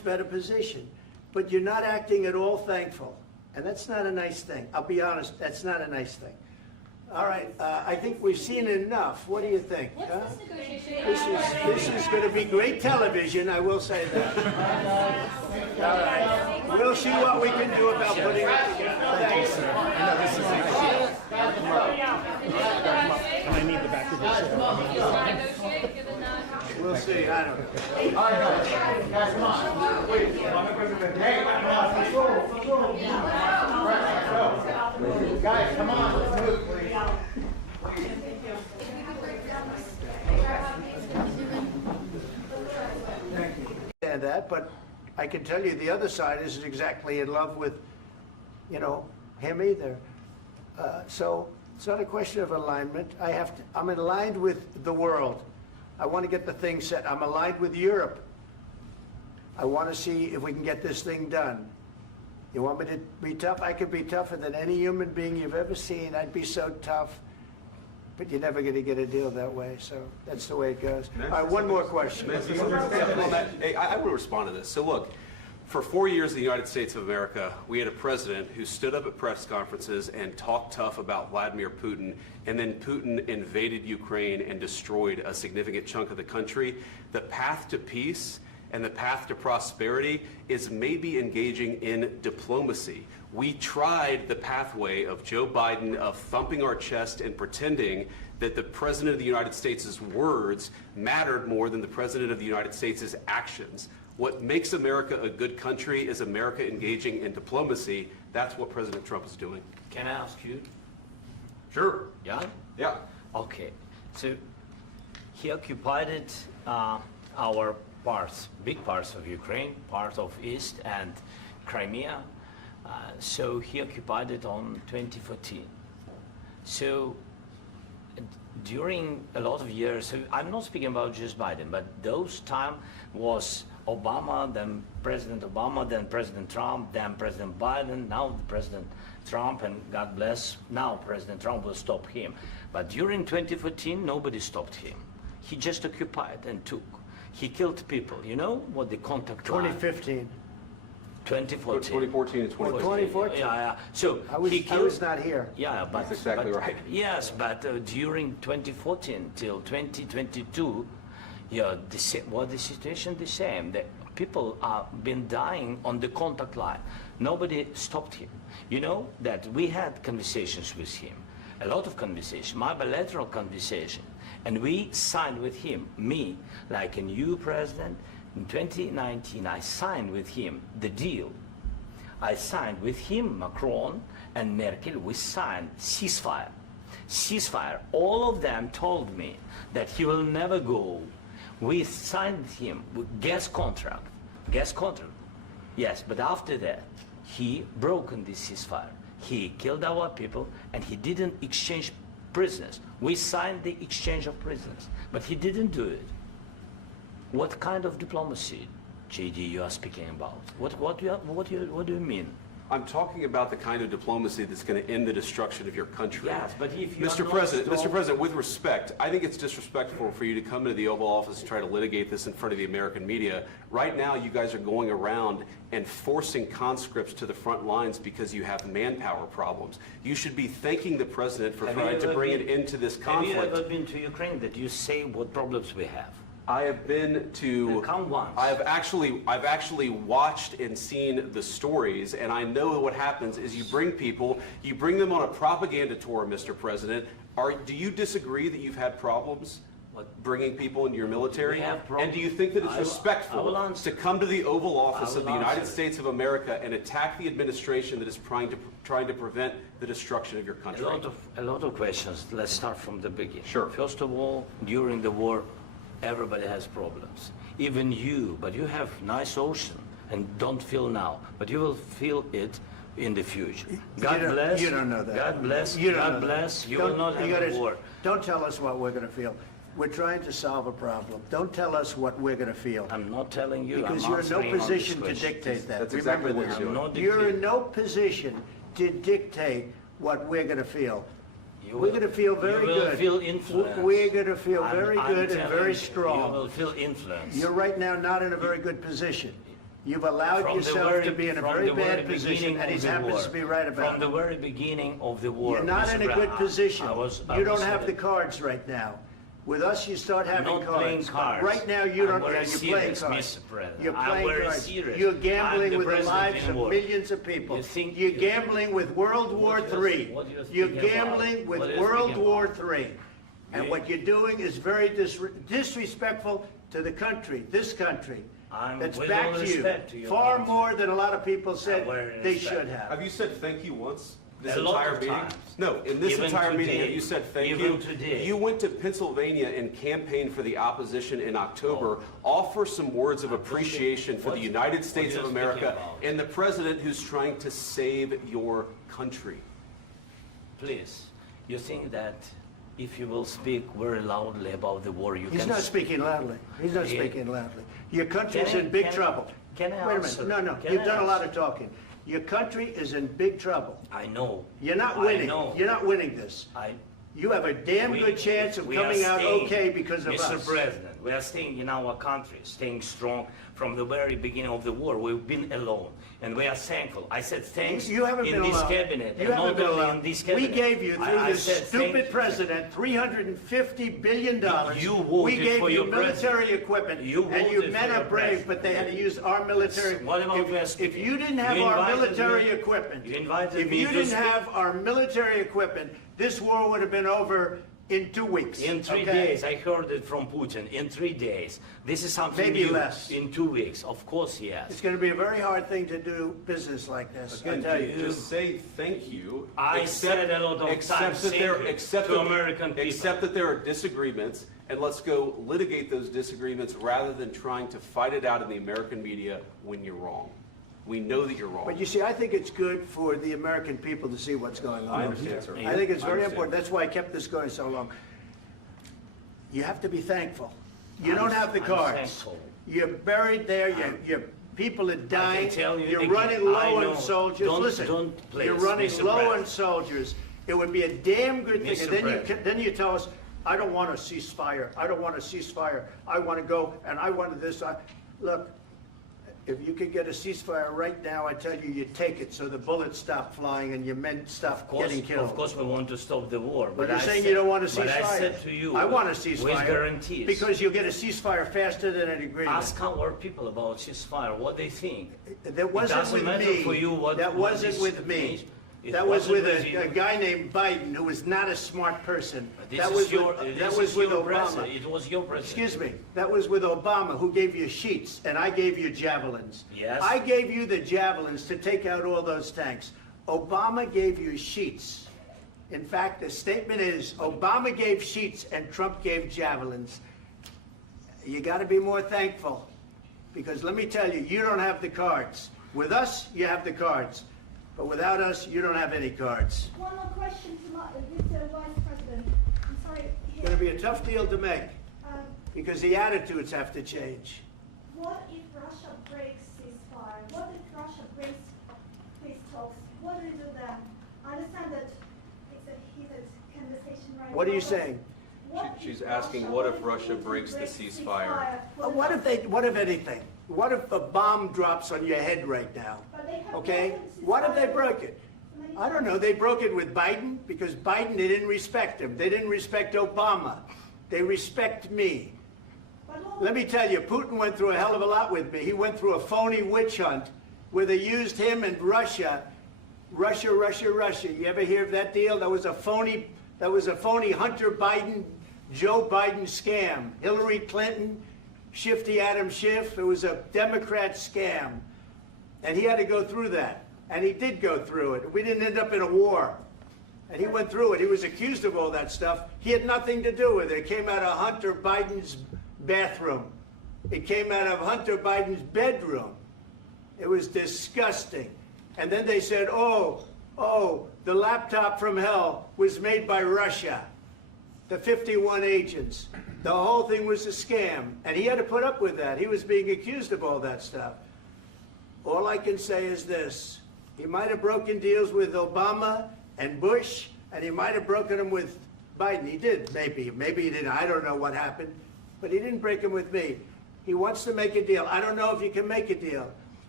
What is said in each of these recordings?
much better position. But you're not acting at all thankful. And that's not a nice thing. I'll be honest, that's not a nice thing. All right, I think we've seen enough. What do you think? Huh? This is going to be great television, I will say that. All right. We'll see what we can do about putting it together. Thank you, sir. And I need the back of the chair. We'll see. I don't know. All right, guys, come on. Wait. Hey, guys, come on. Let's move, please. And that, but I can tell you the other side isn't exactly in love with, you know, him either. So it's not a question of alignment. I'm aligned with the world. I want to get the thing set. I'm aligned with Europe. I want to see if we can get this thing done. You want me to be tough? I could be tougher than any human being you've ever seen. I'd be so tough. But you're never going to get a deal that way, so that's the way it goes. All right, one more question. I will respond to this. So look, for 4 years in the United States of America, we had a president who stood up at press conferences and talked tough about Vladimir Putin, and then Putin invaded Ukraine and destroyed a significant chunk of the country. The path to peace and the path to prosperity is maybe engaging in diplomacy. We tried the pathway of Joe Biden of thumping our chest and pretending that the President of the United States' words mattered more than the President of the United States' actions. What makes America a good country is America engaging in diplomacy. That's what President Trump is doing. Can I ask you? Sure. Yeah? Yeah. Okay. So he occupied our parts, big parts of Ukraine, part of East and Crimea. So he occupied it on 2014. So during a lot of years, so I'm not speaking about just Biden, but those time was Obama, then President Obama, then President Trump, then President Biden, now President Trump, and God bless, now President Trump will stop him. But during 2014, nobody stopped him. He just occupied and took. He killed people. You know what the contact 2015. 2014. 2014 and 2015. 2014. Yeah. So I was not here. Yeah, but that's exactly right. Yes, but during 2014 till 2022, yeah, the situation the same. The people are been dying on the contact line. Nobody stopped him. You know that we had conversations with him, a lot of conversation, my bilateral conversation, and we signed with him, me, like a new president. In 2019, I signed with him the deal. I signed with him, Macron and Merkel, we signed ceasefire. Ceasefire. All of them told me that he will never go. We signed him with gas contract. Gas contract. Yes, but after that, he broken this ceasefire. He killed our people and he didn't exchange prisoners. We signed the exchange of prisoners, but he didn't do it. What kind of diplomacy, JD, you are speaking about? What do you mean? I'm talking about the kind of diplomacy that's going to end the destruction of your country. Yes, but if you Mr. President, with respect, I think it's disrespectful for you to come into the Oval Office and try to litigate this in front of the American media. Right now, you guys are going around and forcing conscripts to the front lines because you have manpower problems. You should be thanking the President for trying to bring an end to this conflict. Have you ever been to Ukraine that you say what problems we have? I have been to. Come once. I've actually watched and seen the stories, and I know what happens is you bring them on a propaganda tour, Mr. President. Do you disagree that you've had problems bringing people into your military? And do you think that it's respectful to come to the Oval Office of the United States of America and attack the administration that is trying to prevent the destruction of your country? A lot of questions. Let's start from the beginning. Sure. First of all, during the war, everybody has problems, even you, but you have nice ocean and don't feel now, but you will feel it in the future. God bless. You don't know that. God bless. God bless. You will not have a war. Don't tell us what we're going to feel. We're trying to solve a problem. Don't tell us what we're going to feel. I'm not telling you. Because you're in no position to dictate that. That's exactly what you're doing. You're in no position to dictate what we're going to feel. We're going to feel very good. You will feel influence. We're going to feel very good and very strong. You will feel influence. You're right now not in a very good position. You've allowed From the yourself to be in a from very the very bad position, beginning and he of the happens war. to be right about From the it. very beginning of the war. You're not Mr. in a Brown, good position. I You don't was have in the cards right now. With us, you start having Not playing cards. cards. Right now, you don't. I'm very You're playing serious, cards. Mr. President. You're I'm playing very cards. serious. You're I'm gambling the with the president lives in of war. millions of people. You think- You're gambling with World War What do you- III. what do you You're think about? gambling with What do you World think War about? III. And You- what you're doing is very disrespectful to the country, this country. I'm That's with back all to respect to you. your Far country. more than a lot of people said very they respect. should have. Have you said thank you once? This A lot entire of meeting? times. No, in this Even entire meeting, today. have you said thank Even you? today. You went to Pennsylvania and campaigned for the opposition in October. Offer some words of appreciation for What- the United what States are of you America speaking about? and the president who's trying to save your country. Please, you think that if you will speak very loudly about the war, you He's can... not speaking loudly. He's not Yeah. speaking loudly. Your country's Can I- in big can I- trouble. can I Wait a answer? minute. No, Can you've I done a lot answer? of talking. Your country is in big trouble. I know. You're not I winning. know. You're not winning this. You have a damn good chance of we are coming out staying, okay because of Mr. us. President, we are staying in our country, staying strong from the very beginning of the war. We've been alone, and we are thankful. I said thanks You haven't in been this alone. cabinet, You and haven't not been only alone. in this We cabinet. gave you, through I this said thank stupid you. president, $350 billion. You We voted gave for you your military president. equipment, You and you voted men for are your brave, president. but they had to use our military. What about you If speaking? you didn't have You our invited military me- equipment, you invited if me you to didn't speak. have our military equipment, this war would have been over in 2 weeks. In 3 okay? days, I heard it from Putin. In 3 days, this is something Maybe new. less. In 2 weeks, of course, yes. It's going to be a very hard thing to do business like this. I Again, tell you. just say thank you. I said a lot of times that there, thank you accept to that- American people. Accept that there are disagreements, and let's go litigate those disagreements rather than trying to fight it out in the American media when you're wrong. We know that you're wrong. But you see, I think it's good for the American people to see what's going on. I understand, sir. I think it's I very understand. important. That's why I kept this going so long. You have to be thankful. You don't have the I'm cards. thankful. You're buried there. Your people are dying. tell you You're again, running I low know. on soldiers. Don't- Listen, don't please, you're running Mr. low on President. soldiers. It would be a damn good thing. Mr. And then President. then you tell us, I don't want a ceasefire. I don't want a ceasefire. I want to go and I wanted this. Look, if you could get a ceasefire right now, I tell you, you take it so the bullets stop flying and your men stop getting killed. Of course, we want to stop the war. But you're I saying said- you don't want a ceasefire. But I said to you, I want a with ceasefire. guarantees. Because you'll get a ceasefire faster than an agreement. Ask our people about ceasefire, what they think. That wasn't doesn't with matter me. for you what- That what wasn't this with me. means. It That was with wasn't with you. a guy named Biden who was not a smart person. This That is was your, with, this that is was with your Obama. president. It was your president. Excuse me. That was with Obama, who gave you sheets, and I gave you javelins. Yes. I gave you the javelins to take out all those tanks. Obama gave you sheets. In fact, the statement is Obama gave sheets and Trump gave javelins. You got to be more thankful, because let me tell you, you don't have the cards. With us, you have the cards. But without us, you don't have any cards. One more question to Mr. Vice President. I'm sorry. It's going to be a tough deal to make, Um, because the attitudes have to change. what if Russia breaks ceasefire? What if Russia breaks peace talks? What do we do then? I understand that it's a heated conversation right now. What are you but saying? what She's if asking, Russia- what if Russia Putin breaks the breaks ceasefire? What if anything? What if a bomb drops on your head right now? But they have Okay? broken What if they ceasefire broke it? many I don't know. They broke it with Biden because Biden, they didn't respect him. They didn't respect Obama. They respect me. But what- Let me tell you, Putin went through a hell of a lot with me. He went through a phony witch hunt where they used him and Russia. Russia. You ever hear of that deal? That was a phony Hunter Biden, Joe Biden scam. Hillary Clinton, Shifty Adam Schiff. It was a Democrat scam. And he had to go through that. And he did go through it. We didn't end up in a war. And he went through it. He was accused of all that stuff. He had nothing to do with it. It came out of Hunter Biden's bathroom. It came out of Hunter Biden's bedroom. It was disgusting. And then they said, oh, the laptop from hell was made by Russia. The 51 agents. The whole thing was a scam. And he had to put up with that. He was being accused of all that stuff. All I can say is this. He might have broken deals with Obama and Bush, and he might have broken them with Biden. He did, maybe. Maybe he didn't. I don't know what happened. But he didn't break them with me. He wants to make a deal. I don't know if you can make a deal.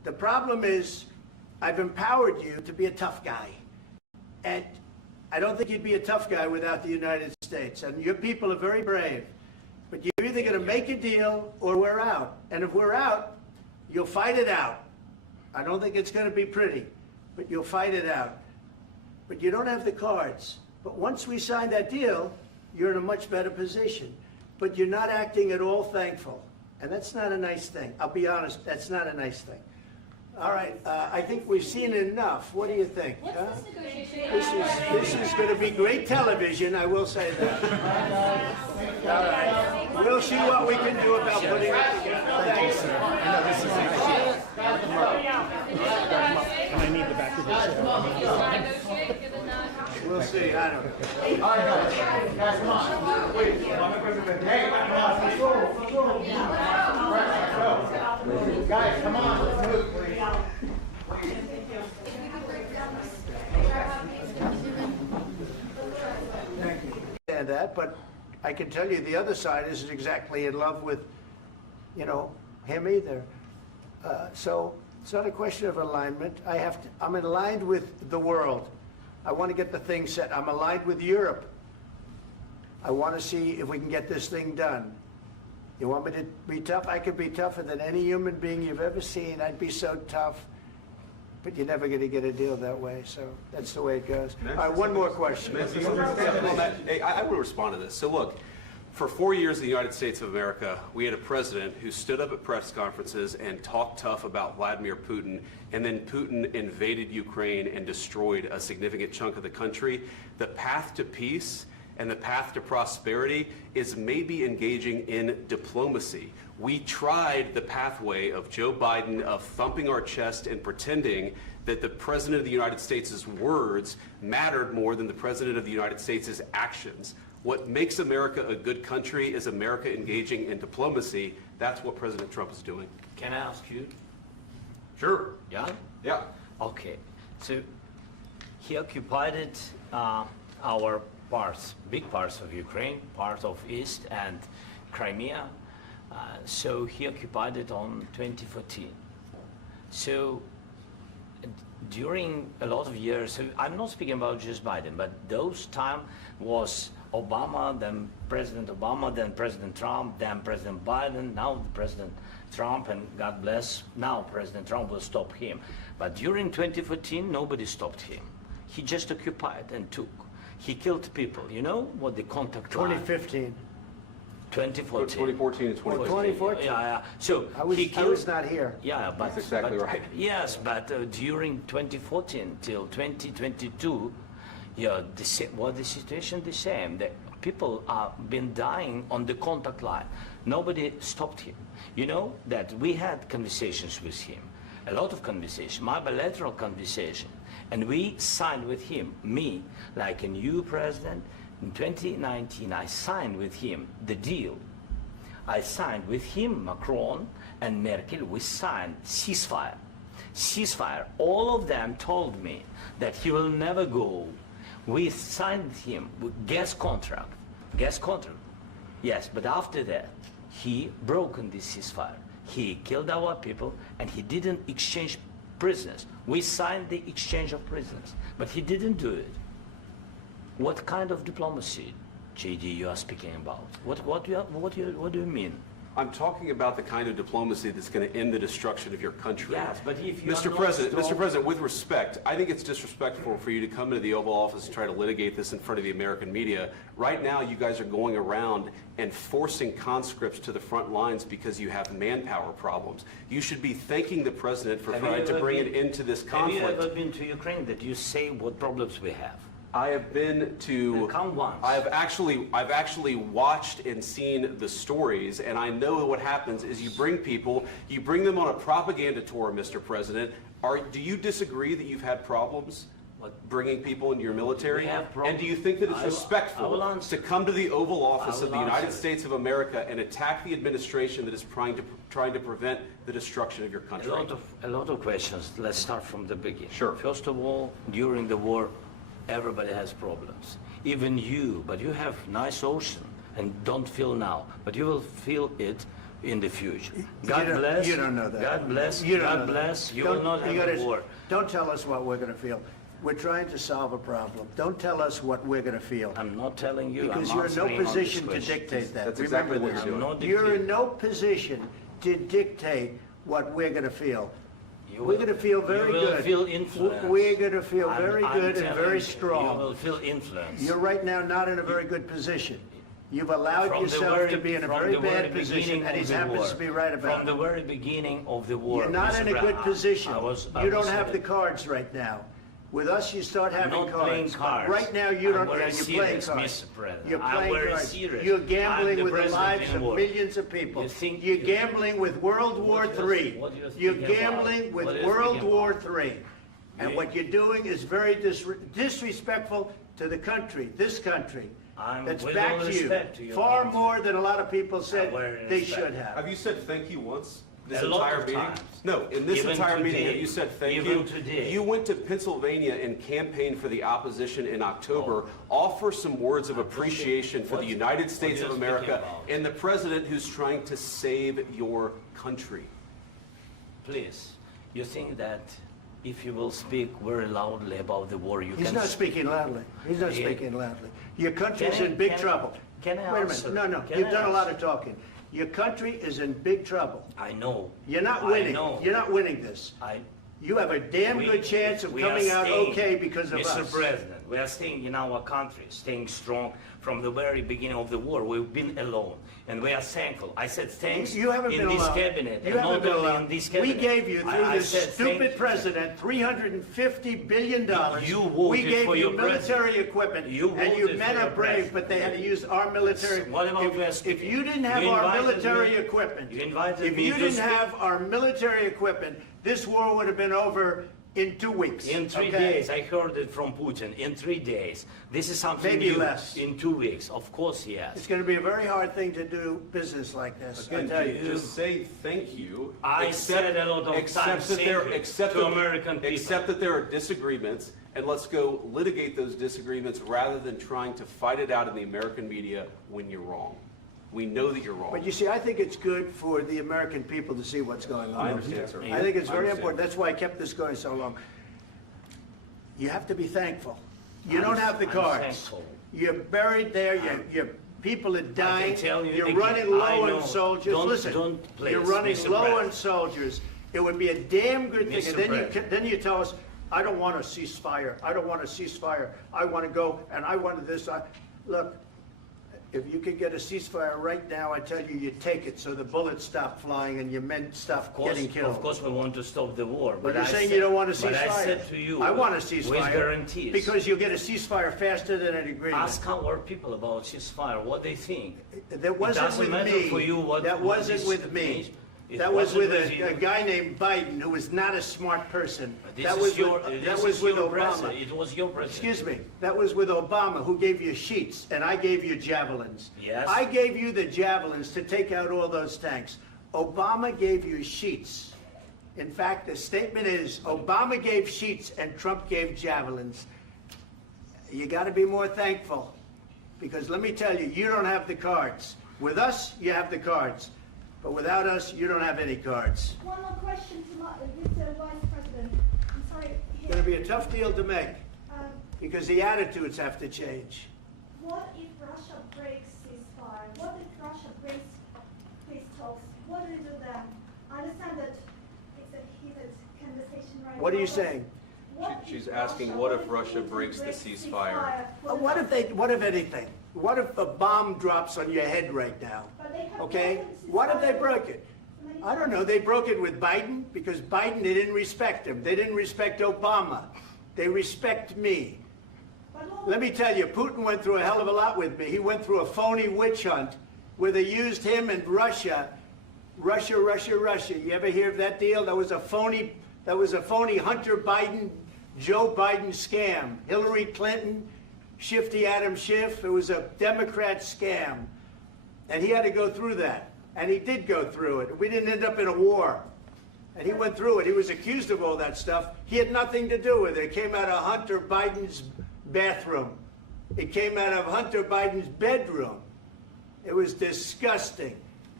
The problem is I've empowered you to be a tough guy. And I don't think you'd be a tough guy without the United States. And your people are very brave. But you're either going to make a deal or we're out. And if we're out, you'll fight it out. I don't think it's going to be pretty, but you'll fight it out. But you don't have the cards. But once we sign that deal, you're in a much better position. But you're not acting at all thankful. And that's not a nice thing. I'll be honest, that's not a nice thing. All right, I think we've seen enough. What do you think? Huh? This is going to be great television, I will say that. All right. We'll see what we can do about putting it together. Thanks. And I need the back of the chair. We'll see, I don't know. All right, guys, come on. Wait, hey, come on, let's go, let's go. Guys, come on, let's move, please. And that, but I can tell you the other side isn't exactly in love with, you know, him either. So it's not a question of alignment. I'm aligned with the world. I want to get the thing set. I'm aligned with Europe. I want to see if we can get this thing done. You want me to be tough? I could be tougher than any human being you've ever seen. I'd be so tough. But you're never going to get a deal that way, so that's the way it goes. All right, one more question. I will respond to this. So look, for 4 years in the United States of America, we had a president who stood up at press conferences and talked tough about Vladimir Putin, and then Putin invaded Ukraine and destroyed a significant chunk of the country. The path to peace and the path to prosperity is maybe engaging in diplomacy. We tried the pathway of Joe Biden of thumping our chest and pretending that the President of the United States' words mattered more than the President of the United States' actions. What makes America a good country is America engaging in diplomacy. That's what President Trump is doing. Can I ask you? Sure. Yeah? Yeah. Okay. So he occupied our parts, big parts of Ukraine, part of East and Crimea. So he occupied it on 2014. So during a lot of years, so I'm not speaking about just Biden, but those time was Obama, then President Obama, then President Trump, then President Biden, now President Trump, and God bless, now President Trump will stop him. But during 2014, nobody stopped him. He just occupied and took. He killed people. You know what the contact line? 2015. 2014. 2014 and 2015. 2014. Yeah. So I was he killed. not here. Yeah, but That's exactly right. Yes, but during 2014 till 2022, yeah, the situation the same. The people are been dying on the contact line. Nobody stopped him. You know that we had conversations with him, a lot of conversation, my bilateral conversation, and we signed with him. Me, like a new president. In 2019, I signed with him the deal. I signed with him, Macron and Merkel, we signed ceasefire. Ceasefire. All of them told me that he will never go. We signed with him with gas contract. Gas contract. Yes, but after that, he broken this ceasefire. He killed our people and he didn't exchange prisoners. We signed the exchange of prisoners, but he didn't do it. What kind of diplomacy, JD, you are speaking about? What do you mean? I'm talking about the kind of diplomacy that's going to end the destruction of your country. Yes, but if you Mr. President, with respect, I think it's disrespectful for you to come into the Oval Office and try to litigate this in front of the American media. Right now, you guys are going around and forcing conscripts to the front lines because you have manpower problems. You should be thanking the President for trying to bring it into this conflict. Have you ever been to Ukraine that you say what problems we have? I have been to. Come once. I've actually watched and seen the stories, and I know what happens is you bring people, you bring them on a propaganda tour, Mr. President. Do you disagree that you've had problems bringing people into your military? We have problems. And do you think that it's respectful to come to the Oval Office of the United States of America and attack the administration that is trying to prevent the destruction of your country? A lot of questions. Let's start from the beginning. Sure. First of all, during the war, everybody has problems. Even you, but you have nice ocean and don't feel now, but you will feel it in the future. You God don't- bless. you don't know that. God bless. You don't God know that. bless. You Don't- will not you have gotta- a war. Don't tell us what we're going to feel. We're trying to solve a problem. Don't tell us what we're going to feel. I'm not telling you. Because I'm you're in no answering on this position to question. dictate that. That's Remember exactly what this. you're doing. I'm not You're in dictating. no position to dictate what we're going to feel. You We're will- going to feel very you will good. feel influence. We're going to feel I'm- very I'm good and telling very you, strong. You will feel influence. You're right now not in a very good position. You've allowed From the yourself very- to be in a from very the very bad position, beginning and of he the happens war. to be right about From the it. very beginning of the war. You're not Mr. in a Brown, good position. I was You don't saying have the that. cards right now. With us, you start having not playing cards. But cards. right now, you I'm don't. very You're playing serious, cards. Mr. President. You're I'm playing very cards. serious. You're I'm gambling the with the president lives in of war. millions of people. You think- You're gambling with World War What do you- III. what do you think You're about? gambling with What do you World think War about? III. And Yeah. what you're doing is very disrespectful to the country, this country. I'm That's with back all to you. respect to your Far country. more than a lot of people said very they respect. should have. Have you said thank you once? This A lot entire of meeting? times. No, in this Even entire meeting, today. have you said thank Even you? today. You went to Pennsylvania and campaigned for the opposition in October. Offer some words of appreciation for the What- United what States are of you America speaking about? and the president who's trying to save your country. Please, you think that if you will speak very loudly about the war, you He's can... not speaking loudly. He's not Yeah. speaking loudly. Your country's Can I- in big can I- trouble. can I Wait a answer? minute. No, Can you've I done a lot answer? of talking. Your country is in big trouble. I know. You're not I winning. know. You're not winning this. You have a damn We- good chance of we are coming out staying, okay because of Mr. us. President, we are staying in our country, staying strong from the very beginning of the war. We've been alone, and we are thankful. I said thanks You haven't in been this alone. cabinet, You and haven't not been only alone. in this We cabinet. gave you, through I this said thank stupid you. president, $350 billion. You voted We gave for you your military president. equipment, You and you voted men for are your brave, president. but they had to use our military. What about If West? you didn't have You our invited military me- equipment, you invited if me you to didn't speak. have our military equipment, this war would have been over in 2 weeks. In 3 okay? days, I heard it from Putin. In 3 days, this is something Maybe new. less. In 2 weeks, of course, yes. It's going to be a very hard thing to do business like this, I Again, tell you. just say thank you. I said a lot of accept times that thank there- you accept to that- American people. Accept that there are disagreements, and let's go litigate those disagreements rather than trying to fight it out in the American media when you're wrong. We know that you're wrong. But you see, I think it's good for the American people to see what's going on. I understand, sir. I think it's I very understand. important. That's why I kept this going so long. You have to be thankful. You don't have the I'm cards. thankful. You're buried there. Your people are dying. tell you You're again, running I low know. on soldiers. Don't- Listen, don't please, you're running Mr. low President. on soldiers. It would be a damn good thing. Mr. And then President. then you tell us, I don't want a ceasefire. I don't want a ceasefire. I want to go and I want this. Look, if you could get a ceasefire right now, I tell you, you take it so the bullets stop flying and your men stop getting killed. Of course, we want to stop the war. But you're I saying said- you don't want a ceasefire. But I said to you, I want a with ceasefire. guarantees. Because you'll get a ceasefire faster than an agreement. Ask our people about ceasefire, what they think. That wasn't doesn't with matter me. for you what- That what wasn't is- with me. it That was with wasn't with you. a guy named Biden, who was not a smart person. This That is was your, with, this that was is with your Obama. president. It was your president. Excuse me, that was with Obama, who gave you sheets, and I gave you javelins. Yes. I gave you the javelins to take out all those tanks. Obama gave you sheets. In fact, the statement is, Obama gave sheets and Trump gave javelins. You got to be more thankful, because let me tell you, you don't have the cards. With us, you have the cards, but without us, you don't have any cards. One more question to Mr. Vice President. I'm sorry. It's going to be a tough deal to make, Um, because the attitudes have to change. What if Russia breaks ceasefire? What if Russia breaks peace talks? What do you do then? I understand that it's a heated conversation right now. What are you but saying? what She's if asking, what if Russia breaks the ceasefire? What if anything? What if a bomb drops on your head right now? But they have Okay? broken What if they ceasefire broke it? many I don't know. times. They broke it with Biden because Biden, they didn't respect him. They didn't respect Obama. They respect me. But what- Let me tell you, Putin went through a hell of a lot with me. He went through a phony witch hunt where they used him and Russia. Russia. You ever hear of that deal? That was a phony Hunter Biden, Joe Biden scam. Hillary Clinton, Shifty Adam Schiff. It was a Democrat scam. And he had to go through that. And he did go through it. We didn't end up in a war. And he went through it. He was accused of all that stuff. He had nothing to do with it. It came out of Hunter Biden's bathroom. It came out of Hunter Biden's bedroom. It was disgusting.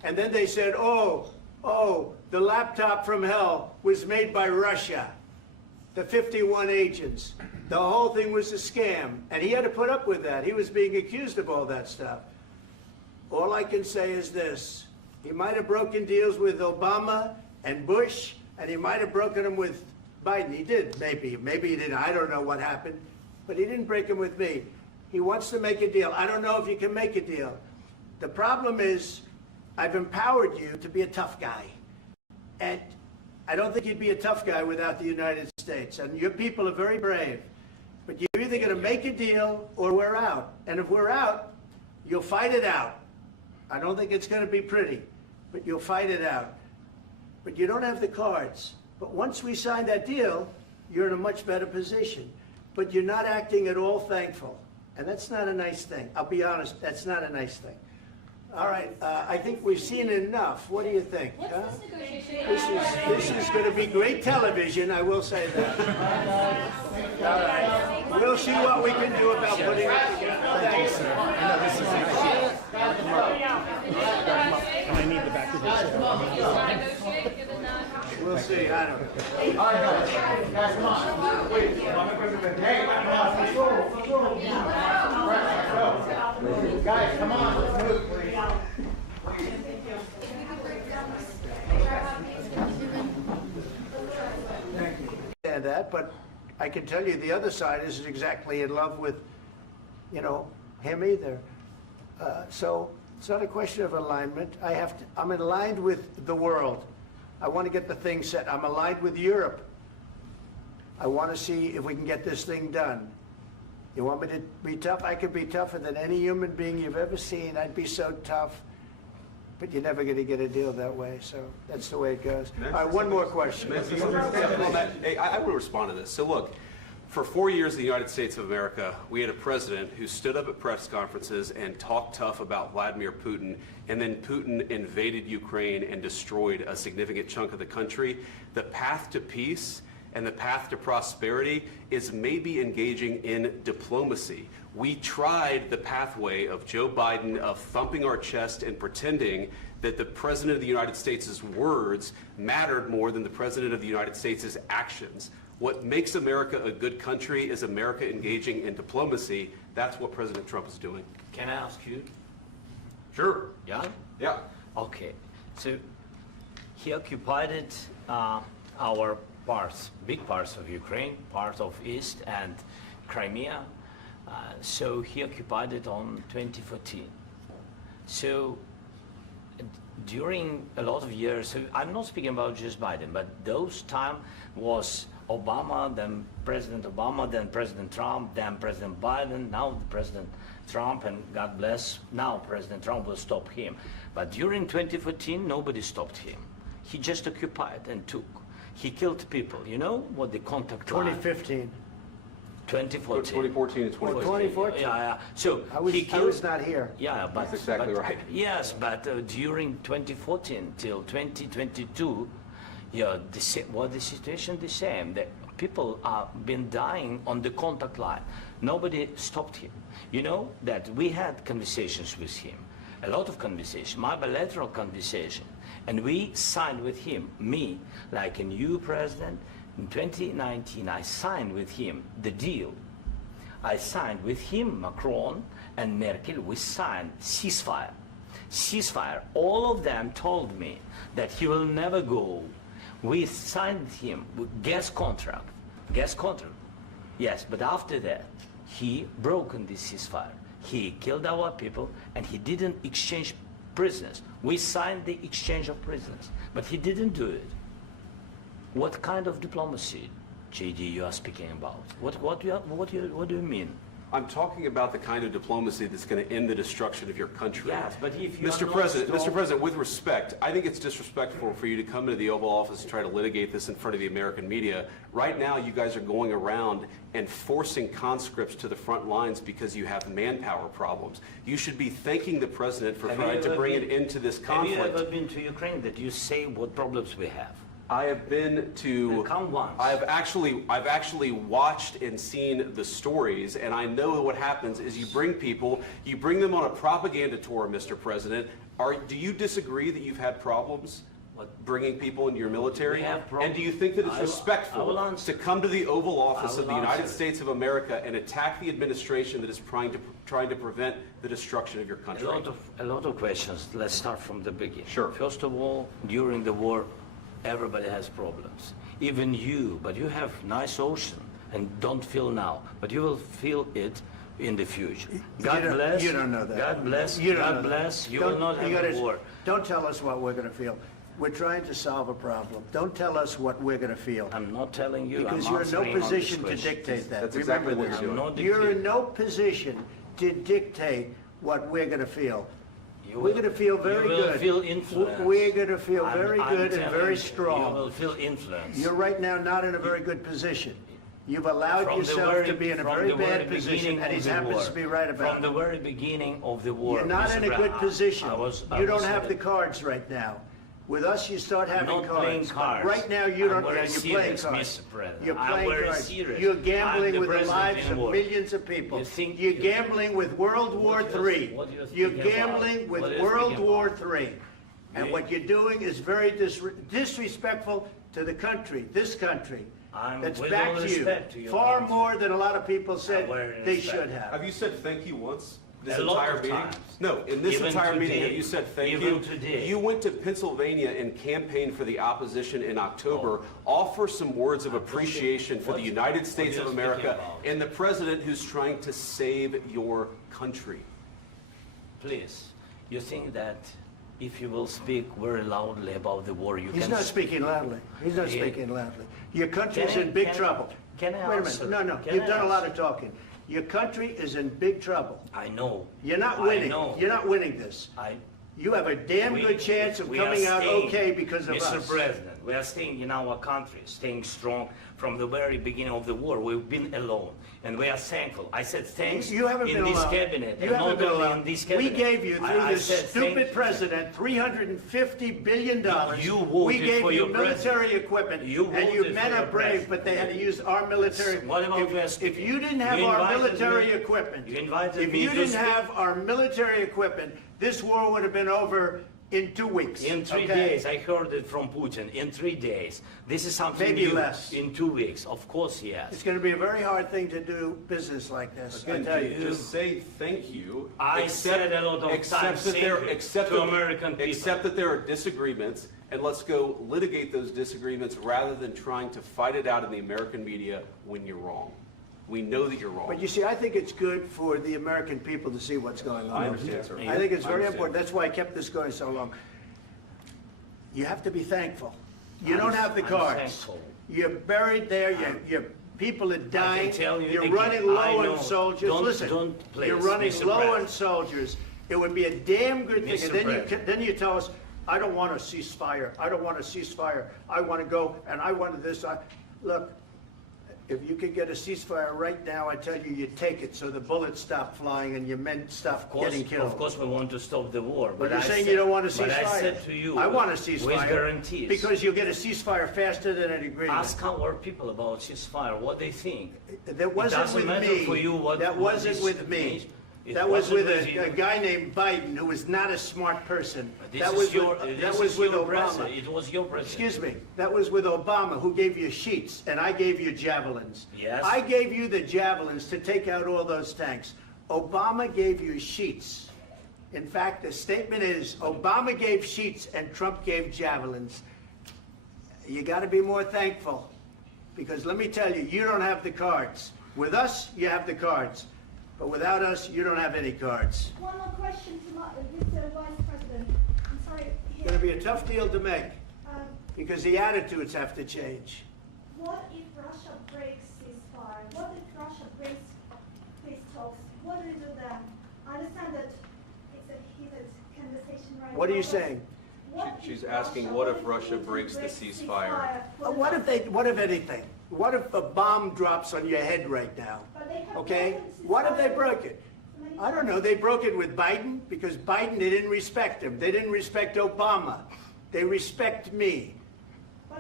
And then they said, oh, the laptop from hell was made by Russia, the 51 agents. The whole thing was a scam. And he had to put up with that. He was being accused of all that stuff. All I can say is this. He might have broken deals with Obama and Bush, and he might have broken them with Biden. He did, maybe. Maybe he didn't. I don't know what happened. But he didn't break them with me. He wants to make a deal. I don't know if you can make a deal. The problem is, I've empowered you to be a tough guy. And I don't think you'd be a tough guy without the United States. And your people are very brave. But you're either going to make a deal or we're out. And if we're out, you'll fight it out. I don't think it's going to be pretty, but you'll fight it out. But you don't have the cards. But once we sign that deal, you're in a much better position. But you're not acting at all thankful. And that's not a nice thing. I'll be honest, that's not a nice thing. All right, I think we've seen enough. What do you think? Huh? This is going to be great television, I will say that. All right, we'll see what we can do about putting it together. Thanks. And I need the back of this. We'll see, I don't know. All right, guys, come on. Wait, hey, come on, let's go. Guys, come on, let's move, please. Understand that, but I can tell you the other side isn't exactly in love with, him either. So it's not a question of alignment. I'm aligned with the world. I want to get the thing set. I'm aligned with Europe. I want to see if we can get this thing done. You want me to be tough? I could be tougher than any human being you've ever seen. I'd be so tough. But you're never going to get a deal that way, so that's the way it goes. All right, one more question. Hey, I will respond to this. So look, for 4 years in the United States of America, we had a president who stood up at press conferences and talked tough about Vladimir Putin, and then Putin invaded Ukraine and destroyed a significant chunk of the country. The path to peace and the path to prosperity is maybe engaging in diplomacy. We tried the pathway of Joe Biden of thumping our chest and pretending that the President of the United States' words mattered more than the President of the United States' actions. What makes America a good country is America engaging in diplomacy. That's what President Trump is doing. Can I ask you? Sure. Yeah? Yeah. Okay. So he occupied our parts, big parts of Ukraine, part of East and Crimea. So he occupied it on 2014. So during a lot of years, so I'm not speaking about just Biden, but those time was Obama, then President Obama, then President Trump, then President Biden, now President Trump, and God bless, now President Trump will stop him. But during 2014, nobody stopped him. He just occupied and took. He killed people. You know what the contact line? 2015. 2014. 2014 and 2014. 2014. Yeah. So I was he killed, not here. Yeah, but That's exactly but- right. Yes, but during 2014 till 2022, yeah, the situation the same. The people are been dying on the contact line. Nobody stopped him. You know that we had conversations with him, a lot of conversation, my bilateral conversation, and we signed with him, me, like a new president. In 2019, I signed with him the deal. I signed with him, Macron and Merkel, we signed ceasefire. Ceasefire. All of them told me that he will never go. We signed him with gas contract. Gas contract. Yes, but after that, he broken this ceasefire. He killed our people and he didn't exchange prisoners. We signed the exchange of prisoners, but he didn't do it. What kind of diplomacy, JD, you are speaking about? What do you mean? I'm talking about the kind of diplomacy that's going to end the destruction of your country. Yes, but if you Mr. are President, not Mr. President, with respect, I think it's disrespectful for you to come into the Oval Office and try to litigate this in front of the American media. Right now, you guys are going around and forcing conscripts to the front lines because you have manpower problems. You should be thanking the President for trying to bring an end to this conflict. Have you ever been to Ukraine that you say what problems we have? I have been to. Then come once. I've actually watched and seen the stories, and I know what happens is you bring them on a propaganda tour, Mr. President. Do you disagree that you've had problems bringing people into your military? We have problems. And do you think that it's I will respectful answer. to come to the Oval Office I of the will United answer. States of America and attack the administration that is trying to prevent the destruction of your country? A lot of questions. Let's start from the beginning. Sure. First of all, during the war, everybody has problems. Even you, but you have nice ocean and don't feel now, but you will feel it in the future. God bless. You don't know that. God bless. You don't God know that. bless. You will not have a war. Don't tell us what we're going to feel. We're trying to solve a problem. Don't tell us what we're going to feel. I'm not telling you. Because I'm you're in no answering on this position to question. dictate that. That's Remember exactly what this. you're doing. I'm not You're in dictating. no position to dictate what we're going to feel. You We're will- going to feel very you will good. feel influenced. We're going to feel I'm- very I'm good and telling very you, strong. You will feel influence. You're right now not in a very good position. You've allowed From the yourself very- to be in a from very the very bad position, beginning and he of the happens war. to be right about From the it. very beginning of the war. You're not Mr. in a good Brown, position. I was You don't saying have the that cards right now. With us, you start having I'm not playing cards. cards. Right now, you I'm don't. very You're playing serious, cards. Mr. President. You're I'm playing very cards. serious. You're I'm gambling the with the president lives in of war. millions of people. You think- You're gambling with World War What do you- III. what do you You're think about? gambling with What do you World think War about? III. And Me? what you're doing is very disrespectful to the country, this country. I'm That's with back all to respect to you. your Far answer. more than a lot of people said very they respect. should have. Have you said thank you once? This A lot entire of meeting? times. No, in this Even entire meeting, today. have you said thank Even you? today. You went to Pennsylvania and campaigned for the opposition in October. Offer some words of appreciation for the What- United what States are of you America speaking about? and the president who's trying to save your country. Please, you think that if you will speak very loudly about the war, you He's can... not speaking loudly. He's not Yeah. speaking loudly. Your country's Can I- in big can I- trouble. can I Wait a answer? minute. No, Can you've I done a lot answer? of talking. Your country is in big trouble. I know. You're not I winning. know. You're not winning this. You have a damn good chance of we are coming out staying, okay because of Mr. us. President, we are staying in our country, staying strong from the very beginning of the war. We've been alone, and we are thankful. I said thanks You haven't in been this alone. cabinet, You and haven't not been only alone. in this We cabinet. gave you, through I this said stupid thank- president, $350 billion. You We voted gave for you your military president. equipment, You and you voted men for are your brave, president. but they had to use our military. What about If West? you didn't have You our invited military me- equipment, you invited if me you to didn't speak- have our military equipment, this war would have been over in 2 weeks. In 3 okay? days, I heard it from Putin. In 3 days, this is something Maybe new. less. In 2 weeks, of course, yes. It's going to be a very hard thing to do business like this. I Again, tell you. just say thank you. I said a lot of accept times that thank there, you accept to that- American people. Accept that there are disagreements, and let's go litigate those disagreements rather than trying to fight it out in the American media when you're wrong. We know that you're wrong. But you see, I think it's good for the American people to see what's going on. I understand, sir. I think it's I very understand. important. That's why I kept this going so long. You have to be thankful. You don't have the I'm cards. thankful. You're buried there. Your people are dying. tell you You're again, running I low know. on soldiers. Don't- Listen, don't please, you're running Mr. low on President. soldiers. It would be a damn good thing. Mr. And then President. then you tell us, I don't want a ceasefire. I don't want a ceasefire. I want to go and I want this. Look, if you could get a ceasefire right now, I tell you, you take it so the bullets stop flying and your men stop getting killed. Of course, we want to stop the war. But you're I saying said- you don't want a ceasefire. But I said to you, I want a with ceasefire. guarantees. Because you'll get a ceasefire faster than an agreement. Ask our people about ceasefire, what they think. That wasn't doesn't with matter me. for you what- That what wasn't this with me. means. It That was wasn't with with you. a guy named Biden who was not a smart person. This That is was your, with, this that was is with your Obama. president. It was your president. Excuse me. That was with Obama, who gave you sheets, and I gave you javelins. Yes. I gave you the javelins to take out all those tanks. Obama gave you sheets. In fact, the statement is Obama gave sheets and Trump gave javelins. You got to be more thankful, because let me tell you, you don't have the cards. With us, you have the cards. But without us, you don't have any cards. One more question to Mr. Vice President. I'm sorry. It's going to be a tough deal to make, Um, because the attitudes have to change. What if Russia breaks ceasefire? What if Russia breaks peace talks? What do we do then? I understand that it's a heated conversation right now. What are you but saying? what if She's asking, what if Russia Putin breaks the ceasefire? What if anything? What if a bomb drops on your head right now? But they have Okay? broken What if they ceasefire broke it? many I don't times. know. They broke it with Biden because Biden, they didn't respect him. They didn't respect Obama. They respect me. But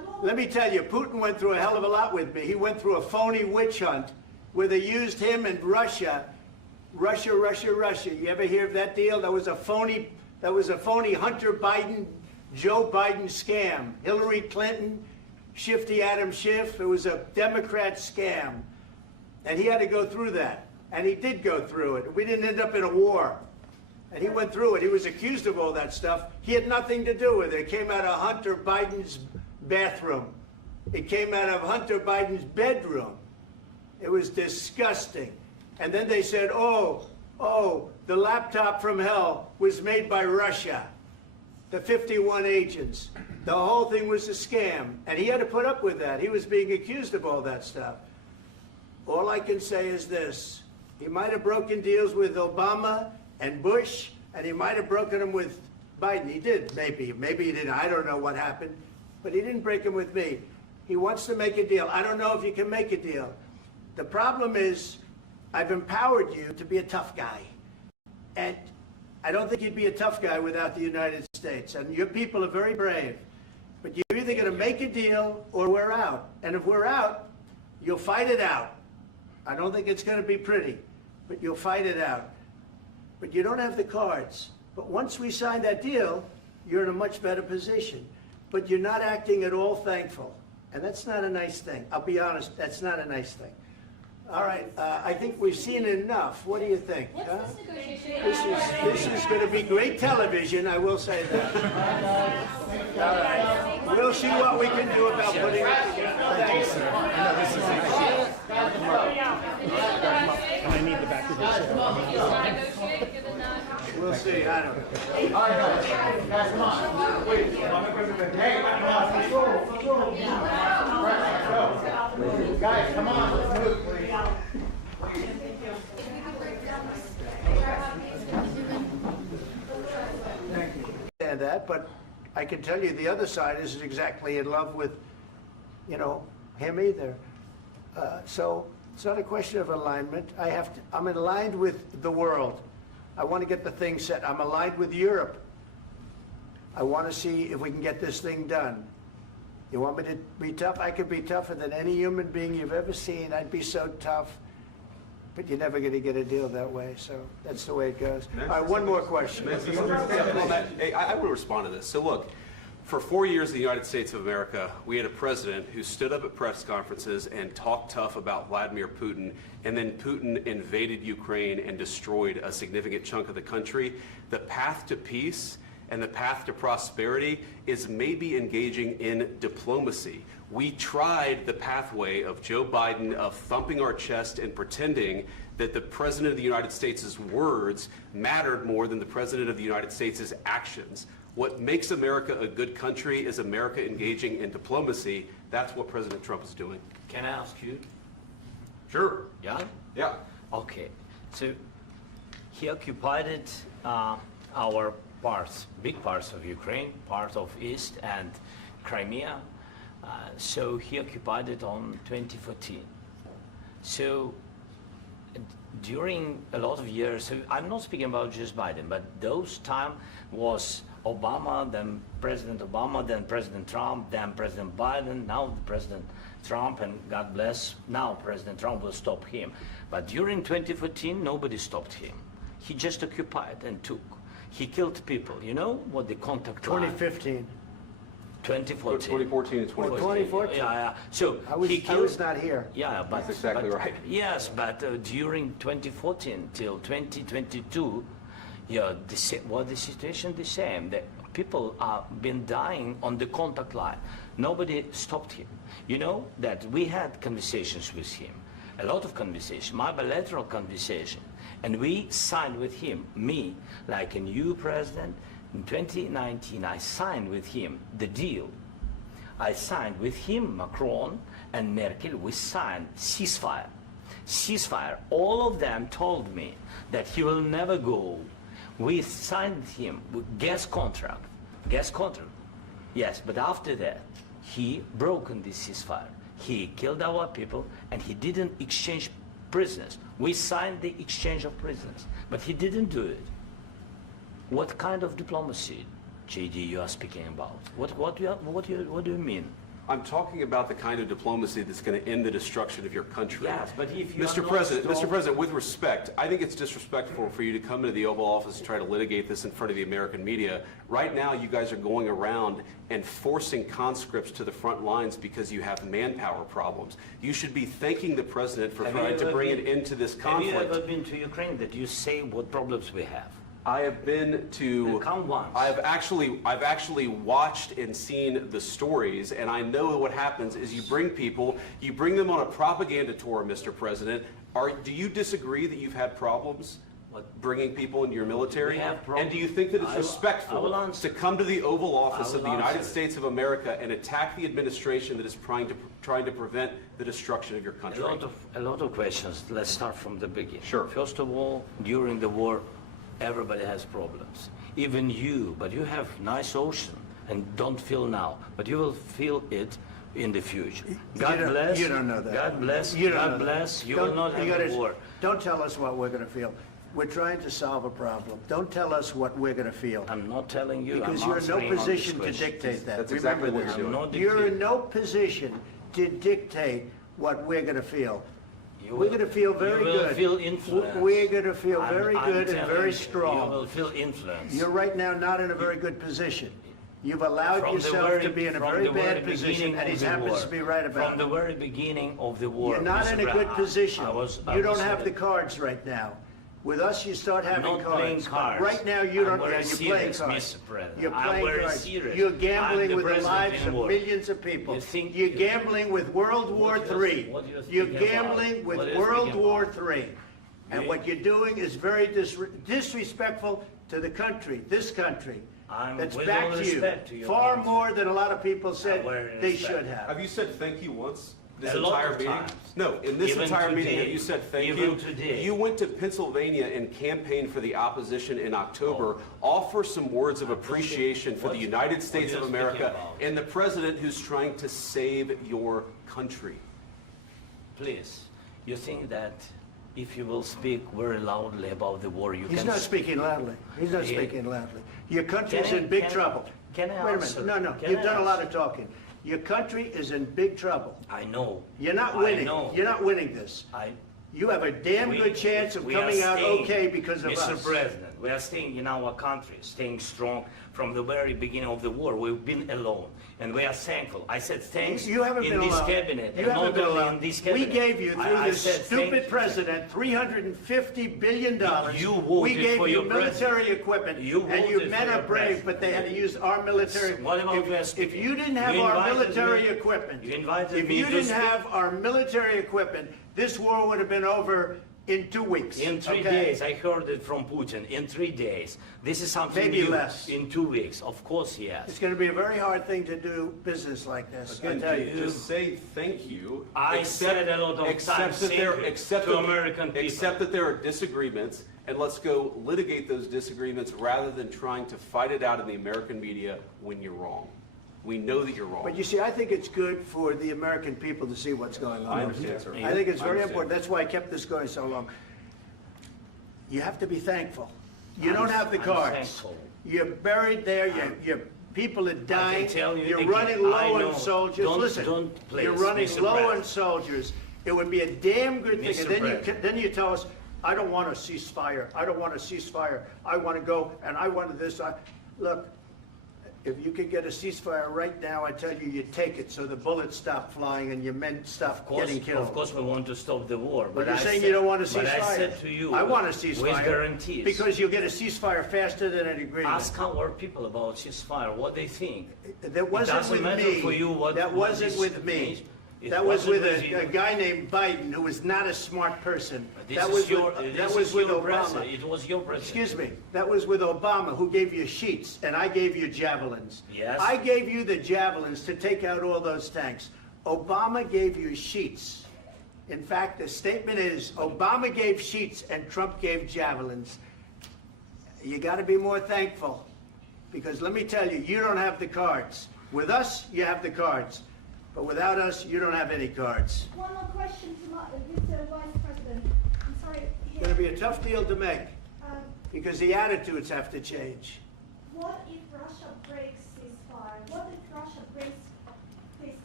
Let me tell you, Putin went through a hell of a lot with me. He went through a phony witch hunt where they used him and Russia. You ever hear of that deal? That was a phony Hunter Biden, Joe Biden scam. Hillary Clinton, Shifty Adam Schiff. It was a Democrat scam. And he had to go through that. And he did go through it. We didn't end up in a war. And he went through it. He was accused of all that stuff. He had nothing to do with it. It came out of Hunter Biden's bathroom. It came out of Hunter Biden's bedroom. It was disgusting. And then they said, oh, the laptop from hell was made by Russia. The 51 agents. The whole thing was a scam. And he had to put up with that. He was being accused of all that stuff. All I can say is this. He might have broken deals with Obama and Bush, and he might have broken them with Biden. He did, maybe. Maybe he didn't. I don't know what happened. But he didn't break them with me. He wants to make a deal. I don't know if you can make a deal. The problem is, I've empowered you to be a tough guy. And I don't think you'd be a tough guy without the United States. And your people are very brave. But you're either going to make a deal or we're out. And if we're out, you'll fight it out. I don't think it's going to be pretty, but you'll fight it out. But you don't have the cards. But once we sign that deal, you're in a much better position. But you're not acting at all thankful. And that's not a nice thing. I'll be honest, that's not a nice thing. All right, I think we've seen enough. What do you think? Huh? This is going to be great television, I will say that. All right. We'll see what we can do about putting it together. Thanks. And I need the back of the We'll see. I don't know. All right, guys, come on. Wait, hey, come on, let's go. Guys, come on, let's move, please. And that, but I can tell you the other side isn't exactly in love with, him either. So it's not a question of alignment. I'm aligned with the world. I want to get the thing set. I'm aligned with Europe. I want to see if we can get this thing done. You want me to be tough? I could be tougher than any human being you've ever seen. I'd be so tough. But you're never going to get a deal that way, so that's the way it goes. All right, one more question. I will respond to this. So look, for 4 years in the United States of America, we had a president who stood up at press conferences and talked tough about Vladimir Putin, and then Putin invaded Ukraine and destroyed a significant chunk of the country. The path to peace and the path to prosperity is maybe engaging in diplomacy. We tried the pathway of Joe Biden of thumping our chest and pretending that the President of the United States' words mattered more than the President of the United States' actions. What makes America a good country is America engaging in diplomacy. That's what President Trump is doing. Can I ask you? Sure. Yeah? Yeah. Okay. So he occupied our parts, big parts of Ukraine, part of East and Crimea. So he occupied it on 2014. So during a lot of years, so I'm not speaking about just Biden, but those time was Obama, then President Obama, then President Trump, then President Biden, now President Trump, and God bless, now President Trump will stop him. But during 2014, nobody stopped him. He just occupied and took. He killed people. You know what the contact line? 2015. 2014. 2014 and 2014. 2014. Yeah. So I was not here. Yeah, but That's exactly right. Yes, but during 2014 till 2022, yeah, the situation the same. The people are been dying on the contact line. Nobody stopped him. You know that we had conversations with him, a lot of conversation, my bilateral conversation, and we signed with him, me, like a new president. In 2019, I signed with him the deal. I signed with him, Macron and Merkel, we signed ceasefire. Ceasefire. All of them told me that he will never go. We signed with him with gas contract. Gas contract. Yes, but after that, he broken this ceasefire. He killed our people and he didn't exchange prisoners. We signed the exchange of prisoners, but he didn't do it. What kind of diplomacy, JD, you are speaking about? What do you mean? I'm talking about the kind of diplomacy that's going to end the destruction of your country. Yes, but if you Mr. are not President, strong- Mr. President, with respect, I think it's disrespectful for you to come into the Oval Office and try to litigate this in front of the American media. Right now, you guys are going around and forcing conscripts to the front lines because you have manpower problems. You should be thanking the President for Have you trying to ever bring been- it into this Have you conflict. ever been to Ukraine that you say what problems we have? I have been to. Then come once. I've actually watched and seen the stories, and I know what happens is you bring them on a propaganda tour, Mr. President. Do you disagree that you've had problems bringing people into your military? We have problems. And do you think that it's I will respectful answer. to come to the Oval Office I of will the United answer. States of America and attack the administration that is trying to prevent the destruction of your country? A lot of questions. Let's start from the beginning. Sure. First of all, during the war, everybody has problems. Even you, but you have nice ocean and don't feel now, but you will feel it in the future. God bless. You don't know that. God bless. You don't God know that. bless. You Don't- will not you have gotta- a war. Don't tell us what we're going to feel. We're trying to solve a problem. Don't tell us what we're going to feel. I'm not telling you. Because I'm you're in no answering on this position to question. dictate that. That's exactly Remember what this. you're doing. I'm not You're in dictating. no position to dictate what we're going to feel. You We're will- going to feel very you will good. feel influenced. We're going to feel very I'm good and telling very you, strong. You will feel influence. You're right now not in a very good position. You've allowed From the yourself very- to be in a from very the very bad position, beginning and he of the happens war. to be right about From the it. very beginning of the war. You're not Mr. in a good Brown, position. I You was don't have the saying- cards right now. With us, you start having not cards. playing But cards. Right now, you I'm don't. very You're playing serious, cards. Mr. President. You're I'm playing very cards. serious. You're I'm gambling the with the president lives in of war. millions of people. You think- You're gambling with World War What do you- III. what do you You're think about? gambling with What do you World think War about? III. And You- what you're doing is very disrespectful to the country, this country. I'm That's with back all to you. respect to your Far country. more than a lot of people said very they respect. should have. Have you said thank you once? This A lot entire of meeting? times. No, in this Even entire meeting, today. have you said thank Even you? today. You went to Pennsylvania and campaigned for the opposition in October. Offer some words of appreciation for the What- United what States are of you America speaking about? and the president who's trying to save your country. Please, you think that if you will speak very loudly about the war, you He's can... not speaking loudly. He's not Yeah. speaking loudly. Your country's Can I- in big can I- trouble. can I Wait a answer? minute. No, Can you've I done a lot answer? of talking. Your country is in big trouble. I know. You're not I winning. know. You're not winning this. You have a damn We- good chance of we are coming out staying, okay because of Mr. us. President, we are staying in our country, staying strong from the very beginning of the war. We've been alone, and we are thankful. I said thanks You haven't in been this alone. cabinet, You and haven't not been only alone. in this We cabinet. gave you, through I this said thank stupid you. president, $350 billion. You voted We gave for you your military president. equipment, You and you voted men for are your brave, president. but they had to use our military. What about you If speaking? you didn't have You our invited military me- equipment, you invited if me you to didn't speak. have our military equipment, this war would have been over in 2 weeks. In 3 okay? days, I heard it from Putin. In 3 days, this is something Maybe new. less. In 2 weeks, of course, yes. It's going to be a very hard thing to do business like this, I Again, tell you. just say thank you. I said a lot of accept times that thank there- you accept to that- American people. Accept that there are disagreements, and let's go litigate those disagreements rather than trying to fight it out in the American media when you're wrong. We know that you're wrong. But you see, I think it's good for the American people to see what's going on. I understand, sir. I think it's I very understand. important. That's why I kept this going so long. You have to be thankful. You don't have the I'm cards. thankful. You're buried there. Your people are dying. tell you You're again, running I low know. on soldiers. Don't- Listen, don't please, you're running Mr. low on President. soldiers. It would be a damn good thing. Mr. And then President. then you tell us, I don't want a ceasefire. I don't want a ceasefire. I want to go and I wanted this. Look, if you could get a ceasefire right now, I tell you take it so the bullets stop flying and your men stop getting killed. Of course, we want to stop the war. But you're I saying said- you don't want a ceasefire. But I said to you, I want a ceasefire. with guarantees. Because you'll get a ceasefire faster than an agreement. Ask our people about ceasefire, what they think. That wasn't doesn't with matter me. for you what- That what wasn't this with me. means. It That was with wasn't with you. a guy named Biden, who was not a smart person. This That is was your, with, this that is was with your Obama. president. It was your president. Excuse me. That was with Obama, who gave you sheets, and I gave you javelins. Yes. I gave you the javelins to take out all those tanks. Obama gave you sheets. In fact, the statement is, Obama gave sheets and Trump gave javelins. You got to be more thankful, because let me tell you, you don't have the cards. With us, you have the cards. But without us, you don't have any cards. One more question to Mr. Vice President. I'm sorry. It's going to be a tough deal to make, Um, because the attitudes have to change. What if Russia breaks ceasefire? What if Russia breaks peace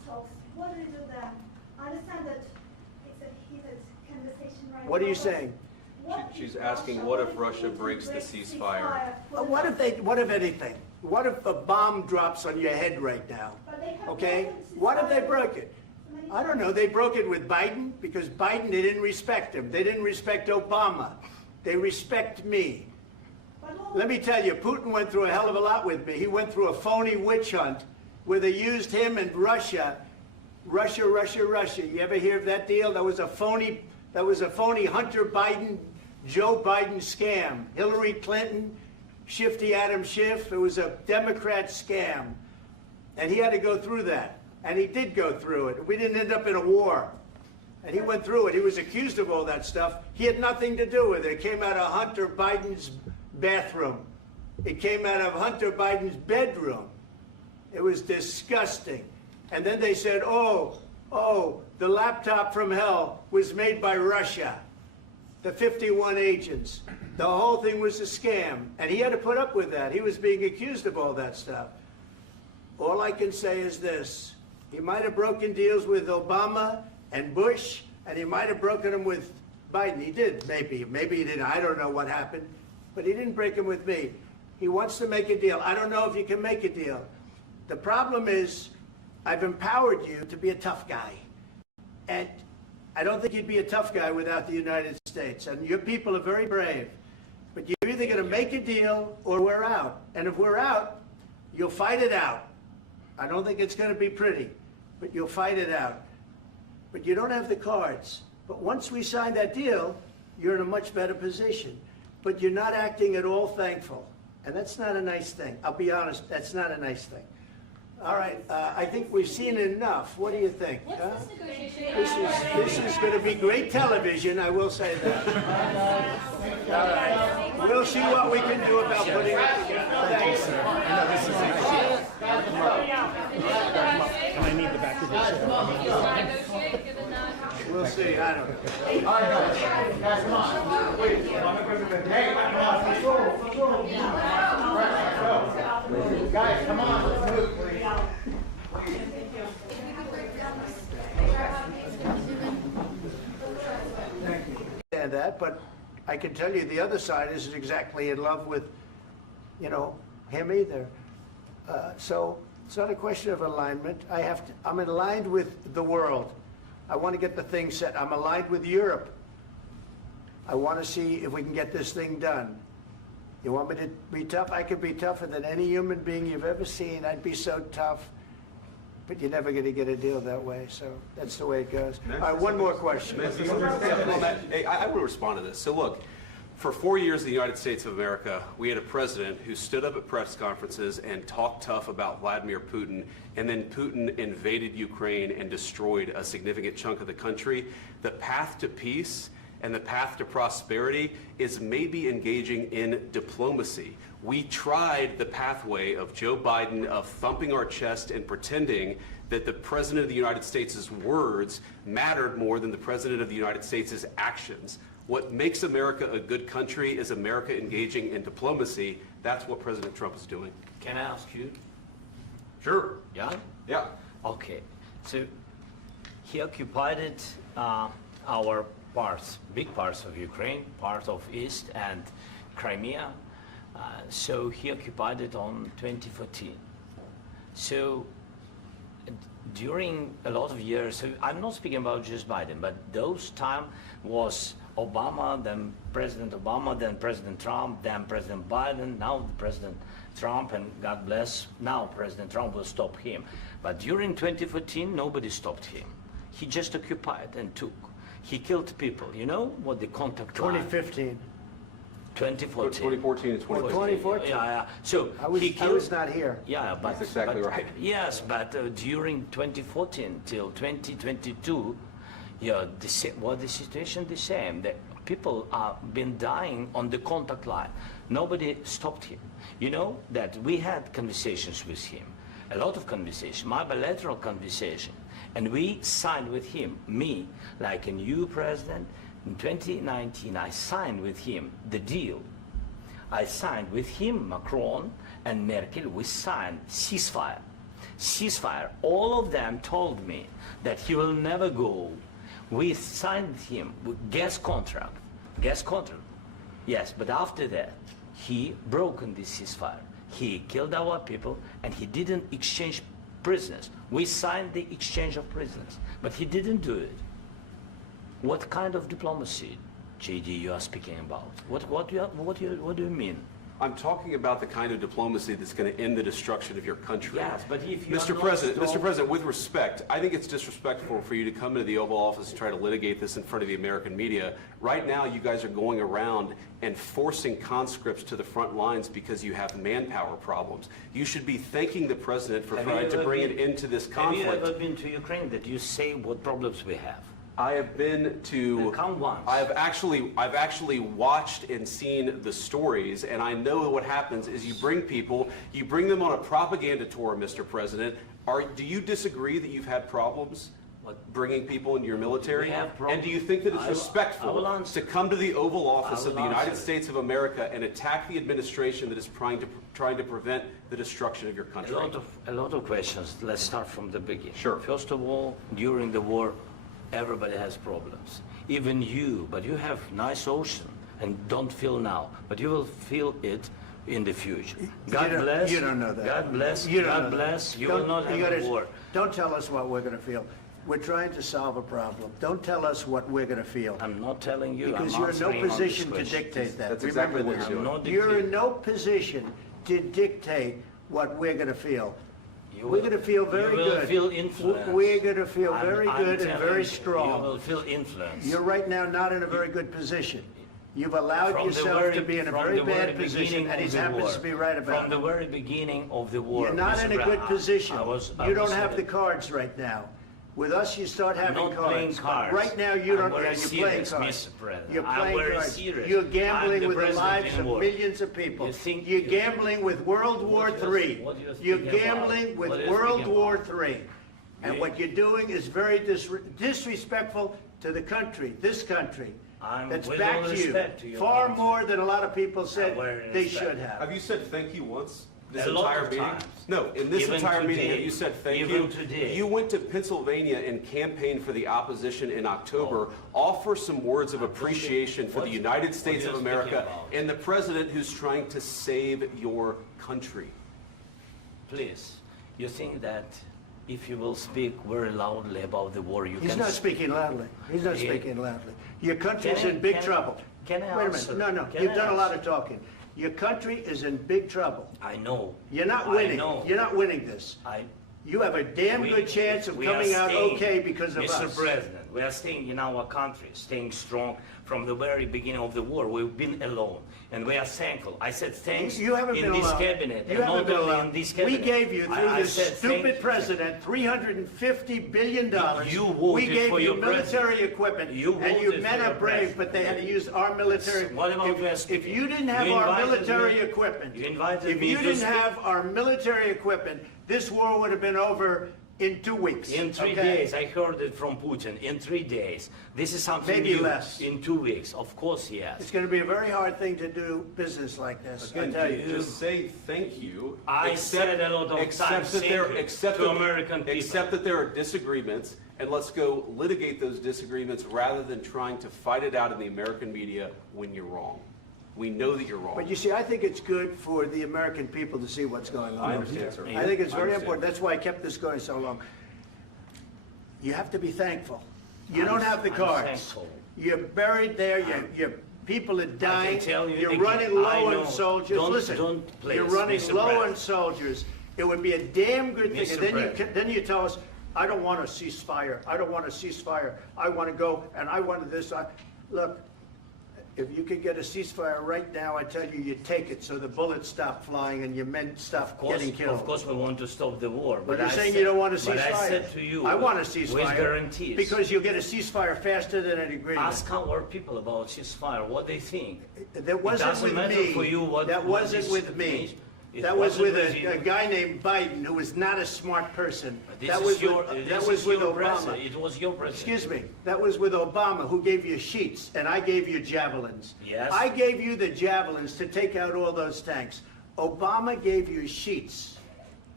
talks, what do you do then? I understand that it's a heated conversation right now. What are you but saying? what She's if asking, what if Russia breaks the ceasefire? What if anything? What if a bomb drops on your head right now? But they have Okay? broken What if they ceasefire broke it? so many I don't know. They broke it with Biden because Biden, they didn't respect him. They didn't respect Obama. They respect me. But all- Let me tell you, Putin went through a hell of a lot with me. He went through a phony witch hunt where they used him and Russia. Russia. You ever hear of that deal? That was a phony Hunter Biden, Joe Biden scam. Hillary Clinton, Shifty Adam Schiff. It was a Democrat scam. And he had to go through that. And he did go through it. We didn't end up in a war. And he went through it. He was accused of all that stuff. He had nothing to do with it. It came out of Hunter Biden's bathroom. It came out of Hunter Biden's bedroom. It was disgusting. And then they said, oh, the laptop from hell was made by Russia. The 51 agents. The whole thing was a scam. And he had to put up with that. He was being accused of all that stuff. All I can say is this. He might have broken deals with Obama and Bush, and he might have broken them with Biden. He did, maybe. Maybe he didn't. I don't know what happened. But he didn't break them with me. He wants to make a deal. I don't know if you can make a deal. The problem is, I've empowered you to be a tough guy. And I don't think you'd be a tough guy without the United States. And your people are very brave. But you're either going to make a deal or we're out. And if we're out, you'll fight it out. I don't think it's going to be pretty, but you'll fight it out. But you don't have the cards. But once we sign that deal, you're in a much better position. But you're not acting at all thankful. And that's not a nice thing. I'll be honest, that's not a nice thing. All right, I think we've seen enough. What do you think? Huh? This is going to be great television, I will say that. All right. We'll see what we can do about putting it together. Thanks. And I need the back of this. We'll see, I don't know. All right, guys, come on. Wait, hey, come on, let's go. Guys, come on, let's move, please. Understand that, but I can tell you the other side isn't exactly in love with, him either. So it's not a question of alignment. I'm aligned with the world. I want to get the thing set. I'm aligned with Europe. I want to see if we can get this thing done. You want me to be tough? I could be tougher than any human being you've ever seen. I'd be so tough. But you're never going to get a deal that way, so that's the way it goes. All right, one more question. Hey, I will respond to this. So look, for 4 years in the United States of America, we had a president who stood up at press conferences and talked tough about Vladimir Putin, and then Putin invaded Ukraine and destroyed a significant chunk of the country. The path to peace and the path to prosperity is maybe engaging in diplomacy. We tried the pathway of Joe Biden of thumping our chest and pretending that the President of the United States' words mattered more than the President of the United States' actions. What makes America a good country is America engaging in diplomacy. That's what President Trump is doing. Can I ask you? Sure. Yeah? Yeah. Okay. So he occupied our parts, big parts of Ukraine, part of East and Crimea. So he occupied it on 2014. So during a lot of years, so I'm not speaking about just Biden, but those time was Obama, then President Trump, then President Biden, now President Trump, and God bless, now President Trump will stop him. But during 2014, nobody stopped him. He just occupied and took. He killed people. You know what the contact line? 2015. 2014. 2014 and 2014. 2014. Yeah. So I was he killed, not here. Yeah, but That's exactly but- right. Yes, but during 2014 till 2022, the situation the same. The people are been dying on the contact line. Nobody stopped him. You know that we had conversations with him, a lot of conversations, my bilateral conversation, and we signed with him. Me, like a new president, in 2019, I signed with him the deal. I signed with him, Macron and Merkel. We signed ceasefire. ceasefire. All of them told me that he will never go. We signed him with gas contract. Yes, but after that, he broken the ceasefire. He killed our people, and he didn't exchange prisoners. We signed the exchange of prisoners, but he didn't do it. What kind of diplomacy, JD, you are speaking about? What do you mean? I'm talking about the kind of diplomacy that's going to end the destruction of your country. Yes, but if you Mr. are President, not Mr. President, with respect, I think it's disrespectful for you to come into the Oval Office and try to litigate this in front of the American media. Right now, you guys are going around and forcing conscripts to the front lines because you have manpower problems. You should be thanking the President for trying to bring an end to this conflict. Have you ever been to Ukraine that you say what problems we have? I have been to. Come once. I've actually watched and seen the stories, and I know what happens is you bring them on a propaganda tour, Mr. President. Do you disagree that you've had problems bringing people into your military? We have problems. And do you think that it's I will respectful answer. to come to the Oval Office I of the will United answer. States of America and attack the administration that is trying to prevent the destruction of your country? A lot of questions. Let's start from the beginning. Sure. First of all, during the war, everybody has problems. Even you, but you have nice ocean and don't feel now, but you will feel it in the future. God bless. You don't know that. God bless. You don't God know bless. that. You will not You have gotta- a war. Don't tell us what we're going to feel. We're trying to solve a problem. Don't tell us what we're going to feel. I'm not telling you. Because I'm you're in no answering on this position to question. dictate that. That's Remember exactly what this. you're doing. I'm not You're in dictating. no position to dictate what we're going to feel. You We're will- going to feel very you will good. feel influenced. We're going to feel I'm- very I'm good and telling very you, strong. You will feel influence. You're right now not in a very good position. You've allowed From the yourself very- to be in a from very the very bad position, beginning and he of the happens war. to be right about From the it. very beginning of the war. You're not Mr. in a good Brown, position. I was You don't saying have the that. cards right now. With us, you start having not playing cards. cards. Right now, you I'm don't. very You're playing serious, cards. Mr. President. You're I'm playing very cards. serious. You're I'm gambling the with the president lives in of war. millions of people. You think- You're gambling with World War What do you- III. what do you You're think about? gambling with What do you World think War about? III. And You- what you're doing is very disrespectful to the country, this country. I'm That's with back all to respect to you. your Far answer. more than a lot of people said very they respect. should have. Have you said thank you once? This A lot entire of meeting? times. No, in this Even entire meeting, today. have you said thank Even you? today. You went to Pennsylvania and campaigned for the opposition in October. Offer some words of appreciation for the What- United what States are of you America speaking about? and the president who's trying to save your country. Please, you think that if you will speak very loudly about the war, you He's can... not speaking loudly. He's not Yeah. speaking loudly. Your country's Can I- in big can- trouble. can I Wait a answer? minute. No, Can you've I done a lot answer? of talking. Your country is in big trouble. I know. You're not I winning. know. You're not winning this. You have a damn We- good chance of we are coming out staying, okay because of Mr. us. President, we are staying in our country, staying strong from the very beginning of the war. We've been alone, and we are thankful. I said thanks You haven't in been this alone. cabinet, You and haven't not been only alone. in this We cabinet. gave you, through I this said thank stupid you. president, $350 billion. You We voted gave for you your military president. equipment, You and you voted men for are your brave, president. but they had to use our military. What about If you didn't have You our invited military me- equipment, you invited if me you to didn't speak- have our military equipment, this war would have been over in 2 weeks. In 3 okay? days, I heard it from Putin. In 3 days, this is something Maybe new. less. In 2 weeks, of course, yes. It's going to be a very hard thing to do business like this. I Again, tell you. just say thank you. I said a lot of except times that thank there- you except to that- American people. Except that there are disagreements, and let's go litigate those disagreements rather than trying to fight it out in the American media when you're wrong. We know that you're wrong. But you see, I think it's good for the American people to see what's going on. I understand, sir. I think it's I very understand. important. That's why I kept this going so long. You have to be thankful. You don't have the I'm cards. thankful. You're buried there. Your people are dying. tell you You're again, running I low know. on soldiers. Don't- Listen, don't please, you're running Mr. low on President. soldiers. It would be a damn good thing. Mr. And then President. then you tell us, I don't want a ceasefire. I don't want a ceasefire. I want to go and I want this. Look, if you could get a ceasefire right now, I tell you, you take it so the bullets stop flying and your men stop getting killed. Of course, we want to stop the war. But you're I saying said- you don't want a ceasefire. But I said to you, I want a with ceasefire. guarantees. Because you'll get a ceasefire faster than an agreement. Ask our people about ceasefire, what they think. That wasn't doesn't with matter me. for you what- That what wasn't this with me. means. It That was wasn't with with you. a guy named Biden, who was not a smart person. This That is was your, with, this that was is with your Obama. president. It was your president. Excuse me. That was with Obama, who gave you sheets, and I gave you javelins. Yes. I gave you the javelins to take out all those tanks. Obama gave you sheets.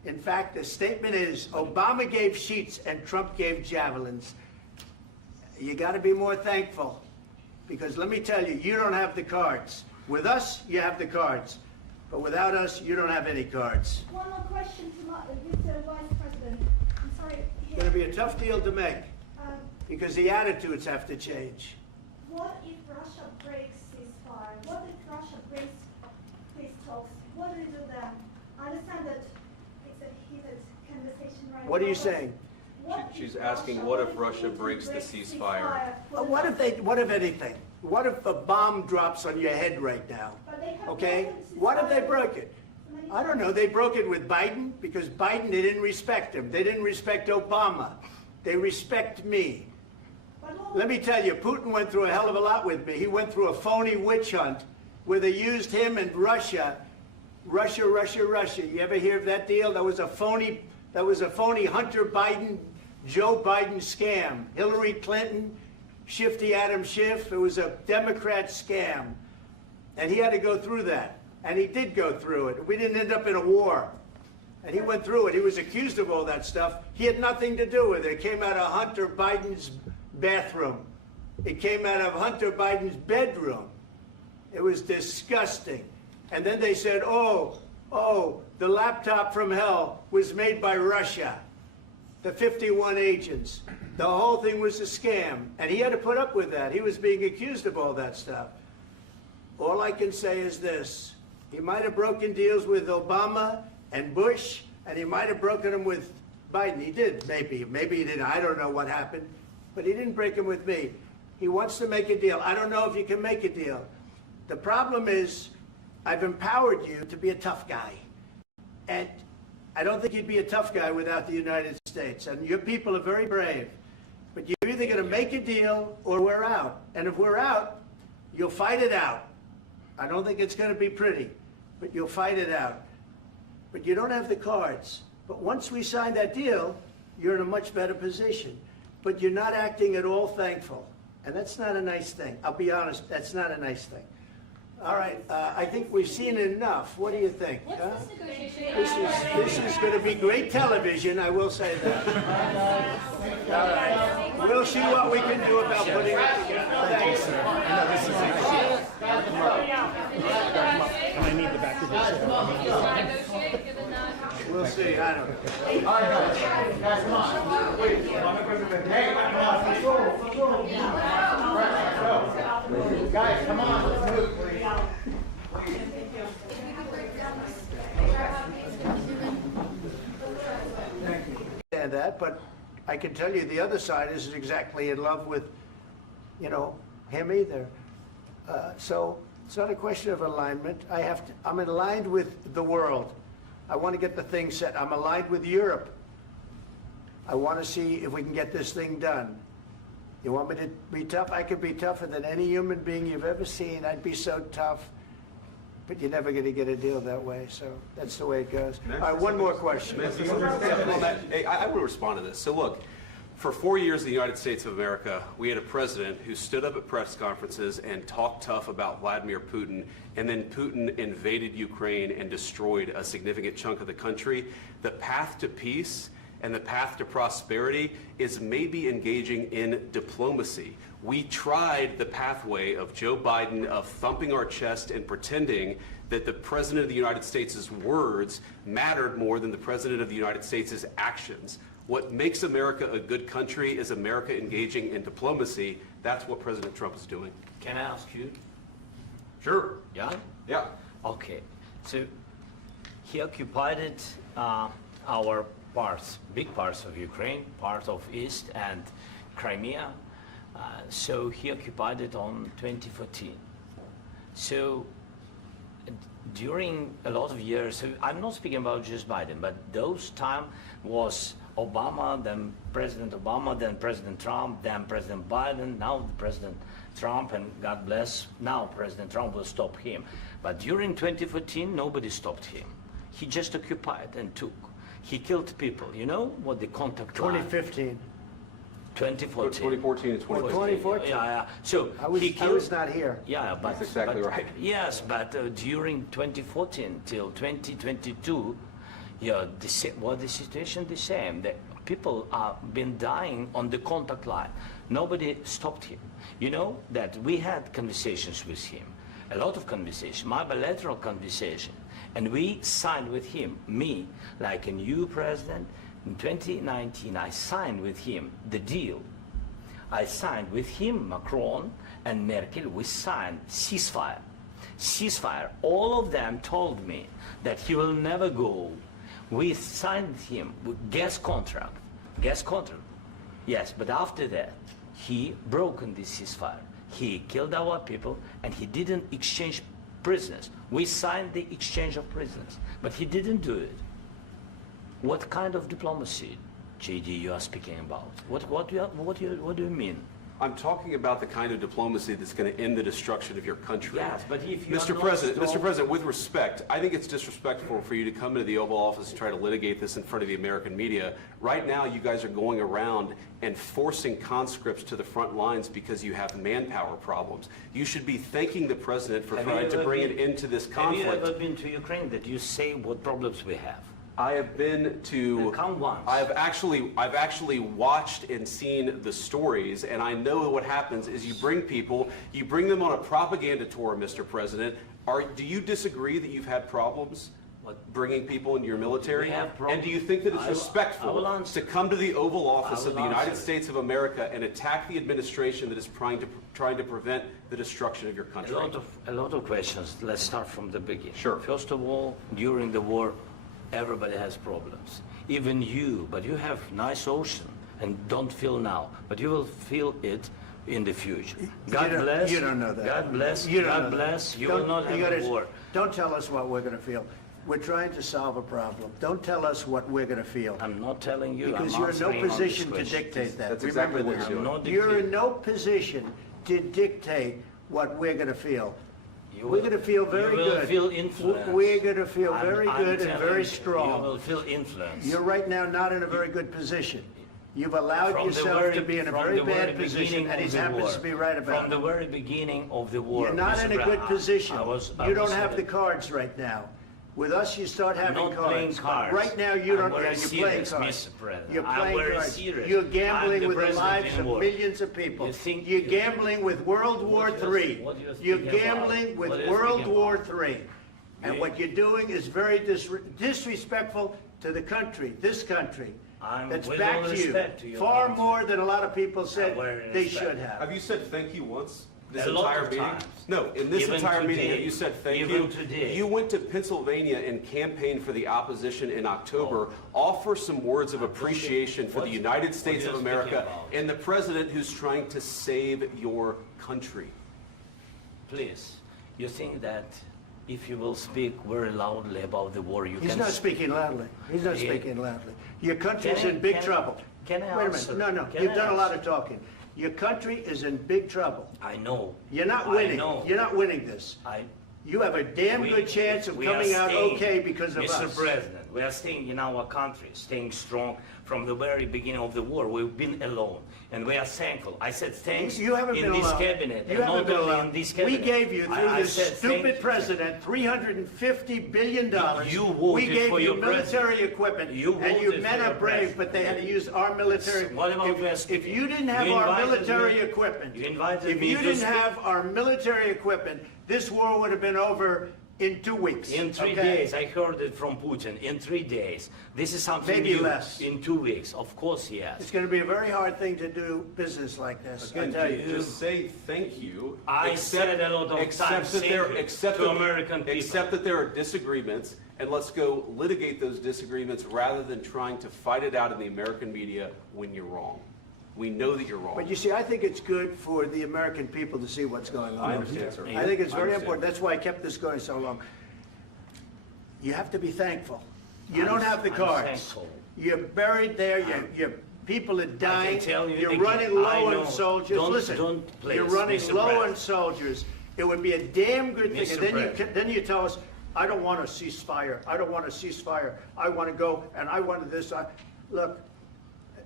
In fact, the statement is Obama gave sheets and Trump gave javelins. You got to be more thankful, because let me tell you, you don't have the cards. With us, you have the cards, but without us, you don't have any cards. One more question to Mr. Vice President. I'm sorry. It's going to be a tough deal to make, Um, because the attitudes have to change. What if Russia breaks ceasefire? What if Russia breaks peace talks? What do we do then? I understand that it's a heated conversation right now. What are you but saying? what She's if asking, what if Russia breaks the ceasefire? What if anything? What if a bomb drops on your head right now? But they have Okay? broken the What if they ceasefire broke it? many I don't know. They broke it with Biden, because Biden, they didn't respect him. They didn't respect Obama. They respect me. But what Let me tell you, Putin went through a hell of a lot with me. He went through a phony witch hunt where they used him and Russia. Russia. You ever hear of that deal? That was a phony Hunter Biden, Joe Biden scam. Hillary Clinton, Shifty Adam Schiff. It was a Democrat scam. And he had to go through that. And he did go through it. We didn't end up in a war. And he went through it. He was accused of all that stuff. He had nothing to do with it. It came out of Hunter Biden's bathroom. It came out of Hunter Biden's bedroom. It was disgusting. And then they said, oh, the laptop from hell was made by Russia. The 51 agents. The whole thing was a scam. And he had to put up with that. He was being accused of all that stuff. All I can say is this. He might have broken deals with Obama and Bush, and he might have broken them with Biden. He did, maybe. Maybe he didn't. I don't know what happened. But he didn't break them with me. He wants to make a deal. I don't know if you can make a deal. The problem is, I've empowered you to be a tough guy. And I don't think you'd be a tough guy without the United States. And your people are very brave. But you're either going to make a deal or we're out. And if we're out, you'll fight it out. I don't think it's going to be pretty, but you'll fight it out. But you don't have the cards. But once we sign that deal, you're in a much better position. But you're not acting at all thankful. And that's not a nice thing. I'll be honest, that's not a nice thing. All right, I think we've seen enough. What do you think? Huh? This is going to be great television, I will say that. All right. We'll see what we can do about putting it together. Thanks. And I need the back of the We'll see. I don't know. All right, guys, come on. Wait, hey, come on, let's go. Right, go. Guys, come on, let's move. Understand that, but I can tell you the other side isn't exactly in love with, him either. So it's not a question of alignment. I'm aligned with the world. I want to get the thing set. I'm aligned with Europe. I want to see if we can get this thing done. You want me to be tough? I could be tougher than any human being you've ever seen. I'd be so tough. But you're never going to get a deal that way, so that's the way it goes. All right, one more question. I will respond to this. So look, for 4 years in the United States of America, we had a president who stood up at press conferences and talked tough about Vladimir Putin, and then Putin invaded Ukraine and destroyed a significant chunk of the country. The path to peace and the path to prosperity is maybe engaging in diplomacy. We tried the pathway of Joe Biden of thumping our chest and pretending that the President of the United States' words mattered more than the President of the United States' actions. What makes America a good country is America engaging in diplomacy. That's what President Trump is doing. Can I ask you? Sure. Yeah? Yeah. Okay. So he occupied our parts, big parts of Ukraine, part of East and Crimea. So he occupied it on 2014. So during a lot of years, so I'm not speaking about just Biden, but those time was Obama, then President Obama, then President Trump, then President Biden, now President Trump, and God bless, now President Trump will stop him. But during 2014, nobody stopped him. He just occupied and took. He killed people. You know what the contact line? 2015. 2014. 2014 and 2015. 2014. Yeah. So I was he killed, not here. Yeah, but That's exactly but- right. Yes, but during 2014 till 2022, Yeah, the situation the same. The people are been dying on the contact line. Nobody stopped him. You know that we had conversations with him, a lot of conversation, my bilateral conversation, and we signed with him, me, like a new president. In 2019, I signed with him the deal. I signed with him, Macron and Merkel, we signed ceasefire. Ceasefire. All of them told me that he will never go. We signed him with gas contract. Gas contract. Yes, but after that, he broken this ceasefire. He killed our people and he didn't exchange prisoners. We signed the exchange of prisoners, but he didn't do it. What kind of diplomacy, JD, you are speaking about? What do you mean? I'm talking about the kind of diplomacy that's going to end the destruction of your country. Yes, but if you Mr. President, with respect, I think it's disrespectful for you to come into the Oval Office and try to litigate this in front of the American media. Right now, you guys are going around and forcing conscripts to the front lines because you have manpower problems. You should be thanking the President for trying to bring an end to this conflict. Have you ever been to Ukraine that you say what problems we have? I have been to. Then come once. I've actually watched and seen the stories, and I know what happens is you bring people, you bring them on a propaganda tour, Mr. President. Do you disagree that you've had problems bringing people into your military? We have problems. And do you think that it's I respectful will answer. to come to the Oval Office I of will the United answer. States of America and attack the administration that is trying to prevent the destruction of your country? A lot of questions. Let's start from the beginning. Sure. First of all, during the war, everybody has problems. Even you, but you have nice ocean and don't feel now, but you will feel it in the future. God bless. You don't know that. God bless. You don't know God that. bless. You Don't- will not have a war. Don't tell us what we're going to feel. We're trying to solve a problem. Don't tell us what we're going to feel. I'm not telling you. Because I'm you're in no answering on this position to question. dictate that. That's Remember exactly what this. you're doing. I'm not You're dictating. in no position to dictate what we're going to feel. You We're will- going to feel very you will good. feel influence. We're going to feel very I'm good and telling very you, strong. You will feel influence. You're right now not in a very good position. You've allowed From the yourself to be in a from very the bad very position, beginning and he of the happens war. to be right about From the it. very beginning of the war. You're not Mr. in a good Brown, position. I You don't was have at the it. cards right now. With us, you start having Not playing cards. cards. Right now, you I'm don't. very You're playing serious, cards. Mr. President. You're I'm playing very cards. serious. You're I'm gambling the with the president lives in of war. millions of people. You think- You're gambling with World War What do you- III. what do you You're think about? gambling with What do you World think War about? III. And You- what you're doing is very disrespectful to the country, this country. I'm That's with back all to respect to you. your Far country. more than a lot of people said very they respect. should have. Have you said thank you once? This A lot entire of meeting? times. No, in this Even entire meeting, today. have you said thank Even you? today. You went to Pennsylvania and campaigned for the opposition in October. Offer some words of appreciation for What- the United what States are of you America speaking about? and the president who's trying to save your country. Please, you think that if you will speak very loudly about the war, you He's can... not speaking loudly. He's not Yeah. speaking loudly. Your country's Can I- in big can I- trouble. can I Wait a answer? minute. No, Can you've I done a lot answer? of talking. Your country is in big trouble. I know. You're not I winning. know. You're not winning this. You have a damn good chance of we are coming out staying- okay because of Mr. us. President, we are staying in our country, staying strong from the very beginning of the war. We've been alone, and we are thankful. I said thanks You haven't in been this alone. cabinet, You and haven't not been only alone. in this We cabinet. gave you, through I this said thank stupid you. president, $350 billion. You We voted gave for you your military president. equipment, You and you voted men for are your brave, president. but they had to use our military. What about West? If you didn't have You our invited military me- equipment, you invited if me you to didn't speak- have our military equipment, this war would have been over in 2 weeks. In 3 okay? days, I heard it from Putin. In 3 days, this is something Maybe new. less. In 2 weeks, of course, yes. It's going to be a very hard thing to do business like this. I Again, tell you. just say thank you. I said a lot of times that there, thank you accept to that- American people. Accept that there are disagreements, and let's go litigate those disagreements rather than trying to fight it out in the American media when you're wrong. We know that you're wrong. But you see, I think it's good for the American people to see what's going on. I understand, sir. I think it's I very understand. important. That's why I kept this going so long. You have to be thankful. You don't have the I'm cards. thankful. You're buried there. Your people are dying. tell you You're again, running I low know. on soldiers. Don't- Listen, don't please, you're running Mr. low on President. soldiers. It would be a damn good thing. Mr. And then President. then you tell us, I don't want a ceasefire. I don't want a ceasefire. I want to go and I want this. Look,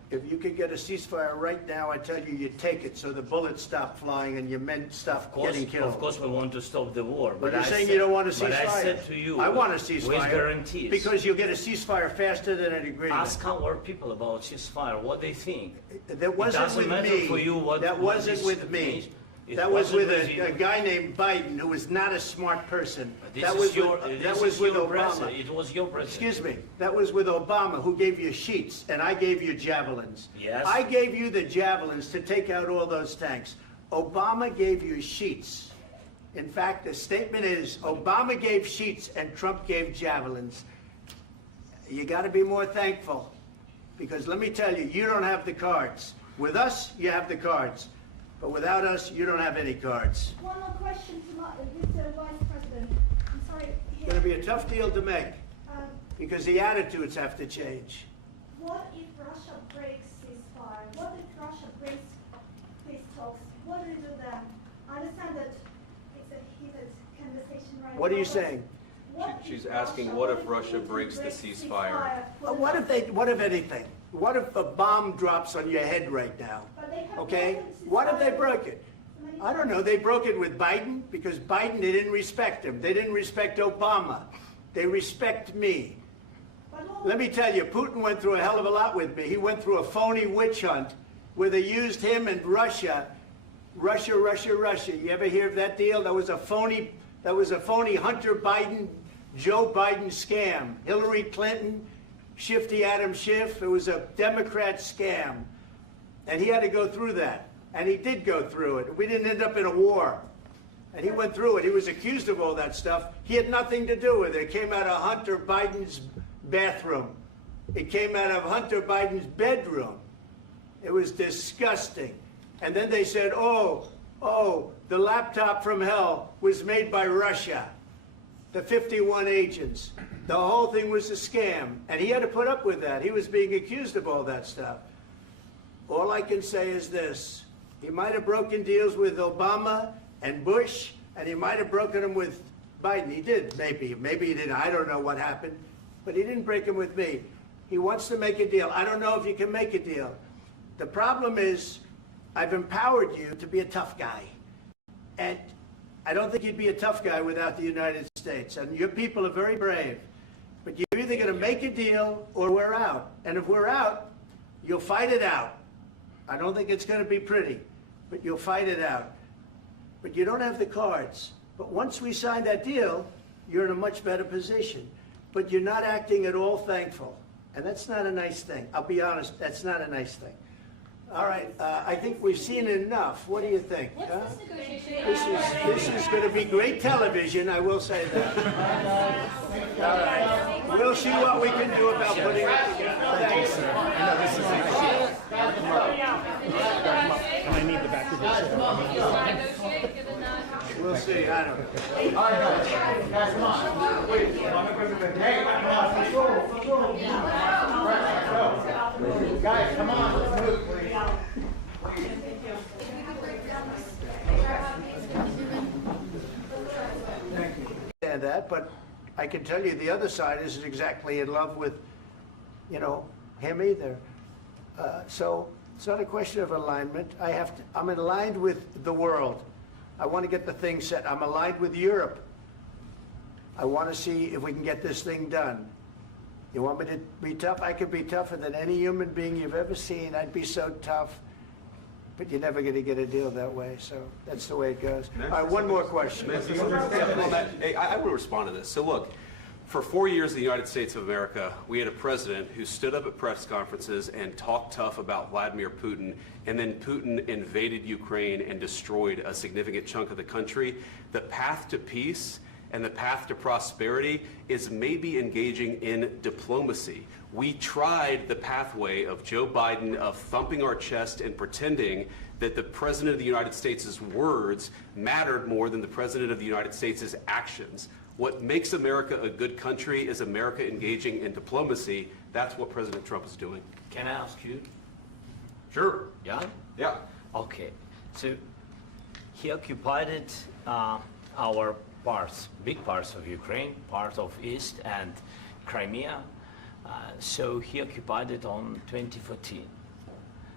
If you could get a ceasefire right now, I tell you, you take it so the bullets stop flying and your men stop getting killed. Of course, we want to stop the war. But you're I saying said- you don't want a ceasefire. But I said to you, I want a ceasefire. with guarantees. Because you'll get a ceasefire faster than an agreement. Ask our people about ceasefire, what they think. That wasn't doesn't with matter me. for you what- That what wasn't this with me. means. It That was with wasn't with you. a guy named Biden who was not a smart person. This That is was your, with, this that is was with your Obama. president. It was your president. Excuse me. That was with Obama, who gave you sheets, and I gave you javelins. Yes. I gave you the javelins to take out all those tanks. Obama gave you sheets. In fact, the statement is Obama gave sheets and Trump gave javelins. You got to be more thankful, because let me tell you, you don't have the cards. With us, you have the cards. But without us, you don't have any cards. One more question to Mr. Vice President. I'm sorry. It's going to be a tough deal to make, Um, because the attitudes have to change. What if Russia breaks ceasefire? What if Russia breaks peace talks? What do we do then? I understand that it's a heated conversation right now. What are you but saying? what She's if asking, Russia- what if if Russia Putin breaks the breaks ceasefire? What if anything? What if a bomb drops on your head right now? But they have Okay? broken What if they ceasefire broke it? many I don't know. They broke it with Biden because Biden, they didn't respect him. They didn't respect Obama. They respect me. But what- Let me tell you, Putin went through a hell of a lot with me. He went through a phony witch hunt where they used him and Russia. Russia. You ever hear of that deal? That was a phony Hunter Biden, Joe Biden scam. Hillary Clinton, Shifty Adam Schiff. It was a Democrat scam. And he had to go through that. And he did go through it. We didn't end up in a war. And he went through it. He was accused of all that stuff. He had nothing to do with it. It came out of Hunter Biden's bathroom. It came out of Hunter Biden's bedroom. It was disgusting. And then they said, oh, the laptop from hell was made by Russia. The 51 agents. The whole thing was a scam. And he had to put up with that. He was being accused of all that stuff. All I can say is this. He might have broken deals with Obama and Bush, and he might have broken them with Biden. He did, maybe. Maybe he didn't. I don't know what happened. But he didn't break them with me. He wants to make a deal. I don't know if you can make a deal. The problem is, I've empowered you to be a tough guy. And I don't think you'd be a tough guy without the United States. And your people are very brave. But you're either going to make a deal or we're out. And if we're out, you'll fight it out. I don't think it's going to be pretty, but you'll fight it out. But you don't have the cards. But once we sign that deal, you're in a much better position. But you're not acting at all thankful. And that's not a nice thing. I'll be honest, that's not a nice thing. All right, I think we've seen enough. What do you think? Huh? This is going to be great television, I will say that. All right. We'll see what we can do about putting it together. Thanks. And I need the back of your chair. We'll see, I don't know. All right, guys, come on. Wait, hey, come on, let's go. Guys, come on, let's move, please. And that, but I can tell you the other side isn't exactly in love with, him either. So it's not a question of alignment. I'm aligned with the world. I want to get the thing set. I'm aligned with Europe. I want to see if we can get this thing done. You want me to be tough? I could be tougher than any human being you've ever seen. I'd be so tough. But you're never going to get a deal that way, so that's the way it goes. All right, one more question. I will respond to this. So look, for 4 years in the United States of America, we had a president who stood up at press conferences and talked tough about Vladimir Putin, and then Putin invaded Ukraine and destroyed a significant chunk of the country. The path to peace and the path to prosperity is maybe engaging in diplomacy. We tried the pathway of Joe Biden of thumping our chest and pretending that the President of the United States' words mattered more than the President of the United States' actions. What makes America a good country is America engaging in diplomacy. That's what President Trump is doing. Can I ask you? Sure. Yeah? Yeah. Okay. So he occupied our parts, big parts of Ukraine, part of East and Crimea. So he occupied it on 2014.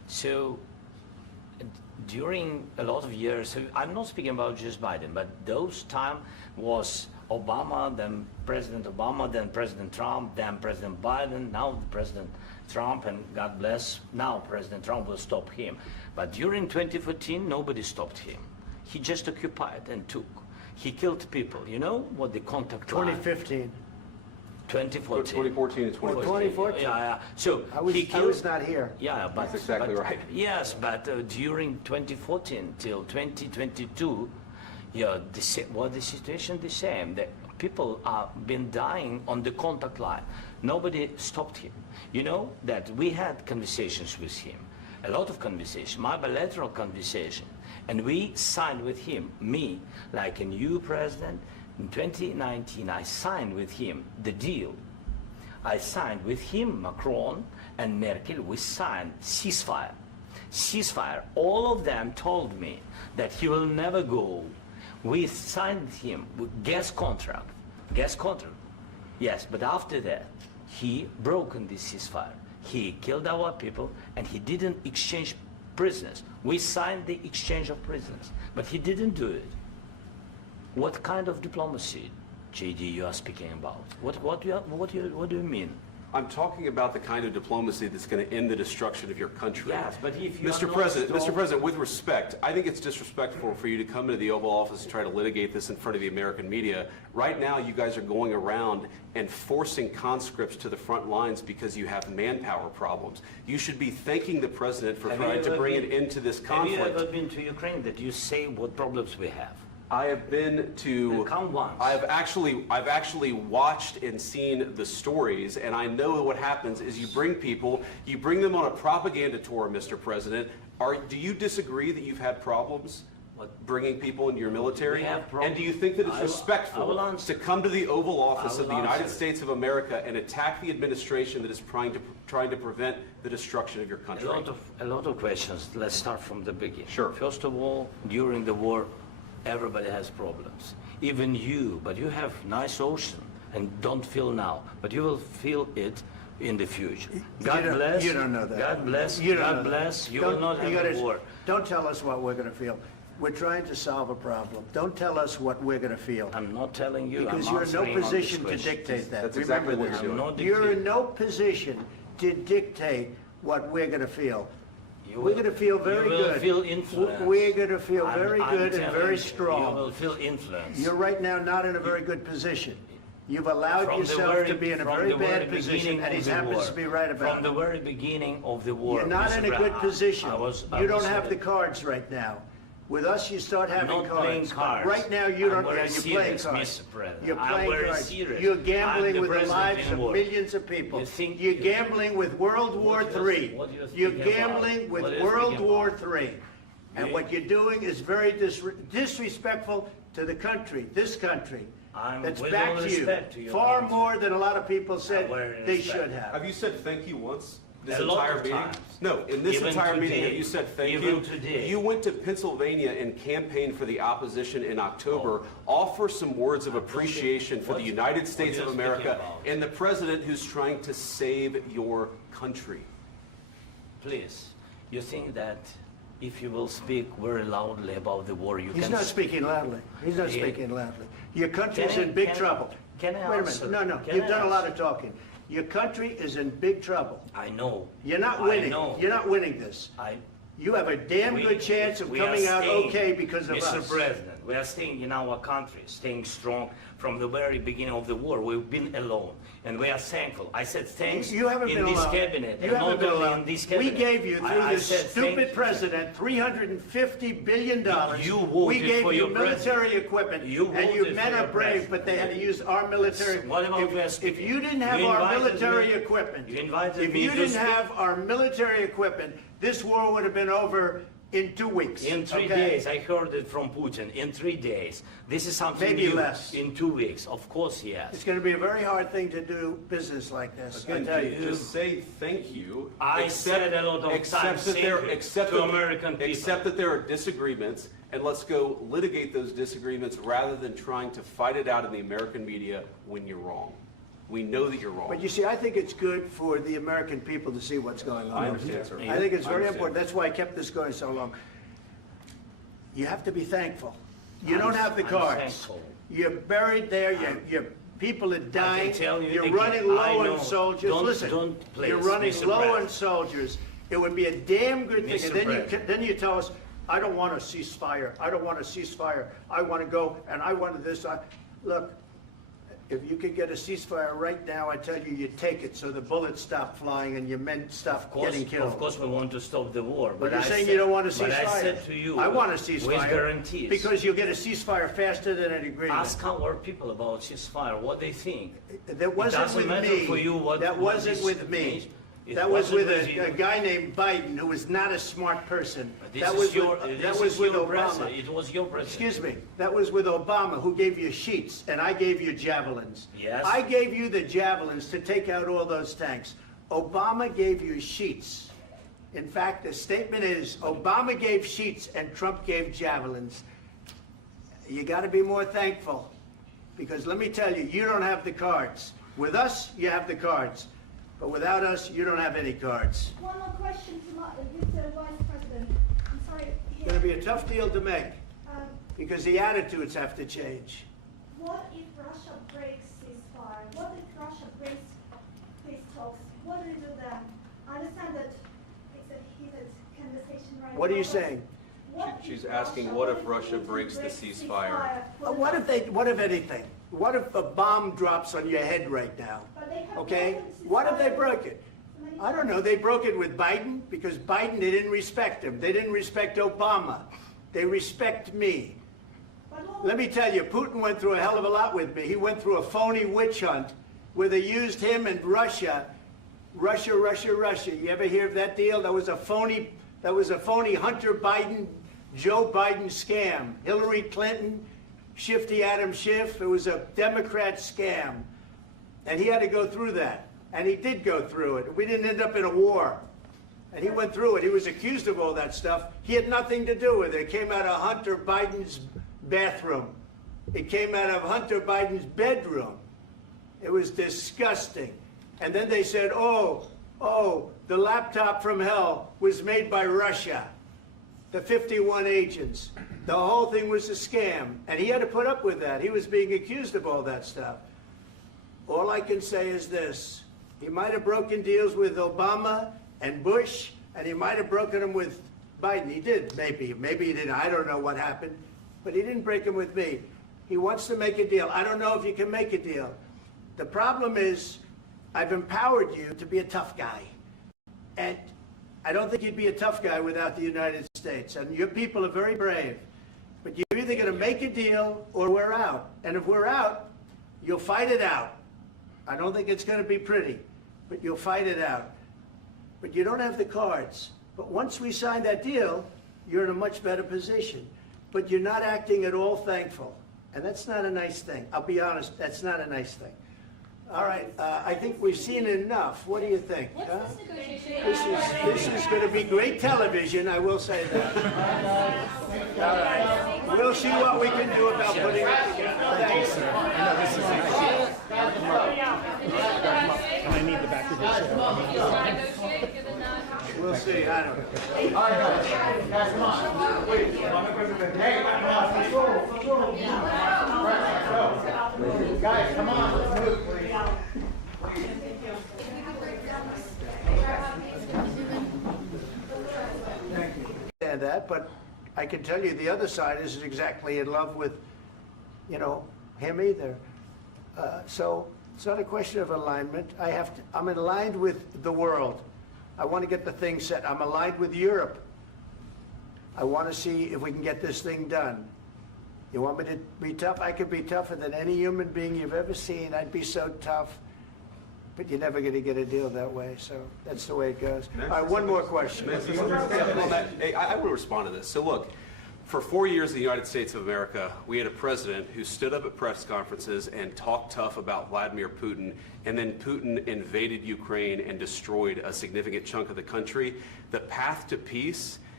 So during a lot of years, so I'm not speaking about just Biden, but those time was Obama, then President Obama, then President Trump, then President Biden, now President Trump, and God bless, now President Trump will stop him. But during 2014, nobody stopped him. He just occupied and took. He killed people. You know what the contact line? 2015. 2014. 2014 and 2015. 2014. Yeah. So I was, he killed. I was not here. Yeah, but That's exactly but- right. Yes, but during 2014 till 2022, yeah, the situation the same. The people are been dying on the contact line. Nobody stopped him. You know that we had conversations with him, a lot of conversation, my bilateral conversation, and we signed with him. Me, like a new president, in 2019, I signed with him the deal. I signed with him, Macron and Merkel, we signed ceasefire. Ceasefire. All of them told me that he will never go. We signed with him with gas contract. Gas contract. Yes, but after that, he broken this ceasefire. He killed our people and he didn't exchange prisoners. We signed the exchange of prisoners, but he didn't do it. What kind of diplomacy, JD, you are speaking about? What do you mean? I'm talking about the kind of diplomacy that's going to end the destruction of your country. Yes, but if you Mr. are not President, strong- Mr. President, with respect, I think it's disrespectful for you to come into the Oval Office and try to litigate this in front of the American media. Right now, you guys are going around and forcing conscripts to the front lines because you have manpower problems. You should be thanking the President for Have you trying to ever bring been- it into this Have conflict. you ever been to Ukraine that you say what problems we have? I have been to. Then come once. I've actually watched and seen the stories, and I know what happens is you bring them on a propaganda tour, Mr. President. Do you disagree that you've had problems bringing people into your military? We have And problems. do you think that it's I will respectful answer. to come to the Oval Office I of the will United answer. States of America and attack the administration that is trying to prevent the destruction of your country? A lot of questions. Let's start from the beginning. Sure. First of all, during the war, everybody has problems. Even you, but you have nice ocean and don't feel now, but you will feel it in the future. God don't- bless. you don't know that. God bless. You don't God know that. bless. You Don't- will not you have gotta- a war. Don't tell us what we're going to feel. We're trying to solve a problem. Don't tell us what we're going to feel. I'm not telling you. Because I'm you're in no answering on this position to question. dictate that. That's exactly Remember what this. you're doing. I'm not You're in dictating. no position to dictate what we're going to feel. You We're will- going to feel very you will good. feel influenced. We're going to feel I'm- very I'm good and telling very you, strong. You will feel influence. You're right now not in a very good position. You've allowed From the yourself very- to be in a from very the very bad position, beginning and of he the happens war. to be right about From the it. very beginning of the war. You're not Mr. in a Brown, good position. I was You don't saying- have the cards right now. With us, you start having not playing cards. cards. Right now, you I'm don't. very Yeah, you're playing serious, cards. Mr. President. You're I'm playing very cards. serious. You're I'm gambling the with the president lives in of war. millions of people. You think- You're gambling with World War What do you- III. what do you You're think about? gambling with What do you World think War about? III. And You- what you're doing is very disrespectful to the country, this country. I'm That's with back all to you. respect to your Far country. more than a lot of people said very they respect. should have. Have you said thank you once? This A lot entire of meeting? times. No, in this Even entire meeting, today. have you said thank Even you? today. You went to Pennsylvania and campaigned for the opposition in October. Offer some words of appreciation for the What- United what States you're of speaking America about. and the president who's trying to save your country. Please, you think that if you will speak very loudly about the war, you He's can... not speaking loudly. He's not Yeah. speaking loudly. Your country's Can I- in big can I- trouble. can I Wait a answer? minute. No. Can You've I done a lot answer? of talking. Your country is in big trouble. I know. You're not I winning. know. You're not winning this. You have a damn We- good chance of we are coming out staying, okay because of Mr. us. President, we are staying in our country, staying strong from the very beginning of the war. We've been alone, and we are thankful. I said thanks You haven't in been this alone. cabinet, You and haven't not been only alone. in this We cabinet. gave you, through I this said thank stupid you. president, $350 billion. You voted We gave for you your military president. equipment, You and you voted men for are your brave, president. but they had to use our military. What about we are If speaking? you didn't have You our invited military me- equipment, you invited if me you to didn't speak. have our military equipment, this war would have been over in 2 weeks. In 3 okay? days, I heard it from Putin. In 3 days, this is something Maybe new. less. In 2 weeks, of course, yes. It's going to be a very hard thing to do business like this. I Again, tell you. just say thank you. I said a lot of accept times that thank there- you accept to that- American people. Accept that there are disagreements, and let's go litigate those disagreements rather than trying to fight it out in the American media when you're wrong. We know that you're wrong. But you see, I think it's good for the American people to see what's going on. I understand, sir. I think it's I very understand. important. That's why I kept this going so long. You have to be thankful. You don't have the I'm cards. thankful. You're buried there. Your people are dying. tell you You're again, running I low know. on soldiers. Don't- Listen, don't please, you're running Mr. low Brett. on soldiers. It would be a damn good thing. Mr. And then Brett. then you tell us, I don't want a ceasefire. I don't want a ceasefire. I want to go and I want this. Look, if you could get a ceasefire right now, I tell you, you take it so the bullets stop flying and your men stop getting killed. Of course, we want to stop the war. But you're I saying said- you don't want a ceasefire. But I said to you, I want a with ceasefire. guarantees. Because you'll get a ceasefire faster than an agreement. Ask our people about ceasefire, what they think. That wasn't doesn't with matter me. for you what- That what wasn't this with me. means. It That was with wasn't with you. a guy named Biden, who was not a smart person. This That is was your, with, this that was is with your Obama. president. It was your president. Excuse me. That was with Obama, who gave you sheets, and I gave you javelins. Yes. I gave you the javelins to take out all those tanks. Obama gave you sheets. In fact, the statement is, Obama gave sheets and Trump gave javelins. You got to be more thankful, because let me tell you, you don't have the cards. With us, you have the cards. But without us, you don't have any cards. One more question to Mr. Vice President. I'm sorry. It's going to be a tough deal to make, Um, because the attitudes have to change. What if Russia breaks ceasefire? What if Russia breaks peace talks? What do you do then? I understand that it's a heated conversation right now. What are you but saying? what She's if asking, what if Russia breaks the ceasefire? What if anything? What if a bomb drops on your head right now? But they have Okay? broken What if they ceasefire broke it? many I don't know. times. They broke it with Biden because Biden, they didn't respect him. They didn't respect Obama. They respect me. But what- Let me tell you, Putin went through a hell of a lot with me. He went through a phony witch hunt where they used him and Russia. Russia. You ever hear of that deal? That was a phony Hunter Biden, Joe Biden scam. Hillary Clinton, Shifty Adam Schiff. It was a Democrat scam. And he had to go through that. And he did go through it. We didn't end up in a war. And he went through it. He was accused of all that stuff. He had nothing to do with it. It came out of Hunter Biden's bathroom. It came out of Hunter Biden's bedroom. It was disgusting. And then they said, oh, the laptop from hell was made by Russia. The 51 agents. The whole thing was a scam. And he had to put up with that. He was being accused of all that stuff. All I can say is this. He might have broken deals with Obama and Bush, and he might have broken them with Biden. He did, maybe. Maybe he didn't. I don't know what happened. But he didn't break them with me. He wants to make a deal. I don't know if you can make a deal. The problem is, I've empowered you to be a tough guy. And I don't think you'd be a tough guy without the United States. And your people are very brave. But you're either going to make a deal or we're out. And if we're out, you'll fight it out. I don't think it's going to be pretty, but you'll fight it out. But you don't have the cards. But once we sign that deal, you're in a much better position. But you're not acting at all thankful. And that's not a nice thing. I'll be honest, that's not a nice thing. All right, I think we've seen enough. What do you think? Huh? This is going to be great television, I will say that. All right, we'll see what we can do about putting it together. Thanks. And I need the back of this. We'll see, I don't know. All right, guys, come on. Wait, hey, come on, let's go. Right, let's go. Guys, come on, let's move, please. Understand that, but I can tell you the other side isn't exactly in love with, him either. So it's not a question of alignment. I'm aligned with the world. I want to get the thing set. I'm aligned with Europe. I want to see if we can get this thing done. You want me to be tough? I could be tougher than any human being you've ever seen. I'd be so tough. But you're never going to get a deal that way, so that's the way it goes. All right, one more question. Hey, I will respond to this. So look, for 4 years in the United States of America, we had a president who stood up at press conferences and talked tough about Vladimir Putin, and then Putin invaded Ukraine and destroyed a significant chunk of the country. The path to peace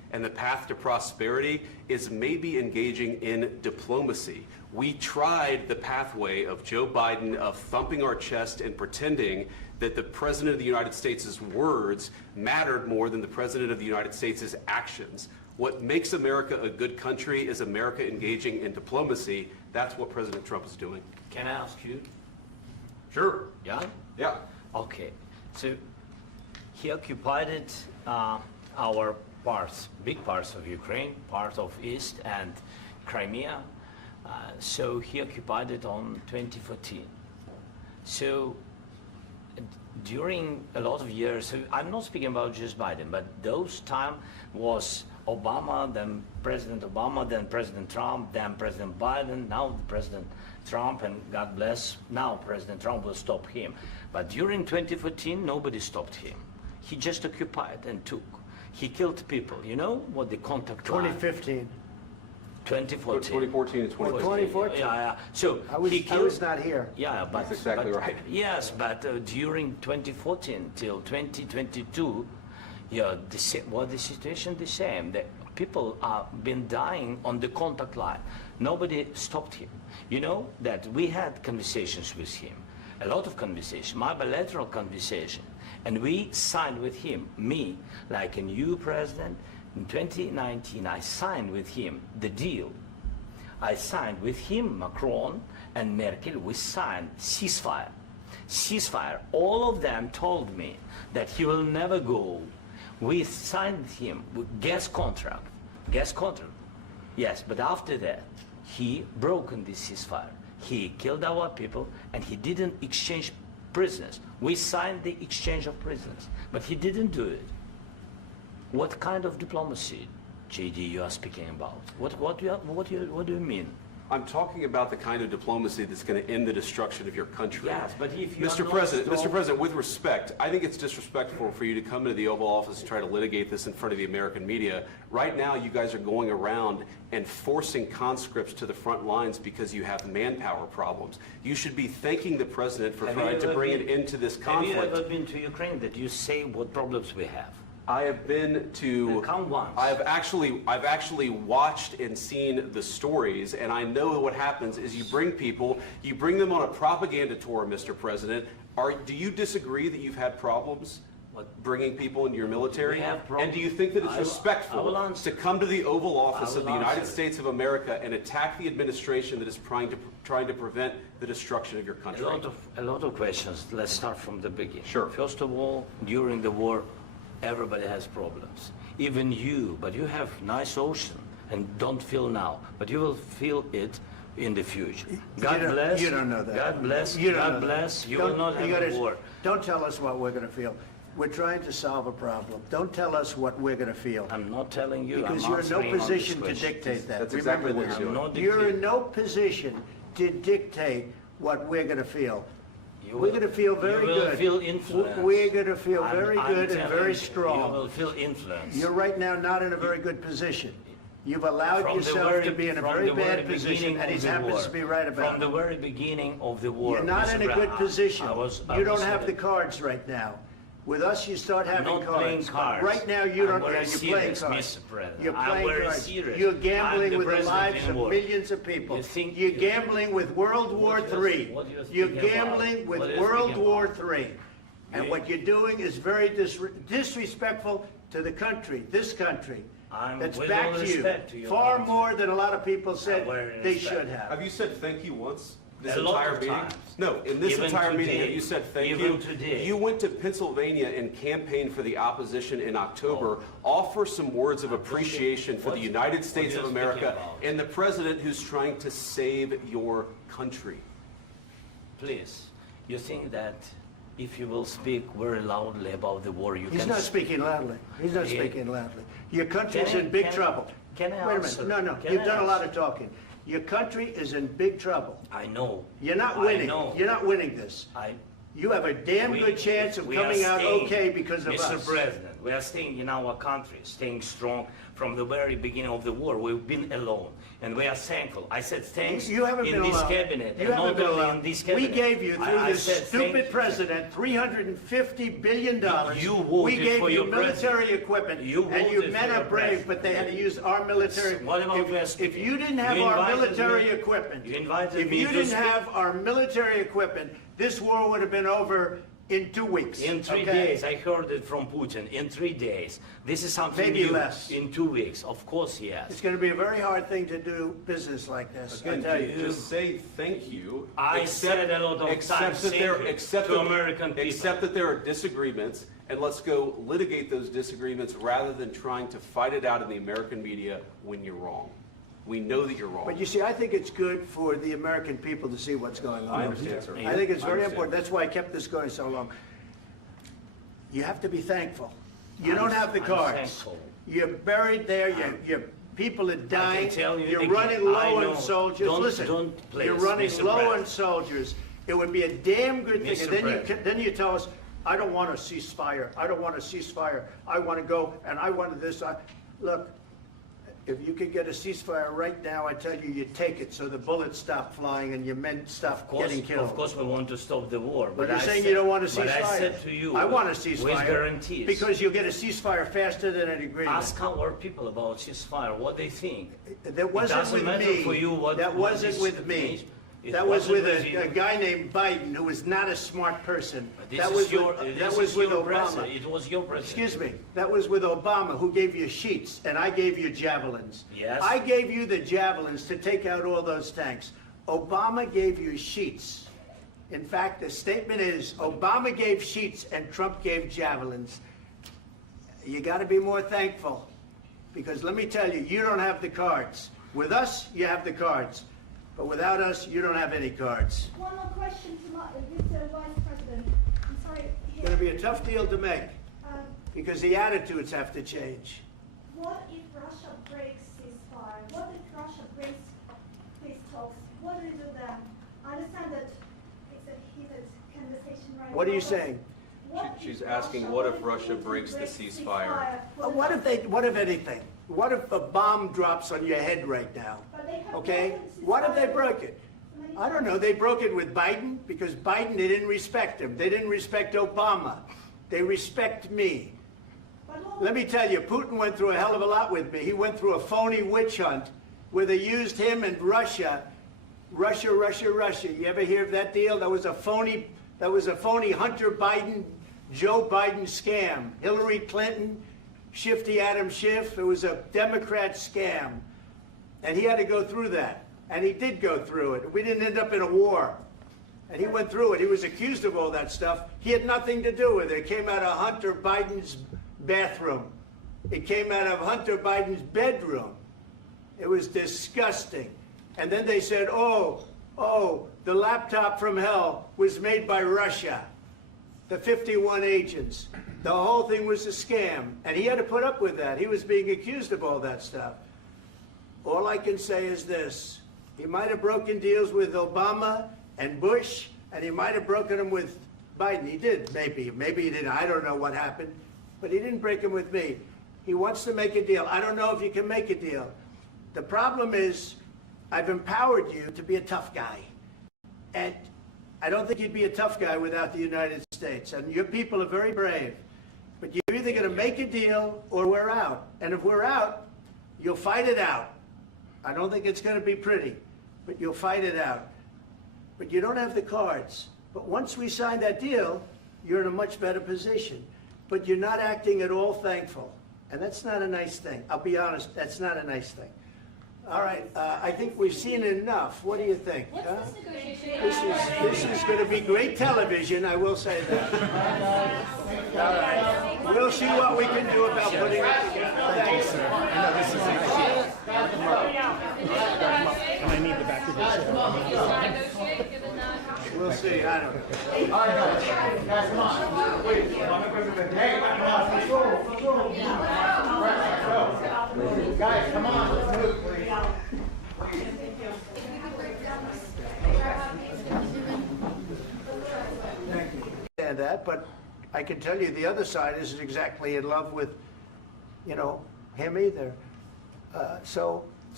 And the path to prosperity is maybe engaging in diplomacy. We tried the pathway of Joe Biden of thumping our chest and pretending that the President of the United States' words mattered more than the President of the United States' actions. What makes America a good country is America engaging in diplomacy. That's what President Trump is doing. Can I ask you? Sure. Yeah? Yeah. Okay. So he occupied our parts, big parts of Ukraine, part of East and Crimea. So he occupied it on 2014. So during a lot of years, so I'm not speaking about just Biden, but those time was Obama, then President Obama, then President Trump, then President Biden, now President Trump, and God bless, now President Trump will stop him. But during 2014, nobody stopped him. He just occupied and took. He killed people. You know what the contact line? 2015. 2014. 2014 and 2015. 2014. Yeah. So I was, he killed, I was not here. Yeah, but That's exactly but- right. Yes, but during 2014 till 2022, yeah, the situation the same. The people are been dying on the contact line. Nobody stopped him. You know that we had conversations with him, a lot of conversation, my bilateral conversation, and we signed with him, me, like a new president. In 2019, I signed with him the deal. I signed with him, Macron and Merkel, we signed ceasefire. Ceasefire. All of them told me that he will never go. We signed him with gas contract. Gas contract. Yes, but after that, he broken this ceasefire. He killed our people and he didn't exchange prisoners. We signed the exchange of prisoners, but he didn't do it. What kind of diplomacy, JD, you are speaking about? What do you mean? I'm talking about the kind of diplomacy that's going to end the destruction of your country. Yes, but if you Mr. are President, not Mr. President, with respect, I think it's disrespectful for you to come into the Oval Office and try to litigate this in front of the American media. Right now, you guys are going around and forcing conscripts to the front lines because you have manpower problems. You should be thanking the President for trying to bring an end to this conflict. Have you ever been to Ukraine that you say what problems we have? I have been to. And come once. I've actually watched and seen the stories, and I know what happens is you bring people, you bring them on a propaganda tour, Mr. President. Do you disagree that you've had problems bringing people into your military? We have problems. And do you think that it's I will respectful answer. to come to the Oval Office I of the will United answer. States of America and attack the administration that is trying to prevent the destruction of your country? A lot of questions. Let's start from the beginning. Sure. First of all, during the war, everybody has problems. Even you, but you have nice ocean and don't feel now, but you will feel it in the future. God bless. You don't know that. God bless. You don't God know bless. that. You Don't- will not you have gotta- a war. Don't tell us what we're going to feel. We're trying to solve a problem. Don't tell us what we're going to feel. I'm not telling you. Because I'm you're in no answering on this position to question. dictate that. That's Remember exactly what this. you're doing. I'm not You're in dictating. no position to dictate what we're going to feel. You We're will- going to feel very you will good. feel influenced. We're going to feel I'm- very I'm good and telling very you, strong. You will feel influence. You're right now not in a very good position. You've allowed From the yourself very- to be in a from very the very bad position, beginning and he of the happens war. to be right about From it. the very beginning of the war. You're not Mr. in a good Brown, position. I was You don't there. have the cards right now. With us, you start having not playing cards. cards. Right now, you I'm don't. very You're playing serious, cards. Mr. President. You're I'm playing very cards. serious. You're I'm gambling the with the president lives in of war. millions of people. You think- You're gambling with World War What do you- III. what do you You're think about? gambling with What do you World think War about? III. And You- what you're doing is very disrespectful to the country, this country. I'm That's with back all to respect to you. your Far country. more than a lot of people said very they respect. should have. Have you said thank you once? This A lot entire of meeting? times. No, in this Even entire meeting, today. have you said thank Even you? today. You went to Pennsylvania and campaigned for the opposition in October. Offer some words of appreciation for the What- United States what of you're speaking America about? and the president who's trying to save your country. Please, you think that if you will speak very loudly about the war, you He's can... not speaking loudly. He's not Yeah. speaking loudly. Your country's Can I- in big can I- trouble. can I Wait a answer? minute. No, Can you've I done a lot answer? of talking. Your country is in big trouble. I know. You're not I winning. know. You're not winning this. You have a damn good chance of we are coming out staying, okay because of Mr. us. President, we are staying in our country, staying strong from the very beginning of the war. We've been alone. and we are thankful. I said thanks You haven't in been this alone. cabinet, You and haven't not been only alone. in this We cabinet. gave you, through I this said thank stupid you. president, $350 billion. You We voted gave for you your military president. equipment, You and you voted men for are your brave, president. but they had to use our military. What about If West? you didn't have You our invited military me- equipment, you invited if me you to didn't speak. have our military equipment, this war would have been over in 2 weeks. In 3 okay? days, I heard it from Putin. In 3 days, this is something Maybe new. less. In 2 weeks, of course, yes. It's going to be a very hard thing to do business like this, I Again, tell you. just say thank you. I said a lot of accept times that thank there- you accept to that- American people. Accept that there are disagreements, and let's go litigate those disagreements rather than trying to fight it out in the American media when you're wrong. We know that you're wrong. But you see, I think it's good for the American people to see what's going on. I understand, sir. I think it's I very understand. important. That's why I kept this going so long. You have to be thankful. You don't have the I'm cards. thankful. You're buried there. Your people are dying. tell you You're again, running I low know. on soldiers. Don't- Listen, don't please, you're running Mr. low on President. soldiers. It would be a damn good thing. Mr. And then President. then you tell us, I don't want a ceasefire. I don't want a ceasefire. I want to go and I want this. Look, if you could get a ceasefire right now, I tell you, you take it so the bullets stop flying and your men stop getting killed. Of course, we want to stop the war. But you're I saying said- you don't want a ceasefire. But I said to you, I want a with ceasefire. guarantees. Because you'll get a ceasefire faster than an agreement. Ask our people about ceasefire, what they think. That wasn't doesn't with matter me. for you what- That what wasn't this with me. means. It That was wasn't with with you. a guy named Biden who was not a smart person. This That is was your, with, this that was is with your Obama. president. It was your president. Excuse me. That was with Obama, who gave you sheets, and I gave you javelins. Yes. I gave you the javelins to take out all those tanks. Obama gave you sheets. In fact, the statement is Obama gave sheets and Trump gave javelins. You got to be more thankful, because let me tell you, you don't have the cards. With us, you have the cards. But without us, you don't have any cards. One more question to Mr. Vice President. I'm sorry. It's going to be a tough deal to make, Um, because the attitudes have to change. What if Russia breaks ceasefire? What if Russia breaks peace talks? What do you do then? I understand that it's a heated conversation right now. What are you but saying? what if She's asking, what if Russia Putin breaks the ceasefire? What if anything? What if a bomb drops on your head right now? But they have Okay? broken the What if they ceasefire broke it? many I don't times. know. They broke it with Biden because Biden, they didn't respect him. They didn't respect Obama. They respect me. But what Let me tell you, Putin went through a hell of a lot with me. He went through a phony witch hunt where they used him and Russia. Russia. You ever hear of that deal? That was a phony Hunter Biden, Joe Biden scam. Hillary Clinton, Shifty Adam Schiff. It was a Democrat scam. And he had to go through that. And he did go through it. We didn't end up in a war. And he went through it. He was accused of all that stuff. He had nothing to do with it. It came out of Hunter Biden's bathroom. It came out of Hunter Biden's bedroom. It was disgusting. And then they said, oh, the laptop from hell was made by Russia. The 51 agents. The whole thing was a scam. And he had to put up with that. He was being accused of all that stuff. All I can say is this. He might have broken deals with Obama and Bush, and he might have broken them with Biden. He did, maybe. Maybe he didn't. I don't know what happened. But he didn't break them with me. He wants to make a deal. I don't know if you can make a deal. The problem is, I've empowered you to be a tough guy. And I don't think you'd be a tough guy without the United States. And your people are very brave. But you're either going to make a deal or we're out. And if we're out, you'll fight it out. I don't think it's going to be pretty, but you'll fight it out. But you don't have the cards. But once we sign that deal, you're in a much better position. But you're not acting at all thankful. And that's not a nice thing. I'll be honest, that's not a nice thing. All right, I think we've seen enough. What do you think? Huh? This is going to be great television, I will say that. All right. We'll see what we can do about putting it together. Thanks. I know this is an and I need the back of your We'll see. I don't know. All right, guys, come on. Wait, hey, come on, let's go, let's go. Right, let's go. Guys, come on, let's move, please. Understand that, but I can tell you the other side isn't exactly in love with, him either. So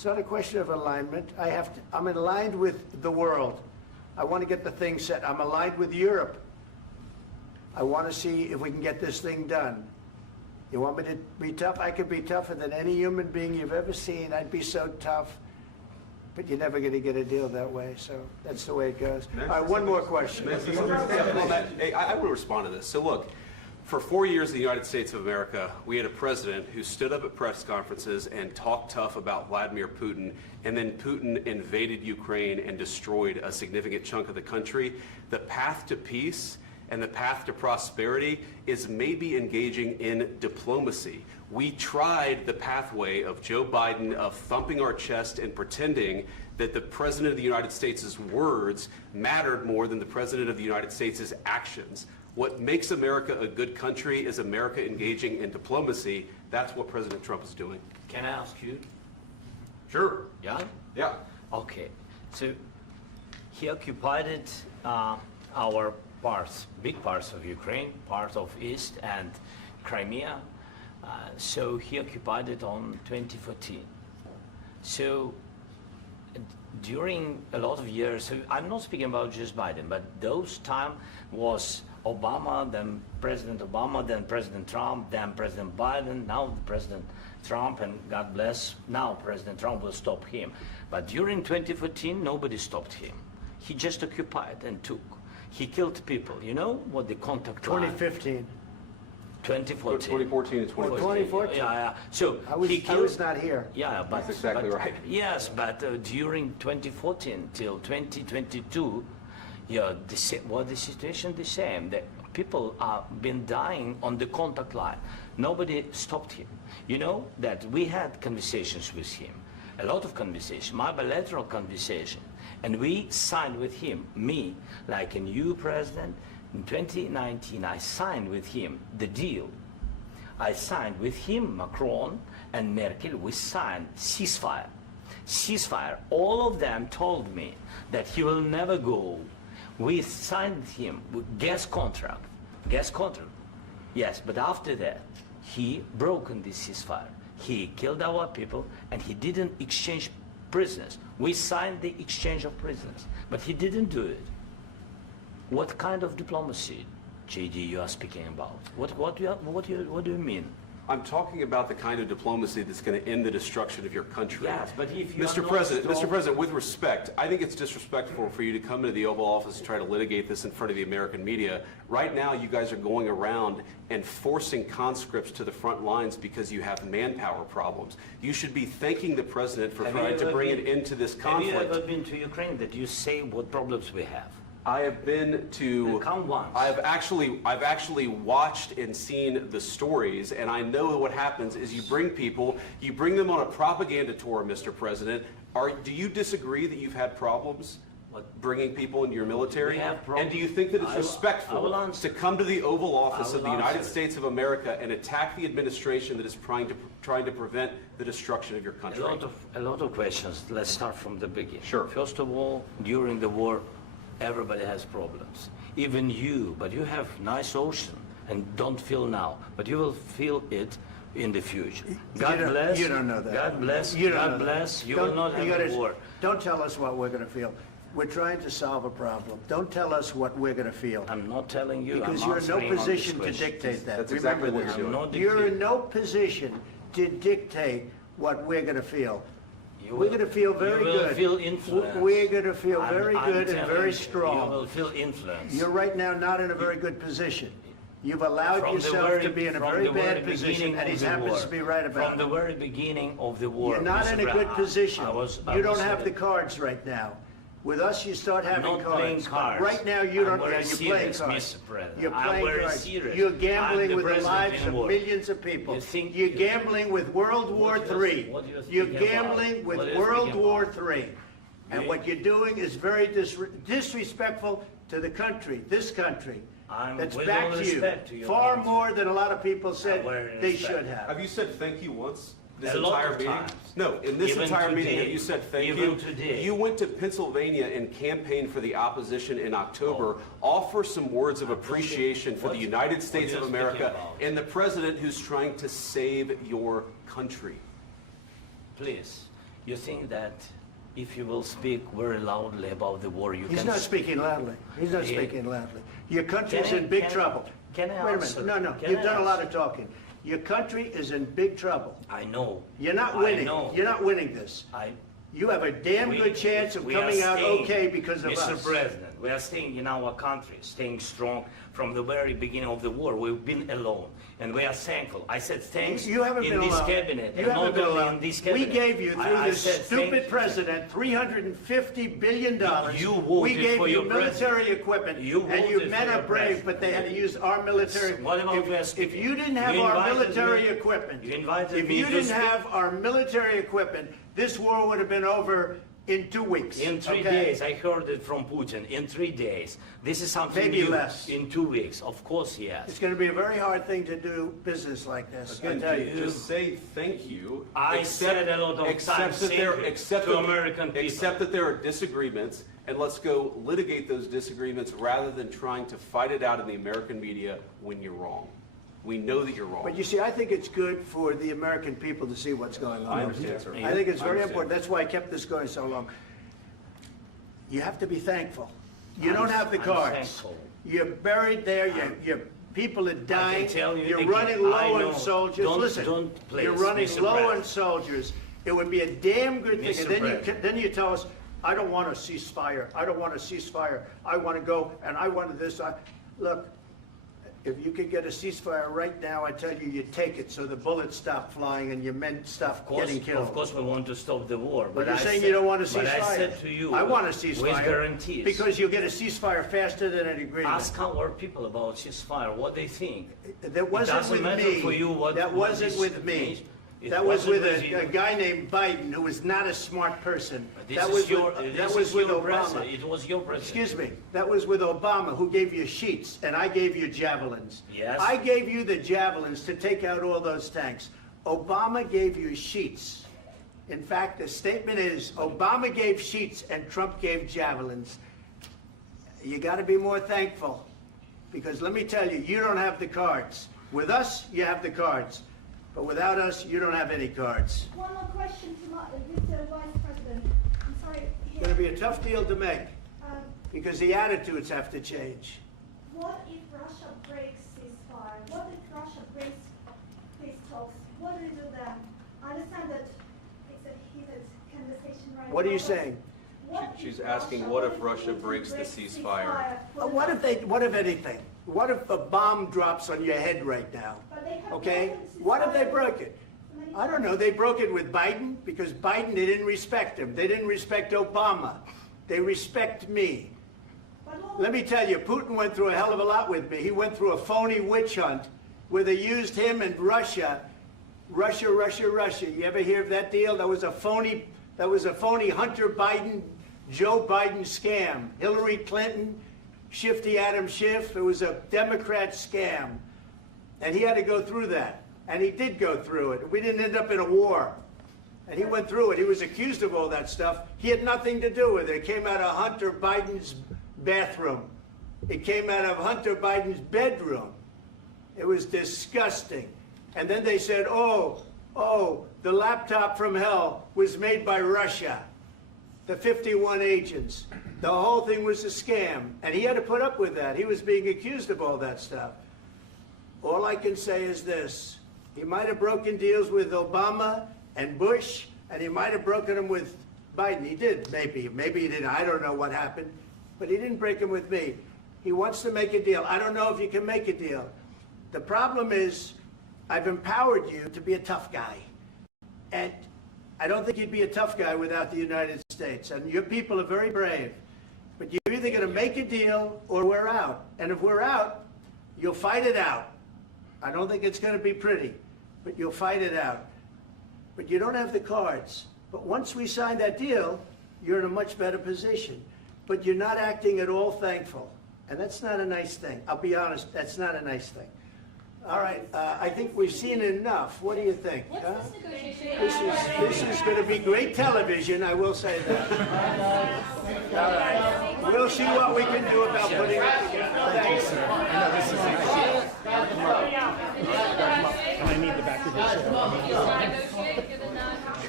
It's not a question of alignment. I'm aligned with the world. I want to get the thing set. I'm aligned with Europe. I want to see if we can get this thing done. You want me to be tough? I could be tougher than any human being you've ever seen. I'd be so tough. But you're never going to get a deal that way. So that's the way it goes. All right, one more question. I will respond to this. So look, for 4 years in the United States of America, we had a president who stood up at press conferences and talked tough about Vladimir Putin, and then Putin invaded Ukraine and destroyed a significant chunk of the country. The path to peace and the path to prosperity is maybe engaging in diplomacy. We tried the pathway of Joe Biden of thumping our chest and pretending that the President of the United States' words mattered more than the President of the United States' actions. What makes America a good country is America engaging in diplomacy. That's what President Trump is doing. Can I ask you? Sure. Yeah? Yeah. Okay. So he occupied it, our parts, big parts of Ukraine, part of East and Crimea. So he occupied it on 2014. So during a lot of years, so I'm not speaking about just Biden, but those time was Obama, then President Obama, then President Trump, then President Biden, now President Trump, and God bless, now President Trump will stop him. But during 2014, nobody stopped him. He just occupied and took. He killed people. You know what the contact line? 2015. 2014. 2014 and 2014. 2014. Yeah. So I was he killed, not here. Yeah, but That's exactly right. Yes, but during 2014 till 2022, yeah, the situation the same. The people are been dying on the contact line. Nobody stopped him. You know that we had conversations with him, a lot of conversation, my bilateral conversation, and we signed with him, me, like a new president. In 2019, I signed with him the deal. I signed with him, Macron and Merkel, we signed ceasefire. Ceasefire. All of them told me that he will never go. We signed with him with gas contract. Gas contract. Yes, but after that, he broken this ceasefire. He killed our people and he didn't exchange prisoners. We signed the exchange of prisoners, but he didn't do it. What kind of diplomacy, JD, you are speaking about? What do you mean? I'm talking about the kind of diplomacy that's going to end the destruction of your country. Yes, but if you Mr. President, with respect, I think it's disrespectful for you to come into the Oval Office and try to litigate this in front of the American media. Right now, you guys are going around and forcing conscripts to the front lines because you have manpower problems. You should be thanking the President for trying to bring an end to this conflict. Have you ever been to Ukraine that you say what problems we have? I have been to. Come once. I've actually watched and seen the stories, and I know what happens is you bring them on a propaganda tour, Mr. President. Do you disagree that you've had problems bringing people into your military? We have problems. And do you think that it's respectful to come to the Oval Office of the United States of America and attack the administration that is trying to prevent the destruction of your country? A lot of questions. Let's start from the beginning. Sure. First of all, during the war, everybody has problems. Even you, but you have nice ocean and don't feel now, but you will feel it in the future. God bless. You don't know that. God bless. You don't God know bless. that. You Don't- will not have a war. Don't tell us what we're going to feel. We're trying to solve a problem. Don't tell us what we're going to feel. I'm not telling you. Because I'm you're in no answering on this position to question. dictate that. That's Remember exactly what this. you're doing. I'm not You're dictating. in no position to dictate what we're going to feel. You We're will- going to feel very You will good. feel influence. We're going to feel very I'm good and telling very you, strong. You will feel influence. You're right now not in a very good position. You've allowed From the yourself very- to be in a from very the very bad position, beginning and he of the happens war. to be right about From the it. very beginning of the war. You're not Mr. in a good Brown, position. I You don't was- have the cards right now. With us, you start having not cards. playing cards. Right now, you I'm don't. very You're playing serious, cards. Mr. President. You're I'm playing very cards. serious. You're I'm gambling the with the president lives in of war. millions of people. You think You're you- gambling with World War What do you- III. what do you You're think about? gambling with What do you World think War about? III. And You- what you're doing is very disrespectful to the country, this country. I'm That's with back all to you. respect to your Far country. more than a lot of people said very they respect. should have. Have you said thank you once? This A lot entire of meeting? times. No, in this Even entire meeting, today. have you said thank Even you? today. You went to Pennsylvania and campaigned for the opposition in October. Offer some words of appreciation for the United States are of you America speaking about? and the president who's trying to save your country. Please, You think that if you will speak very loudly about the war, you He's can... not speaking loudly. He's not Yeah. speaking loudly. Your country's Can I- in big can I- trouble. can I Wait a answer? minute. No, Can you've I done a lot answer? of talking. Your country is in big trouble. I know. You're not I winning. know. You're not winning this. You have a damn good chance of we are coming out staying, okay because of Mr. us. President, we are staying in our country, staying strong from the very beginning of the war. We've been alone, and we are thankful. I said thanks You haven't in been this alone. cabinet, You and haven't not been only alone. in this We cabinet. gave you, through I this said thank stupid you. president, $350 billion. You voted We gave for you your military president. equipment, You and you voted men for are your brave, president. but they had to use our military. What about If Zelenskyy? you didn't have You our invited military me- equipment, you invited if me you to didn't speak. have our military equipment, this war would have been over in 2 weeks. In 3 okay? days, I heard it from Putin. In 3 days, this is something Maybe new. less. In 2 weeks, of course, yes. It's going to be a very hard thing to do business like this, I Again, tell you. just say thank you. I said a lot of accept times that thank there- you accept to that- American people. Accept that there are disagreements, and let's go litigate those disagreements rather than trying to fight it out in the American media when you're wrong. We know that you're wrong. But you see, I think it's good for the American people to see what's going on. I understand, sir. I think it's I very understand. important. That's why I kept this going so long. You have to be thankful. You don't have the I'm cards. thankful. You're buried there. Your people are dying. tell you You're again, running I low know. on soldiers. Don't- Listen, don't please, you're running Mr. low on President. soldiers. It would be a damn good thing. Mr. And then President. then you tell us, I don't want a ceasefire. I don't want a ceasefire. I want to go and I wanted this. Look, if you could get a ceasefire right now, I tell you take it so the bullets stop flying and your men stop getting killed. Of course, we want to stop the war. But you're I saying said- you don't want a ceasefire. But I said to you, I want a with ceasefire. guarantees. Because you'll get a ceasefire faster than an agreement. Ask our people about ceasefire, what they think. That wasn't doesn't with matter me. for you what- That what wasn't this with me. means. It That was with wasn't with you. a guy named Biden, who was not a smart person. This That is was your, with, this that is was with your Obama. president. It was your president. Excuse me, that was with Obama, who gave you sheets, and I gave you javelins. Yes. I gave you the javelins to take out all those tanks. Obama gave you sheets. In fact, the statement is, Obama gave sheets and Trump gave javelins. You got to be more thankful, because let me tell you, you don't have the cards. With us, you have the cards. But without us, you don't have any cards. One more question to Mr. Vice President. I'm sorry. It's going to be a tough deal to make, Um, because the attitudes have to change. What if Russia breaks ceasefire? What if Russia breaks peace talks? What do you do then? I understand that it's a heated conversation right now. What are you but saying? what She's if asking, Russia- what if Russia Putin breaks the ceasefire? What if anything? What if a bomb drops on your head right now? But they have Okay? broken What if they ceasefire broke it? many I don't know. They broke it with Biden because Biden, they didn't respect him. They didn't respect Obama. They respect me. But all- Let me tell you, Putin went through a hell of a lot with me. He went through a phony witch hunt where they used him and Russia. Russia. You ever hear of that deal? That was a phony Hunter Biden, Joe Biden scam. Hillary Clinton, Shifty Adam Schiff. It was a Democrat scam. And he had to go through that. And he did go through it. We didn't end up in a war. And he went through it. He was accused of all that stuff. He had nothing to do with it. It came out of Hunter Biden's bathroom. It came out of Hunter Biden's bedroom. It was disgusting. And then they said, oh, the laptop from hell was made by Russia. The 51 agents. The whole thing was a scam. And he had to put up with that. He was being accused of all that stuff. All I can say is this. He might have broken deals with Obama and Bush, and he might have broken them with Biden. He did, maybe. Maybe he didn't. I don't know what happened. But he didn't break them with me. He wants to make a deal. I don't know if you can make a deal. The problem is, I've empowered you to be a tough guy. And I don't think you'd be a tough guy without the United States. And your people are very brave. But you're either going to make a deal or we're out. And if we're out, you'll fight it out. I don't think it's going to be pretty, but you'll fight it out. But you don't have the cards. But once we sign that deal, you're in a much better position. But you're not acting at all thankful. And that's not a nice thing. I'll be honest, that's not a nice thing. All right, I think we've seen enough. What do you think? Huh? This is going to be great television, I will say that. All right. We'll see what we can do about putting it together. Thanks. And I need the back of your chair.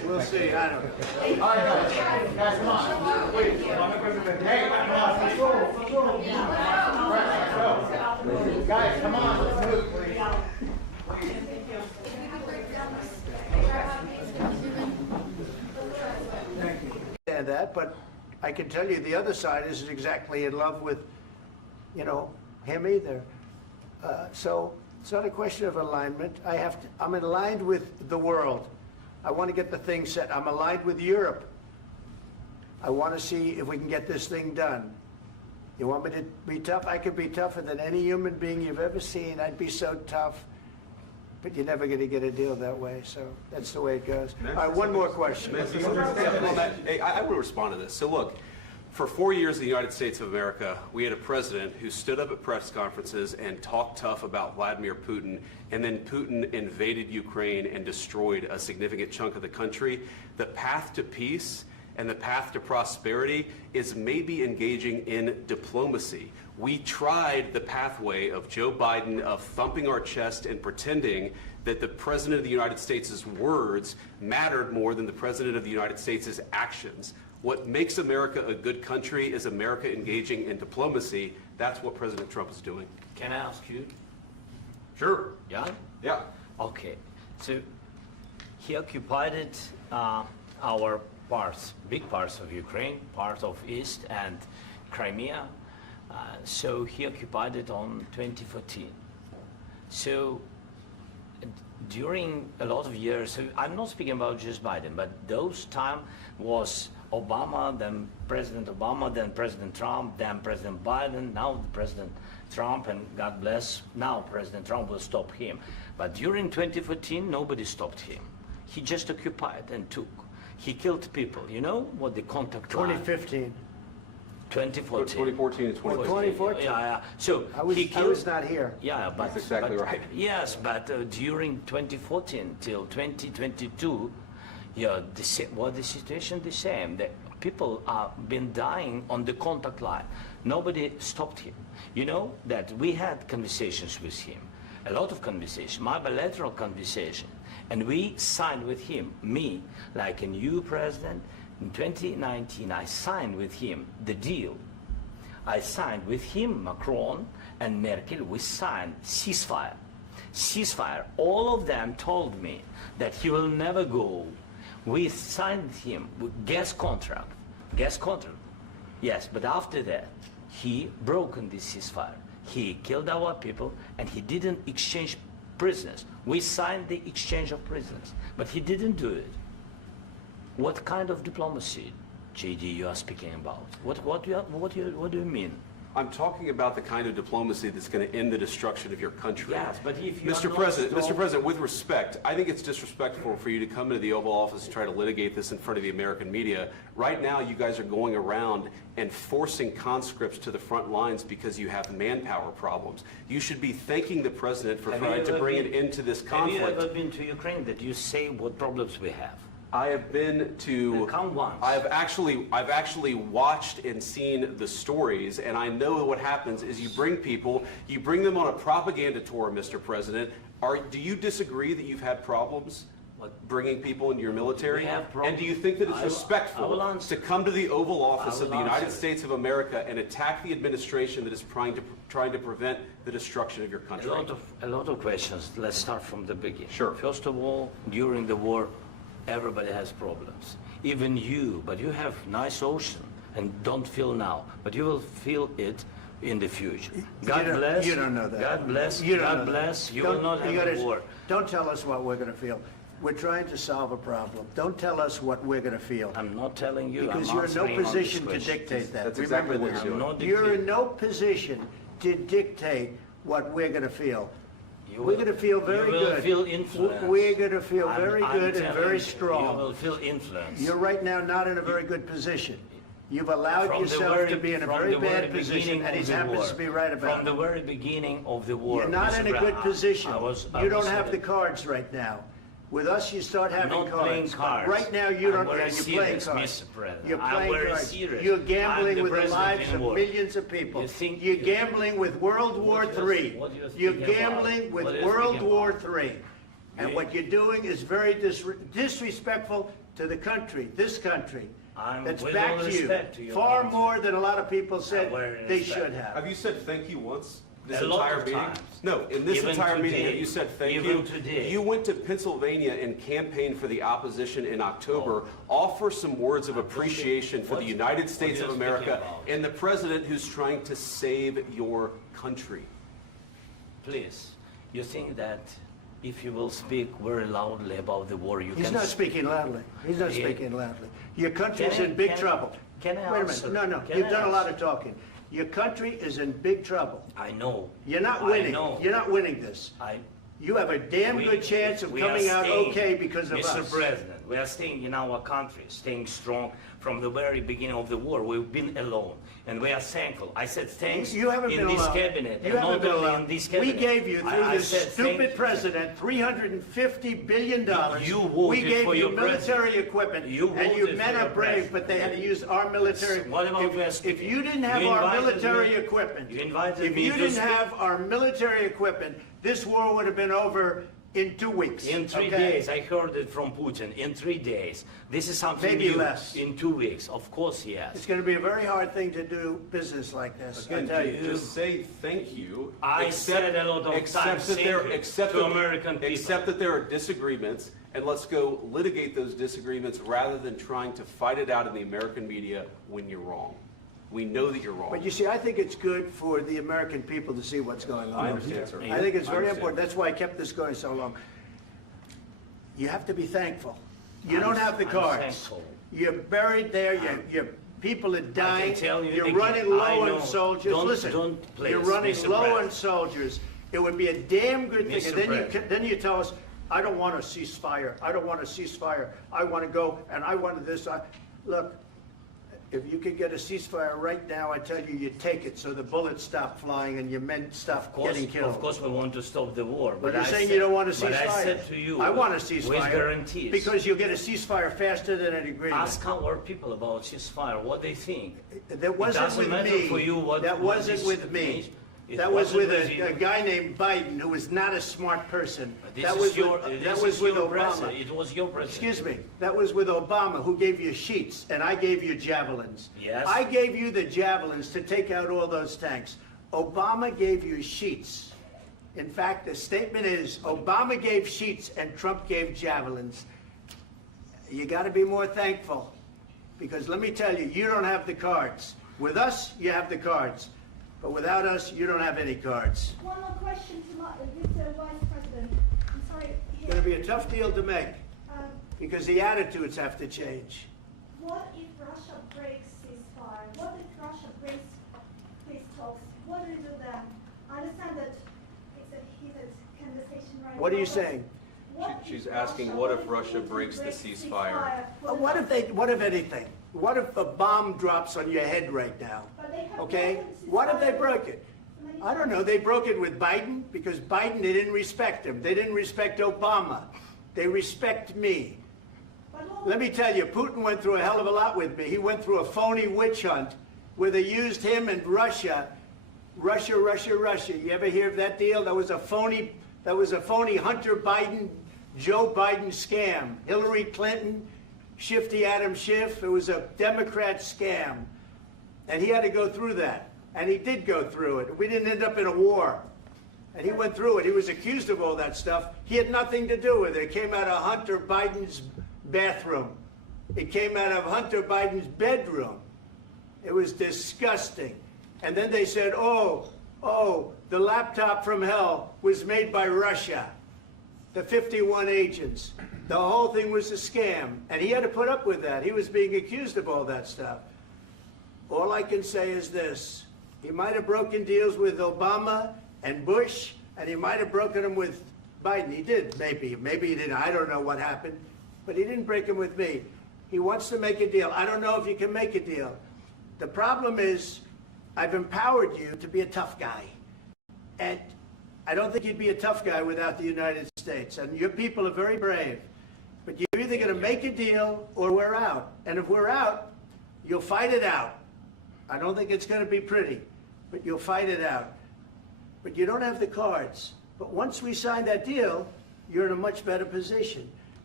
We'll see, I don't know. All right, guys, come on. Wait, hey, come on, let's go. Guys, come on, let's move, please. Understand that, but I can tell you the other side isn't exactly in love with, him either. So it's not a question of alignment. I'm aligned with the world. I want to get the thing set. I'm aligned with Europe. I want to see if we can get this thing done. You want me to be tough? I could be tougher than any human being you've ever seen. I'd be so tough. But you're never going to get a deal that way, so that's the way it goes. All right, one more question. Hey, I want to respond to this. So look, for 4 years in the United States of America, we had a president who stood up at press conferences and talked tough about Vladimir Putin, and then Putin invaded Ukraine and destroyed a significant chunk of the country. The path to peace and the path to prosperity is maybe engaging in diplomacy. We tried the pathway of Joe Biden of thumping our chest and pretending that the President of the United States' words mattered more than the President of the United States' actions. What makes America a good country is America engaging in diplomacy. That's what President Trump is doing. Can I ask you? Sure. Yeah? Yeah. Okay. So he occupied our parts, big parts of Ukraine, part of East and Crimea. So he occupied it on 2014. So during a lot of years, so I'm not speaking about just Biden, but those time was Obama, then President Obama, then President Trump, then President Biden, now President Trump, and God bless, now President Trump will stop him. But during 2014, nobody stopped him. He just occupied and took. He killed people. You know what the contact line? 2015. 2014. 2014 and 2015. 2014. Yeah. So I was he killed, not here. Yeah, but That's exactly but- right. Yes, but during 2014 till 2022, yeah, the situation the same. The people are been dying on the contact line. Nobody stopped him. You know that we had conversations with him, a lot of conversations, my bilateral conversation, and we signed with him. Me, like a new president, in 2019, I signed with him the deal. I signed with him, Macron and Merkel. We signed ceasefire. Ceasefire. All of them told me that he will never go. We signed him with gas contract. Gas contract. Yes, but after that, he broken this ceasefire. He killed our people and he didn't exchange prisoners. We signed the exchange of prisoners, but he didn't do it. What kind of diplomacy, JD, you are speaking about? What do you mean? I'm talking about the kind of diplomacy that's going to end the destruction of your country. Yes, but if you Mr. are President, not Mr. President, with respect, I think it's disrespectful for you to come into the Oval Office and try to litigate this in front of the American media. Right now, you guys are going around and forcing conscripts to the front lines because you have manpower problems. You should be thanking the President for trying to bring an end to this conflict. Have you ever been to Ukraine that you say what problems we have? I have been to. Come once. I've actually watched and seen the stories, and I know what happens is you bring them on a propaganda tour, Mr. President. Do you disagree that you've had problems bringing people into your military? We have problems. And do you think that it's I will respectful answer. to come to the Oval Office of the will United answer. States of America and attack the administration that is trying to prevent the destruction of your country? A lot of questions. Let's start from the beginning. Sure. First of all, during the war, everybody has problems. Even you, but you have nice ocean and don't feel now, but you will feel it in the future. God bless. You don't know that. God bless. You don't God know bless. that. You Don't- will not you have gotta- a war. Don't tell us what we're going to feel. We're trying to solve a problem. Don't tell us what we're going to feel. I'm not telling you. Because I'm you're in no answering on this position to question. dictate that. That's exactly Remember what this. you're doing. I'm not You're in dictating. no position to dictate what we're going to feel. You We're will- going to feel very you will good. feel influenced. We're going to feel I'm- very I'm good and telling very you, strong. You will feel influence. You're right now not in a very good position. You've allowed From the yourself very- to be in a from very the very bad position, beginning and of he the happens war. to be right about From the it. very beginning of the war. You're not Mr. in a good Brown, position. I was You don't in have the it. cards right now. With us, you start having not playing cards. cards. Right now, you I'm don't. very You're playing serious, cards. Mr. President. You're I'm playing very cards. serious. You're I'm gambling the with the president lives in of war. millions of people. You think You're you- gambling with World War What III. what you're You're speaking gambling about? with What you're World speaking War about? III. And You- what you're doing is very disrespectful to the country, this country, I'm that's with back all to respect to you your far country. more than a lot of people said very they respect. should have. Have you said thank you once? This A lot entire of meeting? times. No, in this Even entire meeting, today. have you said thank Even you? today. You went to Pennsylvania and campaigned for the opposition in October. Offer some words of appreciation for the United States what of are you speaking America about? and the president who's trying to save your country. Please, you think that if you will speak very loudly about the war, you He's can... not speaking loudly. He's not Yeah. speaking loudly. Your country's Can I- in big can- trouble. can I Wait a answer? minute. No, Can you've I done a lot answer? of talking. Your country is in big trouble. I know. You're not I winning. know. You're not winning this. You have a damn We- good chance of we are coming out staying, okay because of Mr. us. President, we are staying in our country, staying strong from the very beginning of the war. We've been alone, and we are thankful. I said thanks You haven't in been this alone. cabinet, You and haven't not been only alone. in this We cabinet. gave you, through I this said thank stupid you. president, $350 billion. You voted We gave for you your military president. equipment, You and you voted men for are your brave, president. but they had to use our military. What about If you didn't have You our invited military me- equipment, you invited if me you to didn't speak- have our military equipment, this war would have been over in 2 weeks. In 3 okay? days, I heard it from Putin. In 3 days, this is something Maybe new. less. In 2 weeks, of course, yes. It's going to be a very hard thing to do business like this. I Again, tell you. just say thank you. I said a lot of accept times that thank there- you accept to that- American people. Accept that there are disagreements, and let's go litigate those disagreements rather than trying to fight it out in the American media when you're wrong. We know that you're wrong. But you see, I think it's good for the American people to see what's going on. I understand, sir. I think it's very understand. important. That's why I kept this going so long. You have to be thankful. You don't have the I'm cards. thankful. You're buried there. Your people are dying. tell you You're again, running low I know. on soldiers. Don't- Listen, don't, please, you're running Mr. low on President. soldiers. It would be a damn good thing. Mr. And then President. then you tell us, I don't want a ceasefire. I don't want a ceasefire. I want to go and I want this. Look, if you could get a ceasefire right now, I tell you, you take it so the bullets stop flying and your men stop getting killed. Of course, we want to stop the war. But you're I saying said- you don't want a ceasefire. But I said to you, I want a ceasefire. with guarantees. Because you'll get a ceasefire faster than an agreement. Ask our people about ceasefire, what they think. That wasn't doesn't with matter me. for you what- That what wasn't this with me. means. It That was wasn't with with you. a guy named Biden, who was not a smart person. This That is was your, with, this that was is with your Obama. president. It was your president. Excuse me. That was with Obama, who gave you sheets, and I gave you javelins. Yes. I gave you the javelins to take out all those tanks. Obama gave you sheets. In fact, the statement is, Obama gave sheets and Trump gave javelins. You got to be more thankful, because let me tell you, you don't have the cards. With us, you have the cards. But without us, you don't have any cards. One more question to Mr. Vice President. I'm sorry. It's going to be a tough deal to make, Um, because the attitudes have to change. What if Russia breaks ceasefire? What if Russia breaks peace talks? What do you do then? I understand that it's a heated conversation right now. What are you but saying? what She's if asking, what if Russia breaks the ceasefire? What if anything? What if a bomb drops on your head right now? But they have Okay? broken the What if they ceasefire broke it? many I don't know. They broke it with Biden because Biden, they didn't respect him. They didn't respect Obama. They respect me. But what Let me tell you, Putin went through a hell of a lot with me. He went through a phony witch hunt where they used him and Russia. Russia. You ever hear of that deal? That was a phony Hunter Biden, Joe Biden scam. Hillary Clinton, Shifty Adam Schiff. It was a Democrat scam. And he had to go through that. And he did go through it. We didn't end up in a war. And he went through it. He was accused of all that stuff. He had nothing to do with it. It came out of Hunter Biden's bathroom. It came out of Hunter Biden's bedroom. It was disgusting. And then they said, oh, the laptop from hell was made by Russia. The 51 agents. The whole thing was a scam. And he had to put up with that. He was being accused of all that stuff. All I can say is this. He might have broken deals with Obama and Bush, and he might have broken them with Biden. He did, maybe. Maybe he didn't. I don't know what happened. But he didn't break them with me. He wants to make a deal. I don't know if you can make a deal. The problem is, I've empowered you to be a tough guy. And I don't think you'd be a tough guy without the United States. And your people are very brave. But you're either going to make a deal or we're out. And if we're out, you'll fight it out. I don't think it's going to be pretty, but you'll fight it out. But you don't have the cards. But once we sign that deal, you're in a much better position.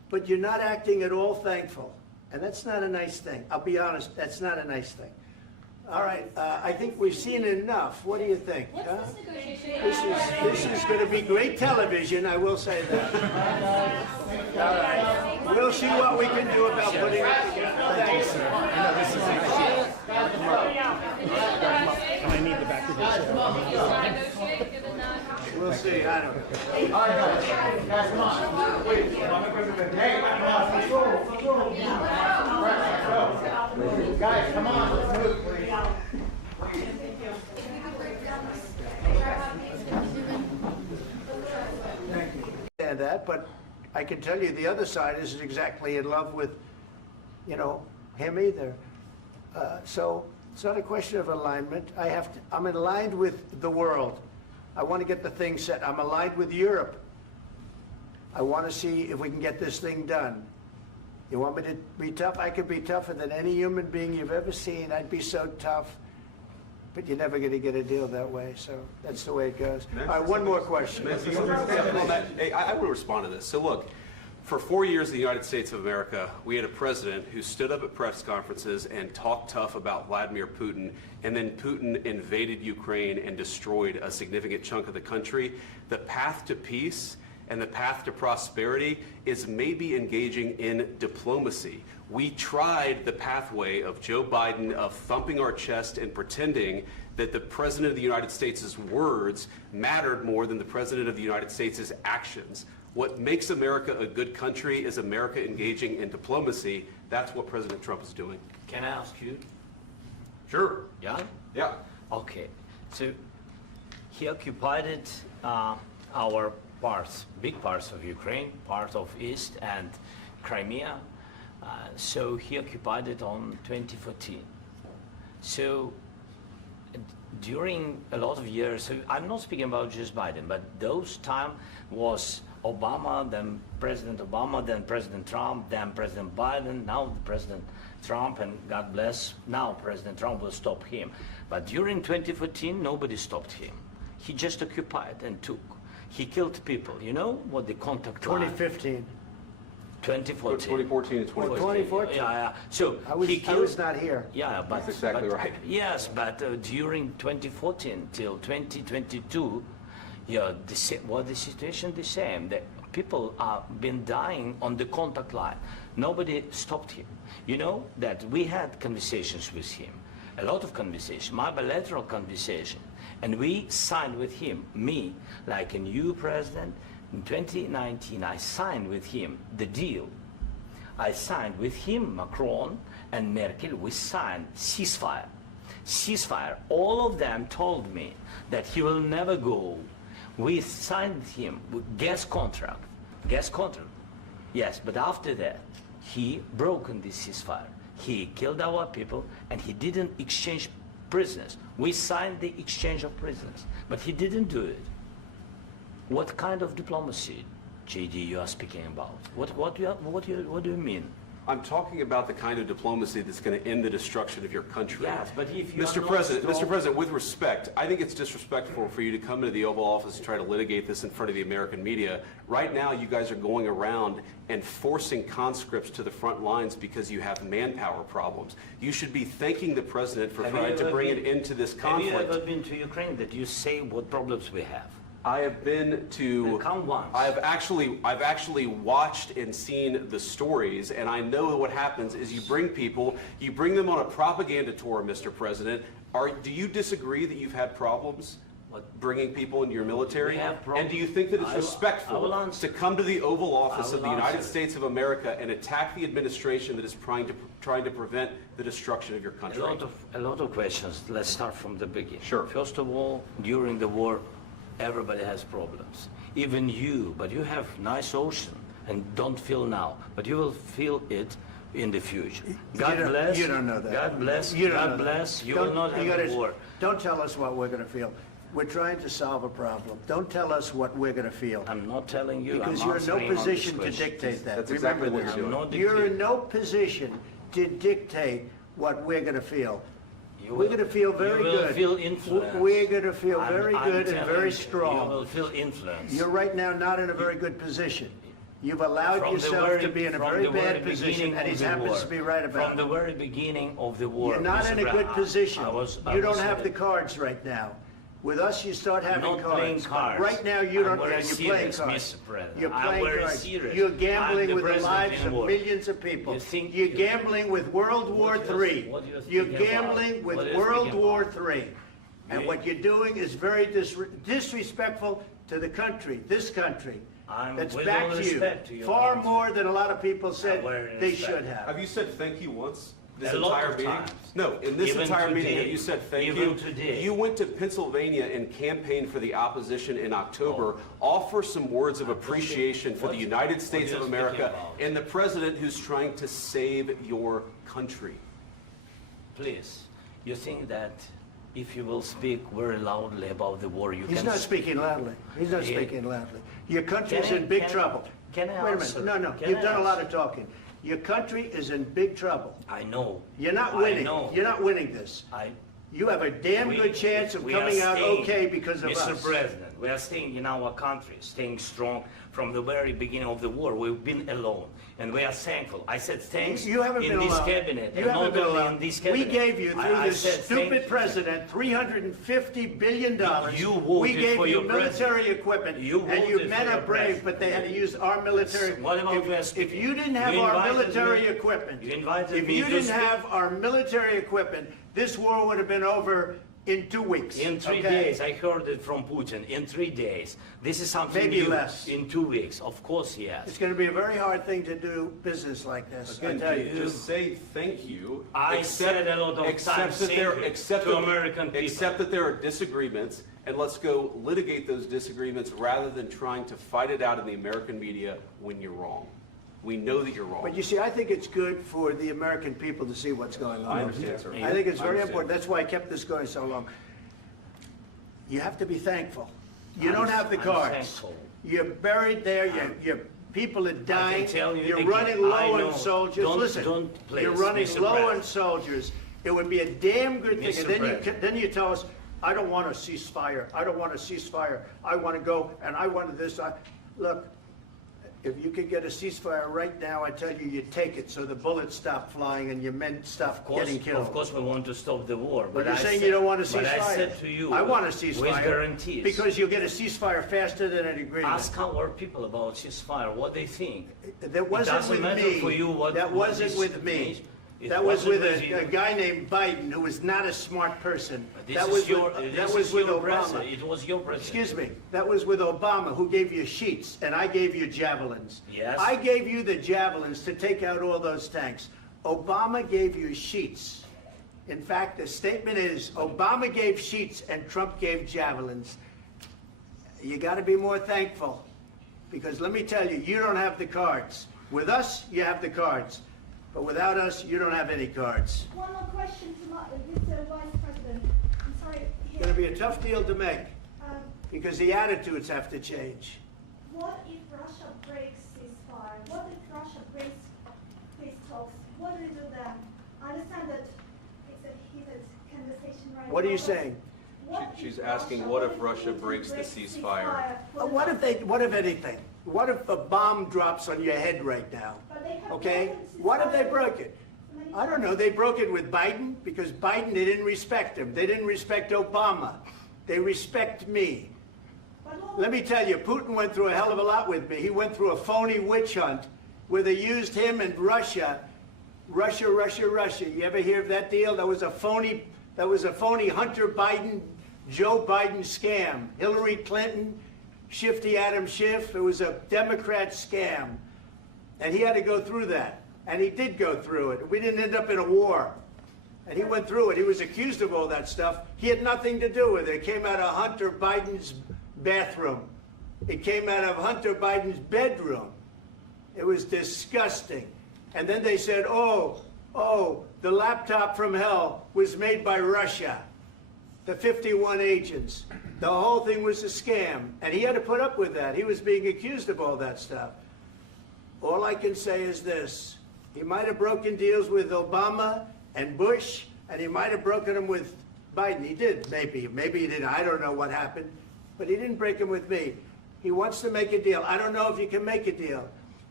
but you're not acting at all thankful. And that's not a nice thing. I'll be honest, that's not a nice thing. All right, I think we've seen enough. What do you think? What's huh? this negotiation? This is going to be great television, I will say that. All right. We'll see what we can do about putting it together. Thanks. And I need the back of the chair. Negotiate, given that. We'll see, I don't know. All right, guys, come on. Wait, hey, come on, let's go. Right, let's go. Guys, come on, let's move, please. And that, but I can tell you the other side isn't exactly in love with, him either. So it's not a question of alignment. I'm aligned with the world. I want to get the thing set. I'm aligned with Europe. I want to see if we can get this thing done. You want me to be tough? I could be tougher than any human being you've ever seen. I'd be so tough. But you're never going to get a deal that way, so that's the way it goes. All right, one more question. I will respond to this. So look, for 4 years in the United States of America, we had a president who stood up at press conferences and talked tough about Vladimir Putin, and then Putin invaded Ukraine and destroyed a significant chunk of the country. The path to peace and the path to prosperity is maybe engaging in diplomacy. We tried the pathway of Joe Biden of thumping our chest and pretending that the President of the United States' words mattered more than the President of the United States' actions. What makes America a good country is America engaging in diplomacy. That's what President Trump is doing. Can I ask you? Sure. Yeah? Yeah. Okay. So he occupied our parts, big parts of Ukraine, part of East and Crimea. So he occupied it on 2014. So during a lot of years, so I'm not speaking about just Biden, but those time was Obama, then President Obama, then President Trump, then President Biden, now President Trump, and God bless, now President Trump will stop him. But during 2014, nobody stopped him. He just occupied and took. He killed people. You know what the contact line? 2015. 2014. 2014 and 2015. 2014. Yeah. So I was killed, not here. Yeah, but That's exactly but- right. Yes, but during 2014 till 2022, yeah, the situation the same. The people are been dying on the contact line. Nobody stopped him. You know that we had conversations with him, a lot of conversation, my bilateral conversation, and we signed with him, me, like a new president. In 2019, I signed with him the deal. I signed with him, Macron and Merkel, we signed ceasefire. Ceasefire. All of them told me that he will never go. We signed with him with gas contract. Gas contract. Yes, but after that, he broken this ceasefire. He killed our people and he didn't exchange prisoners. We signed the exchange of prisoners, but he didn't do it. What kind of diplomacy, JD, you are speaking about? What do you mean? I'm talking about the kind of diplomacy that's going to end the destruction of your country. Yes, but if you Mr. President, with respect, I think it's disrespectful for you to come into the Oval Office and try to litigate this in front of the American media. Right now, you guys are going around and forcing conscripts to the front lines because you have manpower problems. You should be thanking the President for trying to bring an end to this conflict. Have you ever been to Ukraine that you say what problems we have? I have been to. Then come once. I've actually watched and seen the stories, and I know what happens is you bring people, you bring them on a propaganda tour, Mr. President. Do you disagree that you've had problems bringing people into your military? We have problems. And do you think that it's I will respectful answer. to come to the Oval Office I of will the United answer. States of America and attack the administration that is trying to prevent the destruction of your country? A lot of questions. Let's start from the beginning. Sure. First of all, during the war, everybody has problems. Even you, but you have nice ocean and don't feel now, but you will feel it in the future. God bless. You don't know that. God bless. You don't know God that. bless. You Don't- will not you have gotta- a war. Don't tell us what we're going to feel. We're trying to solve a problem. Don't tell us what we're going to feel. I'm not telling you. Because I'm you're in no answering on this position to question. dictate that. That's Remember exactly what this. you're doing. I'm not You're in dictating. no position to dictate what we're going to feel. You We're will- going to feel very you will good. feel influence. We're going to feel I'm very good and telling very you, strong. You will feel influence. You're right now not in a very good position. You've allowed From the yourself to be in a from very the very bad position, beginning and he of the happens war. to be right about From the it. very beginning of the war. You're not Mr. in a Brown, good position. I You don't was have in the cards right now. With us, you start having not playing cards. cards. Right now, you don't. I'm very You're playing serious, cards. Mr. President. You're I'm playing very cards. serious. You're I'm gambling the with the president lives in of war. millions of people. You think- You're gambling with World War What do you- III. what do you You're think about? gambling with What do you World think War about? III. And You- what you're doing is very disrespectful to the country, this country. I'm That's with back all to you. respect to your Far country. more than a lot of people said very they respect. should have. Have you said thank you once? This A lot entire of meeting? times. No, in this Even entire meeting, today. have you said thank Even you? today. You went to Pennsylvania and campaigned for the opposition in October. Offer some words of appreciation for What- the United what States are of you America speaking about? and the president who's trying to save your country. Please, you think that if you will speak very loudly about the war, you He's can... not speaking loudly. He's not Yeah. speaking loudly. Your country's Can I- in big can I- trouble. can I Wait a answer? minute. No, Can you've I done a lot answer? of talking. Your country is in big trouble. I know. You're not I winning. know. You're not winning this. You have a damn good chance of we are coming out staying- okay because of Mr. us. President, we are staying in our country, staying strong from the very beginning of the war. We've been alone, and we are thankful. I said thanks You haven't in been this alone. cabinet, You and haven't not been only alone. in this We cabinet. gave you, through I this said thank stupid you. president, $350 billion. You We voted gave for you your military president. equipment, You and you voted men for are your brave, president. but they had to use our military. What about you If speaking? you didn't have You our invited military me- equipment, you invited if me you to didn't speak. have our military equipment, this war would have been over in 2 weeks. In 3 okay? days, I heard it from Putin. In 3 days, this is something Maybe new. less. In 2 weeks, of course, yes. It's going to be a very hard thing to do business like this. I Again, tell you. just say thank you. I said a lot of accept times that thank there- you accept to that- American people. Accept that there are disagreements, and let's go litigate those disagreements rather than trying to fight it out in the American media when you're wrong. We know that you're wrong. But you see, I think it's good for the American people to see what's going on. I understand, sir. I think it's I very understand. important. That's why I kept this going so long. You have to be thankful. You don't have the I'm cards. thankful. You're buried there. Your people are dying. tell you You're again, running I low know. on soldiers. Don't- Listen, don't please, you're running Mr. low on President. soldiers. It would be a damn good thing. Mr. And then President. then you tell us, I don't want a ceasefire. I don't want a ceasefire. I want to go and I want this. Look, if you could get a ceasefire right now, I tell you, you take it so the bullets stop flying and your men stop getting killed. Of course, we want to stop the war. But you're I saying said- you don't want a ceasefire. But I said to you, I want a with ceasefire. guarantees. Because you'll get a ceasefire faster than an agreement. Ask our people about ceasefire, what they think. That wasn't doesn't with matter me. for you what- That what wasn't this with me. means. It That was wasn't with with you. a guy named Biden who was not a smart person. This That is was your, with, this that was is with your Obama. president. It was your president. Excuse me. That was with Obama, who gave you sheets, and I gave you javelins. Yes. I gave you the javelins to take out all those tanks. Obama gave you sheets. In fact, the statement is Obama gave sheets and Trump gave javelins. You got to be more thankful, because let me tell you, you don't have the cards. With us, you have the cards. But without us, you don't have any cards. One more question to Mr. Vice President. I'm sorry. It's going to be a tough deal to make, Um, because the attitudes have to change. What if Russia breaks ceasefire? What if Russia breaks peace talks? What do we do then? I understand that it's a heated conversation right now. What are you but saying? what She's if asking, Russia- what if if Russia Putin breaks the breaks ceasefire? What if anything? What if a bomb drops on your head right now? But they have Okay? broken What if they ceasefire broke it? many I don't know. They broke it with Biden because Biden, they didn't respect him. They didn't respect Obama. They respect me. But what- Let me tell you, Putin went through a hell of a lot with me. He went through a phony witch hunt where they used him and Russia. Russia. You ever hear of that deal? That was a phony Hunter Biden, Joe Biden scam. Hillary Clinton, Shifty Adam Schiff. It was a Democrat scam. And he had to go through that. And he did go through it. We didn't end up in a war. And he went through it. He was accused of all that stuff. He had nothing to do with it. It came out of Hunter Biden's bathroom. It came out of Hunter Biden's bedroom. It was disgusting. And then they said, oh, the laptop from hell was made by Russia. The 51 agents. The whole thing was a scam. And he had to put up with that. He was being accused of all that stuff. All I can say is this. He might have broken deals with Obama and Bush, and he might have broken them with Biden. He did, maybe. Maybe he didn't. I don't know what happened. But he didn't break them with me. He wants to make a deal. I don't know if you can make a deal.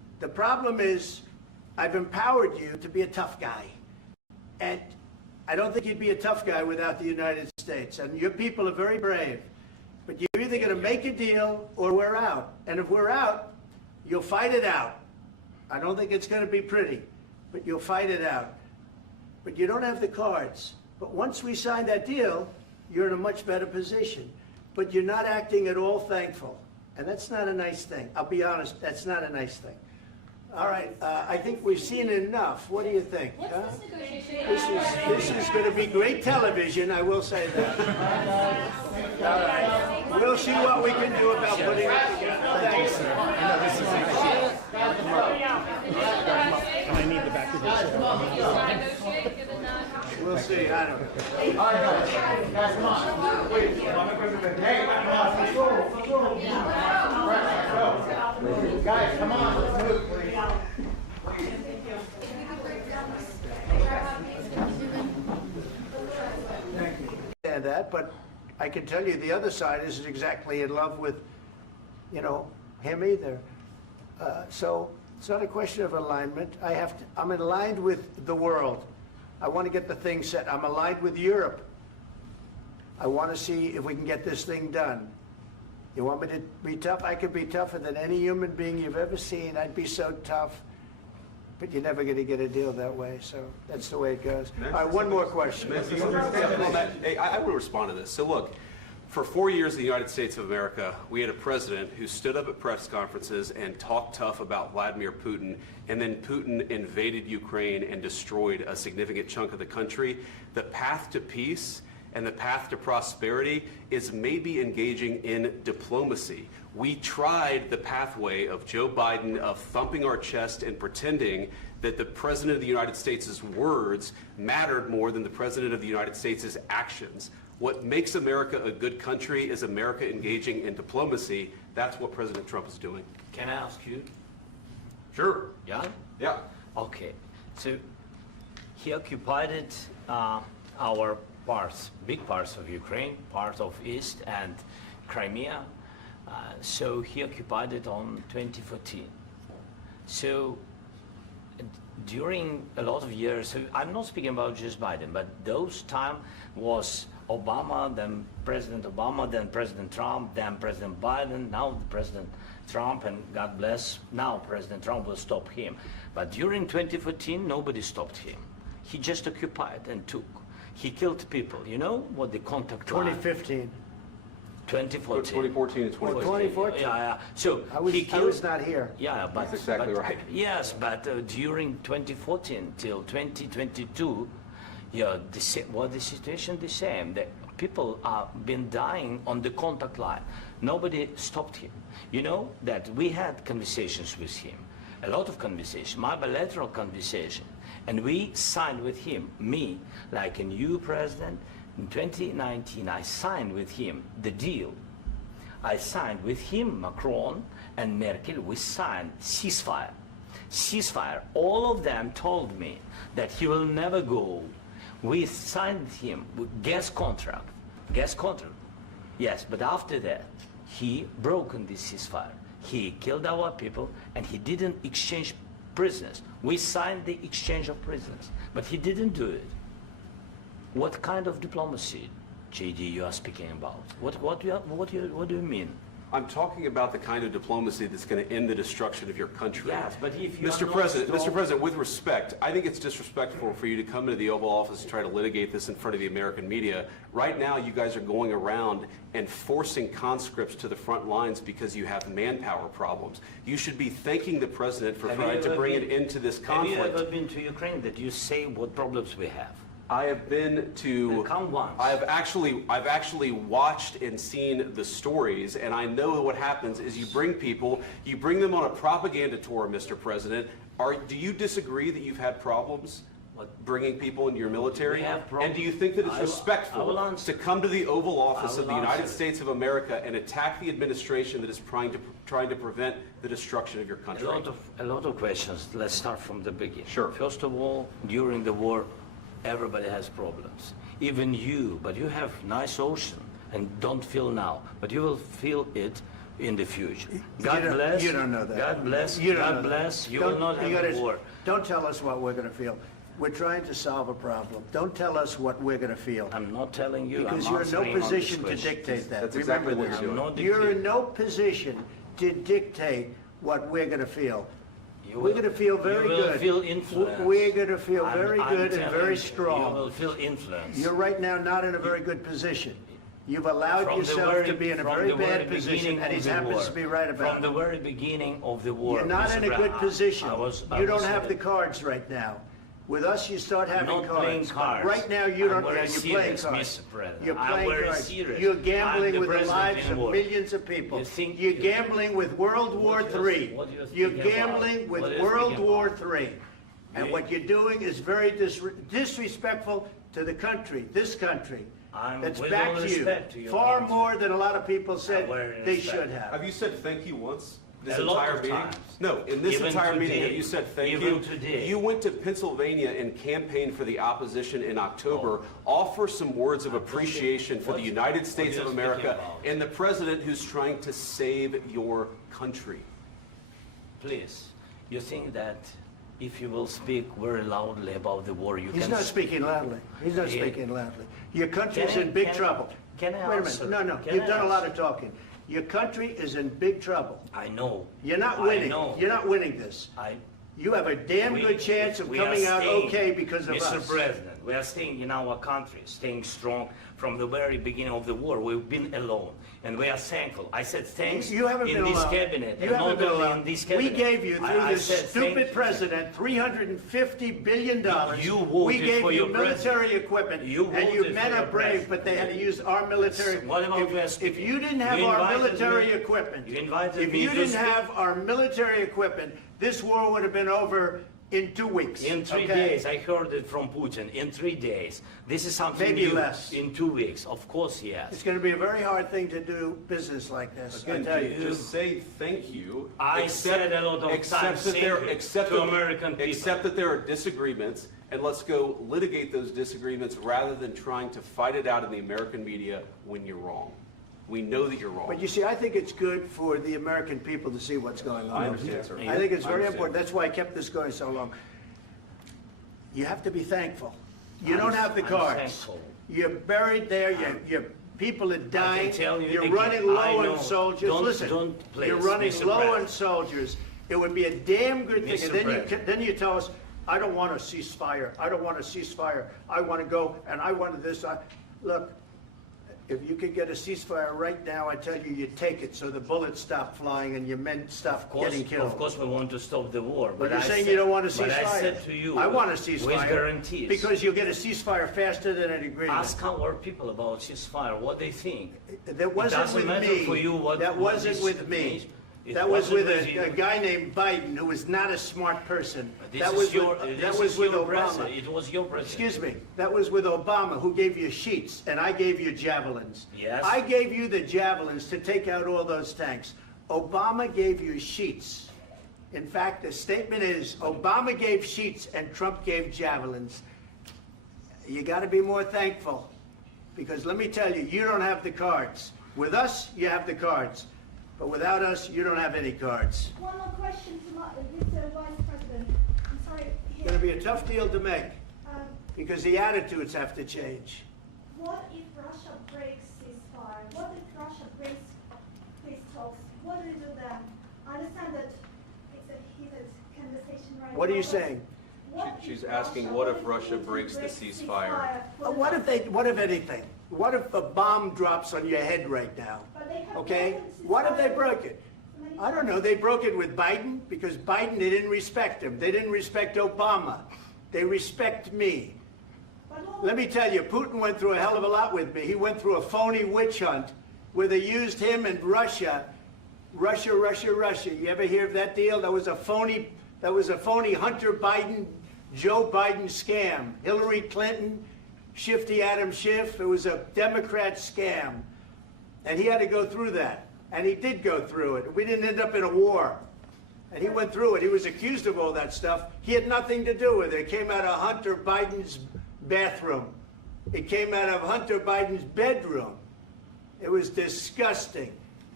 The problem is I've empowered you to be a tough guy. And I don't think you'd be a tough guy without the United States. And your people are very brave. But you're either going to make a deal or we're out. And if we're out, you'll fight it out. I don't think it's going to be pretty, but you'll fight it out. But you don't have the cards. But once we sign that deal, you're in a much better position. But you're not acting at all thankful. And that's not a nice thing. I'll be honest, that's not a nice thing. All right, I think we've seen enough. What do you think? What's huh? this negotiation? This is going to be great television, I will say that. All right. We'll see what we can do about putting it together. Thanks. And I need the back of your chair. Negotiate, give a nod. We'll see. I don't know. All right, guys, come on. Wait, hey, come on, let's go, let's go. Right, let's go. Guys, come on, let's move, please. And that, but I can tell you the other side isn't exactly in love with, him either. So it's not a question of alignment. I'm aligned with the world. I want to get the thing set. I'm aligned with Europe. I want to see if we can get this thing done. You want me to be tough? I could be tougher than any human being you've ever seen. I'd be so tough. But you're never going to get a deal that way, so that's the way it goes. All right, one more question. I will respond to this. So look, for 4 years in the United States of America, we had a president who stood up at press conferences and talked tough about Vladimir Putin, and then Putin invaded Ukraine and destroyed a significant chunk of the country. The path to peace and the path to prosperity is maybe engaging in diplomacy. We tried the pathway of Joe Biden of thumping our chest and pretending that the President of the United States' words mattered more than the President of the United States' actions. What makes America a good country is America engaging in diplomacy. That's what President Trump is doing. Can I ask you? Sure. Yeah? Yeah. Okay. So he occupied our parts, big parts of Ukraine, part of East and Crimea. So he occupied it on 2014. So during a lot of years, so I'm not speaking about just Biden, but those time was Obama, then President Obama, then President Trump, then President Biden, now President Trump, and God bless, now President Trump will stop him. But during 2014, nobody stopped him. He just occupied and took. He killed people. You know what the contact line? 2015. 2014. 2014 and 2014. 2014. Yeah. So I was, he killed. I was not here. Yeah, but That's exactly but- right. Yes, but during 2014 till 2022, yeah, the situation the same. The people are been dying on the contact line. Nobody stopped him. You know that we had conversations with him, a lot of conversation, my bilateral conversation, and we signed with him. Me, like a new president. In 2019, I signed with him the deal. I signed with him, Macron and Merkel, we signed ceasefire. Ceasefire. All of them told me that he will never go. We signed with him with gas contract. Gas contract. Yes, but after that, he broken this ceasefire. He killed our people and he didn't exchange prisoners. We signed the exchange of prisoners, but he didn't do it. What kind of diplomacy, JD, you are speaking about? What do you mean? I'm talking about the kind of diplomacy that's going to end the destruction of your country. Yes, but if you Mr. are not President, strong- Mr. President, with respect, I think it's disrespectful for you to come into the Oval Office and try to litigate this in front of the American media. Right now, you guys are going around and forcing conscripts to the front lines because you have manpower problems. You should be thanking the President for Have you trying to ever bring been- it into this Have you conflict. ever been to Ukraine that you say what problems we have? I have been to. Then come once. I've actually watched and seen the stories, and I know what happens is you bring them on a propaganda tour, Mr. President. Do you disagree that you've had problems bringing people into your military? We have And problems. do you think that it's I will respectful answer. to come to the Oval Office I of the will United answer. States of America and attack the administration that is trying to prevent the destruction of your country? A lot of questions. Let's start from the beginning. Sure. First of all, during the war, everybody has problems. Even you, but you have nice ocean and don't feel now, but you will feel it in the future. You God don't- bless. you don't know that. God bless. You don't God know that. bless. You Don't- will not you have gotta- a war. Don't tell us what we're going to feel. We're trying to solve a problem. Don't tell us what we're going to feel. I'm not telling you. Because I'm you're in no answering on this position to question. dictate that. That's exactly Remember what this. you're doing. I'm not You're in dictating. no position to dictate what we're going to feel. You We're will- going to feel very you will good. feel influenced. We're going to feel I'm- very I'm good and telling very you, strong. You will feel influence. You're right now not in a very good position. You've allowed From the yourself very- to be in a from very the very bad position, beginning and of he the happens war. to be right about From the it. very beginning of the war. You're not Mr. in a Brown, good position. I was You don't saying have the that. cards right now. With us, you start having I'm not playing cards. cards. Right now, you I'm don't. very You're playing serious, cards. Mr. President. You're I'm playing very cards. serious. You're I'm gambling the with the president lives in of war. millions of people. You think- You're gambling with World War What do you- III. what do you You're think about- gambling with what do you World think War about? III. And You- what you're doing is very disrespectful to the country, this country. I'm That's with back all to you. respect to your Far country. more than a lot of people said very they respect. should have. Have you said thank you once? This A lot entire of meeting? times. No, in this Even entire meeting, today. have you said thank Even you? today. You went to Pennsylvania and campaigned for the opposition in October. Offer some words of appreciation for the What- United what States are of you America speaking about? and the president who's trying to save your country. Please, you think that if you will speak very loudly about the war, you He's can... not speaking loudly. He's not Yeah. speaking loudly. Your country's Can I- in big can I- trouble. can I Wait a answer? minute. No, Can you've I done a lot answer? of talking. Your country is in big trouble. I know. You're not I winning. know. You're not winning this. You have a damn We- good chance of we are coming out staying, okay because of Mr. us. President, we are staying in our country, staying strong from the very beginning of the war. We've been alone, and we are thankful. I said thanks You haven't in been this alone. cabinet, You and haven't not been only alone. in this We cabinet. gave you, through I this said thank stupid you. president, $350 billion. You voted We gave for you your military president. equipment, You and you voted men for are your brave, president. but they had to use our military. What about West? If you didn't have You our invited military me- equipment, you invited if me you to didn't speak. have our military equipment, this war would have been over in 2 weeks. In 3 okay? days, I heard it from Putin. In 3 days, this is something Maybe new. less. In 2 weeks, of course, yes. It's going to be a very hard thing to do business like this. I Again, tell you. just say thank you. I said a lot of accept times that thank there- you accept to that- American people. Accept that there are disagreements, and let's go litigate those disagreements rather than trying to fight it out in the American media when you're wrong. We know that you're wrong. But you see, I think it's good for the American people to see what's going on. I understand, sir. I think it's I very understand. important. That's why I kept this going so long. You have to be thankful. You don't have the I'm cards. thankful. You're buried there. Your people are dying. tell you You're again, running I low know. on soldiers. Don't- Listen, don't please, you're running Mr. low President. on soldiers. It would be a damn good thing. Mr. And then President. then you tell us, I don't want a ceasefire. I don't want a ceasefire. I want to go and I want this. Look, if you could get a ceasefire right now, I tell you, you take it so the bullets stop flying and your men stop getting killed. Of course, we want to stop the war. But you're I saying said- you don't want a ceasefire. But I said to you, I want a with ceasefire. guarantees. Because you'll get a ceasefire faster than an agreement. Ask our people about ceasefire, what they think. That wasn't doesn't with matter me. for you what- That what wasn't this with me. means. It That was with wasn't with you. a guy named Biden, who was not a smart person. This That is was your, with, this that was is with your Obama. president. It was your president. Excuse me. That was with Obama, who gave you sheets, and I gave you javelins. Yes. I gave you the javelins to take out all those tanks. Obama gave you sheets. In fact, the statement is, Obama gave sheets and Trump gave javelins. You got to be more thankful, because let me tell you, you don't have the cards. With us, you have the cards. But without us, you don't have any cards. One more question to Mr. Vice President. I'm sorry. It's going to be a tough deal to make, Um, because the attitudes have to change. What if Russia breaks ceasefire? What if Russia breaks peace talks? What do you do then? I understand that it's a heated conversation right now. What are you but saying? what She's if asking, what if Russia breaks the ceasefire? What if anything? What if a bomb drops on your head right now? But they have Okay? broken What if they ceasefire broke it? many I don't know. times. They broke it with Biden because Biden, they didn't respect him. They didn't respect Obama. They respect me. But what- Let me tell you, Putin went through a hell of a lot with me. He went through a phony witch hunt where they used him and Russia. Russia. You ever hear of that deal? That was a phony Hunter Biden, Joe Biden scam. Hillary Clinton, Shifty Adam Schiff. It was a Democrat scam. And he had to go through that. And he did go through it. We didn't end up in a war. And he went through it. He was accused of all that stuff. He had nothing to do with it. It came out of Hunter Biden's bathroom. It came out of Hunter Biden's bedroom. It was disgusting.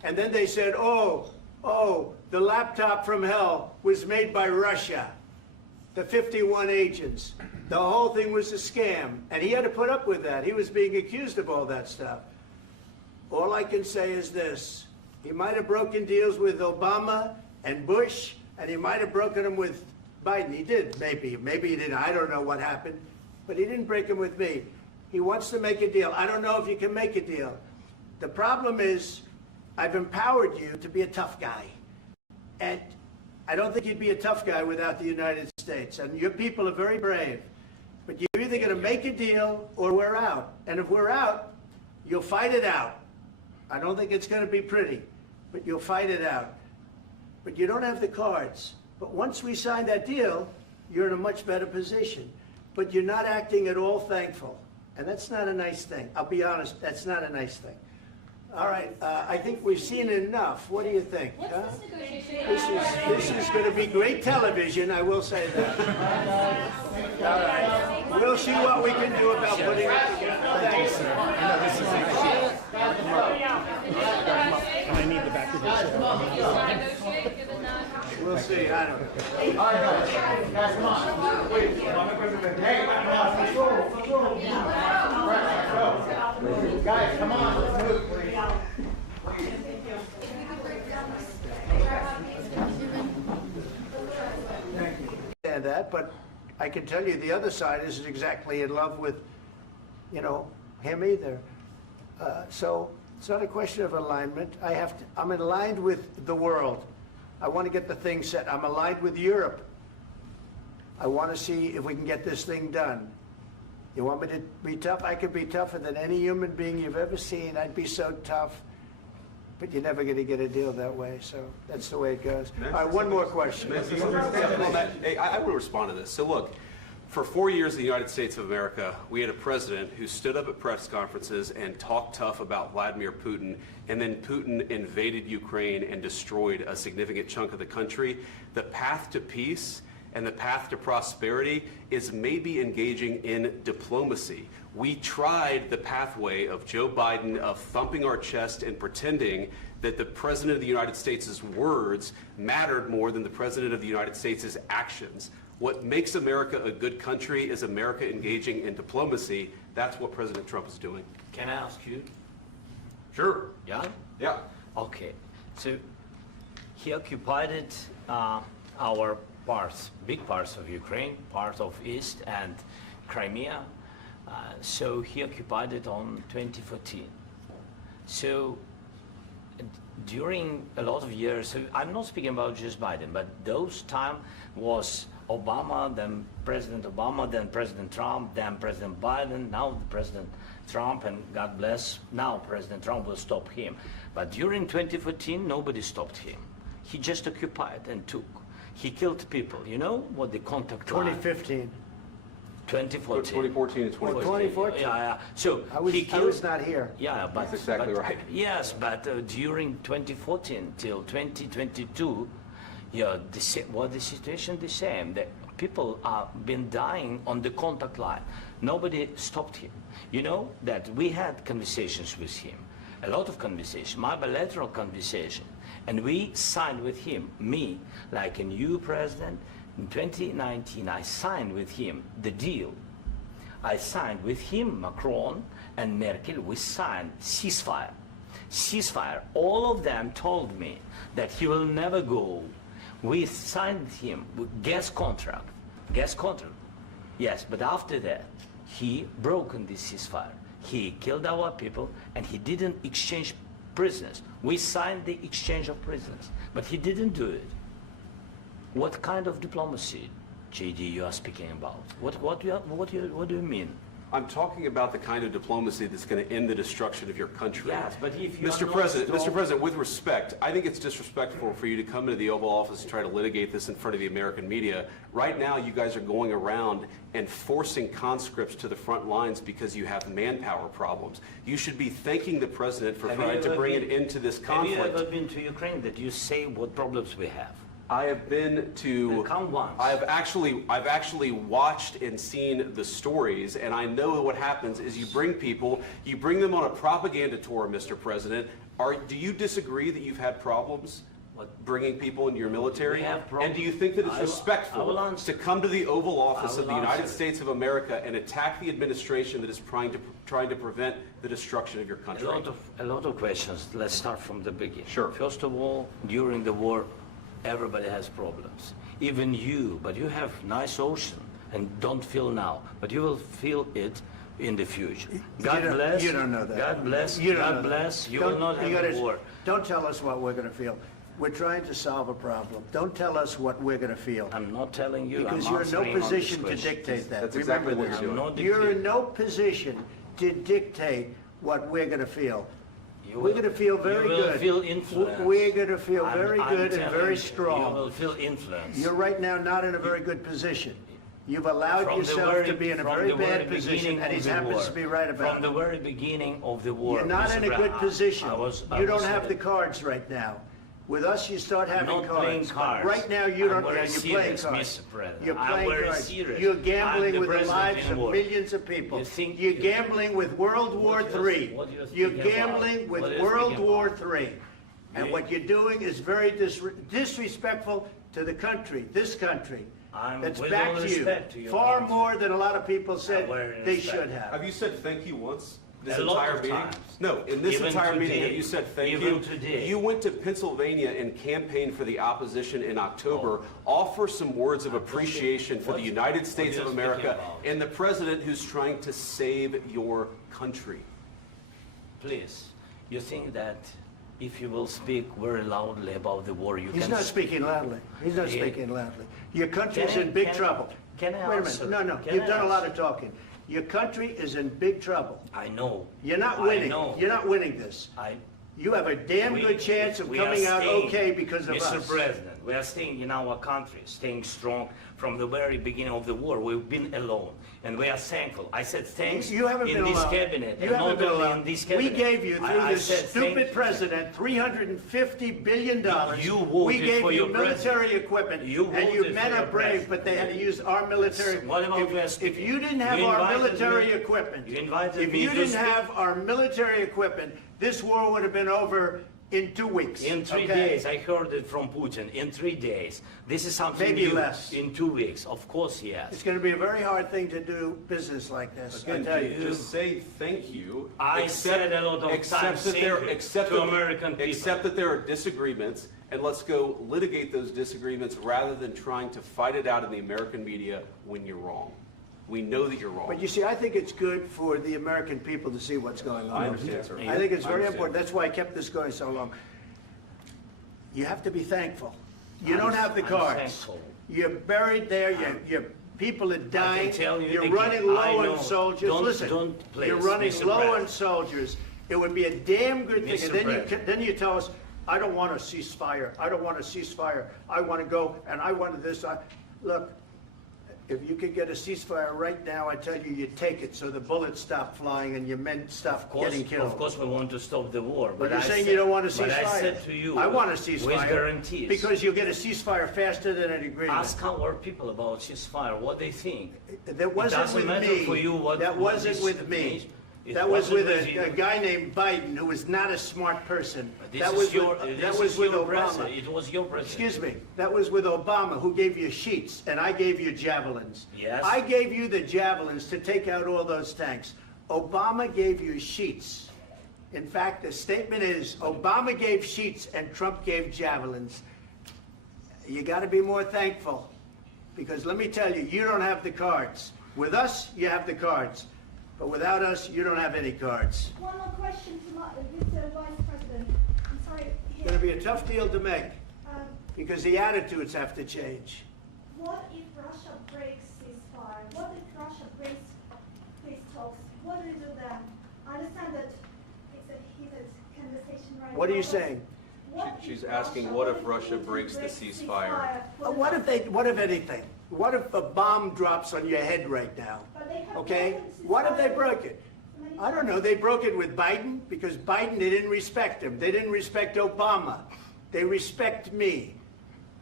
And then they said, oh, the laptop from hell was made by Russia, the 51 agents. The whole thing was a scam. And he had to put up with that. He was being accused of all that stuff. All I can say is this. He might have broken deals with Obama and Bush, and he might have broken them with Biden. He did, maybe. Maybe he didn't. I don't know what happened. But he didn't break them with me. He wants to make a deal. I don't know if you can make a deal. The problem is, I've empowered you to be a tough guy. And I don't think you'd be a tough guy without the United States. And your people are very brave. But you're either going to make a deal or we're out. And if we're out, you'll fight it out. I don't think it's going to be pretty, but you'll fight it out. But you don't have the cards. But once we sign that deal, you're in a much better position. But you're not acting at all thankful. And that's not a nice thing. I'll be honest, that's not a nice thing. All right, I think we've seen enough. What do you think? What's huh? this negotiation? This is going to be great television, I will say that. All right, we'll see what we can do about putting it together. Thanks. And I need the back of this. Negotiate, give a nod. We'll see, I don't know. All right, guys, come on. Wait, hey, come on, let's go, let's go. Right, let's go. Guys, come on, let's move, please. Understand that, but I can tell you the other side isn't exactly in love with, him either. So it's not a question of alignment. I'm aligned with the world. I want to get the thing set. I'm aligned with Europe. I want to see if we can get this thing done. You want me to be tough? I could be tougher than any human being you've ever seen. I'd be so tough. But you're never going to get a deal that way, so that's the way it goes. All right, one more question. Hey, I will respond to this. So look, for 4 years in the United States of America, we had a president who stood up at press conferences and talked tough about Vladimir Putin, and then Putin invaded Ukraine and destroyed a significant chunk of the country. The path to peace and the path to prosperity is maybe engaging in diplomacy. We tried the pathway of Joe Biden of thumping our chest and pretending that the President of the United States' words mattered more than the President of the United States' actions. What makes America a good country is America engaging in diplomacy. That's what President Trump is doing. Can I ask you? Sure. Yeah? Yeah. Okay. So he occupied our parts, big parts of Ukraine, part of East and Crimea. So he occupied it on 2014. So during a lot of years, so I'm not speaking about just Biden, but those time was Obama, then President Obama, then President Trump, then President Biden, now President Trump, and God bless, now President Trump will stop him. But during 2014, nobody stopped him. He just occupied and took. He killed people. You know what the contact line? 2015. 2014. 2014 and 2015. 2014. Yeah. So I was he killed, not here. Yeah, but That's exactly but- right. Yes, but during 2014 till 2022, yeah, the situation the same. The people are been dying on the contact line. Nobody stopped him. You know that we had conversations with him, a lot of conversation, my bilateral conversation, and we signed with him, me, like a new president. In 2019, I signed with him the deal. I signed with him, Macron and Merkel, we signed ceasefire. Ceasefire. All of them told me that he will never go. We signed him with gas contract. Gas contract. Yes, but after that, he broken this ceasefire. He killed our people and he didn't exchange prisoners. We signed the exchange of prisoners, but he didn't do it. What kind of diplomacy, JD, you are speaking about? What do you mean? I'm talking about the kind of diplomacy that's going to end the destruction of your country. Yes, but if you Mr. are not President, strong- Mr. President, with respect, I think it's disrespectful for you to come into the Oval Office and try to litigate this in front of the American media. Right now, you guys are going around and forcing conscripts to the front lines because you have manpower problems. You should be thanking the President for Have you trying to ever bring been- it into this Have conflict. you ever been to Ukraine that you say what problems we have? I have been to. Come once. I've actually watched and seen the stories, and I know what happens is you bring them on a propaganda tour, Mr. President. Do you disagree that you've had problems bringing people into your military? We have problems. And do you think that it's I will respectful answer. to come to the Oval Office I of the will United answer. States of America and attack the administration that is trying to prevent the destruction of your country? A lot of questions. Let's start from the beginning. Sure. First of all, during the war, everybody has problems. Even you, but you have nice ocean and don't feel now, but you will feel it in the future. God bless. You don't know that. God bless. You don't God know that. bless. You Don't- will not you have gotta- a war. Don't tell us what we're going to feel. We're trying to solve a problem. Don't tell us what we're going to feel. I'm not telling you. Because I'm you're in no answering on this position to question. dictate that. That's Remember exactly what this. you're doing. I'm not You're in dictating. no position to dictate what we're going to feel. You We're will- going to feel very you will good. feel influenced. We're going to feel I'm- very I'm good and telling very you, strong. You will feel influence. You're right now not in a very good position. You've allowed From the yourself very- to be in a from very the very bad position, beginning and he of the happens war. to be right about From it. the very beginning of the war. You're not Mr. in a good Brown, position. I was You don't saying have the that. cards right now. With us, you start having not playing cards. cards. Right now, you I'm don't. very You're playing serious, cards. Mr. President. You're I'm playing very cards. serious. You're I'm gambling the with the president lives in of war. millions of people. You think- You're gambling with World War What do you- III. what do you You're think about? gambling with What do you World think War about? III. And You- what you're doing is very disrespectful to the country, this country. I'm That's with back all to respect to you. your Far answer. more than a lot of people said very they respect. should have. Have you said thank you once? This A lot entire of meeting? times. No, in this Even entire meeting, today. have you said thank Even you? today. You went to Pennsylvania and campaigned for the opposition in October. Offer some words of appreciation for the What- United States what of are you speaking America about? and the president who's trying to save your country. Please, you think that if you will speak very loudly about the war, you He's can... not speaking loudly. He's not Yeah. speaking loudly. Your country's Can I- in big can I- trouble. can I Wait a answer? minute. No, Can you've I done a lot answer? of talking. Your country is in big trouble. I know. You're not I winning. know. You're not winning this. You have a damn good chance of we are coming out staying, okay because of Mr. us. President, we are staying in our country, staying strong from the very beginning of the war. We've been alone, and we are thankful. I said thanks You haven't in been this alone. cabinet, You and haven't not been only alone. in this We cabinet. gave you, through I this said stupid thank- president, $350 billion. You We voted gave for you your military president. equipment, You and you voted men for are your brave, president. but they had to use our military. What about If West? you didn't have You our invited military me- equipment, you invited if me you to didn't speak- have our military equipment, this war would have been over in 2 weeks. In 3 okay? days, I heard it from Putin. In 3 days, this is something Maybe new. less. In 2 weeks, of course, yes. It's going to be a very hard thing to do business like this. I Again, tell you. just say thank you. I said a lot of except times that thank there, you except to that, American people. Except that there are disagreements, and let's go litigate those disagreements rather than trying to fight it out in the American media when you're wrong. We know that you're wrong. But you see, I think it's good for the American people to see what's going on. I understand, sir. I think it's I very understand. important. That's why I kept this going so long. You have to be thankful. You don't have the I'm cards. thankful. You're buried there. Your people are dying. tell you You're again, running I low know. on soldiers. Don't- Listen, don't please, you're running Mr. low on President. soldiers. It would be a damn good thing. Mr. And then President. then you tell us, I don't want a ceasefire. I don't want a ceasefire. I want to go and I want this. Look, if you could get a ceasefire right now, I tell you, you take it so the bullets stop flying and your men stop getting killed. Of course, we want to stop the war. But you're I saying said- you don't want a ceasefire. But I said to you, I want a with ceasefire. guarantees. Because you'll get a ceasefire faster than an agreement. Ask our people about ceasefire, what they think. That wasn't doesn't with matter me. for you what- That what wasn't this with me. means. It That was with wasn't with a you. guy named Biden, who was not a smart person. This That is was your, with, this that was is with your Obama. president. It was your president. Excuse me. That was with Obama, who gave you sheets, and I gave you javelins. Yes. I gave you the javelins to take out all those tanks. Obama gave you sheets. In fact, the statement is, Obama gave sheets and Trump gave javelins. You got to be more thankful, because let me tell you, you don't have the cards. With us, you have the cards. But without us, you don't have any cards. One more question to Mr. Vice President. I'm sorry. It's going to be a tough deal to make, Um, because the attitudes have to change. What if Russia breaks ceasefire? What if Russia breaks peace talks? What do you do then? I understand that it's a heated conversation right now. What are you but saying? what if She's asking, what if Russia breaks the ceasefire? What if anything? What if a bomb drops on your head right now? But they have Okay? broken What if they ceasefire broke it? many I don't know. They broke it with Biden because Biden, they didn't respect him. They didn't respect Obama. They respect me.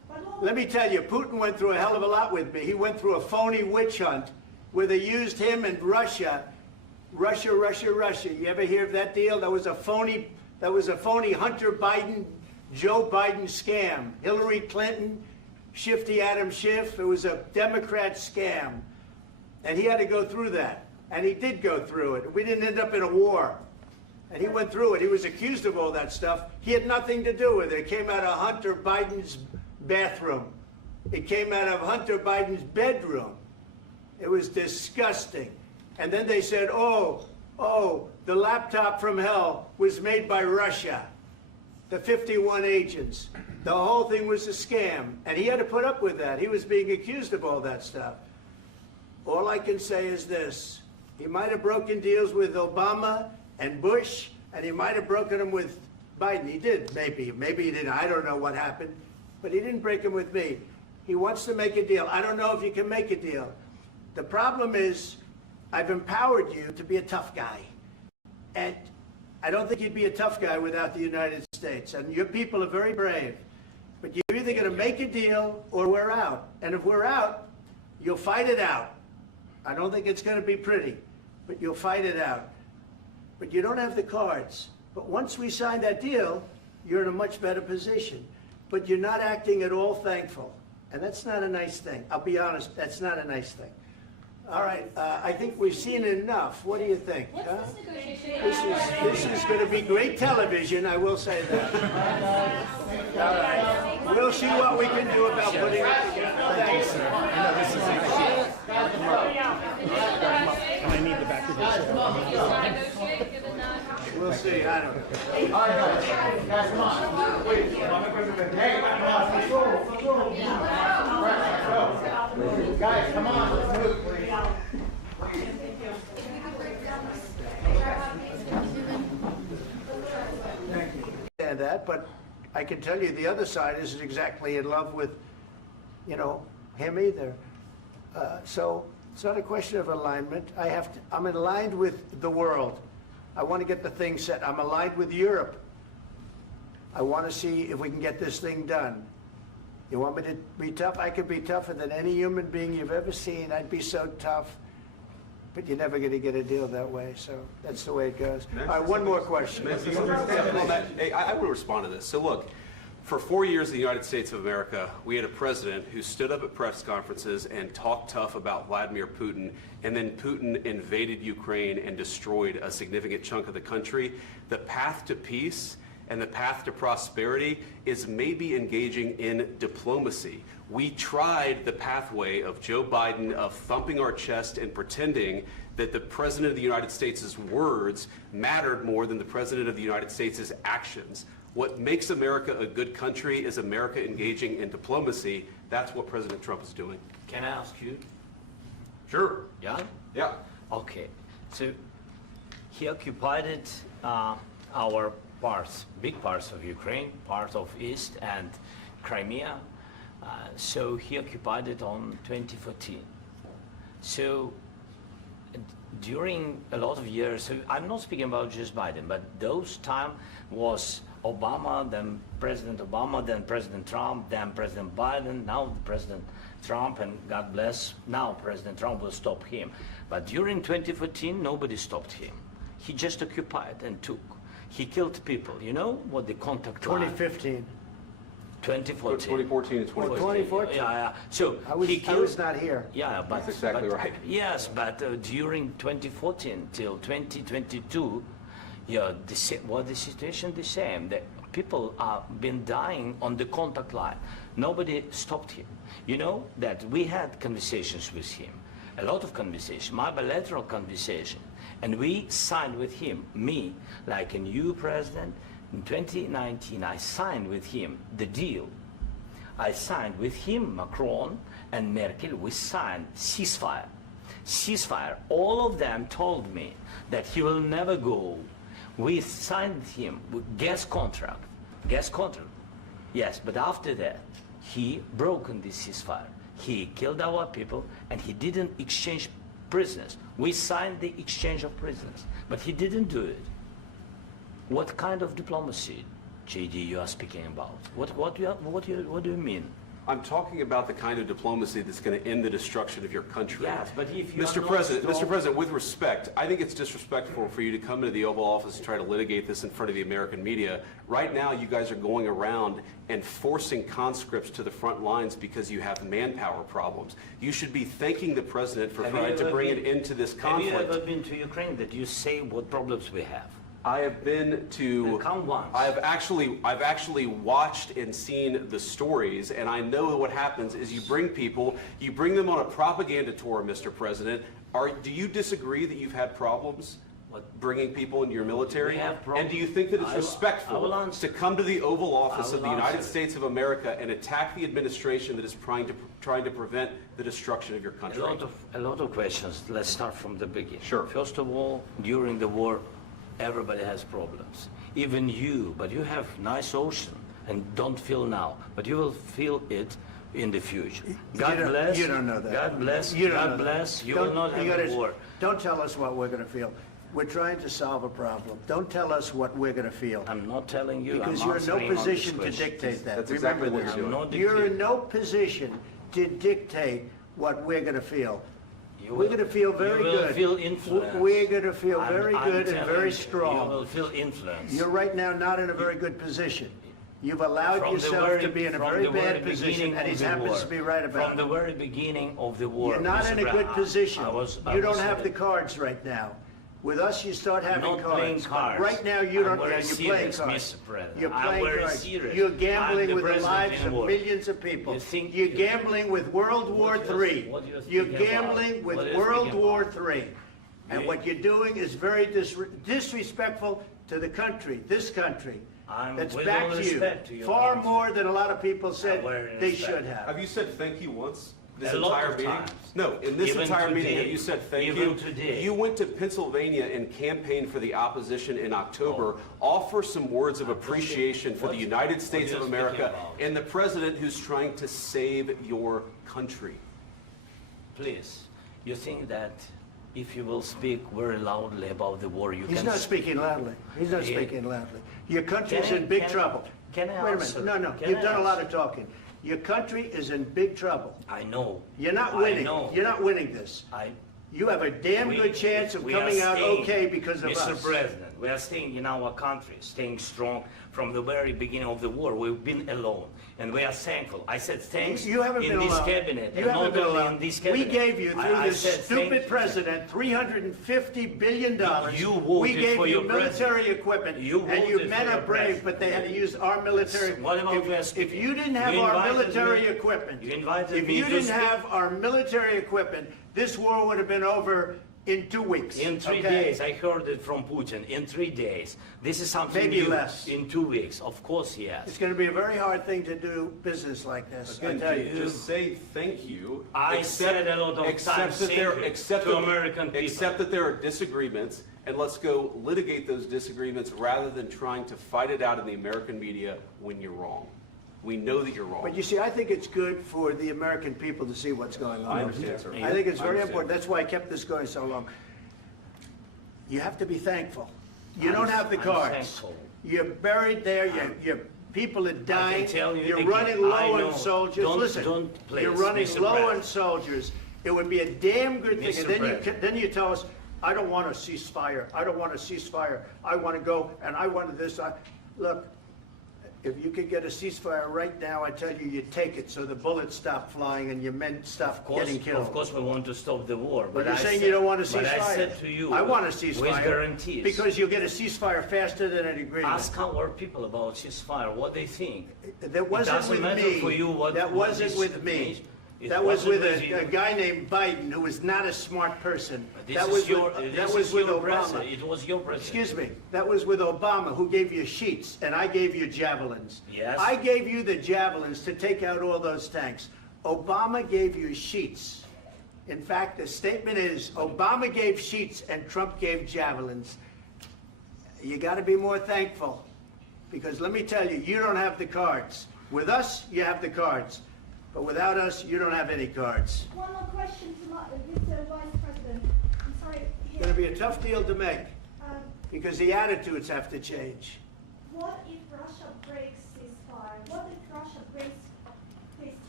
Let me tell you, Putin went through a hell of a lot with me. He went through a phony witch hunt where they used him and Russia. You ever hear of that deal? That was a phony Hunter Biden, Joe Biden scam. Hillary Clinton, Shifty Adam Schiff. It was a Democrat scam. And he had to go through that. And he did go through it. We didn't end up in a war. And he went through it. He was accused of all that stuff. He had nothing to do with it. It came out of Hunter Biden's bathroom. It came out of Hunter Biden's bedroom. It was disgusting. And then they said, oh, the laptop from hell was made by Russia. The 51 agents. The whole thing was a scam. And he had to put up with that. He was being accused of all that stuff. All I can say is this. He might have broken deals with Obama and Bush, and he might have broken them with Biden. He did, maybe. Maybe he didn't. I don't know what happened. But he didn't break them with me. He wants to make a deal. I don't know if you can make a deal. The problem is, I've empowered you to be a tough guy. And I don't think you'd be a tough guy without the United States. And your people are very brave. But you're either going to make a deal or we're out. And if we're out, you'll fight it out. I don't think it's going to be pretty, but you'll fight it out. But you don't have the cards. But once we sign that deal, you're in a much better position. But you're not acting at all thankful. And that's not a nice thing. I'll be honest, that's not a nice thing. All right, I think we've seen enough. What do you think? What's Huh? this negotiation? This is going to be great television, I will say that. All right. We'll see what we can do about putting it together. Thanks. And I need the back of your chair. Negotiate, given that. We'll see. I don't know. All right, guys, come on. Wait, hey, come on, let's go. Right, let's go. Guys, come on, let's move, please. Understand that, but I can tell you the other side isn't exactly in love with, him either. So it's not a question of alignment. I'm aligned with the world. I want to get the thing set. I'm aligned with Europe. I want to see if we can get this thing done. You want me to be tough? I could be tougher than any human being you've ever seen. I'd be so tough. But you're never going to get a deal that way, so that's the way it goes. All right, one more question. I will respond to this. So look, for 4 years in the United States of America, we had a president who stood up at press conferences and talked tough about Vladimir Putin, and then Putin invaded Ukraine and destroyed a significant chunk of the country. The path to peace and the path to prosperity is maybe engaging in diplomacy. We tried the pathway of Joe Biden of thumping our chest and pretending that the President of the United States' words mattered more than the President of the United States' actions. What makes America a good country is America engaging in diplomacy. That's what President Trump is doing. Can I ask you? Sure. Yeah? Yeah. Okay. So he occupied our parts, big parts of Ukraine, part of East and Crimea. So he occupied it on 2014. So during a lot of years, so I'm not speaking about just Biden, but those time was Obama, then President Obama, then President Trump, then President Biden, now President Trump, and God bless, now President Trump will stop him. But during 2014, nobody stopped him. He just occupied and took. He killed people. You know what the contact line? 2015. 2014. 2014 and 2014. 2014. Yeah. So I was killed, not here. Yeah, but That's exactly but- right. Yes, but during 2014 till 2022, yeah, the situation the same. The people are been dying on the contact line. Nobody stopped him. You know that we had conversations with him, a lot of conversation, my bilateral conversation, and we signed with him. Me, like a new president. In 2019, I signed with him the deal. I signed with him, Macron and Merkel, we signed ceasefire. Ceasefire. All of them told me that he will never go. We signed with him with gas contract. Gas contract. Yes, but after that, he broken this ceasefire. He killed our people and he didn't exchange prisoners. We signed the exchange of prisoners, but he didn't do it. What kind of diplomacy, JD, you are speaking about? What do you mean? I'm talking about the kind of diplomacy that's going to end the destruction of your country. Yes, but if you Mr. are not President, strong- Mr. President, with respect, I think it's disrespectful for you to come into the Oval Office and try to litigate this in front of the American media. Right now, you guys are going around and forcing conscripts to the front lines because you have manpower problems. You should be thanking the President for Have you trying to ever bring been- it into this Have you conflict. ever been to Ukraine that you say what problems we have? I have been to. Then come once. I've actually watched and seen the stories, and I know what happens is you bring them on a propaganda tour, Mr. President. Do you disagree that you've had problems bringing people into your military? We have problems. And do you think that it's I will respectful answer. to come to the Oval Office I of will the United answer. States of America and attack the administration that is trying to prevent the destruction of your country? A lot of questions. Let's start from the beginning. Sure. First of all, during the war, everybody has problems. Even you, but you have nice ocean and don't feel now, but you will feel it in the future. God bless. You don't know that. God bless. You don't God know that. bless. You Don't- will not you have gotta- a war. Don't tell us what we're going to feel. We're trying to solve a problem. Don't tell us what we're going to feel. I'm not telling you. Because I'm you're in no answering on this position to question. dictate that. That's Remember exactly what this. you're doing. I'm not You're in dictating. no position to dictate what we're going to feel. You We're will- going to feel very you will good. feel influenced. We're going to feel very I'm good and telling very you, strong. You will feel influence. You're right now not in a very good position. You've allowed From the yourself very- to be in a from very the very bad position, beginning and he of the happens war. to be right about From the it. very beginning of the war. You're not Mr. in a good Brown, position. I You was don't have the cards right now. With us, you start having not playing cards. cards. Right now, you I'm don't. very You're playing serious, cards. Mr. President. You're I'm playing very cards. serious. You're I'm gambling the with the president lives in of war. millions of people. You think- You're gambling with World War What do you- III. what do you You're think about? gambling with What do you World think War about? III. And You- what you're doing is very disrespectful to the country, this country. I'm That's with back all to you. respect to your Far country. more than a lot of people said very they respect. should have. Have you said thank you once? This A lot entire of meeting? times. No, in this Even entire meeting, today. have you said thank Even you? today. You went to Pennsylvania and campaigned for the opposition in October. Offer some words of appreciation for the United States are of you America speaking about? and the president who's trying to save your country. Please, you think that if you will speak very loudly about the war, you He's can... not speaking loudly. He's not Yeah. speaking loudly. Your country's Can I- in big can I- trouble. can I Wait a answer? minute. No, Can you've I done a lot answer? of talking. Your country is in big trouble. I know. You're not I winning. know. You're not winning this. You have a damn We- good chance of we are coming out staying, okay because of Mr. us. President, we are staying in our country, staying strong from the very beginning of the war. We've been alone, and we are thankful. I said thanks You haven't in been this alone. cabinet, You and haven't not been only alone. in this We cabinet. gave you, through I this said thank stupid you. president, $350 billion. You voted We gave for you your military president. equipment, You and you voted men for are your brave, president. but they had to use our military. What about you If speaking? you didn't have You our invited military me- equipment, you invited if me you to didn't speak. have our military equipment, this war would have been over in 2 weeks. In 3 okay? days, I heard it from Putin. In 3 days, this is something Maybe new. less. In 2 weeks, of course, yes. It's going to be a very hard thing to do business like this. I Again, tell you. just say thank you. I said a lot of accept times that thank there- you accept to that- American people. Accept that there are disagreements, and let's go litigate those disagreements rather than trying to fight it out in the American media when you're wrong. We know that you're wrong. But you see, I think it's good for the American people to see what's going on. I understand, sir. I think it's I very understand. important. That's why I kept this going so long. You have to be thankful. You don't have the I'm cards. thankful. You're buried there. Your people are dying. tell you You're again, running low I know. on soldiers. Don't- Listen, don't please, you're running Mr. low on President. soldiers. It would be a damn good thing. Mr. And then President. then you tell us, I don't want a ceasefire. I don't want a ceasefire. I want to go and I wanted this. Look, if you could get a ceasefire right now, I tell you take it so the bullets stop flying and your men stop getting killed. Of course, we want to stop the war. But you're I saying said- you don't want a ceasefire. But I said to you, I want a with ceasefire. guarantees. Because you'll get a ceasefire faster than an agreement. Ask our people about ceasefire, what they think. That wasn't doesn't with matter me. for you what- That what wasn't this with me. means. It That was with wasn't with you. a guy named Biden, who was not a smart person. This That is was your, with, this that is was with your Obama. president. It was your president. Excuse me. That was with Obama, who gave you sheets, and I gave you javelins. Yes. I gave you the javelins to take out all those tanks. Obama gave you sheets. In fact, the statement is, Obama gave sheets and Trump gave javelins. You got to be more thankful, because let me tell you, you don't have the cards. With us, you have the cards. But without us, you don't have any cards. One more question to Mr. Vice President. I'm sorry. It's going to be a tough deal to make, Um, because the attitudes have to change. What if Russia breaks ceasefire? What if Russia breaks peace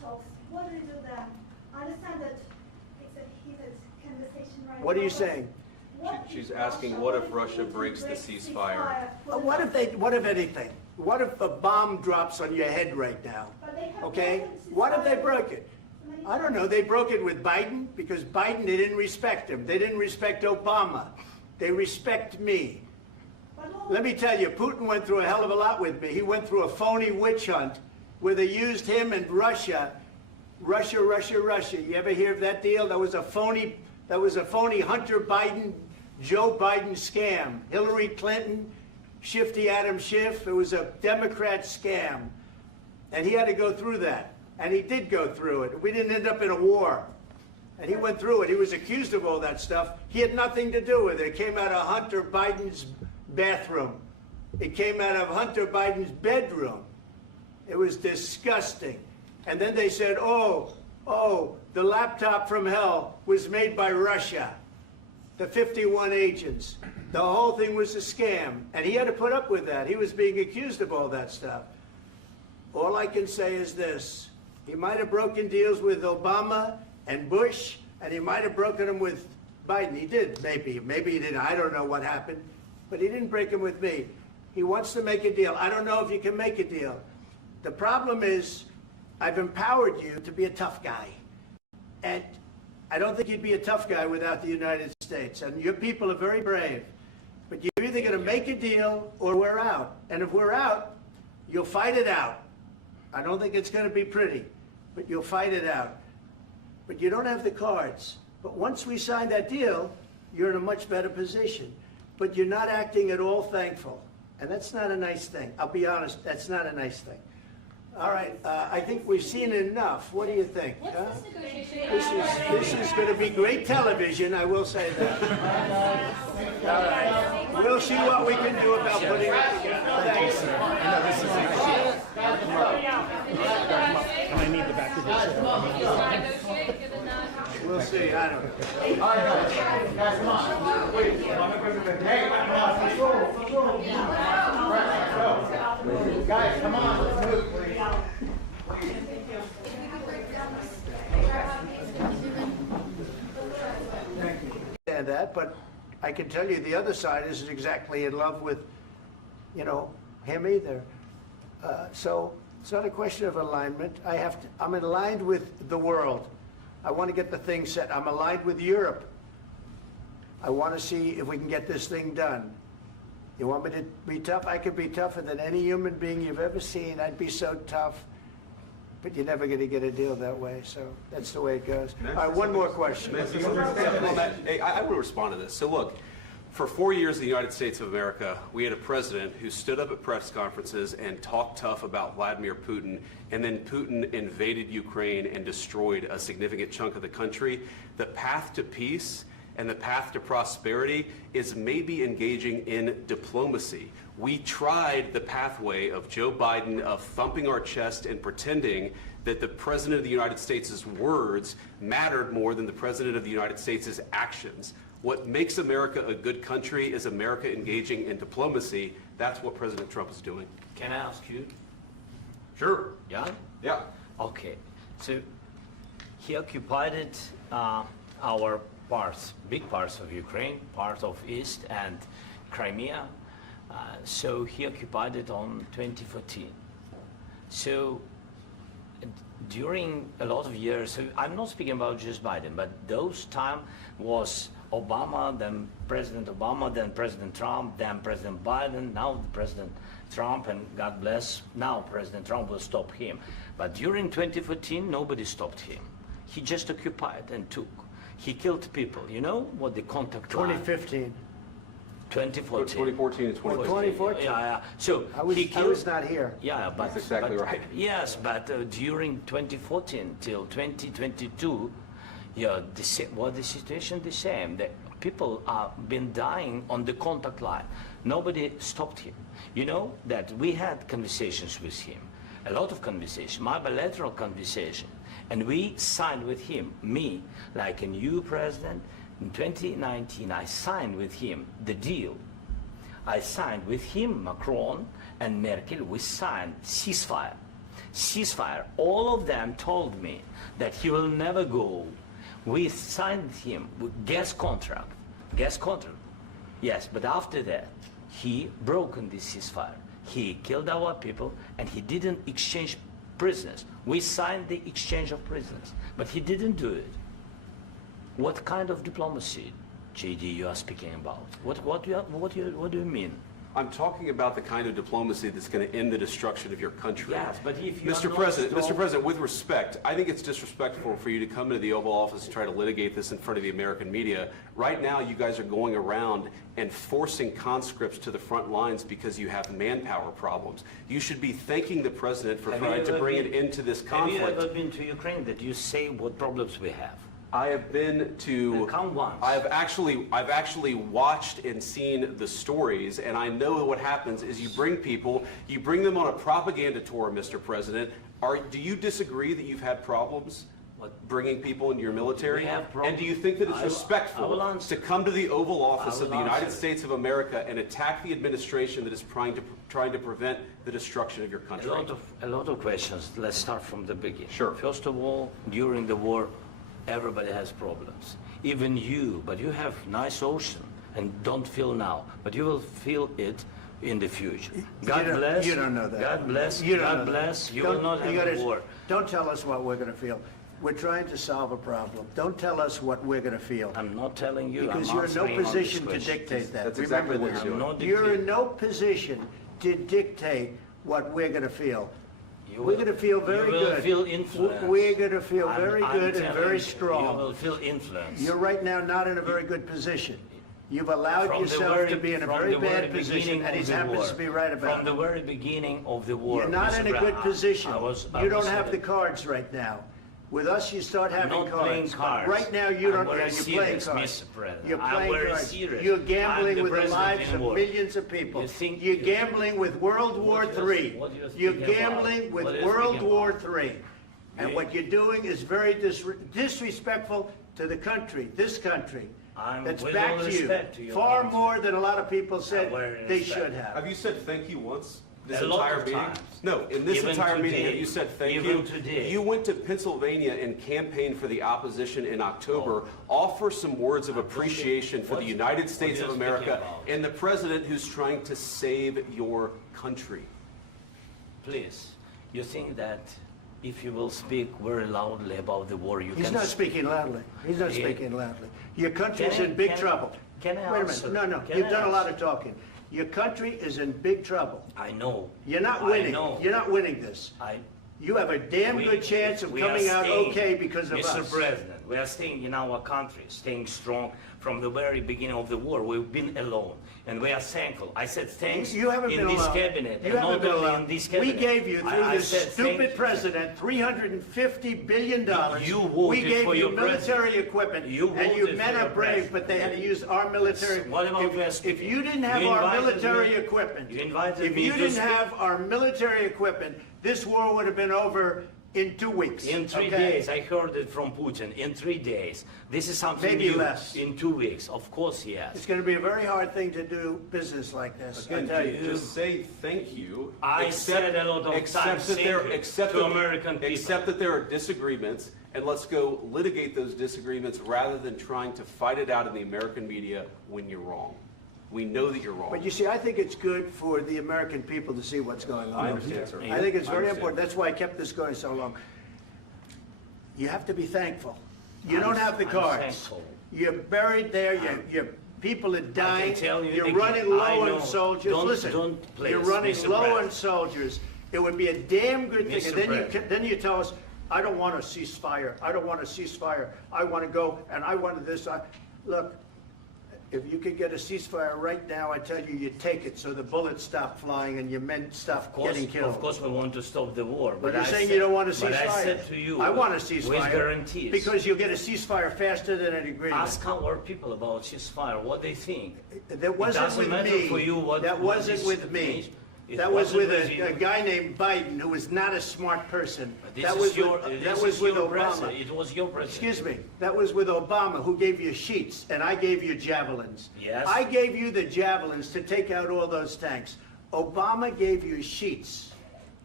talks, what do you do then? I understand that it's a heated conversation right now. What are you but saying? what She's if asking, what if Russia breaks the ceasefire? What if anything? What if a bomb drops on your head right now? But they have Okay? broken What if they ceasefire broke it? many I don't know. They broke it with Biden because Biden, they didn't respect him. They didn't respect Obama. They respect me. But all- Let me tell you, Putin went through a hell of a lot with me. He went through a phony witch hunt where they used him and Russia. Russia. You ever hear of that deal? That was a phony Hunter Biden, Joe Biden scam. Hillary Clinton, Shifty Adam Schiff. It was a Democrat scam. And he had to go through that. And he did go through it. We didn't end up in a war. And he went through it. He was accused of all that stuff. He had nothing to do with it. It came out of Hunter Biden's bathroom. It came out of Hunter Biden's bedroom. It was disgusting. And then they said, oh, the laptop from hell was made by Russia. The 51 agents. The whole thing was a scam. And he had to put up with that. He was being accused of all that stuff. All I can say is this. He might have broken deals with Obama and Bush, and he might have broken them with Biden. He did, maybe. Maybe he didn't. I don't know what happened. But he didn't break them with me. He wants to make a deal. I don't know if you can make a deal. The problem is, I've empowered you to be a tough guy. And I don't think you'd be a tough guy without the United States. And your people are very brave. But you're either going to make a deal or we're out. And if we're out, you'll fight it out. I don't think it's going to be pretty, but you'll fight it out. But you don't have the cards. But once we sign that deal, you're in a much better position. But you're not acting at all thankful. And that's not a nice thing. I'll be honest, that's not a nice thing. All right, I think we've seen enough. What do you think? What's huh? this negotiation? This is going to be great television, I will say that. All right. We'll see what we can do about putting it together. Thanks. And I need the back of this. Negotiate, give it none. We'll see, I don't know. All right, guys, come on. Wait, hey, come on, let's go. Right, let's go. Guys, come on, let's move, please. Understand that, but I can tell you the other side isn't exactly in love with, him either. So it's not a question of alignment. I'm aligned with the world. I want to get the thing set. I'm aligned with Europe. I want to see if we can get this thing done. You want me to be tough? I could be tougher than any human being you've ever seen. I'd be so tough. But you're never going to get a deal that way, so that's the way it goes. All right, one more question. Hey, I want to respond to this. So look, for 4 years in the United States of America, we had a president who stood up at press conferences and talked tough about Vladimir Putin, and then Putin invaded Ukraine and destroyed a significant chunk of the country. The path to peace and the path to prosperity is maybe engaging in diplomacy. We tried the pathway of Joe Biden of thumping our chest and pretending that the President of the United States' words mattered more than the President of the United States' actions. What makes America a good country is America engaging in diplomacy. That's what President Trump is doing. Can I ask you? Sure. Yeah? Yeah. Okay. So he occupied our parts, big parts of Ukraine, part of East and Crimea. So he occupied it on 2014. So during a lot of years, so I'm not speaking about just Biden, but those time was Obama, then President Trump, then President Biden, now President Trump, and God bless, now President Trump will stop him. But during 2014, nobody stopped him. He just occupied and took. He killed people. You know what the contact line? 2015. 2014. 2014 and 2014. 2014. Yeah. So I was he killed, not here. Yeah, but That's exactly but- right. Yes, but during 2014 till 2022, the situation the same. The people are been dying on the contact line. Nobody stopped him. You know that we had conversations with him, a lot of conversations, my bilateral conversation, and we signed with him. Me, like a new president, in 2019, I signed with him the deal. I signed with him, Macron and Merkel. We signed ceasefire. ceasefire. All of them told me that he will never go. We signed him with gas contract. Yes, but after that, he broken the ceasefire. He killed our people, and he didn't exchange prisoners. We signed the exchange of prisoners, but he didn't do it. What kind of diplomacy, JD, you are speaking about? What do you mean? I'm talking about the kind of diplomacy that's going to end the destruction of your country. Yes, but if you Mr. are President, not Mr. President, with respect, I think it's disrespectful for you to come into the Oval Office and try to litigate this in front of the American media. Right now, you guys are going around and forcing conscripts to the front lines because you have manpower problems. You should be thanking the President for trying to bring it into this conflict. Have you ever been to Ukraine that you say what problems we have? I have been to. Come once. I've actually watched and seen the stories, and I know what happens is you bring them on a propaganda tour, Mr. President. Do you disagree that you've had problems bringing people into your military? We have problems. And do you think that it's I will respectful answer. to come to the Oval Office I of the will United answer. States of America and attack the administration that is trying to prevent the destruction of your country? A lot of questions. Let's start from the beginning. Sure. First of all, during the war, everybody has problems. Even you, but you have nice ocean and don't feel now, but you will feel it in the future. God bless. You don't know that. God bless. You don't know God that. bless. You Don't- will not you have gotta- a war. Don't tell us what we're going to feel. We're trying to solve a problem. Don't tell us what we're going to feel. I'm not telling you. Because I'm you're in no answering on this position to question. dictate that. That's Remember exactly what this. you're doing. I'm not You're in dictating. no position to dictate what we're going to feel. You We're will- going to feel very you will good. feel influenced. We're going to feel I'm- very I'm good and telling very you, strong. You will feel influence. You're right now not in a very good position. You've allowed From the yourself very- to be in a from very the very bad position, beginning and of he the happens war. to be right about From the it. very beginning of the war. You're not Mr. in a good Brown, position. I was You don't in have a- the cards right now. With us, you start having not playing cards. cards. Right now, you I'm don't. very You're playing serious, cards. Mr. President. You're I'm playing very cards. serious. You're I'm gambling the with the president lives in of war. millions of people. You think- You're gambling with World War What do you- III. what do you You're think about? gambling with What do you World think War about? III. And Me? what you're doing is very disrespectful to the country, this country. I'm That's with back all to respect to you. your Far answer. more than a lot of people said very they respect. should have. Have you said thank you once? This A lot entire of meeting? times. No, in this Even entire meeting, today. have you said thank Even you? today. You went to Pennsylvania and campaigned for the opposition in October. Offer some words of appreciation for the What- United what States are of you America speaking about? and the president who's trying to save your country. Please, you think that if you will speak very loudly about the war, you He's can... not speaking loudly. He's not Yeah. speaking loudly. Your country's Can I- in big can- trouble. can I Wait a answer? minute. No, Can you've I done a lot answer? of talking. Your country is in big trouble. I know. You're not I winning. know. You're not winning this. You have a damn We- good chance of we are coming out staying, okay because of Mr. us. President, we are staying in our country, staying strong from the very beginning of the war. We've been alone, and we are thankful. I said thanks You haven't in been this alone. cabinet, You and haven't not been only alone. in this We cabinet. gave you, through I this said thank stupid you. president, $350 billion. You voted We gave for you your military president. equipment, You and you voted men for are your brave, president. but they had to use our military. What about If you didn't have You our invited military me- equipment, you invited if me you to didn't speak- have our military equipment, this war would have been over in 2 weeks. In 3 okay? days, I heard it from Putin. In 3 days, this is something Maybe new. less. In 2 weeks, of course, yes. It's going to be a very hard thing to do business like this. I Again, tell you. just say thank you. I said a lot of except times that thank there- you except to that- American people. Except that there are disagreements, and let's go litigate those disagreements rather than trying to fight it out in the American media when you're wrong. We know that you're wrong. But you see, I think it's good for the American people to see what's going on. I understand, sir. I think it's I very understand. important. That's why I kept this going so long. You have to be thankful. You don't have the I'm cards. thankful. You're buried there. Your people are dying. tell you You're again, running low I know. on soldiers. Don't- Listen, don't please, you're running Mr. low on President. soldiers. It would be a damn good thing. Mr. And then President. then you tell us, I don't want a ceasefire. I don't want a ceasefire. I want to go and I want this. Look, if you could get a ceasefire right now, I tell you, you take it so the bullets stop flying and your men stop getting killed. Of course, we want to stop the war. But you're I saying said- you don't want a ceasefire. But I said to you, I want a ceasefire. with guarantees. Because you'll get a ceasefire faster than an agreement. Ask our people about ceasefire, what they think. That wasn't doesn't with matter me. for you what- That what wasn't this with me. means. It That was wasn't with with you. a guy named Biden, who was not a smart person. This That is was your, with, this that was is with your Obama. president. It was your president. Excuse me. That was with Obama, who gave you sheets, and I gave you javelins. Yes. I gave you the javelins to take out all those tanks. Obama gave you sheets.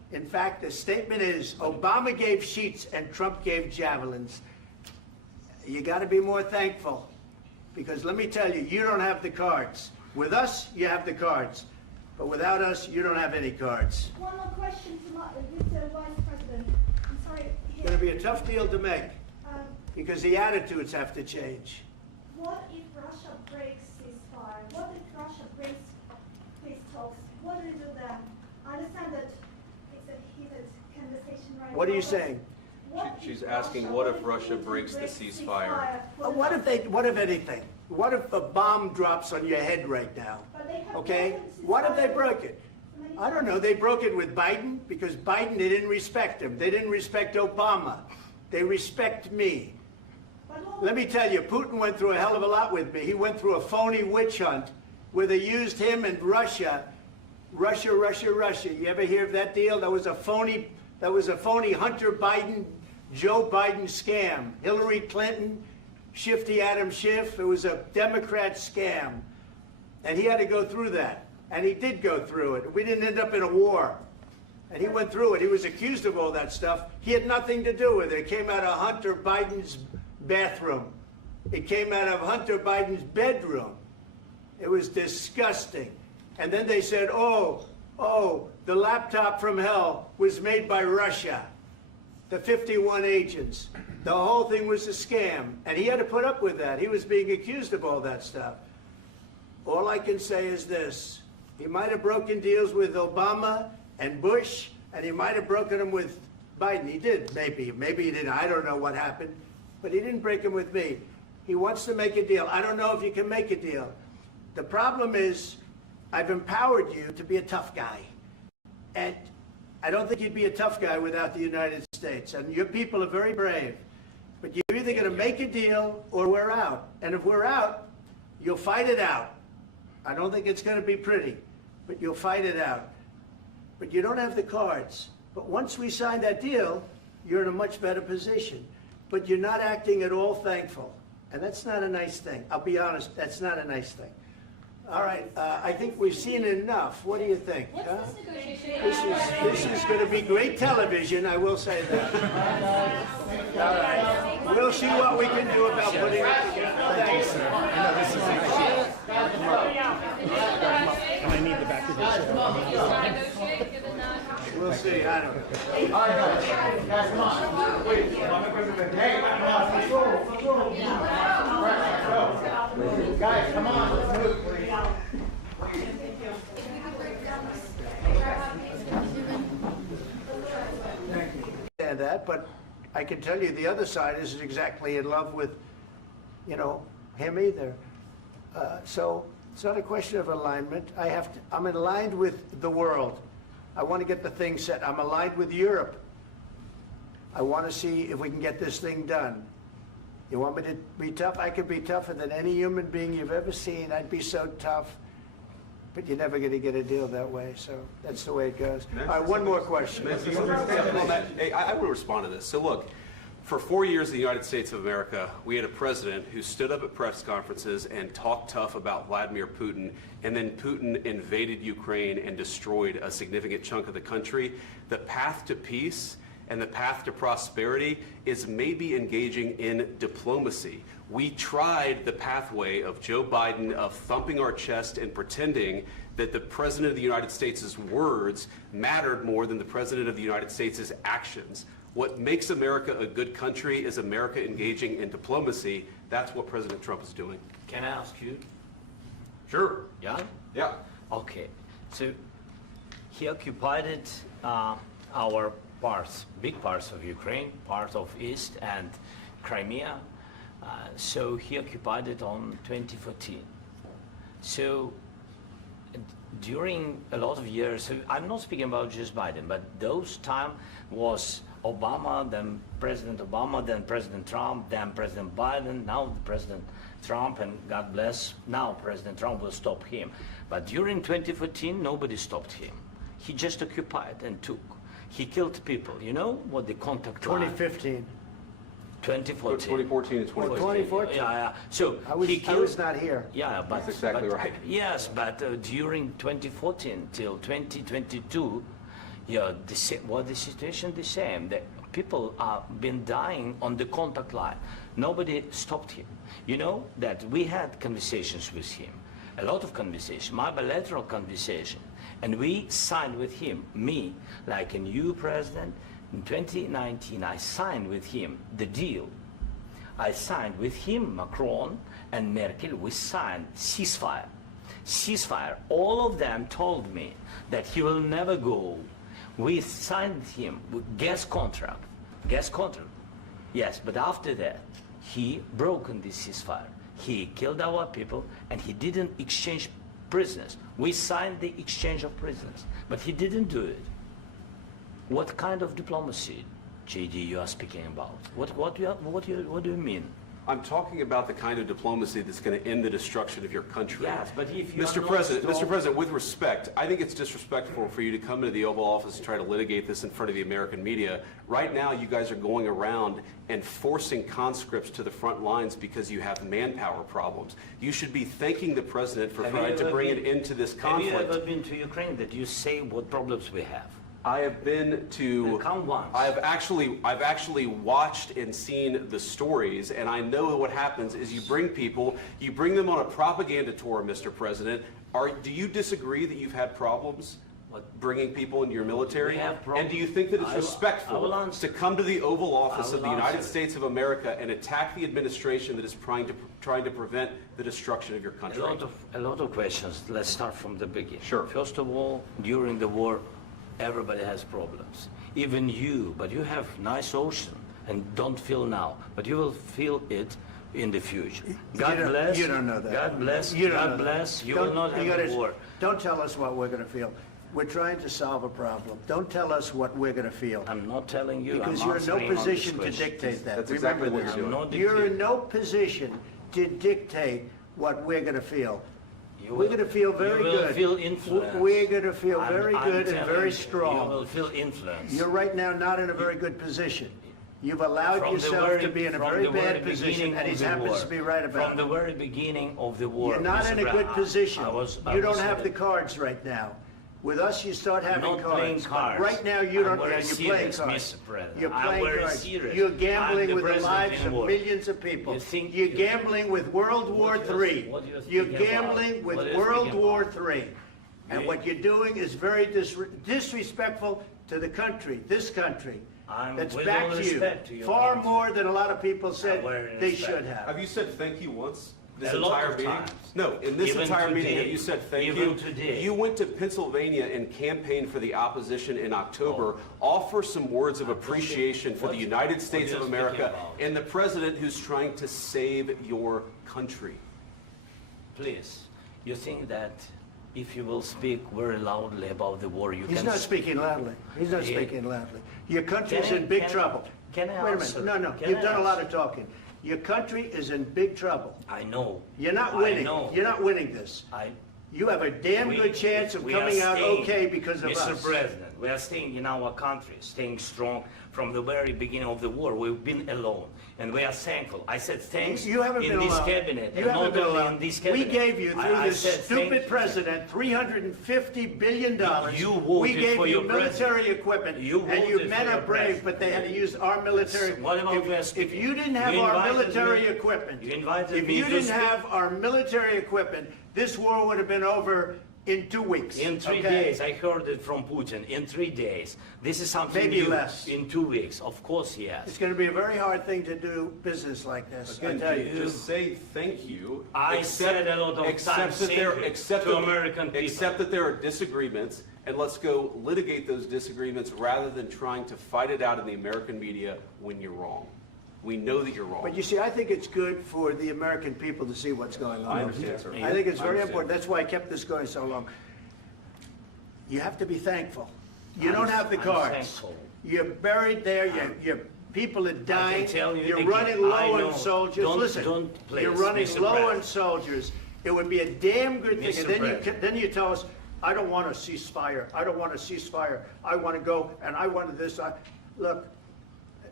In fact, the statement is Obama gave sheets and Trump gave javelins. You got to be more thankful, because let me tell you, you don't have the cards. With us, you have the cards. But without us, you don't have any cards. One more question to Mr. Vice President. I'm sorry. It's going to be a tough deal to make, Um, because the attitudes have to change. What if Russia breaks ceasefire? What if Russia breaks peace talks? What do you do then? I understand that it's a heated conversation right now. What are you but saying? what She's if asking, what if Russia breaks the ceasefire? What if anything? What if a bomb drops on your head right now? But they have Okay? broken the What if they ceasefire broke it? many I don't know. They broke it with Biden, because Biden, they didn't respect him. They didn't respect Obama. They respect me. But what Let me tell you, Putin went through a hell of a lot with me. He went through a phony witch hunt where they used him and Russia. Russia. You ever hear of that deal? That was a phony Hunter Biden, Joe Biden scam. Hillary Clinton, Shifty Adam Schiff. It was a Democrat scam. And he had to go through that. And he did go through it. We didn't end up in a war. And he went through it. He was accused of all that stuff. He had nothing to do with it. It came out of Hunter Biden's bathroom. It came out of Hunter Biden's bedroom. It was disgusting. And then they said, oh, the laptop from hell was made by Russia. The 51 agents. The whole thing was a scam. And he had to put up with that. He was being accused of all that stuff. All I can say is this. He might have broken deals with Obama and Bush, and he might have broken them with Biden. He did, maybe. Maybe he didn't. I don't know what happened. But he didn't break them with me. He wants to make a deal. I don't know if you can make a deal. The problem is, I've empowered you to be a tough guy. And I don't think you'd be a tough guy without the United States. And your people are very brave. But you're either going to make a deal or we're out. And if we're out, you'll fight it out. I don't think it's going to be pretty, but you'll fight it out. But you don't have the cards. But once we sign that deal, you're in a much better position. But you're not acting at all thankful. And that's not a nice thing. I'll be honest, that's not a nice thing. All right, I think we've seen enough. What do you think? What's huh? this negotiation? This is going to be great television, I will say that. All right. We'll see what we can do about putting it together. Thanks. And I need the back of the chair. Negotiate, given that. We'll see. I don't know. All right, guys, come on. Wait, hey, come on, let's go. Right, go. Guys, come on, let's move, please. Understand that, but I can tell you the other side isn't exactly in love with, him either. So it's not a question of alignment. I'm aligned with the world. I want to get the thing set. I'm aligned with Europe. I want to see if we can get this thing done. You want me to be tough? I could be tougher than any human being you've ever seen. I'd be so tough. But you're never going to get a deal that way, so that's the way it goes. All right, one more question. I will respond to this. So look, for 4 years in the United States of America, we had a president who stood up at press conferences and talked tough about Vladimir Putin, and then Putin invaded Ukraine and destroyed a significant chunk of the country. The path to peace and the path to prosperity is maybe engaging in diplomacy. We tried the pathway of Joe Biden of thumping our chest and pretending that the President of the United States' words mattered more than the President of the United States' actions. What makes America a good country is America engaging in diplomacy. That's what President Trump is doing. Can I ask you? Sure. Yeah? Yeah. Okay. So he occupied our parts, big parts of Ukraine, part of East and Crimea. So he occupied it on 2014. So during a lot of years, so I'm not speaking about just Biden, but those time was Obama, then President Obama, then President Trump, then President Biden, now President Trump, and God bless, now President Trump will stop him. But during 2014, nobody stopped him. He just occupied and took. He killed people. You know what the contact line? 2015. 2014. 2014 and 2015. 2014. Yeah. So I was he killed, not here. Yeah, but That's exactly but- right. Yes, but during 2014 till 2022, Yeah, the situation the same. The people are been dying on the contact line. Nobody stopped him. You know that we had conversations with him, a lot of conversation, my bilateral conversation, and we signed with him, me, like a new president. In 2019, I signed with him the deal. I signed with him, Macron and Merkel, we signed ceasefire. Ceasefire. All of them told me that he will never go. We signed him with gas contract. Gas contract. Yes, but after that, he broken this ceasefire. He killed our people and he didn't exchange prisoners. We signed the exchange of prisoners, but he didn't do it. What kind of diplomacy, JD, you are speaking about? What do you mean? I'm talking about the kind of diplomacy that's going to end the destruction of your country. Yes, but if you Mr. President, with respect, I think it's disrespectful for you to come into the Oval Office and try to litigate this in front of the American media. Right now, you guys are going around and forcing conscripts to the front lines because you have manpower problems. You should be thanking the President for trying to bring an end to this conflict. Have you ever been to Ukraine that you say what problems we have? I have been to. Then come once. I've actually watched and seen the stories, and I know what happens is you bring people, you bring them on a propaganda tour, Mr. President. Do you disagree that you've had problems bringing people into your military? We have problems. And do you think that it's respectful to come to the Oval Office of the United answer. States of America and attack the administration that is trying to prevent the destruction of your country? A lot of questions. Let's start from the beginning. Sure. First of all, during the war, everybody has problems. Even you, but you have nice ocean and don't feel now, but you will feel it in the future. God bless. You don't know that. God bless. You don't God know bless. that. You Don't- will not you have gotta- a war. Don't tell us what we're going to feel. We're trying to solve a problem. Don't tell us what we're going to feel. I'm not telling you. Because I'm you're in no answering on this position to question. dictate that. That's Remember exactly what this. you're doing. I'm not You're in dictating. no position to dictate what we're going to feel. You We're will- going to feel very you will good. feel influence. We're going to feel I'm- very I'm good and telling very you, strong. You will feel influence. You're right now not in a very good position. You've allowed From the yourself to be in a from very the bad very position, beginning and he of the happens war. to be right about From the it. very beginning of the war. You're not Mr. in a good Brown, position. I You don't was have at the it. cards right now. With us, you start having Not playing cards. cards. Right now, you I'm don't. very You're playing serious, cards. Mr. President. You're I'm playing very cards. serious. You're I'm gambling the with the president lives in of war. millions of people. You think- You're gambling with World War What do you- III. what do you You're think about? gambling with What do you World think War about? III. And You- what you're doing is very disrespectful to the country, this country. I'm That's with back all to respect to you. your Far country. more than a lot of people said very they respect. should have. Have you said thank you once? This A lot entire of meeting? times. No, in this Even entire meeting, today. have you said thank Even you? today. You went to Pennsylvania and campaigned for the opposition in October. Offer some words of appreciation for What- the United what States are of you America speaking about? and the president who's trying to save your country. Please, you think that if you will speak very loudly about the war, you He's can... not speaking loudly. He's not Yeah. speaking loudly. Your country's Can I- in big can I- trouble. can I Wait a answer? minute. No, Can you've I done a lot answer? of talking. Your country is in big trouble. I know. You're not I winning. know. You're not winning this. You have a damn good chance of we are coming out staying, okay because of Mr. us. President, we are staying in our country, staying strong from the very beginning of the war. We've been alone, and we are thankful. I said thanks You haven't in been this alone. cabinet, You and haven't not been only alone. in this We cabinet. gave you, through I this said thank stupid you. president, $350 billion. You voted We gave for you your military president. equipment, You and you voted men for are your brave, president. but they had to use our military. What about we are If speaking? you didn't have You our invited military me- equipment, you invited if me you to didn't speak. have our military equipment, this war would have been over in 2 weeks. In 3 okay? days, I heard it from Putin. In 3 days, this is something Maybe new. less. In 2 weeks, of course, yes. It's going to be a very hard thing to do business like this. I Again, tell you. just say thank you. I said a lot of times that there, thank you accept to that- American people. Accept that there are disagreements, and let's go litigate those disagreements rather than trying to fight it out in the American media when you're wrong. We know that you're wrong. But you see, I think it's good for the American people to see what's going on. I understand, sir. I think it's I very understand. important. That's why I kept this going so long. You have to be thankful. You don't have the I'm cards. thankful. You're buried there. Your people are dying. tell you You're again, running I low know. on soldiers. Don't- Listen, don't please, you're running Mr. low on President. soldiers. It would be a damn good thing. Mr. And then President. then you tell us, I don't want a ceasefire. I don't want a ceasefire. I want to go and I want this. Look,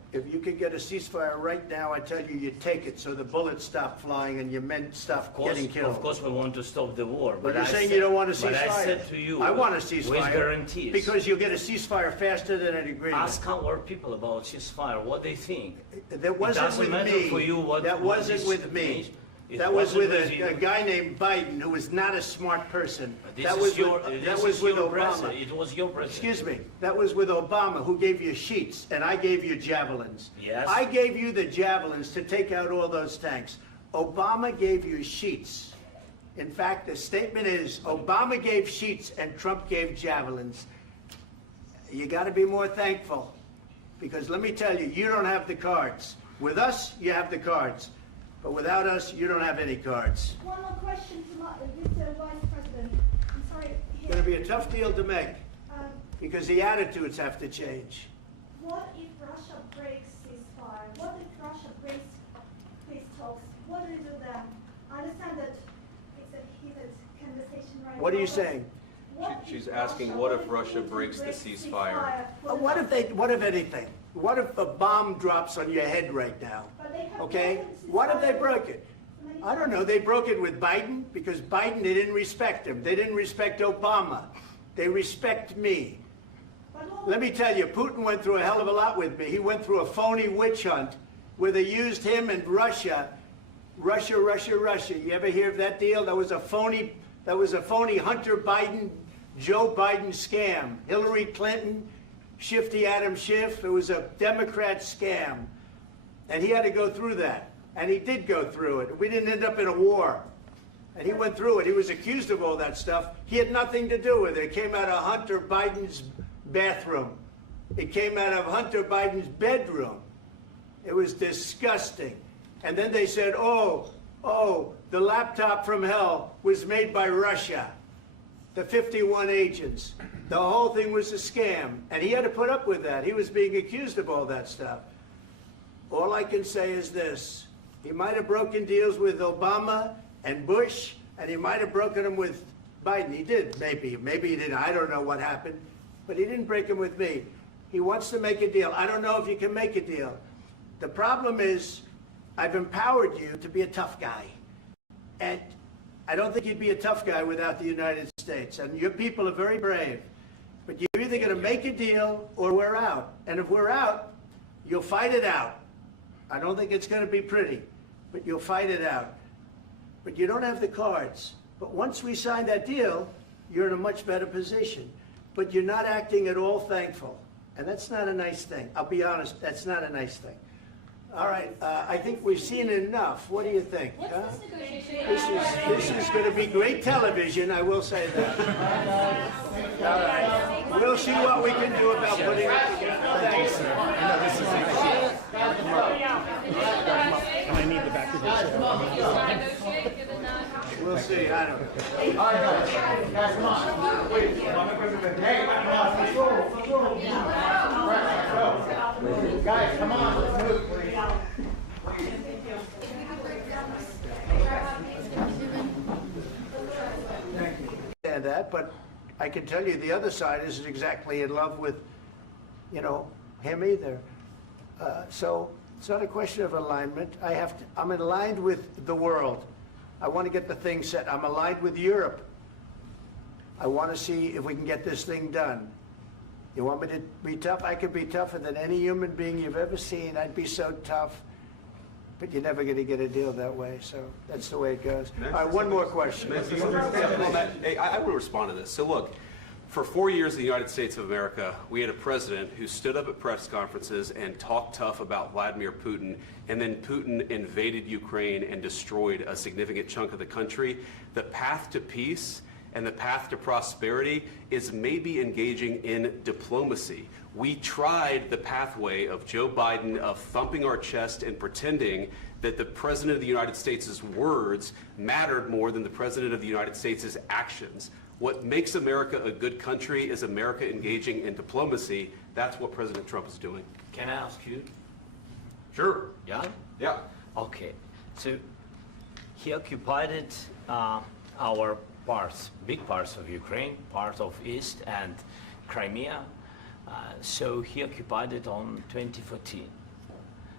If you could get a ceasefire right now, I tell you, you take it so the bullets stop flying and your men stop getting killed. Of course, we want to stop the war. But you're I saying said- you don't want a ceasefire. But I said to you, I want a ceasefire. with guarantees. Because you'll get a ceasefire faster than an agreement. Ask our people about ceasefire, what they think. That wasn't doesn't with matter me. for you what- That what wasn't this with me. means. It That was with wasn't with a you. guy named Biden who was not a smart person. This That is was your, with, this that was is with your Obama. president. It was your president. Excuse me. That was with Obama, who gave you sheets, and I gave you javelins. Yes. I gave you the javelins to take out all those tanks. Obama gave you sheets. In fact, the statement is Obama gave sheets and Trump gave javelins. You got to be more thankful, because let me tell you, you don't have the cards. With us, you have the cards. But without us, you don't have any cards. One more question to Mr. Vice President. I'm sorry. It's going to be a tough deal to make, Um, because the attitudes have to change. What if Russia breaks ceasefire? What if Russia breaks peace talks? What do we do then? I understand that it's a heated conversation right now. What are you but saying? what She's if asking, Russia- what if if Russia Putin breaks the ceasefire? What if anything? What if a bomb drops on your head right now? But they have Okay? broken What if they ceasefire broke it? many I don't know. They broke it with Biden because Biden, they didn't respect him. They didn't respect Obama. They respect me. But what- Let me tell you, Putin went through a hell of a lot with me. He went through a phony witch hunt where they used him and Russia. Russia. You ever hear of that deal? That was a phony Hunter Biden, Joe Biden scam. Hillary Clinton, Shifty Adam Schiff. It was a Democrat scam. And he had to go through that. And he did go through it. We didn't end up in a war. And he went through it. He was accused of all that stuff. He had nothing to do with it. It came out of Hunter Biden's bathroom. It came out of Hunter Biden's bedroom. It was disgusting. And then they said, oh, the laptop from hell was made by Russia. The 51 agents. The whole thing was a scam. And he had to put up with that. He was being accused of all that stuff. All I can say is this. He might have broken deals with Obama and Bush, and he might have broken them with Biden. He did, maybe. Maybe he didn't. I don't know what happened. But he didn't break them with me. He wants to make a deal. I don't know if you can make a deal. The problem is, I've empowered you to be a tough guy. And I don't think you'd be a tough guy without the United States. And your people are very brave. But you're either going to make a deal or we're out. And if we're out, you'll fight it out. I don't think it's going to be pretty, but you'll fight it out. But you don't have the cards. But once we sign that deal, you're in a much better position. But you're not acting at all thankful. And that's not a nice thing. I'll be honest, that's not a nice thing. All right, I think we've seen enough. What do you think? What's huh? this negotiation? This is going to be great television, I will say that. All right. We'll see what we can do about putting it together. Thanks. And I need the back of your chair. You want to negotiate, give a nod? We'll see, I don't know. All right, guys, come on. Wait, hey, come on, let's go. Right, let's go. Guys, come on, let's move, please. And that, but I can tell you the other side isn't exactly in love with, him either. So it's not a question of alignment. I'm aligned with the world. I want to get the thing set. I'm aligned with Europe. I want to see if we can get this thing done. You want me to be tough? I could be tougher than any human being you've ever seen. I'd be so tough. But you're never going to get a deal that way, so that's the way it goes. All right, one more question. I will respond to this. So look, for 4 years in the United States of America, we had a president who stood up at press conferences and talked tough about Vladimir Putin, and then Putin invaded Ukraine and destroyed a significant chunk of the country. The path to peace and the path to prosperity is maybe engaging in diplomacy. We tried the pathway of Joe Biden of thumping our chest and pretending that the President of the United States' words mattered more than the President of the United States' actions. What makes America a good country is America engaging in diplomacy. That's what President Trump is doing. Can I ask you? Sure. Yeah? Yeah. Okay. So he occupied our parts, big parts of Ukraine, part of East and Crimea. So he occupied it on 2014.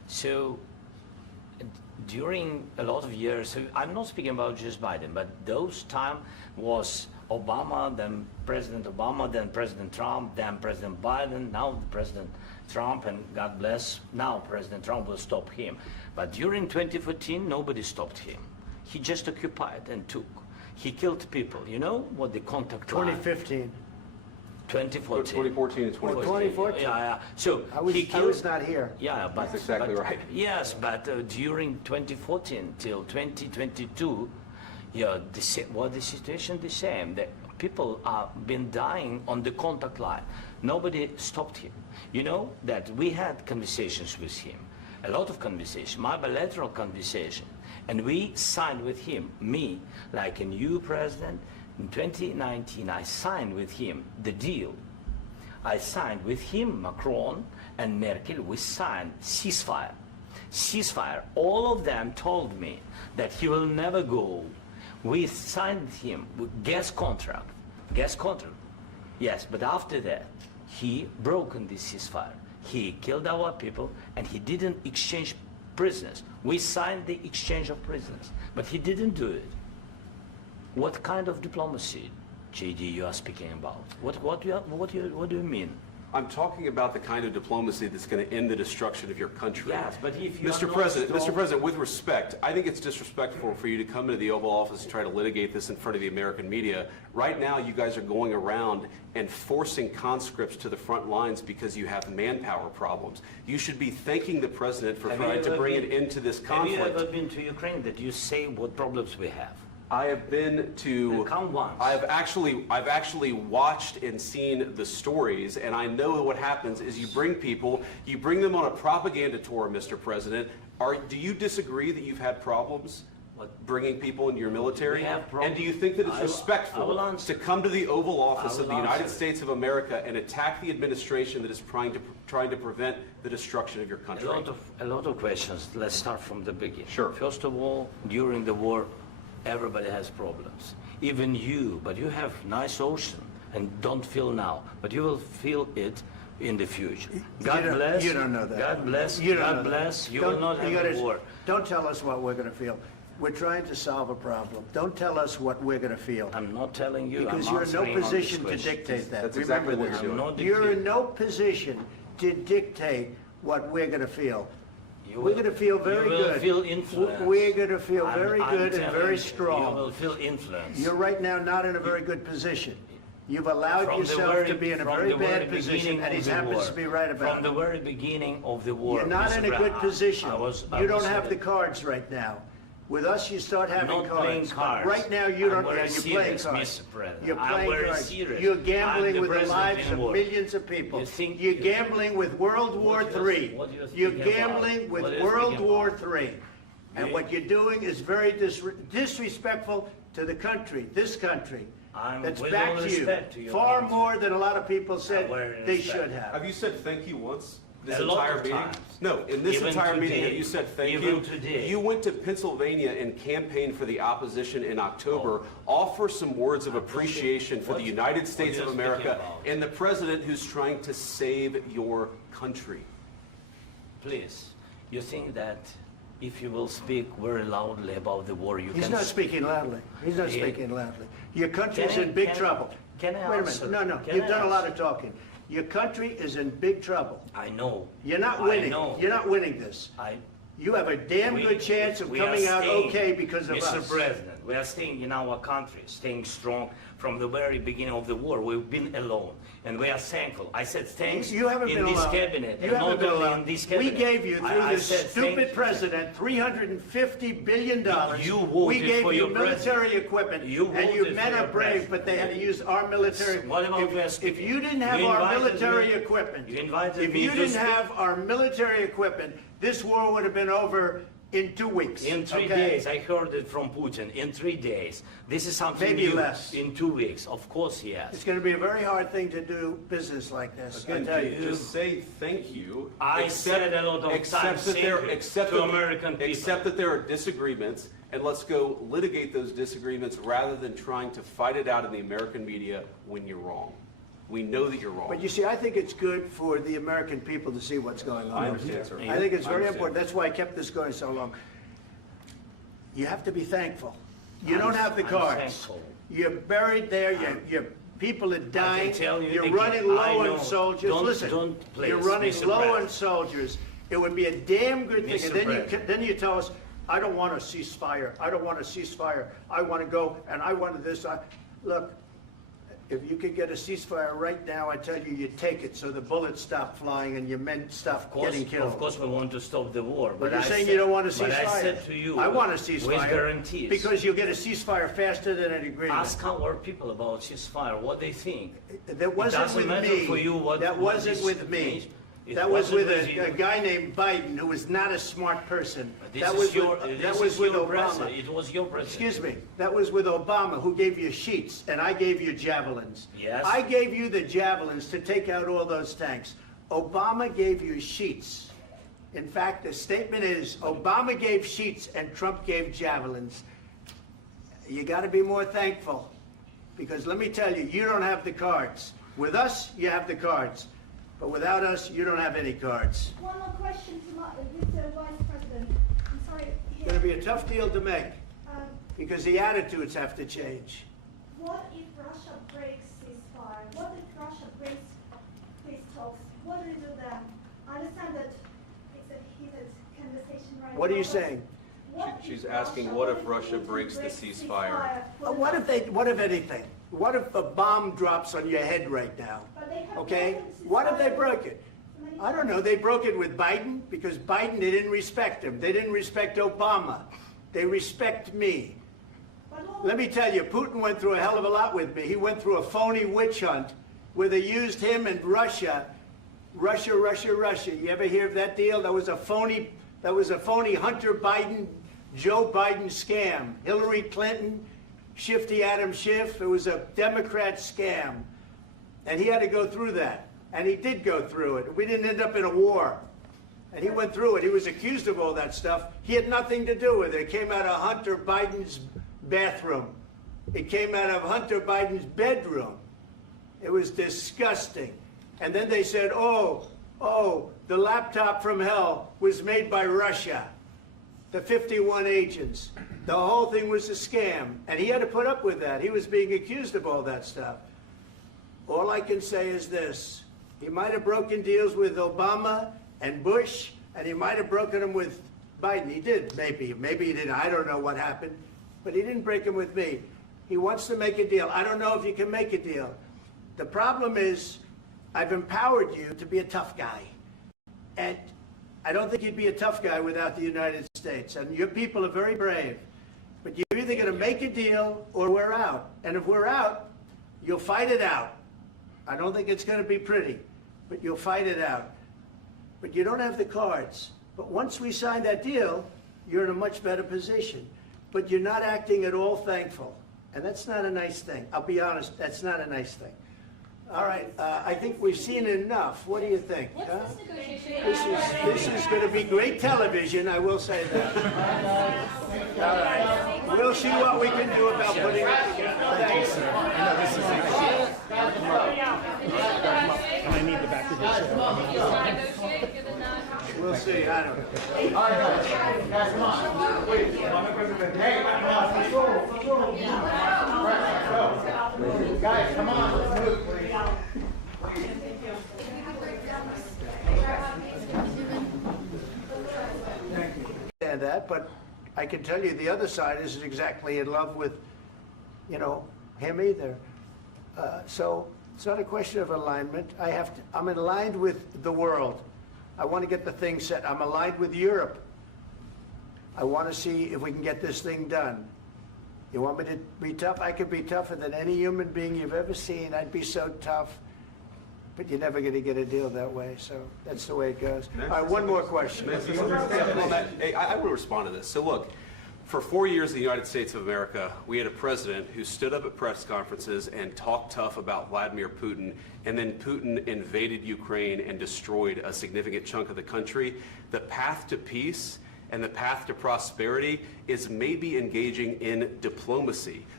So during a lot of years, so I'm not speaking about just Biden, but those time was Obama, then President Obama, then President Trump, then President Biden, now President Trump, and God bless, now President Trump will stop him. But during 2014, nobody stopped him. He just occupied and took. He killed people. You know what the contact line? 2015. 2014. 2014 and 2015. 2014. Yeah. So I was, he killed. I was not here. Yeah, but That's exactly but- right. Yes, but during 2014 till 2022, yeah, the situation the same. That people are been dying on the contact line. Nobody stopped him. You know that we had conversations with him, a lot of conversation, my bilateral conversation, and we signed with him. Me, like a new president, in 2019, I signed with him the deal. I signed with him, Macron and Merkel, we signed ceasefire. Ceasefire. All of them told me that he will never go. We signed with him with gas contract. Gas contract. Yes, but after that, he broken this ceasefire. He killed our people and he didn't exchange prisoners. We signed the exchange of prisoners, but he didn't do it. What kind of diplomacy, JD, you are speaking about? What do you mean? I'm talking about the kind of diplomacy that's going to end the destruction of your country. Yes, but if you Mr. are not President, strong- Mr. President, with respect, I think it's disrespectful for you to come into the Oval Office and try to litigate this in front of the American media. Right now, you guys are going around and forcing conscripts to the front lines because you have manpower problems. You should be thanking the President for Have you trying to ever bring been- it into this Have you conflict. ever been to Ukraine that you say what problems we have? I have been to. Then come once. I've actually watched and seen the stories, and I know what happens is you bring them on a propaganda tour, Mr. President. Do you disagree that you've had problems bringing people into your military? We have And problems. do you think that it's I will respectful answer. to come to the Oval Office I of will the United answer. States of America and attack the administration that is trying to prevent the destruction of your country? A lot of questions. Let's start from the beginning. Sure. First of all, during the war, everybody has problems. Even you, but you have nice ocean and don't feel now, but you will feel it in the future. God You don't- bless. You don't know that. God bless. You don't God know that. bless. You Don't- will not you have gotta- a war. Don't tell us what we're going to feel. We're trying to solve a problem. Don't tell us what we're going to feel. I'm not telling you. Because I'm you're in no answering on this position to question. dictate that. That's exactly Remember what this. you're doing. I'm not You're in dictating. no position to dictate what we're going to feel. You We're will- going to feel very you will good. Feel influence. We're going to feel I'm- very I'm good and telling very you, strong. You will feel influence. You're right now not in a very good position. You've allowed From the yourself very- to be in a from very the very bad position, beginning and of he the happens war. to be right about From the it. very beginning of the war. You're not Mr. in a good Brown, position. I was You don't saying have the that. cards right now. With us, you start having I'm not playing cards. cards. Right now, you I'm don't. very You're playing serious, cards. Mr. President. You're I'm playing very cards. serious. You're I'm gambling the with the president lives in of war. millions of people. You think- You're gambling with World War What you're- III. what you're You're thinking about? gambling with What you're World thinking War about? III. And You- what you're doing is very disrespectful to the country, this country. I'm That's with back all to you. respect to your Far country. more than a lot of people said very they respect. should have. Have you said thank you once? This A lot entire of meeting? times. No, in this Even entire meeting, today. have you said thank Even you? today. You went to Pennsylvania and campaigned for the opposition in October. Offer some words of appreciation for the What- United what States you're of speaking America about. and the president who's trying to save your country. Please, you think that if you will speak very loudly about the war, you He's can... not speaking loudly. He's not Yeah. speaking loudly. Your country's Can I- in big can I- trouble. can I Wait a answer? minute. No, Can you've I done a lot answer? of talking. Your country is in big trouble. I know. You're not I winning. know. You're not winning this. You have a damn We- good chance of we are coming out staying, okay because of Mr. us. President, we are staying in our country, staying strong from the very beginning of the war. We've been alone, and we are thankful. I said thanks You haven't in been this alone. cabinet, You and haven't not been only alone. in this We cabinet. gave you, through I this said stupid thank- president, $350 billion. You voted We gave for you your military president. equipment, You and you voted men for are your brave, president. but they had to use our military. What about If you didn't have You our invited military me- equipment, you invited if me you to didn't speak- have our military equipment, this war would have been over in 2 weeks. In 3 okay? days, I heard it from Putin. In 3 days, this is something Maybe new. less. In 2 weeks, of course, yes. It's going to be a very hard thing to do business like this. I Again, tell you. just say thank you. I said a lot of except times that thank there- you except to that- American people. Except that there are disagreements, and let's go litigate those disagreements rather than trying to fight it out in the American media when you're wrong. We know that you're wrong. But you see, I think it's good for the American people to see what's going on. I understand, sir. I think it's I very understand. important. That's why I kept this going so long. You have to be thankful. You don't have the I'm cards. thankful. You're buried there. Your people are dying. tell you You're again, running I low know. on soldiers. Don't- Listen, don't please, you're running Mr. low Brad. on soldiers. It would be a damn good thing. Mr. And then Brad. then you tell us, I don't want a ceasefire. I don't want a ceasefire. I want to go and I want this. Look, if you could get a ceasefire right now, I tell you, you take it so the bullets stop flying and your men stop getting killed. Of course, we want to stop the war. But you're I saying said- you don't want a ceasefire. But I said to you, I want a ceasefire. with guarantees. Because you'll get a ceasefire faster than an agreement. Ask our people about ceasefire, what they think. That wasn't doesn't with matter me. for you what- That what wasn't is- with me. it That was with wasn't with a you. guy named Biden, who was not a smart person. This That is was your, with, this that was is with your Obama. president. It was your president. Excuse me. That was with Obama, who gave you sheets, and I gave you javelins. Yes. I gave you the javelins to take out all those tanks. Obama gave you sheets. In fact, the statement is, Obama gave sheets and Trump gave javelins. You got to be more thankful, because let me tell you, you don't have the cards. With us, you have the cards. But without us, you don't have any cards. One more question to Mr. Vice President. I'm sorry. It's going to be a tough deal to make, Um, because the attitudes have to change. What if Russia breaks ceasefire? What if Russia breaks peace talks? What do you do then? I understand that it's a heated conversation right now. What are you but saying? what She's if asking, what if Russia breaks the ceasefire? What if anything? What if a bomb drops on your head right now? But they have Okay? broken What if they ceasefire broke it? many I don't know. They broke it with Biden, because Biden, they didn't respect him. They didn't respect Obama. They respect me. But all- Let me tell you, Putin went through a hell of a lot with me. He went through a phony witch hunt where they used him and Russia. Russia. You ever hear of that deal? That was a phony Hunter Biden, Joe Biden scam. Hillary Clinton, Shifty Adam Schiff. It was a Democrat scam. And he had to go through that. And he did go through it. We didn't end up in a war. And he went through it. He was accused of all that stuff. He had nothing to do with it. It came out of Hunter Biden's bathroom. It came out of Hunter Biden's bedroom. It was disgusting. And then they said, oh, the laptop from hell was made by Russia. The 51 agents. The whole thing was a scam. And he had to put up with that. He was being accused of all that stuff. All I can say is this. He might have broken deals with Obama and Bush, and he might have broken them with Biden. He did, maybe. Maybe he didn't. I don't know what happened. But he didn't break them with me. He wants to make a deal. I don't know if you can make a deal. The problem is, I've empowered you to be a tough guy. And I don't think you'd be a tough guy without the United States. And your people are very brave. But you're either going to make a deal or we're out. And if we're out, you'll fight it out. I don't think it's going to be pretty, but you'll fight it out. But you don't have the cards. But once we sign that deal, you're in a much better position. But you're not acting at all thankful. And that's not a nice thing. I'll be honest, that's not a nice thing. All right, I think we've seen enough. What do you think? What's huh? this negotiation? This is going to be great television, I will say that. All right, we'll see what we can do about putting it together. Thanks. And I need the back of this. Negotiate, give it none. We'll see, I don't know. All right, guys, come on. Wait, hey, come on, let's go, let's go. Right, let's go. Guys, come on, let's move, please. Understand that, but I can tell you the other side isn't exactly in love with, him either. So it's not a question of alignment. I'm aligned with the world. I want to get the thing set. I'm aligned with Europe. I want to see if we can get this thing done. You want me to be tough? I could be tougher than any human being you've ever seen. I'd be so tough. But you're never going to get a deal that way, so that's the way it goes. All right, one more question. Hey, I will respond to this. So look, for 4 years in the United States of America, we had a president who stood up at press conferences and talked tough about Vladimir Putin, and then Putin invaded Ukraine and destroyed a significant chunk of the country. The path to peace and the path to prosperity is maybe engaging in diplomacy.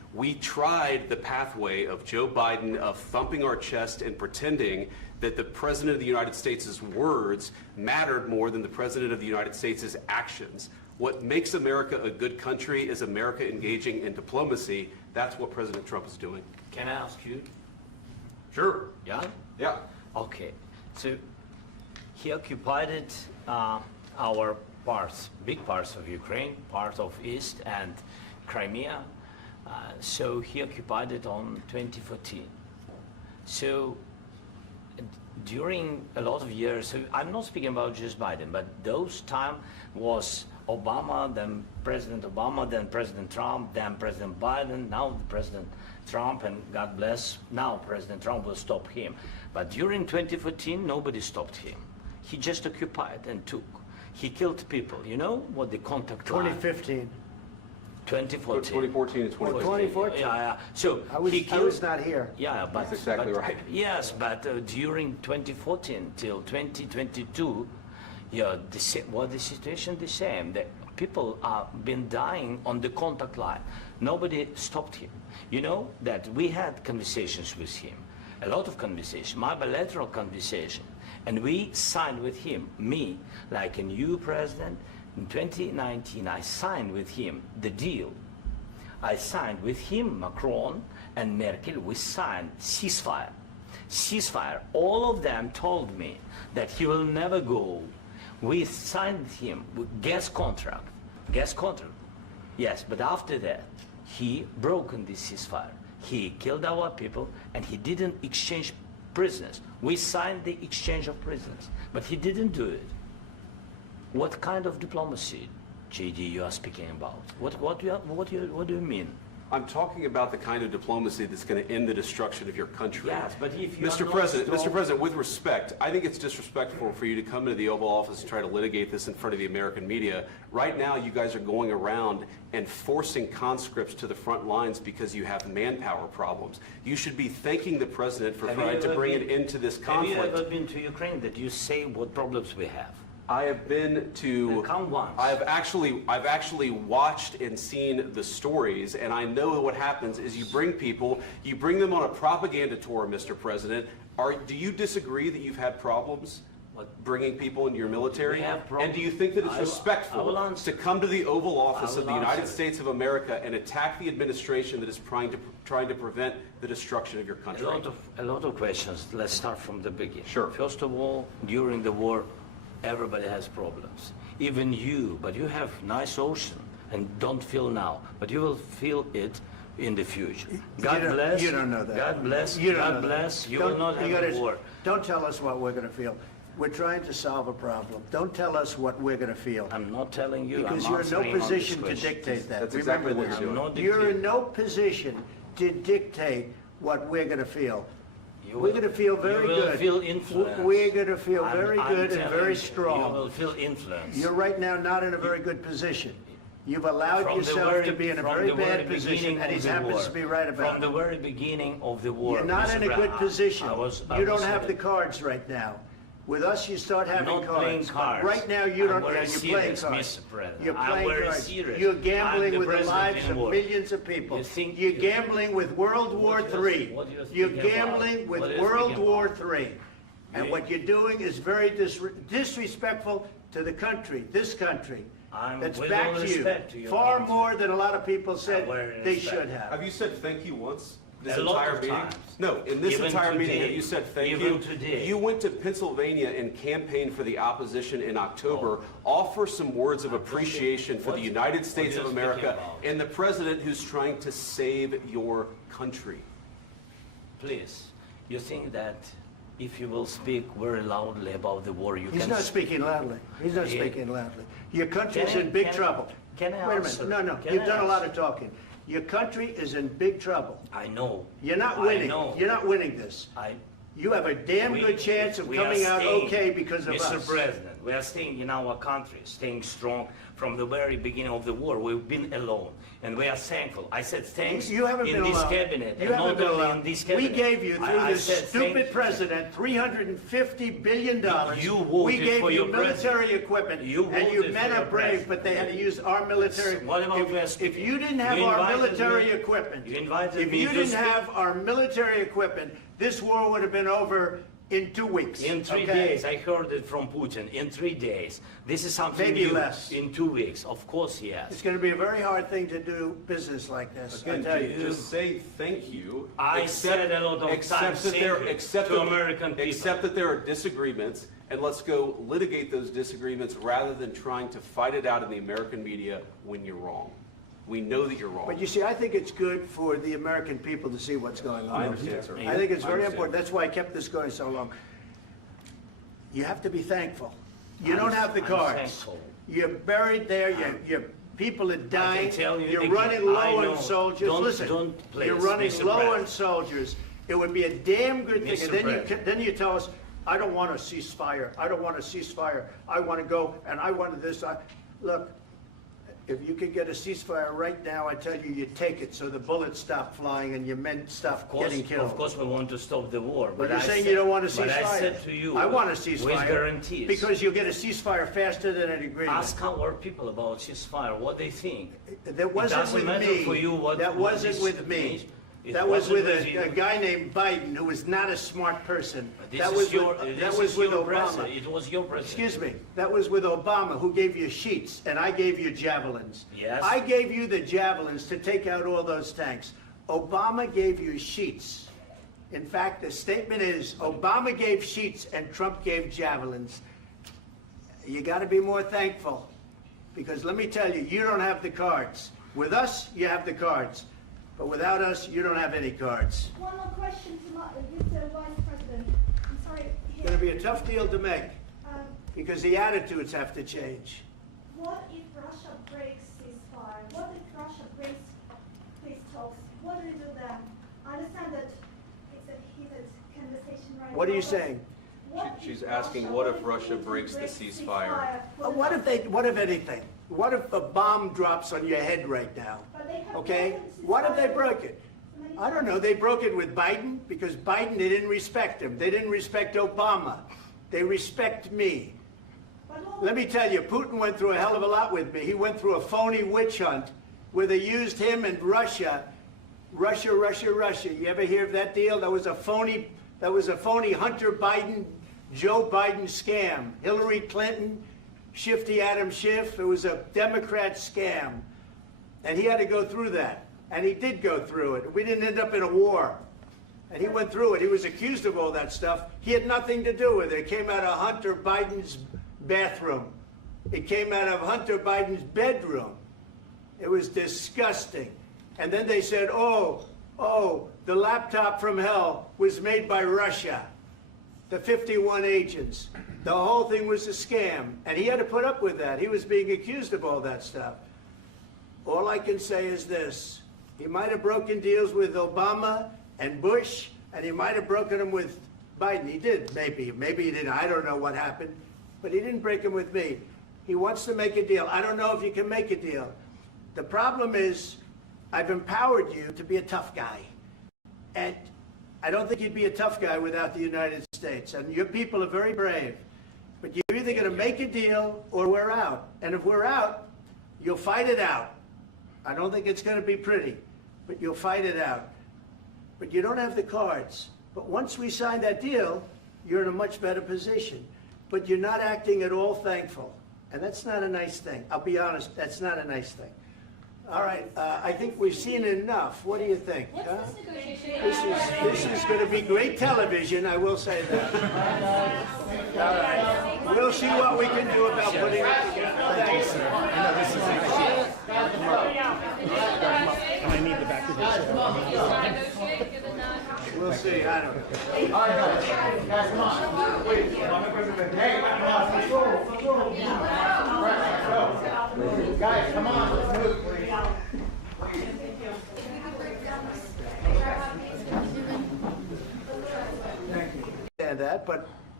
We tried the pathway of Joe Biden of thumping our chest and pretending that the President of the United States' words mattered more than the President of the United States' actions. What makes America a good country is America engaging in diplomacy. That's what President Trump is doing. Can I ask you? Sure. Yeah? Yeah. Okay. So he occupied our parts, big parts of Ukraine, part of East and Crimea. So he occupied it on 2014. So during a lot of years, so I'm not speaking about just Biden, but those time was Obama, then President Obama, then President Trump, then President Biden, now President Trump, and God bless, now President Trump will stop him. But during 2014, nobody stopped him. He just occupied and took. He killed people. You know what the contact line? 2015. 2014. 2014 and 2015. 2014. Yeah. So I was, he I killed. was not here. Yeah, but That's exactly but- right. Yes, but during 2014 till 2022, yeah, the situation the same. The people are been dying on the contact line. Nobody stopped him. You know that we had conversations with him, a lot of conversation, my bilateral conversation, and we signed with him, me, like a new president. In 2019, I signed with him the deal. I signed with him, Macron and Merkel, we signed ceasefire. Ceasefire. All of them told me that he will never go. We signed him with gas contract. Gas contract. Yes, but after that, he broken this ceasefire. He killed our people and he didn't exchange prisoners. We signed the exchange of prisoners, but he didn't do it. What kind of diplomacy, JD, you are speaking about? What do you mean? I'm talking about the kind of diplomacy that's going to end the destruction of your country. Yes, but if you Mr. are President, not Mr. President, with respect, I think it's disrespectful for you to come into the Oval Office and try to litigate this in front of the American media. Right now, you guys are going around and forcing conscripts to the front lines because you have manpower problems. You should be thanking the President for trying to bring an end to this conflict. Have you ever been to Ukraine that you say what problems we have? I have been to. Then come once. I've actually watched and seen the stories, and I know what happens is you bring people, you bring them on a propaganda tour, Mr. President. Do you disagree that you've had problems bringing people into your military? We have problems. And do you think that it's I will respectful answer. to come to the Oval Office I of the will United answer. States of America and attack the administration that is trying to prevent the destruction of your country? A lot of questions. Let's start from the beginning. Sure. First of all, during the war, everybody has problems. Even you, but you have nice ocean and don't feel now, but you will feel it in the future. God bless. You don't know that. God bless. You don't God know that. bless. You Don't- will not you have gotta- a war. Don't tell us what we're going to feel. We're trying to solve a problem. Don't tell us what we're going to feel. I'm not telling you. Because I'm you're in no answering on this position to question. dictate that. That's Remember exactly what this. you're doing. I'm not You're in dictating. no position to dictate what we're going to feel. You We're will- going to feel very you will good. feel influence. We're going to feel I'm- very I'm good and telling very you, strong. You will feel influence. You're right now not in a very good position. You've allowed From the yourself very- to be in a from very the very bad position, beginning and he of the happens war. to be right about From it. the very beginning of the war. You're not Mr. in a good Brown, position. I was You don't have the saying- cards right now. With us, you start having not playing cards. cards. Right now, you I'm don't. very You're playing serious, cards. Mr. President. You're I'm playing very cards. serious. You're I'm gambling the with the president lives in of war. millions of people. You think- You're gambling with World War What do you- III. what do you You're think about? gambling with What do you World think War about? III. And You- what you're doing is very disrespectful to the country, this country. I'm That's with back all to respect to you. your Far answer. more than a lot of people said very they respect. should have. Have you said thank you once? This A lot entire of meeting? times. No, in this Even entire meeting, today. have you said thank Even you? today. You went to Pennsylvania and campaigned for the opposition in October. Offer some words of appreciation for the What- United States what of are you speaking America about? and the president who's trying to save your country. Please, you think that if you will speak very loudly about the war, you He's can... not speaking loudly. He's not Yeah. speaking loudly. Your country's Can I- in big can I- trouble. can I Wait a answer? minute. No, Can you've I done a lot answer? of talking. Your country is in big trouble. I know. You're not I winning. know. You're not winning this. I, You have a damn we- good chance of we are coming out staying, okay because of Mr. us. President, We are staying in our country, staying strong from the very beginning of the war. We've been alone, and we are thankful. I said thanks You haven't in been this alone. cabinet, You and haven't not been only alone. in this We cabinet. gave you, through I this said stupid thank- president, $350 billion. You We voted gave for you your military equipment, You and you voted men for are your brave, president. but they had to use our military. What about If West? you didn't have You our invited military me- equipment, you invited if me you to didn't speak- have our military equipment, this war would have been over in 2 weeks. In 3 okay? days, I heard it from Putin. In 3 days, this is something Maybe new. less. In 2 weeks, of course, yes. It's going to be a very hard thing to do business like this, I Again, tell you. just say thank you. I said a lot of accept times that thank there- you accept to that- American people. Accept that there are disagreements, and let's go litigate those disagreements rather than trying to fight it out in the American media when you're wrong. We know that you're wrong. But you see, I think it's good for the American people to see what's going on. I understand, sir. I think it's I very understand. important. That's why I kept this going so long. You have to be thankful. You don't have the I'm cards. thankful. You're buried there. Your people are dying. tell you You're again, running I low know. on soldiers. Don't- Listen, don't please you're running be low surprised. on soldiers. It would be a damn good thing. And Mr. then you tell us, I don't want a ceasefire. I don't want a ceasefire. I want to go and I want this. Look, if you could get a ceasefire right now, I tell you, you take it so the bullets stop flying and your men stop getting killed. Of course, we want to stop the war. But you're I saying said- you don't want a ceasefire. But I said to you, I want a with ceasefire. guarantees. Because you'll get a ceasefire faster than an agreement. Ask our people about ceasefire, what they think. That wasn't doesn't with matter me. for you what- That what wasn't this with me. means. It That was with wasn't with a you. guy named Biden, who was not a smart person. This That is was your, with, this that was is with your Obama. president. It was your president. Excuse me. That was with Obama, who gave you sheets, and I gave you javelins. Yes. I gave you the javelins to take out all those tanks. Obama gave you sheets. In fact, the statement is, Obama gave sheets and Trump gave javelins. You got to be more thankful, because let me tell you, you don't have the cards. With us, you have the cards. But without us, you don't have any cards. One more question to Mr. Vice President. I'm sorry. It's going to be a tough deal to make, Um, because the attitudes have to change. What if Russia breaks ceasefire? What if Russia breaks peace talks? What do we do then? I understand that it's a heated conversation right now. What are you but saying? what if She's asking, what if Russia Putin breaks the ceasefire? What if anything? What if a bomb drops on your head right now? But they have Okay? broken What if they ceasefire broke it? many I don't times. know. They broke it with Biden because Biden, they didn't respect him. They didn't respect Obama. They respect me. But what Let me tell you, Putin went through a hell of a lot with me. He went through a phony witch hunt where they used him and Russia. Russia. You ever hear of that deal? That was a phony Hunter Biden, Joe Biden scam. Hillary Clinton, Shifty Adam Schiff. It was a Democrat scam. And he had to go through that. And he did go through it. We didn't end up in a war. And he went through it. He was accused of all that stuff. He had nothing to do with it. It came out of Hunter Biden's bathroom. It came out of Hunter Biden's bedroom. It was disgusting. And then they said, oh, the laptop from hell was made by Russia. The 51 agents. The whole thing was a scam. And he had to put up with that. He was being accused of all that stuff. All I can say is this. He might have broken deals with Obama and Bush, and he might have broken them with Biden. He did, maybe. Maybe he didn't. I don't know what happened. But he didn't break them with me. He wants to make a deal. I don't know if you can make a deal. The problem is, I've empowered you to be a tough guy. And I don't think you'd be a tough guy without the United States. And your people are very brave. But you're either going to make a deal or we're out. And if we're out, you'll fight it out. I don't think it's going to be pretty, but you'll fight it out. But you don't have the cards. But once we sign that deal, you're in a much better position. But you're not acting at all thankful. And that's not a nice thing. I'll be honest, that's not a nice thing. All right, I think we've seen enough. What do you think? What's huh? this negotiation? This is going to be great television, I will say that. All right. We'll see what we can do about putting it together. Thanks. And I need the back of your chair. Negotiate, given that. We'll see. I don't know. All right, guys, come on. Wait, hey, come on, let's go. Right, let's go. Guys, come on, let's move, please. Understand that, but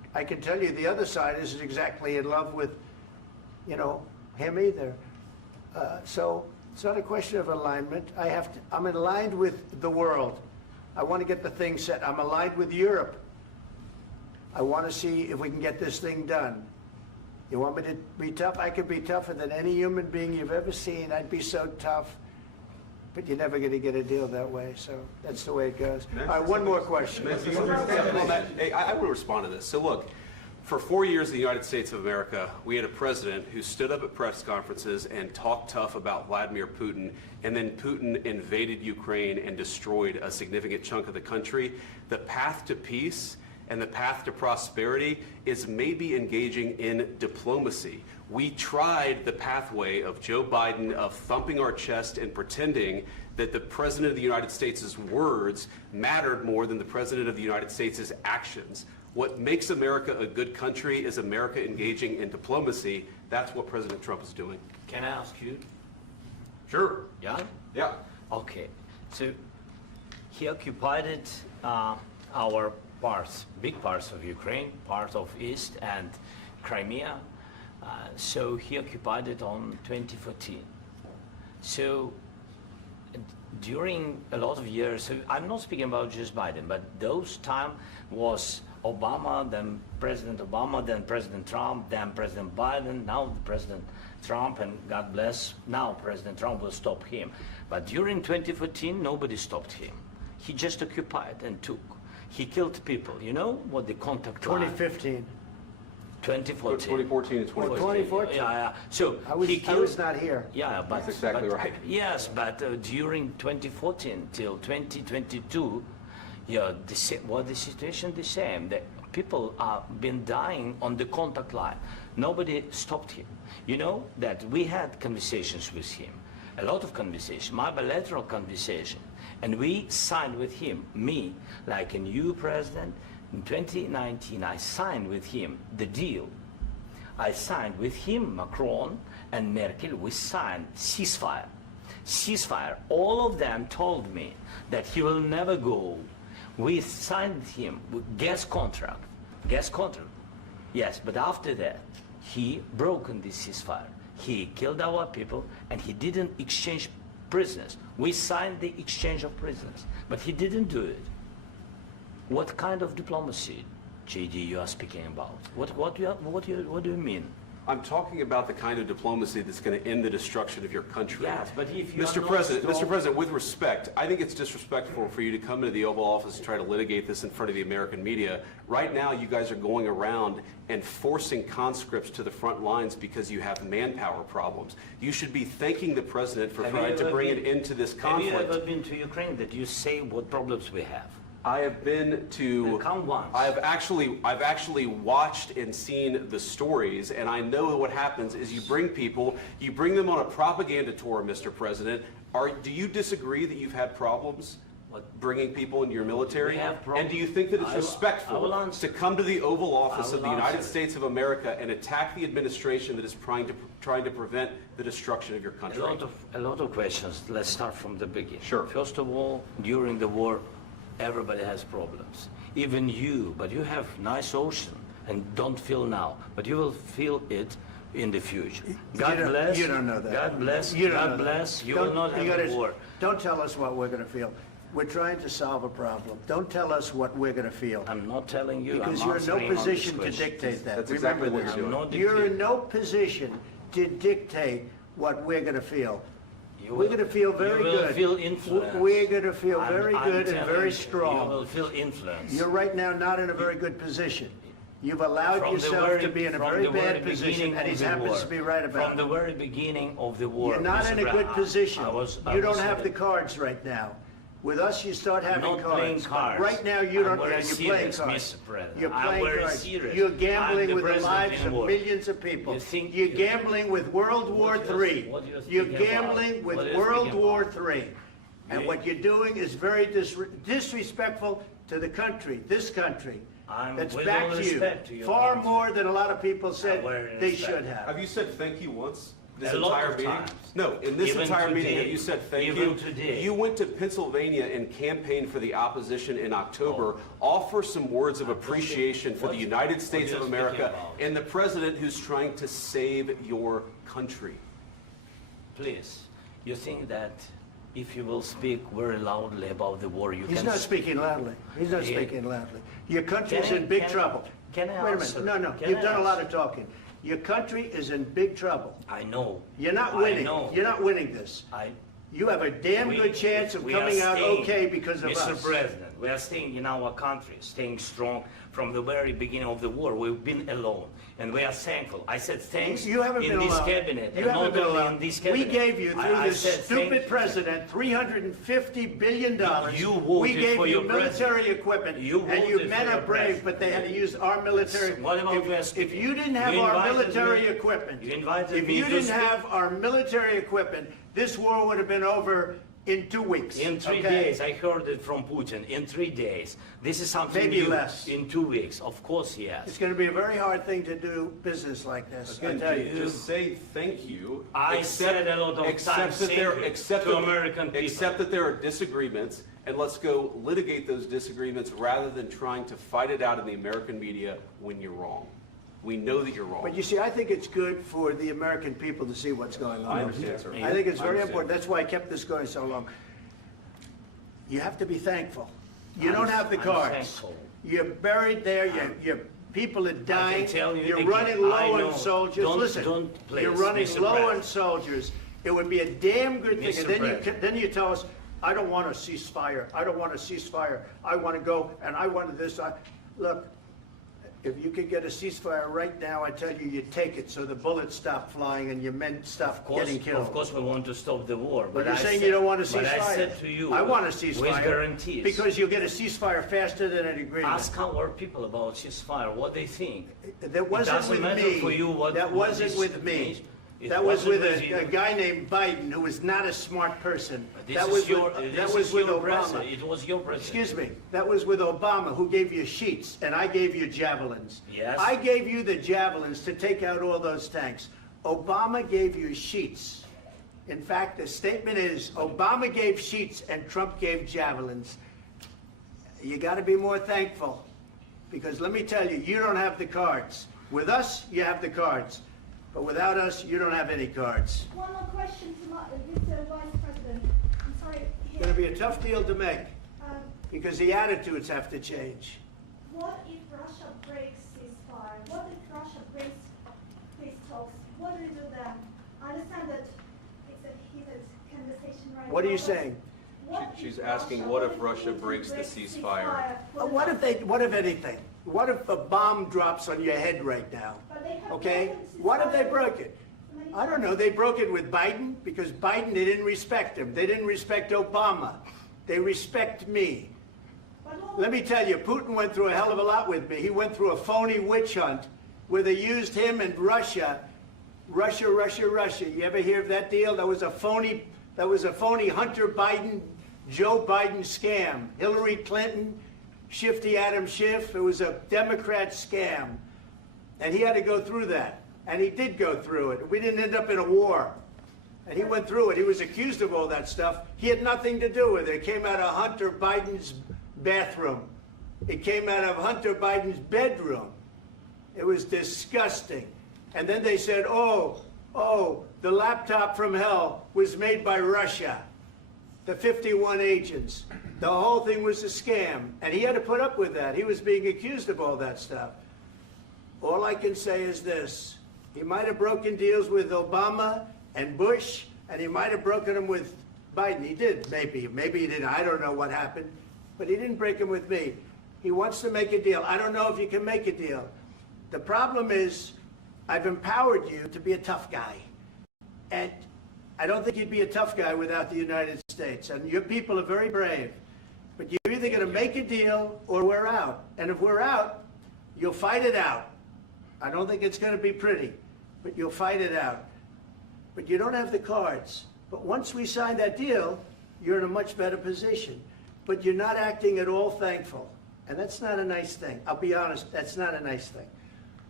I can tell you the other side isn't exactly in love with, him either. So it's not a question of alignment. I'm aligned with the world. I want to get the thing set. I'm aligned with Europe. I want to see if we can get this thing done. You want me to be tough? I could be tougher than any human being you've ever seen. I'd be so tough. But you're never going to get a deal that way. So that's the way it goes. All right, one more question. I will respond to this. So look, for 4 years in the United States of America, we had a president who stood up at press conferences and talked tough about Vladimir Putin, and then Putin invaded Ukraine and destroyed a significant chunk of the country. The path to peace and the path to prosperity is maybe engaging in diplomacy. We tried the pathway of Joe Biden of thumping our chest and pretending that the President of the United States' words mattered more than the President of the United States' actions. What makes America a good country is America engaging in diplomacy. That's what President Trump is doing. Can I ask you? Sure. Yeah? Yeah. Okay. So he occupied it, our parts, big parts of Ukraine, part of East and Crimea. So he occupied it on 2014. So during a lot of years, so I'm not speaking about just Biden, but those time was Obama, then President Obama, then President Trump, then President Biden, now President Trump, and God bless, now President Trump will stop him. But during 2014, nobody stopped him. He just occupied and took. He killed people. You know what the contact line? 2015. 2014. 2014 and 2014. 2014. Yeah. So I was he killed, not here. Yeah, but That's exactly right. Yes, but during 2014 till 2022, yeah, the situation the same. The people are been dying on the contact line. Nobody stopped him. You know that we had conversations with him, a lot of conversation, my bilateral conversation, and we signed with him, me, like a new president. In 2019, I signed with him the deal. I signed with him, Macron and Merkel, we signed ceasefire. Ceasefire. All of them told me that he will never go. We signed with him with gas contract. Gas contract. Yes, but after that, he broken this ceasefire. He killed our people and he didn't exchange prisoners. We signed the exchange of prisoners, but he didn't do it. What kind of diplomacy, JD, you are speaking about? What do you mean? I'm talking about the kind of diplomacy that's going to end the destruction of your country. Yes, but if you Mr. President, with respect, I think it's disrespectful for you to come into the Oval Office and try to litigate this in front of the American media. Right now, you guys are going around and forcing conscripts to the front lines because you have manpower problems. You should be thanking the President for trying to bring an end to this conflict. Have you ever been to Ukraine that you say what problems we have? I have been to. Then come once. I've actually watched and seen the stories, and I know what happens is you bring them on a propaganda tour, Mr. President. Do you disagree that you've had problems bringing people into your military? We have problems. And do you think that it's respectful to come to the Oval Office of the United States of America and attack the administration that is trying to prevent the destruction of your country? A lot of questions. Let's start from the beginning. Sure. First of all, during the war, everybody has problems. Even you, but you have nice ocean and don't feel now, but you will feel it in the future. God bless. You don't know that. God bless. You don't God know bless. that. You will not have a war. Don't tell us what we're going to feel. We're trying to solve a problem. Don't tell us what we're going to feel. I'm not telling you. Because I'm you're in no answering on this position to question. dictate that. That's Remember exactly what this. you're doing. not You're in dictating. no position to dictate what we're going to feel. You We're will- going to feel very you will good. feel influenced. We're going to feel very I'm good and telling very you, strong. You will feel influence. You're right now not in a very good position. You've allowed From the yourself very- to be in a from very the very bad position, beginning and he of the happens war. to be right about From the it. very beginning of the war. You're not Mr. in a good Brown, position. I You don't was have in the cards right now. With us, you start having not playing cards. cards. Right now, you I'm don't. very You're playing serious, cards. Mr. President. You're I'm playing very cards. serious. You're I'm gambling the with the president lives in of war. millions of people. You think You're you- gambling with World War What do you- III. what do you You're think about? gambling with What do you World think War about? III. And You- what you're doing is very disrespectful to the country, this country. I'm That's with back all to you. respect to your Far country. more than a lot of people said very they respect. should have. Have you said thank you once? this A lot entire of meeting? times. No, in this Even entire meeting, today. have you said thank Even you? today. You went to Pennsylvania and campaigned for the opposition in October. Offer some words of appreciation for the United States of you're America speaking about? and the president who's trying to save your country. Please, you think that if you will speak very loudly about the war, you He's can... not speaking loudly. He's not Yeah. speaking loudly. Your country's Can I- in big can I- trouble. can I Wait a answer? minute. No, Can you've I done a lot answer? of talking. Your country is in big trouble. I know. You're not I winning. know. You're not winning this. You have a damn We- good chance of we are coming out staying, okay because of Mr. us. President, we are staying in our country, staying strong from the very beginning of the war. We've been alone, and we are thankful. I said thanks You haven't in been this alone. cabinet, You and haven't not been only alone. in this We cabinet. gave you, through I this said thank stupid you. president, $350 billion. You voted We gave for you your military president. equipment, You and you voted men for are your brave, president. but they had to use our military. What about you If speaking? you didn't have You our invited military me- equipment, you invited if me you to didn't speak. have our military equipment, this war would have been over in 2 weeks. In 3 okay? days, I heard it from Putin. In 3 days, this is something Maybe new. less. In 2 weeks, of course, yes. It's going to be a very hard thing to do business like this. I Again, tell you. just say thank you. I said a lot of accept times that thank there- you accept to that- American people. Accept that there are disagreements, and let's go litigate those disagreements rather than trying to fight it out in the American media when you're wrong. We know that you're wrong. But you see, I think it's good for the American people to see what's going on. I understand, sir. I think it's I very understand. important. That's why I kept this going so long. You have to be thankful. You don't have the I'm cards. thankful. You're buried there. Your people are dying. tell you You're again, running low I know. on soldiers. Don't- Listen, don't please, you're running Mr. low on President. soldiers. It would be a damn good thing. Mr. And then President. then you tell us, I don't want a ceasefire. I don't want a ceasefire. I want to go and I want this. Look, if you could get a ceasefire right now, I tell you, you take it so the bullets stop flying and your men stop getting killed. Of course, we want to stop the war. But you're I saying said- you don't want a ceasefire. But I said to you, I want a with ceasefire. guarantees. Because you'll get a ceasefire faster than an agreement. Ask our people about ceasefire, what they think. That wasn't doesn't with matter me. for you what- That what wasn't this with me. means. It That was with wasn't with you. a guy named Biden, who was not a smart person. This That is was your, with, this that is was with your Obama. president. It was your president. Excuse me. That was with Obama, who gave you sheets, and I gave you javelins. Yes. I gave you the javelins to take out all those tanks. Obama gave you sheets. In fact, the statement is, Obama gave sheets and Trump gave javelins. You got to be more thankful, because let me tell you, you don't have the cards. With us, you have the cards. But without us, you don't have any cards. One more question to Mr. Vice President. I'm sorry. It's going to be a tough deal to make, Um, because the attitudes have to change. What if Russia breaks ceasefire? What if Russia breaks peace talks? What do we do then? I understand that it's a heated conversation right now. What are you but saying? what She's if asking, Russia- what if Russia Putin breaks the ceasefire? What if anything? What if a bomb drops on your head right now? But they have Okay? broken What if they ceasefire broke it? many I don't know. They broke it with Biden because Biden, they didn't respect him. They didn't respect Obama. They respect me. But what- Let me tell you, Putin went through a hell of a lot with me. He went through a phony witch hunt where they used him and Russia. Russia. You ever hear of that deal? That was a phony Hunter Biden, Joe Biden scam. Hillary Clinton, Shifty Adam Schiff. It was a Democrat scam. And he had to go through that. And he did go through it. We didn't end up in a war. And he went through it. He was accused of all that stuff. He had nothing to do with it. It came out of Hunter Biden's bathroom. It came out of Hunter Biden's bedroom. It was disgusting. And then they said, oh, the laptop from hell was made by Russia. The 51 agents. The whole thing was a scam. And he had to put up with that. He was being accused of all that stuff. All I can say is this. He might have broken deals with Obama and Bush, and he might have broken them with Biden. He did, maybe. Maybe he didn't. I don't know what happened. But he didn't break them with me. He wants to make a deal. I don't know if you can make a deal. The problem is, I've empowered you to be a tough guy. And I don't think you'd be a tough guy without the United States. And your people are very brave. But you're either going to make a deal or we're out. And if we're out, you'll fight it out. I don't think it's going to be pretty, but you'll fight it out. But you don't have the cards. But once we sign that deal, you're in a much better position. But you're not acting at all thankful. And that's not a nice thing. I'll be honest, that's not a nice thing.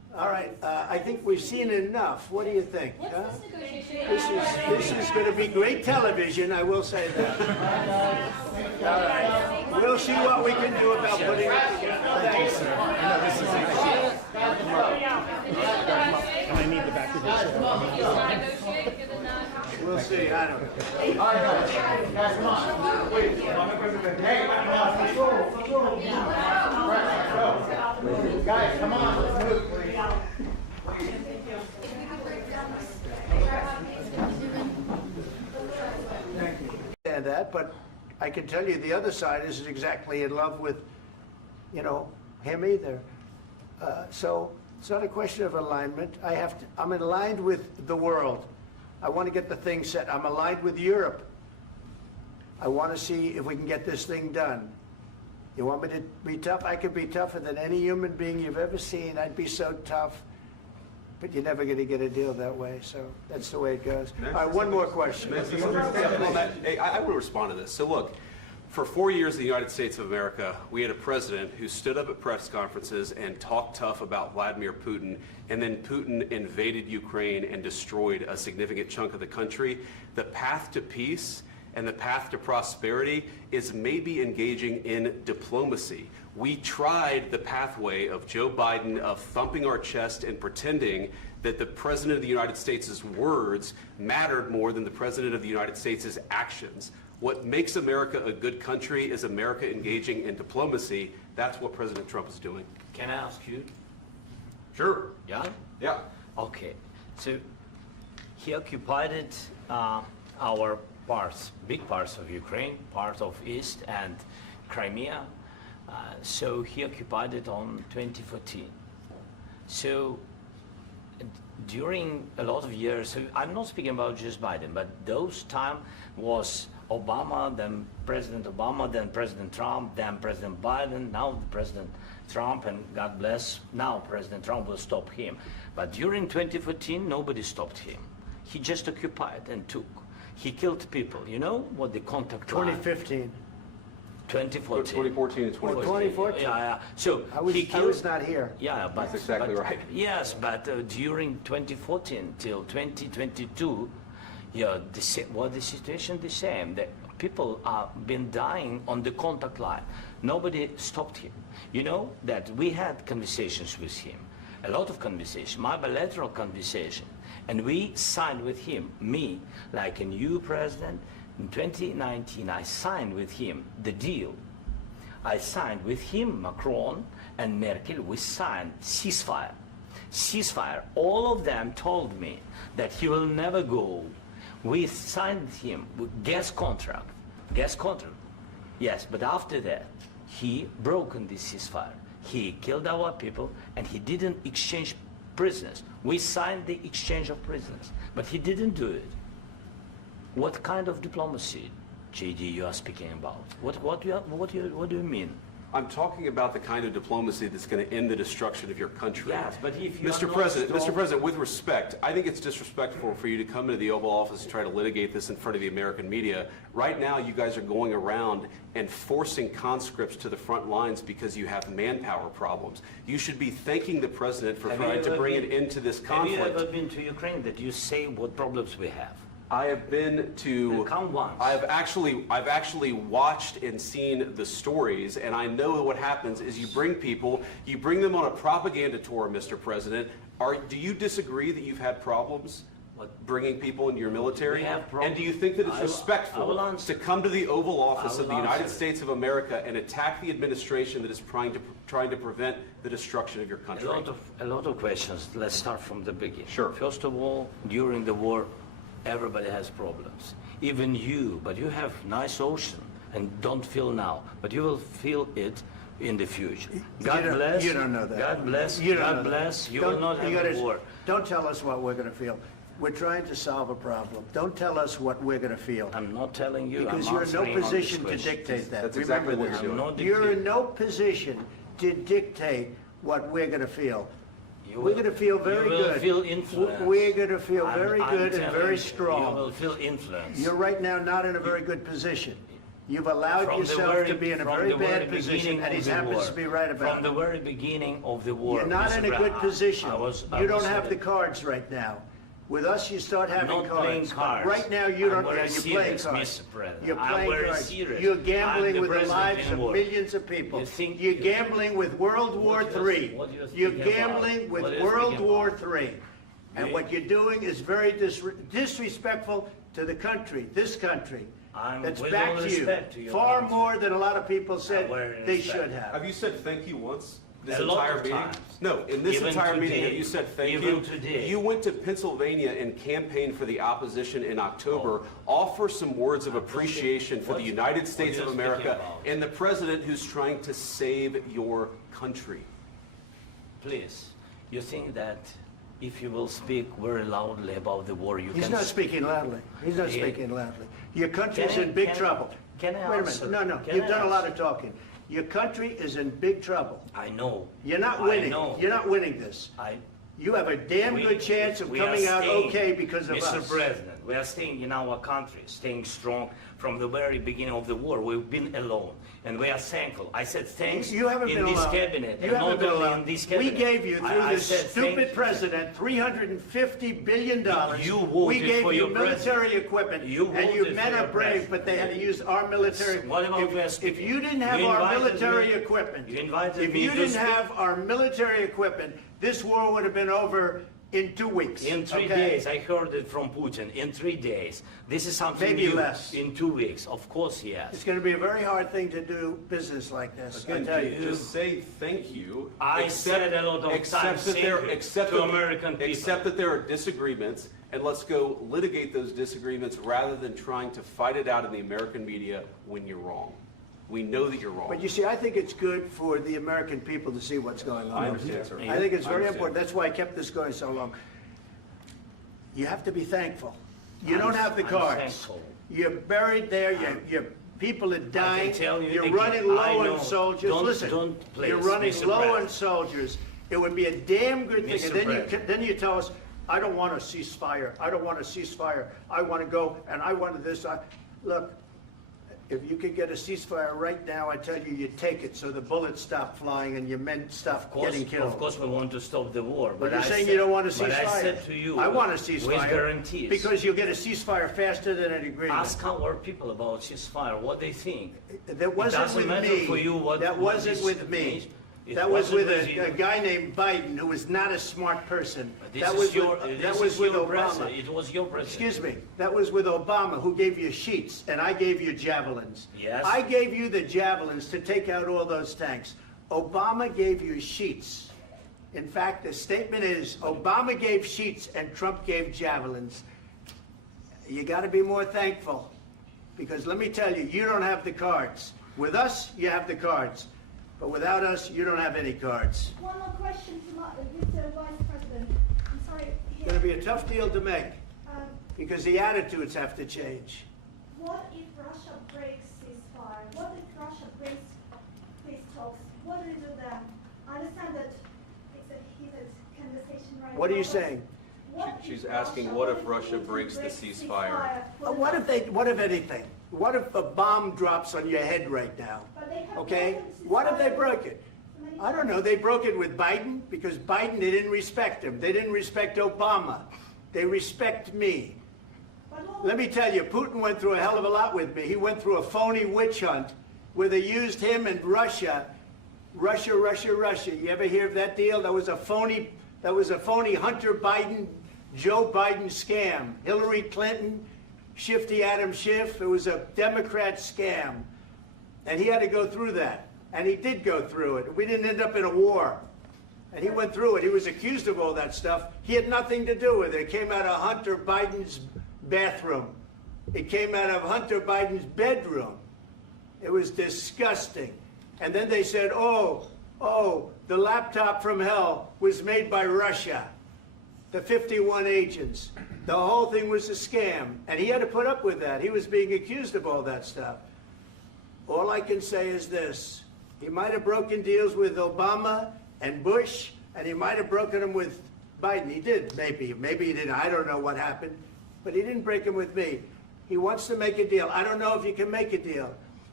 All right, I think we've seen enough. What do you think? What's huh? this negotiation? This is going to be great television, I will say that. All right, we'll see what we can do about putting it together. Thank you, sir. And I need the back of this. Negotiate, give it none. We'll see, I don't know. All right, guys, come on. Wait, hey, come on, let's go. Right, let's go. Guys, come on, let's move, please. Understand that, but I can tell you the other side isn't exactly in love with, him either. So it's not a question of alignment. I'm aligned with the world. I want to get the thing set. I'm aligned with Europe. I want to see if we can get this thing done. You want me to be tough? I could be tougher than any human being you've ever seen. I'd be so tough. But you're never going to get a deal that way, so that's the way it goes. All right, one more question. Hey, I want to respond to this. So look, for 4 years in the United States of America, we had a president who stood up at press conferences and talked tough about Vladimir Putin, and then Putin invaded Ukraine and destroyed a significant chunk of the country. The path to peace and the path to prosperity is maybe engaging in diplomacy. We tried the pathway of Joe Biden of thumping our chest and pretending that the President of the United States' words mattered more than the President of the United States' actions. What makes America a good country is America engaging in diplomacy. That's what President Trump is doing. Can I ask you? Sure. Yeah? Yeah. Okay. So he occupied our parts, big parts of Ukraine, part of East and Crimea. So he occupied it on 2014. So during a lot of years, so I'm not speaking about just Biden, but those time was Obama, then President Obama, then President Trump, then President Biden, now President Trump, and God bless, now President Trump will stop him. But during 2014, nobody stopped him. He just occupied and took. He killed people. You know what the contact line? 2015. 2014. 2014 and 2015. 2014. Yeah. So I was he killed. not here. Yeah, but That's exactly but- right. Yes, but during 2014 till 2022, the situation the same. The people are been dying on the contact line. Nobody stopped him. You know that we had conversations with him, a lot of conversations, my bilateral conversation, and we signed with him. Me, like a new president. In 2019, I signed with him the deal. I signed with him, Macron and Merkel, we signed ceasefire. Ceasefire. All of them told me that he will never go. We signed with him with gas contract. Gas contract. Yes, but after that, he broken this ceasefire. He killed our people and he didn't exchange prisoners. We signed the exchange of prisoners, but he didn't do it. What kind of diplomacy, JD, you are speaking about? What do you mean? I'm talking about the kind of diplomacy that's going to end the destruction of your country. Yes, but if you Mr. are President, not Mr. President, with respect, I think it's disrespectful for you to come into the Oval Office and try to litigate this in front of the American media. Right now, you guys are going around and forcing conscripts to the front lines because you have manpower problems. You should be thanking the President for trying to bring it into this conflict. Have you ever been to Ukraine that you say what problems we have? I have been to. Then come once. I've actually watched and seen the stories, and I know what happens is you bring them on a propaganda tour, Mr. President. Do you disagree that you've had problems bringing people into your military? We have problems. And do you think that it's I will respectful answer. to come to the Oval Office I of the will United answer. States of America and attack the administration that is trying to prevent the destruction of your country? A lot of questions. Let's start from the beginning. Sure. First of all, during the war, everybody has problems. Even you, but you have nice ocean and don't feel now, but you will feel it in the future. God bless. You don't know that. God bless. You don't know God that. bless. You will not have a war. Don't tell us what we're going to feel. We're trying to solve a problem. Don't tell us what we're going to feel. I'm not telling you. Because I'm you're in no answering on this position to question. dictate that. That's exactly Remember what this. you're doing. I'm not You're in dictating. no position to dictate what we're going to feel. You We're will- going to feel very you will good. feel influenced. We're going to feel I'm- very I'm good and telling very you, strong. You will feel influence. You're right now not in a very good position. You've allowed From the yourself very- to be in a from very the very bad position, beginning and he of the happens war. to be right about From the it. very beginning of the war. You're not Mr. in a good Brown, position. I was You don't saying have the that. cards right now. With us, you start having not cards. playing But cards. right now, you I'm don't. very You're playing serious, cards. Mr. President. You're I'm playing very cards. serious. You're I'm gambling the with the president lives in of war. millions of people. You think You're you- gambling with World War What you're- III. what you're You're speaking about? gambling with What you're World speaking War about? III. And Me? what you're doing is very disrespectful to the country, this country. I'm That's with back all to respect to you. your Far country. more than a lot of people said very they respect. should have. Have you said thank you once? This A lot entire of meeting? times. No, in this Even entire meeting, today. have you said thank Even you? today. You went to Pennsylvania and campaigned for the opposition in October. Offer some words of appreciation for the What- United what States you're of speaking America about? and the president who's trying to save your country. Please, you think that if you will speak very loudly about the war, you He's can... not speaking loudly. He's not Yeah. speaking loudly. Your country's Can I- in big can- trouble. can I Wait a answer? minute. No, Can you've I done a lot answer? of talking. Your country is in big trouble. I know. You're not I winning. know. You're not winning this. You have a damn We- good chance of we are coming out staying, okay because of Mr. us. President, we are staying in our country, staying strong from the very beginning of the war. We've been alone, and we are thankful. I said thanks You haven't in been this alone. cabinet, You and haven't not been only alone. in this We cabinet. gave you, through I this said thank stupid you. president, $350 billion. You voted We gave for you your military president. equipment, You and you voted men for are your brave, president. but they had to use our military. What about West If Speaking? you didn't have You our invited military me- equipment, you invited if me you to didn't speak. have our military equipment, this war would have been over in 2 weeks. In 3 okay? days, I heard it from Putin. In 3 days, this is something Maybe new. less. In 2 weeks, of course, yes. It's going to be a very hard thing to do business like this. I Again, tell you. just say thank you. I said a lot of accept times that thank there- you accept to that- American people. Accept that there are disagreements, and let's go litigate those disagreements rather than trying to fight it out in the American media when you're wrong. We know that you're wrong. But you see, I think it's good for the American people to see what's going on. I understand, sir. I think it's very understand. important. That's why I kept this going so long. You have to be thankful. You don't have the I'm cards. thankful. You're buried there. Your people are dying. tell you You're again, running low I know. on soldiers. Don't- Listen, don't, please, you're running Mr. low on President. soldiers. It would be a damn good thing. Mr. And then President. then you tell us, I don't want a ceasefire. I don't want a ceasefire. I want to go and I want this. Look, if you could get a ceasefire right now, I tell you, you take it so the bullets stop flying and your men stop getting killed. Of course, we want to stop the war. But you're I saying said- you don't want a ceasefire. But I said to you, I want a with ceasefire. guarantees. Because you'll get a ceasefire faster than an agreement. Ask our people about ceasefire, what they think. That wasn't doesn't with matter me. for you what- That what wasn't this with me. means. It That was wasn't with with you. a guy named Biden, who was not a smart person. This That is was your, with, this that was is with your Obama. president. It was your president. Excuse me. That was with Obama, who gave you sheets, and I gave you javelins. Yes. I gave you the javelins to take out all those tanks. Obama gave you sheets. In fact, the statement is, Obama gave sheets and Trump gave javelins. You got to be more thankful, because let me tell you, you don't have the cards. With us, you have the cards. But without us, you don't have any cards. One more question to Mr. Vice President. I'm sorry. It's going to be a tough deal to make, Um, because the attitudes have to change. What if Russia breaks ceasefire? What if Russia breaks peace talks? What do you do then? I understand that it's a heated conversation right now. What are you but saying? what She's if asking, what if Russia breaks the ceasefire? What if anything? What if a bomb drops on your head right now? But they have Okay? broken the What if they ceasefire broke it? so many I don't know. times. They broke it with Biden because Biden, they didn't respect him. They didn't respect Obama. They respect me. But what Let me tell you, Putin went through a hell of a lot with me. He went through a phony witch hunt where they used him and Russia. Russia. You ever hear of that deal? That was a phony Hunter Biden, Joe Biden scam. Hillary Clinton, Shifty Adam Schiff. It was a Democrat scam. And he had to go through that. And he did go through it. We didn't end up in a war. And he went through it. He was accused of all that stuff. He had nothing to do with it. It came out of Hunter Biden's bathroom. It came out of Hunter Biden's bedroom. It was disgusting. And then they said, oh, the laptop from hell was made by Russia. The 51 agents. The whole thing was a scam. And he had to put up with that. He was being accused of all that stuff. All I can say is this. He might have broken deals with Obama and Bush, and he might have broken them with Biden. He did, maybe. Maybe he didn't. I don't know what happened. But he didn't break them with me. He wants to make a deal. I don't know if you can make a deal.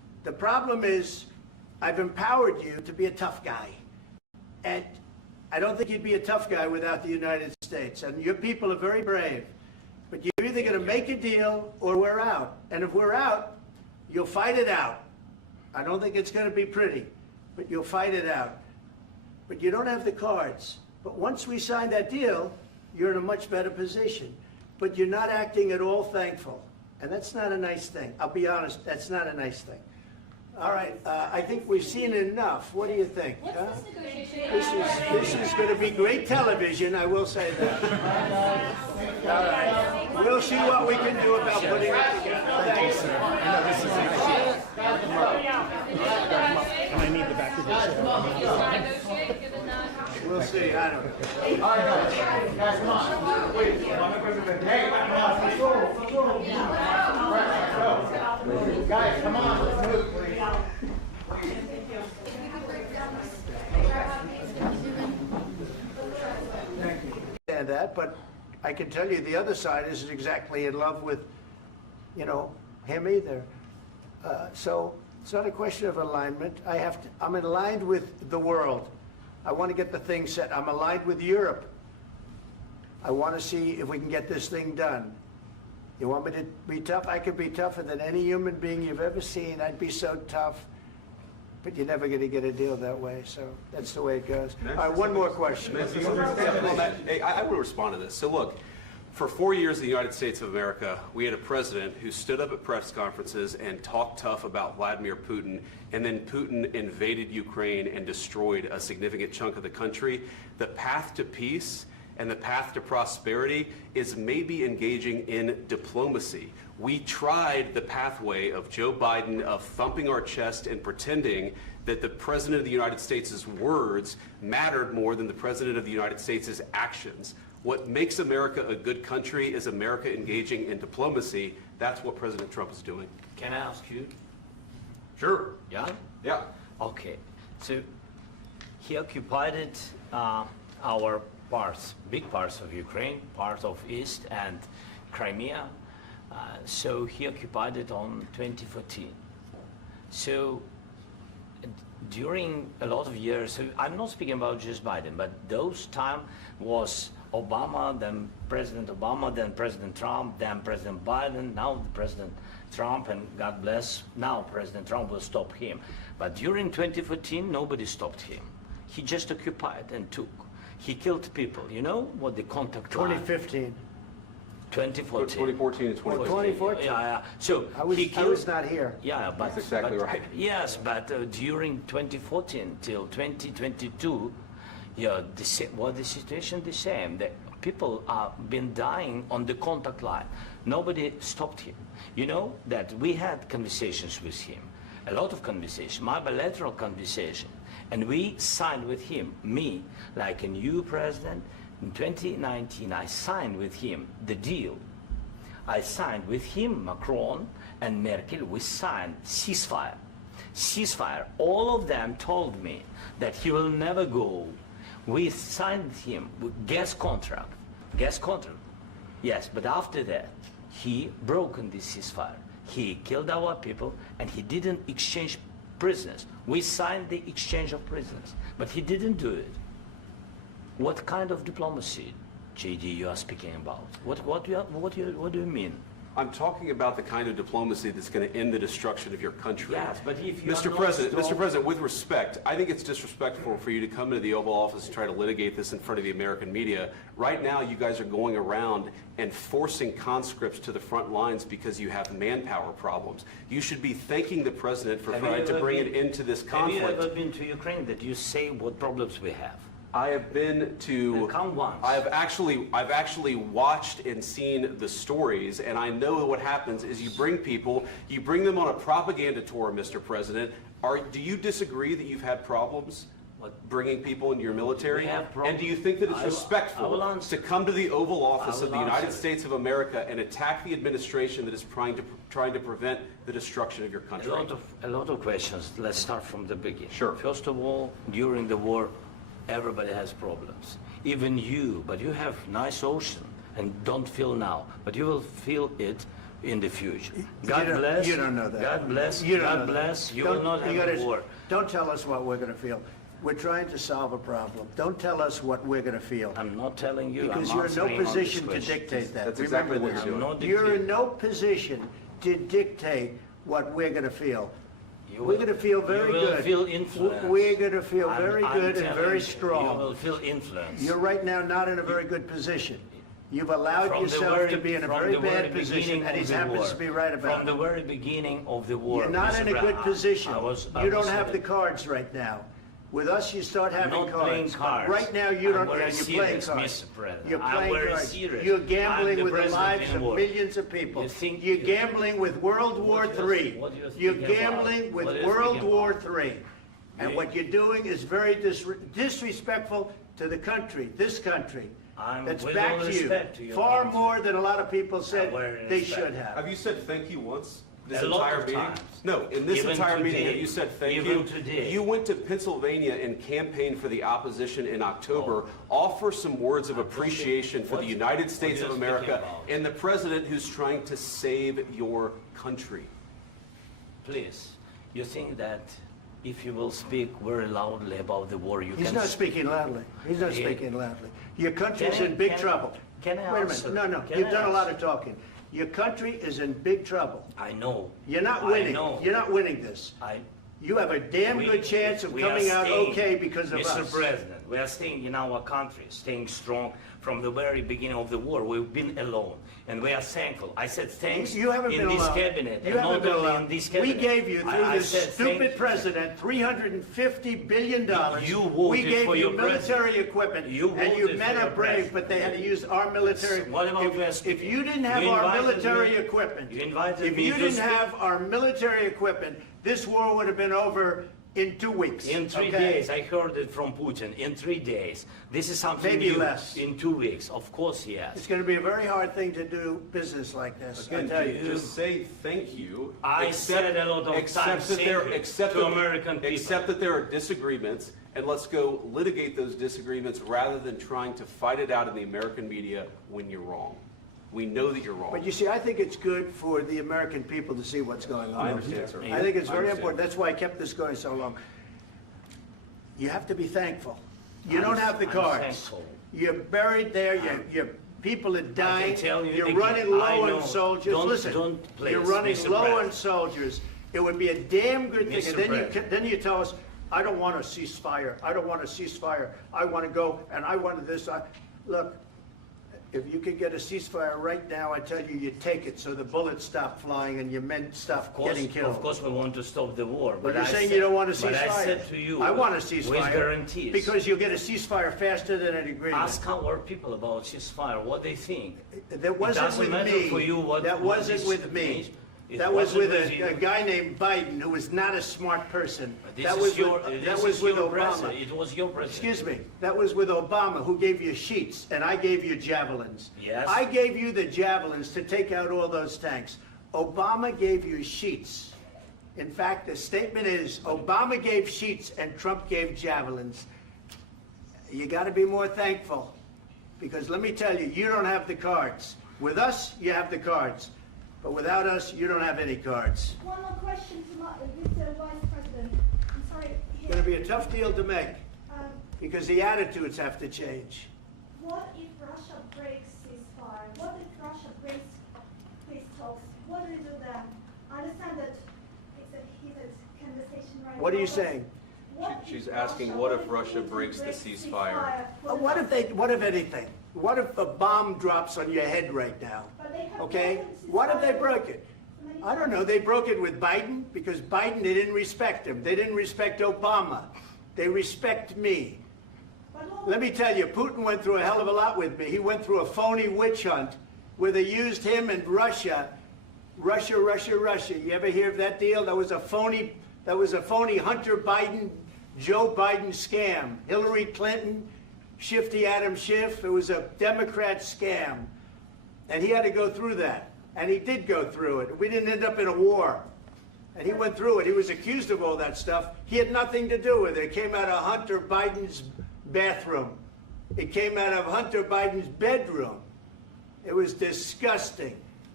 The problem is I've empowered you to be a tough guy. And I don't think you'd be a tough guy without the United States. And your people are very brave. But you're either going to make a deal or we're out. And if we're out, you'll fight it out. I don't think it's going to be pretty, but you'll fight it out. But you don't have the cards. But once we sign that deal, you're in a much better position. But you're not acting at all thankful. And that's not a nice thing. I'll be honest, that's not a nice thing. All right, I think we've seen enough. What do you think? What's huh? this negotiation? This is going to be great television, I will say that. All right. We'll see what we can do about putting it together. Thank you, sir. And I need the back of the chair. Negotiate, give a nod. We'll see, I don't know. All right, guys, come on. Wait, hey, come on, let's go. Right, let's go. Guys, come on, let's move, please. And that, but I can tell you the other side isn't exactly in love with, him either. So it's not a question of alignment. I'm aligned with the world. I want to get the thing set. I'm aligned with Europe. I want to see if we can get this thing done. You want me to be tough? I could be tougher than any human being you've ever seen. I'd be so tough. But you're never going to get a deal that way, so that's the way it goes. All right, one more question. I will respond to this. So look, for 4 years in the United States of America, we had a president who stood up at press conferences and talked tough about Vladimir Putin, and then Putin invaded Ukraine and destroyed a significant chunk of the country. The path to peace and the path to prosperity is maybe engaging in diplomacy. We tried the pathway of Joe Biden of thumping our chest and pretending that the President of the United States' words mattered more than the President of the United States' actions. What makes America a good country is America engaging in diplomacy. That's what President Trump is doing. Can I ask you? Sure. Yeah? Yeah. Okay. So he occupied our parts, big parts of Ukraine, part of East and Crimea. So he occupied it on 2014. So during a lot of years, so I'm not speaking about just Biden, but those time was Obama, then President Obama, then President Trump, then President Biden, now President Trump, and God bless, now President Trump will stop him. But during 2014, nobody stopped him. He just occupied and took. He killed people. You know what the contact line? 2015. 2014. 2014 and 2015. 2014. Yeah. So I was he killed, not here. Yeah, but That's exactly right. Yes, but during 2014 till 2022, the situation the same. The people are been dying on the contact line. Nobody stopped him. You know that we had conversations with him, a lot of conversations, my bilateral conversation, and we signed with him, me, like a new president. In 2019, I signed with him the deal. I signed with him, Macron and Merkel, we signed ceasefire. Ceasefire. All of them told me that he will never go. We signed him with gas contract. Gas contract. Yes, but after that, he broken this ceasefire. He killed our people and he didn't exchange prisoners. We signed the exchange of prisoners, but he didn't do it. What kind of diplomacy, JD, you are speaking about? What do you mean? I'm talking about the kind of diplomacy that's going to end the destruction of your country. Yes, but if you Mr. President, with respect, I think it's disrespectful for you to come into the Oval Office and try to litigate this in front of the American media. Right now, you guys are going around and forcing conscripts to the front lines because you have manpower problems. You should be thanking the President for trying to bring an end to this conflict. Have you ever been to Ukraine that you say what problems we have? I have been to. And come once. I've actually watched and seen the stories, and I know what happens is you bring them on a propaganda tour, Mr. President. Do you disagree that you've had problems bringing people into your military? We have problems. And do you think that it's respectful answer. to come to the Oval Office of the United answer. States of America and attack the administration that is trying to prevent the destruction of your country? A lot of questions. Let's start from the beginning. Sure. First of all, during the war, everybody has problems. Even you, but you have nice ocean and don't feel now, but you will feel it in the future. You God don't- bless. you don't know that. God bless. You don't know God that. bless. You Don't- will not you have gotta- a war. Don't tell us what we're going to feel. We're trying to solve a problem. Don't tell us what we're going to feel. I'm not telling you. Because I'm you're in no answering all these position to questions. dictate that. That's Remember exactly what this. you're I'm not You're in dictating. no position to dictate what we're going to feel. You We're will- going to feel very You will good. feel influence. We're going to feel I'm- very I'm good and telling very you, strong. You will feel influence. You're right now not in a very good position. You've allowed From the yourself to be in a from very the very bad position, beginning and he of the happens war. to be right about From the it. very beginning of the war. You're not Mr. in a Brown, good position. I You don't was have the at- cards right now. With us, you start having not playing cards. cards. Right now, you don't. I'm very You're playing serious, cards. Mr. President. You're I'm playing very cards. serious. You're I'm gambling the with the president lives in of war. millions of people. You think- You're gambling with World War What do you- III. what do you You're think about? gambling with What do you World think War about? III. And Yeah. what you're doing is very disrespectful to the country, this country. I'm That's with back all to respect to you. your Far country. more than a lot of people said very they respect. should have. Have you said thank you once? This A lot entire of meeting? times. No, in this Even entire meeting, today. have you said thank Even you? today. You went to Pennsylvania and campaigned for the opposition in October. Offer some words of appreciation for the What- United States what of are you speaking America about? and the president who's trying to save your country. Please, you think that if you will speak very loudly about the war, you He's can... not speaking loudly. He's not Yeah. speaking loudly. Your country's Can I- in big can I- trouble. can I Wait a answer? minute. No, Can you've I done a lot answer? of talking. Your country is in big trouble. I know. You're not I winning. know. You're not winning this. You have a damn good chance of we are coming out staying- okay because of Mr. us. President, we are staying in our country, staying strong from the very beginning of the war. We've been alone, and we are thankful. I said thanks You haven't in been this alone. cabinet, You and haven't not been only alone. in this We cabinet. gave you, through I this said thank stupid you. president, $350 billion. You voted We gave for you your military president. equipment, You and you voted men for are your brave, president. but they had to use our military. What about you If speaking? you didn't have You our invited military me- equipment, you invited if me you to didn't speak. have our military equipment, this war would have been over in 2 weeks. In 3 okay? days, I heard it from Putin. In 3 days, this is something Maybe new. less. In 2 weeks, of course, yes. It's going to be a very hard thing to do business like this. I Again, tell you. just say thank you. I said a lot of accept times that thank there, you accept to that- American people. Accept that there are disagreements, and let's go litigate those disagreements rather than trying to fight it out in the American media when you're wrong. We know that you're wrong. But you see, I think it's good for the American people to see what's going on. I understand, sir. I think it's I very understand. important. That's why I kept this going so long. You have to be thankful. You don't have the I'm cards. thankful. You're buried there. Your people are dying. tell you You're again, running I low know. on soldiers. Don't- Listen, don't please, you're running Mr. low on President. soldiers. It would be a damn good thing. Mr. And then President. then you tell us, I don't want a ceasefire. I don't want a ceasefire. I want to go and I want this. Look, if you could get a ceasefire right now, I tell you, you take it so the bullets stop flying and your men stop getting killed. Of course, we want to stop the war. But you're I saying said- you don't want a ceasefire. But I said to you, I want a with ceasefire. guarantees. Because you'll get a ceasefire faster than an agreement. Ask our people about ceasefire, what they think. That wasn't doesn't with matter me. for you what- That what wasn't this with me. means. It That was with wasn't with a you. guy named Biden, who was not a smart person. This That is was your, with, this that was is with your Obama. president. It was your president. Excuse me. That was with Obama, who gave you sheets, and I gave you javelins. Yes. I gave you the javelins to take out all those tanks. Obama gave you sheets. In fact, the statement is, Obama gave sheets and Trump gave javelins. You got to be more thankful, because let me tell you, you don't have the cards. With us, you have the cards. But without us, you don't have any cards. One more question to Mr. Vice President. I'm sorry. It's going to be a tough deal to make, Um, because the attitudes have to change. What if Russia breaks ceasefire? What if Russia breaks peace talks? What do we do then? I understand that it's a heated conversation right now. What are you but saying? what She's if asking, Russia- what if if Russia Putin breaks the breaks ceasefire? What if anything? What if a bomb drops on your head right now? But they have Okay? broken What if they ceasefire broke it? many I don't know. times. They broke it with Biden because Biden, they didn't respect him. They didn't respect Obama. They respect me. But look, Let me tell you, Putin went through a hell of a lot with me. He went through a phony witch hunt where they used him and Russia. Russia. You ever hear of that deal? That was a phony Hunter Biden, Joe Biden scam. Hillary Clinton, Shifty Adam Schiff. It was a Democrat scam. And he had to go through that. And he did go through it. We didn't end up in a war. And he went through it. He was accused of all that stuff. He had nothing to do with it. It came out of Hunter Biden's bathroom. It came out of Hunter Biden's bedroom. It was disgusting.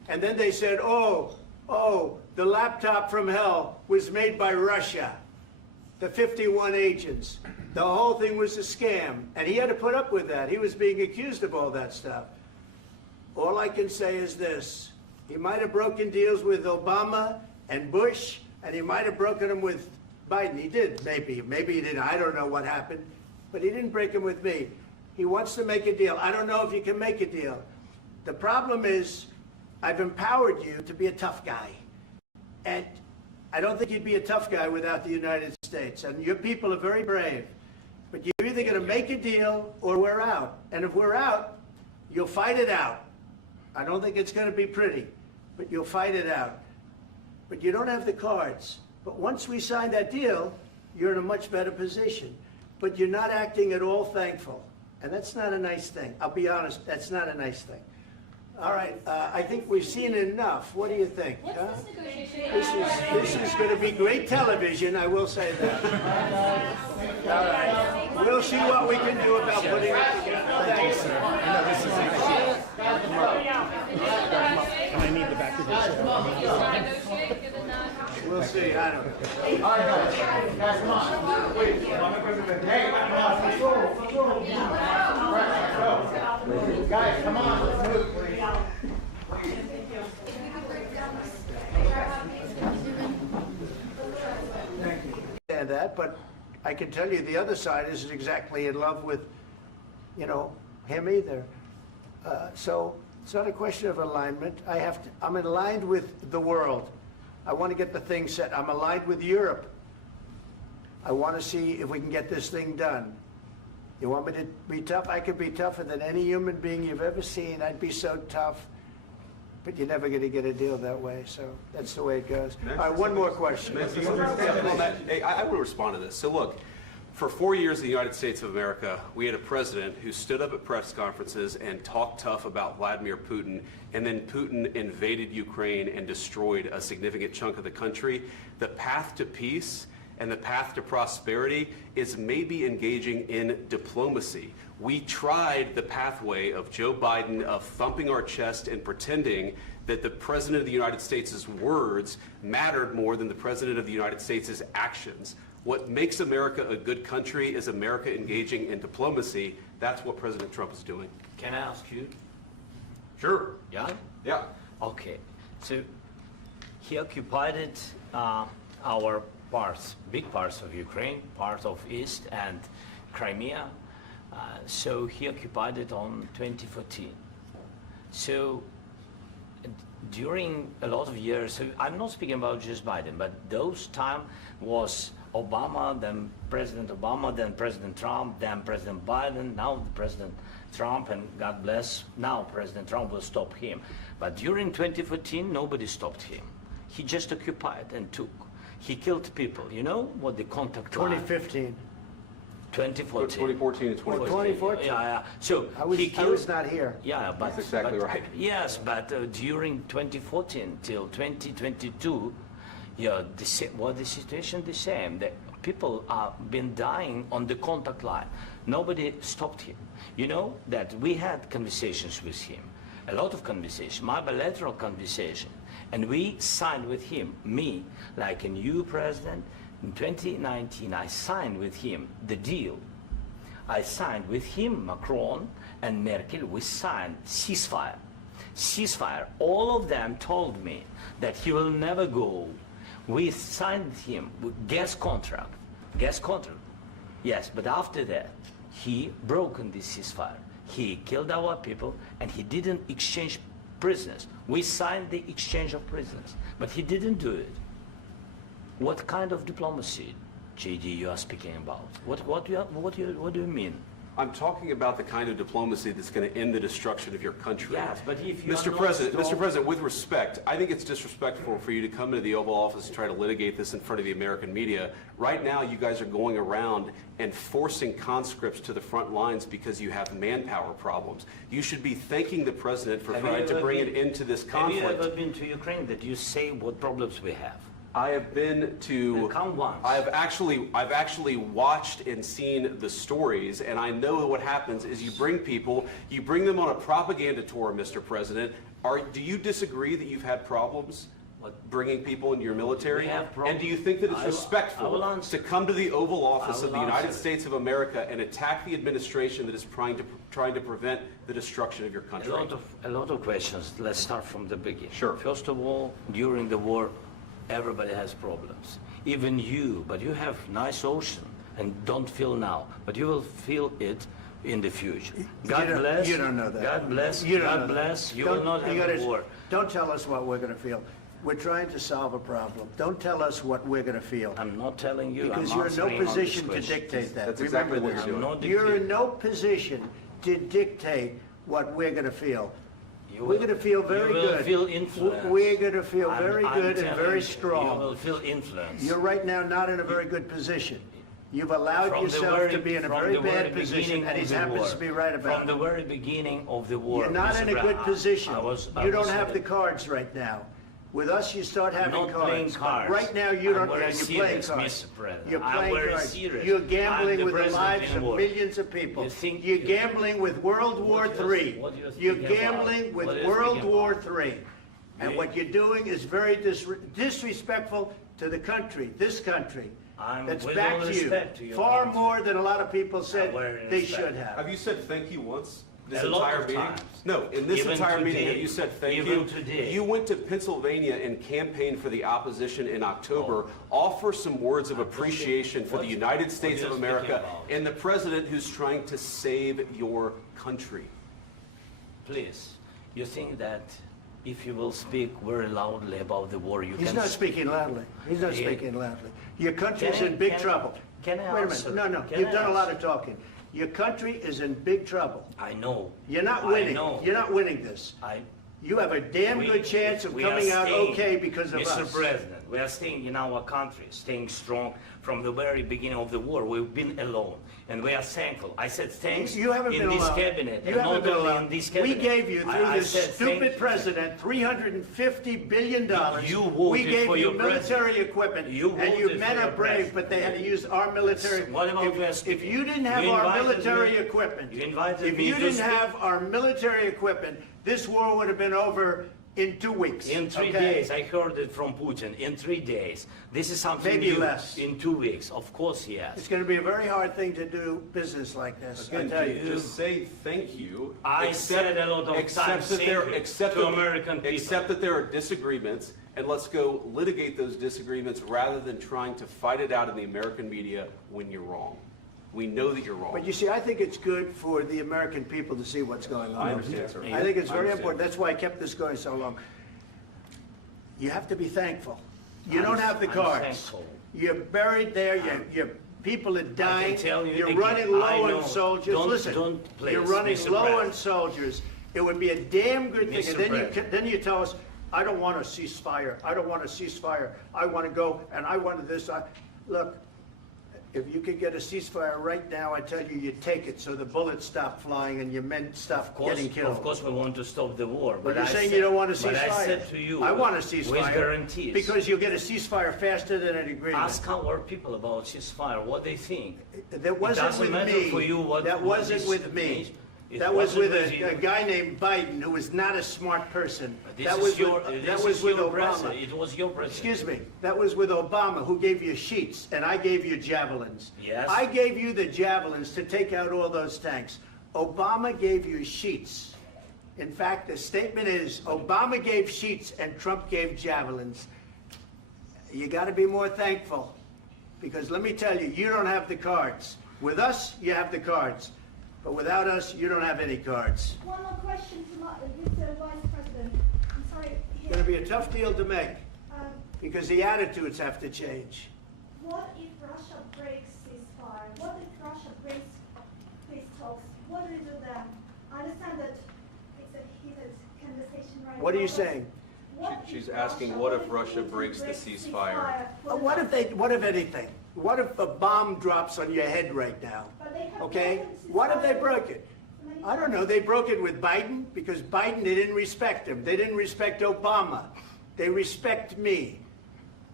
And then they said, oh, the laptop from hell was made by Russia, the 51 agents. The whole thing was a scam, and he had to put up with that. He was being accused of all that stuff. All I can say is this. He might have broken deals with Obama and Bush, and he might have broken them with Biden. He did, maybe. Maybe he didn't. I don't know what happened. But he didn't break them with me. He wants to make a deal. I don't know if you can make a deal. The problem is, I've empowered you to be a tough guy. And I don't think you'd be a tough guy without the United States. And your people are very brave. But you're either going to make a deal or we're out. And if we're out, you'll fight it out. I don't think it's going to be pretty, but you'll fight it out. But you don't have the cards. But once we sign that deal, you're in a much better position. But you're not acting at all thankful. And that's not a nice thing. I'll be honest, that's not a nice thing. All right, I think we've seen enough. What do you think? What's huh? this negotiation? This is going to be great television, I will say that. All right. We'll see what we can do about putting it together. Thank you. And I need the back of your chair. Negotiate, give a nod. We'll see. I don't know. All right, guys, come on. Wait, hey, come on, let's go, let's go. Right, let's go. Guys, come on, let's move, please. And that, but I can tell you the other side isn't exactly in love with, him either. So it's not a question of alignment. I'm aligned with the world. I want to get the thing set. I'm aligned with Europe. I want to see if we can get this thing done. You want me to be tough? I could be tougher than any human being you've ever seen. I'd be so tough. But you're never going to get a deal that way, so that's the way it goes. All right, one more question. I will respond to this. So look, for 4 years in the United States of America, we had a president who stood up at press conferences and talked tough about Vladimir Putin, and then Putin invaded Ukraine and destroyed a significant chunk of the country. The path to peace and the path to prosperity is maybe engaging in diplomacy. We tried the pathway of Joe Biden of thumping our chest and pretending that the President of the United States' words mattered more than the President of the United States' actions. What makes America a good country is America engaging in diplomacy. That's what President Trump is doing. Can I ask you? Sure. Yeah? Yeah. Okay. So he occupied our parts, big parts of Ukraine, part of East and Crimea. So he occupied it on 2014. So during a lot of years, so I'm not speaking about just Biden, but those time was Obama, then President Obama, then President Trump, then President Biden, now President Trump, and God bless, now President Trump will stop him. But during 2014, nobody stopped him. He just occupied and took. He killed people. You know what the contact line? 2015. 2014. 2014 and 2015. 2014. Yeah. So I was, he I killed. was not here. Yeah, but That's exactly but- right. Yes, but during 2014 till 2022, yeah, the situation the same. The people are been dying on the contact line. Nobody stopped him. You know that we had conversations with him, a lot of conversations, my bilateral conversation, and we signed with him. Me, like a new president. In 2019, I signed with him the deal. I signed with him, Macron and Merkel, we signed ceasefire. Ceasefire. All of them told me that he will never go. We signed with him with gas contract. Gas contract. Yes, but after that, he broken this ceasefire. He killed our people and he didn't exchange prisoners. We signed the exchange of prisoners, but he didn't do it. What kind of diplomacy, JD, you are speaking about? What do you mean? I'm talking about the kind of diplomacy that's going to end the destruction of your country. Yes, but if you Mr. President, with respect, I think it's disrespectful for you to come into the Oval Office and try to litigate this in front of the American media. Right now, you guys are going around and forcing conscripts to the front lines because you have manpower problems. You should be thanking the President for trying to bring it into this conflict. Have you ever been to Ukraine that you say what problems we have? I have been to. Come once. I've actually watched and seen the stories, and I know what happens is you bring them on a propaganda tour, Mr. President. Do you disagree that you've had problems bringing people into your military? We have And problems. do you think that it's I will respectful answer. to come to the Oval Office I of will the United answer. States of America and attack the administration that is trying to prevent the destruction of your country? A lot of questions. Let's start from the beginning. Sure. First of all, during the war, everybody has problems. Even you, but you have nice ocean and don't feel now, but you will feel it in the future. God bless. You don't know that. God bless. You don't God know that. bless. You Don't- will not you have gotta- a war. Don't tell us what we're going to feel. We're trying to solve a problem. Don't tell us what we're going to feel. I'm not telling you. Because I'm you're in no answering on this position to question. dictate that. That's exactly Remember what this. you're doing. I'm not You're in dictating. no position to dictate what we're going to feel. You We're will- going to feel very you will good. feel influenced. We're going to feel I'm- very I'm good and telling very you, strong. You will feel influence. You're right now not in a very good position. You've allowed From the yourself very- to be in a from very the very bad position, beginning and of he the happens war. to be right about From the it. very beginning of the war. You're not in a Mr. good Brown, position. I was You don't saying have the that. cards right now. With us, you start having not playing cards. cards. Right now, you don't. I'm very You're playing serious, cards. Mr. President. You're I'm playing very cards. serious. You're I'm gambling the with the president lives in of war. millions of people. You think- You're gambling with World War What do you- III. what do you think You're about? gambling with What do you World think War about? III. And Yeah. what you're doing is very disrespectful to the country, this country. I'm That's with back all to you. respect to your Far country. more than a lot of people said very they respect. should have. Have you said thank you once? This A lot entire of meeting? times. No, in this Even entire meeting, today. have you said thank Even you? today. You went to Pennsylvania and campaigned for the opposition in October. Offer some words of appreciation for the United States what of you're America speaking about. and the president who's trying to save your country. Please, you think that if you will speak very loudly about the war, you He's can not speaking loudly. He's not Yeah. speaking loudly. Your country's Can I- in big can I- trouble. can I Wait a answer? minute. No, Can you've I done a lot answer? of talking. Your country is in big trouble. I know. You're not I winning. know. You're not winning this. You have a damn We- good chance of we are coming out staying, okay because of Mr. us. President, we are staying in our country, staying strong from the very beginning of the war. We've been alone, and we are thankful. I said thanks You haven't in been this alone. cabinet, You and haven't not been only alone. in this We cabinet. gave you, through I this said stupid thank- president, $350 billion. You We voted gave for you your military president. equipment, You and you voted men for are your brave, president. but they had to use our military. What about we are If speaking? you didn't have You our invited military me- equipment, you invited if me you to didn't speak. have our military equipment, this war would have been over in 2 weeks. In 3 okay? days, I heard it from Putin. In 3 days, this is something Maybe new. less. In 2 weeks, of course, yes. It's going to be a very hard thing to do business like this, I Again, tell you. just say thank you. I said a lot of accept times that thank there- you accept to that- American people. Accept that there are disagreements, and let's go litigate those disagreements rather than trying to fight it out in the American media when you're wrong. We know that you're wrong. But you see, I think it's good for the American people to see what's going on. I understand, sir. I think it's I very understand. important. That's why I kept this going so long. You have to be thankful. You I'm- don't have the I'm cards. thankful. You're buried there. Your people are dying. tell you You're again, running I low know. on soldiers. Don't- Listen, don't please, you're running Mr. low President. on soldiers. It would be a damn good thing. Mr. And then President. then you tell us, I don't want a ceasefire. I don't want a ceasefire. I want to go and I want this. Look, if you could get a ceasefire right now, I tell you, you take it so the bullets stop flying and your men stop getting killed. Of course, we want to stop the war. But you're I saying said- you don't want a ceasefire. But I said to you, I want a with ceasefire. guarantees. Because you'll get a ceasefire faster than an agreement. Ask our people about ceasefire, what they think. That wasn't doesn't with matter me. for you what- That what wasn't is- with me. it That was with wasn't with a you. guy named Biden, who was not a smart person. This That is was your, with, this that was is with your Obama. president. It was your president. Excuse me, that was with Obama, who gave you sheets, and I gave you javelins. Yes. I gave you the javelins to take out all those tanks. Obama gave you sheets. In fact, the statement is, Obama gave sheets and Trump gave javelins. You gotta be more thankful, because let me tell you, you don't have the cards. With us, you have the cards, but without us, you don't have any cards. One more question to Mr. Vice President. I'm sorry. It's gonna be a tough deal to make, Um, because the attitudes have to change. What if Russia breaks ceasefire? What if Russia breaks peace talks? What do we do then? I understand that it's a heated conversation right now. What are you but saying? what She's if asking, what if Russia breaks the ceasefire? What if anything? What if a bomb drops on your head right now? But they have Okay? broken What if they ceasefire broke it? many I don't know. times. They broke it with Biden because Biden, they didn't respect him. They didn't respect Obama. They respect me.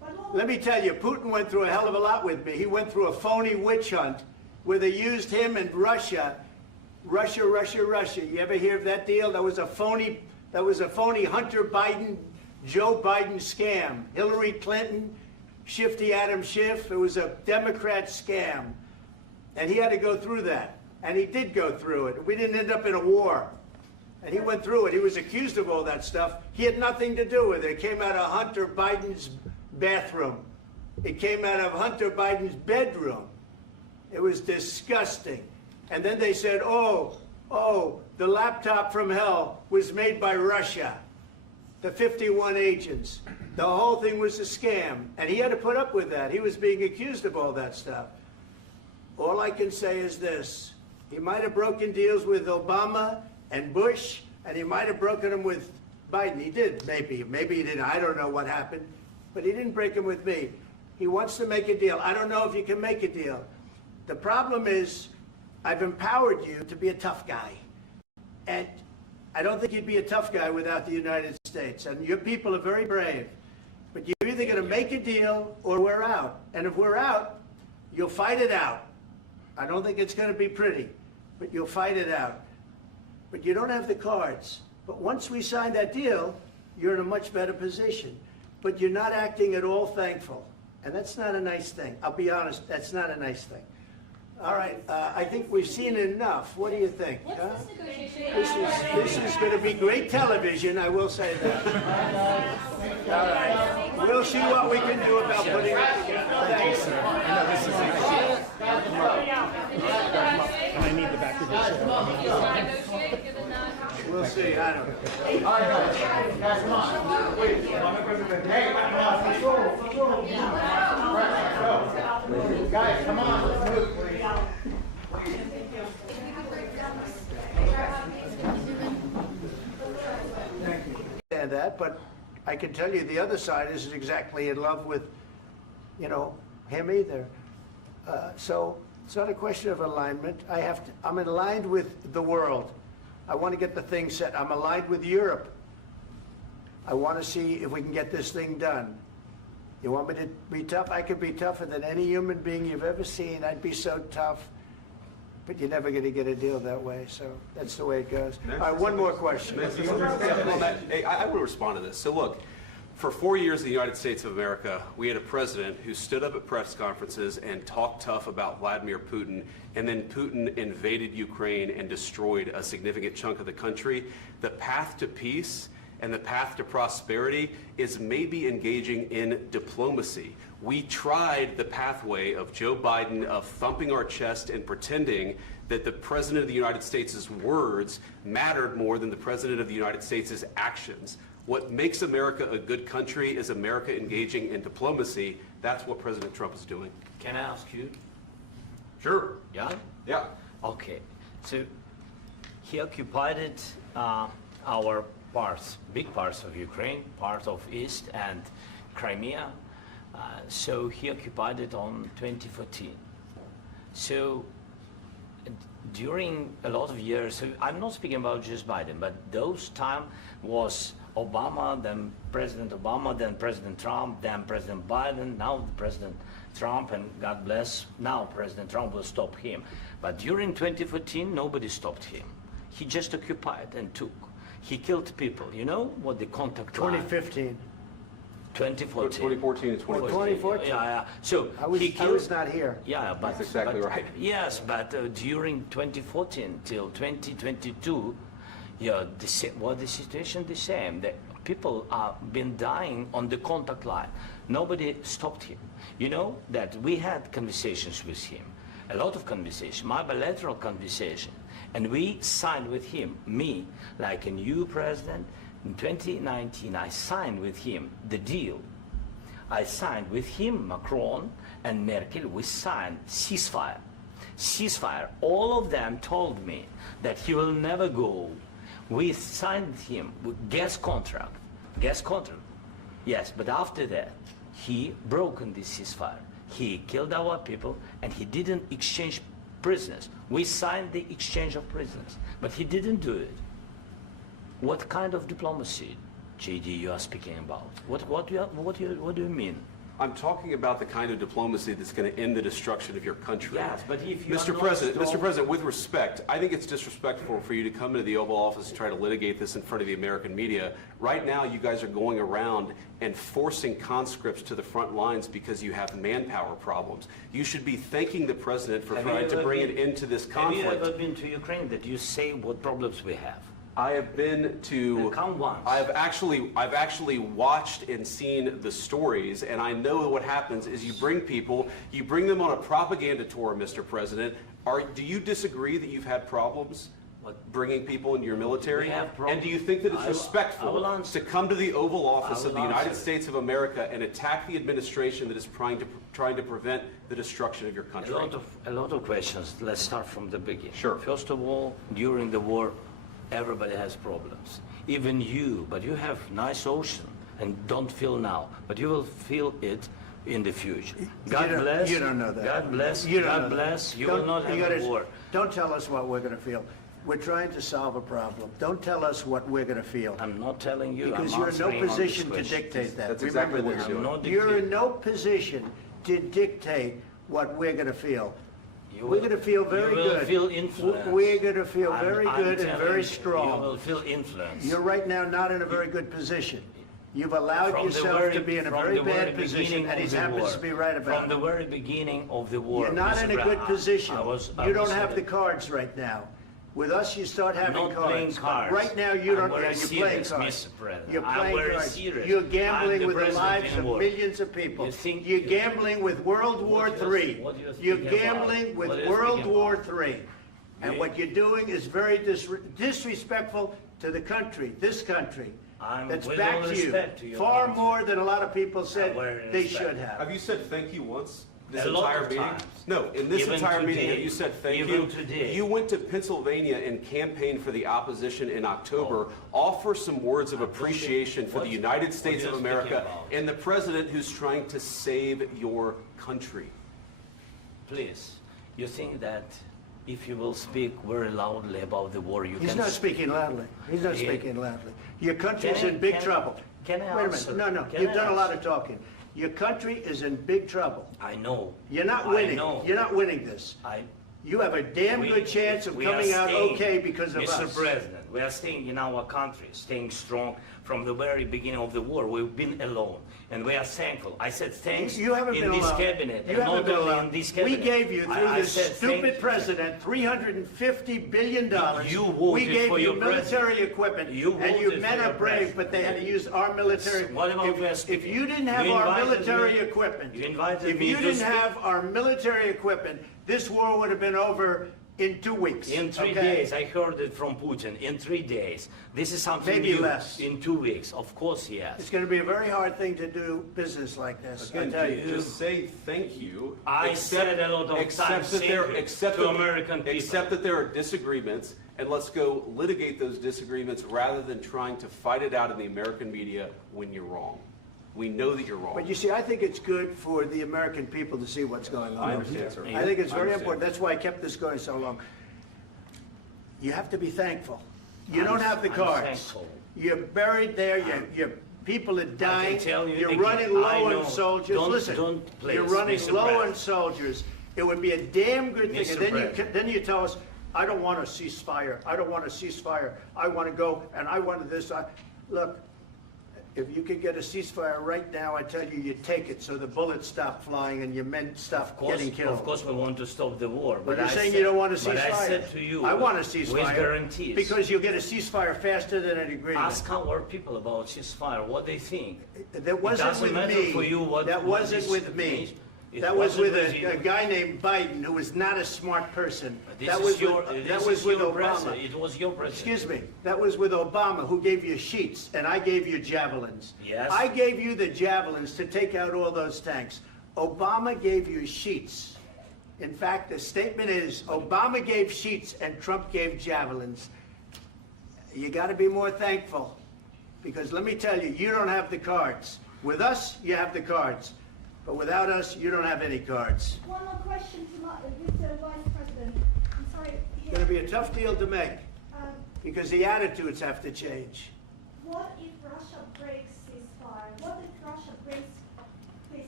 Let me tell you, Putin went through a hell of a lot with me. He went through a phony witch hunt where they used him and Russia. You ever hear of that deal? That was a phony Hunter Biden, Joe Biden scam. Hillary Clinton, Shifty Adam Schiff. It was a Democrat scam. And he had to go through that. And he did go through it. We didn't end up in a war. And he went through it. He was accused of all that stuff. He had nothing to do with it. It came out of Hunter Biden's bathroom. It came out of Hunter Biden's bedroom. It was disgusting. And then they said, oh, the laptop from hell was made by Russia. The 51 agents. The whole thing was a scam. And he had to put up with that. He was being accused of all that stuff. All I can say is this. He might have broken deals with Obama and Bush, and he might have broken them with Biden. He did, maybe. Maybe he didn't. I don't know what happened. But he didn't break them with me. He wants to make a deal. I don't know if you can make a deal. The problem is, I've empowered you to be a tough guy. And I don't think you'd be a tough guy without the United States. And your people are very brave. But you're either going to make a deal or we're out. And if we're out, you'll fight it out. I don't think it's going to be pretty, but you'll fight it out. But you don't have the cards. But once we sign that deal, you're in a much better position. But you're not acting at all thankful. And that's not a nice thing. I'll be honest, that's not a nice thing. All right, I think we've seen enough. What do you think? What's huh? this negotiation? This is going to be great television, I will say that. All right, we'll see what we can do about putting it together. Thanks. And I need the back of this. Negotiate, give a nod. We'll see, I don't know. All right, guys, come on. Wait, hey, come on, let's go, let's go. Right, let's go. Guys, come on, let's move, please. Understand that, but I can tell you the other side isn't exactly in love with, him either. So it's not a question of alignment. I'm aligned with the world. I want to get the thing set. I'm aligned with Europe. I want to see if we can get this thing done. You want me to be tough? I could be tougher than any human being you've ever seen. I'd be so tough. But you're never going to get a deal that way, so that's the way it goes. All right, one more question. Hey, I will respond to this. So look, for 4 years in the United States of America, we had a president who stood up at press conferences and talked tough about Vladimir Putin, and then Putin invaded Ukraine and destroyed a significant chunk of the country. The path to peace and the path to prosperity is maybe engaging in diplomacy. We tried the pathway of Joe Biden of thumping our chest and pretending that the President of the United States' words mattered more than the President of the United States' actions. What makes America a good country is America engaging in diplomacy. That's what President Trump is doing. Can I ask you? Sure. Yeah? Yeah. Okay. So he occupied our parts, big parts of Ukraine, part of East and Crimea. So he occupied it on 2014. So during a lot of years, so I'm not speaking about just Biden, but those time was Obama, then President Obama, then President Trump, then President Biden, now President Trump, and God bless, now President Trump will stop him. But during 2014, nobody stopped him. He just occupied and took. He killed people. You know what the contact line? 2015. 2014. 2014 and 2015. 2014. Yeah. So I was he killed, not here. Yeah, but That's exactly but- right. Yes, but during 2014 till 2022, yeah, the situation the same. The people are been dying on the contact line. Nobody stopped him. You know that we had conversations with him, a lot of conversation, my bilateral conversation, and we signed with him, me, like a new president. In 2019, I signed with him the deal. I signed with him, Macron and Merkel, we signed ceasefire. Ceasefire. All of them told me that he will never go. We signed him with gas contract. Gas contract. Yes, but after that, he broken this ceasefire. He killed our people and he didn't exchange prisoners. We signed the exchange of prisoners, but he didn't do it. What kind of diplomacy, JD, you are speaking about? What do you mean? I'm talking about the kind of diplomacy that's going to end the destruction of your country. Yes, but if you Mr. are not President, strong- Mr. President, with respect, I think it's disrespectful for you to come into the Oval Office and try to litigate this in front of the American media. Right now, you guys are going around and forcing conscripts to the front lines because you have manpower problems. You should be thanking the President for Have you trying to ever bring been- it into this Have conflict. you ever been to Ukraine that you say what problems we have? I have been to. Then come once. I've actually watched and seen the stories, and I know what happens is you bring people, you bring them on a propaganda tour, Mr. President. Do you disagree that you've had problems bringing people into your military? We have problems. And do you think that it's I will respectful answer. to come to the Oval Office I of the will United answer. States of America and attack the administration that is trying to prevent the destruction of your country? A lot of questions. Let's start from the beginning. Sure. First of all, during the war, everybody has problems. Even you, but you have nice ocean and don't feel now, but you will feel it in the future. God bless. You don't know that. God bless. You don't know God that. bless. You Don't- will not you have gotta- a war. Don't tell us what we're going to feel. We're trying to solve a problem. Don't tell us what we're going to feel. I'm not telling you. Because I'm you're in no answering on this position to question. dictate that. That's Remember exactly what this. you're doing. I'm not You're in dictating. no position to dictate what we're going to feel. You We're will- going to feel very you will good. feel influence. We're going to feel I'm- very I'm good and telling very you, strong. You will feel influence. You're right now not in a very good position. You've allowed From the yourself very- to be in a from very the very bad position, beginning and he of the happens war. to be right about From it. the very beginning of the war. You're not Mr. in a good Brown, position. I was You don't saying have the that cards right now. With us, you start having I'm not playing cards. cards. Right now, you I'm don't. very You're playing serious, cards. Mr. President. You're I'm playing very cards. serious. You're I'm gambling the with the president lives in of war. millions of people. You think- You're gambling with World War What do you- III. what do you You're think about? gambling with What do you World think War about? III. And You- what you're doing is very disrespectful to the country, this country. I'm That's with back all to respect to you. your Far answer. more than a lot of people said very they respect. should have. Have you said thank you once? This A lot entire of meeting? times. No, in this Even entire meeting, today. have you said thank Even you? today. You went to Pennsylvania and campaigned for the opposition in October. Offer some words of appreciation for the What- United what States are of you America speaking about? and the president who's trying to save your country. Please, you think that if you will speak very loudly about the war, you He's can... not speaking loudly. He's not Yeah. speaking loudly. Your country's Can I- in big can I- trouble. can I Wait a answer? minute. No, Can you've I done a lot answer? of talking. Your country is in big trouble. I know. You're not I winning. know. You're not winning this. You have a damn good chance of we are coming out staying, okay because of Mr. us. President, we are staying in our country, staying strong from the very beginning of the war. We've been alone, and we are thankful. I said thanks You haven't in been this alone. cabinet, You and haven't not been only alone. in this We cabinet. gave you, through I this said stupid thank- president, $350 billion. You We voted gave for you your military president. equipment, You and you voted men for your are brave, president. but they had to use our military. What about we are If speaking? you didn't have You our invited military me- equipment, you invited if me you to didn't speak. have our military equipment, this war would have been over in 2 weeks. In 3 okay? days, I heard it from Putin. In 3 days, this is something Maybe new. less. In 2 weeks, of course, yes. It's going to be a very hard thing to do business like this. I Again, tell you. just say thank you. I said a lot of except times that thank there, you except to that, American people. Except that there are disagreements, and let's go litigate those disagreements rather than trying to fight it out in the American media when you're wrong. We know that you're wrong. But you see, I think it's good for the American people to see what's going on. I understand, sir. I think it's I very understand. important. That's why I kept this going so long. You have to be thankful. You don't have the I'm cards. thankful. You're buried there. Your people are dying. tell you You're again, running I low know. on soldiers. Don't- Listen, don't please, you're running Mr. low on President. soldiers. It would be a damn good thing. Mr. And then President. then you tell us, I don't want a ceasefire. I don't want a ceasefire. I want to go and I want this. Look, if you could get a ceasefire right now, I tell you, you take it so the bullets stop flying and your men stop getting killed. Of course, we want to stop the war. But you're I saying said- you don't want a ceasefire. But I said to you, I want a with ceasefire. guarantees. Because you'll get a ceasefire faster than an agreement. Ask our people about ceasefire, what they think. That wasn't doesn't with matter me. for you what- That what wasn't this with me. means. It That was wasn't with with a you. guy named Biden who was not a smart person. This That is was your, with, this that was is with your Obama. president. It was your president. Excuse me. That was with Obama, who gave you sheets, and I gave you javelins. Yes. I gave you the javelins to take out all those tanks. Obama gave you sheets. In fact, the statement is Obama gave sheets and Trump gave javelins. You got to be more thankful, because let me tell you, you don't have the cards. With us, you have the cards. But without us, you don't have any cards. One more question to Mr. Vice President. I'm sorry. It's going to be a tough deal to make, Um, because the attitudes have to change. What if Russia breaks ceasefire? What if Russia breaks, please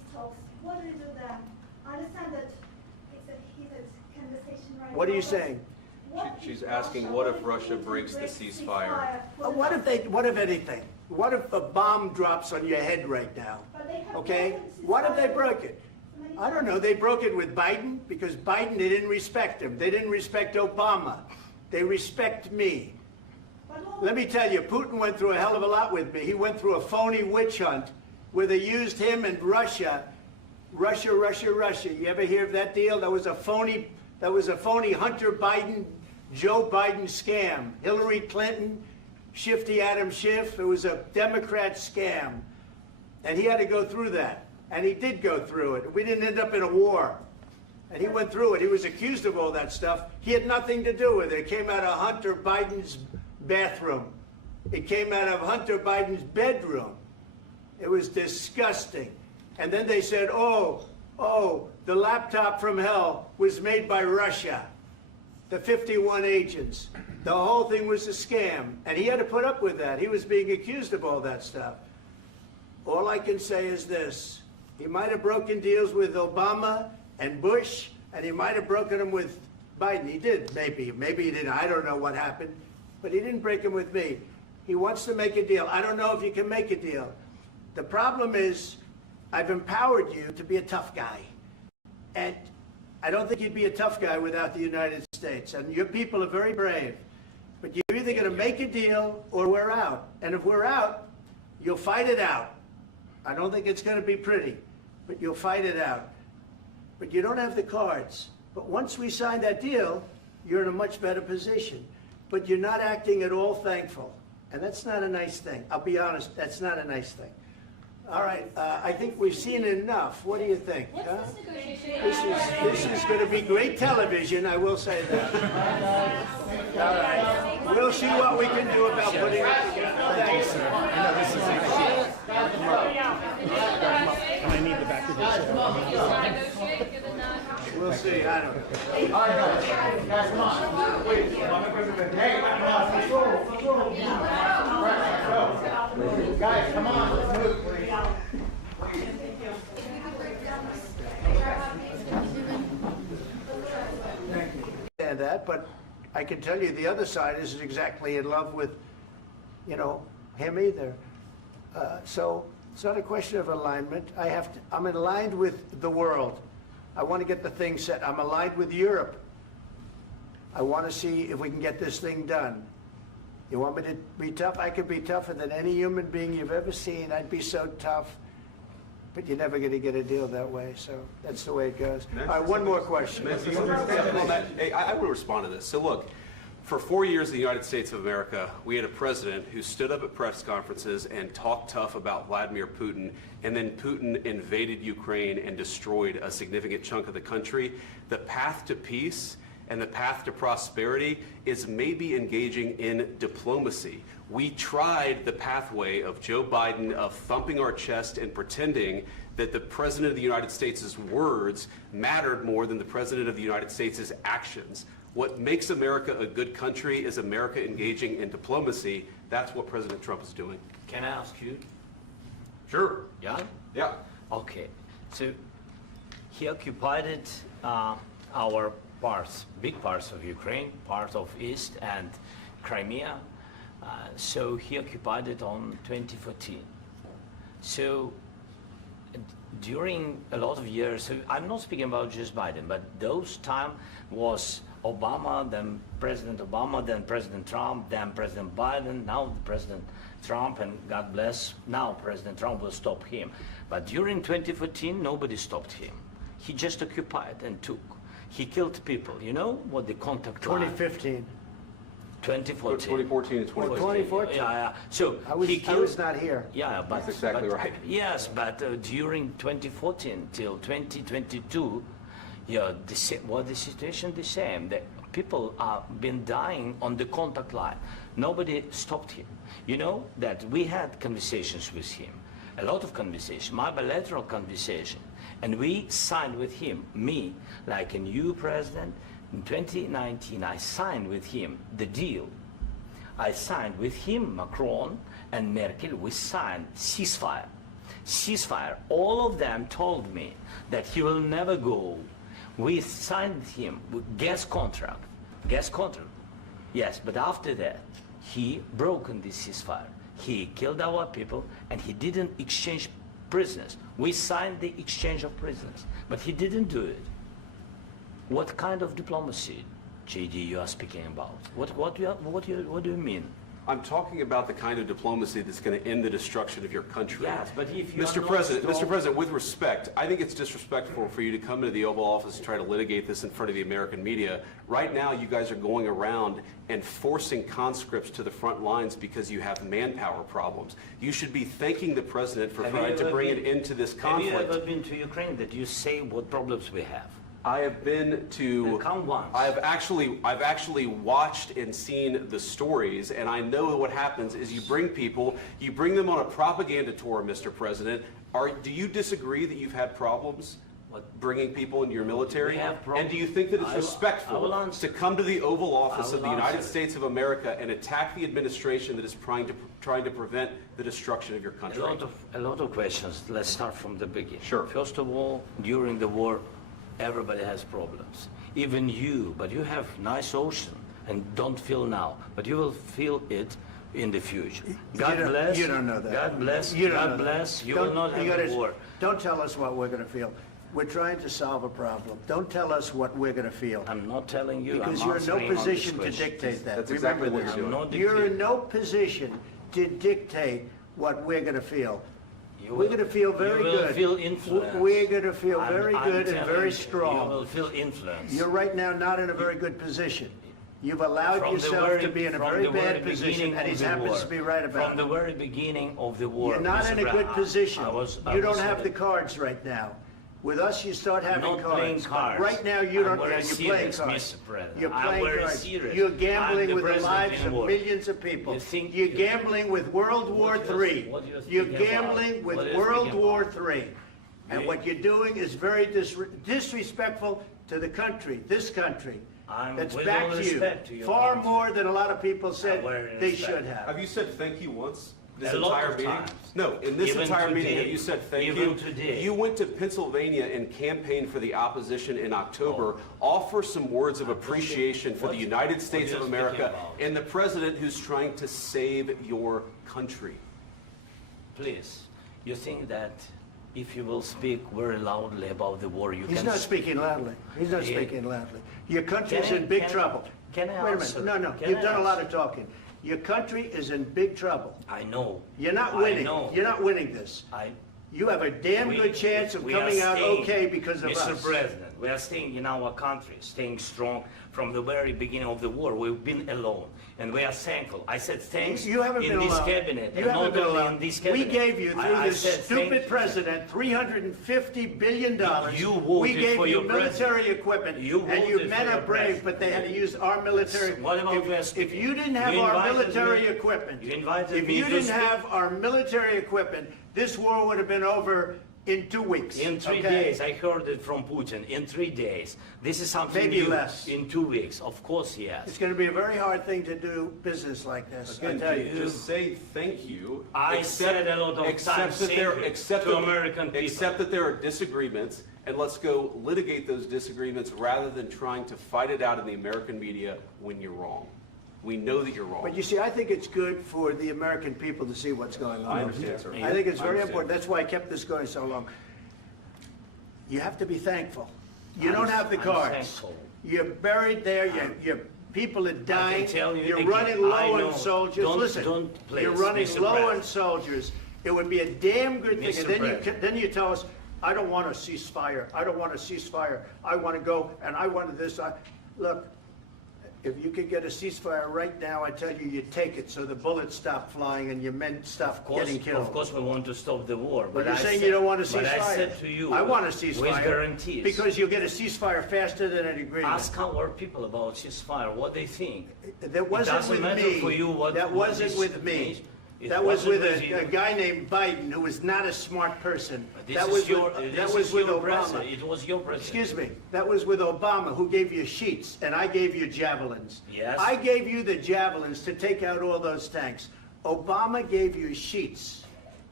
talks, what do you do then? I understand that it's a heated conversation right now. What are you but saying? what She's if asking, what if Russia Putin breaks the ceasefire? What if anything? What if a bomb drops on your head right now? But they have Okay? broken the What if they ceasefire broke it? so many I don't know. They broke it with Biden because Biden, they didn't respect him. They didn't respect Obama. They respect me. But what Let me tell you, Putin went through a hell of a lot with me. He went through a phony witch hunt where they used him and Russia. Russia. You ever hear of that deal? That was a phony Hunter Biden, Joe Biden scam. Hillary Clinton, Shifty Adam Schiff. It was a Democrat scam. And he had to go through that. And he did go through it. We didn't end up in a war. And he went through it. He was accused of all that stuff. He had nothing to do with it. It came out of Hunter Biden's bathroom. It came out of Hunter Biden's bedroom. It was disgusting. And then they said, oh, the laptop from hell was made by Russia. The 51 agents. The whole thing was a scam. And he had to put up with that. He was being accused of all that stuff. All I can say is this. He might have broken deals with Obama and Bush, and he might have broken them with Biden. He did, maybe. Maybe he didn't. I don't know what happened. But he didn't break them with me. He wants to make a deal. I don't know if you can make a deal. The problem is, I've empowered you to be a tough guy. And I don't think you'd be a tough guy without the United States. And your people are very brave. But you're either going to make a deal or we're out. And if we're out, you'll fight it out. I don't think it's going to be pretty, but you'll fight it out. But you don't have the cards. But once we sign that deal, you're in a much better position. But you're not acting at all thankful. And that's not a nice thing. I'll be honest, that's not a nice thing. All right, I think we've seen enough. What do you think? What's huh? this negotiation? This is going to be great television, I will say that. All right. We'll see what we can do about putting it together. Thanks. And I need the back of this. Negotiate, give it not. We'll see. I don't know. All right, guys, come on. Wait, hey, come on, let's go. Right, let's go. Guys, come on, let's move, please. Understand that, but I can tell you the other side isn't exactly in love with, him either. So it's not a question of alignment. I'm aligned with the world. I want to get the thing set. I'm aligned with Europe. I want to see if we can get this thing done. You want me to be tough? I could be tougher than any human being you've ever seen. I'd be so tough. But you're never going to get a deal that way, so that's the way it goes. All right, one more question. Hey, I will respond to this. So look, for 4 years in the United States of America, we had a president who stood up at press conferences and talked tough about Vladimir Putin, and then Putin invaded Ukraine and destroyed a significant chunk of the country. The path to peace and the path to prosperity is maybe engaging in diplomacy. We tried the pathway of Joe Biden of thumping our chest and pretending that the President of the United States' words mattered more than the President of the United States' actions. What makes America a good country is America engaging in diplomacy. That's what President Trump is doing. Can I ask you? Sure. Yeah? Yeah. Okay. So he occupied our parts, big parts of Ukraine, part of East and Crimea. So he occupied it on 2014. So during a lot of years, so I'm not speaking about just Biden, but those time was Obama, then President Obama, then President Trump, then President Biden, now President Trump, and God bless, now President Trump will stop him. But during 2014, nobody stopped him. He just occupied and took. He killed people. You know what the contact line? 2015. 2014. 2014 and 2015. 2014. Yeah. So I was not here. Yeah, but That's exactly right. Yes, but during 2014 till 2022, the situation the same. The people are been dying on the contact line. Nobody stopped him. You know that we had conversations with him, a lot of conversation, my bilateral conversation, and we signed with him, me, like a new president. In 2019, I signed with him the deal. I signed with him, Macron and Merkel, we signed ceasefire. ceasefire. All of them told me that he will never go. We signed him with gas contract. Yes, but after that, he broken this ceasefire. He killed our people, and he didn't exchange prisoners. We signed the exchange of prisoners, but he didn't do it. What kind of diplomacy, JD, you are speaking about? What do you mean? I'm talking about the kind of diplomacy that's going to end the destruction of your country. Yes, but if you Mr. are not President, strong- Mr. President, with respect, I think it's disrespectful for you to come into the Oval Office and try to litigate this in front of the American media. Right now, you guys are going around and forcing conscripts to the front lines because you have manpower problems. You should be thanking the President for trying to bring an end to this conflict. Have you ever been to Ukraine that you say what problems we have? I have been to. Then come once. I've actually watched and seen the stories, and I know what happens is you bring them on a propaganda tour, Mr. President. Do you disagree that you've had problems bringing people into your military? We have problems. And do you think that it's I will respectful answer. to come to the Oval Office I of will the United answer. States of America and attack the administration that is trying to prevent the destruction of your country? A lot of questions. Let's start from the beginning. Sure. First of all, during the war, everybody has problems. Even you, but you have nice ocean and don't feel now, but you will feel it in the future. God bless. You don't know that. God bless. You don't God know that. bless. You Don't- will not have a war. Don't tell us what we're going to feel. We're trying to solve a problem. Don't tell us what we're going to feel. I'm not telling you. Because I'm you're in no answering on this position to question. dictate that. That's Remember exactly what this. you're doing. I'm not You're in dictating. no position to dictate what we're going to feel. You We're will- going to feel very you will good. feel influenced. We're going to feel very I'm good and telling very you, strong. You will feel influence. You're right now not in a very good position. You've allowed From the yourself very- to be in a from very the very bad position, beginning and he of the happens war. to be right about From the it. very beginning of the war. You're not Mr. in a good Brown, position. I You was don't have the cards right now. With us, you start having not playing cards. cards. Right now, you I'm don't. very You're playing serious, cards. Mr. President. You're I'm playing very cards. serious. You're I'm gambling the with the president lives in of war. millions of people. You think- You're gambling with World War What do you- III. what do you You're think about? gambling with What do you World think War about? III. And You- what you're doing is very disrespectful to the country, this country. I'm That's with back all to you. respect to your Far country. more than a lot of people said very they respect. should have. Have you said thank you once? This A lot entire of meeting? times. No, in this Even entire meeting, today. have you said thank Even you? today. You went to Pennsylvania and campaigned for the opposition in October. Offer some words of appreciation for the United States are of you America speaking about? and the president who's trying to save your country. Please, you think that if you will speak very loudly about the war, you He's can... not speaking loudly. He's not Yeah. speaking loudly. Your country's Can I- in big can I- trouble. can I Wait a answer? minute. No, Can you've I done a lot answer? of talking. Your country is in big trouble. I know. You're not I winning. know. You're not winning this. You have a damn We- good chance of we are coming out staying, okay because of Mr. us. President, we are staying in our country, staying strong from the very beginning of the war. We've been alone, and we are thankful. I said thanks You haven't in been this alone. cabinet, You and haven't not been only alone. in this We cabinet. gave you, through I this said thank stupid you. president, $350 billion. You voted We gave for you your military president. equipment, You and you voted men for are your brave, president. but they had to use our military. What about you If speaking? you didn't have You our invited military me- equipment, you invited if me you to didn't speak. have our military equipment, this war would have been over in 2 weeks. In 3 okay? days, I heard it from Putin. In 3 days, this is something Maybe new. less. In 2 weeks, of course, yes. It's going to be a very hard thing to do business like this. I Again, tell you. just say thank you. I said a lot of accept times that thank there- you accept to that- American people. Accept that there are disagreements, and let's go litigate those disagreements rather than trying to fight it out in the American media when you're wrong. We know that you're wrong. But you see, I think it's good for the American people to see what's going on. I understand, sir. I think it's I very understand. important. That's why I kept this going so long. You have to be thankful. You don't have the I'm cards. thankful. You're buried there. Your people are dying. tell you You're again, running I low know. on soldiers. Don't- Listen, don't please, you're running Mr. low on President. soldiers. It would be a damn good thing. Mr. And then President. then you tell us, I don't want a ceasefire. I don't want a ceasefire. I want to go and I wanted this. Look. If you could get a ceasefire right now, I tell you take it so the bullets stop flying and your men stop getting killed. Of course, we want to stop the war. But you're I saying said- you don't want a ceasefire. But I said to you, I want a with ceasefire. guarantees. Because you'll get a ceasefire faster than an agreement. Ask our people about ceasefire, what they think. That wasn't doesn't with matter me. for you what- That what wasn't this with me. means. It That was with wasn't with you. a guy named Biden who was not a smart person. This That is was your, with, this that is was with your Obama. president. It was your president. Excuse me. That was with Obama, who gave you sheets, and I gave you javelins. Yes. I gave you the javelins to take out all those tanks. Obama gave you sheets.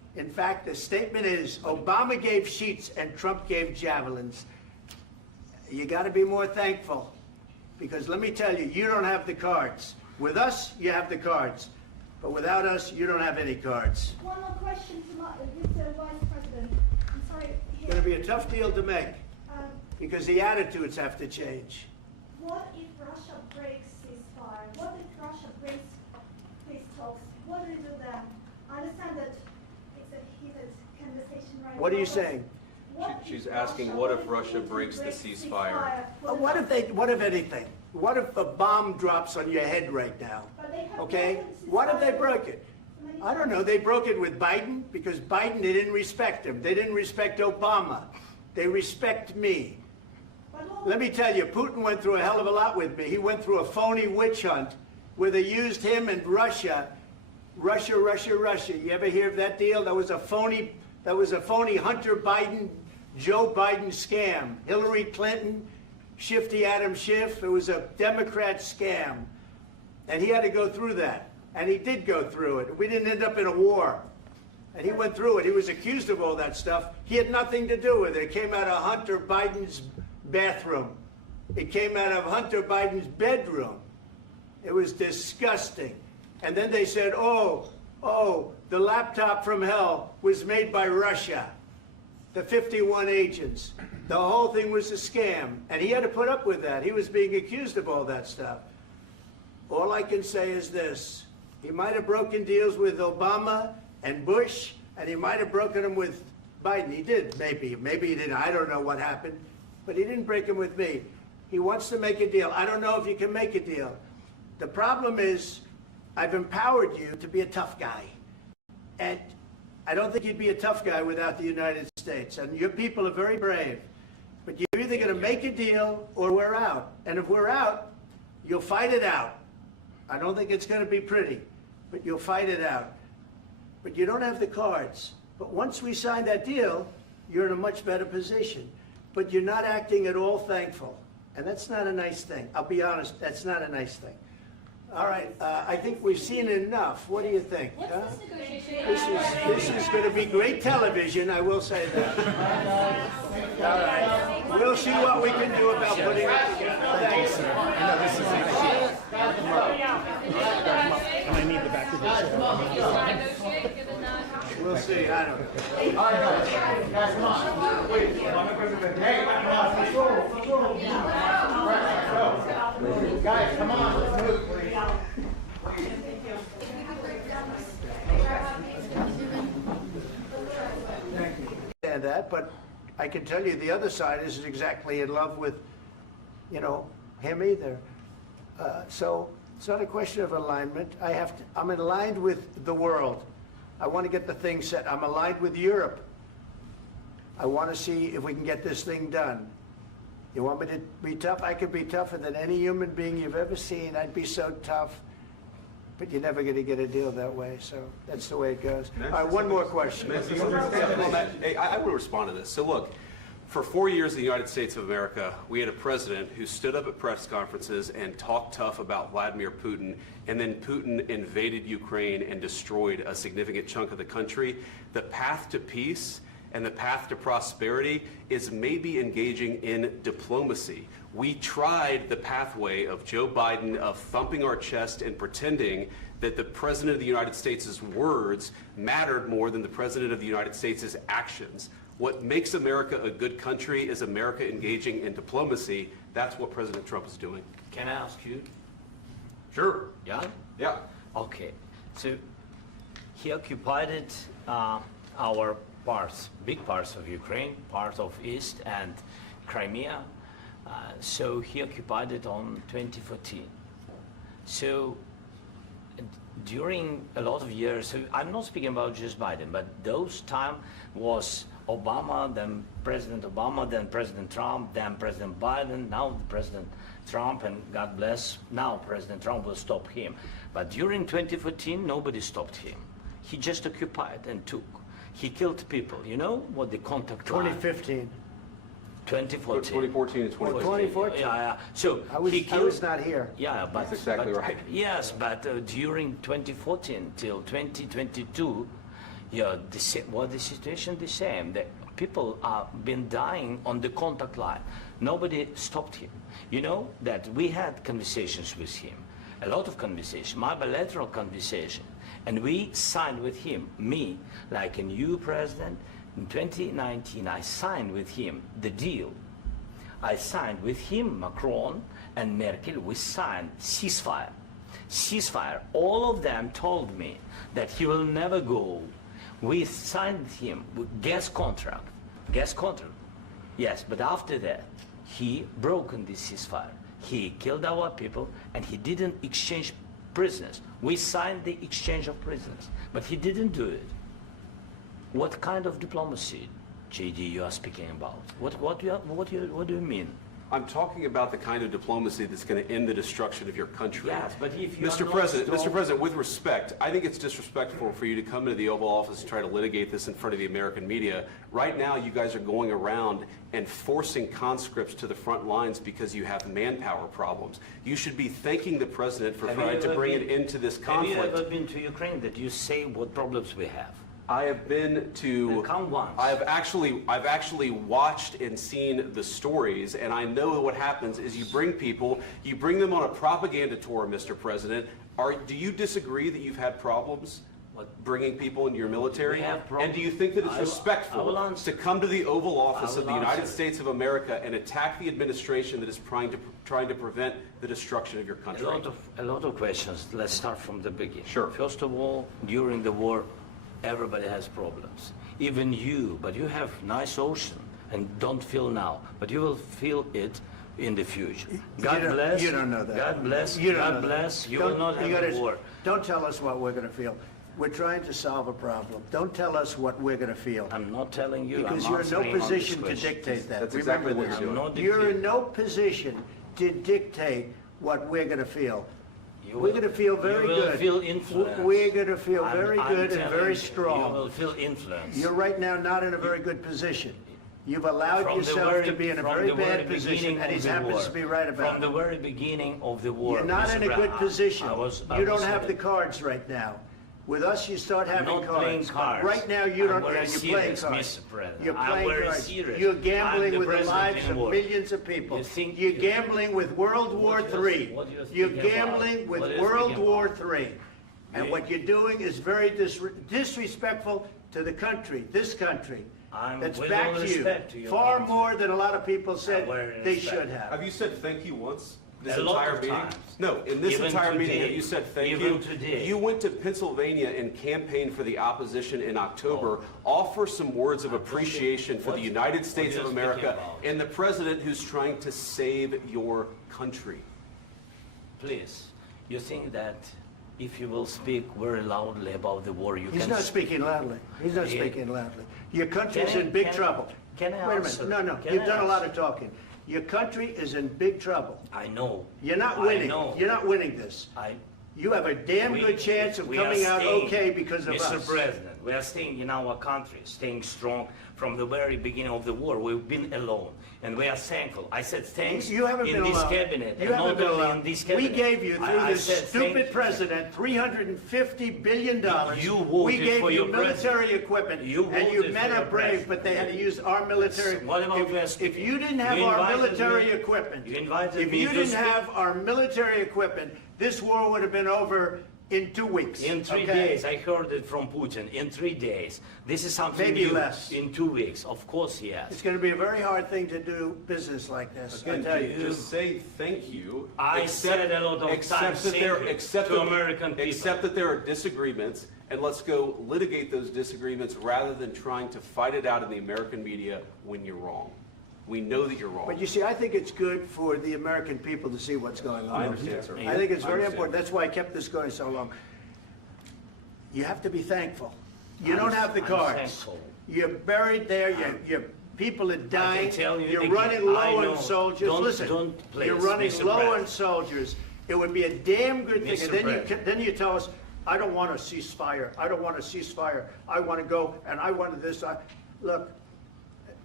In fact, the statement is Obama gave sheets and Trump gave javelins. You got to be more thankful, because let me tell you, you don't have the cards. With us, you have the cards, but without us, you don't have any cards. One more question to Mr. Vice President. I'm sorry. It's going to be a tough deal to make, Um, because the attitudes have to change. What if Russia breaks ceasefire? What if Russia breaks peace talks? What do we do then? I understand that it's a heated conversation right now. What are you but saying? what She's if asking, what if Russia breaks the ceasefire? What if anything? What if a bomb drops on your head right now? But they have Okay? broken What if they ceasefire broke it? many I don't know. They broke it with Biden, because Biden, they didn't respect him. They didn't respect Obama. They respect me. But all- Let me tell you, Putin went through a hell of a lot with me. He went through a phony witch hunt where they used him and Russia. Russia. You ever hear of that deal? That was a phony Hunter Biden, Joe Biden scam. Hillary Clinton, Shifty Adam Schiff. It was a Democrat scam. And he had to go through that. And he did go through it. We didn't end up in a war. And he went through it. He was accused of all that stuff. He had nothing to do with it. It came out of Hunter Biden's bathroom. It came out of Hunter Biden's bedroom. It was disgusting. And then they said, oh, the laptop from hell was made by Russia. The 51 agents. The whole thing was a scam. And he had to put up with that. He was being accused of all that stuff. All I can say is this. He might have broken deals with Obama and Bush, and he might have broken them with Biden. He did, maybe. Maybe he didn't. I don't know what happened. But he didn't break them with me. He wants to make a deal. I don't know if you can make a deal. The problem is, I've empowered you to be a tough guy. And I don't think you'd be a tough guy without the United States. And your people are very brave. But you're either going to make a deal or we're out. And if we're out, you'll fight it out. I don't think it's going to be pretty, but you'll fight it out. But you don't have the cards. But once we sign that deal, you're in a much better position. But you're not acting at all thankful. And that's not a nice thing. I'll be honest, that's not a nice thing. All right, I think we've seen enough. What do you think? What's huh? this negotiation? This is going to be great television, I will say that. All right. We'll see what we can do about putting it together. Thanks. And I need the back of this. Negotiate, give a nod. We'll see. I don't know. All right, guys, come on. Please. Hey, come on. Let's go. Right, let's go. Guys, come on. Let's move, please. Understand that, but I can tell you the other side isn't exactly in love with, him either. So it's not a question of alignment. I'm aligned with the world. I want to get the thing set. I'm aligned with Europe. I want to see if we can get this thing done. You want me to be tough? I could be tougher than any human being you've ever seen. I'd be so tough. But you're never going to get a deal that way, so that's the way it goes. All right, one more question. Hey, I want to respond to this. So look, for 4 years in the United States of America, we had a president who stood up at press conferences and talked tough about Vladimir Putin, and then Putin invaded Ukraine and destroyed a significant chunk of the country. The path to peace and the path to prosperity is maybe engaging in diplomacy. We tried the pathway of Joe Biden of thumping our chest and pretending that the President of the United States' words mattered more than the President of the United States' actions. What makes America a good country is America engaging in diplomacy. That's what President Trump is doing. Can I ask you? Sure. Yeah? Yeah. Okay. So he occupied our parts, big parts of Ukraine, part of East and Crimea. So he occupied it on 2014. So during a lot of years, so I'm not speaking about just Biden, but those time was Obama, then President Obama, then President Trump, then President Biden, now President Trump, and God bless, now President Trump will stop him. But during 2014, nobody stopped him. He just occupied and took. He killed people. You know what the contact line? 2015. 2014. 2014 and 2014. 2014. Yeah. So I was he killed. not here. Yeah, but That's exactly but- right. Yes, but during 2014 till 2022, yeah, the situation the same. That people are been dying on the contact line. Nobody stopped him. You know that we had conversations with him, a lot of conversations, my bilateral conversation, and we signed with him, me, like a new president. In 2019, I signed with him the deal. I signed with him, Macron and Merkel, we signed ceasefire. Ceasefire. All of them told me that he will never go. We signed with him with gas contract. Gas contract. Yes, but after that, he broken the ceasefire. He killed our people and he didn't exchange prisoners. We signed the exchange of prisoners, but he didn't do it. What kind of diplomacy, JD, you are speaking about? What do you mean? I'm talking about the kind of diplomacy that's going to end the destruction of your country. Yes, but if you Mr. are President, not Mr. President, with respect, I think it's disrespectful for you to come into the Oval Office and try to litigate this in front of the American media. Right now, you guys are going around and forcing conscripts to the front lines because you have manpower problems. You should be thanking the President for trying to bring an end to this conflict. Have you ever been to Ukraine that you say what problems we have? I have been to. Then come once. I've actually watched and seen the stories, and I know what happens is you bring them on a propaganda tour, Mr. President. Do you disagree that you've had problems bringing people into your military? We have problems. And do you think that it's I will respectful answer. to come to the Oval Office I of the will United answer. States of America and attack the administration that is trying to prevent the destruction of your country? A lot of questions. Let's start from the beginning. Sure. First of all, during the war, everybody has problems. Even you, but you have nice ocean and don't feel now, but you will feel it in the future. God bless. You don't know that. God bless. You don't know God that. bless. You Don't- will not you have gotta- a war. Don't tell us what we're going to feel. We're trying to solve a problem. Don't tell us what we're going to feel. I'm not telling you. Because I'm you're in no answering on this position to question. dictate that. That's Remember exactly what this. you're doing. I'm not You're in dictating. no position to dictate what we're going to feel. You We're will- going to feel very you will good. feel influenced. We're going to feel I'm- very I'm good and telling very you, strong. You will feel influence. You're right now not in a very good position. You've allowed From the yourself very- to be in a from very the very bad position, beginning and of he the happens war. to be right about From the it. very beginning of the war. You're not Mr. in a good Brown, position. I was You don't in have a- the cards right now. With us, you start having not playing cards. cards. Right now, you I'm don't. very You're playing serious, cards. Mr. President. You're I'm playing very cards. serious. You're I'm gambling the with the president lives in of war. millions of people. You think- You're gambling with World War What do you- III. what do you You're think about? gambling with What do you World think War about? III. And Me? what you're doing is very disrespectful to the country, this country. I'm That's with back all to respect to you. your Far answer. more than a lot of people said very they respect. should have. Have you said thank you once? This A lot entire of meeting? times. No, in this Even entire meeting, today. have you said thank Even you? today. You went to Pennsylvania and campaigned for the opposition in October. Offer some words of appreciation for the What- United what States are of you America speaking about? and the president who's trying to save your country. Please, you think that if you will speak very loudly about the war, you He's can... not speaking loudly. He's not Yeah. speaking loudly. Your country's Can I- in big can- trouble. can I Wait a answer? minute. No, Can you've I done a lot answer? of talking. Your country is in big trouble. I know. You're not I winning. know. You're not winning this. You have a damn We- good chance of we are coming out staying, okay because of Mr. us. President, we are staying in our country, staying strong from the very beginning of the war. We've been alone, and we are thankful. I said thanks You haven't in been this alone. cabinet, You and haven't not been only alone. in this We cabinet. gave you, through I this said stupid thank you. president, $350 billion. You voted We gave for you your military president. equipment, You and you voted men for are your brave, president. but they had to use our military. What about West? If you didn't have You our invited military me- equipment, you invited if me you to didn't speak- have our military equipment, this war would have been over in 2 weeks. In 3 okay? days, I heard it from Putin. In 3 days, this is something Maybe new. less. In 2 weeks, of course, yes. It's going to be a very hard thing to do business like this. I Again, tell you. just say thank you. I said a lot of except times that thank there- you except to that- American people. Except that there are disagreements, and let's go litigate those disagreements rather than trying to fight it out in the American media when you're wrong. We know that you're wrong. But you see, I think it's good for the American people to see what's going on. I understand, sir. I think it's I very understand. important. That's why I kept this going so long. You have to be thankful. You don't have the I'm cards. thankful. You're buried there. Your people are dying. tell you You're again, running low I know. on soldiers. Don't- Listen, don't please, you're running Mr. low President. on soldiers. It would be a damn good thing. Mr. And then President. then you tell us, I don't want a ceasefire. I don't want a ceasefire. I want to go and I want this. Look,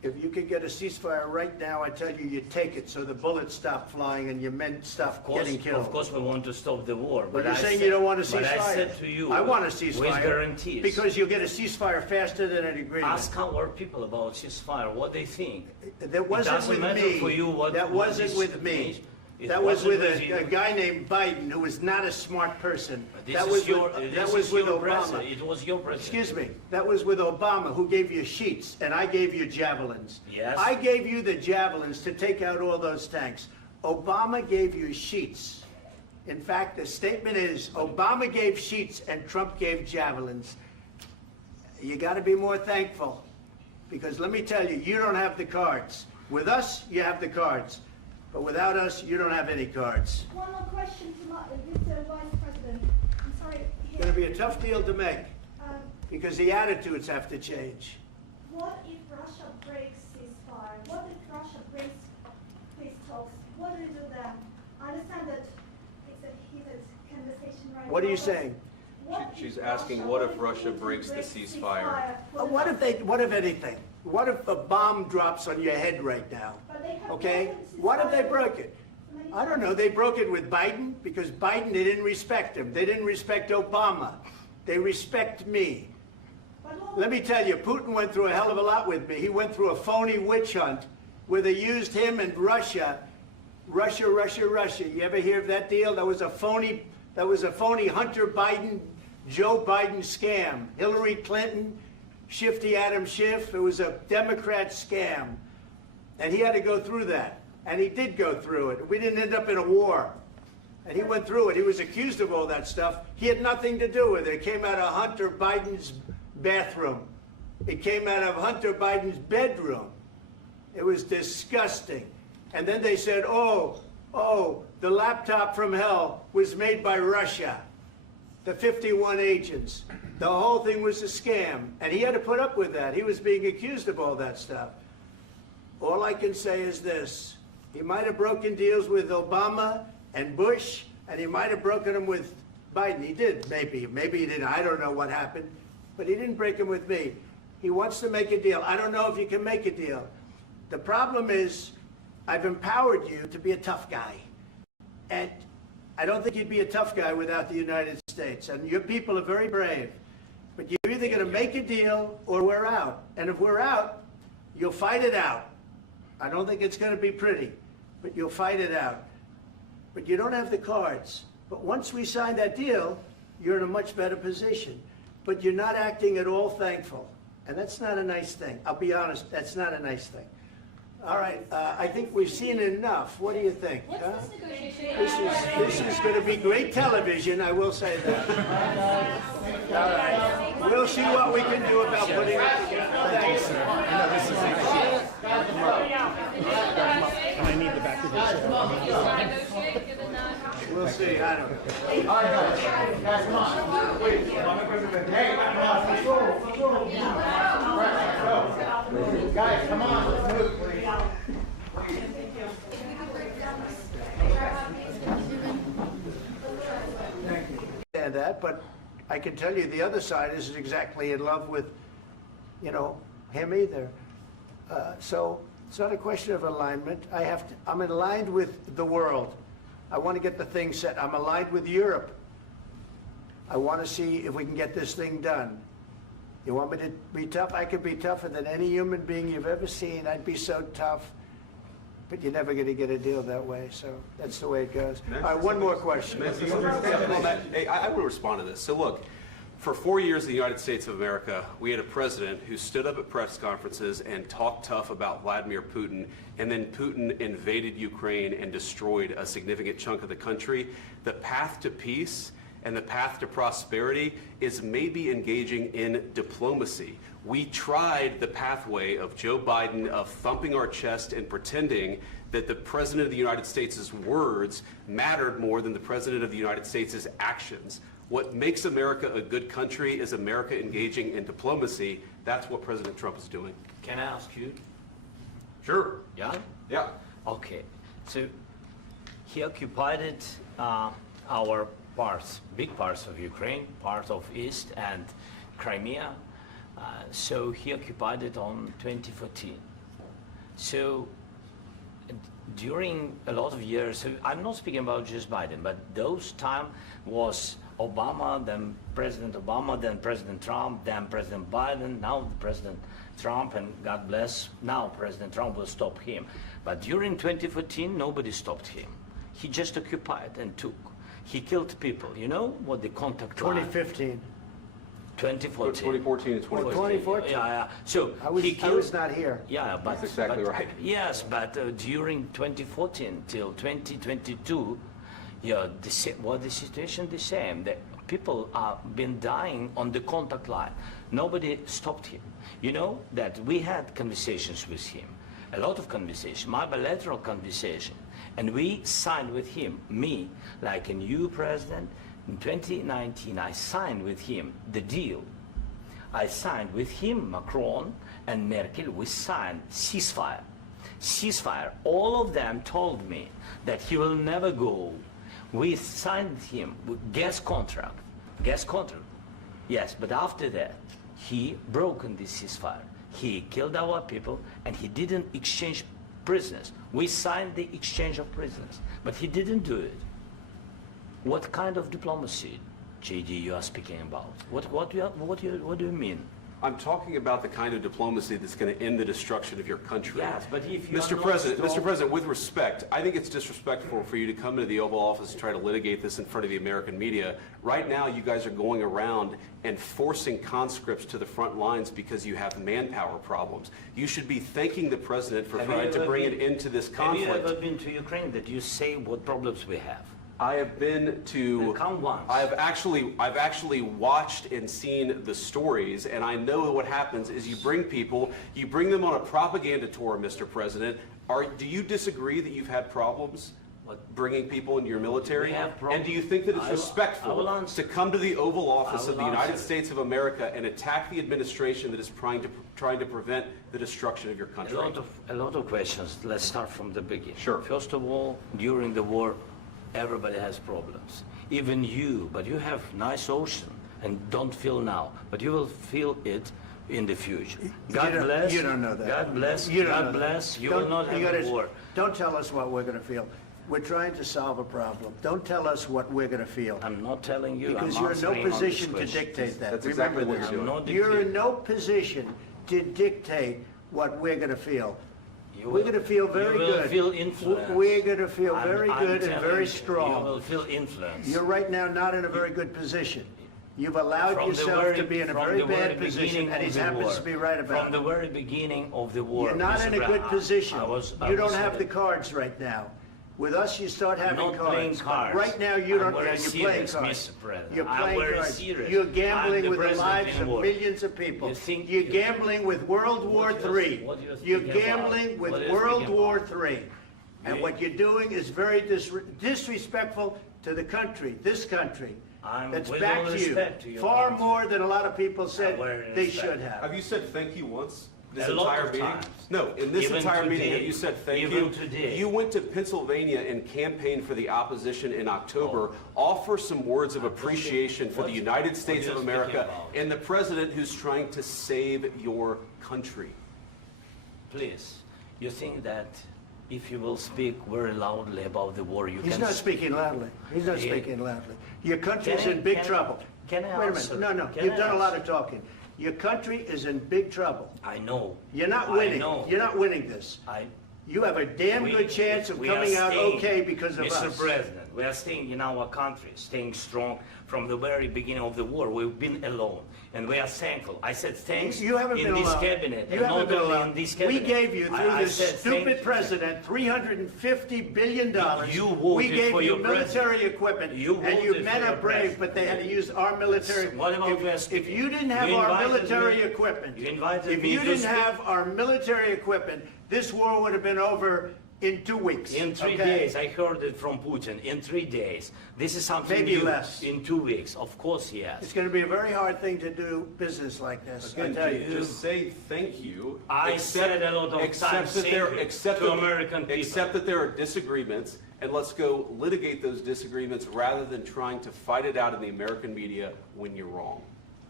If you could get a ceasefire right now, I tell you, you take it so the bullets stop flying and your men stop getting killed. Of course, we want to stop the war. But you're saying you don't want a ceasefire? But I said to you, I want a ceasefire. with guarantees. Because you'll get a ceasefire faster than an agreement. Ask our people about ceasefire, what they think. That wasn't doesn't with matter me. for you what- That what wasn't this with me. means. It That was wasn't with with you. a guy named Biden, who was not a smart person. This That is was your, with, this that was is with your Obama. president. It was your president. Excuse me, that was with Obama, who gave you sheets, and I gave you javelins. Yes. I gave you the javelins to take out all those tanks. Obama gave you sheets. In fact, the statement is, Obama gave sheets and Trump gave javelins. You gotta be more thankful, because let me tell you, you don't have the cards. With us, you have the cards. But without us, you don't have any cards. One more question to Mr. Vice President. I'm sorry. It's gonna be a tough deal to make, Um, because the attitudes have to change. What if Russia breaks ceasefire? What if Russia breaks peace talks? What do you do then? I understand that it's a heated conversation right now. What are you but saying? what She's if asking, what if Russia breaks the ceasefire? What if anything? What if a bomb drops on your head right now? But they have Okay? broken the What if they ceasefire broke it? many I don't know. They broke it with Biden because Biden, they didn't respect him. They didn't respect Obama. They respect me. But what Let me tell you, Putin went through a hell of a lot with me. He went through a phony witch hunt where they used him and Russia. Russia. You ever hear of that deal? That was a phony Hunter Biden, Joe Biden scam. Hillary Clinton, Shifty Adam Schiff. It was a Democrat scam. And he had to go through that. And he did go through it. We didn't end up in a war. And he went through it. He was accused of all that stuff. He had nothing to do with it. It came out of Hunter Biden's bathroom. It came out of Hunter Biden's bedroom. It was disgusting. And then they said, oh, the laptop from hell was made by Russia. The 51 agents. The whole thing was a scam. And he had to put up with that. He was being accused of all that stuff. All I can say is this. He might have broken deals with Obama and Bush, and he might have broken them with Biden. He did, maybe. Maybe he didn't. I don't know what happened. But he didn't break them with me. He wants to make a deal. I don't know if you can make a deal. The problem is, I've empowered you to be a tough guy. And I don't think you'd be a tough guy without the United States. And your people are very brave. But you're either going to make a deal or we're out. And if we're out, you'll fight it out. I don't think it's going to be pretty, but you'll fight it out. But you don't have the cards. But once we sign that deal, you're in a much better position. But you're not acting at all thankful. And that's not a nice thing. I'll be honest, that's not a nice thing. All right, I think we've seen enough. What do you think? What's huh? this negotiation? This is going to be great television, I will say that. All right. We'll see what we can do about putting it together. Thanks. And I need the back of the chair. Negotiate, give it none. We'll see. I don't know. All right, guys, come on. Please. Hey, come on. Let's go. Right, go. Guys, come on. Let's move, please. Understand that, but I can tell you the other side isn't exactly in love with, him either. So it's not a question of alignment. I'm aligned with the world. I want to get the thing set. I'm aligned with Europe. I want to see if we can get this thing done. You want me to be tough? I could be tougher than any human being you've ever seen. I'd be so tough. But you're never going to get a deal that way, so that's the way it goes. All right, one more question. I will respond to this. So look, for 4 years in the United States of America, we had a president who stood up at press conferences and talked tough about Vladimir Putin, and then Putin invaded Ukraine and destroyed a significant chunk of the country. The path to peace and the path to prosperity is maybe engaging in diplomacy. We tried the pathway of Joe Biden of thumping our chest and pretending that the President of the United States' words mattered more than the President of the United States' actions. What makes America a good country is America engaging in diplomacy. That's what President Trump is doing. Can I ask you? Sure. Yeah? Yeah. Okay. So he occupied our parts, big parts of Ukraine, part of East and Crimea. So he occupied it on 2014. So during a lot of years, so I'm not speaking about just Biden, but those time was Obama, then President Obama, then President Trump, then President Biden, now President Trump, and God bless, now President Trump will stop him. But during 2014, nobody stopped him. He just occupied and took. He killed people. You know what the contact line? 2015. 2014. 2014 and 2015. 2014. Yeah. So I was, he I killed, was not here. yeah, but That's exactly but- right. Yes, but during 2014 till 2022, yeah, was the situation the same? That people are been dying on the contact line. Nobody stopped him. You know that we had conversations with him, a lot of conversation, my bilateral conversation, and we signed with him, me, like a new president. In 2019, I signed with him the deal. I signed with him, Macron and Merkel, we signed ceasefire. Ceasefire. All of them told me that he will never go. We signed him with gas contract. Gas contract. Yes, but after that, he broken this ceasefire. He killed our people and he didn't exchange prisoners. We signed the exchange of prisoners, but he didn't do it. What kind of diplomacy, JD, you are speaking about? What do you mean? I'm talking about the kind of diplomacy that's going to end the destruction of your country. Yes, but if you Mr. are President, not Mr. strong- President, with respect, I think it's disrespectful for you to come into the Oval Office and try to litigate this in front of the American media. Right now, you guys are going around and forcing conscripts to the front lines because you have manpower problems. You should be thanking the President for Have you trying to ever bring been- an end to this Have conflict. you ever been to Ukraine that you say what problems we have? I have been to. Then come once. I've actually watched and seen the stories, and I know what happens is you bring people, you bring them on a propaganda tour, Mr. President. Do you disagree that you've had problems bringing people into your military? We have problems. And do you think that it's I will respectful answer. to come to the Oval Office I of will the United answer. States of America and attack the administration that is trying to prevent the destruction of your country? A lot of questions. Let's start from the beginning. Sure. First of all, during the war, everybody has problems. Even you, but you have nice ocean and don't feel now, but you will feel it in the future. God bless. You don't know that. God bless. You don't know God that. bless. You Don't- will not you have gotta- a war. Don't tell us what we're going to feel. We're trying to solve a problem. Don't tell us what we're going to feel. I'm not telling you. Because I'm you're in no answering on this position to question. dictate that. That's Remember exactly what this. you're doing. I'm not You're in dictating. no position to dictate what we're going to feel. You We're will- going to feel very you will good. feel influence. We're going to feel very I'm good and telling very you, strong. You will feel influence. You're right now not in a very good position. You've allowed From the yourself to be in a from very the bad very position, beginning and he of the happens war. to be right about From the it. very beginning of the war. You're not Mr. in a good Brown, position. I You was don't have the saying cards right now. With us, you start having not playing cards. cards. Right now, you I'm don't. very You're playing serious, cards. Mr. President. You're I'm playing very cards. serious. You're I'm gambling the with the president lives in of war. millions of people. You think- You're gambling with World War What you're- III. what you're You're speaking gambling about? with What you're World speaking War about? III. And You- what you're doing is very disrespectful to the country, this country. I'm That's with back all to respect to you. your Far country. more than a lot of people said very they respect. should have. Have you said thank you once? This A lot entire of meeting? times. No, in this Even entire meeting, today. have you said thank Even you? today. You went to Pennsylvania and campaigned for the opposition in October. Offer some words of appreciation for What- the United what States you're of speaking America about? and the president who's trying to save your country. Please, you think that if you will speak very loudly about the war, you He's can... not speaking loudly. He's not He- speaking loudly. Your country's Can I- in big can I- trouble. can I Wait a answer? minute. No, Can you've I done a lot answer? of talking. Your country is in big trouble. I know. You're not I winning. know. You're not winning this. You have a damn good chance of we are coming out staying- okay because of Mr. us. President, we are staying in our country, staying strong from the very beginning of the war. We've been alone, and we are thankful. I said thanks You haven't in been this alone. cabinet, You and haven't not been only alone. in this We cabinet. gave you, through I this said thank stupid you. president, $350 billion. You voted We gave for you your military president. equipment, You and you voted men for are your brave, president. but they had to use our military. What about you are If speaking? you didn't have You our invited military me- equipment, you invited if me you to didn't speak. have our military equipment, this war would have been over in 2 weeks. In 3 okay? days, I heard it from Putin. In 3 days, this is something Maybe new. less. In 2 weeks, of course, yes. It's going to be a very hard thing to do business like this, I Again, tell you. just say thank you. I said a lot of times that there- thank you accept to that- American people. Accept that there are disagreements, and let's go litigate those disagreements rather than trying to fight it out in the American media when you're wrong.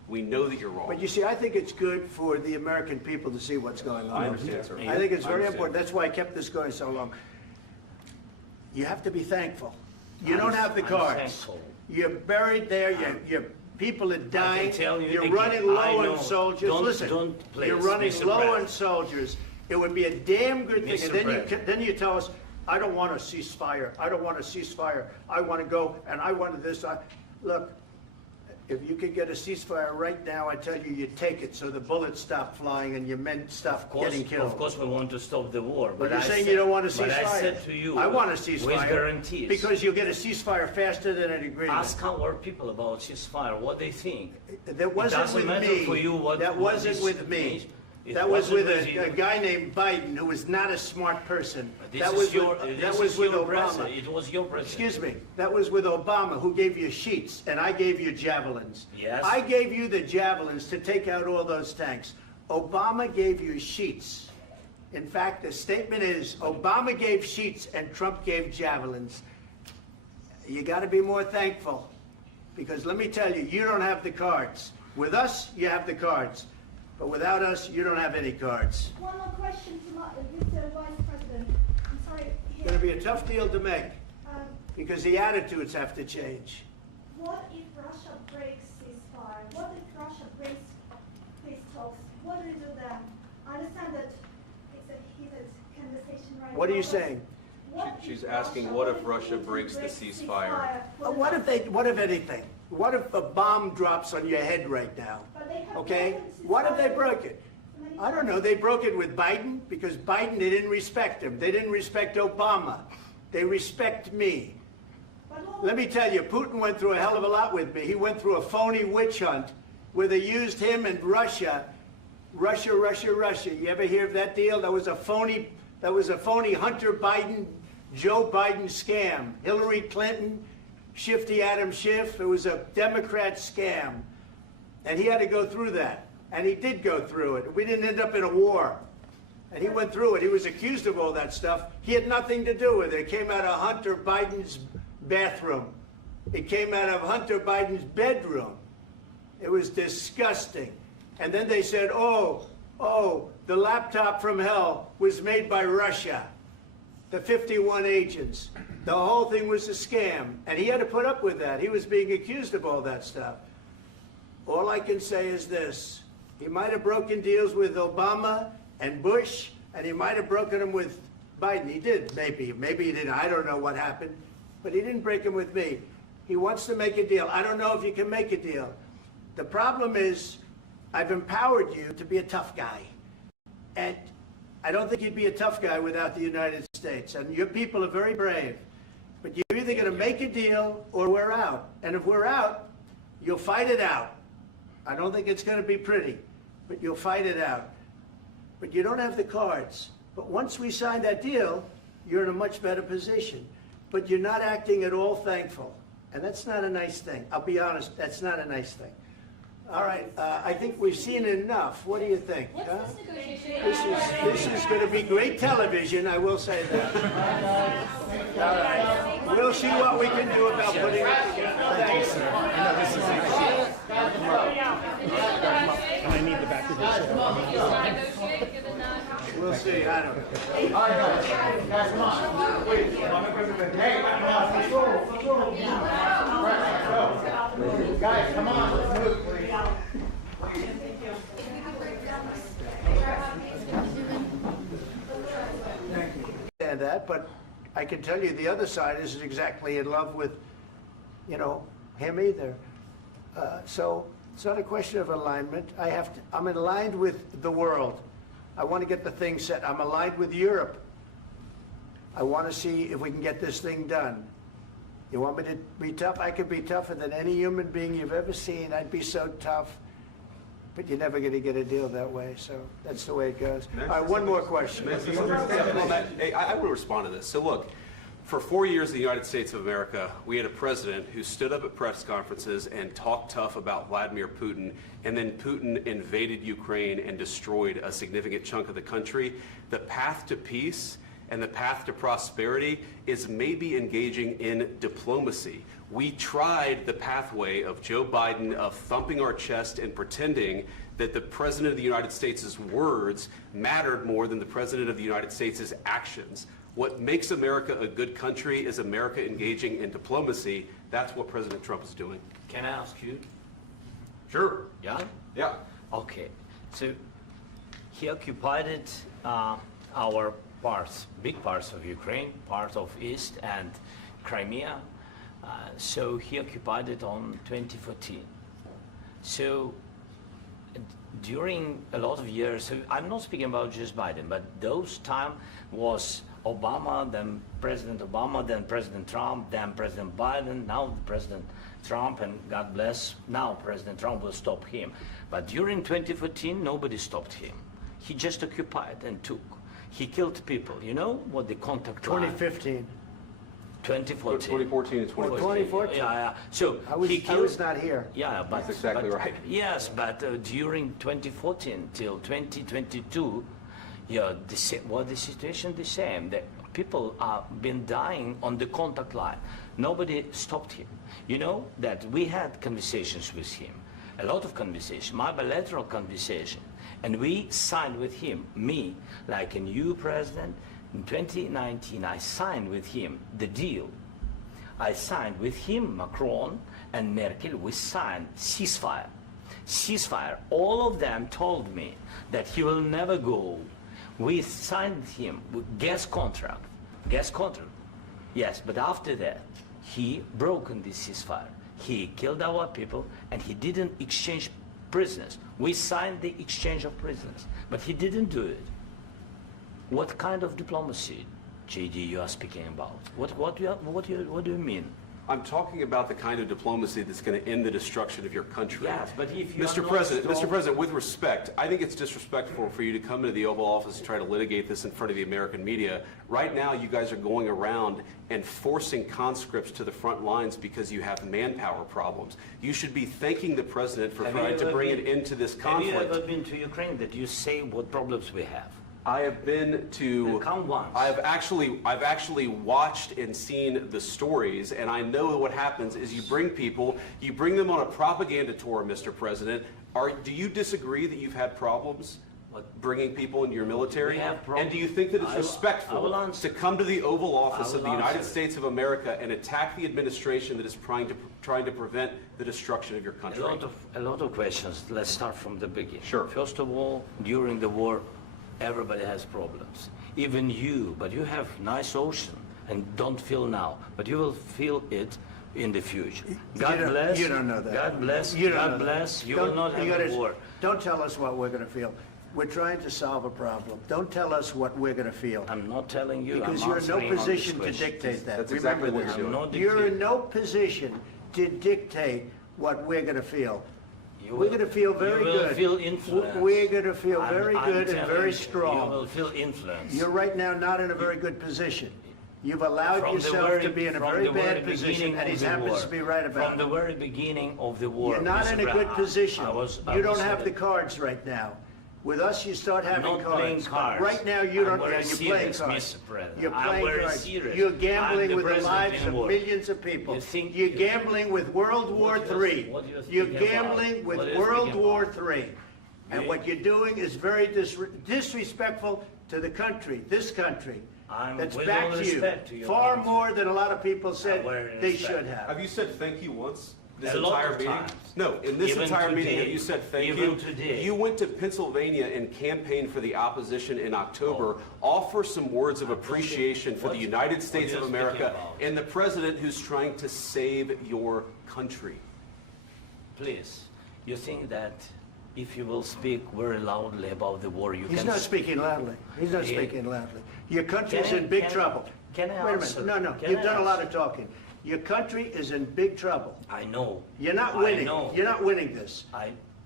We know that you're wrong. But you see, I think it's good for the American people to see what's going on. I understand, sir. I think it's I very understand. important. That's why I kept this going so long. You have to be thankful. You don't have the I'm cards. thankful. You're buried there. Your people are dying. tell you You're again, running I low know. on soldiers. Don't- Listen, don't please, you're running Mr. low on President. soldiers. It would be a damn good thing. Mr. And then President. then you tell us, I don't want a ceasefire. I don't want a ceasefire. I want to go and I want this. Look, if you could get a ceasefire right now, I tell you, you take it so the bullets stop flying and your men stop getting killed. Of course, we want to stop the war. But you're I saying said- you don't want a ceasefire. But I said to you, I want a with ceasefire. guarantees. Because you'll get a ceasefire faster than an agreement. Ask our people about ceasefire, what they think. That wasn't doesn't with matter me. for you what- That what wasn't this with me. means. It That was with wasn't with a you. guy named Biden who was not a smart person. This That is was your, with, this that is was with your Obama. president. It was your president. Excuse me. That was with Obama, who gave you sheets, and I gave you javelins. Yes. I gave you the javelins to take out all those tanks. Obama gave you sheets. In fact, the statement is Obama gave sheets and Trump gave javelins. You got to be more thankful, because let me tell you, you don't have the cards. With us, you have the cards. But without us, you don't have any cards. One more question to Mr. Vice President. I'm sorry. It's going to be a tough deal to make, Um, because the attitudes have to change. What if Russia breaks ceasefire? What if Russia breaks peace talks? What do we do then? I understand that it's a heated conversation right now. What are you but saying? what She's if asking, Russia- what if if Russia Putin breaks the ceasefire? What if anything? What if a bomb drops on your head right now? But they have Okay? broken What if they ceasefire broke it? many I don't know. times. They broke it with Biden because Biden, they didn't respect him. They didn't respect Obama. They respect me. But what- Let me tell you, Putin went through a hell of a lot with me. He went through a phony witch hunt where they used him and Russia. Russia. You ever hear of that deal? That was a phony Hunter Biden, Joe Biden scam. Hillary Clinton, Shifty Adam Schiff. It was a Democrat scam. And he had to go through that. And he did go through it. We didn't end up in a war. And he went through it. He was accused of all that stuff. He had nothing to do with it. It came out of Hunter Biden's bathroom. It came out of Hunter Biden's bedroom. It was disgusting. And then they said, oh, the laptop from hell was made by Russia. The 51 agents. The whole thing was a scam. And he had to put up with that. He was being accused of all that stuff. All I can say is this. He might have broken deals with Obama and Bush, and he might have broken them with Biden. He did, maybe. Maybe he didn't. I don't know what happened. But he didn't break them with me. He wants to make a deal. I don't know if you can make a deal. The problem is, I've empowered you to be a tough guy. And I don't think you'd be a tough guy without the United States. And your people are very brave. But you're either going to make a deal or we're out. And if we're out, you'll fight it out. I don't think it's going to be pretty, but you'll fight it out. But you don't have the cards. But once we sign that deal, you're in a much better position. But you're not acting at all thankful. And that's not a nice thing. I'll be honest, that's not a nice thing. All right, I think we've seen enough. What do you think? What's huh? this negotiation? This is going to be great television, I will say that. All right. We'll see what we can do about putting it together. Thanks. And I need the back of your chair. You want to negotiate, given that? We'll see, I don't know. All right, guys, come on. Wait, hey, come on, let's go, let's go. Right, let's go. Guys, come on, let's move, please. And that, but I can tell you the other side isn't exactly in love with, him either. So it's not a question of alignment. I'm aligned with the world. I want to get the thing set. I'm aligned with Europe. I want to see if we can get this thing done. You want me to be tough? I could be tougher than any human being you've ever seen. I'd be so tough. But you're never going to get a deal that way, so that's the way it goes. All right, one more question. I will respond to this. So look, for 4 years in the United States of America, we had a president who stood up at press conferences and talked tough about Vladimir Putin, and then Putin invaded Ukraine and destroyed a significant chunk of the country. The path to peace and the path to prosperity is maybe engaging in diplomacy. We tried the pathway of Joe Biden of thumping our chest and pretending that the President of the United States' words mattered more than the President of the United States' actions. What makes America a good country is America engaging in diplomacy. That's what President Trump is doing. Can I ask you? Sure. Yeah? Yeah. Okay. So he occupied it, our parts, big parts of Ukraine, part of East and Crimea. So he occupied it on 2014. So during a lot of years, so I'm not speaking about just Biden, but those time was Obama, then President Obama, then President Trump, then President Biden, now President Trump, and God bless, now President Trump will stop him. But during 2014, nobody stopped him. He just occupied and took. He killed people. You know what the contact line? 2015. 2014. 2014 and 2015. 2014. Yeah. So I was, he I killed. was not here. Yeah, but That's exactly but- right. Yes, but during 2014 till 2022, yeah, the situation the same. That people are been dying on the contact line. Nobody stopped him. You know that we had conversations with him, a lot of conversation, my bilateral conversation, and we signed with him. Me, like a new president, in 2019, I signed with him the deal. I signed with him, Macron and Merkel, we signed ceasefire. Ceasefire. All of them told me that he will never go. We signed with him with gas contract. Gas contract. Yes, but after that, he broken this ceasefire. He killed our people and he didn't exchange prisoners. We signed the exchange of prisoners, but he didn't do it. What kind of diplomacy, JD, you are speaking about? What do you mean? I'm talking about the kind of diplomacy that's going to end the destruction of your country. Yes, but if you Mr. are not President, strong- Mr. President, with respect, I think it's disrespectful for you to come into the Oval Office and try to litigate this in front of the American media. Right now, you guys are going around and forcing conscripts to the front lines because you have manpower problems. You should be thanking the President for Have you trying to ever bring been- it into this Have conflict. you ever been to Ukraine that you say what problems we have? I have been to. Then come once. I've actually watched and seen the stories, and I know what happens is you bring them on a propaganda tour, Mr. President. Do you disagree that you've had problems bringing people into your military? We have And problems. do you think that it's I will respectful answer. to come to the Oval Office I of will the United answer. States of America and attack the administration that is trying to prevent the destruction of your country? A lot of questions. Let's start from the beginning. Sure. First of all, during the war, everybody has problems. Even you, but you have nice ocean and don't feel now, but you will feel it in the future. God don't- bless. you don't know that. God bless. You don't God know that. bless. You Don't- will not you have gotta- a war. Don't tell us what we're going to feel. We're trying to solve a problem. Don't tell us what we're going to feel. I'm not telling you. Because I'm you're in no answering on this position to question. dictate that. That's exactly Remember what this. you're doing. I'm not You're in dictating. no position to dictate what we're going to feel. You We're will- going to feel very you will good. feel influenced. We're going to feel I'm- very I'm good and telling very you, strong. You will feel influence. You're right now not in a very good position. You've allowed From the yourself very- to be in a from very the very bad position, beginning and he of the happens war. to be right about From the it. very beginning of the war. You're not Mr. in a Brown, good position. I You was don't have in the it. cards right now. With us, you start having not playing cards. cards. Right now, you I'm don't. very Yeah, you're playing serious, cards. Mr. President. You're I'm playing very cards. serious. You're I'm gambling the with the president lives in of war. millions of people. You think- You're gambling with World War What do you- III. what do you think You're about? gambling with What do you World think War about? III. And You- what you're doing is very disrespectful to the country, this country. I'm That's with back all to respect to you. your Far country. more than a lot of people said very they respect. should have. Have you said thank you once? This A lot entire of meeting? times. No, in this Even entire meeting, today. have you said thank Even you? today. You went to Pennsylvania and campaigned for the opposition in October. Offer some words of appreciation for the What- United what States you're of speaking America about. and the president who's trying to save your country. Please, you think that if you will speak very loudly about the war, you He's can... not speaking loudly. He's not Yeah. speaking loudly. Your country's Can I- in big can I- trouble. can I Wait a answer? minute. No, Can you've I done a lot answer? of talking. Your country is in big trouble. I know. You're not I winning. know. You're not winning this.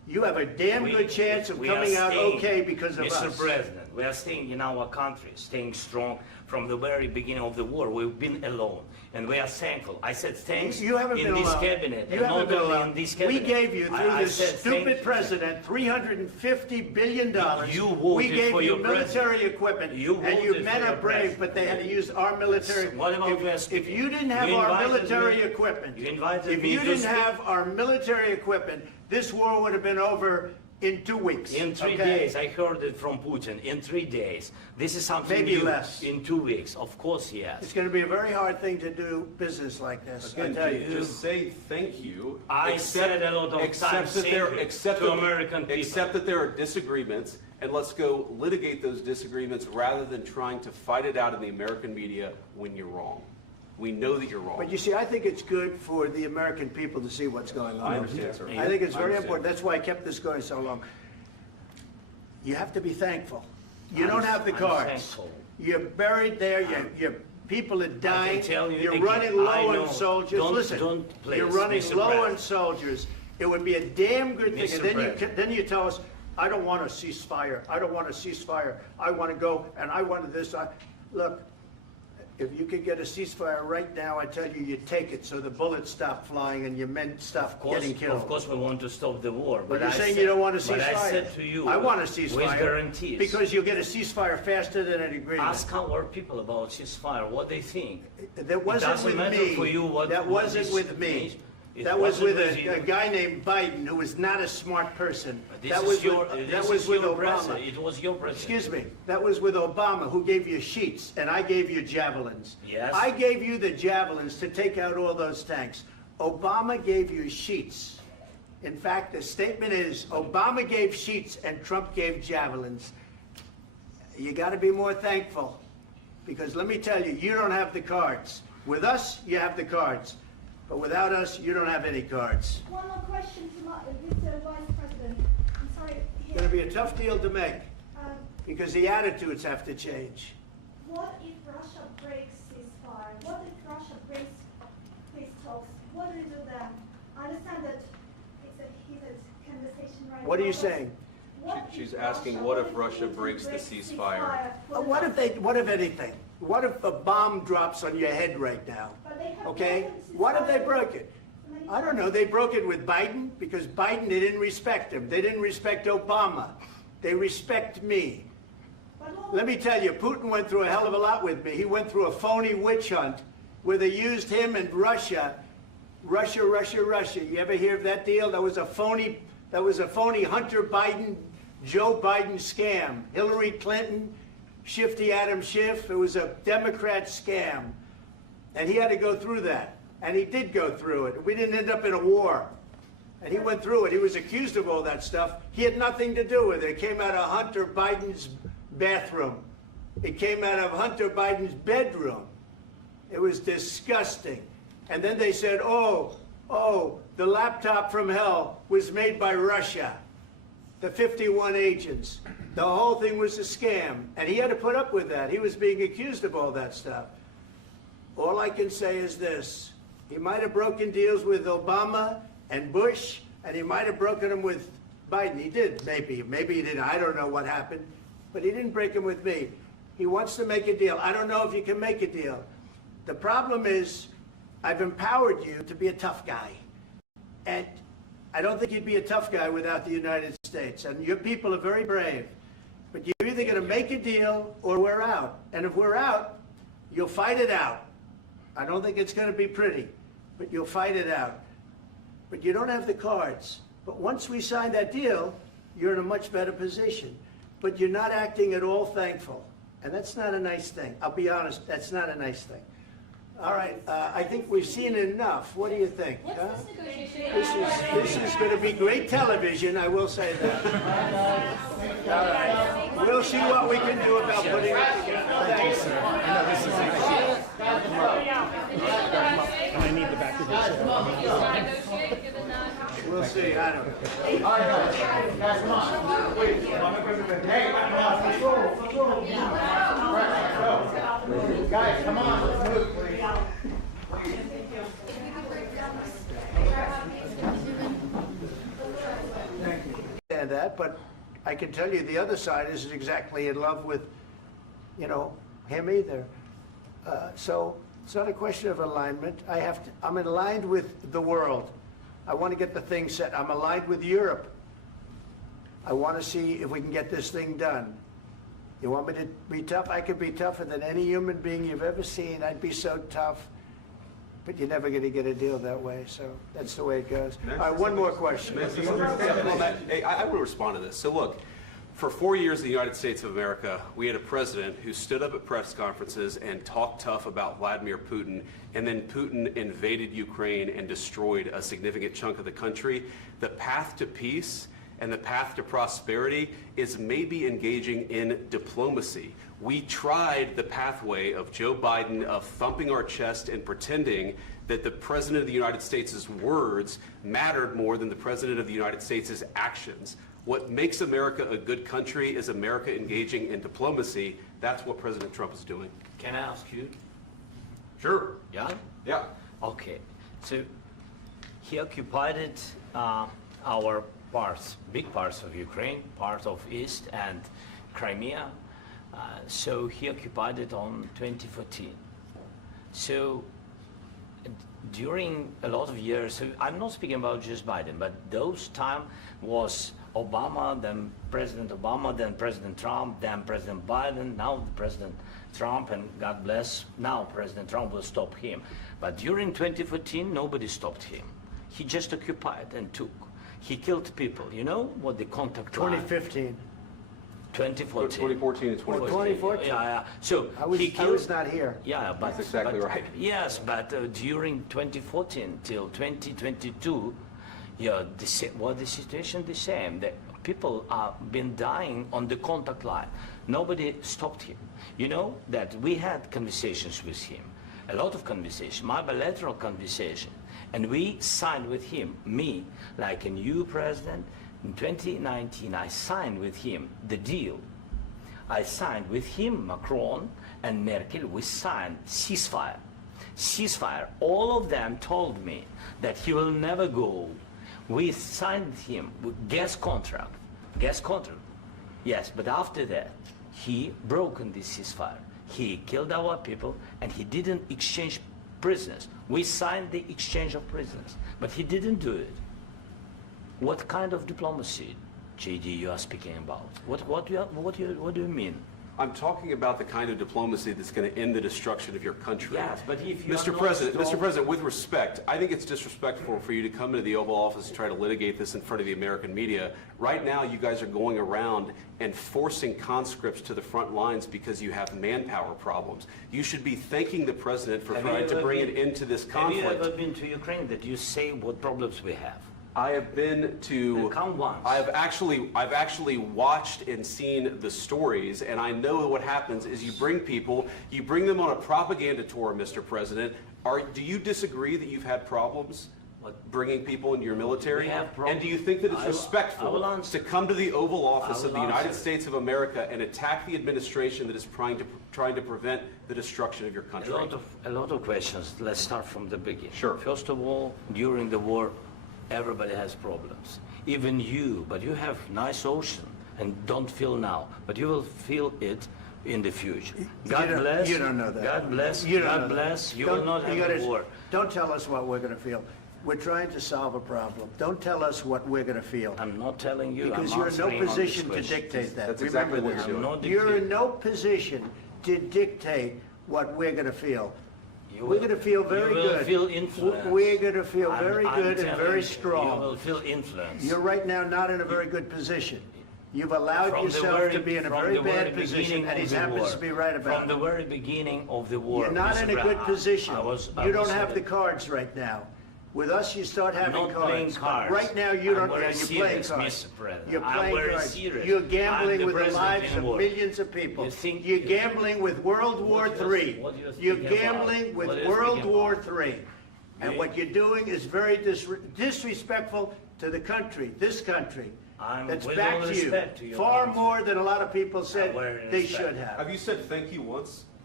you have a damn good chance of coming out okay because of us. Mr. President, we are staying in our country, staying strong from the very beginning of the war. We've been alone, and we are thankful. I said thanks You haven't in been this alone. cabinet, You and haven't not been only alone. in this We cabinet. gave you, through I this said stupid thank- president, $350 billion. You We voted gave for you your military president. equipment, You and you voted men for are your brave, president. but they had to use our military. What about we are If speaking? you didn't have You our invited military me- equipment, you invited if me you to didn't speak. have our military equipment, this war would have been over in 2 weeks. In 3 okay? days, I heard it from Putin. In 3 days, this is something Maybe new. less. In 2 weeks, of course, yes. It's going to be a very hard thing to do business like this, I Again, tell you. just say thank you. I said a lot of accept times that thank there- you accept to that- American people. Accept that there are disagreements, and let's go litigate those disagreements rather than trying to fight it out in the American media when you're wrong. We know that you're wrong. But you see, I think it's good for the American people to see what's going on. I understand, sir. I think it's I very understand. important. That's why I kept this going so long. You have to be thankful. You don't have the I'm cards. thankful. You're buried there. Your people are dying. tell you You're again, running I low know. on soldiers. Don't- Listen, don't please, you're running Mr. low President. on soldiers. It would be a damn good thing. Mr. And then President. then you tell us, I don't want a ceasefire. I don't want a ceasefire. I want to go and I want this. Look. If you could get a ceasefire right now, I tell you, you take it so the bullets stop flying and your men stop getting killed. Of course, we want to stop the war. But you're I saying said- you don't want a ceasefire. But I said to you, I want a with ceasefire. guarantees. Because you'll get a ceasefire faster than an agreement. Ask our people about ceasefire, what they think. That wasn't doesn't with matter me. for you what- That what wasn't this with me. means. It That was with wasn't with a you. guy named Biden, who was not a smart person. This That is was your, with, this that was is with your Obama. president. It was your president. Excuse me, that was with Obama, who gave you sheets, and I gave you javelins. Yes. I gave you the javelins to take out all those tanks. Obama gave you sheets. In fact, the statement is, Obama gave sheets and Trump gave javelins. You got to be more thankful, because let me tell you, you don't have the cards. With us, you have the cards. But without us, you don't have any cards. One more question to Mr. Vice President. I'm sorry. It's going to be a tough deal to make, Um, because the attitudes have to change. What if Russia breaks ceasefire? What if Russia breaks peace talks? What do you do then? I understand that it's a heated conversation right now. What are you but saying? what She's if asking, what if Russia breaks the ceasefire? What if anything? What if a bomb drops on your head right now? But they have Okay? broken What if they ceasefire broke it? many I don't know. times. They broke it with Biden because Biden, they didn't respect him. They didn't respect Obama. They respect me. But what- Let me tell you, Putin went through a hell of a lot with me. He went through a phony witch hunt where they used him and Russia. Russia. You ever hear of that deal? That was a phony Hunter Biden, Joe Biden scam. Hillary Clinton, Shifty Adam Schiff. It was a Democrat scam. And he had to go through that. And he did go through it. We didn't end up in a war. And he went through it. He was accused of all that stuff. He had nothing to do with it. It came out of Hunter Biden's bathroom. It came out of Hunter Biden's bedroom. It was disgusting. And then they said, oh, the laptop from hell was made by Russia. The 51 agents. The whole thing was a scam. And he had to put up with that. He was being accused of all that stuff. All I can say is this. He might have broken deals with Obama and Bush, and he might have broken them with Biden. He did, maybe. Maybe he didn't. I don't know what happened. But he didn't break them with me. He wants to make a deal. I don't know if you can make a deal. The problem is, I've empowered you to be a tough guy. And I don't think you'd be a tough guy without the United States. And your people are very brave. But you're either going to make a deal or we're out. And if we're out, you'll fight it out. I don't think it's going to be pretty, but you'll fight it out. But you don't have the cards. But once we sign that deal, you're in a much better position. But you're not acting at all thankful. And that's not a nice thing. I'll be honest, that's not a nice thing. All right, I think we've seen enough. What do you think? What's huh? this negotiation? This is going to be great television, I will say that. All right. We'll see what we can do about putting it together. Thanks. And I need the back of this. Negotiate, give a nod. We'll see, I don't know. All right, guys, come on. Wait, hey, come on, let's go, let's go. Right, let's go. Guys, come on, let's move, please. Thank you. understand that, but I can tell you the other side isn't exactly in love with, you know, him either. So it's not a question of alignment. I'm aligned with the world. I want to get the thing set. I'm aligned with Europe. I want to see if we can get this thing done. You want me to be tough? I could be tougher than any human being you've ever seen. I'd be so tough. But you're never going to get a deal that way, so that's the way it goes. All right, one more question. Hey, I will respond to this. So look, for 4 years in the United States of America, we had a president who stood up at press conferences and talked tough about Vladimir Putin, and then Putin invaded Ukraine and destroyed a significant chunk of the country. The path to peace and the path to prosperity is maybe engaging in diplomacy. We tried the pathway of Joe Biden of thumping our chest and pretending that the President of the United States' words mattered more than the President of the United States' actions. What makes America a good country is America engaging in diplomacy. That's what President Trump is doing. Can I ask you? Sure. Yeah? Yeah. Okay. So he occupied our parts, big parts of Ukraine, part of East and Crimea. So he occupied it on 2014. So during a lot of years, so I'm not speaking about just Biden, but those time was Obama, then President Obama, then President Trump, then President Biden, now President Trump, and God bless, now President Trump will stop him. But during 2014, nobody stopped him. He just occupied and took. He killed people. You know what the contact line? 2015. 2014. 2014 and 2015. 2014. Yeah. So I was he killed, not here. Yeah, but That's exactly but- right. Yes, but during 2014 till 2022, yeah, the situation the same. The people are been dying on the contact line. Nobody stopped him. You know that we had conversations with him, a lot of conversation, my bilateral conversation, and we signed with him, me, like a new president. In 2019, I signed with him the deal. I signed with him, Macron and Merkel, we signed ceasefire. Ceasefire. All of them told me that he will never go. We signed him with gas contract. Gas contract. Yes, but after that, he broken this ceasefire. He killed our people and he didn't exchange prisoners. We signed the exchange of prisoners, but he didn't do it. What kind of diplomacy, JD, you are speaking about? What do you mean? I'm talking about the kind of diplomacy that's going to end the destruction of your country. Yes, but if you Mr. President, with respect, I think it's disrespectful for you to come into the Oval Office and try to litigate this in front of the American media. Right now, you guys are going around and forcing conscripts to the front lines because you have manpower problems. You should be thanking the President for trying to bring an end to this conflict. Have you ever been to Ukraine that you say what problems we have? I have been to. Then come once. I've actually watched and seen the stories, and I know what happens is you bring people, you bring them on a propaganda tour, Mr. President. Do you disagree that you've had problems bringing people into your military? We have And do you think that it's I will respectful answer. to come to the Oval Office I of will the United answer. States of America and attack the administration that is trying to prevent the destruction of your country? A lot of questions. Let's start from the beginning. Sure. First of all, during the war, everybody has problems. Even you, but you have nice ocean and don't feel now, but you will feel it in the future. God bless. You don't know that. God bless. You don't God know bless. that. You will not have a war. Don't tell us what we're going to feel. We're trying to solve a problem. Don't tell us what we're going to feel. I'm not telling you. Because I'm you're in no answering on this position to question. dictate that. That's Remember exactly what this. you're doing. I'm not You're in dictating. no position to dictate what we're going to feel. You We're will- going to feel very you will good. feel influence. We're going to feel I'm- very I'm good and telling very you, strong. You will feel influence. You're right now not in a very good position. You've allowed From the yourself very- to be in a from very the very bad position, beginning and he of the happens war. to be right about From it. the very beginning of the war. You're not Mr. in a good Brown, position. I was You don't saying have the that cards right now. With us, you start having not playing cards. cards. Right now, you I'm don't. very You're playing serious, cards. Mr. President. You're I'm playing very cards. serious. You're I'm gambling the with the president lives in of war. millions of people. You think- You're gambling with World War What do you- III. what do you You're think about? gambling with What do you World think War about? III. And Me? what you're doing is very disrespectful to the country, this country. I'm That's with all backed you respect to your far country. more than a lot of people said very they respect. should have. Have you said thank you once?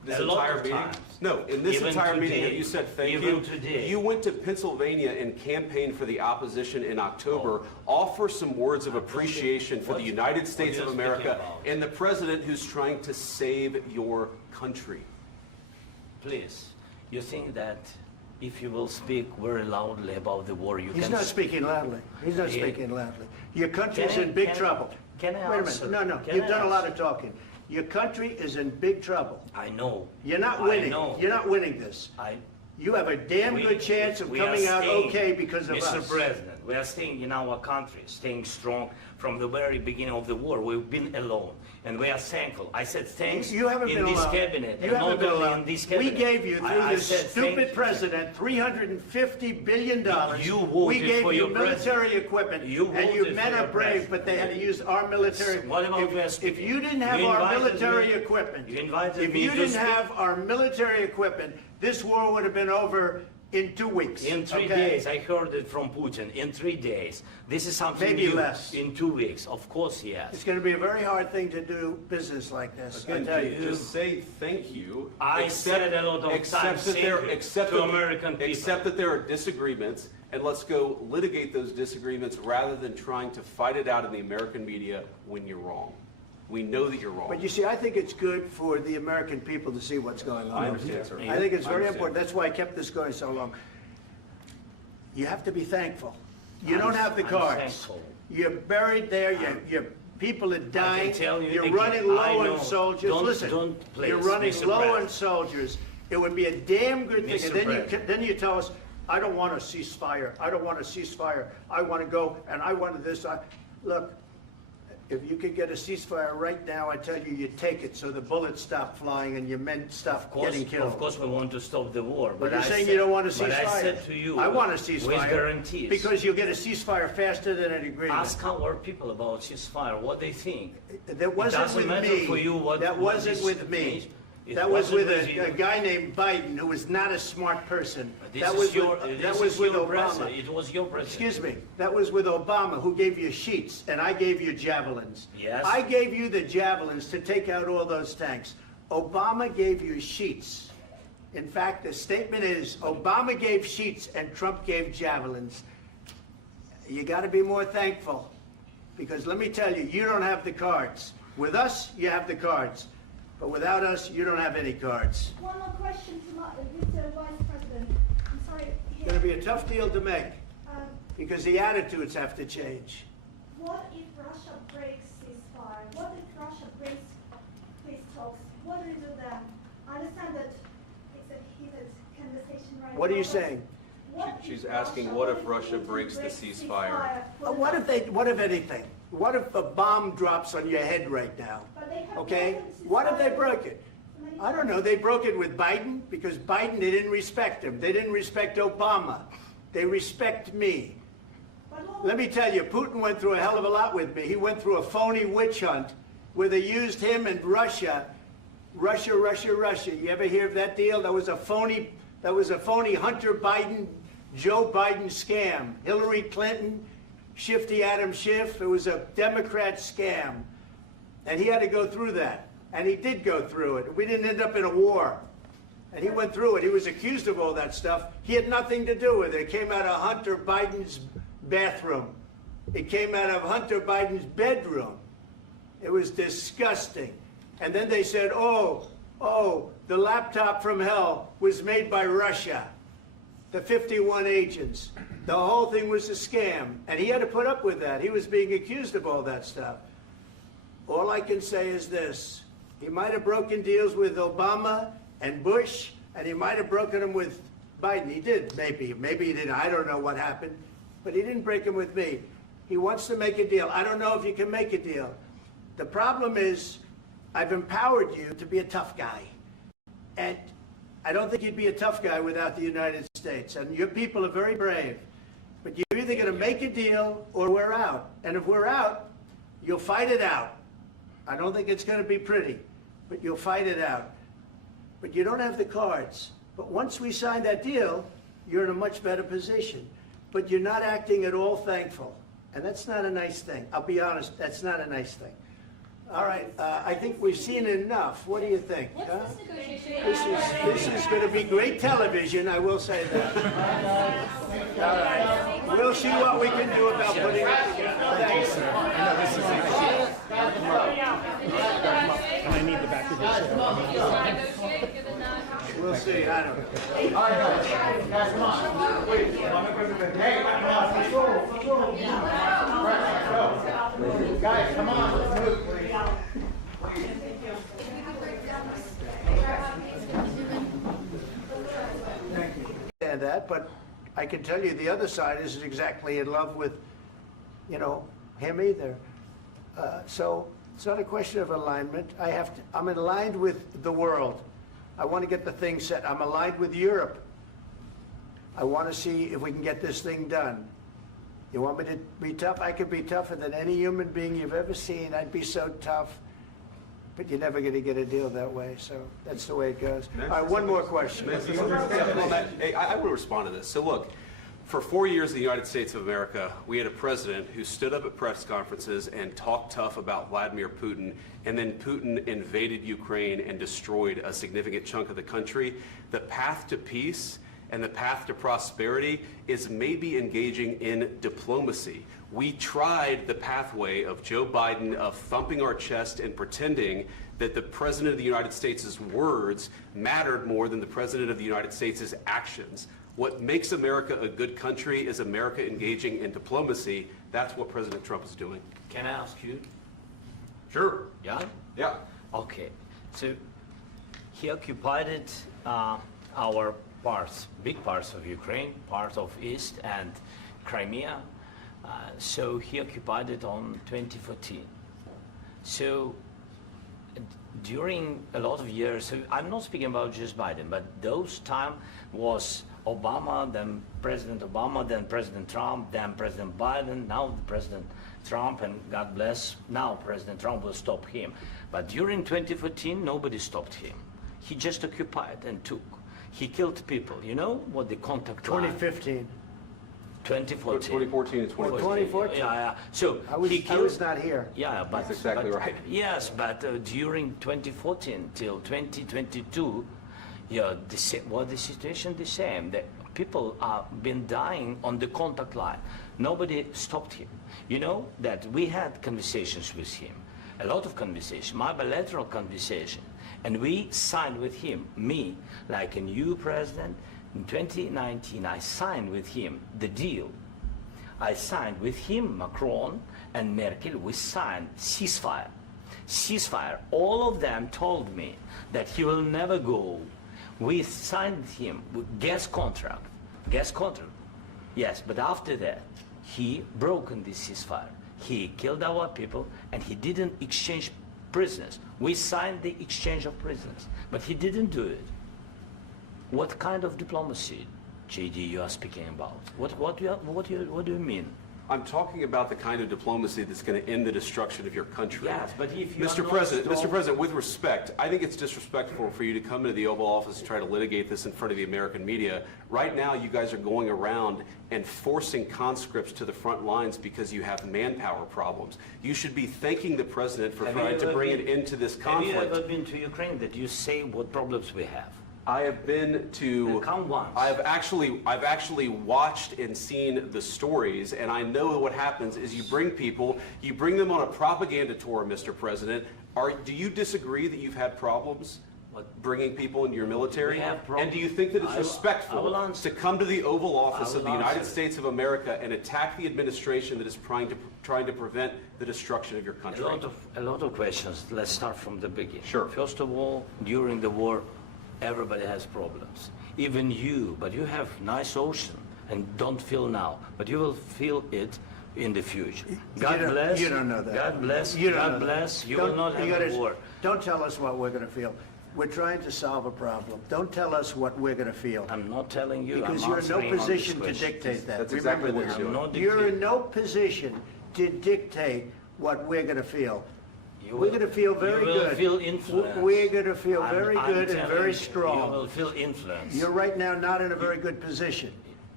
This A lot entire of meeting? times. No, in this Even entire meeting, today. have you said thank Even you? today. You went to Pennsylvania and campaigned for the opposition in October. Offer some words of appreciation for the United States what of are you speaking America about? and the president who's trying to save your country. Please, you think that if you will speak very loudly about the war, you He's can... not speaking loudly. He's not Yeah. speaking loudly. Your country's Can I- in big can I- trouble. can I Wait a answer? minute. No, Can you've I done a lot answer? of talking. Your country is in big trouble. I know. You're not I winning. know. You're not winning this. You have a damn good chance of we are coming out staying, okay because of Mr. us. President, we are staying in our country, staying strong from the very beginning of the war. We've been alone, and we are thankful. I said thanks You haven't in been this alone. cabinet, You and haven't not been only alone. in this We cabinet. gave you, through I this said thank stupid you. president, $350 billion. You We voted gave for you your military president. equipment, You and you voted men for are your brave, president. but they had to use our military. What about we are If speaking? you didn't have You our invited military me- equipment, you invited if me you to didn't speak. have our military equipment, this war would have been over in 2 weeks. In 3 okay? days, I heard it from Putin. In 3 days, this is something Maybe new. less. In 2 weeks, of course, yes. It's going to be a very hard thing to do business like this. I Again, tell you. just say thank you. I said a lot of accept times that thank there, you accept to that- American people. Accept that there are disagreements, and let's go litigate those disagreements rather than trying to fight it out in the American media when you're wrong. We know that you're wrong. But you see, I think it's good for the American people to see what's going on. I understand, sir. I think it's I very understand. important. That's why I kept this going so long. You have to be thankful. You don't have the I'm cards. thankful. You're buried there. Your people are dying. tell you You're again, running I low know. on soldiers. Don't- Listen, don't please, you're running Mr. low on President. soldiers. It would be a damn good thing. Mr. And then President. then you tell us, I don't want a ceasefire. I don't want a ceasefire. I want to go and I want this. Look, if you could get a ceasefire right now, I tell you, you take it so the bullets stop flying and your men stop getting killed. Of course, we want to stop the war. But you're I saying said- you don't want a ceasefire. But I said to you, I want a with ceasefire. guarantees. Because you'll get a ceasefire faster than an agreement. Ask our people about ceasefire, what they think. That wasn't doesn't with matter me. for you what- That what wasn't this with me. means. It That was with wasn't with a you. guy named Biden, who was not a smart person. This That is was your, with, this that was is with your Obama. president. It was your president. Excuse me. That was with Obama, who gave you sheets, and I gave you javelins. Yes. I gave you the javelins to take out all those tanks. Obama gave you sheets. In fact, the statement is, Obama gave sheets and Trump gave javelins. You got to be more thankful, because let me tell you, you don't have the cards. With us, you have the cards. But without us, you don't have any cards. One more question to Mr. Vice President. I'm sorry. It's going to be a tough deal to make, Um, because the attitudes have to change. What if Russia breaks ceasefire? What if Russia breaks peace talks? What do we do then? I understand that it's a heated conversation right now. What are you but saying? what if She's asking, what if Russia Putin breaks the ceasefire? What if anything? What if a bomb drops on your head right now? But they have Okay? broken What if they ceasefire broke it? many I don't times. know. They broke it with Biden because Biden, they didn't respect him. They didn't respect Obama. They respect me. But what Let me tell you, Putin went through a hell of a lot with me. He went through a phony witch hunt where they used him and Russia. Russia. You ever hear of that deal? That was a phony Hunter Biden, Joe Biden scam. Hillary Clinton, Shifty Adam Schiff. It was a Democrat scam. And he had to go through that. And he did go through it. We didn't end up in a war. And he went through it. He was accused of all that stuff. He had nothing to do with it. It came out of Hunter Biden's bathroom. It came out of Hunter Biden's bedroom. It was disgusting. And then they said, oh, the laptop from hell was made by Russia. The 51 agents. The whole thing was a scam. And he had to put up with that. He was being accused of all that stuff. All I can say is this. He might have broken deals with Obama and Bush, and he might have broken them with Biden. He did, maybe. Maybe he didn't. I don't know what happened. But he didn't break them with me. He wants to make a deal. I don't know if you can make a deal. The problem is, I've empowered you to be a tough guy. And I don't think you'd be a tough guy without the United States. And your people are very brave. But you're either going to make a deal or we're out. And if we're out, you'll fight it out. I don't think it's going to be pretty, but you'll fight it out. But you don't have the cards. But once we sign that deal, you're in a much better position. But you're not acting at all thankful. And that's not a nice thing. I'll be honest, that's not a nice thing. All right, I think we've seen enough. What do you think? What's huh? this negotiation? This is going to be great television, I will say that. All right, we'll see what we can do about putting it together. Thanks. And I need the back of your chair. Negotiate, given that. We'll see, I don't know. All right, guys, come on. Wait, hey, come on, let's go. Right, let's go. Guys, come on, let's move, please. Understand that, but I can tell you the other side isn't exactly in love with, him either. So it's not a question of alignment. I'm aligned with the world. I want to get the thing set. I'm aligned with Europe. I want to see if we can get this thing done. You want me to be tough? I could be tougher than any human being you've ever seen. I'd be so tough. But you're never going to get a deal that way, so that's the way it goes. All right, one more question. Hey, I will respond to this. So look, for 4 years in the United States of America, we had a president who stood up at press conferences and talked tough about Vladimir Putin, and then Putin invaded Ukraine and destroyed a significant chunk of the country. The path to peace and the path to prosperity is maybe engaging in diplomacy. We tried the pathway of Joe Biden of thumping our chest and pretending that the President of the United States' words mattered more than the President of the United States' actions. What makes America a good country is America engaging in diplomacy. That's what President Trump is doing. Can I ask you? Sure. Yeah? Yeah. Okay. So he occupied it, our parts, big parts of Ukraine, part of East and Crimea. So he occupied it on 2014. So during a lot of years, so I'm not speaking about just Biden, but those time was Obama, then President Obama, then President Trump, then President Biden, now President Trump, and God bless, now President Trump will stop him. But during 2014, nobody stopped him. He just occupied and took. He killed people. You know what the contact line? 2015. 2014. 2014 and 2014. 2014. Yeah. So I was, he I killed. was not here. Yeah, but That's exactly but- right. Yes, but during 2014 till 2022, yeah, the situation the same. That people are been dying on the contact line. Nobody stopped him. You know that we had conversations with him, a lot of conversation, my bilateral conversation, and we signed with him. Me, like a new president. In 2019, I signed with him the deal. I signed with him, Macron and Merkel, we signed ceasefire. Ceasefire. All of them told me that he will never go. We signed with him with gas contract. Gas contract. Yes, but after that, he broken this ceasefire. He killed our people and he didn't exchange prisoners. We signed the exchange of prisoners, but he didn't do it. What kind of diplomacy, JD, you are speaking about? What do you mean? I'm talking about the kind of diplomacy that's going to end the destruction of your country. Yes, but if you Mr. are not President, strong- Mr. President, with respect, I think it's disrespectful for you to come into the Oval Office and try to litigate this in front of the American media. Right now, you guys are going around and forcing conscripts to the front lines because you have manpower problems. You should be thanking the President for Have you trying to ever bring been- it into this Have you conflict. ever been to Ukraine that you say what problems we have? I have been to. Then come once. I've actually watched and seen the stories, and I know what happens is you bring them on a propaganda tour, Mr. President. Do you disagree that you've had problems bringing people into your military? We have problems. And do you think that it's I will respectful answer. to come to the Oval Office I of will the United answer. States of America and attack the administration that is trying to prevent the destruction of your country? A lot of questions. Let's start from the beginning. Sure. First of all, during the war, everybody has problems. Even you, but you have nice ocean and don't feel now, but you will feel it in the future. God bless. You don't know that. God bless. You don't God know that. bless. You Don't- will not you have gotta- a war. Don't tell us what we're going to feel. We're trying to solve a problem. Don't tell us what we're going to feel. I'm not telling you. Because I'm you're in no answering on this position to question. dictate that. That's Remember exactly what this. you're doing. I'm not You're dictating. in no position to dictate what we're going to feel. You We're will- going to feel very You will good. feel influence. We're going to feel very I'm good and telling very you, strong. You will feel influence. You're right now not in a very good position.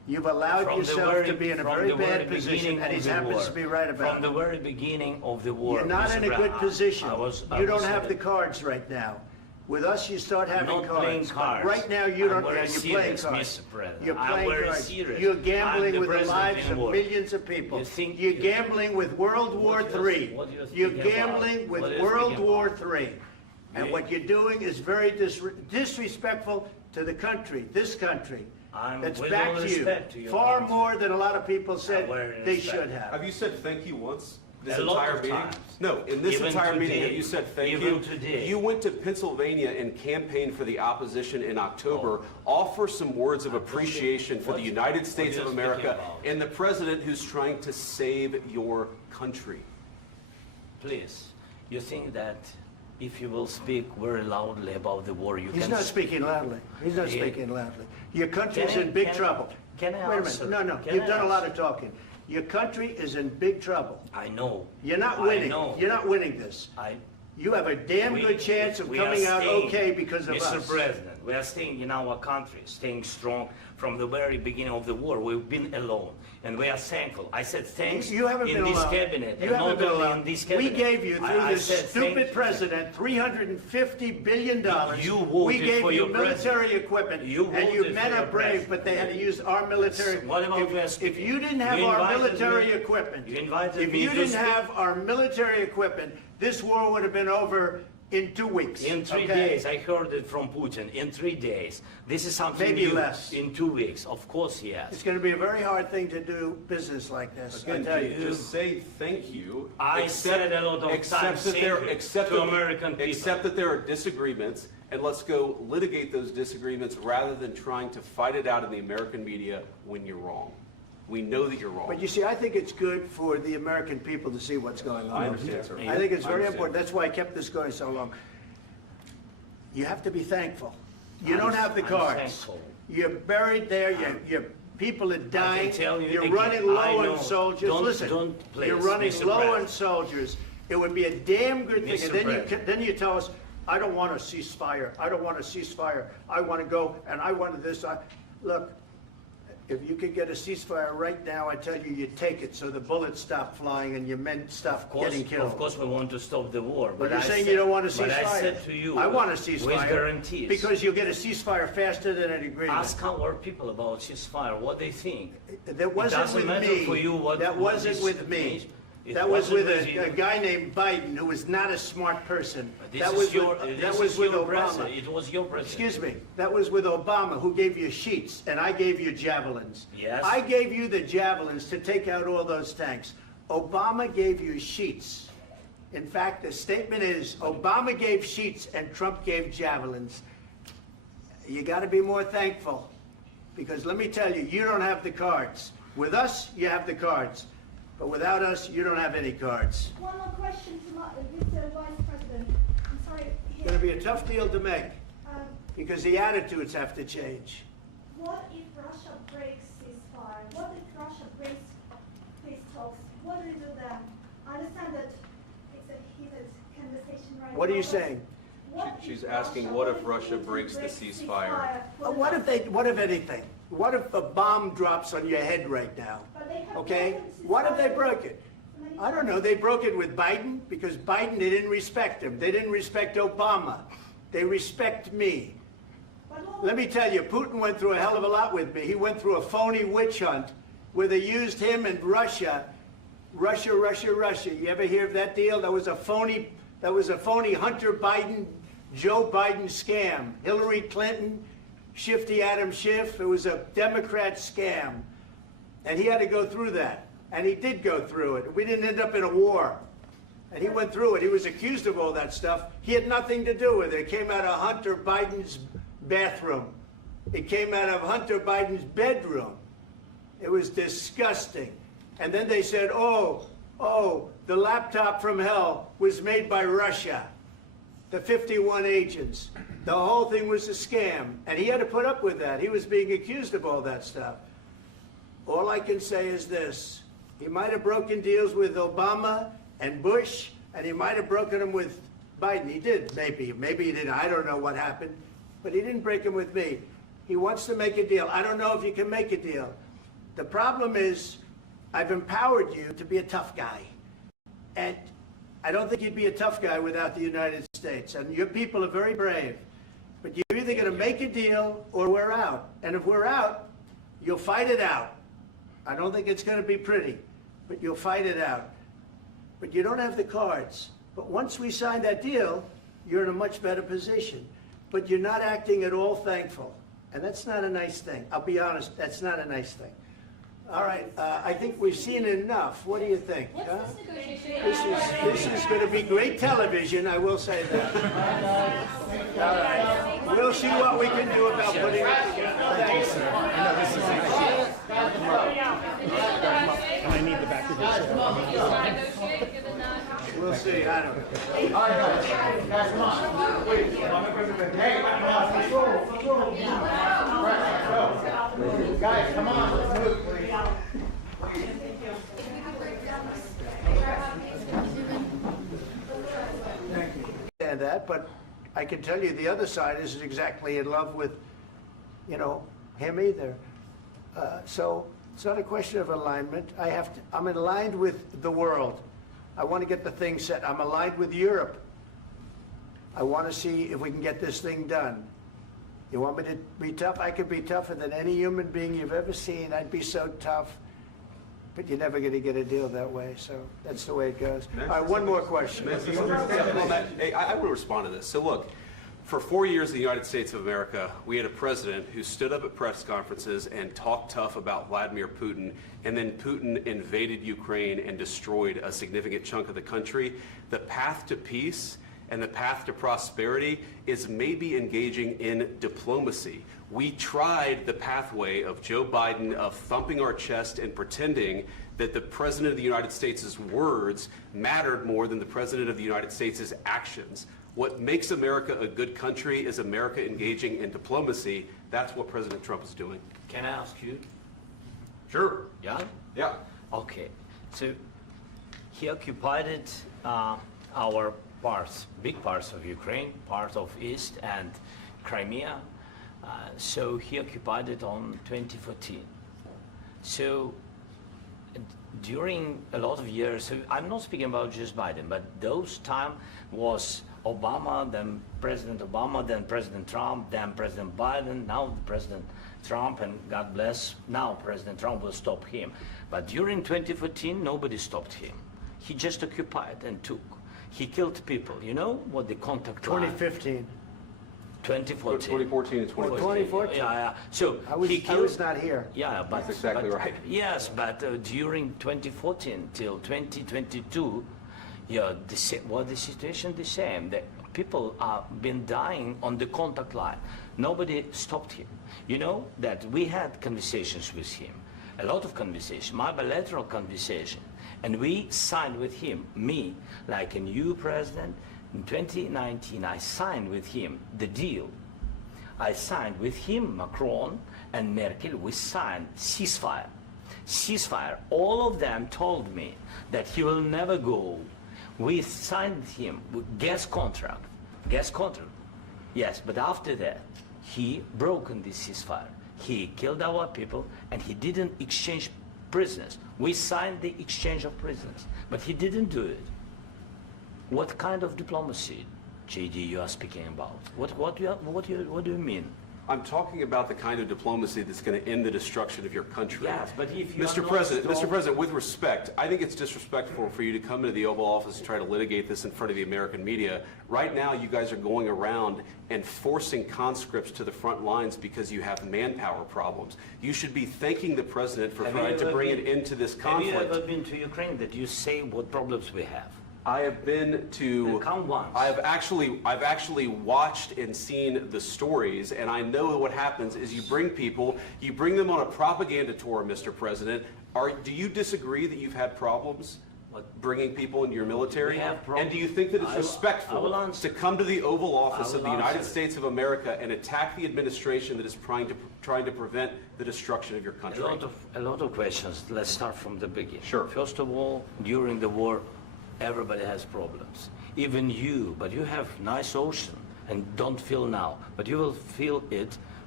You've allowed From the yourself to be in a from very the bad beginning position, and of he the happens war. to be right about From the it. very beginning of the war. You're not Mr. in a good Brown, position. I You don't was have saying the cards right now. With us, you start having not cards. playing But cards. right now, you I'm don't. very Yeah, you're playing serious, cards. Mr. President. You're I'm playing very cards. serious. You're I'm gambling the with the president lives in of war. millions of people. You think- You're gambling with World War What do you- III. what do you You're think about? gambling with What do you World think War about? III. And Yeah. what you're doing is very disrespectful to the country, this country. I'm That's with back all to you. respect to your Far country. more than a lot of people said very they respect. should have. Have you said thank you once? This A lot entire of meeting? times. No, in this Even entire meeting, today. have you said thank Even you? today. You went to Pennsylvania and campaigned for the opposition in October. Offer some words of appreciation for the United States are of you America speaking about? and the president who's trying to save your country. Please, you think that if you will speak very loudly about the war, you He's can... not speaking loudly. He's not Yeah. speaking loudly. Your country's Can I- in big can I- trouble. can I Wait a answer? minute. No, Can you've I done a lot answer? of talking. Your country is in big trouble. I know. You're not I winning. know. You're not winning this. You have a damn We- good chance of we are coming out staying, okay because of Mr. us. President, we are staying in our country, staying strong from the very beginning of the war. We've been alone, and we are thankful. I said thanks You haven't in been this alone. cabinet, You and haven't not been only alone. in this We cabinet. gave you, through I this said thank stupid you. president, $350 billion. You voted We gave for you your military president. equipment, You and you voted men for are your brave, president. but they had to use our military. What about If- West? If you didn't have You our invited military me- equipment, you invited if me you to didn't speak. have our military equipment, this war would have been over in 2 weeks. In 3 okay? days, I heard it from Putin. In 3 days, this is something Maybe new. less. In 2 weeks, of course, yes. It's going to be a very hard thing to do business like this, I Again, tell you. just say thank you. I said a lot of accept times that thank there- you accept to that- American people. Accept that there are disagreements, and let's go litigate those disagreements rather than trying to fight it out in the American media when you're wrong. We know that you're wrong. But you see, I think it's good for the American people to see what's going on. I understand, sir. I think it's I very understand. important. That's why I kept this going so long. You have to be thankful. You don't have the I'm cards. thankful. You're buried there. Your people are dying. tell you You're again, running low I know. on soldiers. Don't- Listen, don't please, you're running Mr. low on President. soldiers. It would be a damn good thing. Mr. And then President. then you tell us, I don't want a ceasefire. I don't want a ceasefire. I want to go and I wanted this. Look, if you could get a ceasefire right now, I tell you take it so the bullets stop flying and your men stop getting killed. Of course, we want to stop the war. But you're I saying said- you don't want a ceasefire. But I said to you, I want a with ceasefire. guarantees. Because you'll get a ceasefire faster than an agreement. Ask our people about ceasefire, what they think. That wasn't doesn't with matter me. for you what- That what wasn't is- with me. It That was with wasn't with you. a guy named Biden who was not a smart person. This That is was your, with, this that is was with your Obama. president. It was your president. Excuse me. That was with Obama, who gave you sheets, and I gave you javelins. Yes. I gave you the javelins to take out all those tanks. Obama gave you sheets. In fact, the statement is Obama gave sheets and Trump gave javelins. You got to be more thankful, because let me tell you, you don't have the cards. With us, you have the cards. But without us, you don't have any cards. One more question to Mr. Vice President. I'm sorry. It's going to be a tough deal to make, Um, because the attitudes have to change. What if Russia breaks ceasefire? What if Russia breaks peace talks? What do you do then? I understand that it's a heated conversation right now. What are you but saying? what She's if asking, Russia- what if Russia Putin breaks the ceasefire? What if anything? What if a bomb drops on your head right now? But they have Okay? broken What if they ceasefire broke it? many I don't know. They broke it with Biden because Biden, they didn't respect him. They didn't respect Obama. They respect me. But what- Let me tell you, Putin went through a hell of a lot with me. He went through a phony witch hunt where they used him and Russia. Russia. You ever hear of that deal? That was a phony Hunter Biden, Joe Biden scam. Hillary Clinton, Shifty Adam Schiff. It was a Democrat scam. And he had to go through that. And he did go through it. We didn't end up in a war. And he went through it. He was accused of all that stuff. He had nothing to do with it. It came out of Hunter Biden's bathroom. It came out of Hunter Biden's bedroom. It was disgusting. And then they said, oh, the laptop from hell was made by Russia. The 51 agents. The whole thing was a scam. And he had to put up with that. He was being accused of all that stuff. All I can say is this. He might have broken deals with Obama and Bush, and he might have broken them with Biden. He did, maybe. Maybe he didn't. I don't know what happened. But he didn't break them with me. He wants to make a deal. I don't know if you can make a deal. The problem is I've empowered you to be a tough guy. And I don't think you'd be a tough guy without the United States. And your people are very brave. But you're either going to make a deal or we're out. And if we're out, you'll fight it out. I don't think it's going to be pretty, but you'll fight it out. But you don't have the cards. But once we sign that deal, you're in a much better position. But you're not acting at all thankful. And that's not a nice thing. I'll be honest, that's not a nice thing. All right, I think we've seen enough. What do you think? Huh? This is going to be great television, I will say that. All right. We'll see what we can do about putting it together. Thank you. And I need the back of this. We'll see, I don't know. All right, guys, come on. Please. Hey, come on. Control. Right, go. Guys, come on. Let's move, please. Understand that, but I can tell you the other side isn't exactly in love with, him either. So it's not a question of alignment. I'm aligned with the world. I want to get the thing set. I'm aligned with Europe. I want to see if we can get this thing done. You want me to be tough? I could be tougher than any human being you've ever seen. I'd be so tough. But you're never going to get a deal that way, so that's the way it goes. All right, one more question. Hey, I want to respond to this. So look, for 4 years in the United States of America, we had a president who stood up at press conferences and talked tough about Vladimir Putin, and then Putin invaded Ukraine and destroyed a significant chunk of the country. The path to peace and the path to prosperity is maybe engaging in diplomacy. We tried the pathway of Joe Biden of thumping our chest and pretending that the President of the United States' words mattered more than the President of the United States' actions. What makes America a good country is America engaging in diplomacy. That's what President Trump is doing. Can I ask you? Sure. Yeah? Yeah. Okay. So he occupied our parts, big parts of Ukraine, part of East and Crimea. So he occupied it on 2014. So during a lot of years, so I'm not speaking about just Biden, but those time was Obama, then President Obama, then President Trump, then President Biden, now President Trump, and God bless, now President Trump will stop him. But during 2014, nobody stopped him. He just occupied and took. He killed people. You know what the contact line? 2015. 2014. 2014 and 2015. 2014. Yeah. So I was he killed, not here. Yeah, but That's exactly but, right. Yes, but during 2014 till 2022, yeah, the situation the same. The people have been dying on the contact line. Nobody stopped him. You know that we had conversations with him, a lot of conversations, my bilateral conversation, and we signed with him, me, like a new president. In 2019, I signed with him the deal. I signed with him, Macron and Merkel, we signed ceasefire. Ceasefire. All of them told me that he will never go. We signed with him with gas contract. Gas contract. Yes, but after that, he broken this ceasefire. He killed our people and he didn't exchange prisoners. We signed the exchange of prisoners, but he didn't do it. What kind of diplomacy, JD, you are speaking about? What do you mean? I'm talking about the kind of diplomacy that's going to end the destruction of your country. Yes, but if you Mr. President, with respect, I think it's disrespectful for you to come into the Oval Office and try to litigate this in front of the American media. Right now, you guys are going around and forcing conscripts to the front lines because you have manpower problems. You should be thanking the President for trying to bring it into this conflict. Have you ever been to Ukraine that you say what problems we have? I have been to. Come once. I've actually watched and seen the stories, and I know what happens is you bring people, you bring them on a propaganda tour, Mr. President. Do you disagree that you've had problems bringing people into your military? We have problems. And do you think that it's respectful answer. to come to the Oval Office of the United answer. States of America and attack the administration that is trying to prevent the destruction of your country? A lot of questions. Let's start from the beginning. Sure. First of all, during the war, everybody has problems. Even you, but you have nice ocean and don't feel now, but you will feel it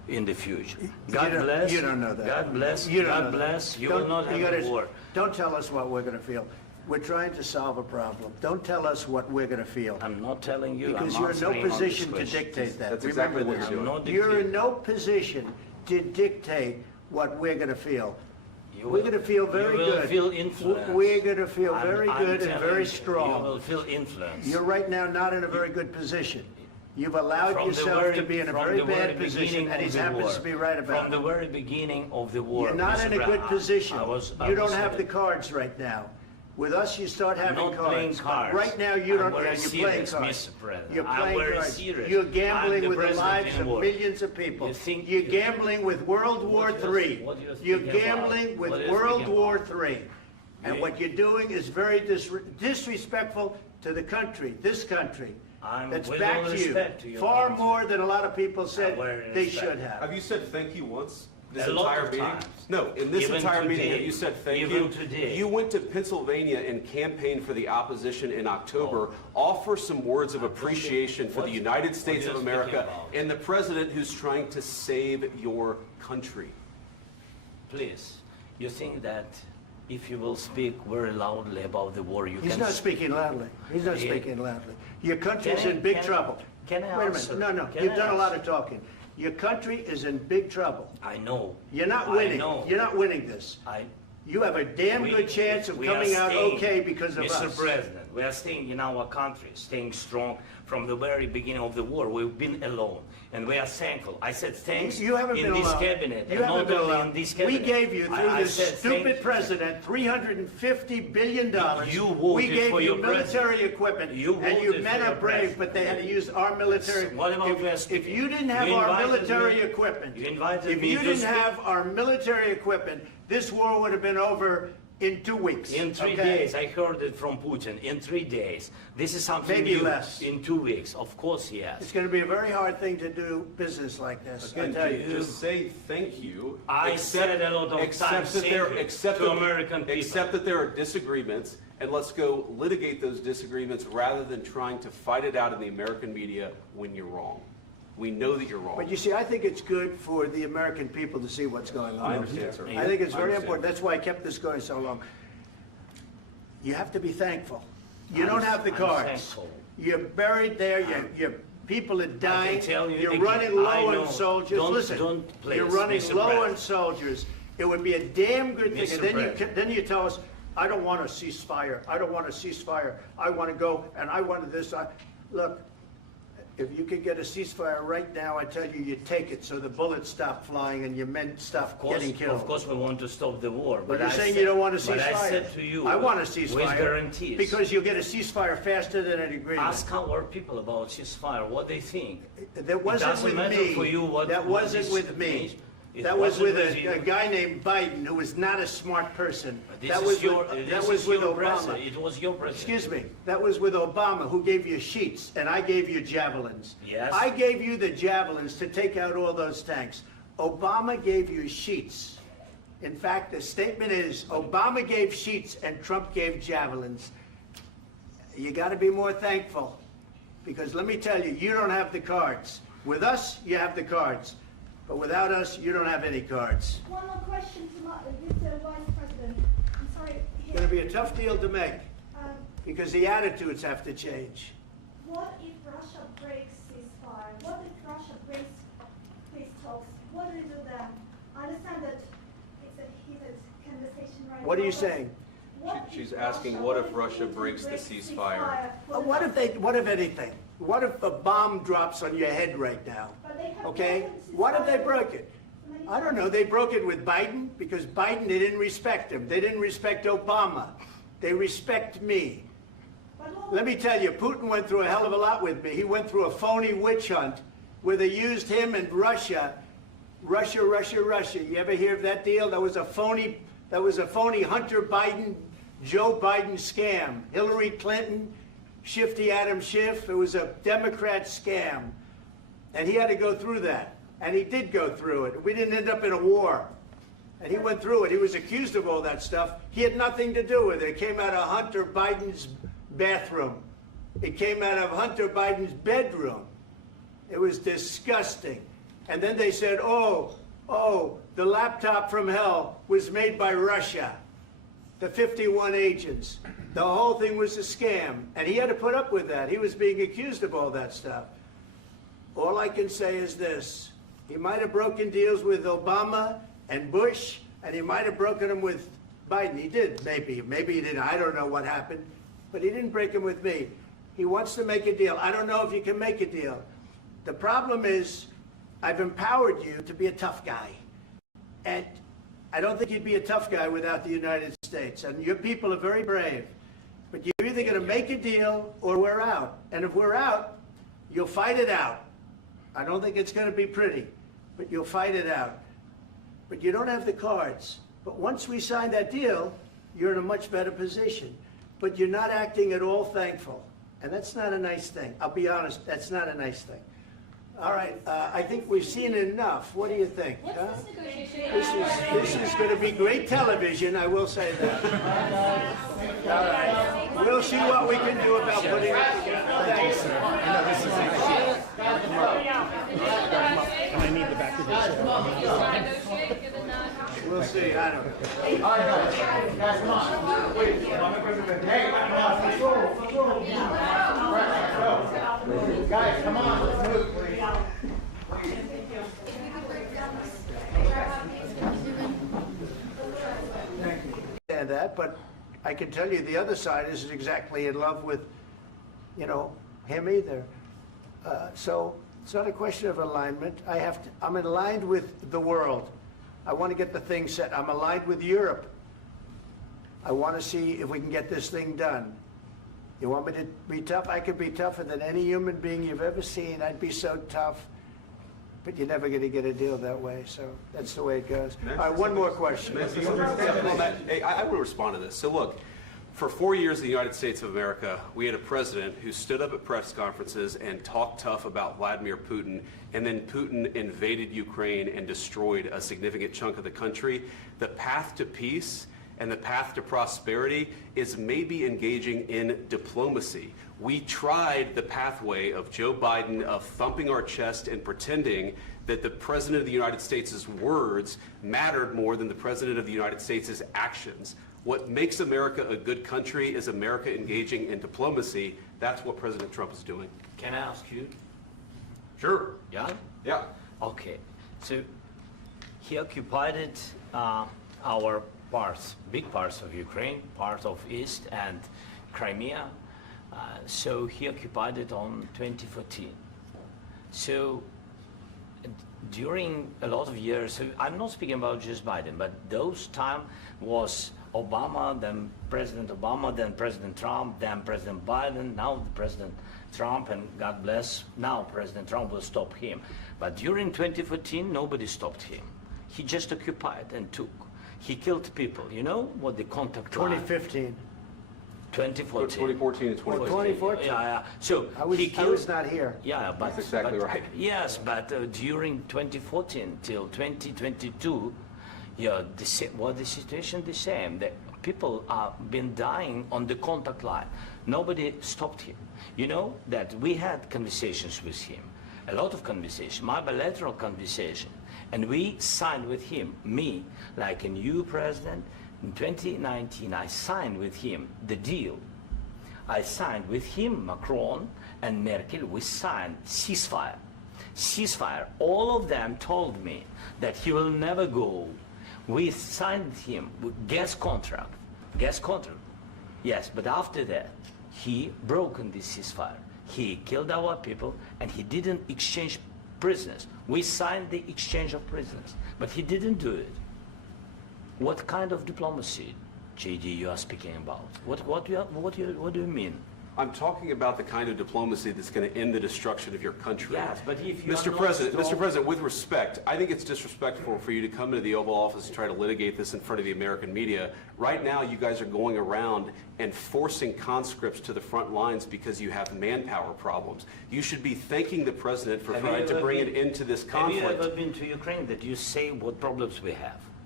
in the future. You God don't- bless. you don't know that. God bless. You don't God know that. bless. You Don't- will not you have gotta- a war. Don't tell us what we're going to feel. We're trying to solve a problem. Don't tell us what we're going to feel. I'm not telling you. Because I'm you're in no answering on this position to question. dictate that. That's exactly Remember what this. you're doing. I'm not You're in dictating. no position to dictate what we're going to feel. You We're will- going to feel very you will good. feel influenced. We're going to feel I'm- very I'm good and telling very you, strong. You will feel influence. You're right now not in a very good position. You've allowed From the yourself very- to be in a from very the very bad position, beginning and he of the happens war. to be right about From the it. very beginning of the war. You're not Mr. in a good Brown, position. I was You don't in have a- the cards right now. With us, you start having not playing cards. But cards. right now, you I'm don't. very Yeah, you're playing serious, cards. Mr. President. You're I'm playing very cards. serious. You're I'm gambling the with the president lives in of war. millions of people. You think- You're gambling with World War What do you- III. what do you You're think about? gambling with What do you World think War about? III. And Me? what you're doing is very disrespectful to the country, this country. I'm That's with back all to respect to you. your Far country. more than a lot of people said very they respect. should have. Have you said thank you once? This A lot entire of meeting? times. No, in this Even entire meeting, today. have you said thank Even you? today. You went to Pennsylvania and campaigned for the opposition in October. Offer some words of appreciation for the What- United what States are of you America speaking about? and the president who's trying to save your country. Please, you think that if you will speak very loudly about the war, you He's can... not speaking loudly. He's not Yeah. speaking loudly. Your country's Can I- in big can- trouble. can I Wait a answer? minute. No, Can you've I done a lot answer? of talking. Your country is in big trouble. I know. You're not I winning. know. You're not winning this. You have a damn We- good chance of we are coming out staying, okay because of Mr. us. President, we are staying in our country, staying strong from the very beginning of the war. We've been alone, and we are thankful. I said thanks You haven't in been this alone. cabinet, You and haven't not been only alone. in this We cabinet. gave you, through I this said stupid thank you. president, $350 billion. You voted We gave for you your military president. equipment, You and you voted men for are your brave, president. but they had to use our military. What about If you didn't have You our invited military me- equipment, you invited if me you to didn't speak- have our military equipment, this war would have been over in 2 weeks. In 3 okay? days, I heard it from Putin. In 3 days, this is something Maybe new. less. In 2 weeks, of course, yes. It's going to be a very hard thing to do business like this. I Again, tell you. just say thank you. I said a lot of accept times that thank there- you accept to that- American people. Accept that there are disagreements, and let's go litigate those disagreements rather than trying to fight it out in the American media when you're wrong. We know that you're wrong. But you see, I think it's good for the American people to see what's going on. I understand, sir. I think it's I very understand. important. That's why I kept this going so long. You have to be thankful. You don't have the I'm cards. thankful. You're buried there. Your people are dying. tell you You're again, running low I know. on soldiers. Don't- Listen, don't please, you're running Mr. low on President. soldiers. It would be a damn good thing. Mr. And then President. then you tell us, I don't want a ceasefire. I don't want a ceasefire. I want to go and I want this. Look, if you could get a ceasefire right now, I tell you, you take it so the bullets stop flying and your men stop getting killed. Of course, we want to stop the war. But you're I saying said- you don't want a ceasefire. But I said to you, I want a with ceasefire. guarantees. Because you'll get a ceasefire faster than an agreement. Ask our people about ceasefire, what they think. That wasn't doesn't with matter me. for you what- That what wasn't this with me. means. It That was wasn't with with you. a guy named Biden, who was not a smart person. This That is was your, with, this that was is with your Obama. president. It was your president. Excuse me. That was with Obama, who gave you sheets, and I gave you javelins. Yes. I gave you the javelins to take out all those tanks. Obama gave you sheets. In fact, the statement is, Obama gave sheets and Trump gave javelins. You got to be more thankful, because let me tell you, you don't have the cards. With us, you have the cards. But without us, you don't have any cards. One more question to Mr. Vice President. I'm sorry. It's going to be a tough deal to make, Um, because the attitudes have to change. What if Russia breaks ceasefire? What if Russia breaks peace talks? What do you do then? I understand that it's a heated conversation right now. What are you but saying? what She's if asking, what if Russia breaks the ceasefire? What if anything? What if a bomb drops on your head right now? But they have Okay? broken What if they ceasefire broke it? many I don't times. know. They broke it with Biden because Biden, they didn't respect him. They didn't respect Obama. They respect me. But what Let me tell you, Putin went through a hell of a lot with me. He went through a phony witch hunt where they used him and Russia. Russia. You ever hear of that deal? That was a phony Hunter Biden, Joe Biden scam. Hillary Clinton, Shifty Adam Schiff. It was a Democrat scam. And he had to go through that. And he did go through it. We didn't end up in a war. And he went through it. He was accused of all that stuff. He had nothing to do with it. It came out of Hunter Biden's bathroom. It came out of Hunter Biden's bedroom. It was disgusting. And then they said, oh, the laptop from hell was made by Russia, the 51 agents. The whole thing was a scam. And he had to put up with that. He was being accused of all that stuff. All I can say is this. He might have broken deals with Obama and Bush, and he might have broken them with Biden. He did, maybe. Maybe he didn't. I don't know what happened. But he didn't break them with me. He wants to make a deal. I don't know if you can make a deal. The problem is, I've empowered you to be a tough guy. And I don't think you'd be a tough guy without the United States. And your people are very brave. But you're either going to make a deal or we're out. And if we're out, you'll fight it out. I don't think it's going to be pretty, but you'll fight it out. But you don't have the cards. But once we sign that deal, you're in a much better position. But you're not acting at all thankful. And that's not a nice thing. I'll be honest, that's not a nice thing. All right, I think we've seen enough. What do you think? What's huh? this negotiation? This is going to be great television, I will say that. All right. We'll see what we can do about putting it together. Thanks. And I need the back of the chair. Negotiate, give it none. We'll see, I don't know. All right, guys, come on. Wait, hey, come on, let's go. Right, go. Guys, come on, let's move, please. And that, but I can tell you the other side isn't exactly in love with, him either. So it's not a question of alignment. I'm aligned with the world. I want to get the thing set. I'm aligned with Europe. I want to see if we can get this thing done. You want me to be tough? I could be tougher than any human being you've ever seen. I'd be so tough. But you're never going to get a deal that way, so that's the way it goes. All right, one more question. Hey, I will respond to this. So look, for 4 years in the United States of America, we had a president who stood up at press conferences and talked tough about Vladimir Putin, and then Putin invaded Ukraine and destroyed a significant chunk of the country. The path to peace and the path to prosperity is maybe engaging in diplomacy. We tried the pathway of Joe Biden of thumping our chest and pretending that the President of the United States' words mattered more than the President of the United States' actions. What makes America a good country is America engaging in diplomacy. That's what President Trump is doing. Can I ask you? Sure. Yeah? Yeah. Okay. So he occupied our parts, big parts of Ukraine, part of East and Crimea. So he occupied it on 2014. So during a lot of years, so I'm not speaking about just Biden, but those time was Obama, then President Obama, then President Trump, then President Biden, now President Trump, and God bless, now President Trump will stop him. But during 2014, nobody stopped him. He just occupied and took. He killed people. You know what the contact line? 2015. 2014. 2014 and 2015. 2014. Yeah. So I was killed, not here. Yeah, but That's exactly but- right. Yes, but during 2014 till 2022, yeah, the situation the same. The people are been dying on the contact line. Nobody stopped him. You know that we had conversations with him, a lot of conversation, my bilateral conversation, and we signed with him, me, like a new president. In 2019, I signed with him the deal. I signed with him, Macron and Merkel, we signed ceasefire. Ceasefire. All of them told me that he will never go. We signed him with gas contract. Gas contract. Yes, but after that, he broken this ceasefire. He killed our people and he didn't exchange prisoners. We signed the exchange of prisoners, but he didn't do it. What kind of diplomacy, JD, you are speaking about? What do you mean? I'm talking about the kind of diplomacy that's going to end the destruction of your country. Yes, but if you Mr. are President, not Mr. strong- President, with respect, I think it's disrespectful for you to come into the Oval Office and try to litigate this in front of the American media. Right now, you guys are going around and forcing conscripts to the front lines because you have manpower problems. You should be thanking the President for Have you trying to ever bring been- an end to this Have conflict. you ever been to Ukraine that you say what problems we have?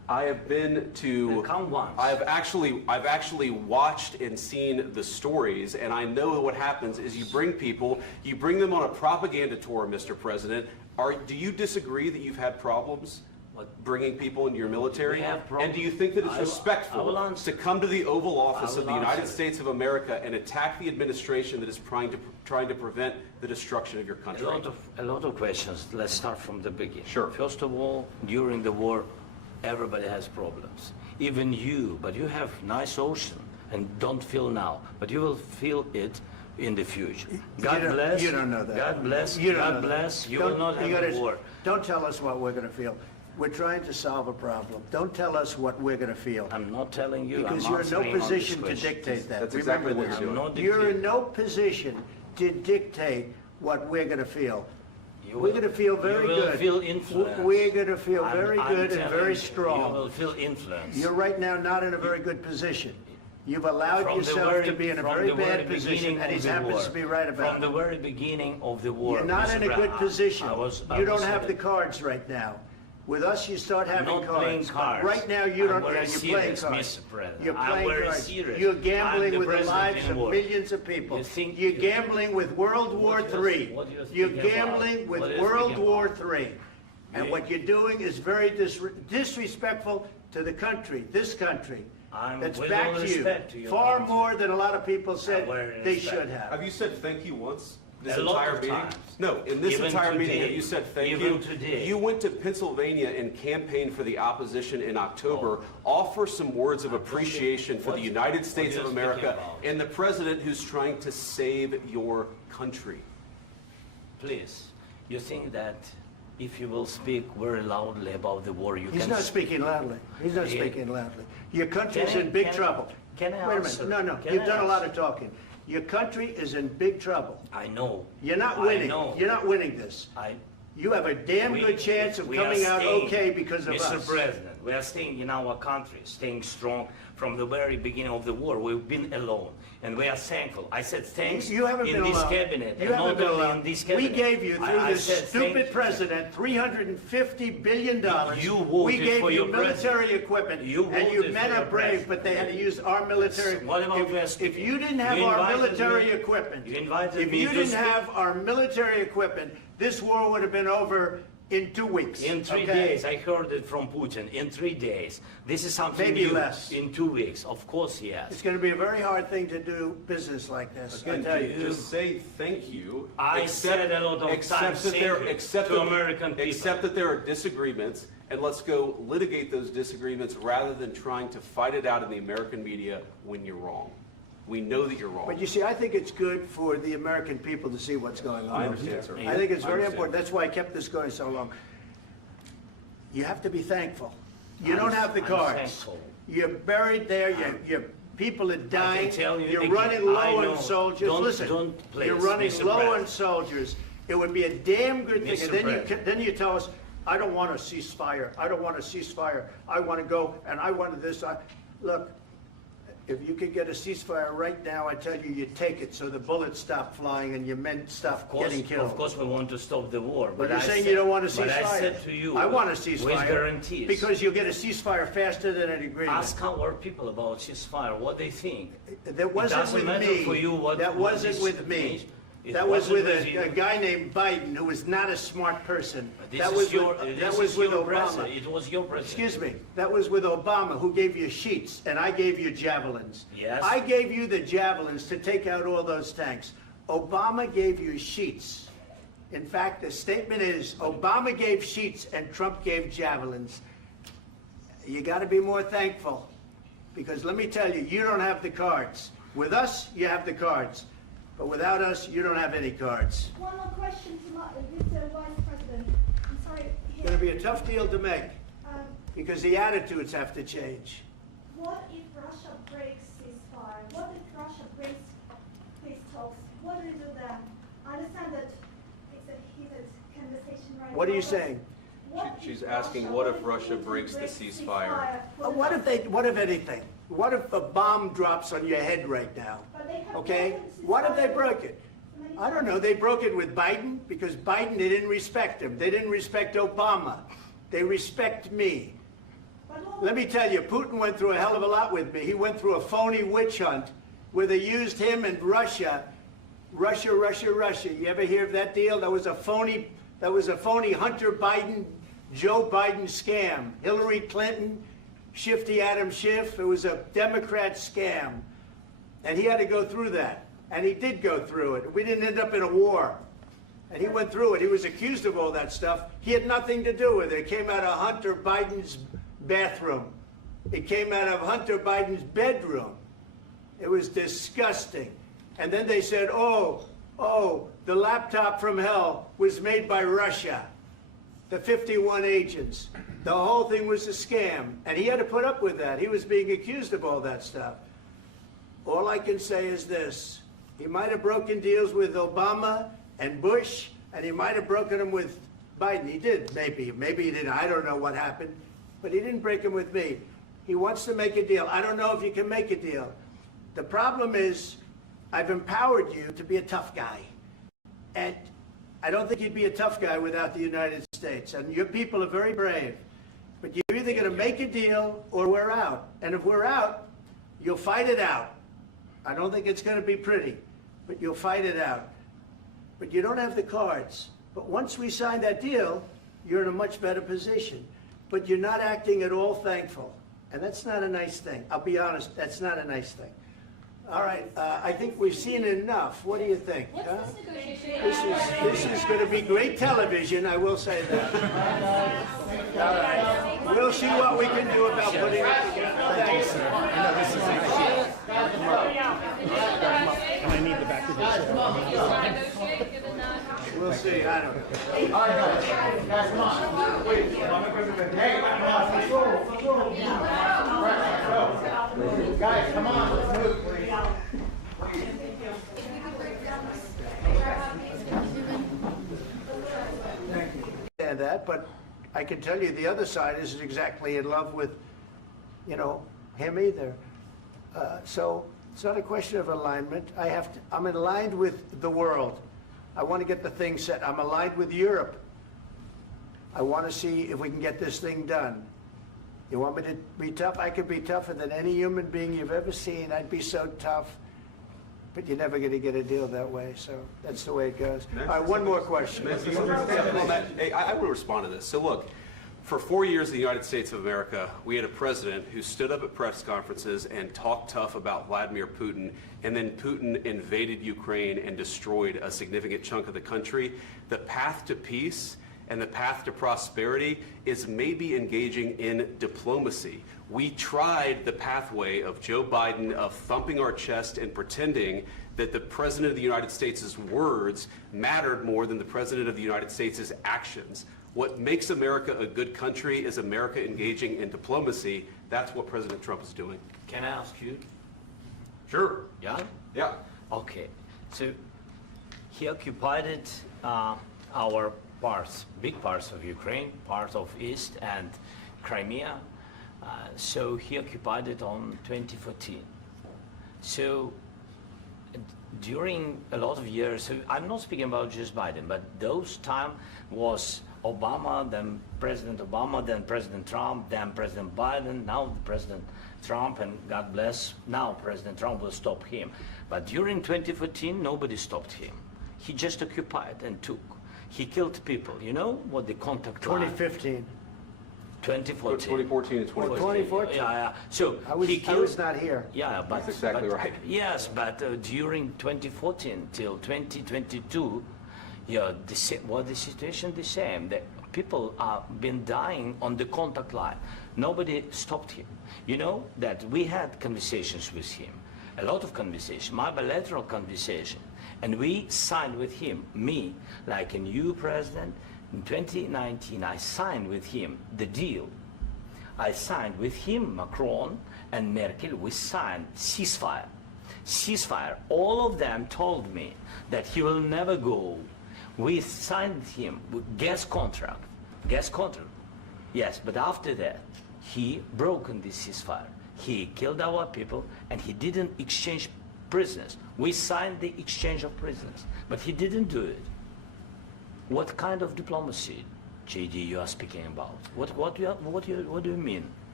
I have been to. Then come once. I've actually watched and seen the stories, and I know what happens is you bring them on a propaganda tour, Mr. President. Do you disagree that you've had problems bringing people into your military? We have problems. And do you think that it's I will respectful answer. to come to the Oval Office I of will the United answer. States of America and attack the administration that is trying to prevent the destruction of your country? A lot of questions. Let's start from the beginning. Sure. First of all, during the war, everybody has problems. Even you, but you have nice ocean and don't feel now, but you will feel it in the future. God bless. You don't know that. God bless. You don't know God that. bless. You Don't- will not you have gotta- a war. Don't tell us what we're going to feel. We're trying to solve a problem. Don't tell us what we're going to feel. I'm not telling you. Because I'm you're in no answering on this position to question. dictate that. That's Remember exactly what this. you're doing. I'm not You're in dictating. no position to dictate what we're going to feel. You We're will- going to feel very You will good. feel influence. We're going to feel very I'm good and telling very you, strong. You will feel influence. You're right now not in a very good position. You've allowed From the yourself to be in a from very the bad very position, beginning and he of the happens war. to be right about From the it. very beginning of the war. You're not Mr. in a good Brown, position. I was You don't saying have the that cards right now. With us, you start having I'm not playing cards. cards. Right now, you don't. I'm very You're playing serious, cards. Mr. President. You're I'm playing very cards. serious. You're I'm gambling the with the president lives in of war. millions of people. You think- You're gambling with World War What do you- III. what do you You're think about? gambling with What do you World think War about? III. And Yeah. what you're doing is very disrespectful to the country, this country. I'm That's with back all to respect to you. your Far country. more than a lot of people said very they respect. should have. Have you said thank you once? This A lot entire of meeting? times. No, in this Even entire meeting, today. have you said thank Even you? today. You went to Pennsylvania and campaigned for the opposition in October. Offer some words of appreciation for what- the United what States are of you America speaking about? and the president who's trying to save your country. Please, you think that if you will speak very loudly about the war, you He's can... not speaking loudly. He's not Yeah. speaking loudly. Your country's Can I- in big can I- trouble. can I Wait a answer? minute. No, Can you've I done a lot answer? of talking. Your country is in big trouble. I know. You're not I winning. know. You're not winning this. You have a damn good chance of we are coming out staying, okay because of Mr. us. President, we are staying in our country, staying strong from the very beginning of the war. We've been alone, and we are thankful. I said thanks You haven't in been this alone. cabinet, You and haven't not been only alone. in this We cabinet. gave you, through I this said thank stupid you. president, $350 billion. You voted We gave for you your military president. equipment, You and you voted men for are your brave, president. but they had to use our military. What about you If speaking? you didn't have You our invited military me- equipment, you invited if me you to didn't speak. have our military equipment, this war would have been over in 2 weeks. In 3 okay? days, I heard it from Putin. In 3 days, this is something Maybe new. less. In 2 weeks, of course, yes. It's going to be a very hard thing to do business like this. I Again, tell you. just say thank you. I said a lot of times that there, thank you except to that- American people. Except that there are disagreements, and let's go litigate those disagreements rather than trying to fight it out in the American media when you're wrong. We know that you're wrong. But you see, I think it's good for the American people to see what's going on. I understand, sir. I think it's I very understand. important. That's why I kept this going so long. You have to be thankful. You don't have the I'm cards. thankful. You're buried there. Your people are dying. tell you You're again, running I low know. on soldiers. Don't- Listen, don't please, you're running Mr. low on President. soldiers. It would be a damn good thing. Mr. And then President. then you tell us, I don't want a ceasefire. I don't want a ceasefire. I want to go and I want this. Look, if you could get a ceasefire right now, I tell you, you take it so the bullets stop flying and your men stop getting killed. Of course, we want to stop the war. But you're I saying said- you don't want a ceasefire. But I said to you, I want a with ceasefire. guarantees. Because you'll get a ceasefire faster than an agreement. Ask our people about ceasefire, what they think. That wasn't doesn't with matter me. for you what- That what wasn't this with me. means. It That was wasn't with with you. a guy named Biden who was not a smart person. This That is was your, with, this that was is with your Obama. president. It was your president. Excuse me. That was with Obama, who gave you sheets, and I gave you javelins. Yes. I gave you the javelins to take out all those tanks. Obama gave you sheets. In fact, the statement is Obama gave sheets and Trump gave javelins. You got to be more thankful, because let me tell you, you don't have the cards. With us, you have the cards. But without us, you don't have any cards. One more question to Mr. Vice President. I'm sorry. It's going to be a tough deal to make, Um, because the attitudes have to change. What if Russia breaks ceasefire? What if Russia breaks peace talks? What do we do then? I understand that it's a heated conversation right now. What are you but saying? what She's if asking, Russia- what if if Russia Putin breaks the breaks ceasefire? What if anything? What if a bomb drops on your head right now? But they have Okay? broken What if they ceasefire broke it? many I don't know. They broke it with Biden because Biden, they didn't respect him. They didn't respect Obama. They respect me. Let me tell you, Putin went through a hell of a lot with me. He went through a phony witch hunt where they used him and Russia. You ever hear of that deal? That was a phony Hunter Biden, Joe Biden scam. Hillary Clinton, Shifty Adam Schiff. It was a Democrat scam. And he had to go through that. And he did go through it. We didn't end up in a war. And he went through it. He was accused of all that stuff. He had nothing to do with it. It came out of Hunter Biden's bathroom. It came out of Hunter Biden's bedroom. It was disgusting. And then they said, oh, the laptop from hell was made by Russia. The 51 agents. The whole thing was a scam. And he had to put up with that. He was being accused of all that stuff. All I can say is this. He might have broken deals with Obama and Bush, and he might have broken them with Biden. He did, maybe. Maybe he didn't. I don't know what happened. But he didn't break them with me. He wants to make a deal. I don't know if you can make a deal. The problem is, I've empowered you to be a tough guy. And I don't think you'd be a tough guy without the United States. And your people are very brave. But you're either going to make a deal or we're out. And if we're out, you'll fight it out. I don't think it's going to be pretty, but you'll fight it out. But you don't have the cards. But once we sign that deal, you're in a much better position. But you're not acting at all thankful. And that's not a nice thing. I'll be honest, that's not a nice thing. All right, I think we've seen enough. What do you think? What's Huh? this negotiation? This is going to be great television, I will say that. All right. We'll see what we can do about putting it together. Thanks. And I need the back of this. You want to negotiate, give a nod? We'll see. I don't know. All right, guys, come on. Wait, hey, come on, let's go, let's go. Right, let's go. Guys, come on, let's move, please. And that, but I can tell you the other side isn't exactly in love with, him either. So it's not a question of alignment. I'm aligned with the world. I want to get the thing set. I'm aligned with Europe. I want to see if we can get this thing done. You want me to be tough? I could be tougher than any human being you've ever seen. I'd be so tough. But you're never going to get a deal that way, so that's the way it goes. All right, one more question. I will respond to this. So look, for 4 years in the United States of America, we had a president who stood up at press conferences and talked tough about Vladimir Putin, and then Putin invaded Ukraine and destroyed a significant chunk of the country. The path to peace and the path to prosperity is maybe engaging in diplomacy. We tried the pathway of Joe Biden of thumping our chest and pretending that the President of the United States' words mattered more than the President of the United States' actions. What makes America a good country is America engaging in diplomacy. That's what President Trump is doing. Can I ask you? Sure. Yeah? Yeah. Okay. So he occupied our parts, big parts of Ukraine, part of East and Crimea. So he occupied it on 2014. So during a lot of years, so I'm not speaking about just Biden, but those time was Obama, then President Obama, then President Trump, then President Biden, now President Trump, and God bless, now President Trump will stop him. But during 2014, nobody stopped him. He just occupied and took. He killed people. You know what the contact line? 2015. 2014. 2014 and 2014. 2014. Yeah. So I was, he killed. I was not here. Yeah, but That's exactly but- right. Yes, but during 2014 till 2022, yeah, the situation the same. The people are been dying on the contact line. Nobody stopped him. You know that we had conversations with him, a lot of conversation, my bilateral conversation, and we signed with him. Me, like a new president. In 2019, I signed with him the deal. I signed with him, Macron and Merkel, we signed ceasefire. Ceasefire. All of them told me that he will never go. We signed with him with gas contract. Gas contract. Yes, but after that, he broken this ceasefire. He killed our people and he didn't exchange prisoners. We signed the exchange of prisoners, but he didn't do it. What kind of diplomacy, JD, you are speaking about? What do you mean?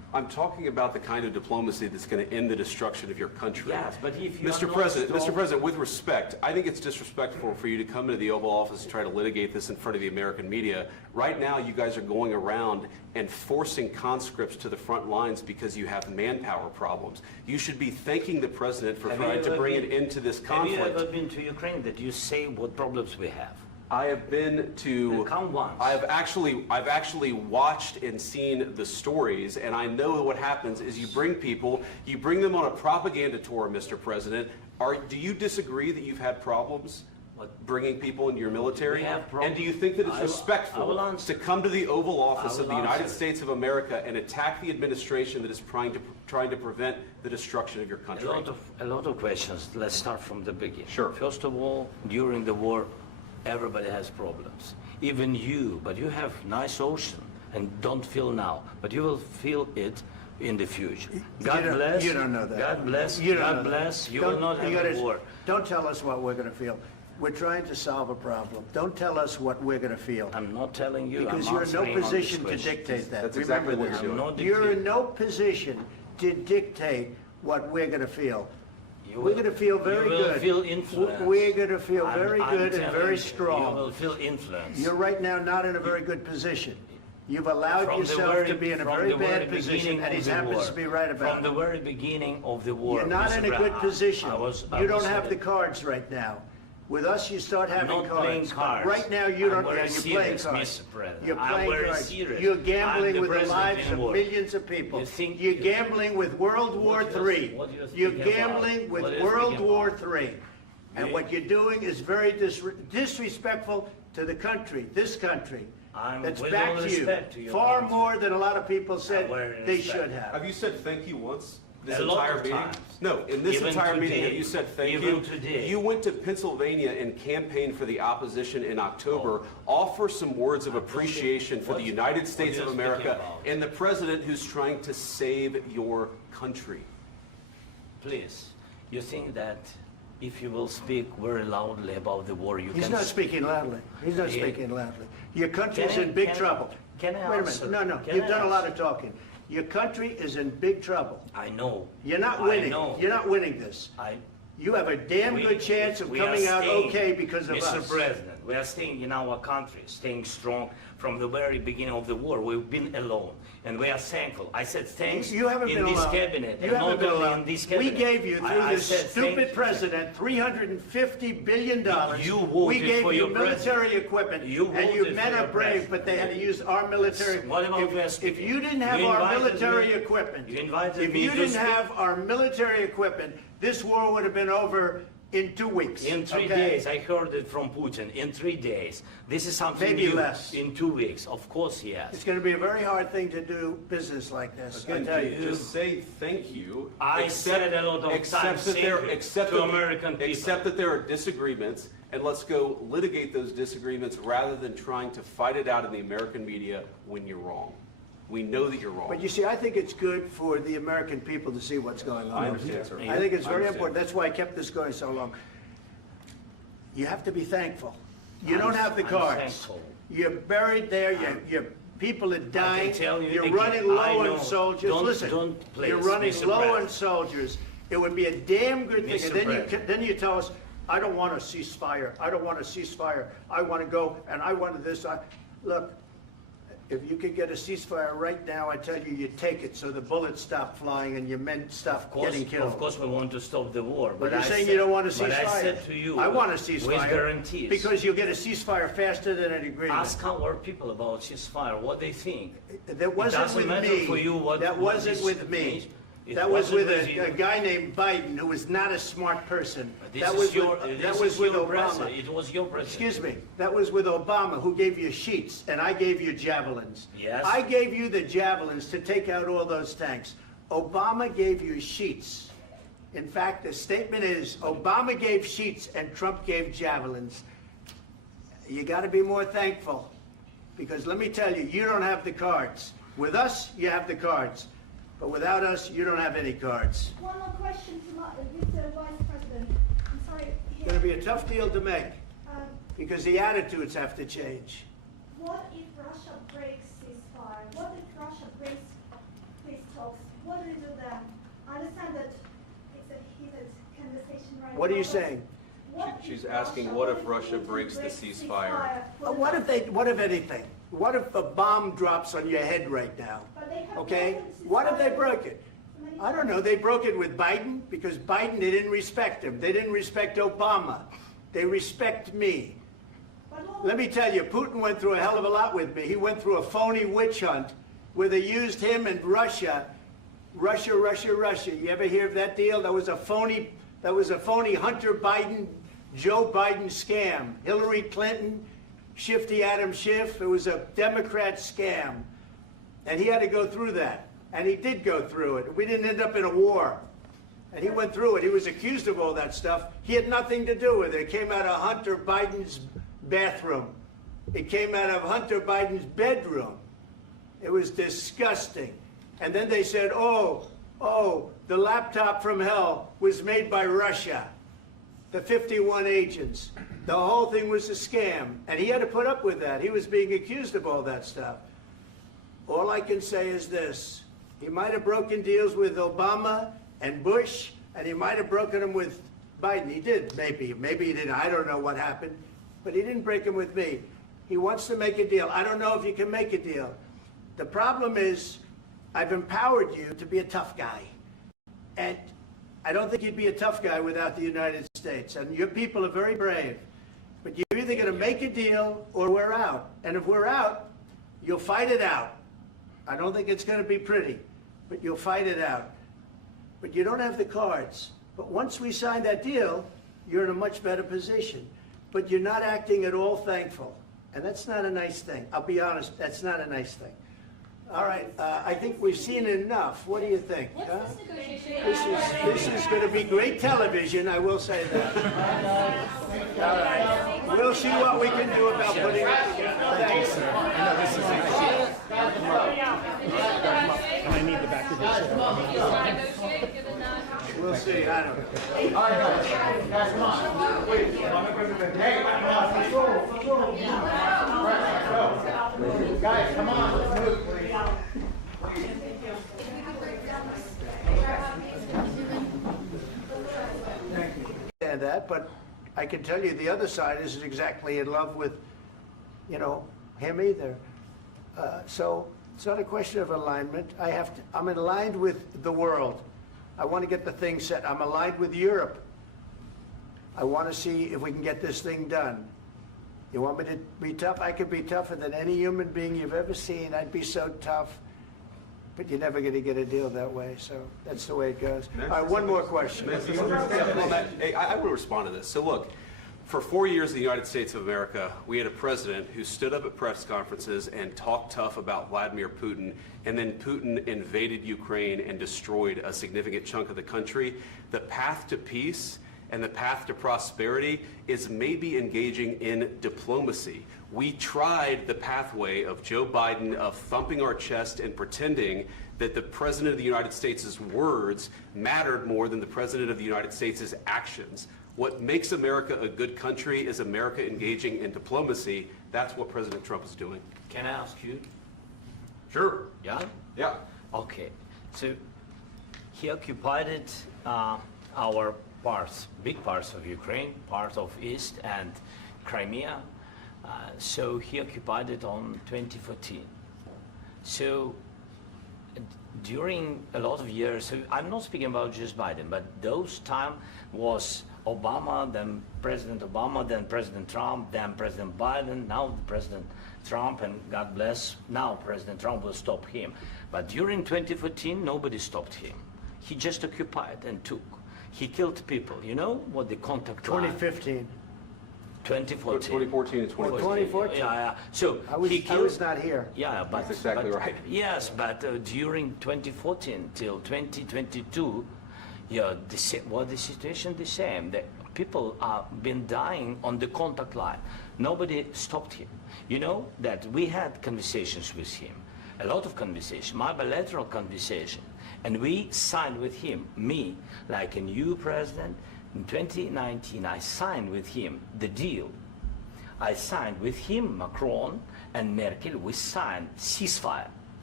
I'm talking about the kind of diplomacy that's going to end the destruction of your country. Yes, but if you are Mr. not President, strong- Mr. President, with respect, I think it's disrespectful for you to come into the Oval Office and try to litigate this in front of the American media. Right now, you guys are going around and forcing conscripts to the front lines because you have manpower problems. You should be thanking the President for Have you trying to ever bring been- it into this Have you conflict. ever been to Ukraine that you say what problems we have? I have been to. Then come once. I've actually watched and seen the stories, and I know what happens is you bring them on a propaganda tour, Mr. President. Do you disagree that you've had problems bringing people into your military? We have And do you think that it's respectful to come to the Oval Office of the United States of America and attack the administration that is trying to prevent the destruction of your country? A lot of questions. Let's start from the beginning. Sure. First of all, during the war, everybody has problems. Even you, but you have nice ocean and don't feel now, but you will feel it in the future. God bless. You don't know that. God bless. You don't God know that. bless. You will not have a war. Don't tell us what we're going to feel. We're trying to solve a problem. Don't tell us what we're going to feel. I'm not telling you. Because I'm you're in no answering on this position to question. dictate that. That's exactly Remember what this. you're doing. I'm not You're in dictating. no position to dictate what we're going to feel. You We're will- going to feel very you will good. feel influenced. We're going to feel I'm- very I'm good and telling very you, strong. You will feel influence. You're right now not in a very good position. You've allowed From the yourself very- to be in a from very the very bad position, beginning and of he the happens war. to be right about From the it. very beginning of the war. You're not Mr. in a Brown, good position. I was You don't saying have the that. cards right now. With us, you start having not cards. playing But cards. Right now, you I'm don't. very You're playing serious, cards. Mr. President. You're I'm playing very cards. serious. You're I'm gambling the with the president lives in of war. millions of people. You think- You're gambling with World War What do you- III. what do you You're think about? gambling with What do you World think War about? III. And You- what you're doing is very disrespectful to the country, this country. I'm That's with back all to respect to you. your Far country. more than a lot of people said very they respect. should have. Have you said thank you once? This A lot entire of meeting? times. No, in this Even entire meeting, today. have you said thank Even you? today. You went to Pennsylvania and campaigned for the opposition in October. Offer some words of appreciation for the United States what of you're America speaking about. and the president who's trying to save your country. Please, you think that if you will speak very loudly about the war, you He's can... not speaking loudly. He's not Yeah. speaking loudly. Your country's Can I- in big can I- trouble. can I Wait a answer? minute. No. Can You've I done a lot answer? of talking. Your country is in big trouble. I know. You're not I winning. know. You're not winning this. You have a damn We- good chance of we are coming out staying, okay because of Mr. us. President, we are staying in our country, staying strong from the very beginning of the war. We've been alone, and we are thankful. I said thanks You haven't in been this alone. cabinet, You and haven't not been only alone. in this We cabinet. gave you, through I this said stupid thank- president, $350 billion. You voted We gave for you your military president. equipment, You and you voted men for are your brave, president. but they had to use our military. What about If you didn't have You our invited military me- equipment, you invited if me you to didn't speak- have our military equipment, this war would have been over in 2 weeks. In 3 okay? days, I heard it from Putin. In 3 days, this is something Maybe new. less. In 2 weeks, of course, yes. It's going to be a very hard thing to do business like this, I Again, tell you. just say thank you. I said a lot of accept times that thank there- you accept to that- American people. Accept that there are disagreements, and let's go litigate those disagreements rather than trying to fight it out in the American media when you're wrong. We know that you're wrong. But you see, I think it's good for the American people to see what's going on. I understand, sir. I think it's I very understand. important. That's why I kept this going so long. You have to be thankful. You don't have the I'm cards. thankful. You're buried there, your people are dying. tell you You're again, running I low know. on soldiers. Don't- Listen, don't please, you're running Mr. low President. on soldiers. It would be a damn good thing. Mr. And then President. then you tell us, I don't want a ceasefire. I don't want a ceasefire. I want to go and I want this. Look, if you could get a ceasefire right now, I tell you, you take it so the bullets stop flying and your men stop getting killed. Of course, we want to stop the war. But you're I saying said- you don't want a ceasefire. But I said to you, I want a ceasefire. with guarantees. Because you'll get a ceasefire faster than an agreement. Ask our people about ceasefire, what they think. That wasn't doesn't with matter me. for you what- That what wasn't is- with me. it That was wasn't with with you. a guy named Biden, who was not a smart person. This That is was your, with, this that was is with your Obama. president. It was your president. Excuse me, that was with Obama, who gave you sheets, and I gave you javelins. Yes. I gave you the javelins to take out all those tanks. Obama gave you sheets. In fact, the statement is, Obama gave sheets and Trump gave javelins. You gotta be more thankful, because let me tell you, you don't have the cards. With us, you have the cards, but without us, you don't have any cards. One more question to Mr. Vice President. I'm sorry. It's gonna be a tough deal to make, Um, because the attitudes have to change. What if Russia breaks ceasefire? What if Russia breaks, please talks, what do you do then? I understand that it's a heated conversation right now. What are you but saying? what She's if asking, what if Russia breaks the ceasefire? What if anything? What if a bomb drops on your head right now? But they have Okay? broken What if they ceasefire broke it? so many I don't know. They broke it with Biden because Biden, they didn't respect him. They didn't respect Obama. They respect me. Let me tell you, Putin went through a hell of a lot with me. He went through a phony witch hunt where they used him and Russia. You ever hear of that deal? That was a phony Hunter Biden, Joe Biden scam. Hillary Clinton, Shifty Adam Schiff. It was a Democrat scam. And he had to go through that. And he did go through it. We didn't end up in a war. And he went through it. He was accused of all that stuff. He had nothing to do with it. It came out of Hunter Biden's bathroom. It came out of Hunter Biden's bedroom. It was disgusting. And then they said, oh, the laptop from hell was made by Russia. The 51 agents. The whole thing was a scam. And he had to put up with that. He was being accused of all that stuff. All I can say is this. He might have broken deals with Obama and Bush, and he might have broken them with Biden. He did, maybe. Maybe he didn't. I don't know what happened. But he didn't break them with me. He wants to make a deal. I don't know if you can make a deal. The problem is, I've empowered you to be a tough guy. And I don't think you'd be a tough guy without the United States. And your people are very brave. But you're either going to make a deal or we're out. And if we're out, you'll fight it out. I don't think it's going to be pretty, but you'll fight it out. But you don't have the cards. But once we sign that deal, you're in a much better position. But you're not acting at all thankful. And that's not a nice thing. I'll be honest, that's not a nice thing. All right, I think we've seen enough. What do you think? Huh? This is going to be great television, I will say that. All right, we'll see what we can do about putting it together. Thanks. I know this is it. And I need the back of this. We'll see, I don't know. All right, guys, come on. Wait, hey, come on, let's go. Right, let's go. Guys, come on, let's move, please. And that, but I can tell you the other side isn't exactly in love with, him either. So it's not a question of alignment. I'm aligned with the world. I want to get the thing set. I'm aligned with Europe. I want to see if we can get this thing done. You want me to be tough? I could be tougher than any human being you've ever seen. I'd be so tough. But you're never going to get a deal that way, so that's the way it goes. All right, one more question. Hey, I will respond to this. So look, for 4 years in the United States of America, we had a president who stood up at press conferences and talked tough about Vladimir Putin, and then Putin invaded Ukraine and destroyed a significant chunk of the country. The path to peace and the path to prosperity is maybe engaging in diplomacy. We tried the pathway of Joe Biden of thumping our chest and pretending that the President of the United States' words mattered more than the President of the United States' actions. What makes America a good country is America engaging in diplomacy. That's what President Trump is doing. Can I ask you? Sure. Yeah? Yeah. Okay. So he occupied our parts, big parts of Ukraine, part of East and Crimea. So he occupied it on 2014. So during a lot of years, so I'm not speaking about just Biden, but those time was Obama, then President Obama, then President Trump, then President Biden, now President Trump, and God bless, now President Trump will stop him. But during 2014, nobody stopped him. He just occupied and took. He killed people. You know what the contact line? 2015. 2014. 2014 and 2014. 2014. Yeah. So I was he killed, not here. Yeah, but That's exactly right. Yes, but during 2014 till 2022, yeah, the situation the same. The people have been dying on the contact line. Nobody stopped him. You know that we had conversations with him, a lot of conversation, my bilateral conversation, and we signed with him, me, like a new president. In 2019, I signed with him the deal. I signed with him, Macron and Merkel, we signed ceasefire.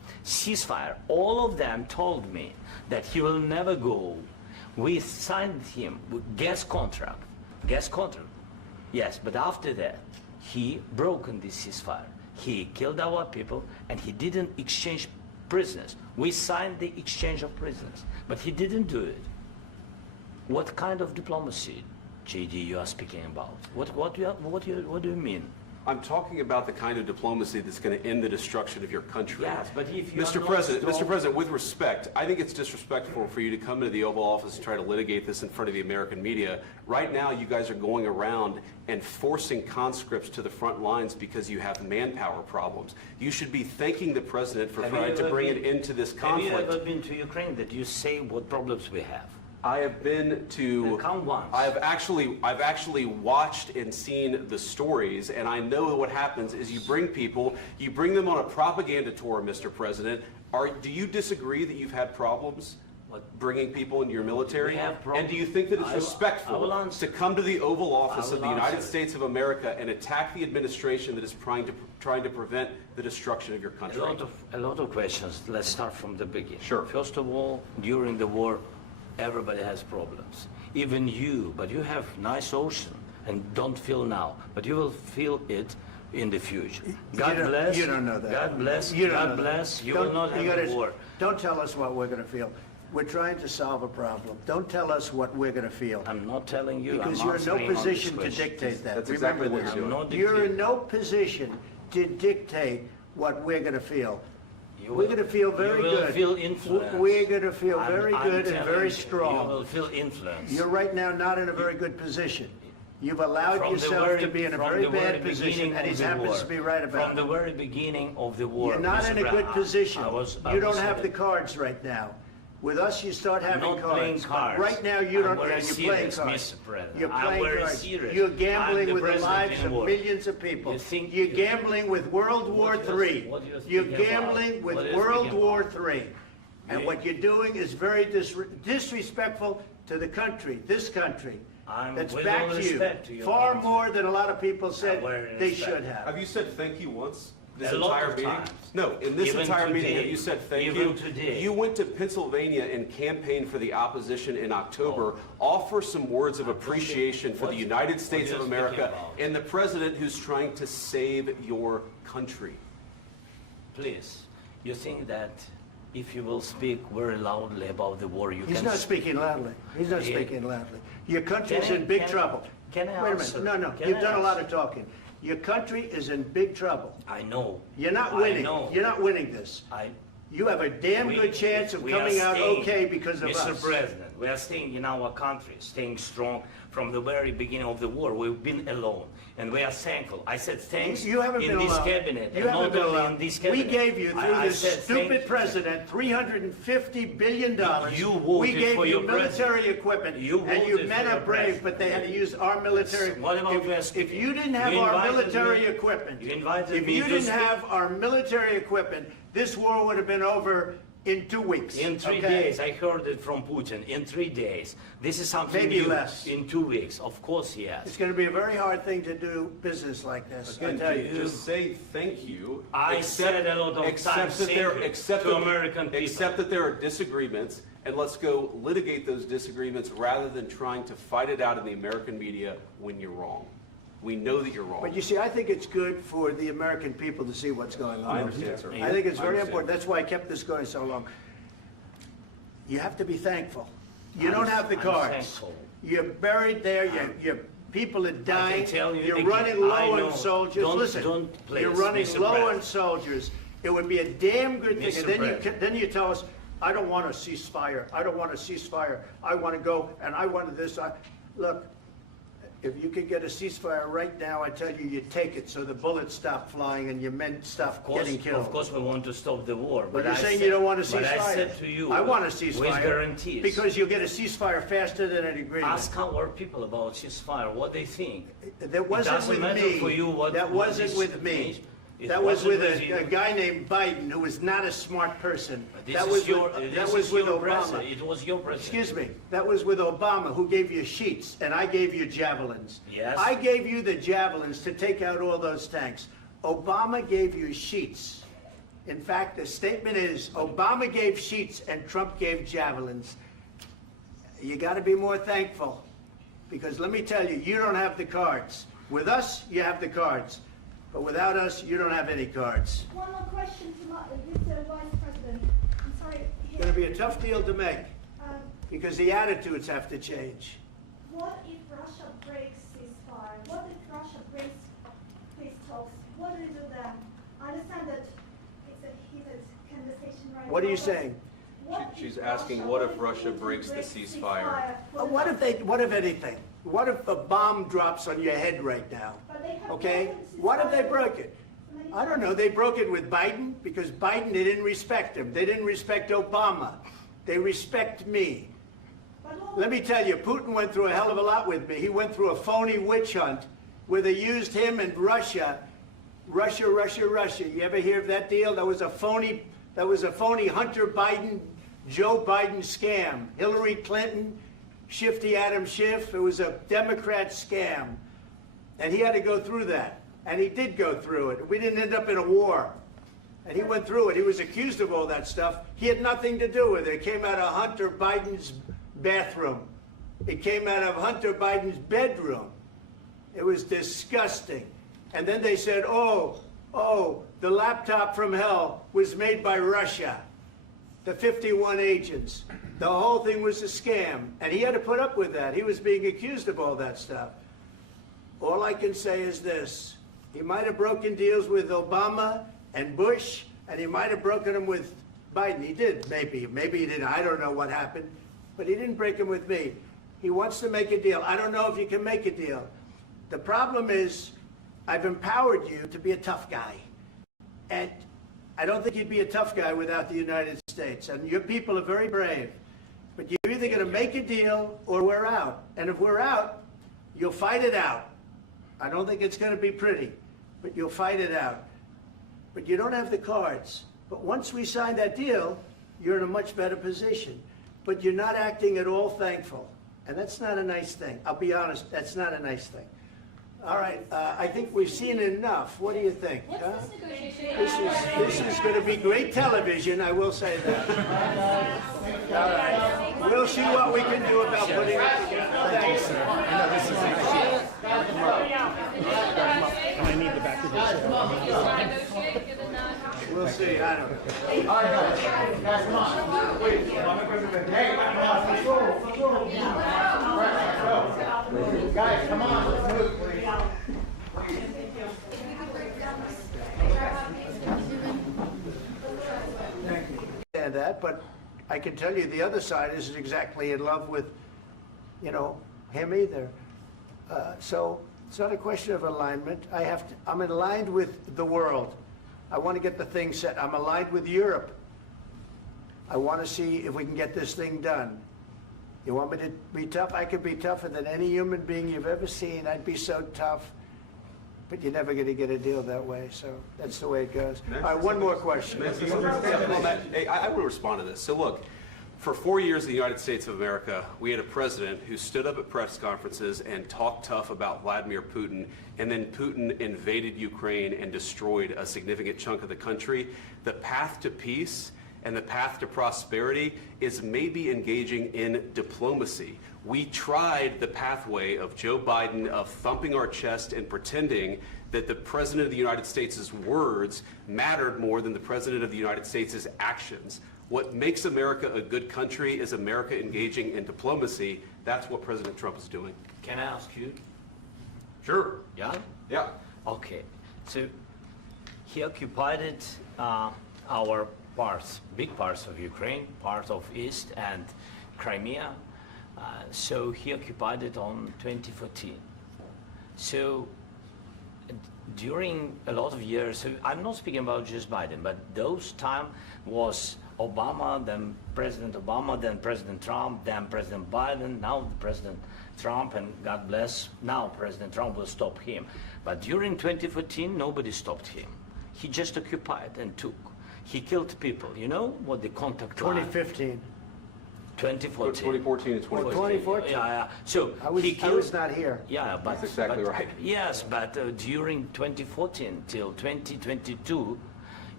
ceasefire. All of them told me that he will never go. We signed him with gas contract. Yes, but after that, he broken this ceasefire. He killed our people, and he didn't exchange prisoners. We signed the exchange of prisoners, but he didn't do it. What kind of diplomacy, JD, you are speaking about? What do you mean? I'm talking about the kind of diplomacy that's going to end the destruction of your country. Yes, but if you Mr. are President, not Mr. President, with respect, I think it's disrespectful for you to come into the Oval Office and try to litigate this in front of the American media. Right now, you guys are going around and forcing conscripts to the front lines because you have manpower problems. You should be thanking the President for trying to bring an end to this conflict. Have you ever been to Ukraine that you say what problems we have? I have been to. Then come once. I've actually watched and seen the stories, and I know what happens is you bring them on a propaganda tour, Mr. President. Do you disagree that you've had problems bringing people into your military? We have problems. And do you think that it's I respectful will answer. to come to the Oval Office I of will the United answer. States of America and attack the administration that is trying to prevent the destruction of your country? A lot of questions. Let's start from the beginning. Sure. First of all, during the war, everybody has problems. Even you, but you have nice ocean and don't feel now, but you will feel it in the future. God bless. You don't know that. God bless. You don't God know that. bless. You will not have a war. Don't tell us what we're going to feel. We're trying to solve a problem. Don't tell us what we're going to feel. I'm not telling you. Because I'm you're in no answering on this position to question. dictate that. That's Remember exactly what this. you're doing. I'm not You're in dictating. no position to dictate what we're going to feel. You We're will- going to feel very you will good. feel influence. We're going to feel I'm- very I'm good and telling very you, strong. You will feel influence. You're right now not in a very good position. You've allowed From the yourself very- to be in a from very the very bad position, beginning and of he the happens war. to be right about From the it. very beginning of the war. You're not Mr. in a good Brown, position. I was You don't saying have the that cards right now. With us, you start I'm having not playing cards. But cards. right now, you I'm don't. very You're playing serious, cards. Mr. President. You're I'm playing very cards. serious. You're I'm gambling the with the president lives in of war. millions of people. You think- You're gambling with World War What do you- III. what do you You're think about? gambling with What do you World think War about? III. And Me? what you're doing is very disrespectful to the country, this country. I'm That's with back all to respect to you. your Far answer. more than a lot of people said very they respect. should have. Have you said thank you once? This A lot entire of meeting? times. No, in this Even entire meeting, today. have you said thank Even you? today. You went to Pennsylvania and campaigned for the opposition in October. Offer some words of appreciation for the What- United what States are of you America speaking about? and the president who's trying to save your country. Please, you think that if you will speak very loudly about the war, you He's can... not speaking loudly. He's not Yeah. speaking loudly. Your country's Can I- in big can- trouble. can I Wait a answer? minute. No, Can you've I done a lot answer? of talking. Your country is in big trouble. I know. You're not I winning. know. You're not winning this. You have a damn good chance of we are coming out staying, okay because of Mr. us. President, we are staying in our country, staying strong from the very beginning of the war. We've been alone, and we are thankful. I said thanks You haven't in been this alone. cabinet, You and haven't not been only alone. in this We cabinet. gave you, through I this said thank stupid you. president, $350 billion. You We voted gave for you your military president. equipment, You and you voted men for are your brave, president. but they had to use our military. What about If West? you didn't have You our invited military me- equipment, you invited if me you to didn't speak- have our military equipment, this war would have been over in 2 weeks. In 3 okay? days, I heard it from Putin. In 3 days, this is something Maybe new. less. In 2 weeks, of course, yes. It's going to be a very hard thing to do business like this. I Again, tell you. just say thank you. I said a lot of except times that thank there, you except to that, American people. Except that there are disagreements, and let's go litigate those disagreements rather than trying to fight it out in the American media when you're wrong. We know that you're wrong. But you see, I think it's good for the American people to see what's going on. I understand, sir. I think it's I very understand. important. That's why I kept this going so long. You have to be thankful. You don't have the I'm cards. thankful. You're buried there. Your people are dying. tell you You're again, running I low know. on soldiers. Don't- Listen, don't please, you're running Mr. low on President. soldiers. It would be a damn good thing. Mr. And then President. then you tell us, I don't want a ceasefire. I don't want a ceasefire. I want to go and I want this. Look, if you could get a ceasefire right now, I tell you, you take it so the bullets stop flying and your men stop getting killed. Of course, we want to stop the war. But you're I saying said- you don't want a ceasefire. But I said to you, I want a with ceasefire. guarantees. Because you'll get a ceasefire faster than an agreement. Ask our people about ceasefire, what they think. That wasn't doesn't with matter me. for you what- That what wasn't this with me. means. It That was with wasn't with a you. guy named Biden who was not a smart person. This That is was your, with, this that was is with your Obama. president. It was your president. Excuse me. That was with Obama, who gave you sheets, and I gave you javelins. Yes. I gave you the javelins to take out all those tanks. Obama gave you sheets. In fact, the statement is Obama gave sheets and Trump gave javelins. You got to be more thankful, because let me tell you, you don't have the cards. With us, you have the cards. But without us, you don't have any cards. One more question to Mr. Vice President. I'm sorry. It's going to be a tough deal to make, Um, because the attitudes have to change. What if Russia breaks ceasefire? What if Russia breaks peace talks? What do you do then? I understand that it's a heated conversation right now. What are you but saying? what if She's asking, what if Russia breaks the ceasefire? What if anything? What if a bomb drops on your head right now? But they have Okay? broken What if they ceasefire broke it? many I don't know. They broke it with Biden because Biden, they didn't respect him. They didn't respect Obama. They respect me. But all Let me tell you, Putin went through a hell of a lot with me. He went through a phony witch hunt where they used him and Russia. Russia. You ever hear of that deal? That was a phony Hunter Biden, Joe Biden scam. Hillary Clinton, Shifty Adam Schiff. It was a Democrat scam. And he had to go through that. And he did go through it. We didn't end up in a war. And he went through it. He was accused of all that stuff. He had nothing to do with it. It came out of Hunter Biden's bathroom. It came out of Hunter Biden's bedroom. It was disgusting. And then they said, oh, the laptop from hell was made by Russia. The 51 agents. The whole thing was a scam. And he had to put up with that. He was being accused of all that stuff. All I can say is this. He might have broken deals with Obama and Bush, and he might have broken them with Biden. He did, maybe. Maybe he didn't. I don't know what happened. But he didn't break them with me. He wants to make a deal. I don't know if you can make a deal. The problem is, I've empowered you to be a tough guy. And I don't think you'd be a tough guy without the United States. And your people are very brave. But you're either going to make a deal or we're out. And if we're out, you'll fight it out. I don't think it's going to be pretty, but you'll fight it out. But you don't have the cards. But once we sign that deal, you're in a much better position. But you're not acting at all thankful. And that's not a nice thing. I'll be honest, that's not a nice thing. All right, I think we've seen enough. What do you think? What's huh? this negotiation? This is going to be great television, I will say that. All right. We'll see what we can do about putting it together. Thanks. And I need the back of the chair. Negotiate, get a nod. We'll see. I don't know. All right, guys, come on. Please. Hey, come on. Let's go. Right, let's go. Guys, come on. Let's move, please. Understand that, but I can tell you the other side isn't exactly in love with, him either. So it's not a question of alignment. I'm aligned with the world. I want to get the thing set. I'm aligned with Europe. I want to see if we can get this thing done. You want me to be tough? I could be tougher than any human being you've ever seen. I'd be so tough. But you're never going to get a deal that way, so that's the way it goes. All right, one more question. Hey, I will respond to this. So look, for 4 years in the United States of America, we had a president who stood up at press conferences and talked tough about Vladimir Putin, and then Putin invaded Ukraine and destroyed a significant chunk of the country. The path to peace and the path to prosperity is maybe engaging in diplomacy. We tried the pathway of Joe Biden of thumping our chest and pretending that the President of the United States' words mattered more than the President of the United States' actions. What makes America a good country is America engaging in diplomacy. That's what President Trump is doing. Can I ask you? Sure. Yeah? Yeah. Okay. So he occupied our parts, big parts of Ukraine, part of East and Crimea. So he occupied it on 2014. So during a lot of years, so I'm not speaking about just Biden, but those time was Obama, then President Obama, then President Trump, then President Biden, now President Trump, and God bless, now President Trump will stop him. But during 2014, nobody stopped him. He just occupied and took. He killed people. You know what the contact line? 2015. 2014. 2014 and 2014. 2014. Yeah. So I was not here. Yeah, but That's exactly but- right. Yes, but during 2014 till 2022,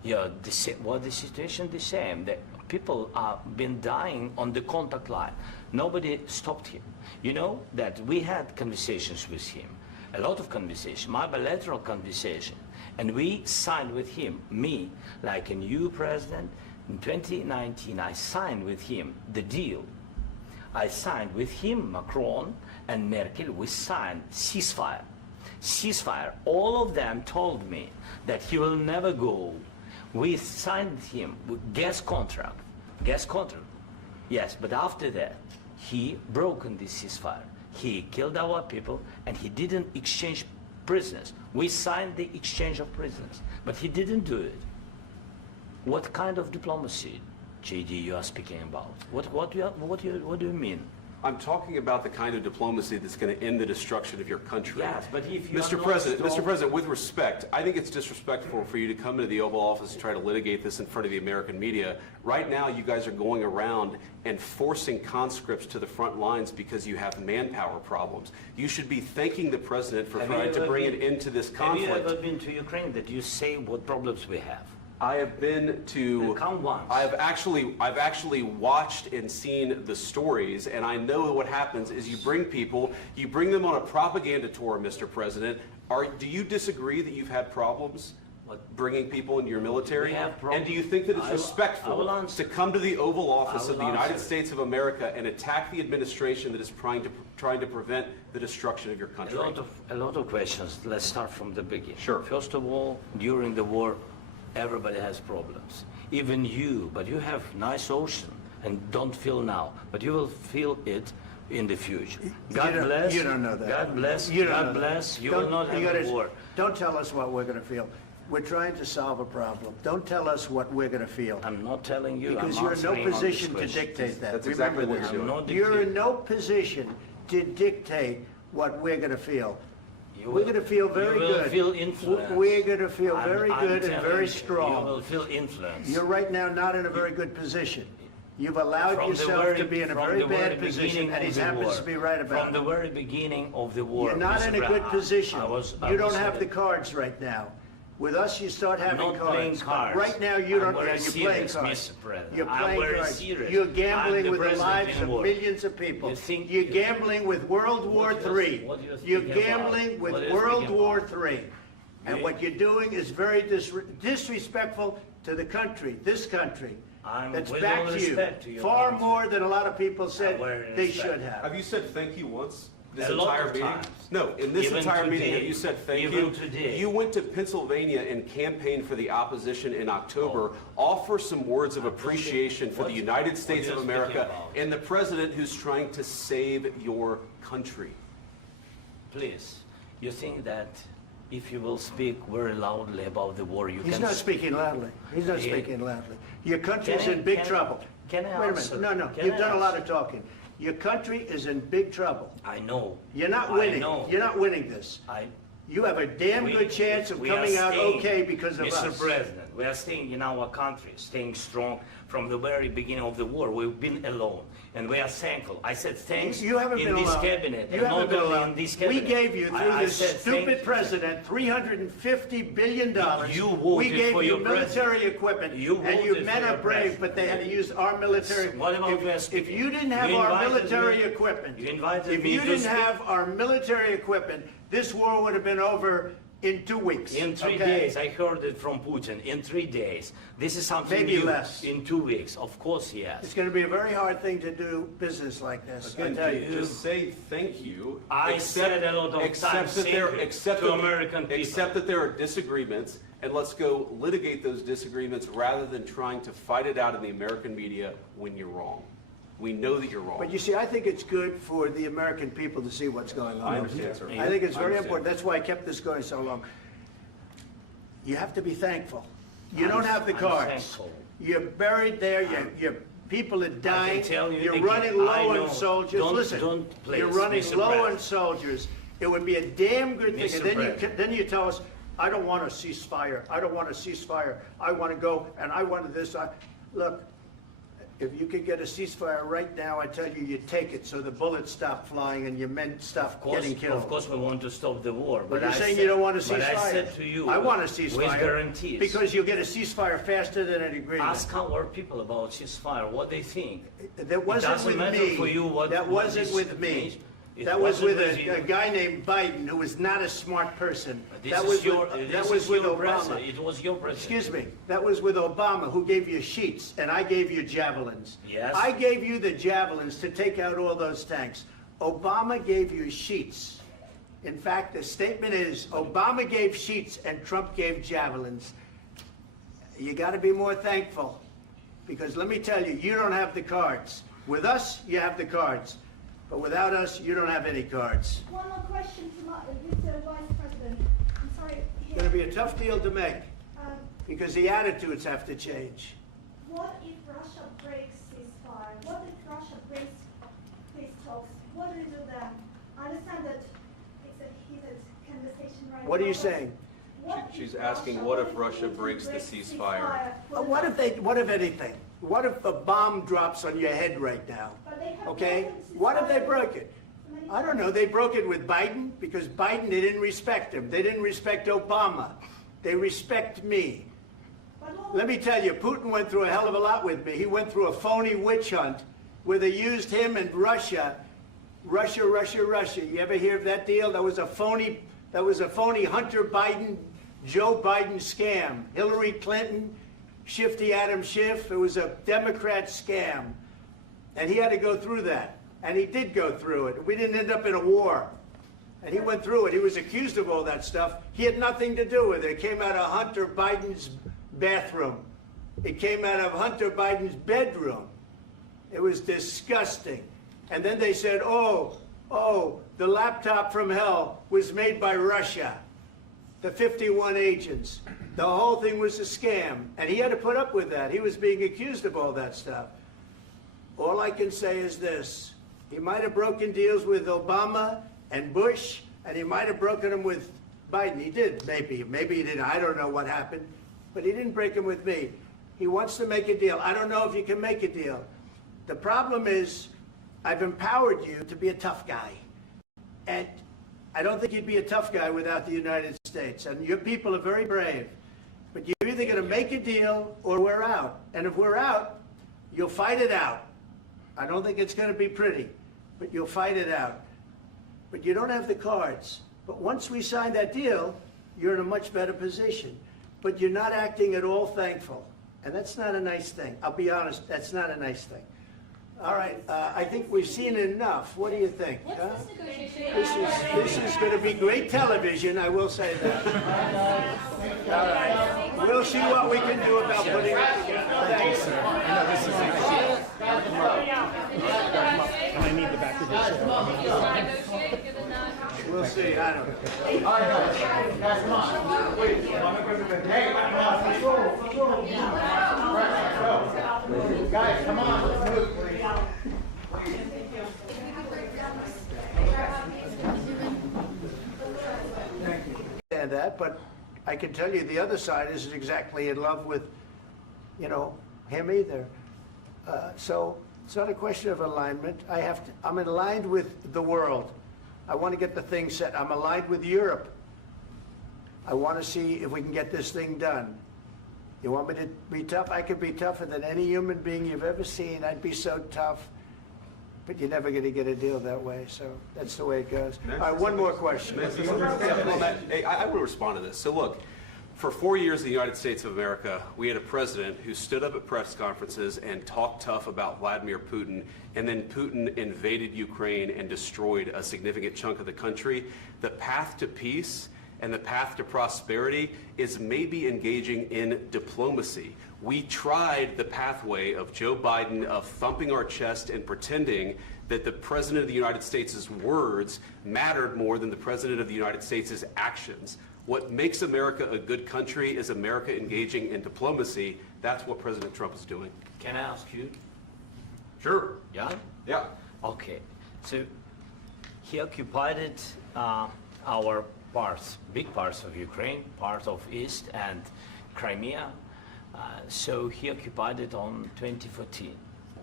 yeah, the situation the same. That people are been dying on the contact line. Nobody stopped him. You know that we had conversations with him, a lot of conversation, my bilateral conversation, and we signed with him, me, like a new president. In 2019, I signed with him the deal. I signed with him, Macron and Merkel, we signed ceasefire. Ceasefire. All of them told me that he will never go. We signed with him with gas contract. Gas contract. Yes, but after that, he broken this ceasefire. He killed our people and he didn't exchange prisoners. We signed the exchange of prisoners, but he didn't do it. What kind of diplomacy, JD, you are speaking about? What do you mean? I'm talking about the kind of diplomacy that's going to end the destruction of your country. Yes, but if you Mr. are not President, strong- Mr. President, with respect, I think it's disrespectful for you to come into the Oval Office and try to litigate this in front of the American media. Right now, you guys are going around and forcing conscripts to the front lines because you have manpower problems. You should be thanking the President for trying to bring an end to this Have you conflict. ever been to Ukraine that you say what problems we have? I have been to. Then come once. I've actually watched and seen the stories, and I know what happens is you bring them on a propaganda tour, Mr. President. Do you disagree that you've had problems bringing people into your military? We have problems. And do you think that it's I will respectful answer. to come to the Oval Office I of will the United answer. States of America and attack the administration that is trying to prevent the destruction of your country? A lot of questions. Let's start from the beginning. Sure. First of all, during the war, everybody has problems. Even you, but you have nice ocean and don't feel now, but you will feel it in the future. God bless. You don't know that. God bless. You don't God know that. bless. You Don't- will not have a war. Don't tell us what we're going to feel. We're trying to solve a problem. Don't tell us what we're going to feel. I'm not telling you. Because I'm you're in no answering on this position to question. dictate that. That's Remember exactly what this. you're doing. I'm not You're in dictating. no position to dictate what we're going to feel. You We're will- going to feel very You will good. feel influenced. We're going to feel very I'm good and telling very you, strong. You will feel influence. You're right now not in a very good position. You've allowed From the yourself very- to be in a from very the very bad position, beginning and he of the happens war. to be right about From the it. very beginning of the war. You're not Mr. in a good Brown, position. I You was don't have the there. cards right now. With us, you start having Not cards. playing cards. Right now, you I'm don't. very You're playing serious, cards. Mr. President. You're I'm playing very cards. serious. You're I'm gambling the with the president lives in of war. millions of people. You think- You're gambling with World War What do you- III. what do you You're think about? gambling with What do you World think War about? III. And You- what you're doing is very disrespectful to the country, this country. I'm That's with back all to you. respect to your Far country. more than a lot of people said very they respect. should have. Have you said thank you once? This A lot entire of meeting? times. No, in this Even entire meeting, today. have you said thank Even you? today. You went to Pennsylvania and campaigned for the opposition in October. Offer some words of appreciation for the United States are of you America speaking about? and the president who's trying to save your country. Please, you think that if you will speak very loudly about the war, you He's can... not speaking loudly. He's not Yeah. speaking loudly. Your country's Can I- in big can I- trouble. can I Wait a answer? minute. No, Can you've I done a lot answer? of talking. Your country is in big trouble. I know. You're not I winning. know. You're not winning this. You have a damn We- good chance of we are coming out staying, okay because of Mr. us. President, we are staying in our country, staying strong from the very beginning of the war. We've been alone, and we are thankful. I said thanks You haven't in been this alone. cabinet, You and haven't not been only alone. in this We cabinet. gave you, through I this said thank stupid you. president, $350 billion. You voted We gave for you your military president. equipment, You and you voted men for are your brave, president. but they had to use our military. What about you If speaking? you didn't have You our invited military me- equipment, you invited if me you to didn't speak. have our military equipment, this war would have been over in 2 weeks. In 3 okay? days, I heard it from Putin. In 3 days, this is something Maybe new. less. In 2 weeks, of course, yes. It's going to be a very hard thing to do business like this. I Again, tell you. just say thank you. I said a lot of accept times that thank there- you accept to that- American people. Accept that there are disagreements, and let's go litigate those disagreements rather than trying to fight it out in the American media when you're wrong. We know that you're wrong. But you see, I think it's good for the American people to see what's going on. I understand, sir. I think it's I very understand. important. That's why I kept this going so long. You have to be thankful. You don't have the I'm cards. thankful. You're buried there. Your people are dying. tell you You're again, running I low know. on soldiers. Don't- Listen, don't please, you're running Mr. low President. on soldiers. It would be a damn good thing. Mr. And then President. then you tell us, I don't want a ceasefire. I don't want a ceasefire. I want to go and I wanted this. Look, If you could get a ceasefire right now, I tell you, you take it so the bullets stop flying and your men stop getting killed. Of course, we want to stop the war. But you're I saying said- you don't want a ceasefire. But I said to you, I want a ceasefire. with guarantees. Because you'll get a ceasefire faster than an agreement. Ask our people about ceasefire, what they think. That wasn't doesn't with matter me. for you what- That what wasn't this with me. means. It That was with wasn't with a you. guy named Biden, who was not a smart person. This That is was your, with, this that was is with your Obama. president. It was your president. Excuse me. That was with Obama, who gave you sheets, and I gave you javelins. Yes. I gave you the javelins to take out all those tanks. Obama gave you sheets. In fact, the statement is Obama gave sheets and Trump gave javelins. You got to be more thankful, because let me tell you, you don't have the cards. With us, you have the cards. But without us, you don't have any cards. One more question to Mr. Vice President. I'm sorry. It's going to be a tough deal to make, Um, because the attitudes have to change. What if Russia breaks ceasefire? What if Russia breaks peace talks? What do you do then? I understand that it's a heated conversation right now. What are you but saying? what She's if asking, what if Russia breaks the ceasefire? What if anything? What if a bomb drops on your head right now? But they have Okay? broken What if they ceasefire broke it? many I don't know. They broke it with Biden because Biden, they didn't respect him. They didn't respect Obama. They respect me. But what- Let me tell you, Putin went through a hell of a lot with me. He went through a phony witch hunt where they used him and Russia. Russia. You ever hear of that deal? That was a phony Hunter Biden, Joe Biden scam. Hillary Clinton, Shifty Adam Schiff. It was a Democrat scam. And he had to go through that. And he did go through it. We didn't end up in a war. And he went through it. He was accused of all that stuff. He had nothing to do with it. It came out of Hunter Biden's bathroom. It came out of Hunter Biden's bedroom. It was disgusting. And then they said, oh, the laptop from hell was made by Russia. The 51 agents. The whole thing was a scam. And he had to put up with that. He was being accused of all that stuff. All I can say is this. He might have broken deals with Obama and Bush, and he might have broken them with Biden. He did, maybe. Maybe he didn't. I don't know what happened. But he didn't break them with me. He wants to make a deal. I don't know if you can make a deal. The problem is, I've empowered you to be a tough guy. And I don't think you'd be a tough guy without the United States. And your people are very brave. But you're either going to make a deal or we're out. And if we're out, you'll fight it out. I don't think it's going to be pretty, but you'll fight it out. But you don't have the cards. But once we sign that deal, you're in a much better position. But you're not acting at all thankful. And that's not a nice thing. I'll be honest, that's not a nice thing. All right, I think we've seen enough. What do you think? What's huh? this negotiation? This is going to be great television, I will say that. All right. We'll see what we can do about putting it together. Thank you. And I need the back of this. Negotiate, give a nod. We'll see, I don't know. All right, guys, come on. Please. Hey, come on. Let's go. Right, let's go. Guys, come on. Let's move, please. Understand that, but I can tell you the other side isn't exactly in love with, him either. So it's not a question of alignment. I'm aligned with the world. I want to get the thing set. I'm aligned with Europe. I want to see if we can get this thing done. You want me to be tough? I could be tougher than any human being you've ever seen. I'd be so tough. But you're never going to get a deal that way, so that's the way it goes. All right, one more question. Hey, I want to respond to this. So look, for 4 years in the United States of America, we had a president who stood up at press conferences and talked tough about Vladimir Putin, and then Putin invaded Ukraine and destroyed a significant chunk of the country. The path to peace and the path to prosperity is maybe engaging in diplomacy. We tried the pathway of Joe Biden of thumping our chest and pretending that the President of the United States' words mattered more than the President of the United States' actions. What makes America a good country is America engaging in diplomacy. That's what President Trump is doing. Can I ask you? Sure. Yeah? Yeah. Okay. So he occupied our parts, big parts of Ukraine, part of East and Crimea. So he occupied it on 2014.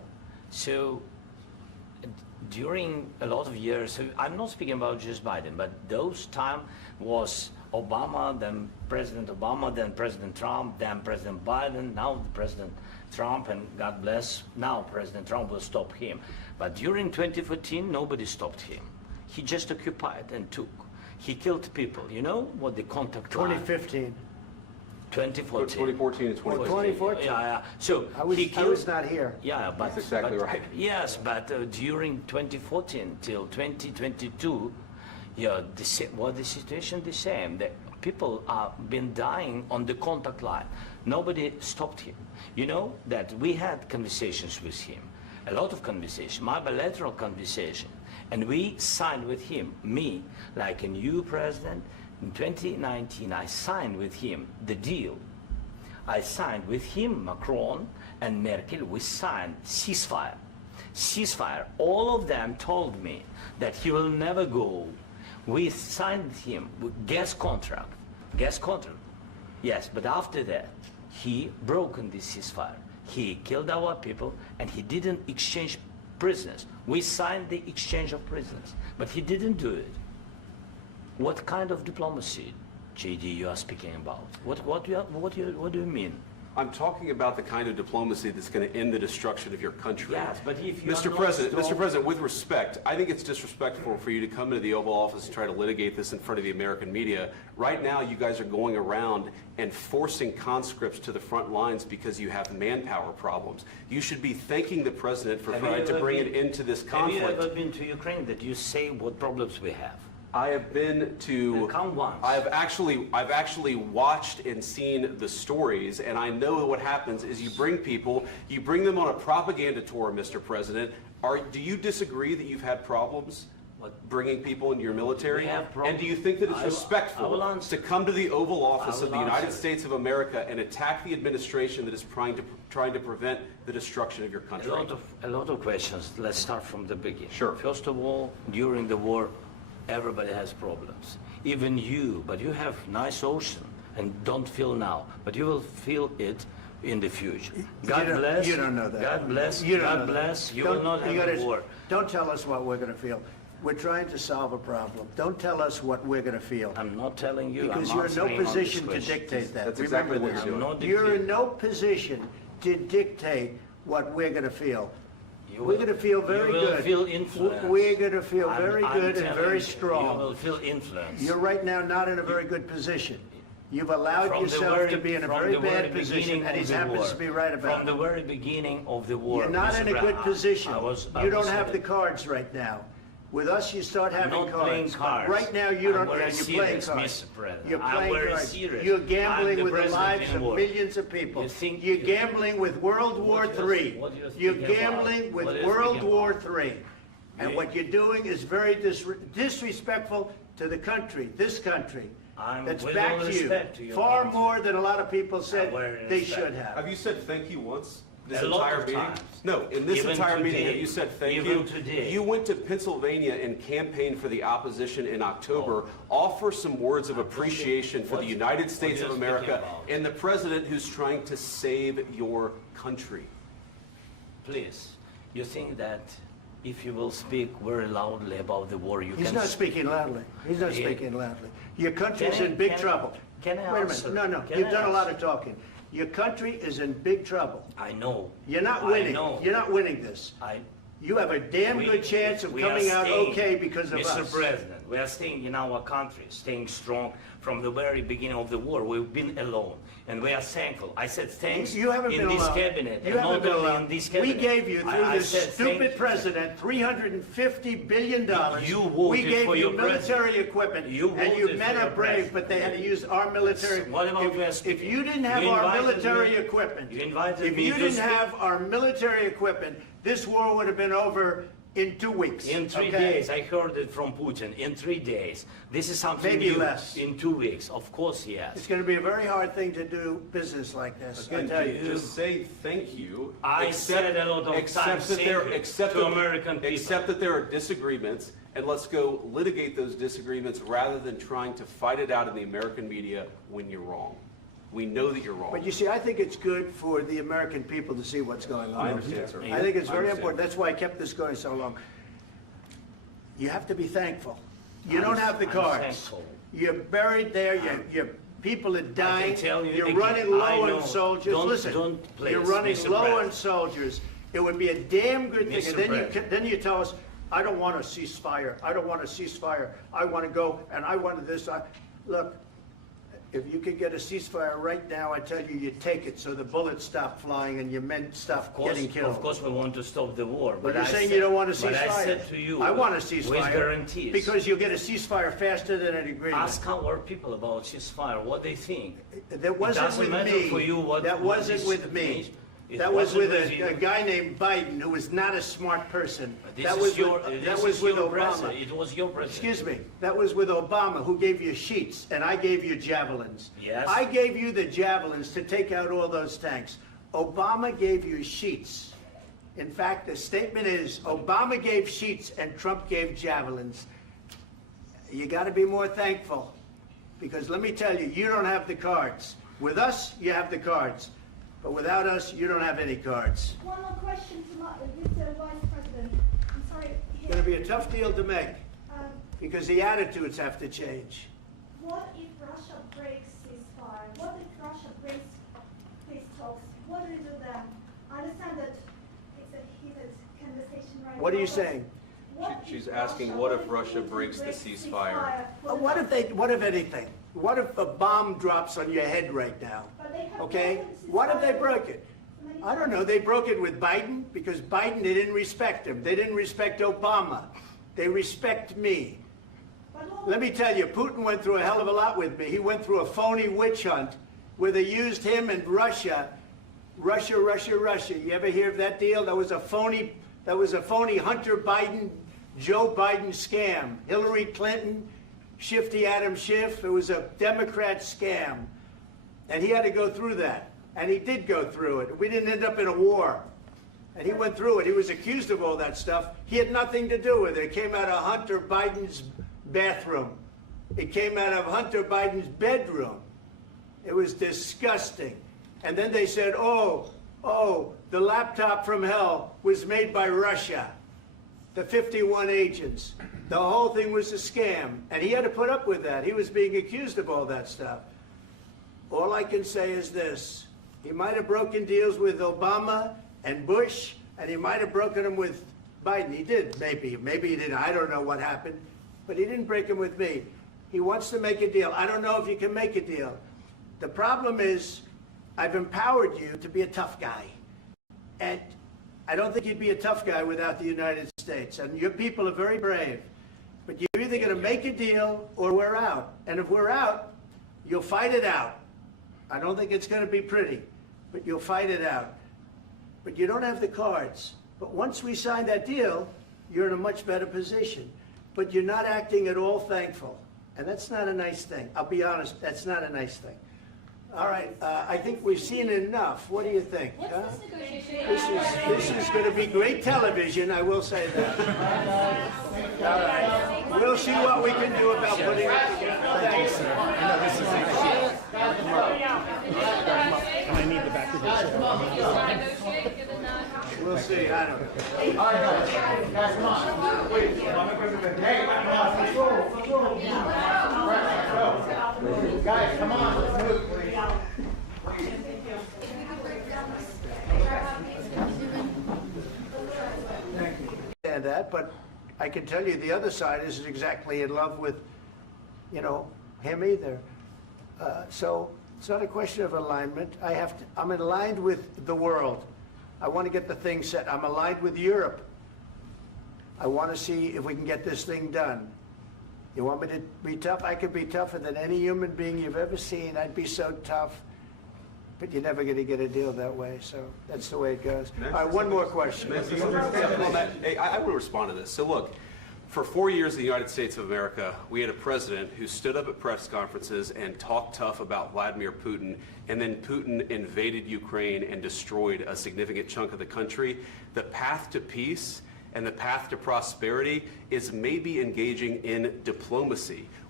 So during a lot of years, so I'm not speaking about just Biden, but those time was Obama, then President Obama, then President Trump, then President Biden, now President Trump, and God bless, now President Trump will stop him. But during 2014, nobody stopped him. He just occupied and took. He killed people. You know what the contact line? 2015. 2014. 2014 and 2015. 2014. Yeah. So I was, he killed. I was not here. Yeah, but That's exactly but- right. Yes, but during 2014 till 2022, yeah, the situation the same. The people are been dying on the contact line. Nobody stopped him. You know that we had conversations with him, a lot of conversations, my bilateral conversation, and we signed with him. Me, like a new president, in 2019, I signed with him the deal. I signed with him, Macron and Merkel. We signed ceasefire. Ceasefire. All of them told me that he will never go. We signed with him with gas contract. Gas contract. Yes, but after that, he broken the ceasefire. He killed our people and he didn't exchange prisoners. We signed the exchange of prisoners, but he didn't do it. What kind of diplomacy, JD, you are speaking about? What do you mean? I'm talking about the kind of diplomacy that's going to end the destruction of your country. Yes, but if you Mr. are not President, strong- Mr. President, with respect, I think it's disrespectful for you to come into the Oval Office and try to litigate this in front of the American media. Right now, you guys are going around and forcing conscripts to the front lines because you have manpower problems. You should be thanking the President for Have you trying to ever bring been- it into this Have conflict. you ever been to Ukraine that you say what problems we have? I have been to. Come once. I've actually watched and seen the stories, and I know what happens is you bring them on a propaganda tour, Mr. President. Do you disagree that you've had problems bringing people into your military? We have problems. And do you think that it's I will respectful answer. to come to the Oval Office I of the will United answer. States of America and attack the administration that is trying to prevent the destruction of your country? A lot of questions. Let's start from the beginning. Sure. First of all, during the war, everybody has problems. Even you, but you have nice ocean and don't feel now, but you will feel it in the future. God You don't- bless. you don't know that. God bless. You don't know God that. bless. You Don't- will not you have gotta- a war. Don't tell us what we're going to feel. We're trying to solve a problem. Don't tell us what we're going to feel. I'm not telling you. Because I'm you're in no answering on this position to question. dictate that. That's exactly Remember what this. you're doing. I'm not You're in dictating. no position to dictate what we're going to feel. You We're will- going to feel very you will good. feel influenced. We're going to feel I'm- very I'm good and telling very you, strong. You will feel influence. You're right now not in a very good position. You've allowed From the yourself very- to be in a from very the very bad position, beginning and of he the happens war. to be right about From the it. very beginning of the war. You're not Mr. in a good Brown, position. I was You don't in have a- the cards right now. With us, you start having not playing cards. cards. Right now, you I'm don't. very You're playing serious, cards. Mr. President. You're I'm playing very cards. serious. You're I'm gambling the with the president lives in of war. millions of people. You think- You're gambling with World War What you're- III. what you're You're speaking gambling about? with What you're World speaking War about? III. And Me? what you're doing is very disrespectful to the country, this country. I'm That's with back all to respect to you. your Far country. more than a lot of people said very they respect. should have. Have you said thank you once? This A lot entire of meeting? times. No, in this Even entire meeting, today. have you said thank Even you? today. You went to Pennsylvania and campaigned for the opposition in October. Offer some words of appreciation for the What- United what States you're of speaking America about? and the president who's trying to save your country. Please, you think that if you will speak very loudly about the war, you He's can... not speaking loudly. He's not Yeah. speaking loudly. Your country's Can I- in big can- trouble. can I Wait a answer? minute. No, Can you've I done a lot answer? of talking. Your country is in big trouble. I know. You're not I winning. know. You're not winning this. You have a damn We- good chance of we are coming out staying, okay because of Mr. us. President, we are staying in our country, staying strong from the very beginning of the war. We've been alone, and we are thankful. I said thanks You haven't in been this alone. cabinet, You and haven't not been only alone. in this We cabinet. gave you, through I this said thank stupid you. president, $350 billion. You voted We gave for you your military president. equipment, You and you voted men for are your brave, president. but they had to use our military. What about If you didn't have You our invited military me- equipment, you invited if me you to didn't speak- have our military equipment, this war would have been over in 2 weeks. In 3 okay? days, I heard it from Putin. In 3 days, this is something Maybe new. less. In 2 weeks, of course, yes. It's going to be a very hard thing to do business like this. I Again, tell you. just say thank you. I said a lot of except times that thank there- you except to that- American people. Except that there are disagreements, and let's go litigate those disagreements rather than trying to fight it out in the American media when you're wrong. We know that you're wrong. But you see, I think it's good for the American people to see what's going on. I understand, sir. I think it's very understand. important. That's why I kept this going so long. You have to be thankful. You don't have the I'm cards. thankful. You're buried there. Your people are dying. tell you You're again, running I low know. on soldiers. Don't- Listen, don't please, you're running Mr. low on President. soldiers. It would be a damn good thing. Mr. And then President. then you tell us, I don't want a ceasefire. I don't want a ceasefire. I want to go and I want this. Look, if you could get a ceasefire right now, I tell you, you take it so the bullets stop flying and your men stop getting killed. Of course, we want to stop the war. But you're I saying said- you don't want a ceasefire. But I said to you, I want a with ceasefire. guarantees. Because you'll get a ceasefire faster than an agreement. Ask our people about ceasefire, what they think. That wasn't doesn't with matter me. for you what- That what wasn't this with me. means. It That was wasn't with with you. a guy named Biden who was not a smart person. This That is was your, with, this that was is with your Obama. president. It was your president. Excuse me. That was with Obama, who gave you sheets, and I gave you javelins. Yes. I gave you the javelins to take out all those tanks. Obama gave you sheets. In fact, the statement is Obama gave sheets and Trump gave javelins. You got to be more thankful, because let me tell you, you don't have the cards. With us, you have the cards. But without us, you don't have any cards. One more question to Mr. Vice President. I'm sorry. It's going to be a tough deal to make, Um, because the attitudes have to change. What if Russia breaks ceasefire? What if Russia breaks peace talks? What do you do then? I understand that it's a heated conversation right now. What are you but saying? what She's if asking, what if Russia breaks the ceasefire? What if anything? What if a bomb drops on your head right now? But they have Okay? broken the What if they ceasefire broke it? many I don't know. They broke it with Biden because Biden, they didn't respect him. They didn't respect Obama. They respect me. But what Let me tell you, Putin went through a hell of a lot with me. He went through a phony witch hunt where they used him and Russia. Russia. You ever hear of that deal? That was a phony Hunter Biden, Joe Biden scam. Hillary Clinton, Shifty Adam Schiff. It was a Democrat scam. And he had to go through that. And he did go through it. We didn't end up in a war. And he went through it. He was accused of all that stuff. He had nothing to do with it. It came out of Hunter Biden's bathroom. It came out of Hunter Biden's bedroom. It was disgusting. And then they said, oh, the laptop from hell was made by Russia. The 51 agents. The whole thing was a scam. And he had to put up with that. He was being accused of all that stuff. All I can say is this. He might have broken deals with Obama and Bush, and he might have broken them with Biden. He did, maybe. Maybe he didn't. I don't know what happened. But he didn't break them with me. He wants to make a deal. I don't know if you can make a deal. The problem is, I've empowered you to be a tough guy. And I don't think you'd be a tough guy without the United States. And your people are very brave. But you're either going to make a deal or we're out. And if we're out, you'll fight it out. I don't think it's going to be pretty, but you'll fight it out. But you don't have the cards. But once we sign that deal, you're in a much better position. But you're not acting at all thankful. And that's not a nice thing. I'll be honest, that's not a nice thing. All right, I think we've seen enough. What do you think? What's huh? this negotiation? This is going to be great television, I will say that. All right. We'll see what we can do about putting it together. Thanks. And I need the back of the chair. Negotiate, get a nod. We'll see, I don't know. All right, guys, come on. Wait, hey, come on, let's go. Right, let's go. Guys, come on, let's move, please. Understand that, but I can tell you the other side isn't exactly in love with, him either. So it's not a question of alignment. I'm aligned with the world. I want to get the thing set. I'm aligned with Europe. I want to see if we can get this thing done. You want me to be tough? I could be tougher than any human being you've ever seen. I'd be so tough. But you're never going to get a deal that way, so that's the way it goes. All right, one more question. I will respond to this. So look, for 4 years in the United States of America, we had a president who stood up at press conferences and talked tough about Vladimir Putin, and then Putin invaded Ukraine and destroyed a significant chunk of the country. The path to peace and the path to prosperity is maybe engaging in diplomacy.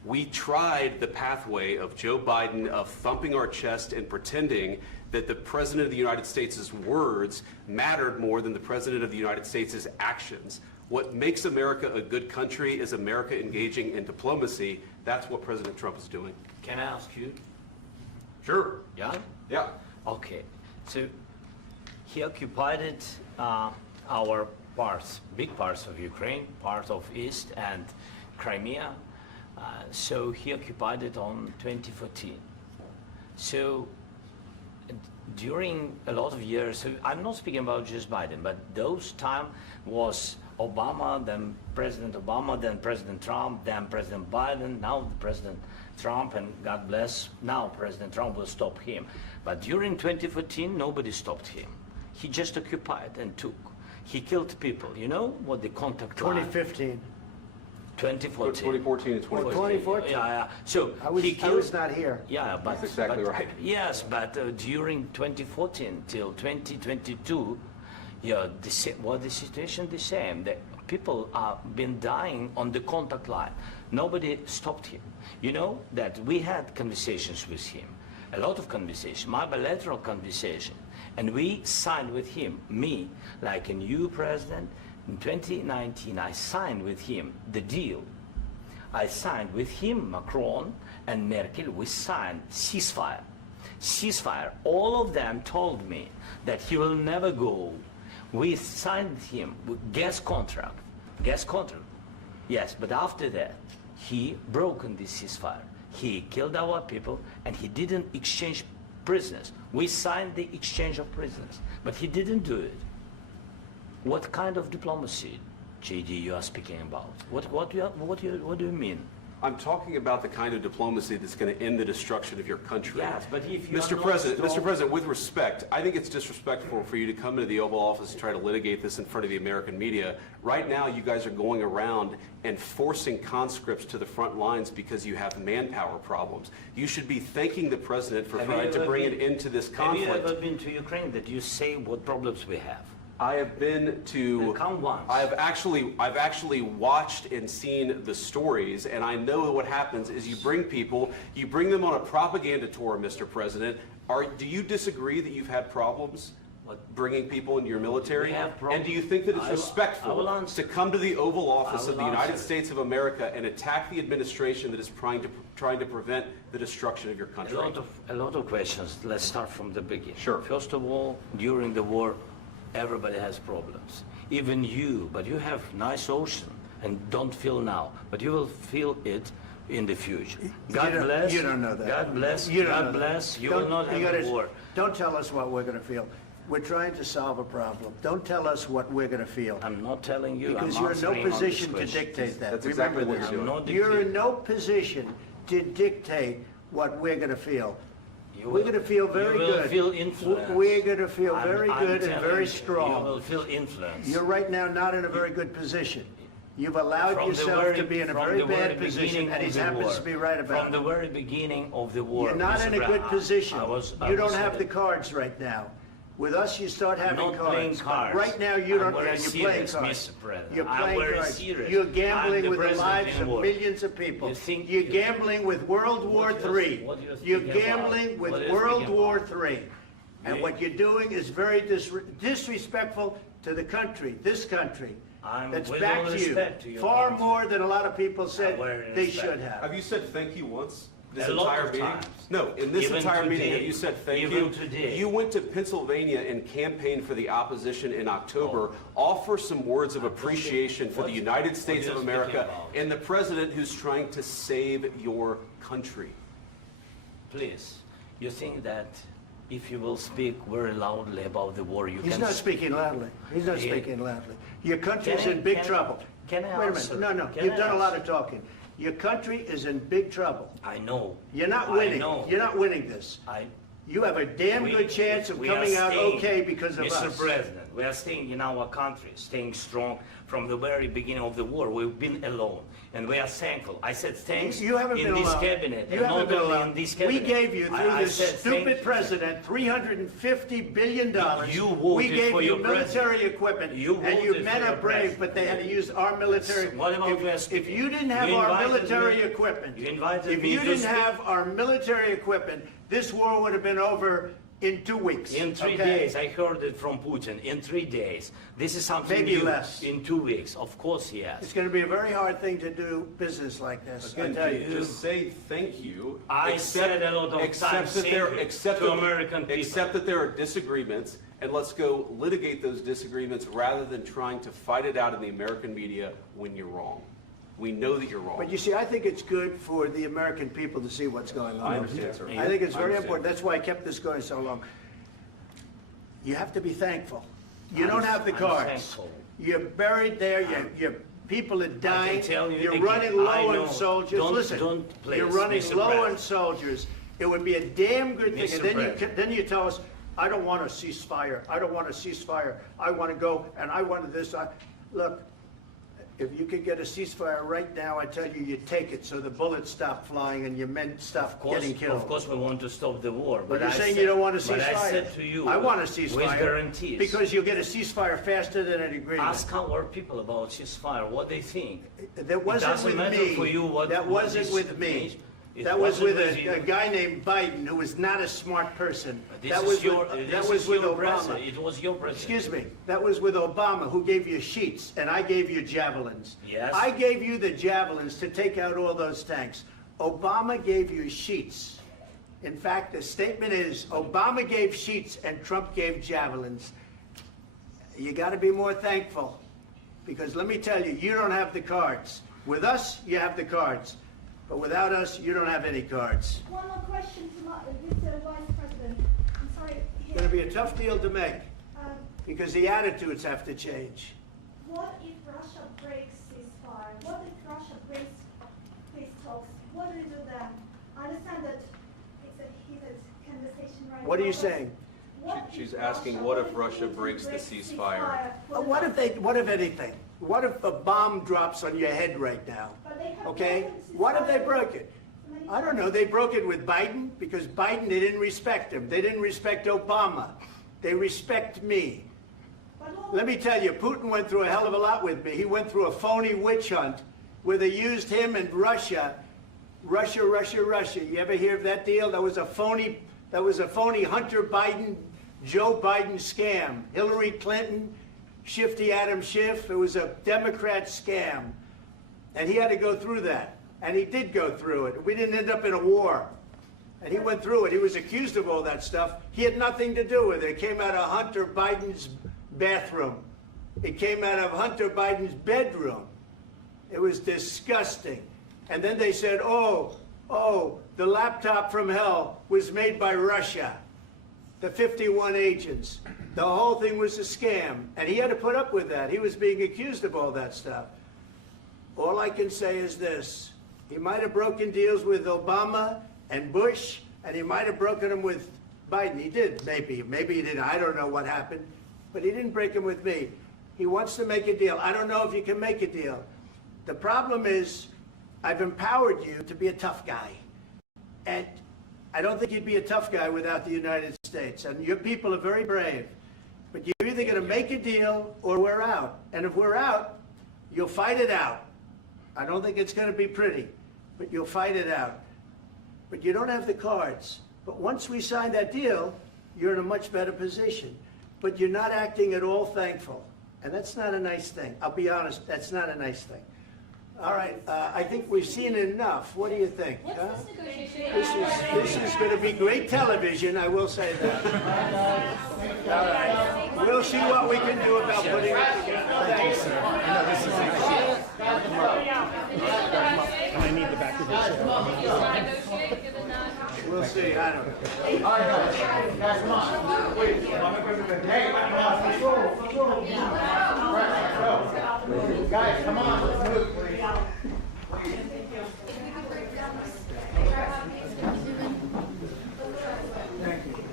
We tried the pathway of Joe Biden of thumping our chest and pretending that the President of the United States' words mattered more than the President of the United States' actions. What makes America a good country is America engaging in diplomacy. That's what President Trump is doing. Can I ask you? Sure. Yeah? Yeah. Okay. So he occupied our parts, big parts of Ukraine, part of East and Crimea. So he occupied it on 2014. So during a lot of years, so I'm not speaking about just Biden, but those time was Obama, then President Obama, then President Trump, then President Biden, now President Trump, and God bless, now President Trump will stop him. But during 2014, nobody stopped him. He just occupied and took. He killed people. You know what the contact line? 2015. 2014. 2014 and 2015. 2014. Yeah. So I was, he I killed. was not here. Yeah, but That's exactly but- right. Yes, but during 2014 till 2022, yeah, was the situation the same? The people are been dying on the contact line. Nobody stopped him. You know that we had conversations with him, a lot of conversation, my bilateral conversation, and we signed with him, me, like a new president. In 2019, I signed with him the deal. I signed with him, Macron and Merkel, we signed ceasefire. Ceasefire. All of them told me that he will never go. We signed him with gas contract. Gas contract. Yes, but after that, he broken this ceasefire. He killed our people and he didn't exchange prisoners. We signed the exchange of prisoners, but he didn't do it. What kind of diplomacy, JD, you are speaking about? What do you mean? I'm talking about the kind of diplomacy that's going to end the destruction of your country. Yes, but if you Mr. are President, not Mr. strong- President, with respect, I think it's disrespectful for you to come into the Oval Office and try to litigate this in front of the American media. Right now, you guys are going around and forcing conscripts to the front lines because you have manpower problems. You should be thanking the President for Have you trying to ever bring been- an end to this Have conflict. you ever been to Ukraine that you say what problems we have? I have been to. Then come once. I've actually watched and seen the stories, and I know what happens is you bring people, you bring them on a propaganda tour, Mr. President. Do you disagree that you've had problems bringing people into your military? We have problems. And do you think that it's I will respectful answer. to come to the Oval Office I of will the United answer. States of America and attack the administration that is trying to prevent the destruction of your country? A lot of questions. Let's start from the beginning. Sure. First of all, during the war, everybody has problems. Even you, but you have nice ocean and don't feel now, but you will feel it in the future. God bless. You don't know that. God bless. You don't know God that. bless. You Don't- will not you have gotta- a war. Don't tell us what we're going to feel. We're trying to solve a problem. Don't tell us what we're going to feel. I'm not telling you. Because I'm you're in no answering on this position to question. dictate that. That's Remember exactly what this. you're doing. I'm not You're in dictating. no position to dictate what we're going to feel. You We're will- going to feel very you will good. feel influence. We're going to feel very I'm good and telling very you, strong. You will feel influence. You're right now not in a very good position. You've allowed From the yourself to be in a from very the bad very position, beginning and he of the happens war. to be right about From the it. very beginning of the war. You're not Mr. in a good Brown, position. I You was don't have the saying cards right now. With us, you start having not playing cards. cards. Right now, you I'm don't. very You're playing serious, cards. Mr. President. You're I'm playing very cards. serious. You're I'm gambling the with the president lives in of war. millions of people. You think- You're gambling with World War What you're- III. what you're You're speaking about? gambling with What you're World speaking War about? III. And You- what you're doing is very disrespectful to the country, this country. I'm That's with back all to you. respect to your Far country. more than a lot of people said very they respect. should have. Have you said thank you once? This A lot entire of meeting? times. No, in this Even entire meeting, today. have you said thank Even you? today. You went to Pennsylvania and campaigned for the opposition in October. Offer some words of appreciation for what- the United what States you're of speaking America about. and the president who's trying to save your country. Please, you think that if you will speak very loudly about the war, you He's can... not speaking loudly. He's not He- speaking loudly. Your country's Can I- in big can I- trouble. can I Wait a answer? minute. No, Can you've I done a lot answer? of talking. Your country is in big trouble. I know. You're not I winning. know. You're not winning this. you have a damn good chance of coming out okay because of Mr. us. President, we are staying in our country, staying strong from the very beginning of the war. We've been alone, and we are thankful. I said thanks You haven't in been this alone. cabinet, You and haven't not been only alone. in this We cabinet. gave you, through I this said thank stupid you. president, $350 billion. You voted We gave for you your military president. equipment, You and you voted men for are your brave, president. but they had to use our military. What about you If speaking? you didn't have You our invited military me- equipment, you invited if me you to didn't speak. have our military equipment, this war would have been over in 2 weeks. In 3 okay? days, I heard it from Putin. In 3 days, this is something Maybe new. less. In 2 weeks, of course, yes. It's going to be a very hard thing to do business like this, I Again, tell you. just say thank you. I said a lot of accept times that thank there- you accept to that- American people. Accept that there are disagreements, and let's go litigate those disagreements rather than trying to fight it out in the American media when you're wrong. We know that you're wrong. But you see, I think it's good for the American people to see what's going on. I understand, sir. I think it's I very understand. important. That's why I kept this going so long. You have to be thankful. You don't have the I'm cards. thankful. You're buried there. Your people are dying. tell you You're again, running I low know. on soldiers. Don't- Listen, don't please, you're running Mr. low on President. soldiers. It would be a damn good thing. Mr. And then President. then you tell us, I don't want a ceasefire. I don't want a ceasefire. I want to go and I want this. Look, if you could get a ceasefire right now, I tell you, you take it so the bullets stop flying and your men stop getting killed. Of course, we want to stop the war. But you're I saying said- you don't want a ceasefire. But I said to you, I want a with ceasefire. guarantees. Because you'll get a ceasefire faster than an agreement. Ask our people about ceasefire, what they think. That wasn't doesn't with matter me. for you what- That what wasn't this with me. means. It That was wasn't with with you. a guy named Biden who was not a smart person. This That is was your, with, this that was is with your Obama. president. It was your president. Excuse me. That was with Obama, who gave you sheets, and I gave you javelins. Yes. I gave you the javelins to take out all those tanks. Obama gave you sheets. In fact, the statement is Obama gave sheets and Trump gave javelins. You got to be more thankful, because let me tell you, you don't have the cards. With us, you have the cards. But without us, you don't have any cards. One more question to Mr. Vice President. I'm sorry. It's going to be a tough deal to make, Um, because the attitudes have to change. What if Russia breaks ceasefire? What if Russia breaks peace talks? What do we do then? I understand that it's a heated conversation right now. What are you but saying? what She's if asking, Russia- what if if Russia Putin breaks the ceasefire? What if anything? What if a bomb drops on your head right now? But they have Okay? broken What if they ceasefire broke it? many I don't know. They broke it with Biden because Biden, they didn't respect him. They didn't respect Obama. They respect me. But what- Let me tell you, Putin went through a hell of a lot with me. He went through a phony witch hunt where they used him and Russia. Russia. You ever hear of that deal? That was a phony Hunter Biden, Joe Biden scam. Hillary Clinton, Shifty Adam Schiff. It was a Democrat scam. And he had to go through that. And he did go through it. We didn't end up in a war. And he went through it. He was accused of all that stuff. He had nothing to do with it. It came out of Hunter Biden's bathroom. It came out of Hunter Biden's bedroom. It was disgusting. And then they said, oh, the laptop from hell was made by Russia. The 51 agents. The whole thing was a scam. And he had to put up with that. He was being accused of all that stuff. All I can say is this. He might have broken deals with Obama and Bush, and he might have broken them with Biden. He did, maybe. Maybe he didn't. I don't know what happened. But he didn't break them with me. He wants to make a deal. I don't know if you can make a deal. The problem is, I've empowered you to be a tough guy. And I don't think you'd be a tough guy without the United States. And your people are very brave. But you're either going to make a deal or we're out. And if we're out, you'll fight it out. I don't think it's going to be pretty, but you'll fight it out. But you don't have the cards. But once we sign that deal, you're in a much better position. But you're not acting at all thankful. And that's not a nice thing. I'll be honest, that's not a nice thing. All right, I think we've seen enough. What do you think? What's huh? this negotiation? This is going to be great television, I will say that. All right. We'll see what we can do about putting it together. Thank you. And I need the back of your chair. You want to negotiate, given that? We'll see, I don't know. All right, guys, come on. Wait, hey, come on, let's go, let's go. Right, let's go. Guys, come on, let's move, please. Thank you.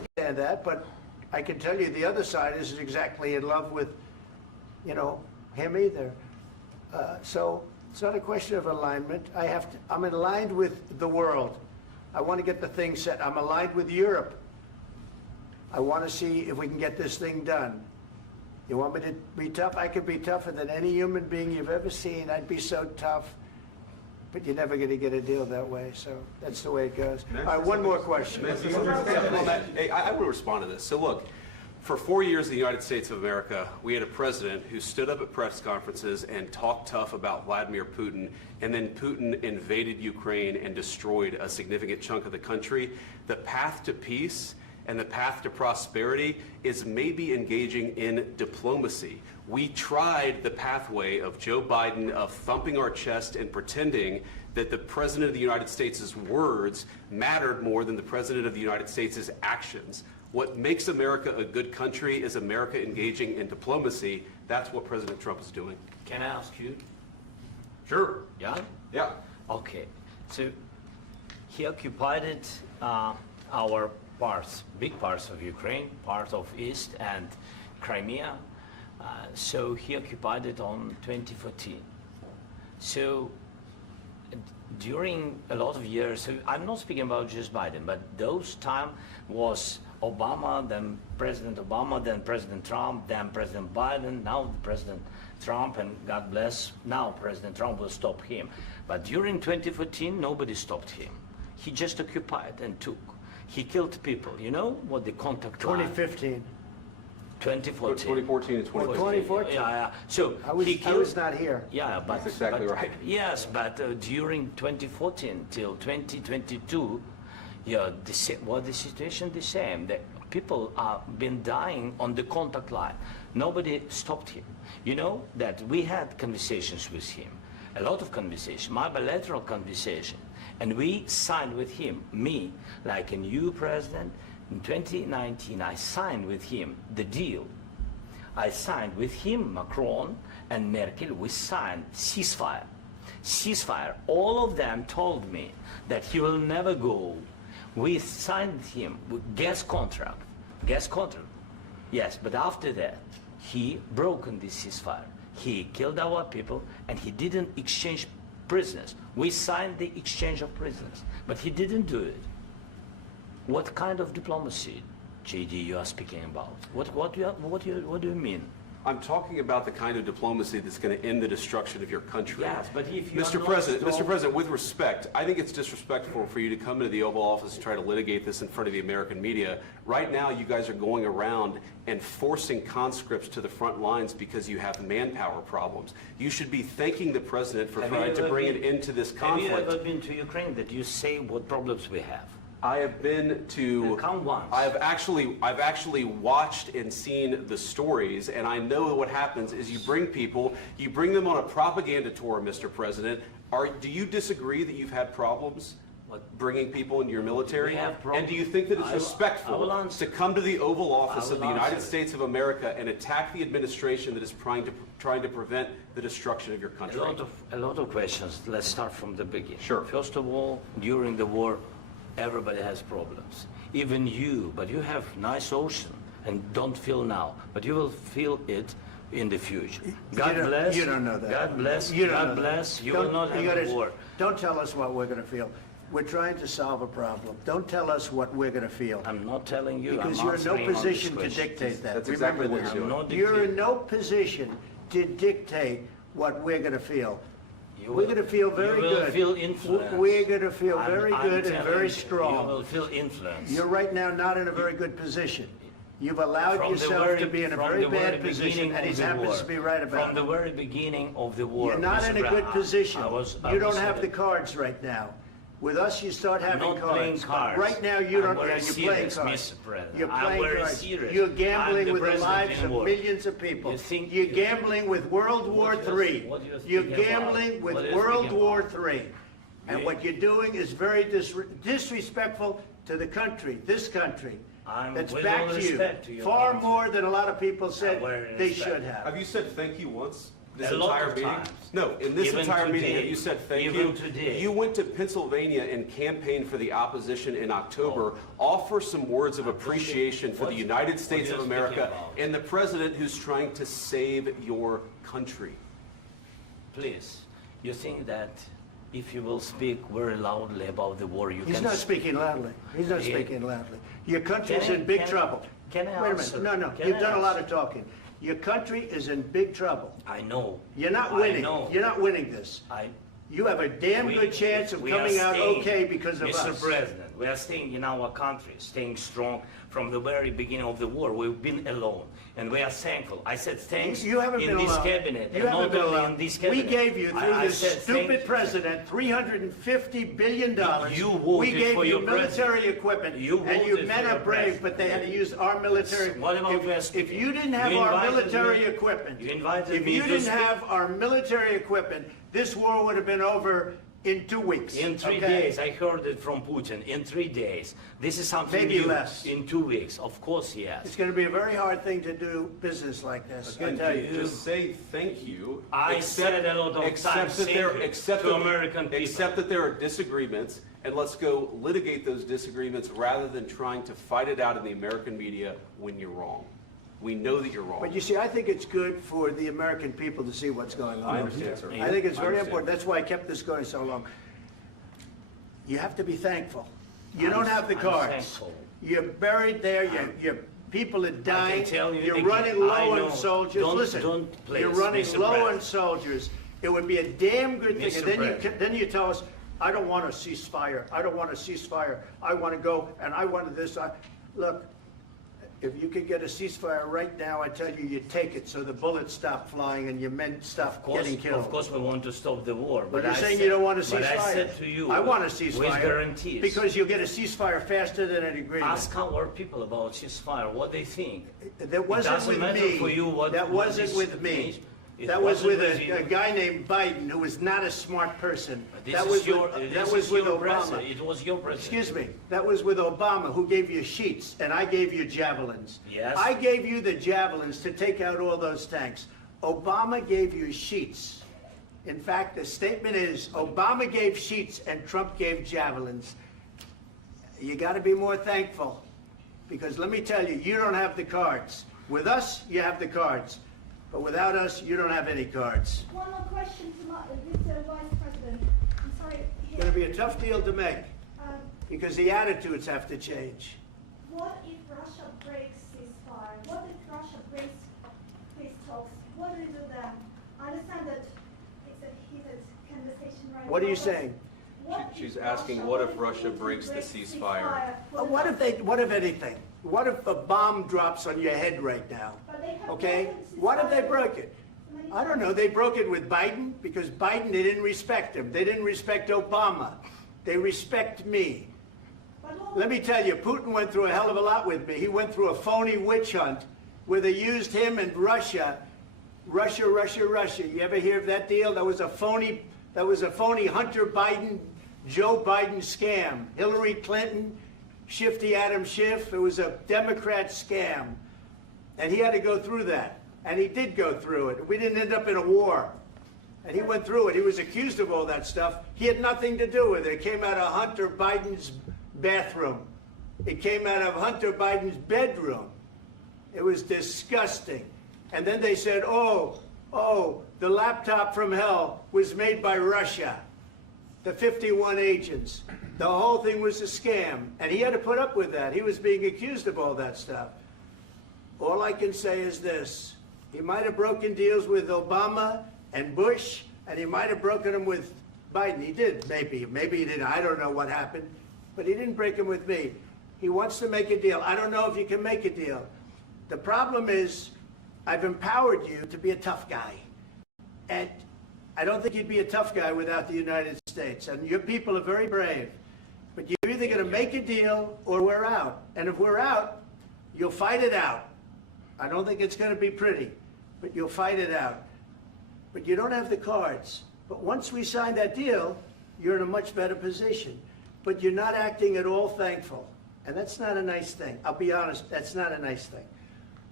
understand that, but I can tell you the other side isn't exactly in love with, him either. So it's not a question of alignment. I'm aligned with the world. I want to get the thing set. I'm aligned with Europe. I want to see if we can get this thing done. You want me to be tough? I could be tougher than any human being you've ever seen. I'd be so tough. But you're never going to get a deal that way, so that's the way it goes. All right, one more question. I will respond to this. So look, for 4 years in the United States of America, we had a president who stood up at press conferences and talked tough about Vladimir Putin, and then Putin invaded Ukraine and destroyed a significant chunk of the country. The path to peace and the path to prosperity is maybe engaging in diplomacy. We tried the pathway of Joe Biden of thumping our chest and pretending that the President of the United States' words mattered more than the President of the United States' actions. What makes America a good country is America engaging in diplomacy. That's what President Trump is doing. Can I ask you? Sure. Yeah? Yeah. Okay. So he occupied our parts, big parts of Ukraine, part of East and Crimea. So he occupied it on 2014. So during a lot of years, so I'm not speaking about just Biden, but those time was Obama, then President Obama, then President Trump, then President Biden, now President Trump, and God bless, now President Trump will stop him. But during 2014, nobody stopped him. He just occupied and took. He killed people. You know what the contact line? 2015. 2014. 2014 and 2015. 2014. Yeah. So I was, he killed. I was not here. Yeah, but That's exactly but- right. Yes, but during 2014 till 2022, yeah, the situation the same. That people are been dying on the contact line. Nobody stopped him. You know that we had conversations with him, a lot of conversation, my bilateral conversation, and we signed with him. Me, like a new president. In 2019, I signed with him the deal. I signed with him, Macron and Merkel, we signed ceasefire. Ceasefire. All of them told me that he will never go. We signed with him with gas contract. Gas contract. Yes, but after that, he broken this ceasefire. He killed our people and he didn't exchange prisoners. We signed the exchange of prisoners, but he didn't do it. What kind of diplomacy, JD, you are speaking about? What do you mean? I'm talking about the kind of diplomacy that's going to end the destruction of your country. Yes, but if you Mr. President, with respect, I think it's disrespectful for you to come into the Oval Office and try to litigate this in front of the American media. Right now, you guys are going around and forcing conscripts to the front lines because you have manpower problems. You should be thanking the President for trying to bring an end to this conflict. Have you ever been to Ukraine that you say what problems we have? I have been to. Come once. I've actually watched and seen the stories, and I know what happens is you bring them on a propaganda tour, Mr. President. Do you disagree that you've had problems bringing people into your military? We have problems. And do you think that it's I will respectful answer. to come to the Oval Office I of will the United answer. States of America and attack the administration that is trying to prevent the destruction of your country? A lot of questions. Let's start from the beginning. Sure. First of all, during the war, everybody has problems. Even you, but you have nice ocean and don't feel now, but you will feel it in the future. God bless. You don't know that. God bless. You don't God know that. bless. You will not have a war. Don't tell us what we're going to feel. We're trying to solve a problem. Don't tell us what we're going to feel. I'm not telling you. Because I'm you're in no answering on this position to question. dictate that. That's Remember exactly what this. you're doing. I'm not You're in dictating. no position to dictate what we're going to feel. You We're will- going to feel very you will good. Feel influence. We're going to feel I'm- very I'm good and telling very you, strong. You will feel influence. You're right now not in a very good position. You've allowed From the yourself very- to be in a from very the very bad position, beginning and of he the happens war. to be right about From the it. very beginning of the war. You're not in a Mr. good Brown, position. I was You don't saying have the that. cards right now. With us, you start having I'm not playing cards. cards. Right now, you I'm don't. very You're playing serious, cards. Mr. President. You're I'm playing very cards. serious. You're I'm gambling the with the president lives in of war. millions of people. You think- You're gambling with World War What do you- III. what do you think You're about? gambling with What do you World think War about? III. And You- what you're doing is very disrespectful to the country, this country. I'm That's with back all to respect to you. your Far country. more than a lot of people said very they respect. should have. Have you said thank you once, this A lot entire of meeting? times. No, in this Even entire meeting, today. have you said thank Even you? today. You went to Pennsylvania and campaigned for the opposition in October. Offer some words of appreciation for the United States what of you're America speaking about. and the president who's trying to save your country. Please, you think that if you will speak very loudly about the war, you He's can... not speaking loudly. He's not Yeah. speaking loudly. Your country's Can I- in big can I- trouble. can I Wait a answer? minute. No, Can you've I done a lot answer? of talking. Your country is in big trouble. I know. You're not I winning. know. You're not winning this. You have a damn good chance of we are coming out staying, okay because of Mr. us. President, we are staying in our country, staying strong from the very beginning of the war. We've been alone, and we are thankful. I said thanks You haven't in been this alone. cabinet, You and haven't not been only alone. in this We cabinet. gave you, through I this said stupid thank- president, $350 billion. You voted We gave for you your military president. equipment, You and you voted men for are your brave, president. but they had to use our military. What about we are If speaking? you didn't have You our invited military me- equipment, you invited if me you to didn't speak. have our military equipment, this war would have been over in 2 weeks. In 3 okay? days, I heard it from Putin. In 3 days, this is something Maybe new. less. In 2 weeks, of course, yes. It's going to be a very hard thing to do business like this, I Again, tell you. just say thank you. I said a lot of accept times that thank there- you accept to that- American people. Accept that there are disagreements, and let's go litigate those disagreements rather than trying to fight it out in the American media when you're wrong. We know that you're wrong. But you see, I think it's good for the American people to see what's going on. I understand, sir. I think it's I very understand. important. That's why I kept this going so long. You have to be thankful. You don't have the I'm cards. thankful. You're buried there, your people are dying. tell you You're again, running I low know. on soldiers. Don't- Listen, don't please, you're running Mr. low on President. soldiers. It would be a damn good thing. Mr. And then President. then you tell us, I don't want a ceasefire. I don't want a ceasefire. I want to go and I want this. Look, if you could get a ceasefire right now, I tell you, you take it so the bullets stop flying and your men stop getting killed. Of course, we want to stop the war. But you're I saying said- you don't want a ceasefire. But I said to you, I want a ceasefire. with guarantees. Because you'll get a ceasefire faster than an agreement. Ask our people about ceasefire, what they think. That wasn't doesn't with matter me. for you what- That what wasn't this with me. means. It That was with wasn't with a you. guy named Biden, who was not a smart person. This That is was your, with, this that was is with your Obama. president. It was your president. Excuse me, that was with Obama, who gave you sheets, and I gave you javelins. Yes. I gave you the javelins to take out all those tanks. Obama gave you sheets. In fact, the statement is, Obama gave sheets and Trump gave javelins. You got to be more thankful, because let me tell you, you don't have the cards. With us, you have the cards, but without us, you don't have any cards. One more question to Mr. Vice President. I'm sorry. It's going to be a tough deal to make, Um, because the attitudes have to change. What if Russia breaks ceasefire? What if Russia breaks peace talks? What do you do then? I understand that it's a heated conversation right now. What are you but saying? what She's if asking, what if Russia breaks the ceasefire? What if anything? What if a bomb drops on your head right now? But they have Okay? broken What if they ceasefire broke it? many I don't know. times. They broke it with Biden because Biden, they didn't respect him. They didn't respect Obama. They respect me. But what- Let me tell you, Putin went through a hell of a lot with me. He went through a phony witch hunt where they used him and Russia. Russia. You ever hear of that deal? That was a phony Hunter Biden, Joe Biden scam. Hillary Clinton, Shifty Adam Schiff. It was a Democrat scam. And he had to go through that. And he did go through it. We didn't end up in a war. And he went through it. He was accused of all that stuff. He had nothing to do with it. It came out of Hunter Biden's bathroom. It came out of Hunter Biden's bedroom. It was disgusting. And then they said, oh, the laptop from hell was made by Russia. The 51 agents. The whole thing was a scam. And he had to put up with that. He was being accused of all that stuff. All I can say is this. He might have broken deals with Obama and Bush, and he might have broken them with Biden. He did, maybe. Maybe he didn't. I don't know what happened. But he didn't break them with me. He wants to make a deal. I don't know if you can make a deal. The problem is, I've empowered you to be a tough guy. And I don't think you'd be a tough guy without the United States. And your people are very brave. But you're either going to make a deal or we're out. And if we're out, you'll fight it out. I don't think it's going to be pretty, but you'll fight it out. But you don't have the cards. But once we sign that deal, you're in a much better position. But you're not acting at all thankful. And that's not a nice thing. I'll be honest, that's not a nice thing.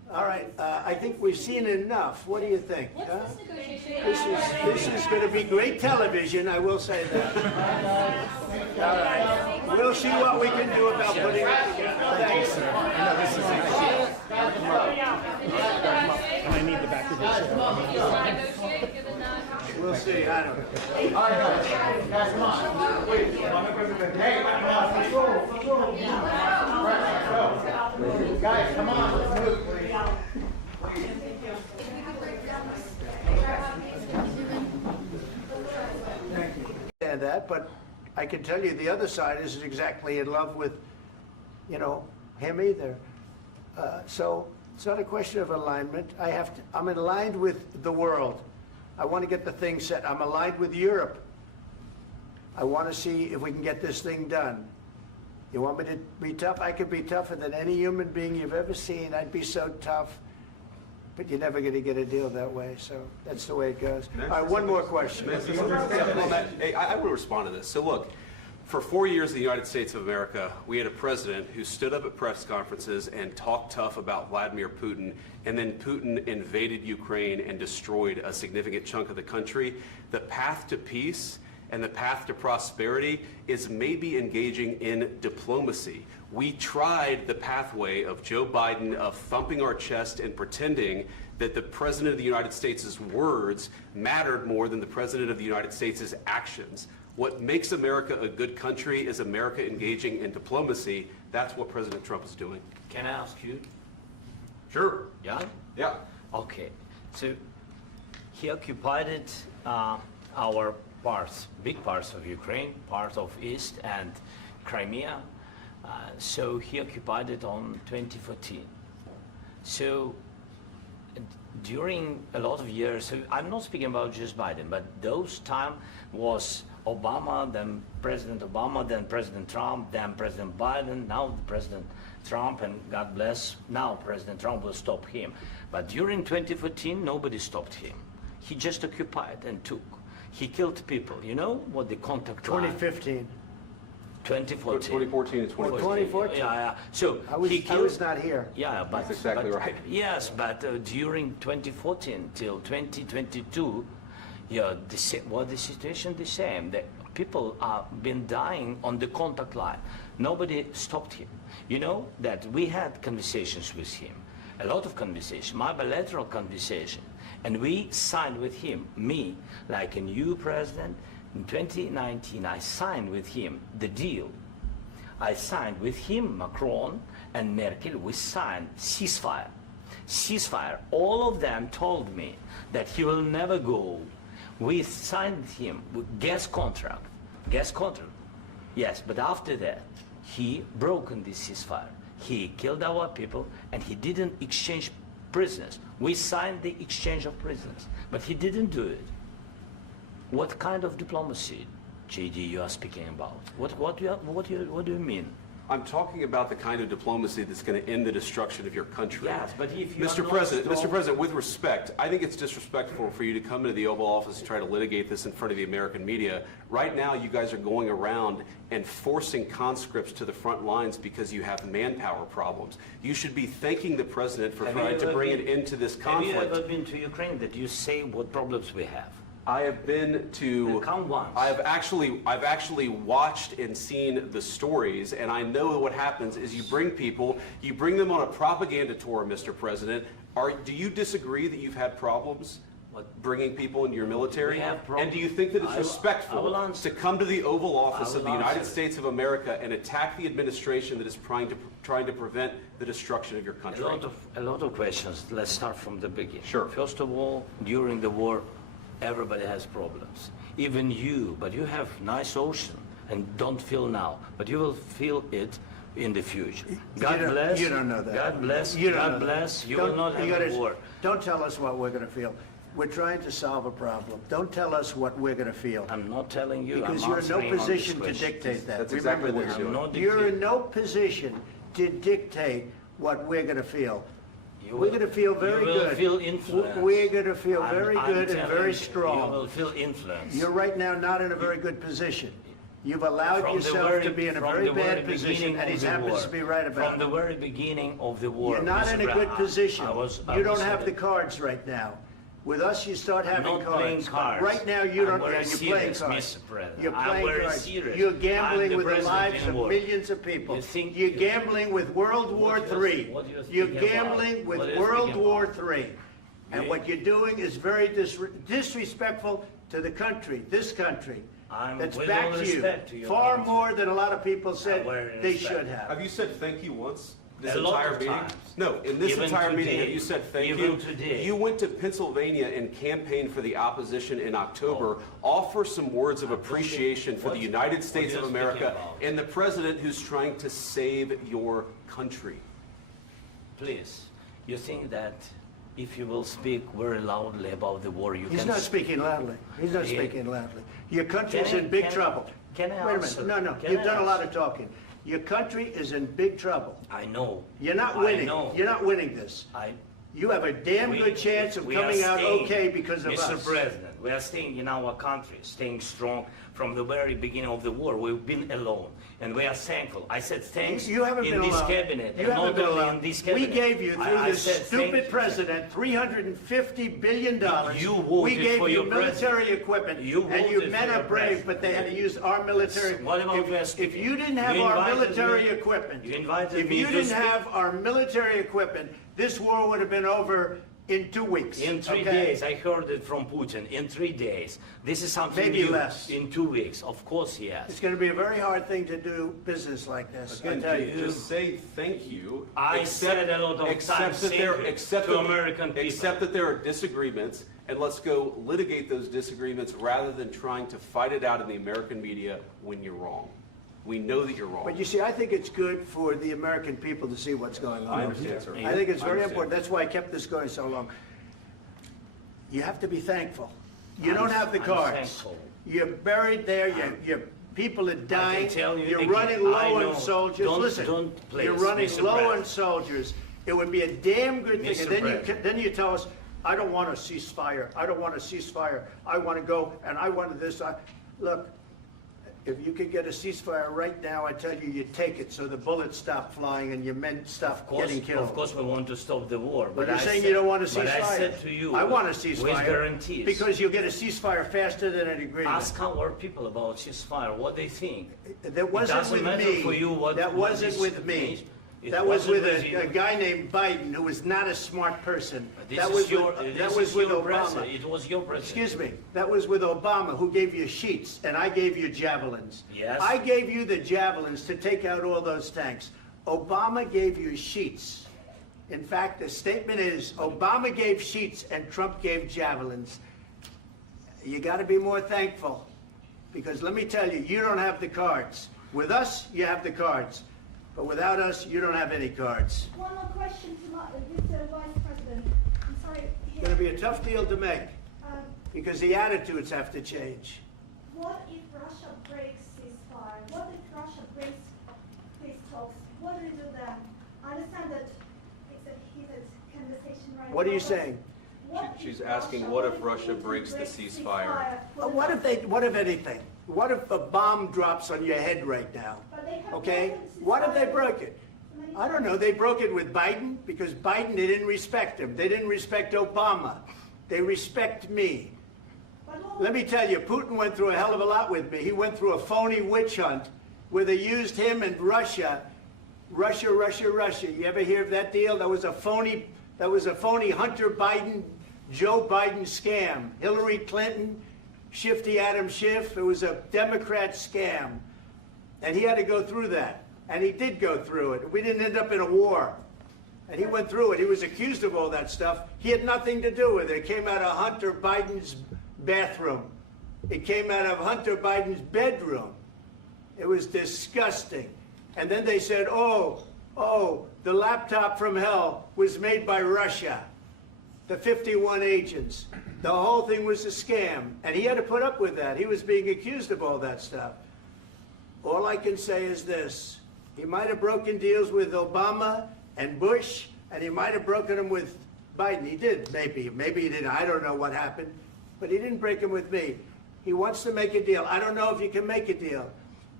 All right, I think we've seen enough. What do you think? What's huh? this negotiation? This is going to be great television, I will say that. All right, we'll see what we can do about putting it together. Thanks. And I need the back of this. Negotiate, give a nod. We'll see, I don't know. All right, guys, come on. Wait, hey, come on, let's go, let's go. Right, let's go. Guys, come on, let's move, please. And that, but I can tell you the other side isn't exactly in love with, him either. So it's not a question of alignment. I'm aligned with the world. I want to get the thing set. I'm aligned with Europe. I want to see if we can get this thing done. You want me to be tough? I could be tougher than any human being you've ever seen. I'd be so tough. But you're never going to get a deal that way, so that's the way it goes. All right, one more question. Hey, I will respond to this. So look, for 4 years in the United States of America, we had a president who stood up at press conferences and talked tough about Vladimir Putin, and then Putin invaded Ukraine and destroyed a significant chunk of the country. The path to peace and the path to prosperity is maybe engaging in diplomacy. We tried the pathway of Joe Biden of thumping our chest and pretending that the President of the United States' words mattered more than the President of the United States' actions. What makes America a good country is America engaging in diplomacy. That's what President Trump is doing. Can I ask you? Sure. Yeah? Yeah. Okay. So he occupied our parts, big parts of Ukraine, part of East and Crimea. So he occupied it on 2014. So during a lot of years, so I'm not speaking about just Biden, but those time was Obama, then President Obama, then President Trump, then President Biden, now President Trump, and God bless, now President Trump will stop him. But during 2014, nobody stopped him. He just occupied and took. He killed people. You know what the contact line? 2015. 2014. 2014 and 2015. 2014. Yeah. So I was he killed, not here. Yeah, but That's exactly but- right. Yes, but during 2014 till 2022, yeah, the situation the same. The people are been dying on the contact line. Nobody stopped him. You know that we had conversations with him, a lot of conversation, my bilateral conversation, and we signed with him, me, like a new president. In 2019, I signed with him the deal. I signed with him, Macron and Merkel, we signed ceasefire. Ceasefire. All of them told me that he will never go. We signed with him with gas contract. Gas contract. Yes, but after that, he broken this ceasefire. He killed our people and he didn't exchange prisoners. We signed the exchange of prisoners, but he didn't do it. What kind of diplomacy, JD, you are speaking about? What do you mean? I'm talking about the kind of diplomacy that's going to end the destruction of your country. Yes, but if you Mr. are not President, strong- Mr. President, with respect, I think it's disrespectful for you to come into the Oval Office and try to litigate this in front of the American media. Right now, you guys are going around and forcing conscripts to the front lines because you have manpower problems. You should be thanking the President for Have you trying to ever bring been- it into this Have conflict. you ever been to Ukraine that you say what problems we have? I have been to. Then come once. I've actually watched and seen the stories, and I know what happens is you bring people, you bring them on a propaganda tour, Mr. President. Do you disagree that you've had problems bringing people into your military? We have And do you think that it's I will respectful answer. to come to the Oval Office I of will the United answer. States of America and attack the administration that is trying to prevent the destruction of your country? A lot of questions. Let's start from the beginning. Sure. First of all, during the war, everybody has problems. Even you, but you have nice ocean and don't feel now, but you will feel it in the future. God bless. You don't know that. God bless. You don't God know that. bless. You will not have a war. Don't tell us what we're going to feel. We're trying to solve a problem. Don't tell us what we're going to feel. I'm not telling you. Because I'm you're in no answering on this position to question. dictate that. That's Remember exactly what this. you're doing. I'm not You're in dictating. no position to dictate what we're going to feel. You We're will- going to feel very you will good. feel influence. We're going to feel very I'm good and telling very you, strong. You will feel influence. You're right now not in a very good position. You've allowed From the yourself very- to be in a from very the very bad position, beginning and of he the happens war. to be right about From it. the very beginning of the war. You're not Mr. in a good Brown, position. I You don't was- have the cards right now. With us, you start having not cards. playing But cards. right now, you I'm don't. very You're playing serious, cards. Mr. President. You're I'm playing very cards. serious. You're I'm gambling the with the president lives in of war. millions of people. You think- You're gambling with World War What do you- III. what do you You're think about? gambling with What do you World think War about? III. And You- what you're doing is very disrespectful to the country, this country. I'm That's with back all to respect to you. your Far country. more than a lot of people said very they respect. should have. Have you said thank you once? This A lot entire of meeting? times. No, in this Even entire meeting, today. have you said thank Even you? today. You went to Pennsylvania and campaigned for the opposition in October. Offer some words of appreciation for the What- United what States are of you America speaking about? and the president who's trying to save your country. Please, you think that if you will speak very loudly about the war, you He's can... not speaking loudly. He's not Yeah. speaking loudly. Your country's Can I- in big can I- trouble. can I Wait a answer? minute. No, Can you've I done a lot answer? of talking. Your country is in big trouble. I know. You're not I winning. know. You're not winning this. You have a damn good chance of we are coming out staying, okay because of Mr. us. President, we are staying in our country, staying strong from the very beginning of the war. We've been alone, and we are thankful. I said thanks You haven't in been this alone. cabinet, You and haven't not been only alone. in this We cabinet. gave you, through I this said thank stupid you. president, $350 billion. You We voted gave for you your military president. equipment, You and you voted men for are your brave, president. but they had to use our military. What about If West? you didn't have You our invited military me- equipment, you invited if me you to didn't speak- have our military equipment, this war would have been over in 2 weeks. In 3 okay? days, I heard it from Putin. In 3 days, this is something Maybe new. less. In 2 weeks, of course, yes. It's going to be a very hard thing to do business like this. I Again, tell you. just say thank you. I said a lot of accept times that thank there, you accept to that- American people. Accept that there are disagreements, and let's go litigate those disagreements rather than trying to fight it out in the American media when you're wrong. We know that you're wrong. But you see, I think it's good for the American people to see what's going on. I understand, sir. I think it's I very understand. important. That's why I kept this going so long. You have to be thankful. You don't have the I'm cards. thankful. You're buried there. Your people are dying. tell you You're again, running I low know. on soldiers. Don't- Listen, don't please, you're running Mr. low on President. soldiers. It would be a damn good thing. Mr. And then President. then you tell us, I don't want a ceasefire. I don't want a ceasefire. I want to go and I want this. Look, if you could get a ceasefire right now, I tell you, you take it so the bullets stop flying and your men stop getting killed. Of course, we want to stop the war. But you're I saying said- you don't want a ceasefire. But I said to you, I want a with ceasefire. guarantees. Because you'll get a ceasefire faster than an agreement. Ask our people about ceasefire, what they think. That wasn't doesn't with matter me. for you what- That what wasn't this with me. means. It That was wasn't with with you. a guy named Biden who was not a smart person. This That is was your, with, this that was is with your Obama. president. It was your president. Excuse me. That was with Obama, who gave you sheets, and I gave you javelins. Yes. I gave you the javelins to take out all those tanks. Obama gave you sheets. In fact, the statement is Obama gave sheets and Trump gave javelins. You got to be more thankful, because let me tell you, you don't have the cards. With us, you have the cards. But without us, you don't have any cards. One more question to Mr. Vice President. I'm sorry. It's going to be a tough deal to make, Um, because the attitudes have to change. What if Russia breaks ceasefire? What if Russia breaks peace talks? What do we do then? I understand that it's a heated conversation right now. What are you but saying? what if She's asking, what if Russia Putin breaks the ceasefire? What if anything? What if a bomb drops on your head right now? But they have Okay? broken What if they ceasefire broke it? many I don't know. They broke it with Biden because Biden, they didn't respect him. They didn't respect Obama. They respect me. But what Let me tell you, Putin went through a hell of a lot with me. He went through a phony witch hunt where they used him and Russia. Russia. You ever hear of that deal? That was a phony Hunter Biden, Joe Biden scam. Hillary Clinton, Shifty Adam Schiff. It was a Democrat scam. And he had to go through that. And he did go through it. We didn't end up in a war. And he went through it. He was accused of all that stuff. He had nothing to do with it. It came out of Hunter Biden's bathroom. It came out of Hunter Biden's bedroom. It was disgusting. And then they said, oh, the laptop from hell was made by Russia. The 51 agents. The whole thing was a scam. And he had to put up with that. He was being accused of all that stuff. All I can say is this. He might have broken deals with Obama and Bush, and he might have broken them with Biden. He did, maybe. Maybe he didn't. I don't know what happened. But he didn't break them with me. He wants to make a deal. I don't know if you can make a deal.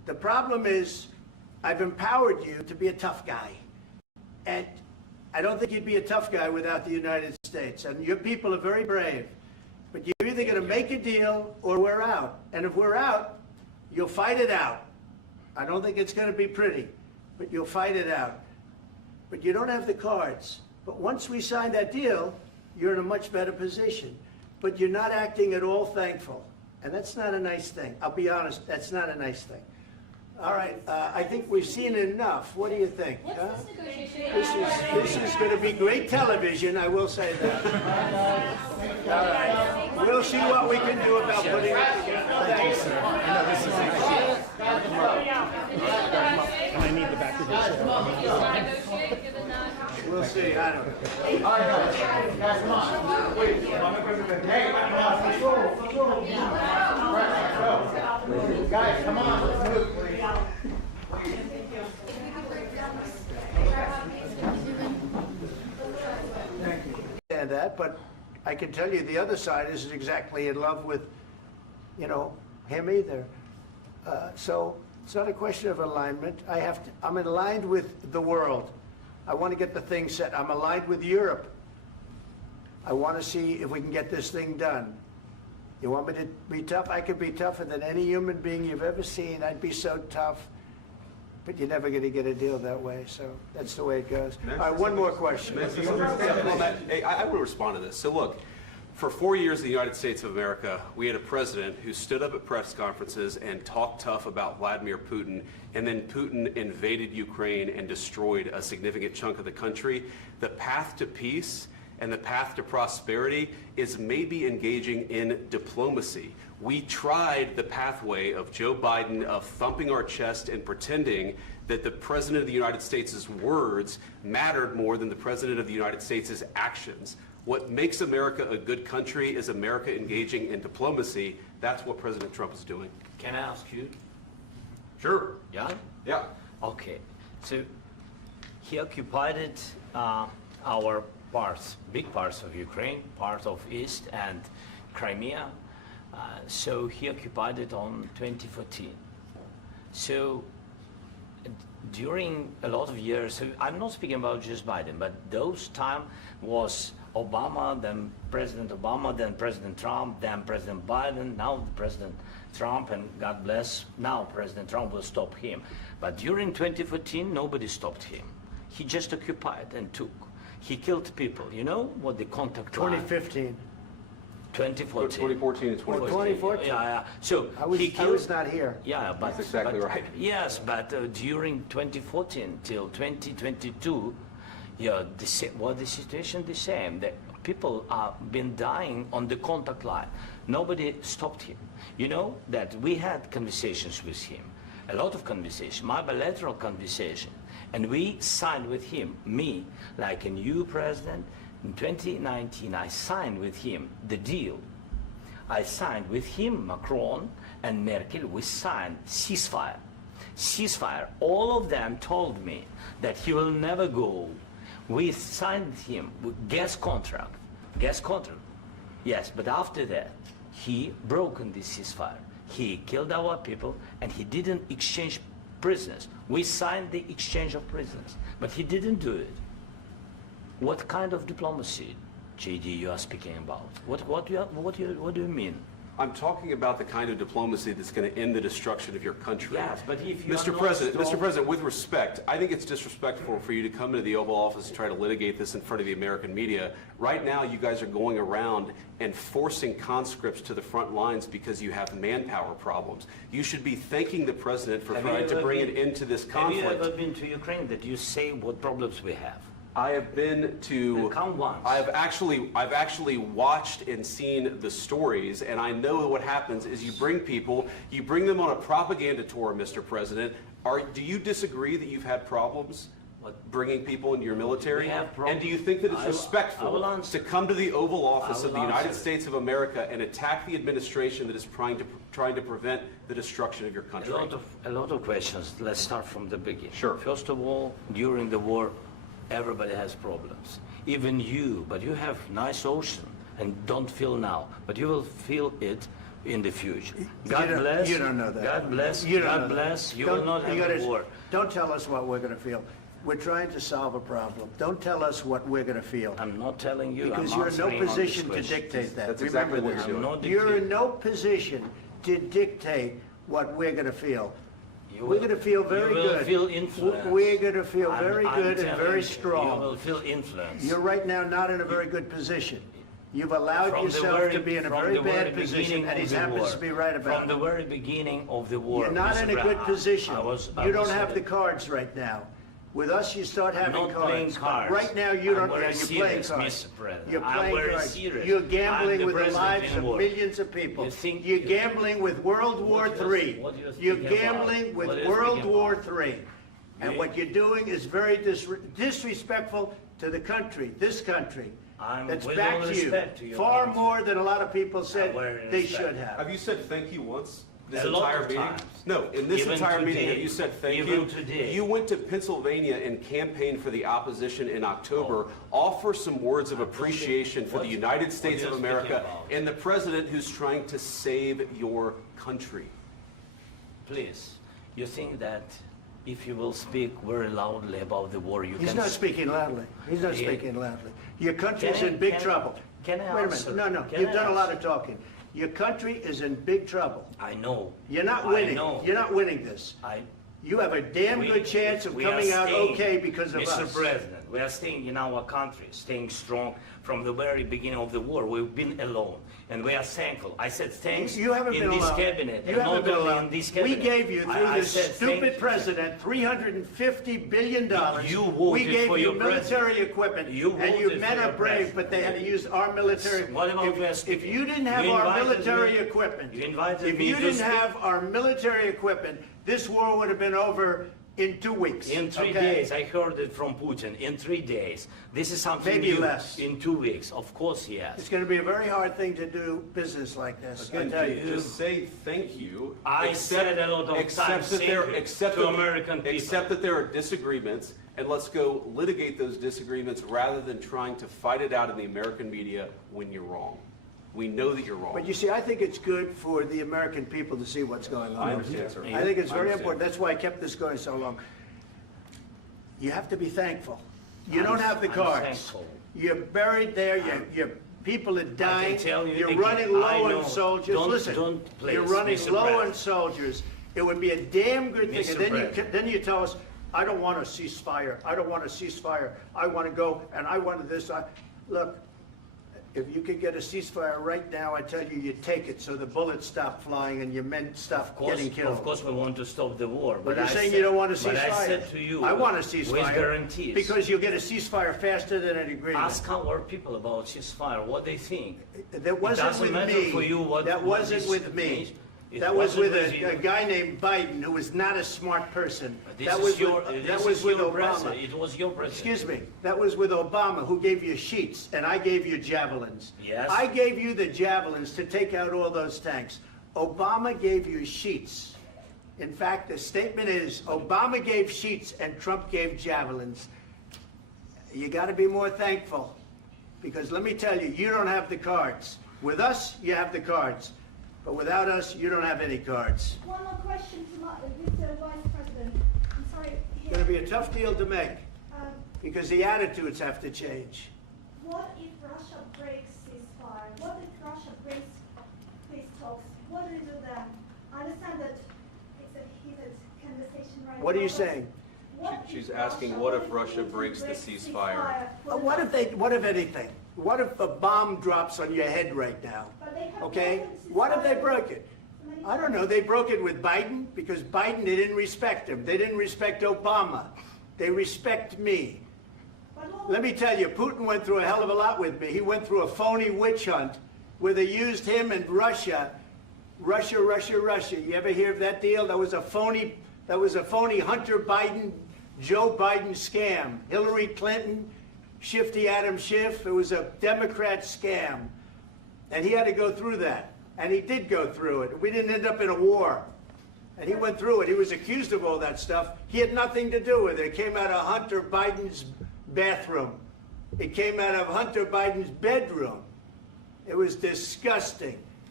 The problem is I've empowered you to be a tough guy. And I don't think you'd be a tough guy without the United States. And your people are very brave. But you're either going to make a deal or we're out. And if we're out, you'll fight it out. I don't think it's going to be pretty, but you'll fight it out. But you don't have the cards. But once we sign that deal, you're in a much better position. But you're not acting at all thankful. And that's not a nice thing. I'll be honest, that's not a nice thing. All right, I think we've seen enough. What do you think? What's huh? this negotiation? This is going to be great television, I will say that. All right, we'll see what we can do about putting it together. Thanks. And I need the back of your chair. Negotiate, given that. We'll see, I don't know. All right, guys, come on. Wait, hey, come on, let's go, let's go. Right, let's go. Guys, come on, let's move, please. Understand that, but I can tell you the other side isn't exactly in love with, him either. So it's not a question of alignment. I'm aligned with the world. I want to get the thing set. I'm aligned with Europe. I want to see if we can get this thing done. You want me to be tough? I could be tougher than any human being you've ever seen. I'd be so tough. But you're never going to get a deal that way, so that's the way it goes. All right, one more question. Hey, I will respond to this. So look, for 4 years in the United States of America, we had a president who stood up at press conferences and talked tough about Vladimir Putin, and then Putin invaded Ukraine and destroyed a significant chunk of the country. The path to peace and the path to prosperity is maybe engaging in diplomacy. We tried the pathway of Joe Biden of thumping our chest and pretending that the President of the United States' words mattered more than the President of the United States' actions. What makes America a good country is America engaging in diplomacy. That's what President Trump is doing. Can I ask you? Sure. Yeah? Yeah. Okay. So he occupied it, our parts, big parts of Ukraine, part of East and Crimea. So he occupied it on 2014. So during a lot of years, so I'm not speaking about just Biden, but those time was Obama, then President Obama, then President Trump, then President Biden, now President Trump, and God bless, now President Trump will stop him. But during 2014, nobody stopped him. He just occupied and took. He killed people. You know what the contact line? 2015. 2014. 2014 and 2015. 2014. Yeah. So I was he killed, not here. Yeah, but That's exactly but- right. Yes, but during 2014 till 2022, yeah, the situation the same. The people are been dying on the contact line. Nobody stopped him. You know that we had conversations with him, a lot of conversation, my bilateral conversation, and we signed with him. Me, like a new president. In 2019, I signed with him the deal. I signed with him, Macron and Merkel, we signed ceasefire. Ceasefire. All of them told me that he will never go. We signed with him with gas contract. Gas contract. Yes, but after that, he broken this ceasefire. He killed our people and he didn't exchange prisoners. We signed the exchange of prisoners, but he didn't do it. What kind of diplomacy, JD, you are speaking about? What do you mean? I'm talking about the kind of diplomacy that's going to end the destruction of your country. Yes, but if you Mr. are not President, strong- Mr. President, with respect, I think it's disrespectful for you to come into the Oval Office and try to litigate this in front of the American media. Right now, you guys are going around and forcing conscripts to the front lines because you have manpower problems. You should be thanking the President for trying to bring an end to this Have you conflict. ever been to Ukraine that you say what problems we have? I have been to. Then come once. I've actually watched and seen the stories, and I know what happens is you bring them on a propaganda tour, Mr. President. Do you disagree that you've had problems bringing people into your military? We have problems. And do you think that it's I will respectful answer. to come to the Oval Office I of will the United answer. States of America and attack the administration that is trying to prevent the destruction of your country? A lot of questions. Let's start from the beginning. Sure. First of all, during the war, everybody has problems. Even you, but you have nice ocean and don't feel now, but you will feel it in the future. You God bless. You don't know that. God bless. You don't know God that. bless. You Don't- will not have gotta- a war. Don't tell us what we're going to feel. We're trying to solve a problem. Don't tell us what we're going to feel. I'm not telling you. Because I'm you're in no answering on this position to question. dictate that. That's Remember exactly what this. you're doing. I'm not You're in dictating. no position to dictate what we're going to feel. You We're will- going to feel very you will good. feel influenced. We're going to feel very I'm good and telling very you, strong. You will feel influence. You're right now not in a very good position. You've allowed From the yourself very- to be in a from very the very bad position, beginning and he of the happens war. to be right about From the it. very beginning of the war. You're not Mr. in a good Brown, position. I You was don't have the cards right now. With us, you start having not playing cards. cards. Right now, you don't. I'm very You're playing serious, cards. Mr. President. You're I'm playing very cards. serious. You're I'm gambling the with the president lives in of war. millions of people. You think- You're gambling with World War What do you- III. what do you You're think about? gambling with What do you World think War about? III. And You- what you're doing is very disrespectful to the country, this country. I'm That's with back all to you. respect to your Far country. more than a lot of people said very they respect. should have. Have you said thank you once? This A lot entire of meeting? times. No, in this Even entire meeting, today. have you said thank Even you? today. You went to Pennsylvania and campaigned for the opposition in October. Offer some words of appreciation for the United States are of you America speaking about? and the president who's trying to save your country. Please, you think that if you will speak very loudly about the war, you He's can... not speaking loudly. He's not Yeah. speaking loudly. Your country's Can I- in big can I- trouble. can I Wait a answer? minute. No, Can you've I done a lot answer? of talking. Your country is in big trouble. I know. You're not I winning. know. You're not winning this. You have a damn We- good chance of we are coming out staying, okay because of Mr. us. President, we are staying in our country, staying strong from the very beginning of the war. We've been alone, and we are thankful. I said thanks You haven't in been this alone. cabinet, You and haven't not been only alone. in this We cabinet. gave you, through I this said thank stupid you. president, $350 billion. You voted We gave for you your military president. equipment, You and you voted men for are your brave, president. but they had to use our military. What about you If speaking? you didn't have You our invited military me- equipment, you invited if me you to didn't speak. have our military equipment, this war would have been over in 2 weeks. In 3 okay? days, I heard it from Putin. In 3 days, this is something Maybe new. less. In 2 weeks, of course, yes. It's going to be a very hard thing to do business like this, I Again, tell you. just say thank you. I said a lot of accept times that thank there- you accept to that- American people. Accept that there are disagreements, and let's go litigate those disagreements rather than trying to fight it out in the American media when you're wrong. We know that you're wrong. But you see, I think it's good for the American people to see what's going on. I understand, sir. I think it's I very understand. important. That's why I kept this going so long. You have to be thankful. You don't have the I'm cards. thankful. You're buried there. Your people are dying. tell you You're again, running low I know. on soldiers. Don't- Listen, don't please, you're running Mr. low on President. soldiers. It would be a damn good thing. Mr. And then President. then you tell us, I don't want a ceasefire. I don't want a ceasefire. I want to go and I wanted this. Look, if you could get a ceasefire right now, I tell you take it so the bullets stop flying and your men stop getting killed. Of course, we want to stop the war. But you're I saying said- you don't want a ceasefire. But I said to you, I want a with ceasefire. guarantees. Because you'll get a ceasefire faster than an agreement. Ask our people about ceasefire, what they think. That wasn't doesn't with matter me. for you what- That what wasn't this with me. means. It That was with wasn't with you. a guy named Biden who was not a smart person. This That is was your, with, this that was is with your Obama. president. It was your president. Excuse me. That was with Obama, who gave you sheets, and I gave you javelins. Yes. I gave you the javelins to take out all those tanks. Obama gave you sheets. In fact, the statement is Obama gave sheets and Trump gave javelins. You got to be more thankful, because let me tell you, you don't have the cards. With us, you have the cards. But without us, you don't have any cards. One more question to Mr. Vice President. I'm sorry. It's going to be a tough deal to make, Um, because the attitudes have to change. What if Russia breaks ceasefire? What if Russia breaks peace talks? What do you do then? I understand that it's a heated conversation right now. What are you but saying? what She's if asking, Russia- what if Russia Putin breaks the ceasefire? What if anything? What if a bomb drops on your head right now? But they have Okay? broken What if they ceasefire broke it? so many I don't know. They broke it with Biden because Biden, they didn't respect him. They didn't respect Obama. They respect me. But what- Let me tell you, Putin went through a hell of a lot with me. He went through a phony witch hunt where they used him and Russia. Russia. You ever hear of that deal? That was a phony Hunter Biden, Joe Biden scam. Hillary Clinton, Shifty Adam Schiff. It was a Democrat scam. And he had to go through that. And he did go through it. We didn't end up in a war. And he went through it. He was accused of all that stuff. He had nothing to do with it. It came out of Hunter Biden's bathroom. It came out of Hunter Biden's bedroom. It was disgusting.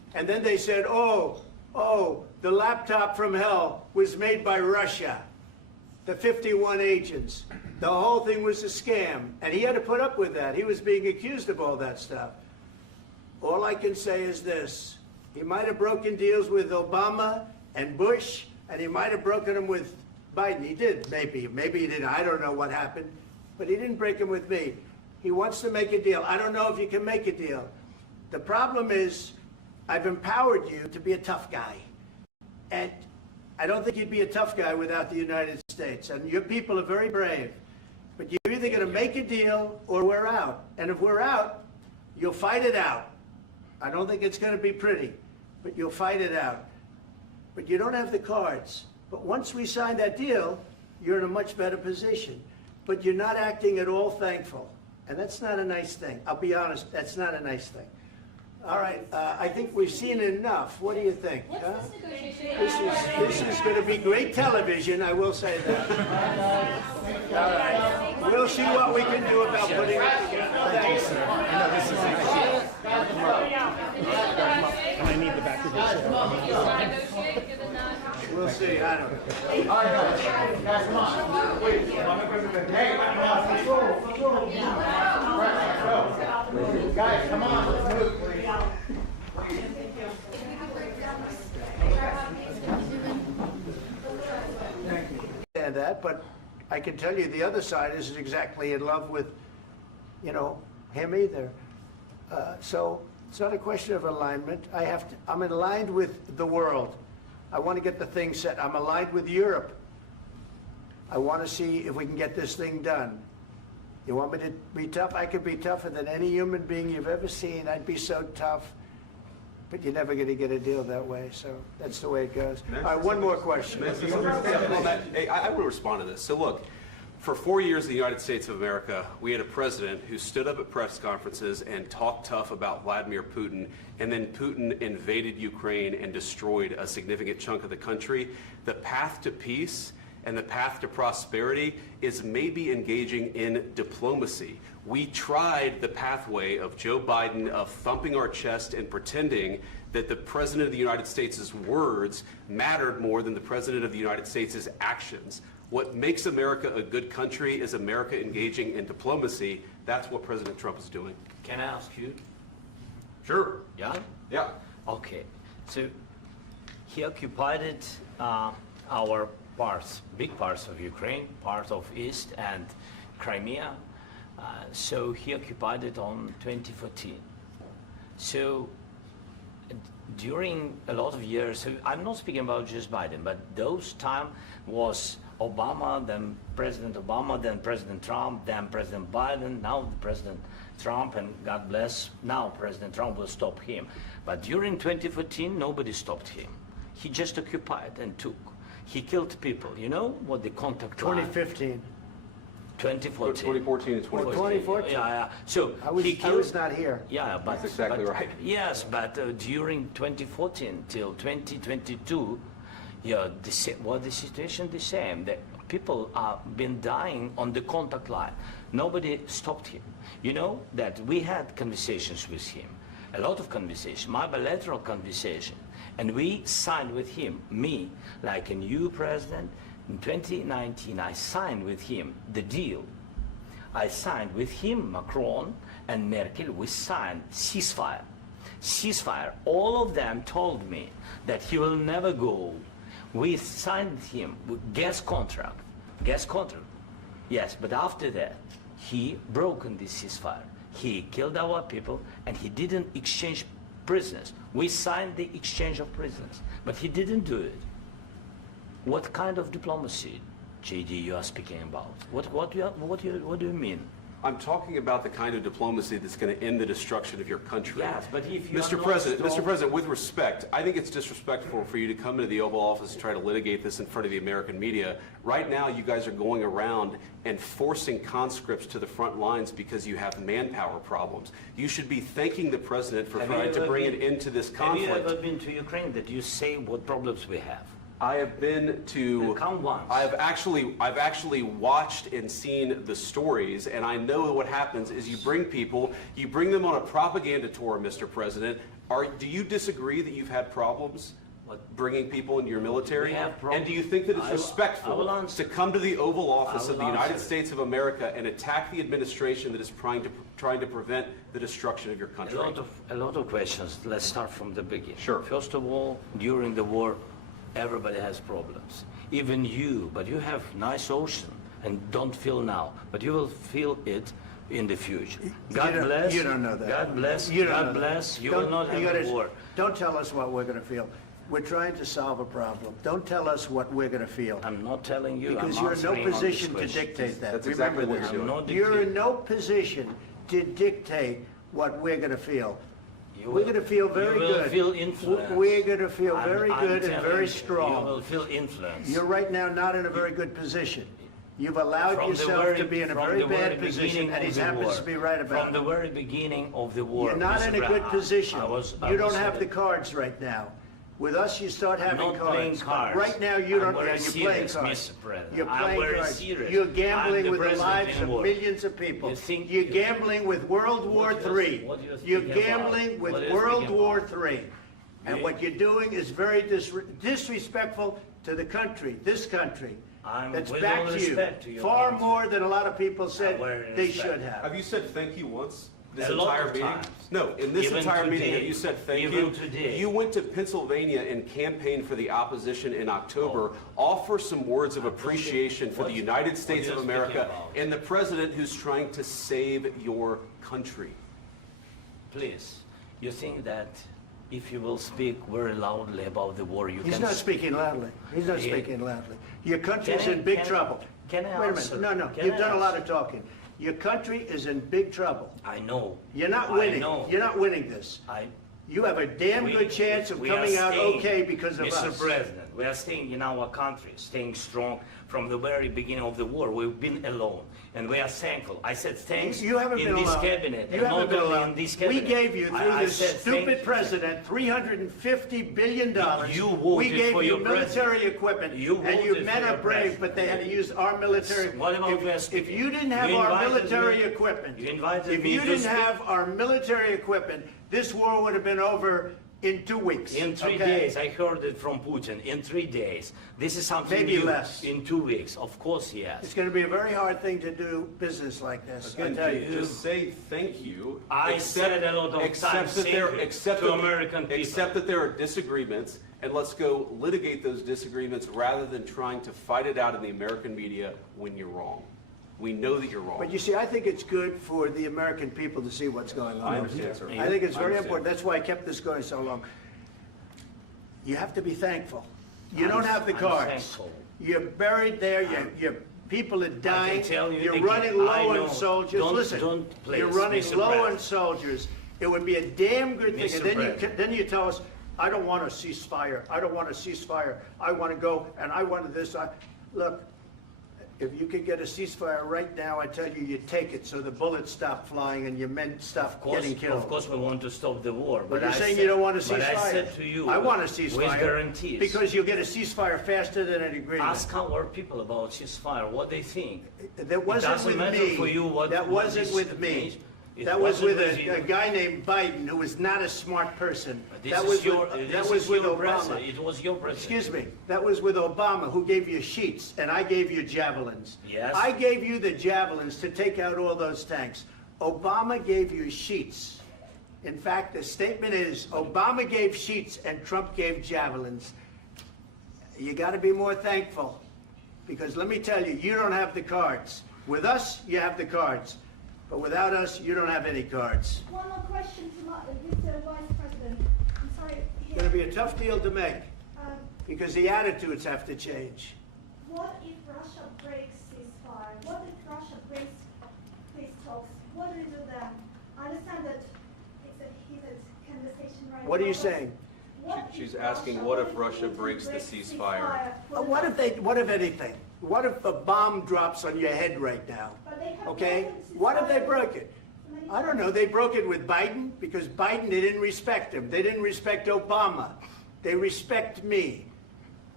And then they said, oh, the laptop from hell was made by Russia, the 51 agents. The whole thing was a scam. And he had to put up with that. He was being accused of all that stuff. All I can say is this. He might have broken deals with Obama and Bush, and he might have broken them with Biden. He did, maybe. Maybe he didn't. I don't know what happened. But he didn't break them with me. He wants to make a deal. I don't know if you can make a deal. The problem is, I've empowered you to be a tough guy. And I don't think you'd be a tough guy without the United States. And your people are very brave. But you're either going to make a deal or we're out. And if we're out, you'll fight it out. I don't think it's going to be pretty, but you'll fight it out. But you don't have the cards. But once we sign that deal, you're in a much better position. But you're not acting at all thankful. And that's not a nice thing. I'll be honest, that's not a nice thing. All right, I think we've seen enough. What do you think? Huh? This is going to be great television, I will say that. All right. We'll see what we can do about putting it together. Thanks. And I need the back of the We'll see, I don't know. All right, guys, come on. Wait, hey, come on, let's go. Guys, come on, let's move, please. Understand that, but I can tell you the other side isn't exactly in love with, him either. So it's not a question of alignment. I'm aligned with the world. I want to get the thing set. I'm aligned with Europe. I want to see if we can get this thing done. You want me to be tough? I could be tougher than any human being you've ever seen. I'd be so tough. But you're never going to get a deal that way, so that's the way it goes. All right, one more question. Hey, I want to respond to this. So look, for 4 years in the United States of America, we had a president who stood up at press conferences and talked tough about Vladimir Putin, and then Putin invaded Ukraine and destroyed a significant chunk of the country. The path to peace and the path to prosperity is maybe engaging in diplomacy. We tried the pathway of Joe Biden of thumping our chest and pretending that the President of the United States' words mattered more than the President of the United States' actions. What makes America a good country is America engaging in diplomacy. That's what President Trump is doing. Can I ask you? Sure. Yeah? Yeah. Okay. So he occupied our parts, big parts of Ukraine, part of East and Crimea. So he occupied it on 2014. So during a lot of years, so I'm not speaking about just Biden, but those time was Obama, then President Obama, then President Trump, then President Biden, now President Trump, and God bless, now President Trump will stop him. But during 2014, nobody stopped him. He just occupied and took. He killed people. You know what the contact line? 2015. 2014. 2014 and 2015. 2014. Yeah. So I was he killed, not here. Yeah, but That's exactly but, right. Yes, but during 2014 till 2022, the situation the same. The people have been dying on the contact line. Nobody stopped him. You know that we had conversations with him, a lot of conversations, my bilateral conversation, and we signed with him, me, like a new president. In 2019, I signed with him the deal. I signed with him, Macron and Merkel, we signed ceasefire. Ceasefire. All of them told me that he will never go. We signed with him with gas contract. Gas contract. Yes, but after that, he broken this ceasefire. He killed our people and he didn't exchange prisoners. We signed the exchange of prisoners, but he didn't do it. What kind of diplomacy, JD, you are speaking about? What do you mean? I'm talking about the kind of diplomacy that's going to end the destruction of your country. Yes, but if you Mr. President, with respect, I think it's disrespectful for you to come into the Oval Office and try to litigate this in front of the American media. Right now, you guys are going around and forcing conscripts to the front lines because you have manpower problems. You should be thanking the President for trying to bring an end to this conflict. Have you ever been to Ukraine that you say what problems we have? I have been to. Come once. I've actually watched and seen the stories, and I know what happens is you bring them on a propaganda tour, Mr. President. Do you disagree that you've had problems bringing people into your military? We have problems. And do you think that it's I will respectful answer. to come to the Oval Office I of the will United answer. States of America and attack the administration that is trying to prevent the destruction of your country? A lot of questions. Let's start from the beginning. Sure. First of all, during the war, everybody has problems. Even you, but you have nice ocean and don't feel now, but you will feel it in the future. God bless. You don't know that. God bless. You don't God know bless. that. You Don't- will not you have gotta- a war. Don't tell us what we're going to feel. We're trying to solve a problem. Don't tell us what we're going to feel. I'm not telling you. Because I'm you're in no answering on this position to question. dictate that. That's Remember exactly what this. you're doing. I'm not You're in dictating. no position to dictate what we're going to feel. You We're will- going to feel very you will good. feel influenced. We're going to feel I'm- very I'm good and telling very you, strong. You will feel influence. You're right now not in a very good position. You've allowed From the yourself very- to be in a from very the very bad position, beginning and he of the happens war. to be right about From the it. very beginning of the war. You're not Mr. in a good Brown, position. I was You don't in have a- the cards right now. With us, you start having not playing cards. cards. Right now, you I'm don't. very You're playing serious, cards. Mr. President. You're I'm playing very cards. serious. You're I'm gambling the with the president lives in of war. millions of people. You think- You're gambling with World War What do you- III. what do you You're think about? gambling with What do you World think War about? III. And Me? what you're doing is very disrespectful to the country, this country. I'm That's with back all to respect to you. your Far answer. more than a lot of people said very they respect. should have. Have you said thank you once? This A lot entire of meeting? times. No, in this Even entire meeting, today. have you said thank Even you? today. You went to Pennsylvania and campaigned for the opposition in October. Offer some words of appreciation for the What- United what States are of you America speaking about? and the president who's trying to save your country. Please, you think that if you will speak very loudly about the war, you He's can... not speaking loudly. He's not Yeah. speaking loudly. Your country's Can I- in big can- trouble. can I Wait a answer? minute. No, Can you've I done a lot answer? of talking. Your country is in big trouble. I know. You're not I winning. know. You're not winning this. You have a damn We- good chance of we are coming out staying, okay because of Mr. us. President, we are staying in our country, staying strong from the very beginning of the war. We've been alone, and we are thankful. I said thanks You haven't in been this alone. cabinet, You and haven't not been only alone. in this We cabinet. gave you, through I this said thank stupid you. president, $350 billion. You voted We gave for you your military president. equipment, You and you voted men for are your brave, president. but they had to use our military. What about If you didn't have You our invited military me- equipment, you invited if me you to didn't speak- have our military equipment, this war would have been over in 2 weeks. In 3 okay? days, I heard it from Putin. In 3 days, this is something Maybe new. less. In 2 weeks, of course, yes. It's going to be a very hard thing to do business like this. I Again, tell you. just say thank you. I said a lot of except times that thank there, you except to that- American people. Except that there are disagreements, and let's go litigate those disagreements rather than trying to fight it out in the American media when you're wrong. We know that you're wrong. But you see, I think it's good for the American people to see what's going on. I understand, sir. I think it's I very understand. important. That's why I kept this going so long. You have to be thankful. You don't have the I'm cards. thankful. You're buried there. Your people are dying. tell you You're again, running low I know. on soldiers. Don't- Listen, don't please, you're running Mr. low on President. soldiers. It would be a damn good thing. Mr. And then President. then you tell us, I don't want a ceasefire. I don't want a ceasefire. I want to go and I want this. Look, if you could get a ceasefire right now, I tell you, you take it so the bullets stop flying and your men stop getting killed. Of course, we want to stop the war. But you're I saying said- you don't want a ceasefire. But I said to you, I want a with ceasefire. guarantees. Because you'll get a ceasefire faster than an agreement. Ask our people about ceasefire, what they think. That wasn't doesn't with matter me. for you what- That what wasn't this with me. means. It That was with wasn't with you. a guy named Biden, who was not a smart person. This That is was your, with, this that is was with your Obama. president. It was your president. Excuse me. That was with Obama, who gave you sheets, and I gave you javelins. Yes. I gave you the javelins to take out all those tanks. Obama gave you sheets. In fact, the statement is, Obama gave sheets and Trump gave javelins. You got to be more thankful, because let me tell you, you don't have the cards. With us, you have the cards. But without us, you don't have any cards. One more question to Mr. Vice President. I'm sorry. It's going to be a tough deal to make, Um, because the attitudes have to change. What if Russia breaks ceasefire? What if Russia breaks peace talks? What do you do then? I understand that it's a heated conversation right now. What are you but saying? what She's if asking, what if Russia Putin breaks the ceasefire? What if anything? What if a bomb drops on your head right now? But they have Okay? broken What if they ceasefire broke it? many I don't times. know. They broke it with Biden because Biden, they didn't respect him. They didn't respect Obama. They respect me.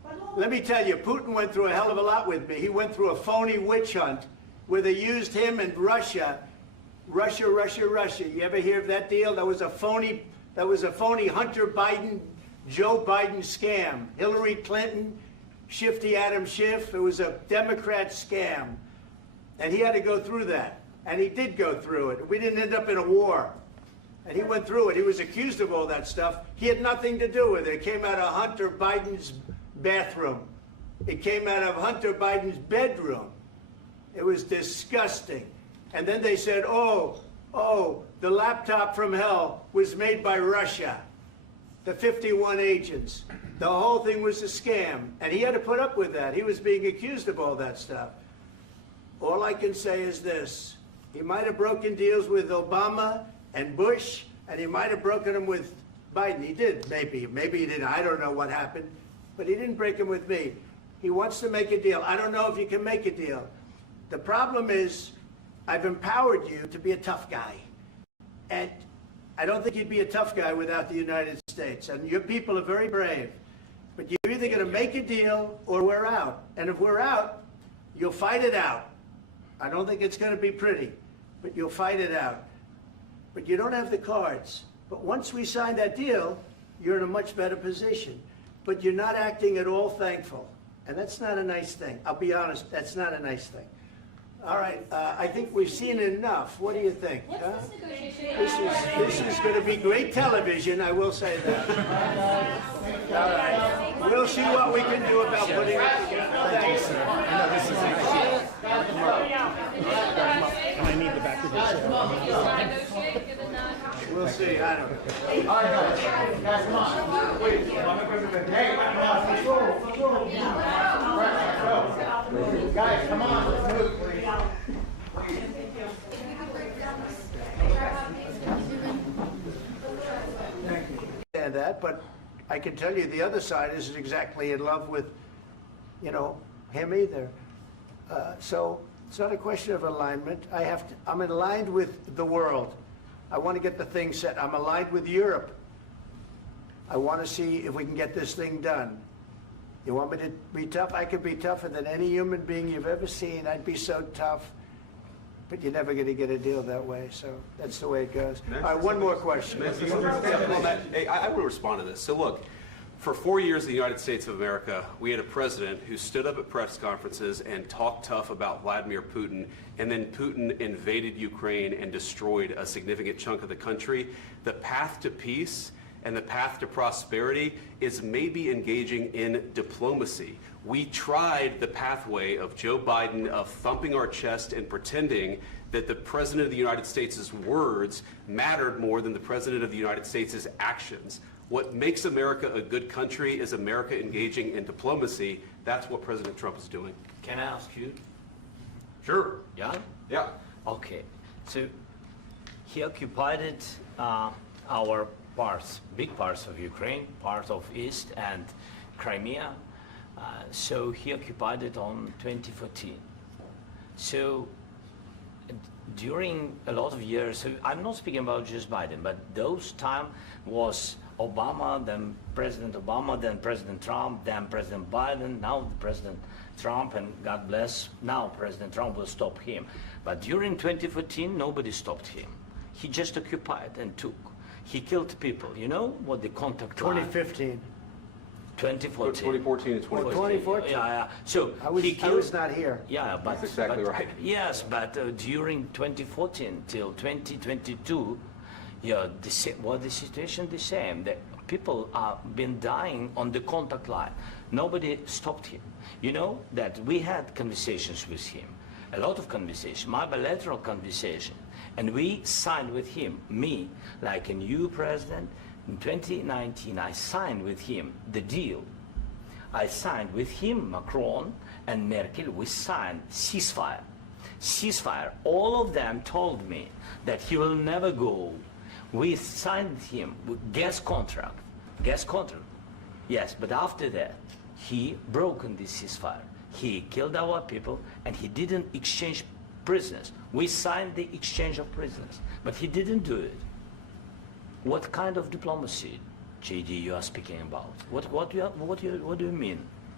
Let me tell you, Putin went through a hell of a lot with me. He went through a phony witch hunt where they used him and Russia. You ever hear of that deal? That was a phony Hunter Biden, Joe Biden scam. Hillary Clinton, Shifty Adam Schiff. It was a Democrat scam. And he had to go through that. And he did go through it. We didn't end up in a war. And he went through it. He was accused of all that stuff. He had nothing to do with it. It came out of Hunter Biden's bathroom. It came out of Hunter Biden's bedroom. It was disgusting. And then they said, oh, the laptop from hell was made by Russia. The 51 agents. The whole thing was a scam. And he had to put up with that. He was being accused of all that stuff. All I can say is this. He might have broken deals with Obama and Bush, and he might have broken them with Biden. He did, maybe. Maybe he didn't. I don't know what happened. But he didn't break them with me. He wants to make a deal. I don't know if you can make a deal. The problem is, I've empowered you to be a tough guy. And I don't think you'd be a tough guy without the United States. And your people are very brave. But you're either going to make a deal or we're out. And if we're out, you'll fight it out. I don't think it's going to be pretty, but you'll fight it out. But you don't have the cards. But once we sign that deal, you're in a much better position. But you're not acting at all thankful. And that's not a nice thing. I'll be honest, that's not a nice thing. All right, I think we've seen enough. What do you think? What's Huh? this negotiation? This is going to be great television, I will say that. All right. We'll see what we can do about putting it together. Thanks. And I need the back of the chair. Negotiate, get a nod. We'll see. I don't know. All right, guys, come on. Wait, hey, come on, let's go. Right, let's go. Guys, come on, let's move, please. And that, but I can tell you the other side isn't exactly in love with, him either. So it's not a question of alignment. I'm aligned with the world. I want to get the thing set. I'm aligned with Europe. I want to see if we can get this thing done. You want me to be tough? I could be tougher than any human being you've ever seen. I'd be so tough. But you're never going to get a deal that way, so that's the way it goes. All right, one more question. I will respond to this. So look, for 4 years in the United States of America, we had a president who stood up at press conferences and talked tough about Vladimir Putin, and then Putin invaded Ukraine and destroyed a significant chunk of the country. The path to peace and the path to prosperity is maybe engaging in diplomacy. We tried the pathway of Joe Biden of thumping our chest and pretending that the President of the United States' words mattered more than the President of the United States' actions. What makes America a good country is America engaging in diplomacy. That's what President Trump is doing. Can I ask you? Sure. Yeah? Yeah. Okay. So he occupied our parts, big parts of Ukraine, part of East and Crimea. So he occupied it on 2014. So during a lot of years, so I'm not speaking about just Biden, but those time was Obama, then President Obama, then President Trump, then President Biden, now President Trump, and God bless, now President Trump will stop him. But during 2014, nobody stopped him. He just occupied and took. He killed people. You know what the contact line? 2015. 2014. 2014 and 2015. 2014. Yeah. So I he killed, was not here. Yeah, but That's exactly but- right. Yes, but during 2014 till 2022, yeah, the situation the same. The people are been dying on the contact line. Nobody stopped him. You know that we had conversations with him, a lot of conversations, my bilateral conversation, and we signed with him, me, like a new president. In 2019, I signed with him the deal. I signed with him, Macron and Merkel, we signed ceasefire. Ceasefire. All of them told me that he will never go. We signed him with gas contract. Gas contract. Yes, but after that, he broken this ceasefire. He killed our people and he didn't exchange prisoners. We signed the exchange of prisoners, but he didn't do it. What kind of diplomacy, JD, you are speaking about? What do you mean?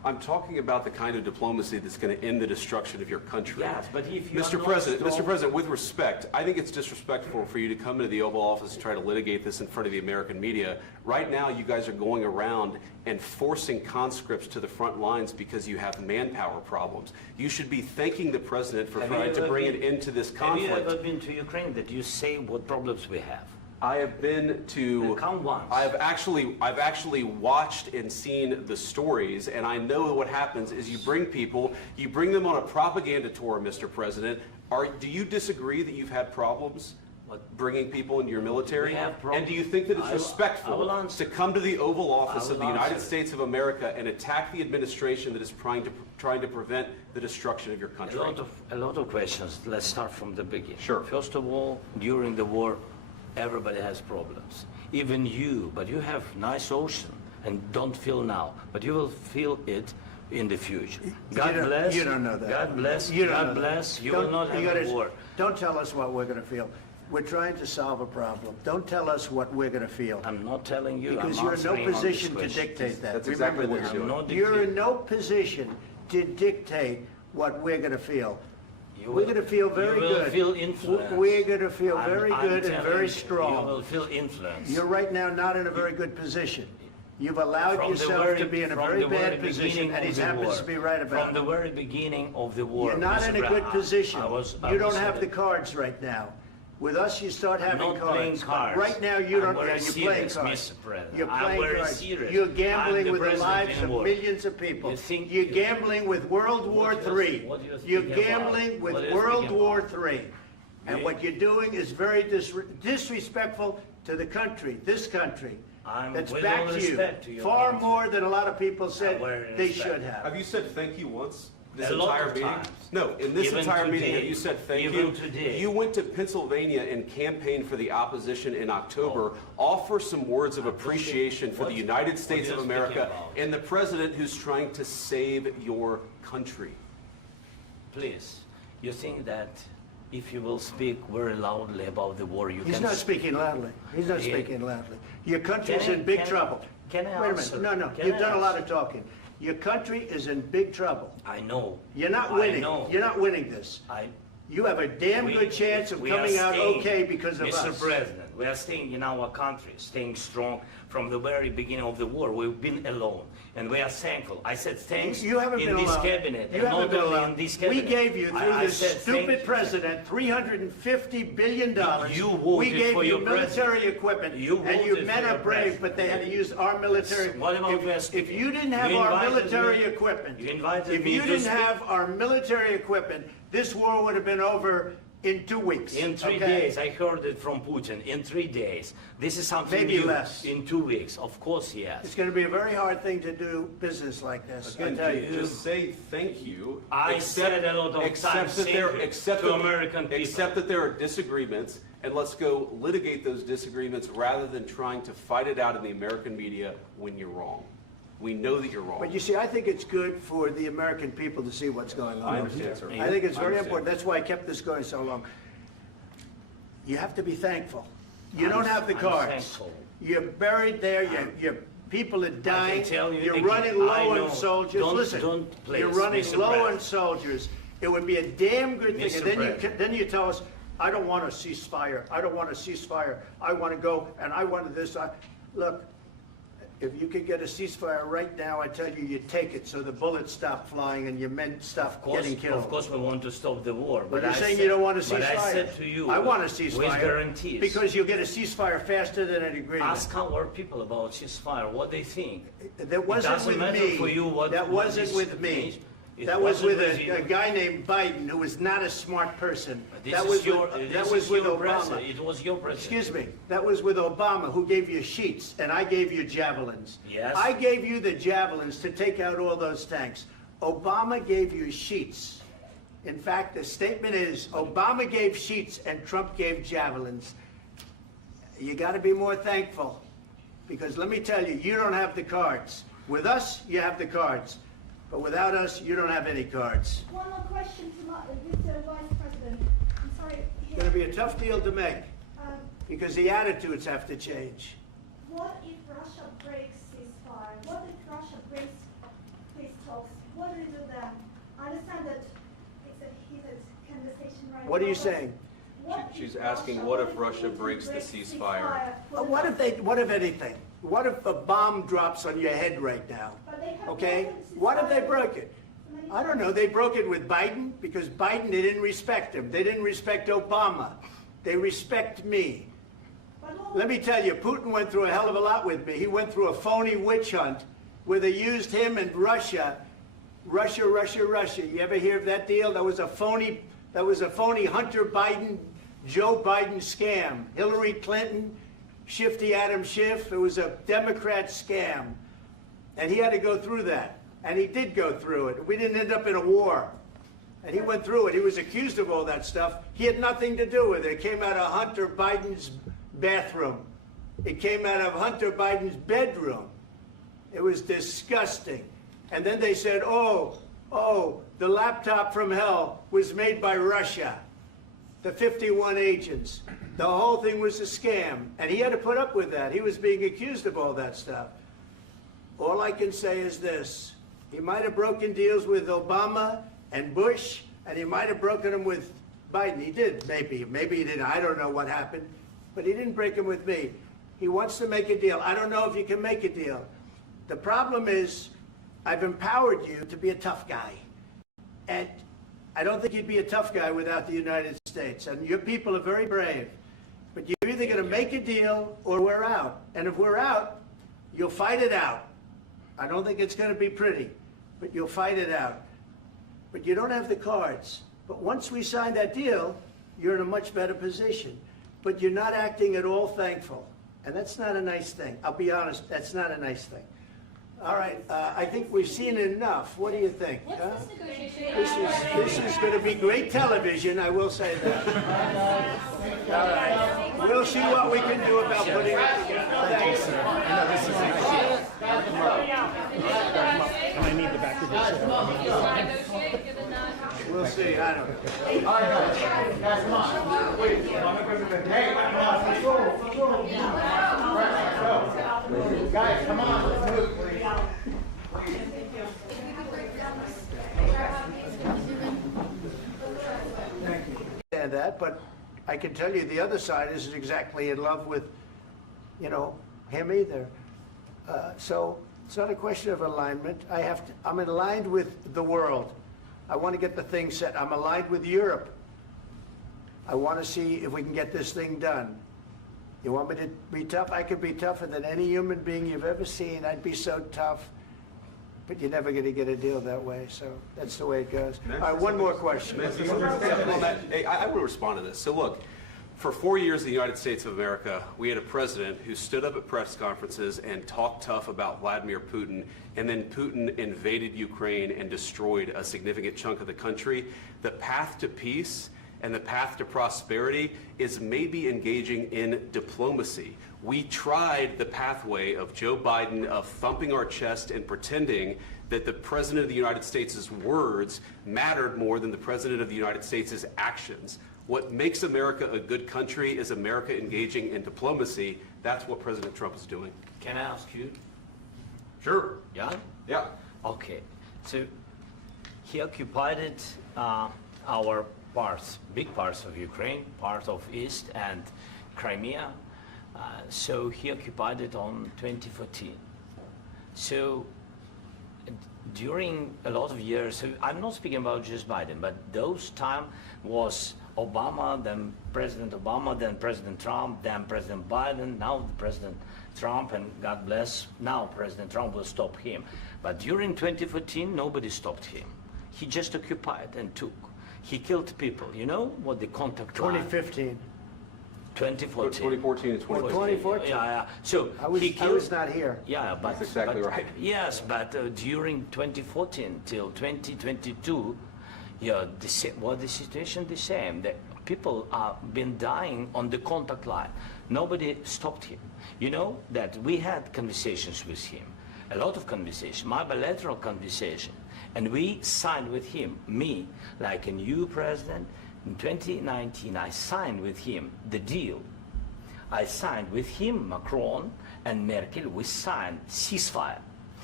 I'm talking about the kind of diplomacy that's going to end the destruction of your country. Yes, but if you Mr. President, with respect, I think it's disrespectful for you to come into the Oval Office and try to litigate this in front of the American media. Right now, you guys are going around and forcing conscripts to the front lines because you have manpower problems. You should be thanking the President for trying to bring an end to this conflict. Have you ever been to Ukraine that you say what problems we have? I have been to. Then come once. I've actually watched and seen the stories, and I know what happens is you bring them on a propaganda tour, Mr. President. Do you disagree that you've had problems bringing people into your military? We have problems. And do you think that it's I will respectful answer. to come to the Oval Office I of will the United answer. States of America and attack the administration that is trying to prevent the destruction of your country? A lot of questions. Let's start from the beginning. Sure. First of all, during the war, everybody has problems. Even you, but you have nice ocean and don't feel now, but you will feel it in the future. God bless. You don't know that. God bless. You don't know God that. bless. You Don't- will not you have gotta- a war. Don't tell us what we're going to feel. We're trying to solve a problem. Don't tell us what we're going to feel. I'm not telling you. Because I'm you're in no answering on this position to question. dictate that. That's Remember exactly what this. you're doing. I'm not You're in dictating. no position to dictate what we're going to feel. You We're will- going to feel very you will good. feel influence. We're going to feel very I'm good and telling very you, strong. You will feel influence. You're right now not in a very good position. You've allowed From the yourself to be in a from very the bad very position, beginning and he of the happens war. to be right about From the it. very beginning of the war. You're not Mr. in a good Brown, position. I You don't was have at the it. cards right now. With us, you start having not playing cards. cards. Right now, you I'm don't. very You're playing serious, cards. Mr. President. You're I'm playing very cards. serious. You're I'm gambling the with the president lives in of war. millions of people. You think- You're gambling with World War What do you- III. what do you You're think about? gambling with What do you World think War about? III. And You- what you're doing is very disrespectful to the country, this country. I'm That's with back all to respect to you. your Far country. more than a lot of people said very they respect. should have. Have you said thank you once? This A lot entire of meeting? times. No, in this Even entire meeting, today. have you said thank Even you? today. You went to Pennsylvania and campaigned for the opposition in October. Offer some words of appreciation for the What- United States what of are you speaking America about? and the president who's trying to save your country. Please, you think that if you will speak very loudly about the war, you He's can... not speaking loudly. He's not Yeah. speaking loudly. Your country's Can I- in big can I- trouble. can I Wait a answer? minute. No, Can you've I done a lot answer? of talking. Your country is in big trouble. I know. You're not I winning. know. You're not winning this. You have a damn good chance of we are coming out staying- okay because of Mr. us. President, we are staying in our country, staying strong from the very beginning of the war. We've been alone, and we are thankful. I said thanks You haven't in been this alone. cabinet, You and haven't not been only alone. in this We cabinet. gave you, through I this said thank stupid you. president, $350 billion. You We voted gave for you your military president. equipment, You and you voted men for are your brave, president. but they had to use our military. What about If West? you didn't have You our invited military me- equipment, you invited if me you to didn't speak- have our military equipment, this war would have been over in 2 weeks. In 3 okay? days, I heard it from Putin. In 3 days, this is something Maybe new. less. In 2 weeks, of course, yes. It's going to be a very hard thing to do business like this. I Again, tell you. just say thank you. I said a lot of except times that thank there, you except to that- American people. Except that there are disagreements, and let's go litigate those disagreements rather than trying to fight it out in the American media when you're wrong. We know that you're wrong. But you see, I think it's good for the American people to see what's going on. I understand, sir. I think it's I very understand. important. That's why I kept this going so long. You have to be thankful. You don't have the I'm cards. thankful. You're buried there. Your people are dying. tell you You're again, running I low know. on soldiers. Don't- Listen, don't please, you're running Mr. low on President. soldiers. It would be a damn good thing. Mr. And then President. then you tell us, I don't want a ceasefire. I don't want a ceasefire. I want to go and I want this. Look, if you could get a ceasefire right now, I tell you, you take it so the bullets stop flying and your men stop getting killed. Of course, we want to stop the war. But you're I saying said- you don't want a ceasefire. But I said to you, I want a with ceasefire. guarantees. Because you'll get a ceasefire faster than an agreement. Ask our people about ceasefire, what they think. That wasn't doesn't with matter me. for you what- That what wasn't this with me. means. It That was with wasn't with a you. guy named Biden, who was not a smart person. This That is was your, with, this that was is with your Obama. president. It was your president. Excuse me. That was with Obama, who gave you sheets, and I gave you javelins. Yes. I gave you the javelins to take out all those tanks. Obama gave you sheets. In fact, the statement is, Obama gave sheets and Trump gave javelins. You got to be more thankful, because let me tell you, you don't have the cards. With us, you have the cards. But without us, you don't have any cards. One more question to Mr. Vice President. I'm sorry. It's going to be a tough deal to make, Um, because the attitudes have to change. What if Russia breaks ceasefire? What if Russia breaks peace talks? what do you do then? I understand that it's a heated conversation right now. What are you but saying? what She's if asking, Russia- what if if Russia Putin breaks the ceasefire? What if anything? What if a bomb drops on your head right now? But they have Okay? broken What if they ceasefire broke it? many I don't know. They broke it with Biden because Biden, they didn't respect him. They didn't respect Obama. They respect me. But all- Let me tell you, Putin went through a hell of a lot with me. He went through a phony witch hunt where they used him and Russia. Russia. You ever hear of that deal? That was a phony Hunter Biden, Joe Biden scam. Hillary Clinton, Shifty Adam Schiff. It was a Democrat scam. And he had to go through that. And he did go through it. We didn't end up in a war. And he went through it. He was accused of all that stuff. He had nothing to do with it. It came out of Hunter Biden's bathroom. It came out of Hunter Biden's bedroom. It was disgusting. And then they said, oh, the laptop from hell was made by Russia. The 51 agents. The whole thing was a scam. And he had to put up with that. He was being accused of all that stuff. All I can say is this. He might have broken deals with Obama and Bush, and he might have broken them with Biden. He did, maybe. Maybe he didn't. I don't know what happened. But he didn't break them with me. He wants to make a deal. I don't know if you can make a deal. The problem is, I've empowered you to be a tough guy. And I don't think you'd be a tough guy without the United States. And your people are very brave. But you're either going to make a deal or we're out. And if we're out, you'll fight it out. I don't think it's going to be pretty, but you'll fight it out. But you don't have the cards. But once we sign that deal, you're in a much better position. But you're not acting at all thankful. And that's not a nice thing. I'll be honest, that's not a nice thing. All right, I think we've seen enough. What do you think? What's huh? this negotiation? This is going to be great television, I will say that. All right. We'll see what we can do about putting it together. Thanks. And I need the back of your chair. You want to negotiate, given that? We'll see. I don't know. All right, guys, come on. Wait, hey, come on, let's go. Let's go. Guys, come on, let's move, please. And that, but I can tell you the other side isn't exactly in love with, him either. So it's not a question of alignment. I'm aligned with the world. I want to get the thing set. I'm aligned with Europe. I want to see if we can get this thing done. You want me to be tough? I could be tougher than any human being you've ever seen. I'd be so tough. But you're never going to get a deal that way, so that's the way it goes. All right, one more question. I will respond to this. So look, for 4 years in the United States of America, we had a president who stood up at press conferences and talked tough about Vladimir Putin, and then Putin invaded Ukraine and destroyed a significant chunk of the country. The path to peace and the path to prosperity is maybe engaging in diplomacy. We tried the pathway of Joe Biden of thumping our chest and pretending that the President of the United States' words mattered more than the President of the United States' actions. What makes America a good country is America engaging in diplomacy. That's what President Trump is doing. Can I ask you? Sure. Yeah? Yeah. Okay. So he occupied our parts, big parts of Ukraine, part of East and Crimea. So he occupied it on 2014. So during a lot of years, so I'm not speaking about just Biden, but those time was Obama, then President Obama, then President Trump, then President Biden, now President Trump, and God bless, now President Trump will stop him. But during 2014, nobody stopped him. He just occupied and took. He killed people. You know what the contact line? 2015. 2014. 2014 and 2014. 2014. Yeah. So I was he killed, not here. Yeah, but That's exactly but- right. Yes, but during 2014 till 2022, yeah, the situation the same. The people are been dying on the contact line. Nobody stopped him. You know that we had conversations with him, a lot of conversation, my bilateral conversation, and we signed with him. Me, like a new president. In 2019, I signed with him the deal. I signed with him, Macron and Merkel, we signed ceasefire.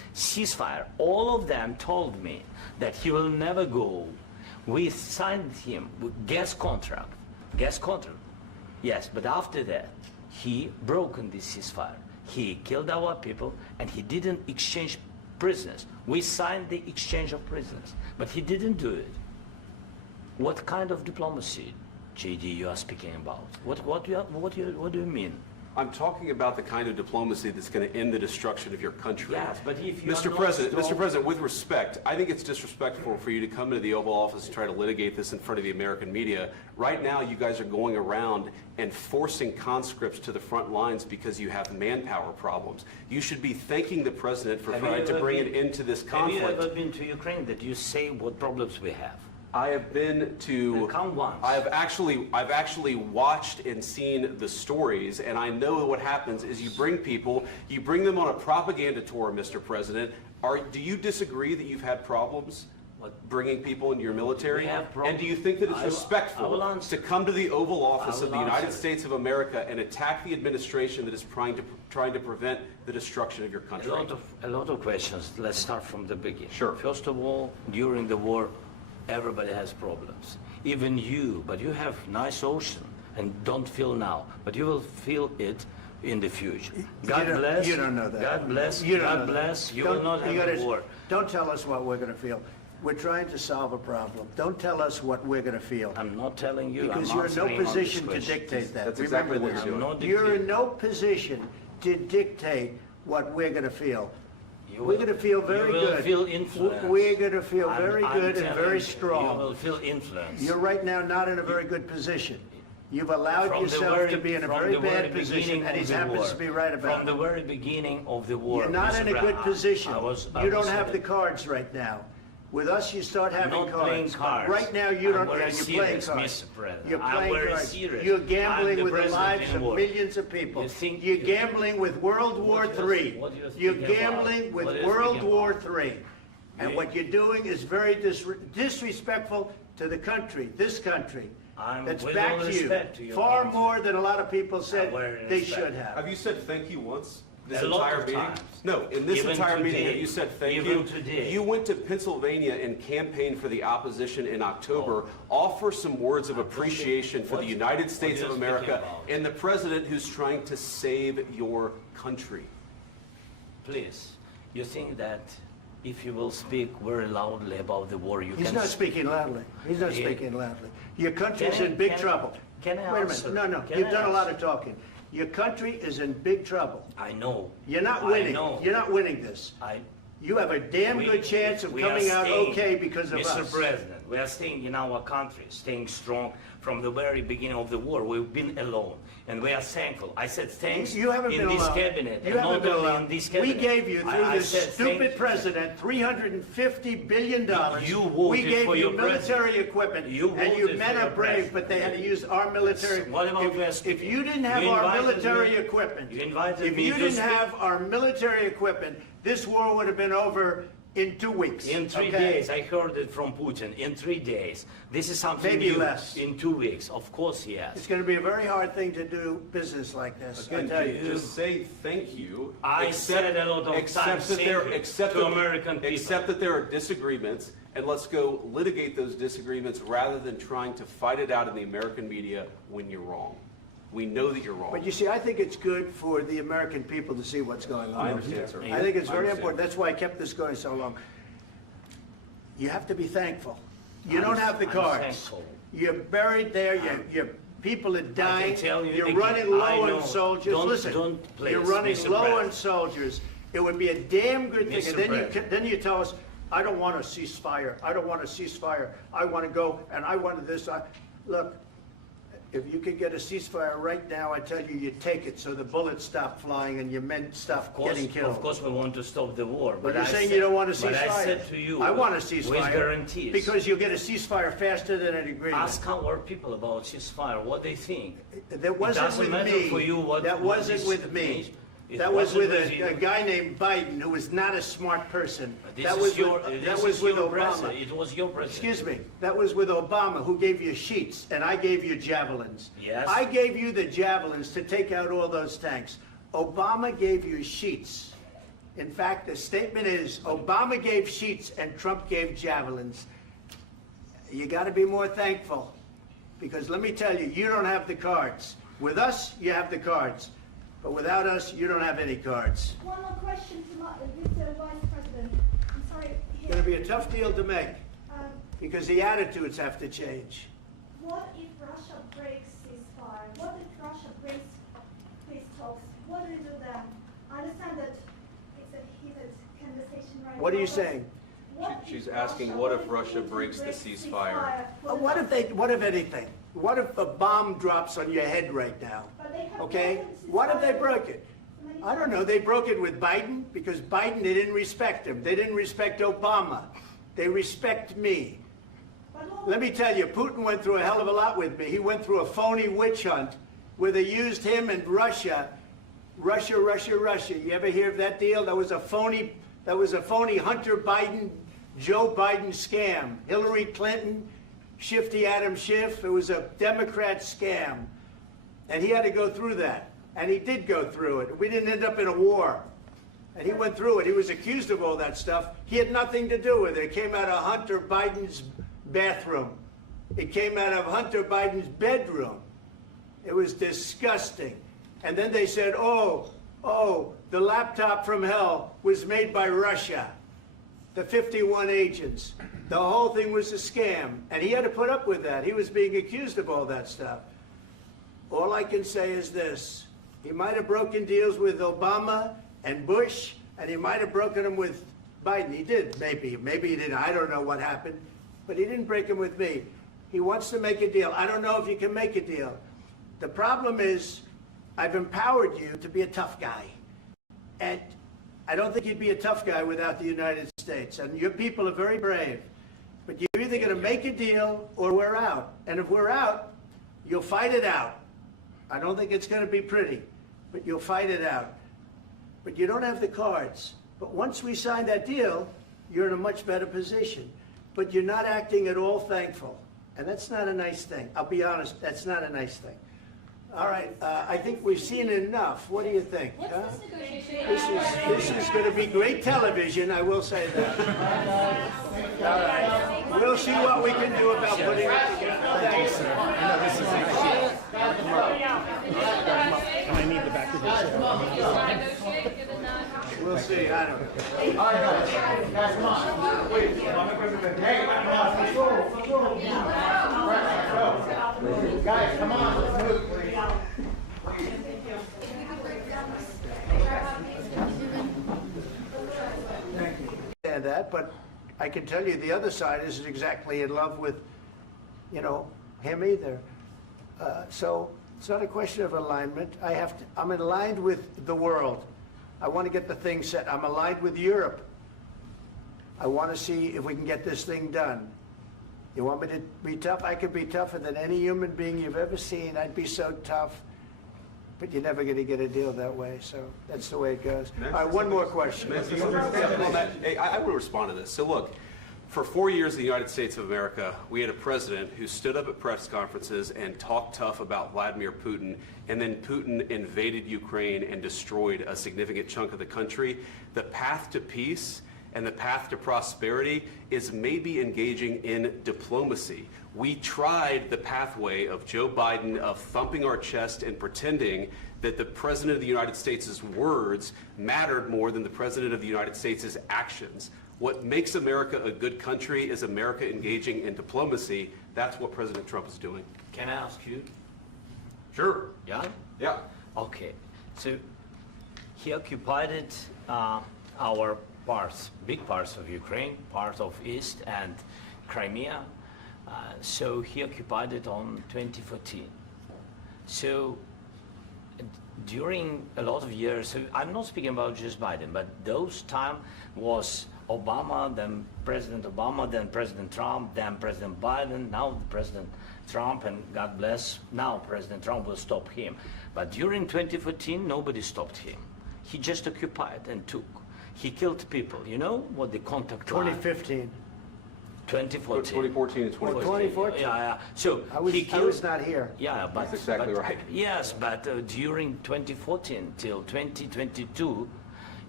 ceasefire. All of them told me that he will never go. We signed him with gas contract. Yes, but after that, he broken this ceasefire. He killed our people, and he didn't exchange prisoners. We signed the exchange of prisoners, but he didn't do it. What kind of diplomacy, JD, you are speaking about? What do you mean? I'm talking about the kind of diplomacy that's going to end the destruction of your country. Yes, but if you Mr. are not President, strong- Mr. President, with respect, I think it's disrespectful for you to come into the Oval Office and try to litigate this in front of the American media. Right now, you guys are going around and forcing conscripts to the front lines because you have manpower problems. You should be thanking the President for trying to bring an end to this Have you conflict. ever been to Ukraine that you say what problems we have? I have been to. Then come once. I've actually watched and seen the stories, and I know what happens is you bring them on a propaganda tour, Mr. President. Do you disagree that you've had problems bringing people into your military? We have And problems. do you think that it's I will respectful answer. to come to the Oval Office I of the will United answer. States of America and attack the administration that is trying to prevent the destruction of your country? A lot of questions. Let's start from the beginning. Sure. First of all, during the war, everybody has problems. Even you, but you have nice ocean and don't feel now, but you will feel it in the future. God don't- bless. you don't know that. God bless. You don't God know that. bless. You Don't- will not you have gotta- a war. Don't tell us what we're going to feel. We're trying to solve a problem. Don't tell us what we're going to feel. I'm not telling you. Because I'm you're in no answering on this position to question. dictate that. That's exactly Remember what this. you're doing. I'm not You're in dictating. no position to dictate what we're going to feel. You We're will- going to feel very you will good. feel influenced. We're going to feel I'm- very I'm good and telling very you, strong. You will feel influence. You're right now not in a very good position. You've allowed From the yourself very- to be in a from very the very bad position, beginning and of he the happens war. to be right about From the it. very beginning of the war. You're not in a Mr. good Brown, position. I was You don't saying have the that. cards right now. With us, you start having not playing cards. cards. Right now, you I'm don't. very You're playing serious, cards. Mr. President. You're I'm playing very cards. serious. You're I'm gambling the with the president lives in of war. millions of people. You think- You're gambling with World War What do you- III. what do you think You're about? gambling with What do you World think War about? III. And Yeah. what you're doing is very disrespectful to the country, this country. I'm That's with back all to respect to you. your Far country. more than a lot of people said very they respect. should have. Have you said thank you once? This A lot entire of meeting? times. No, in this Even entire meeting, today. have you said thank Even you? today. You went to Pennsylvania and campaigned for the opposition in October. Offer some words of appreciation for the What- United what States are of you America speaking about? and the president who's trying to save your country. Please, you think that if you will speak very loudly about the war, you He's can... not speaking loudly. He's not Yeah. speaking loudly. Your country's Can I- in big can I- trouble. can I Wait a answer? minute. No. Can You've I done a lot answer? of talking. Your country is in big trouble. I know. You're not I winning. know. You're not winning this. You have a damn We- good chance of we are coming out staying, okay because of Mr. us. President, we are staying in our country, staying strong from the very beginning of the war. We've been alone, and we are thankful. I said thanks You haven't in been this alone. cabinet, You and haven't not been only alone. in this We cabinet. gave you, through I this said stupid thank- president, $350 billion. You voted We gave for you your military president. equipment, You and you voted men for are your brave, president. but they had to use our military. What about If you didn't have You our invited military me- equipment, you invited if me you to didn't speak- have our military equipment, this war would have been over in 2 weeks. In 3 okay? days, I heard it from Putin. In 3 days, this is something Maybe new. less. In 2 weeks, of course, yes. It's going to be a very hard thing to do business like this, I Again, tell you. just say thank you. I said a lot of accept times that thank there- you accept to that- American people. Accept that there are disagreements, and let's go litigate those disagreements rather than trying to fight it out in the American media when you're wrong. We know that you're wrong. But you see, I think it's good for the American people to see what's going on. I understand, sir. I think it's I very understand. important. That's why I kept this going so long. You have to be thankful. You I'm- don't have the I'm cards. thankful. You're buried there. Your people are dying. tell you You're again, running I low know. on soldiers. Don't- Listen, don't please, you're running Mr. low President. on soldiers. It would be a damn good thing. Mr. And then President. then you tell us, I don't want a ceasefire. I don't want a ceasefire. I want to go and I want this. Look, if you could get a ceasefire right now, I tell you, you take it so the bullets stop flying and your men stop getting killed. Of course, we want to stop the war. But you're I saying said- you don't want a ceasefire. But I said to you, I want a with ceasefire. guarantees. Because you'll get a ceasefire faster than an agreement. Ask our people about ceasefire, what they think. That wasn't doesn't with matter me. for you what- That what wasn't this with me. means. It That was with wasn't with a you. guy named Biden, who was not a smart person. This That is was your, with, this that was is with your Obama. president. It was your president. Excuse me, that was with Obama, who gave you sheets, and I gave you javelins. Yes. I gave you the javelins to take out all those tanks. Obama gave you sheets. In fact, the statement is Obama gave sheets and Trump gave javelins. You got to be more thankful, because let me tell you, you don't have the cards. With us, you have the cards, but without us, you don't have any cards. One more question to Mr. Vice President. I'm sorry. It's going to be a tough deal to make, Um, because the attitudes have to change. What if Russia breaks ceasefire? What if Russia breaks peace talks? What do you do then? I understand that it's a heated conversation right now. What are you but saying? what She's if asking, what if Russia breaks the ceasefire? What if anything? What if a bomb drops on your head right now? But they have Okay? broken What if they ceasefire broke it? many I don't know. times. They broke it with Biden, because Biden, they didn't respect him. They didn't respect Obama. They respect me. But what- Let me tell you, Putin went through a hell of a lot with me. He went through a phony witch hunt where they used him and Russia. Russia. You ever hear of that deal? That was a phony Hunter Biden, Joe Biden scam. Hillary Clinton, Shifty Adam Schiff. It was a Democrat scam. And he had to go through that. And he did go through it. We didn't end up in a war. And he went through it. He was accused of all that stuff. He had nothing to do with it. It came out of Hunter Biden's bathroom. It came out of Hunter Biden's bedroom. It was disgusting. And then they said, oh, the laptop from hell was made by Russia. The 51 agents. The whole thing was a scam. And he had to put up with that. He was being accused of all that stuff. All I can say is this. He might have broken deals with Obama and Bush, and he might have broken them with Biden. He did, maybe. Maybe he didn't. I don't know what happened. But he didn't break them with me. He wants to make a deal. I don't know if you can make a deal. The problem is, I've empowered you to be a tough guy. And I don't think you'd be a tough guy without the United States. And your people are very brave. But you're either going to make a deal or we're out. And if we're out, you'll fight it out. I don't think it's going to be pretty, but you'll fight it out. But you don't have the cards. But once we sign that deal, you're in a much better position. But you're not acting at all thankful. And that's not a nice thing. I'll be honest, that's not a nice thing. All right, I think we've seen enough. What do you think? What's huh? this negotiation? This is going to be great television, I will say that. All right, we'll see what we can do about putting it together. Thanks. And I need the back of this. Negotiate, give it none. We'll see, I don't know. All right, guys, come on. Please. Hey, come on. Let's go. Right, let's go. Guys, come on. Let's move, please. Understand that, but I can tell you the other side isn't exactly in love with, him either. So it's not a question of alignment. I'm aligned with the world. I want to get the thing set. I'm aligned with Europe. I want to see if we can get this thing done. You want me to be tough? I could be tougher than any human being you've ever seen. I'd be so tough. But you're never going to get a deal that way, so that's the way it goes. All right, one more question. Hey, I will respond to this. So look, for 4 years in the United States of America, we had a president who stood up at press conferences and talked tough about Vladimir Putin, and then Putin invaded Ukraine and destroyed a significant chunk of the country. The path to peace and the path to prosperity is maybe engaging in diplomacy. We tried the pathway of Joe Biden of thumping our chest and pretending that the President of the United States' words mattered more than the President of the United States' actions. What makes America a good country is America engaging in diplomacy. That's what President Trump is doing. Can I ask you? Sure. Yeah? Yeah. Okay. So he occupied our parts, big parts of Ukraine, part of East and Crimea. So he occupied it on 2014. So during a lot of years, so I'm not speaking about just Biden, but those time was Obama, then President Obama, then President Trump, then President Biden, now President Trump, and God bless, now President Trump will stop him. But during 2014, nobody stopped him. He just occupied and took. He killed people. You know what the contact line? 2015. 2014. 2014 and 2014. 2014. Yeah. So I was he killed, not here. Yeah, but That's exactly but- right. Yes, but during 2014 till 2022,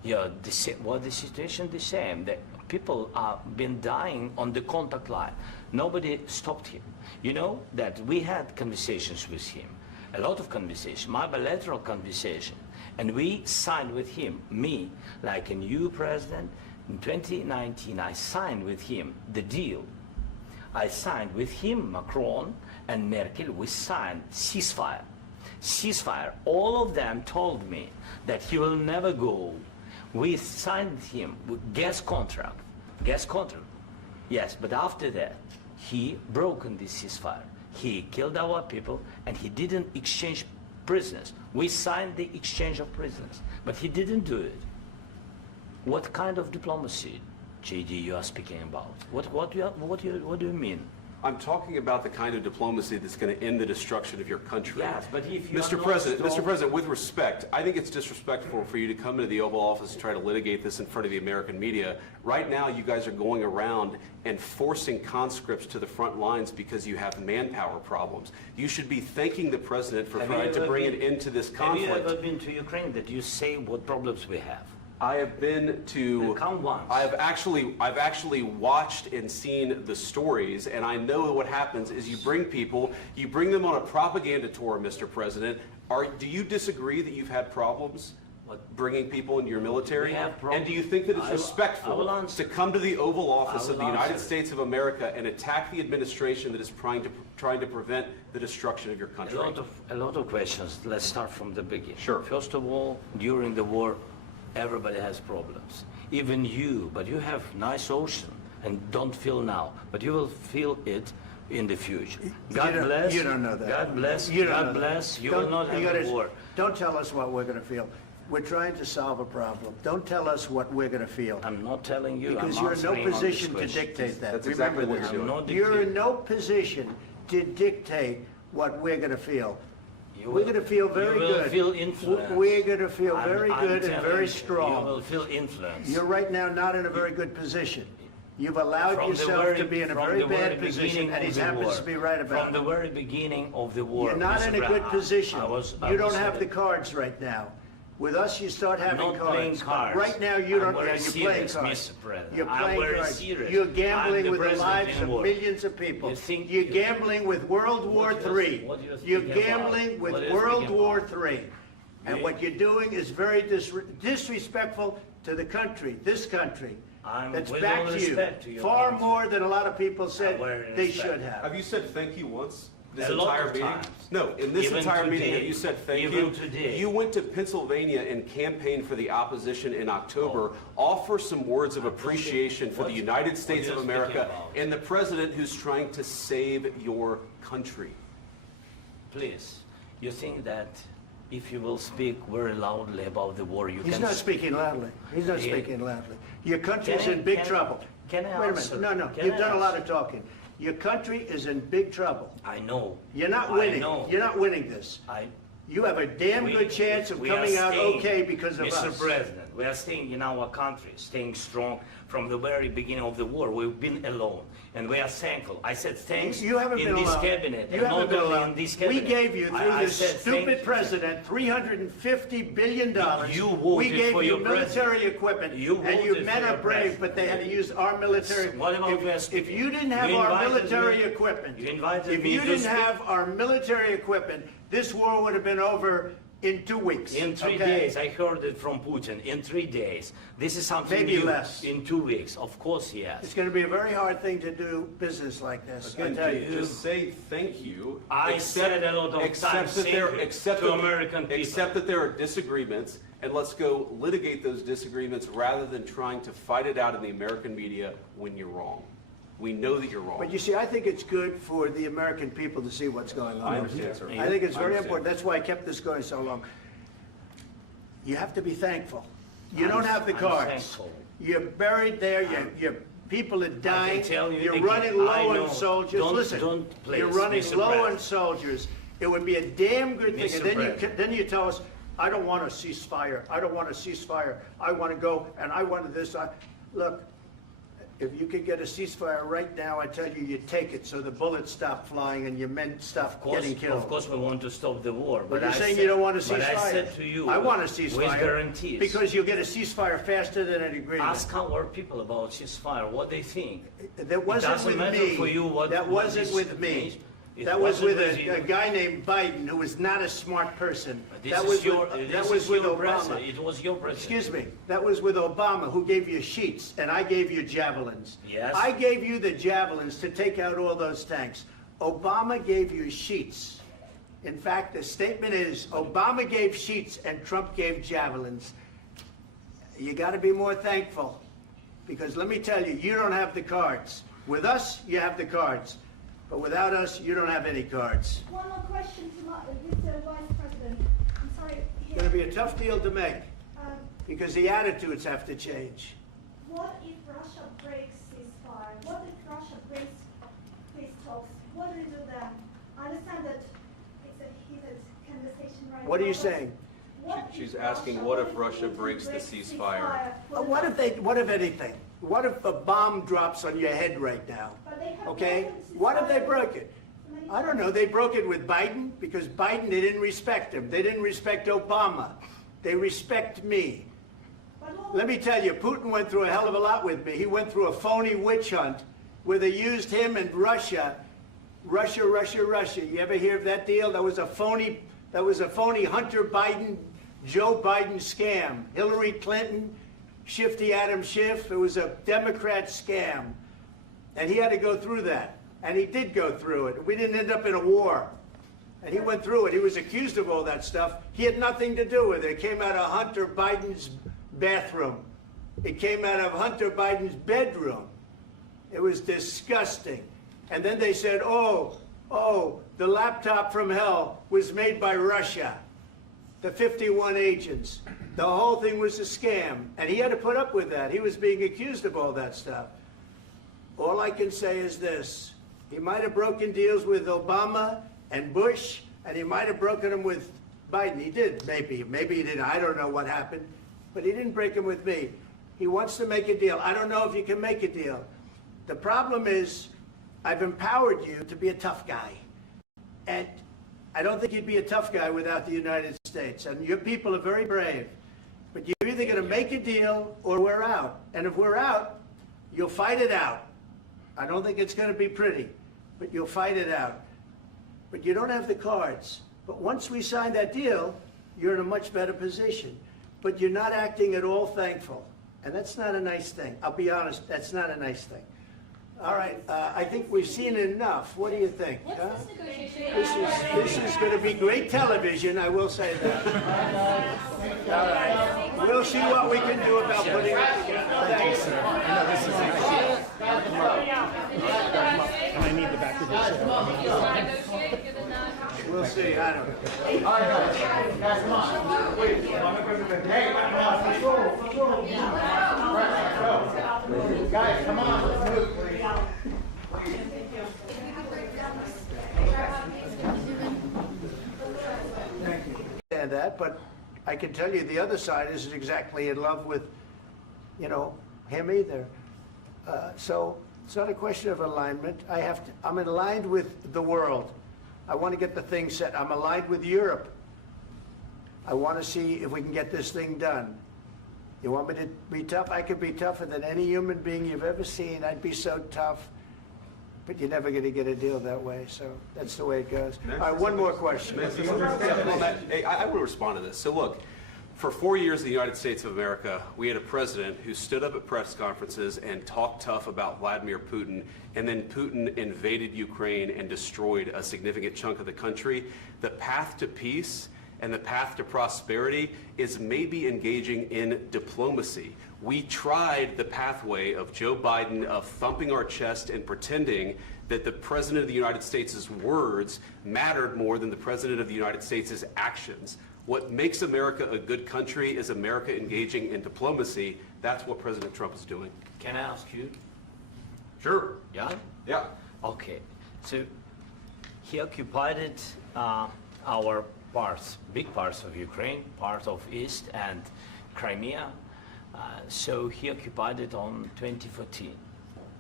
Yeah, the situation the same. The people are been dying on the contact line. Nobody stopped him. You know that we had conversations with him, a lot of conversation, my bilateral conversation, and we signed with him, me, like a new president, in 2019, I signed with him the deal. I signed with him, Macron and Merkel, we signed ceasefire. Ceasefire. All of them told me that he will never go. We signed him with gas contract. Gas contract. Yes, but after that, he broken the ceasefire. He killed our people and he didn't exchange prisoners. We signed the exchange of prisoners, but he didn't do it. What kind of diplomacy, JD, you are speaking about? What do you mean? I'm talking about the kind of diplomacy that's going to end the destruction of your country. Yes, but if you Mr. are President, not Mr. President, with respect, I think it's disrespectful for you to come into the Oval Office and try to litigate this in front of the American media. Right now, you guys are going around and forcing conscripts to the front lines because you have manpower problems. You should be thanking the President for trying to bring an end to this conflict. Have you ever been to Ukraine that you say what problems we have? I have been to. Then come once. I've actually watched and seen the stories, and I know what happens is you bring people, you bring them on a propaganda tour, Mr. President. Do you disagree that you've had problems bringing people into your military? We have problems. And do you think that it's I will respectful answer. to come to the Oval Office I of the will United answer. States of America and attack the administration that is trying to prevent the destruction of your country? A lot of questions. Let's start from the beginning. Sure. First of all, during the war, everybody has problems. Even you, but you have nice ocean and don't feel now, but you will feel it in the future. God bless. You don't know that. God bless. You don't God know that. bless. You Don't- will not you have gotta- a war. Don't tell us what we're going to feel. We're trying to solve a problem. Don't tell us what we're going to feel. I'm not telling you. Because I'm you're in no answering on this position to question. dictate that. That's Remember exactly what this. you're doing. I'm not You're in dictating. no position to dictate what we're going to feel. You We're will- going to feel very you will good. feel influence. We're going to feel I'm- very I'm good and telling very you, strong. You will feel influence. You're right now not in a very good position. You've allowed From the yourself very- to be in a from very the very bad position, beginning and he of the happens war. to be right about From it. the very beginning of the war. You're not Mr. in a good Brown, position. I was You don't have the saying- cards right now. With us, you start having not playing cards. cards. Right now, you I'm don't. very You're playing serious, cards. Mr. President. You're I'm playing very cards. serious. You're I'm gambling the with the president lives in of war. millions of people. You think You're you- gambling with World War What do you- III. what do you You're think about? gambling with What do you World think War about? III. And You- what you're doing is very disrespectful to the country, this country. I'm That's with back all to respect to you. your Far country. more than a lot of people said very they respect. should have. Have you said thank you once? This A lot entire of meeting? times. No, in this Even entire meeting, today. have you said thank Even you? today. You went to Pennsylvania and campaigned for the opposition in October. Offer some words of appreciation for the What- United States what of are you speaking America about? and the president who's trying to save your country. Please, you think that if you will speak very loudly about the war, you He's can... not speaking loudly. He's not Yeah. speaking loudly. Your country's Can I- in big can I- trouble. can I Wait a answer? minute. No, Can you've I done a lot answer? of talking. Your country is in big trouble. I know. You're not I winning. know. You're not winning this. You have a damn good chance of we are coming out staying, okay because of Mr. us. President, we are staying in our country, staying strong from the very beginning of the war. We've been alone, and we are thankful. I said thanks You haven't in been this alone. cabinet, You and haven't not been only alone. in this We cabinet. gave you, through I this said stupid thank- president, $350 billion. You We voted gave for you your military president. equipment, You and you voted men for are your brave, president. but they had to use our military. What about we are If speaking? you didn't have You our invited military me- equipment, you invited if me you to didn't speak- have our military equipment, this war would have been over in 2 weeks. In 3 okay? days, I heard it from Putin. In 3 days, this is something Maybe new. less. In 2 weeks, of course, yes. It's going to be a very hard thing to do business like this. I Again, tell you. just say thank you. I said a lot of accept times that thank there, you accept to that- American people. Accept that there are disagreements, and let's go litigate those disagreements rather than trying to fight it out in the American media when you're wrong. We know that you're wrong. But you see, I think it's good for the American people to see what's going on. I understand, sir. I think it's I very understand. important. That's why I kept this going so long. You have to be thankful. You don't have the I'm cards. thankful. You're buried there. Your people are dying. tell you You're again, running I low know. on soldiers. Don't- Listen, don't please, you're running Mr. low on President. soldiers. It would be a damn good thing. Mr. And then President. then you tell us, I don't want a ceasefire. I don't want a ceasefire. I want to go and I want this. Look, If you could get a ceasefire right now, I tell you, you take it so the bullets stop flying and your men stop getting killed. Of course, we want to stop the war. But you're I saying said- you don't want a ceasefire? But I said to you, I want a ceasefire. with guarantees. Because you'll get a ceasefire faster than an agreement. Ask our people about ceasefire, what they think. That wasn't doesn't with matter me. for you what- That what wasn't this with me. means. It That was with wasn't with a you. guy named Biden, who was not a smart person. This That is was your, with, this that was is with your Obama. president. It was your president. Excuse me, that was with Obama, who gave you sheets, and I gave you javelins. Yes. I gave you the javelins to take out all those tanks. Obama gave you sheets. In fact, the statement is, Obama gave sheets and Trump gave javelins. You gotta be more thankful, because let me tell you, you don't have the cards. With us, you have the cards. But without us, you don't have any cards. One more question to Mr. Vice President. I'm sorry. It's gonna be a tough deal to make, Um, because the attitudes have to change. What if Russia breaks ceasefire? What if Russia breaks peace talks? What do we do then? I understand that it's a heated conversation right now. What are you but saying? what if She's asking, what if Russia breaks the ceasefire? What if anything? What if a bomb drops on your head right now? But they have Okay? broken What if they ceasefire broke it? many I don't know. They broke it with Biden because Biden, they didn't respect him. They didn't respect Obama. They respect me. But what Let me tell you, Putin went through a hell of a lot with me. He went through a phony witch hunt where they used him and Russia. Russia. You ever hear of that deal? That was a phony Hunter Biden, Joe Biden scam. Hillary Clinton, Shifty Adam Schiff. It was a Democrat scam. And he had to go through that. And he did go through it. We didn't end up in a war. And he went through it. He was accused of all that stuff. He had nothing to do with it. It came out of Hunter Biden's bathroom. It came out of Hunter Biden's bedroom. It was disgusting. And then they said, oh, the laptop from hell was made by Russia. The 51 agents. The whole thing was a scam. And he had to put up with that. He was being accused of all that stuff. All I can say is this. He might have broken deals with Obama and Bush, and he might have broken them with Biden. He did, maybe. Maybe he didn't. I don't know what happened. But he didn't break them with me. He wants to make a deal. I don't know if you can make a deal. The problem is, I've empowered you to be a tough guy. And I don't think you'd be a tough guy without the United States. And your people are very brave. But you're either going to make a deal or we're out. And if we're out, you'll fight it out. I don't think it's going to be pretty, but you'll fight it out. But you don't have the cards. But once we sign that deal, you're in a much better position. But you're not acting at all thankful. And that's not a nice thing. I'll be honest, that's not a nice thing. All right, I think we've seen enough. What do you think? What's huh? this negotiation? This is going to be great television, I will say that. All right. We'll see what we can do about putting it together. Thanks. And I need the back of this. Negotiate, give it none. We'll see. I don't know. All right, guys, come on. Wait, hey, come on, let's go, let's go. Right, let's go. Guys, come on, let's move, please. Understand that, but I can tell you the other side isn't exactly in love with, him either. So it's not a question of alignment. I'm aligned with the world. I want to get the thing set. I'm aligned with Europe. I want to see if we can get this thing done. You want me to be tough? I could be tougher than any human being you've ever seen. I'd be so tough. But you're never going to get a deal that way, so that's the way it goes. All right, one more question. Hey, I will respond to this. So look, for 4 years in the United States of America, we had a president who stood up at press conferences and talked tough about Vladimir Putin, and then Putin invaded Ukraine and destroyed a significant chunk of the country. The path to peace and the path to prosperity is maybe engaging in diplomacy. We tried the pathway of Joe Biden of thumping our chest and pretending that the President of the United States' words mattered more than the President of the United States' actions. What makes America a good country is America engaging in diplomacy. That's what President Trump is doing. Can I ask you? Sure. Yeah? Yeah. Okay. So he occupied our parts, big parts of Ukraine, part of East and Crimea. So he occupied it on 2014.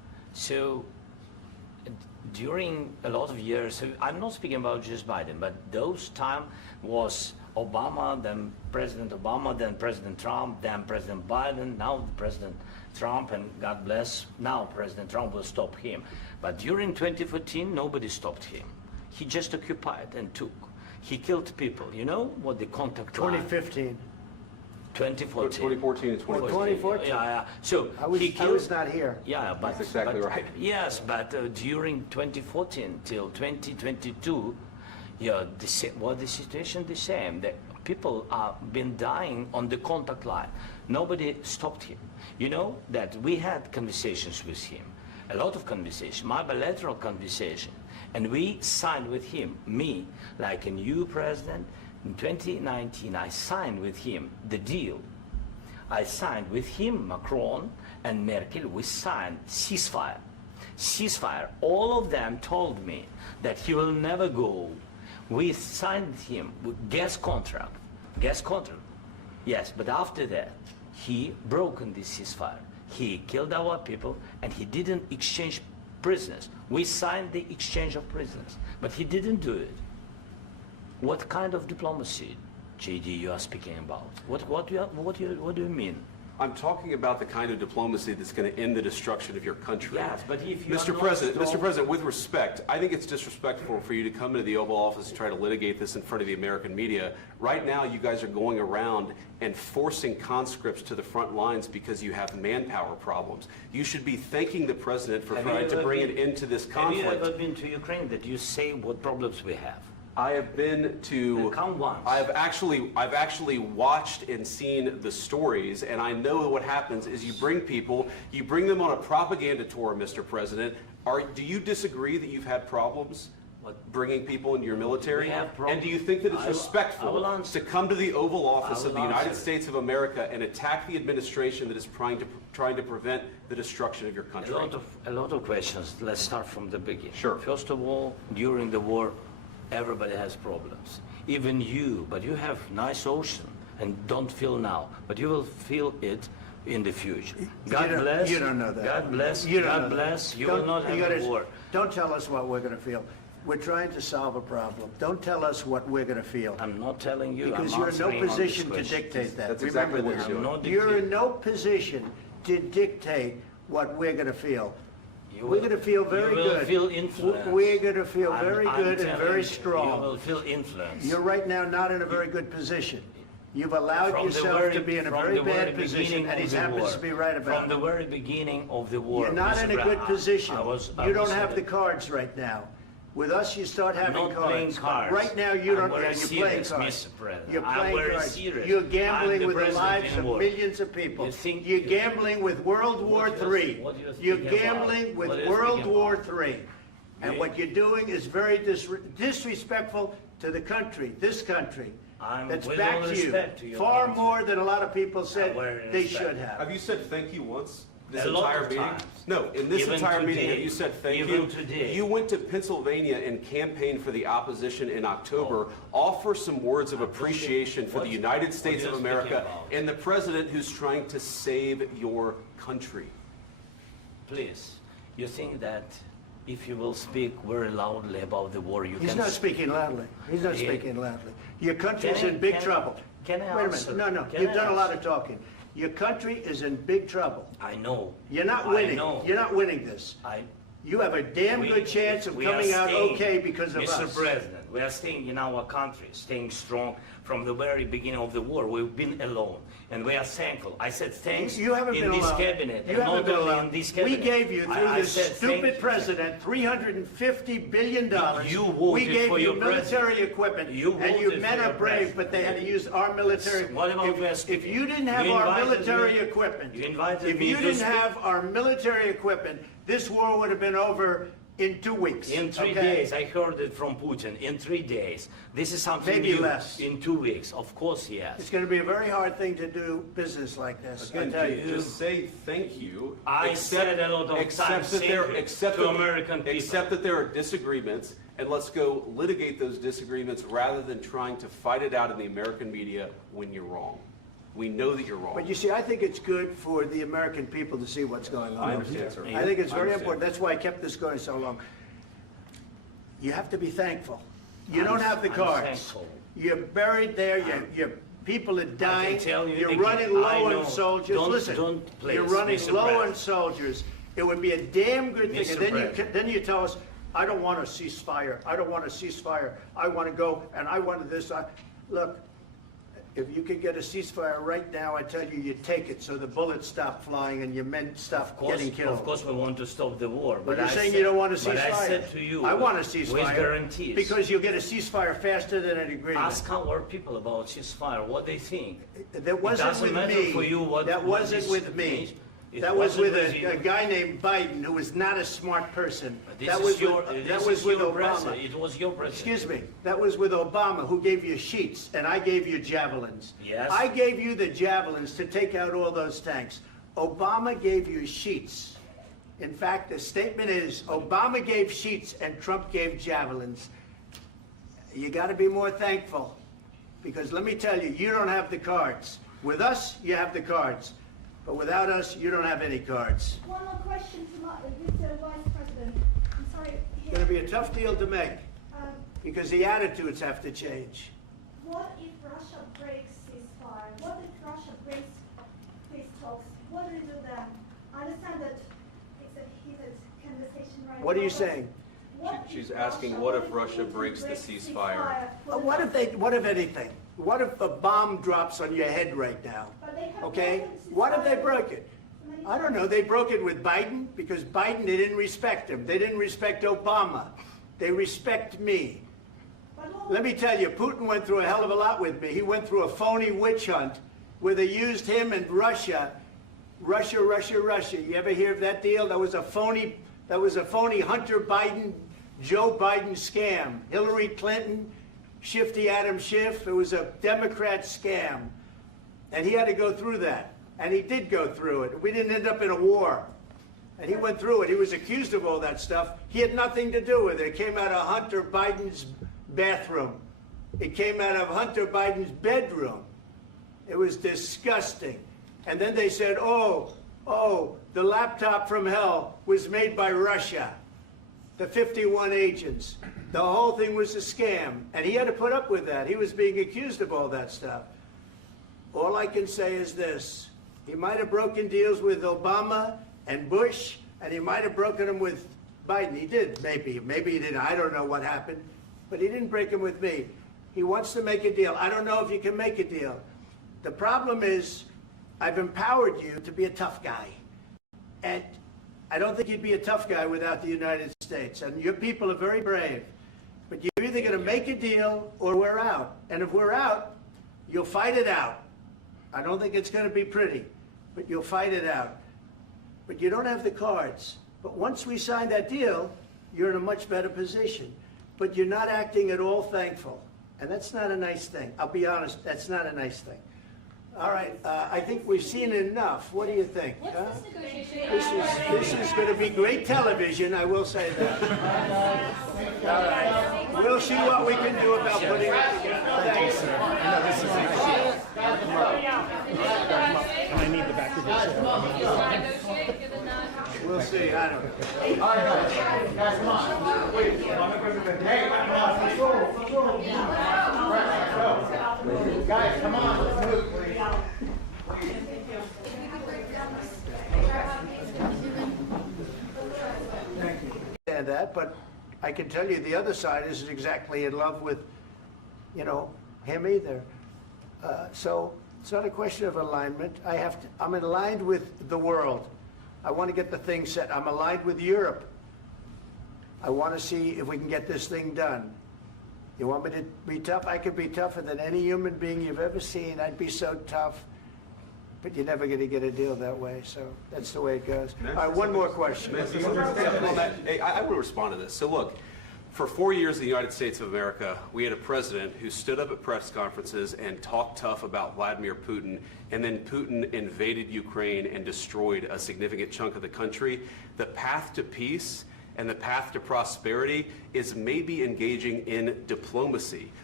So during a lot of years, so I'm not speaking about just Biden, but those time was Obama, then President Obama, then President Trump, then President Biden, now President Trump, and God bless, now President Trump will stop him. But during 2014, nobody stopped him. He just occupied and took. He killed people. You know what the contact line? 2015. 2014. 2014 and 2015. 2014. Yeah. So I was, he I killed. was not here. Yeah, but That's exactly but- right. Yes, but during 2014 till 2022, yeah, the situation the same. The people are been dying on the contact line. Nobody stopped him. You know that we had conversations with him, a lot of conversation, my bilateral conversation, and we signed with him, me, like a new president. In 2019, I signed with him the deal. I signed with him, Macron and Merkel, we signed ceasefire. Ceasefire. All of them told me that he will never go. We signed with him with gas contract. Gas contract. Yes, but after that, he broken this ceasefire. He killed our people and he didn't exchange prisoners. We signed the exchange of prisoners, but he didn't do it. What kind of diplomacy, JD, you are speaking about? What do you mean? I'm talking about the kind of diplomacy that's going to end the destruction of your country. Yes, but if you are Mr. not President, strong- Mr. President, with respect, I think it's disrespectful for you to come into the Oval Office and try to litigate this in front of the American media. Right now, you guys are going around and forcing conscripts to the front lines because you have manpower problems. You should be thanking the President for Have you trying to ever bring been- it into this Have you conflict. ever been to Ukraine that you say what problems we have? I have been to. Then come once. I've actually watched and seen the stories, and I know what happens is you bring people, you bring them on a propaganda tour, Mr. President. Do you disagree that you've had problems bringing people into your military? We have problems. And do you think that it's I will respectful answer. to come to the Oval Office I of will the United answer. States of America and attack the administration that is trying to prevent the destruction of your country? A lot of questions. Let's start from the beginning. Sure. First of all, during the war, everybody has problems. Even you, but you have nice ocean and don't feel now, but you will feel it in the future. God bless. You don't know that. God bless. You don't God know that. bless. You Don't- will not have a war. Don't tell us what we're going to feel. We're trying to solve a problem. Don't tell us what we're going to feel. I'm not telling you. Because I'm you're in no answering on this position to question. dictate that. That's Remember exactly what this. you're doing. I'm not You're dictating. in no position to dictate what we're going to feel. You We're will- going to feel very You will good. feel influence. We're going to feel very I'm good and telling very you, strong. You will feel influence. You're right now not in a very good position. You've allowed From the yourself very- to be in a from very the very bad position, beginning and he of the happens war. to be right about From the it. very beginning of the war. You're not Mr. in a good Brown, position. I You was don't have the saying- cards right now. With us, you start having not playing cards. cards. Right now, you I'm don't. very You're playing serious, cards. Mr. President. You're I'm playing very cards. serious. You're I'm gambling the with the president lives in of war. millions of people. You think- You're gambling with World War What do you- III. what do you You're think about? gambling with What do you World think War about? III. And You- what you're doing is very disrespectful to the country, this country. I'm That's with back all to you. respect to your Far country. more than a lot of people said very they respect. should have. Have you said thank you once? This A lot entire of meeting? times. No, in this Even entire meeting, have today. you said thank Even you? today. You went to Pennsylvania and campaigned for the opposition in October. Offer some words of appreciation for the United States are of you America speaking about? and the president who's trying to save your country. Please, you think that if you will speak very loudly about the war, you He's can... not speaking loudly. He's not Yeah. speaking loudly. Your country's Can I- in big can I- trouble. can I Wait a answer? minute. No, Can you've I done a lot answer? of talking. Your country is in big trouble. I know. You're not I winning. know. You're not winning this. You have a damn We- good chance of we are coming out staying, okay because of Mr. us. President, we are staying in our country, staying strong from the very beginning of the war. We've been alone, and we are thankful. I said thanks You haven't in been this alone. cabinet, You and haven't not been only alone. in this We cabinet. gave you, through I this said thank stupid you. president, $350 billion. You voted We gave for you your military president. equipment, You and you voted men for are your brave, president. but they had to use our military. What about West? If you didn't have You our invited military me- equipment, you invited if me you to didn't speak. have our military equipment, this war would have been over in 2 weeks. In 3 okay? days, I heard it from Putin. In 3 days, this is something Maybe new. less. In 2 weeks, of course, yes. It's going to be a very hard thing to do business like this. I Again, tell you. just say thank you. I said a lot of accept times that thank there- you accept to that- American people. Accept that there are disagreements, and let's go litigate those disagreements rather than trying to fight it out in the American media when you're wrong. We know that you're wrong. But you see, I think it's good for the American people to see what's going on. I understand, sir. I think it's I very understand. important. That's why I kept this going so long. You have to be thankful. You don't have the I'm cards. thankful. You're buried there. Your people are dying. tell you You're again, running I low know. on soldiers. Don't- Listen, don't please you're running be low surprised. on soldiers. It would be a damn good thing. Mr. And then President. then you tell us, I don't want a ceasefire. I don't want a ceasefire. I want to go and I wanted this. Look, if you could get a ceasefire right now, I tell you take it so the bullets stop flying and your men stop getting killed. Of course, we want to stop the war. But you're I saying said- you don't want a ceasefire. But I said to you, I want a ceasefire. with guarantees. Because you'll get a ceasefire faster than an agreement. Ask our people about ceasefire, what they think. That wasn't doesn't with matter me. for you what- That what wasn't this with me. means. It That was with wasn't with you. a guy named Biden, who was not a smart person. This That is was your, with, this that is was with your Obama. president. It was your president. Excuse me. That was with Obama, who gave you sheets, and I gave you javelins. Yes. I gave you the javelins to take out all those tanks. Obama gave you sheets. In fact, the statement is, Obama gave sheets and Trump gave javelins. You got to be more thankful, because let me tell you, you don't have the cards. With us, you have the cards. But without us, you don't have any cards. One more question to Mr. Vice President. I'm sorry. It's going to be a tough deal to make, Um, because the attitudes have to change. What if Russia breaks ceasefire? What if Russia breaks peace talks? What do you do then? I understand that it's a heated conversation right now. What are you but saying? what She's if asking, Russia- what if if Russia Putin breaks the ceasefire? What if anything? What if a bomb drops on your head right now? But they have Okay? broken What if they ceasefire broke it? many I don't know. They broke it with Biden because Biden, they didn't respect him. They didn't respect Obama. They respect me. But what- Let me tell you, Putin went through a hell of a lot with me. He went through a phony witch hunt where they used him and Russia. Russia. You ever hear of that deal? That was a phony Hunter Biden, Joe Biden scam. Hillary Clinton, Shifty Adam Schiff. It was a Democrat scam. And he had to go through that. And he did go through it. We didn't end up in a war. And he went through it. He was accused of all that stuff. He had nothing to do with it. It came out of Hunter Biden's bathroom. It came out of Hunter Biden's bedroom. It was disgusting. And then they said, oh, the laptop from hell was made by Russia. The 51 agents. The whole thing was a scam. And he had to put up with that. He was being accused of all that stuff. All I can say is this. He might have broken deals with Obama and Bush, and he might have broken them with Biden. He did, maybe. Maybe he didn't. I don't know what happened. But he didn't break them with me. He wants to make a deal. I don't know if you can make a deal. The problem is, I've empowered you to be a tough guy. And I don't think you'd be a tough guy without the United States. And your people are very brave. But you're either going to make a deal or we're out. And if we're out, you'll fight it out. I don't think it's going to be pretty, but you'll fight it out. But you don't have the cards. But once we sign that deal, you're in a much better position. But you're not acting at all thankful. And that's not a nice thing. I'll be honest, that's not a nice thing. All right, I think we've seen enough. What do you think? What's huh? this negotiation? This is going to be great television, I will say that. All right. We'll see what we can do about putting it together. Thank you. And I need the back of this. Negotiate, give it none. We'll see, I don't know. All right, guys, come on. Wait, hey, come on, let's go, let's go. Right, let's go. Guys, come on, let's move, please. Understand that, but I can tell you the other side isn't exactly in love with, him either. So it's not a question of alignment. I'm aligned with the world. I want to get the thing set. I'm aligned with Europe. I want to see if we can get this thing done. You want me to be tough? I could be tougher than any human being you've ever seen. I'd be so tough. But you're never going to get a deal that way, so that's the way it goes. All right, one more question. Hey, I want to respond to this. So look, for 4 years in the United States of America, we had a president who stood up at press conferences and talked tough about Vladimir Putin, and then Putin invaded Ukraine and destroyed a significant chunk of the country. The path to peace and the path to prosperity is maybe engaging in diplomacy.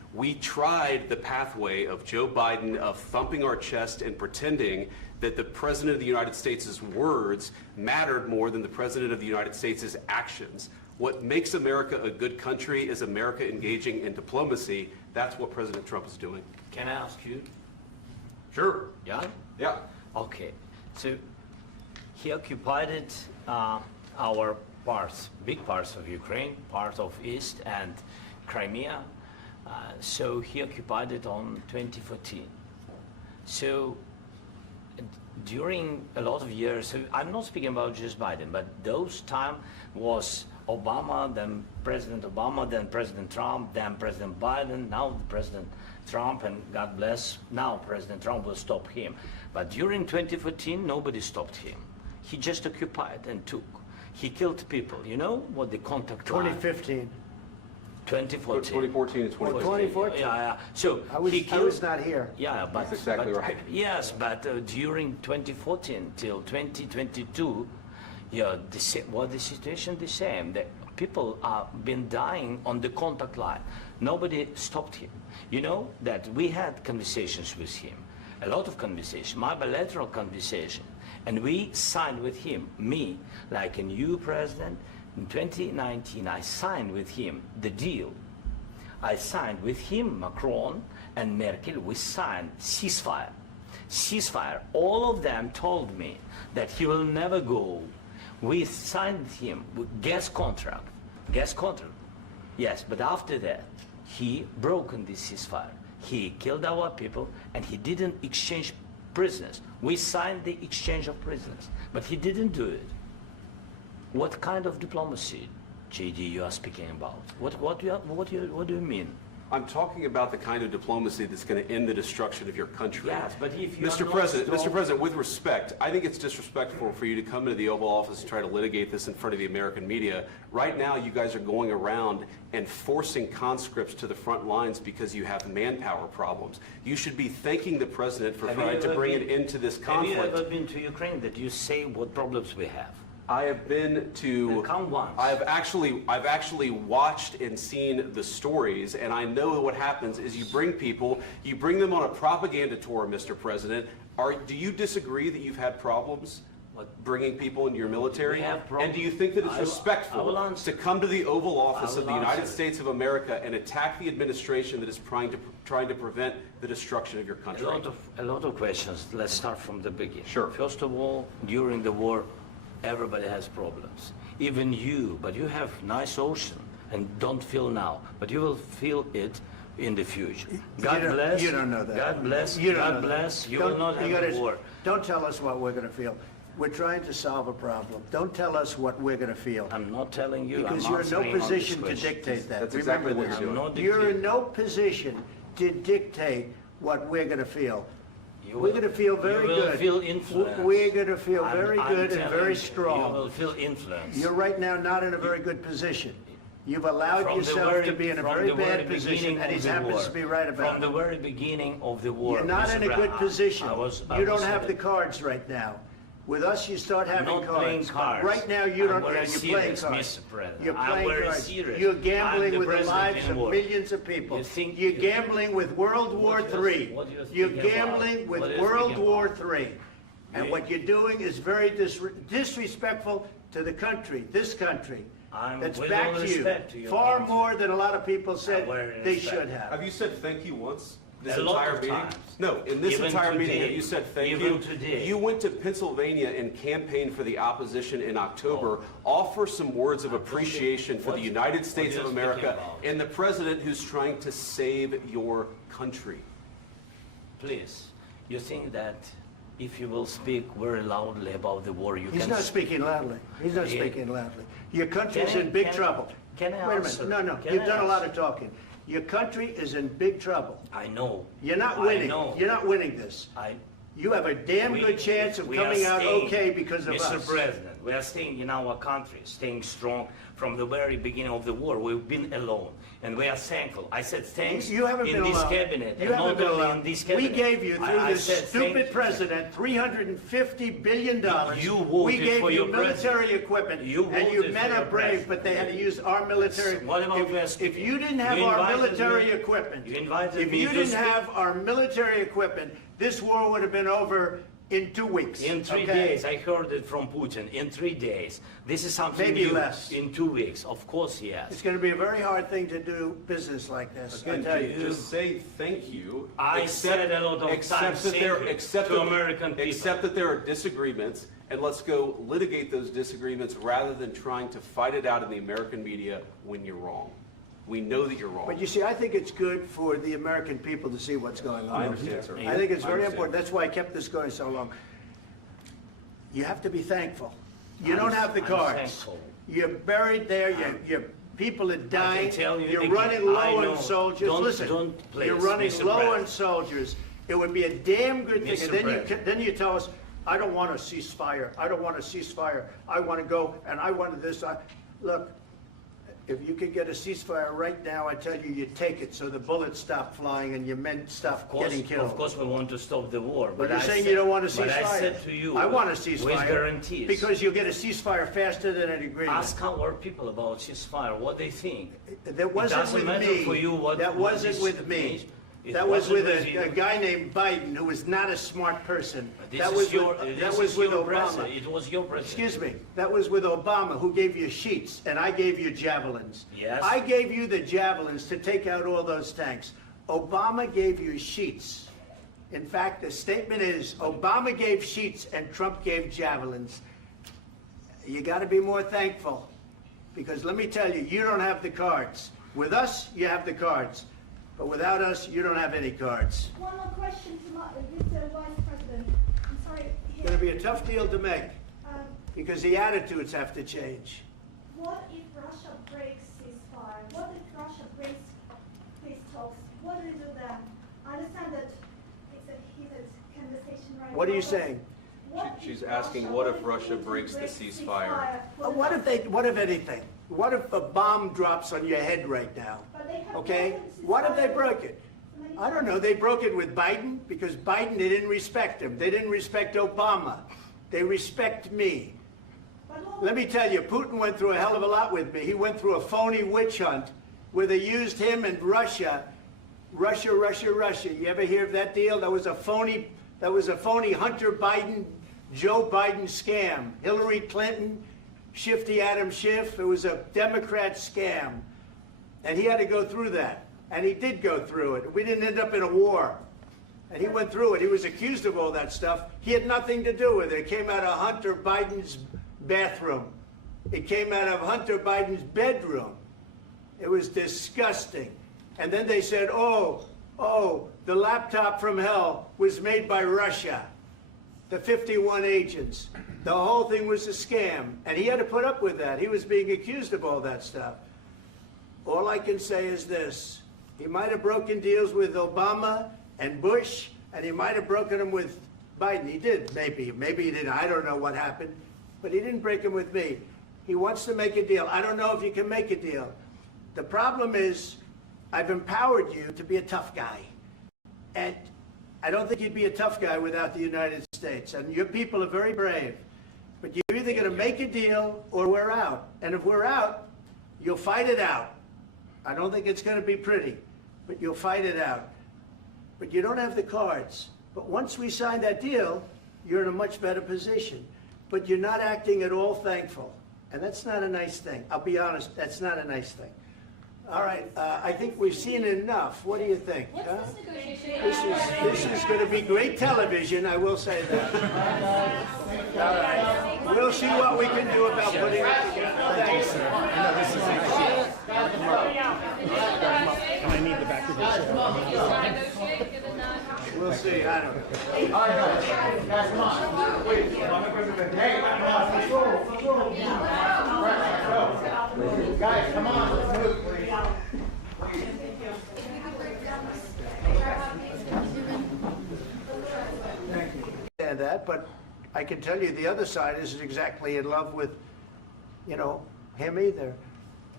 We tried the pathway of Joe Biden of thumping our chest and pretending that the President of the United States' words mattered more than the President of the United States' actions. What makes America a good country is America engaging in diplomacy. That's what President Trump is doing. Can I ask you? Sure. Yeah? Yeah. Okay. So he occupied our parts, big parts of Ukraine, part of East and Crimea. So he occupied it on 2014. So during a lot of years, so I'm not speaking about just Biden, but those time was Obama, then President Obama, then President Trump, then President Biden, now President Trump, and God bless, now President Trump will stop him. But during 2014, nobody stopped him. He just occupied and took. He killed people. You know what the contact line? 2015. 2014. 2014 and 2015. 2014. Yeah. So I was, he killed, was not here. Yeah, but That's exactly but- right. Yes, but during 2014 till 2022, yeah, the situation the same. The people are been dying on the contact line. Nobody stopped him. You know that we had conversations with him, a lot of conversations, my bilateral conversation, and we signed with him. Me, like a new president, in 2019, I signed with him the deal. I signed with him, Macron and Merkel. We signed ceasefire. Ceasefire. All of them told me that he will never go. We signed with him with gas contract. Gas contract. Yes, but after that, he broken this ceasefire. He killed our people and he didn't exchange prisoners. We signed the exchange of prisoners, but he didn't do it. What kind of diplomacy, JD, you are speaking about? What do you mean? I'm talking about the kind of diplomacy that's going to end the destruction of your country. Yes, but if you Mr. are not President, strong- Mr. President, with respect, I think it's disrespectful for you to come into the Oval Office and try to litigate this in front of the American media. Right now, you guys are going around and forcing conscripts to the front lines because you have manpower problems. You should be thanking the President for Have you trying to ever bring been- it into this Have conflict. you ever been to Ukraine that you say what problems we have? I have been to. Then come once. I've actually watched and seen the stories, and I know what happens is you bring them on a propaganda tour, Mr. President. Do you disagree that you've had problems bringing people into your military? We have problems. And do you think that it's I will respectful answer. to come to the Oval Office I of the will United answer. States of America and attack the administration that is trying to prevent the destruction of your country? A lot of questions. Let's start from the beginning. Sure. First of all, during the war, everybody has problems. Even you, but you have nice ocean and don't feel now, but you will feel it in the future. God You don't- bless. You don't know that. God bless. You don't know God that. bless. You Don't- will not have gotta- a war. Don't tell us what we're going to feel. We're trying to solve a problem. Don't tell us what we're going to feel. I'm not telling you. Because I'm you're in no answering on this position to question. dictate that. That's Remember exactly what this. you're doing. I'm not You're in dictating. no position to dictate what we're going to feel. You We're will- going to feel very you will good. feel influenced. We're going to feel I'm- very I'm good and telling very you, strong. You will feel influence. You're right now not in a very good position. You've allowed From the yourself very- to be in a from very the very bad position, beginning and of he the happens war. to be right about From the it. very beginning of the war. You're not Mr. in a good Brown, position. I was You don't in have the it. cards right now. With us, you start having not playing cards. cards. Right now, you I'm don't. very You're playing serious, cards. Mr. President. You're I'm playing very cards. serious. You're I'm gambling the with the president lives in of war. millions of people. You think You're you- gambling with World War What you're- III. what you're You're speaking about? gambling with What you're World speaking War about? III. And You- what you're doing is very disrespectful to the country, this country. I'm That's with back all to respect to you. your Far answer. more than a lot of people said very they respect. should have. Have you said thank you once? This A lot entire of meeting? times. No, in this Even entire meeting, today. have you said thank Even you? today. You went to Pennsylvania and campaigned for the opposition in October. Offer some words of appreciation for the What- United what States you're of speaking America about? and the president who's trying to save your country. Please, you think that if you will speak very loudly about the war, you He's can... not speaking loudly. He's not Yeah. speaking loudly. Your country's Can I- in big can- trouble. can I Wait a answer? minute. No, Can you've I done a lot answer? of talking. Your country is in big trouble. I know. You're not I winning. know. You're not winning this. You have a damn We- good chance of we are coming out staying, okay because of Mr. us. President, we are staying in our country, staying strong from the very beginning of the war. We've been alone, and we are thankful. I said thanks You haven't in been this alone. cabinet, You and haven't not been only alone. in this We cabinet. gave you, through I this said thank stupid you. president, $350 billion. You We voted gave for you your military president. equipment, You and you voted men for are your brave, president. but they had to use our military. What about If Zelenskyy? you didn't have You our invited military me- equipment, you invited if me you to didn't speak. have our military equipment, this war would have been over in 2 weeks. In 3 okay? days, I heard it from Putin. In 3 days, this is something Maybe new. less. In 2 weeks, of course, yes. It's going to be a very hard thing to do business like this, I Again, tell you. just say thank you. I said a lot of accept times that thank there- you accept to that- American people. Accept that there are disagreements, and let's go litigate those disagreements rather than trying to fight it out in the American media when you're wrong. We know that you're wrong. But you see, I think it's good for the American people to see what's going on. I understand, sir. I think it's I very understand. important. That's why I kept this going so long. You have to be thankful. You don't have the I'm cards. thankful. You're buried there, your people are dying, tell you you're again, running I low know. on soldiers. Don't- Listen, don't please, you're running Mr. low on President. soldiers. It would be a damn good thing. Mr. And then President. then you tell us, I don't want a ceasefire. I don't want a ceasefire. I want to go and I want this. Look, if you could get a ceasefire right now, I tell you, you take it so the bullets stop flying and your men stop getting killed. Of course, we want to stop the war. But you're I saying said- you don't want a ceasefire. But I said to you, I want a ceasefire. with guarantees. Because you'll get a ceasefire faster than an agreement. Ask our people about ceasefire, what they think. That wasn't doesn't with matter me. for you what- That what wasn't this with me. means. It That was wasn't with with you. a guy named Biden, who was not a smart person. This That is was your, with, this that was is with your Obama. president. It was your president. Excuse me. That was with Obama, who gave you sheets, and I gave you javelins. Yes. I gave you the javelins to take out all those tanks. Obama gave you sheets. In fact, the statement is, Obama gave sheets and Trump gave javelins. You got to be more thankful, because let me tell you, you don't have the cards. With us, you have the cards. But without us, you don't have any cards. One more question to Mr. Vice President. I'm sorry. It's going to be a tough deal to make, Um, because the attitudes have to change. What if Russia breaks ceasefire? What if Russia breaks peace talks? What do you do then? I understand that it's a heated conversation right now. What are you but saying? what She's if asking, what if Russia breaks the ceasefire? What if anything? What if a bomb drops on your head right now? But they have Okay? broken the What if they ceasefire broke it? many I don't know. They broke it with Biden, because Biden, they didn't respect him. They didn't respect Obama. They respect me. But what Let me tell you, Putin went through a hell of a lot with me. He went through a phony witch hunt where they used him and Russia. Russia. You ever hear of that deal? That was a phony Hunter Biden, Joe Biden scam. Hillary Clinton, Shifty Adam Schiff. It was a Democrat scam. And he had to go through that. And he did go through it. We didn't end up in a war. And he went through it. He was accused of all that stuff. He had nothing to do with it. It came out of Hunter Biden's bathroom. It came out of Hunter Biden's bedroom. It was disgusting. And then they said, oh, the laptop from hell was made by Russia. The 51 agents. The whole thing was a scam. And he had to put up with that. He was being accused of all that stuff. All I can say is this. He might have broken deals with Obama and Bush, and he might have broken them with Biden. He did, maybe. Maybe he didn't. I don't know what happened. But he didn't break them with me. He wants to make a deal. I don't know if you can make a deal. The problem is, I've empowered you to be a tough guy. And I don't think you'd be a tough guy without the United States. And your people are very brave. But you're either going to make a deal or we're out. And if we're out, you'll fight it out. I don't think it's going to be pretty, but you'll fight it out. But you don't have the cards. But once we sign that deal, you're in a much better position. But you're not acting at all thankful. And that's not a nice thing. I'll be honest, that's not a nice thing. All right, I think we've seen enough. What do you think? What's huh? this negotiation? This is going to be great television, I will say that. All right. We'll see what we can do about putting it together. Thank you. And I need the back of the chair. Negotiate, get a nod. We'll see, I don't know. All right, guys, come on. Wait, hey, come on, let's go. Right, let's go. Guys, come on, let's move, please. Understand that, but I can tell you the other side isn't exactly in love with, him either.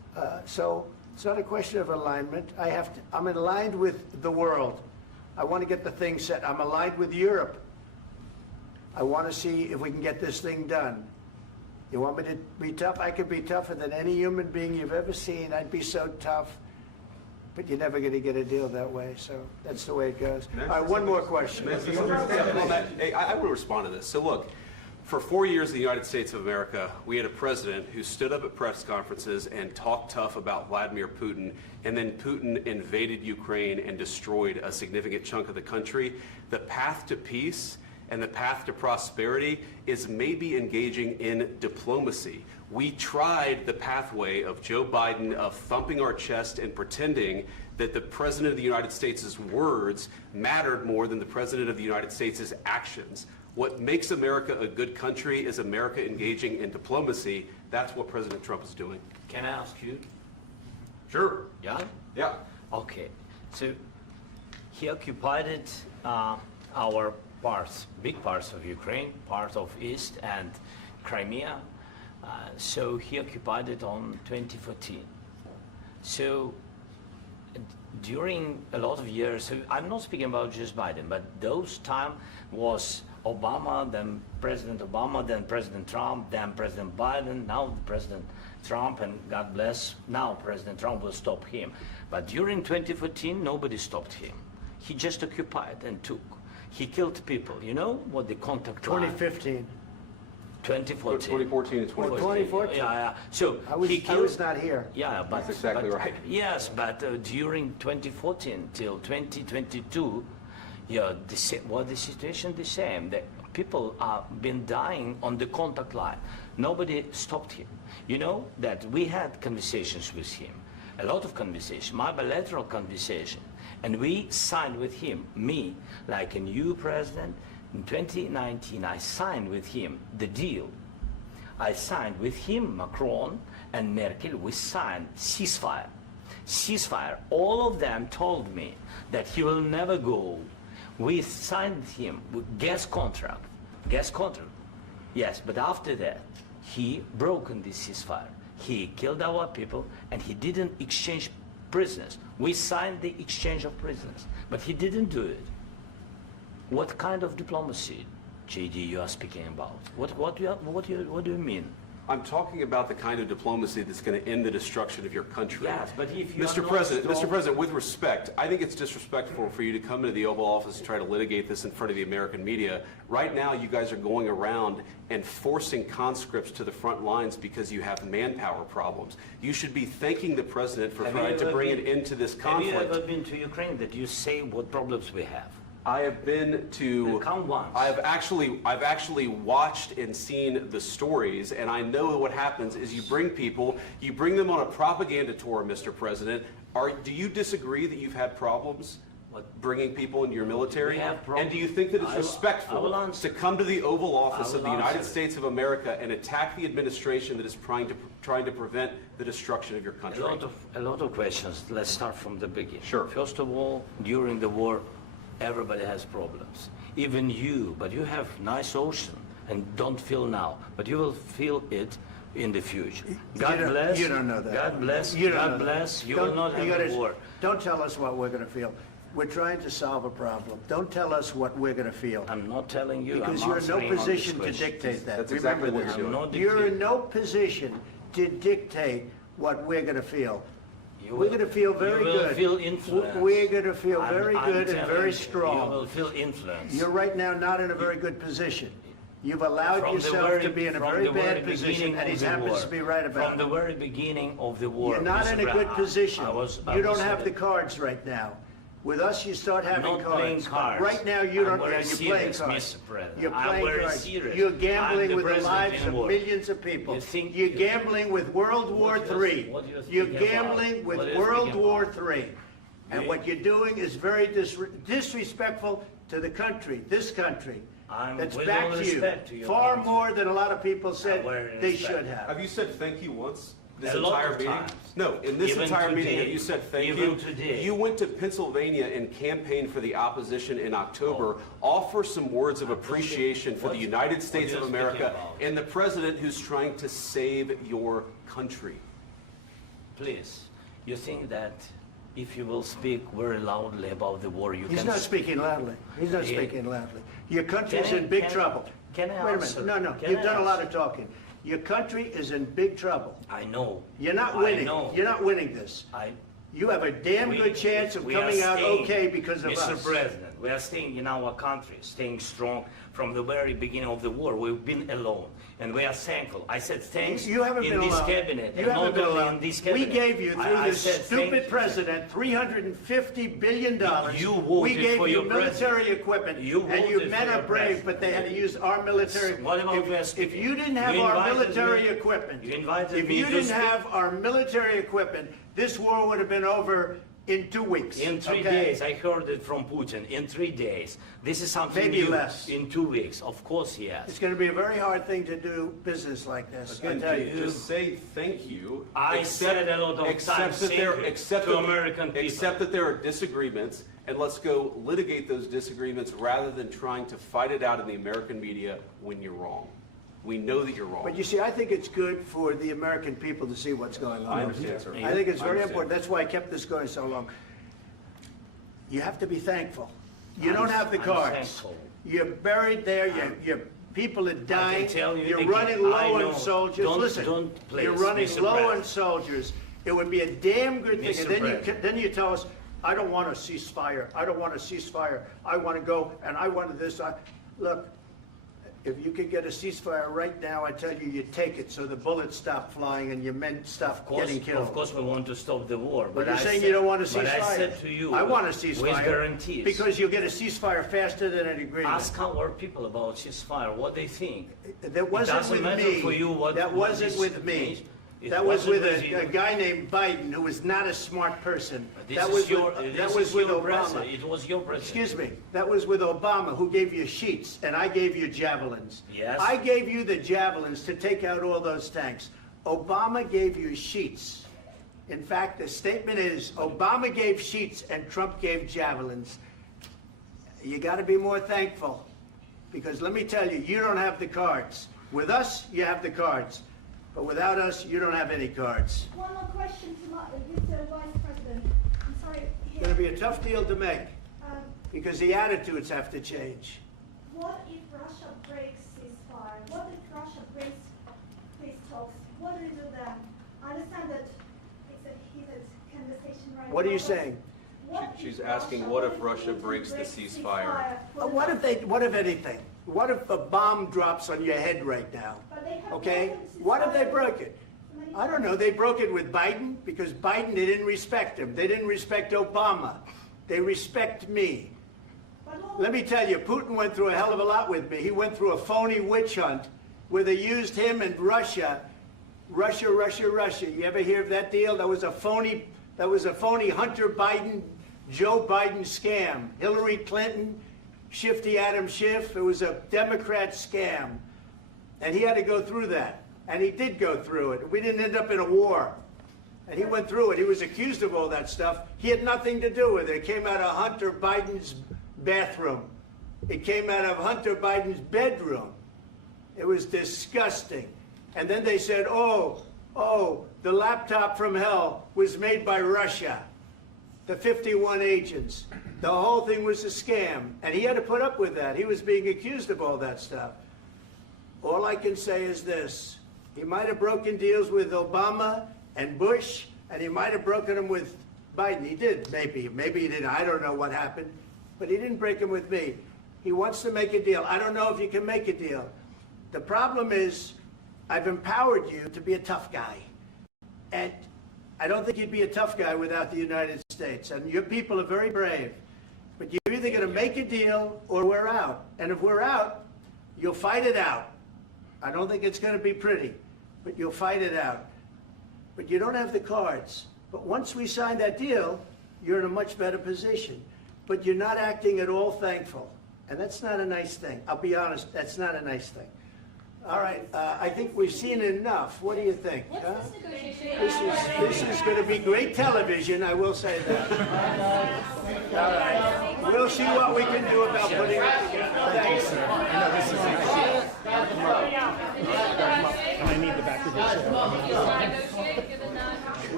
So it's not a question of alignment. I'm aligned with the world. I want to get the thing set. I'm aligned with Europe. I want to see if we can get this thing done. You want me to be tough? I could be tougher than any human being you've ever seen. I'd be so tough. But you're never going to get a deal that way. So that's the way it goes. All right, one more question. I will respond to this. So look, for 4 years in the United States of America, we had a president who stood up at press conferences and talked tough about Vladimir Putin, and then Putin invaded Ukraine and destroyed a significant chunk of the country. The path to peace and the path to prosperity is maybe engaging in diplomacy. We tried the pathway of Joe Biden, of thumping our chest and pretending that the President of the United States' words mattered more than the President of the United States' actions. What makes America a good country is America engaging in diplomacy. That's what President Trump is doing. Can I ask you? Sure. Yeah? Yeah. Okay. So he occupied our parts, big parts of Ukraine, part of East and Crimea. So he occupied it on 2014. So during a lot of years, so I'm not speaking about just Biden, but those time was Obama, then President Obama, then President Trump, then President Biden, now President Trump, and God bless, now President Trump will stop him. But during 2014, nobody stopped him. He just occupied and took. He killed people. You know what the contact line? 2015. 2014. 2014 and 2015. 2014. Yeah. So I was not here. Yeah, but That's exactly right. Yes, but during 2014 till 2022, yeah, the situation the same. The people are been dying on the contact line. Nobody stopped him. You know that we had conversations with him, a lot of conversation, my bilateral conversation, and we signed with him, me, like a new president. In 2019, I signed with him the deal. I signed with him, Macron and Merkel, we signed ceasefire. Ceasefire. All of them told me that he will never go. We signed with him with gas contract. Gas contract. Yes, but after that, he broken this ceasefire. He killed our people and he didn't exchange prisoners. We signed the exchange of prisoners, but he didn't do it. What kind of diplomacy, JD, you are speaking about? What do you mean? I'm talking about the kind of diplomacy that's going to end the destruction of your country. Yes, but if you Mr. President, with respect, I think it's disrespectful for you to come into the Oval Office and try to litigate this in front of the American media. Right now, you guys are going around and forcing conscripts to the front lines because you have manpower problems. You should be thanking the President for trying to bring an end to this conflict. Have you ever been to Ukraine that you say what problems we have? I have been to. Then come once. I've actually watched and seen the stories, and I know what happens is you bring people, you bring them on a propaganda tour, Mr. President. Do you disagree that you've had problems bringing people into your military? We have problems. And do you think that it's respectful answer. to come to the Oval Office of the United answer. States of America and attack the administration that is trying to prevent the destruction of your country? A lot of questions. Let's start from the beginning. Sure. First of all, during the war, everybody has problems, even you, but you have nice ocean and don't feel now, but you will feel it in the future. God bless. You don't know that. God bless. You don't know God that. bless. You will not have a war. Don't tell us what we're going to feel. We're trying to solve a problem. Don't tell us what we're going to feel. I'm not telling you. Because I'm you're in no answering on this position to question. dictate that. That's Remember exactly what this. you're doing. I'm not You're in dictating. no position to dictate what we're going to feel. You We're will- going to feel very you will good. feel influence. We're going to feel very I'm good and telling very you, strong. You will feel influence. You're right now not in a very good position. You've allowed From the yourself to be in a from very the bad very position, beginning and he of the happens war. to be right about From the it. very beginning of the war. You're not Mr. in a Brown, good position. I You don't was have the saying- cards right now. With us, you start having not cards. playing cards. Right now, you I'm don't. very You're playing serious, cards. Mr. President. You're I'm playing very cards. serious. You're I'm gambling the with the president lives in of war. millions of people. You think- You're gambling with World War What you're- III. what you're You're speaking gambling about? with What you're World speaking War about? III. And You- what you're doing is very disrespectful to the country, this country. I'm That's with back all to you. respect to your Far country. more than a lot of people said very they respect. should have. Have you said thank you once? This A lot entire of meeting? times. No, in this Even entire meeting, today. have you said thank Even you? today. You went to Pennsylvania and campaigned for the opposition in October. Offer some words of appreciation for the What- United States what of you're speaking America about? and the president who's trying to save your country. please, you think that if you will speak very loudly about the war, you He's can... not speaking loudly. He's not He- speaking loudly. Your country's Can I- in big can I- trouble. can I Wait a answer? minute. No, Can you've I done a lot answer? of talking. Your country is in big trouble. I know. You're not I winning. know. You're not winning this. You have a damn good chance of we are coming out staying, okay because of Mr. us. President, we are staying in our country, staying strong from the very beginning of the war. We've been alone, and we are thankful. I said thanks You haven't in been this alone. cabinet, You and haven't not been only alone. in this We cabinet. gave you, through I this said thank stupid you. president, $350 billion. You voted We gave for you your military president. equipment, You and you voted men for are your brave, president. but they had to use our military. What about you If speaking? you didn't have You our invited military me- equipment, you invited if me you to didn't speak. have our military equipment, this war would have been over in 2 weeks. In 3 okay? days, I heard it from Putin. In 3 days, this is something Maybe new. less. In 2 weeks, of course, yes. It's going to be a very hard thing to do business like this, I Again, tell you. just say thank you. I said a lot of accept times that thank there- you accept to that- American people. Accept that there are disagreements, and let's go litigate those disagreements rather than trying to fight it out in the American media when you're wrong. We know that you're wrong. But you see, I think it's good for the American people to see what's going on. I understand, sir. I think it's I very understand. important. That's why I kept this going so long. You have to be thankful. You don't have the I'm cards. thankful. You're buried there, your people are dying. tell you You're again, running I low know. on soldiers. Don't- Listen, don't please, you're running Mr. low on President. soldiers. It would be a damn good thing. Mr. And then President. then you tell us, I don't want a ceasefire. I don't want a ceasefire. I want to go, and I wanted this. Look, if you could get a ceasefire right now, I tell you, you take it so the bullets stop flying and your men stop getting killed. Of course, we want to stop the war. But you're I saying said- you don't want a ceasefire. But I said to you, I want a with ceasefire. guarantees. Because you'll get a ceasefire faster than an agreement. Ask our people about ceasefire, what they think. That wasn't doesn't with matter me. for you what- That what wasn't this with me. means. It That was with wasn't with a you. guy named Biden, who was not a smart person. This That is was your, with, this that was is with your Obama. president. It was your president. Excuse me. That was with Obama, who gave you sheets, and I gave you javelins. Yes. I gave you the javelins to take out all those tanks. Obama gave you sheets. In fact, the statement is, Obama gave sheets and Trump gave javelins. You got to be more thankful, because let me tell you, you don't have the cards. With us, you have the cards. But without us, you don't have any cards. One more question to Mr. Vice President. I'm sorry. It's going to be a tough deal to make, Um, because the attitudes have to change. What if Russia breaks ceasefire? What if Russia breaks peace talks? What do we do then? I understand that it's a heated conversation right now. What are you but saying? what She's if asking, Russia- what if if Russia Putin breaks the breaks ceasefire? What if anything? What if a bomb drops on your head right now? But they have Okay? broken What if they ceasefire broke it? many I don't know. They broke it with Biden because Biden, they didn't respect him. They didn't respect Obama. They respect me. But what- Let me tell you, Putin went through a hell of a lot with me. He went through a phony witch hunt where they used him and Russia. Russia. You ever hear of that deal? That was a phony Hunter Biden, Joe Biden scam. Hillary Clinton, Shifty Adam Schiff. It was a Democrat scam. And he had to go through that. And he did go through it. We didn't end up in a war. And he went through it. He was accused of all that stuff. He had nothing to do with it. It came out of Hunter Biden's bathroom. It came out of Hunter Biden's bedroom. It was disgusting. And then they said, oh, the laptop from hell was made by Russia. The 51 agents. The whole thing was a scam. And he had to put up with that. He was being accused of all that stuff. All I can say is this. He might have broken deals with Obama and Bush, and he might have broken them with Biden. He did, maybe. Maybe he didn't. I don't know what happened. But he didn't break them with me. He wants to make a deal. I don't know if you can make a deal. The problem is, I've empowered you to be a tough guy. And I don't think you'd be a tough guy without the United States. And your people are very brave. But you're either going to make a deal or we're out. And if we're out, you'll fight it out. I don't think it's going to be pretty, but you'll fight it out. But you don't have the cards. But once we sign that deal, you're in a much better position. But you're not acting at all thankful. And that's not a nice thing. I'll be honest, that's not a nice thing. All right, I think we've seen enough. What do you think? Huh? This is going to be great television, I will say that. All right. We'll see what we can do about putting it together. Thanks. And I need the back of this. You want to negotiate, give a nod.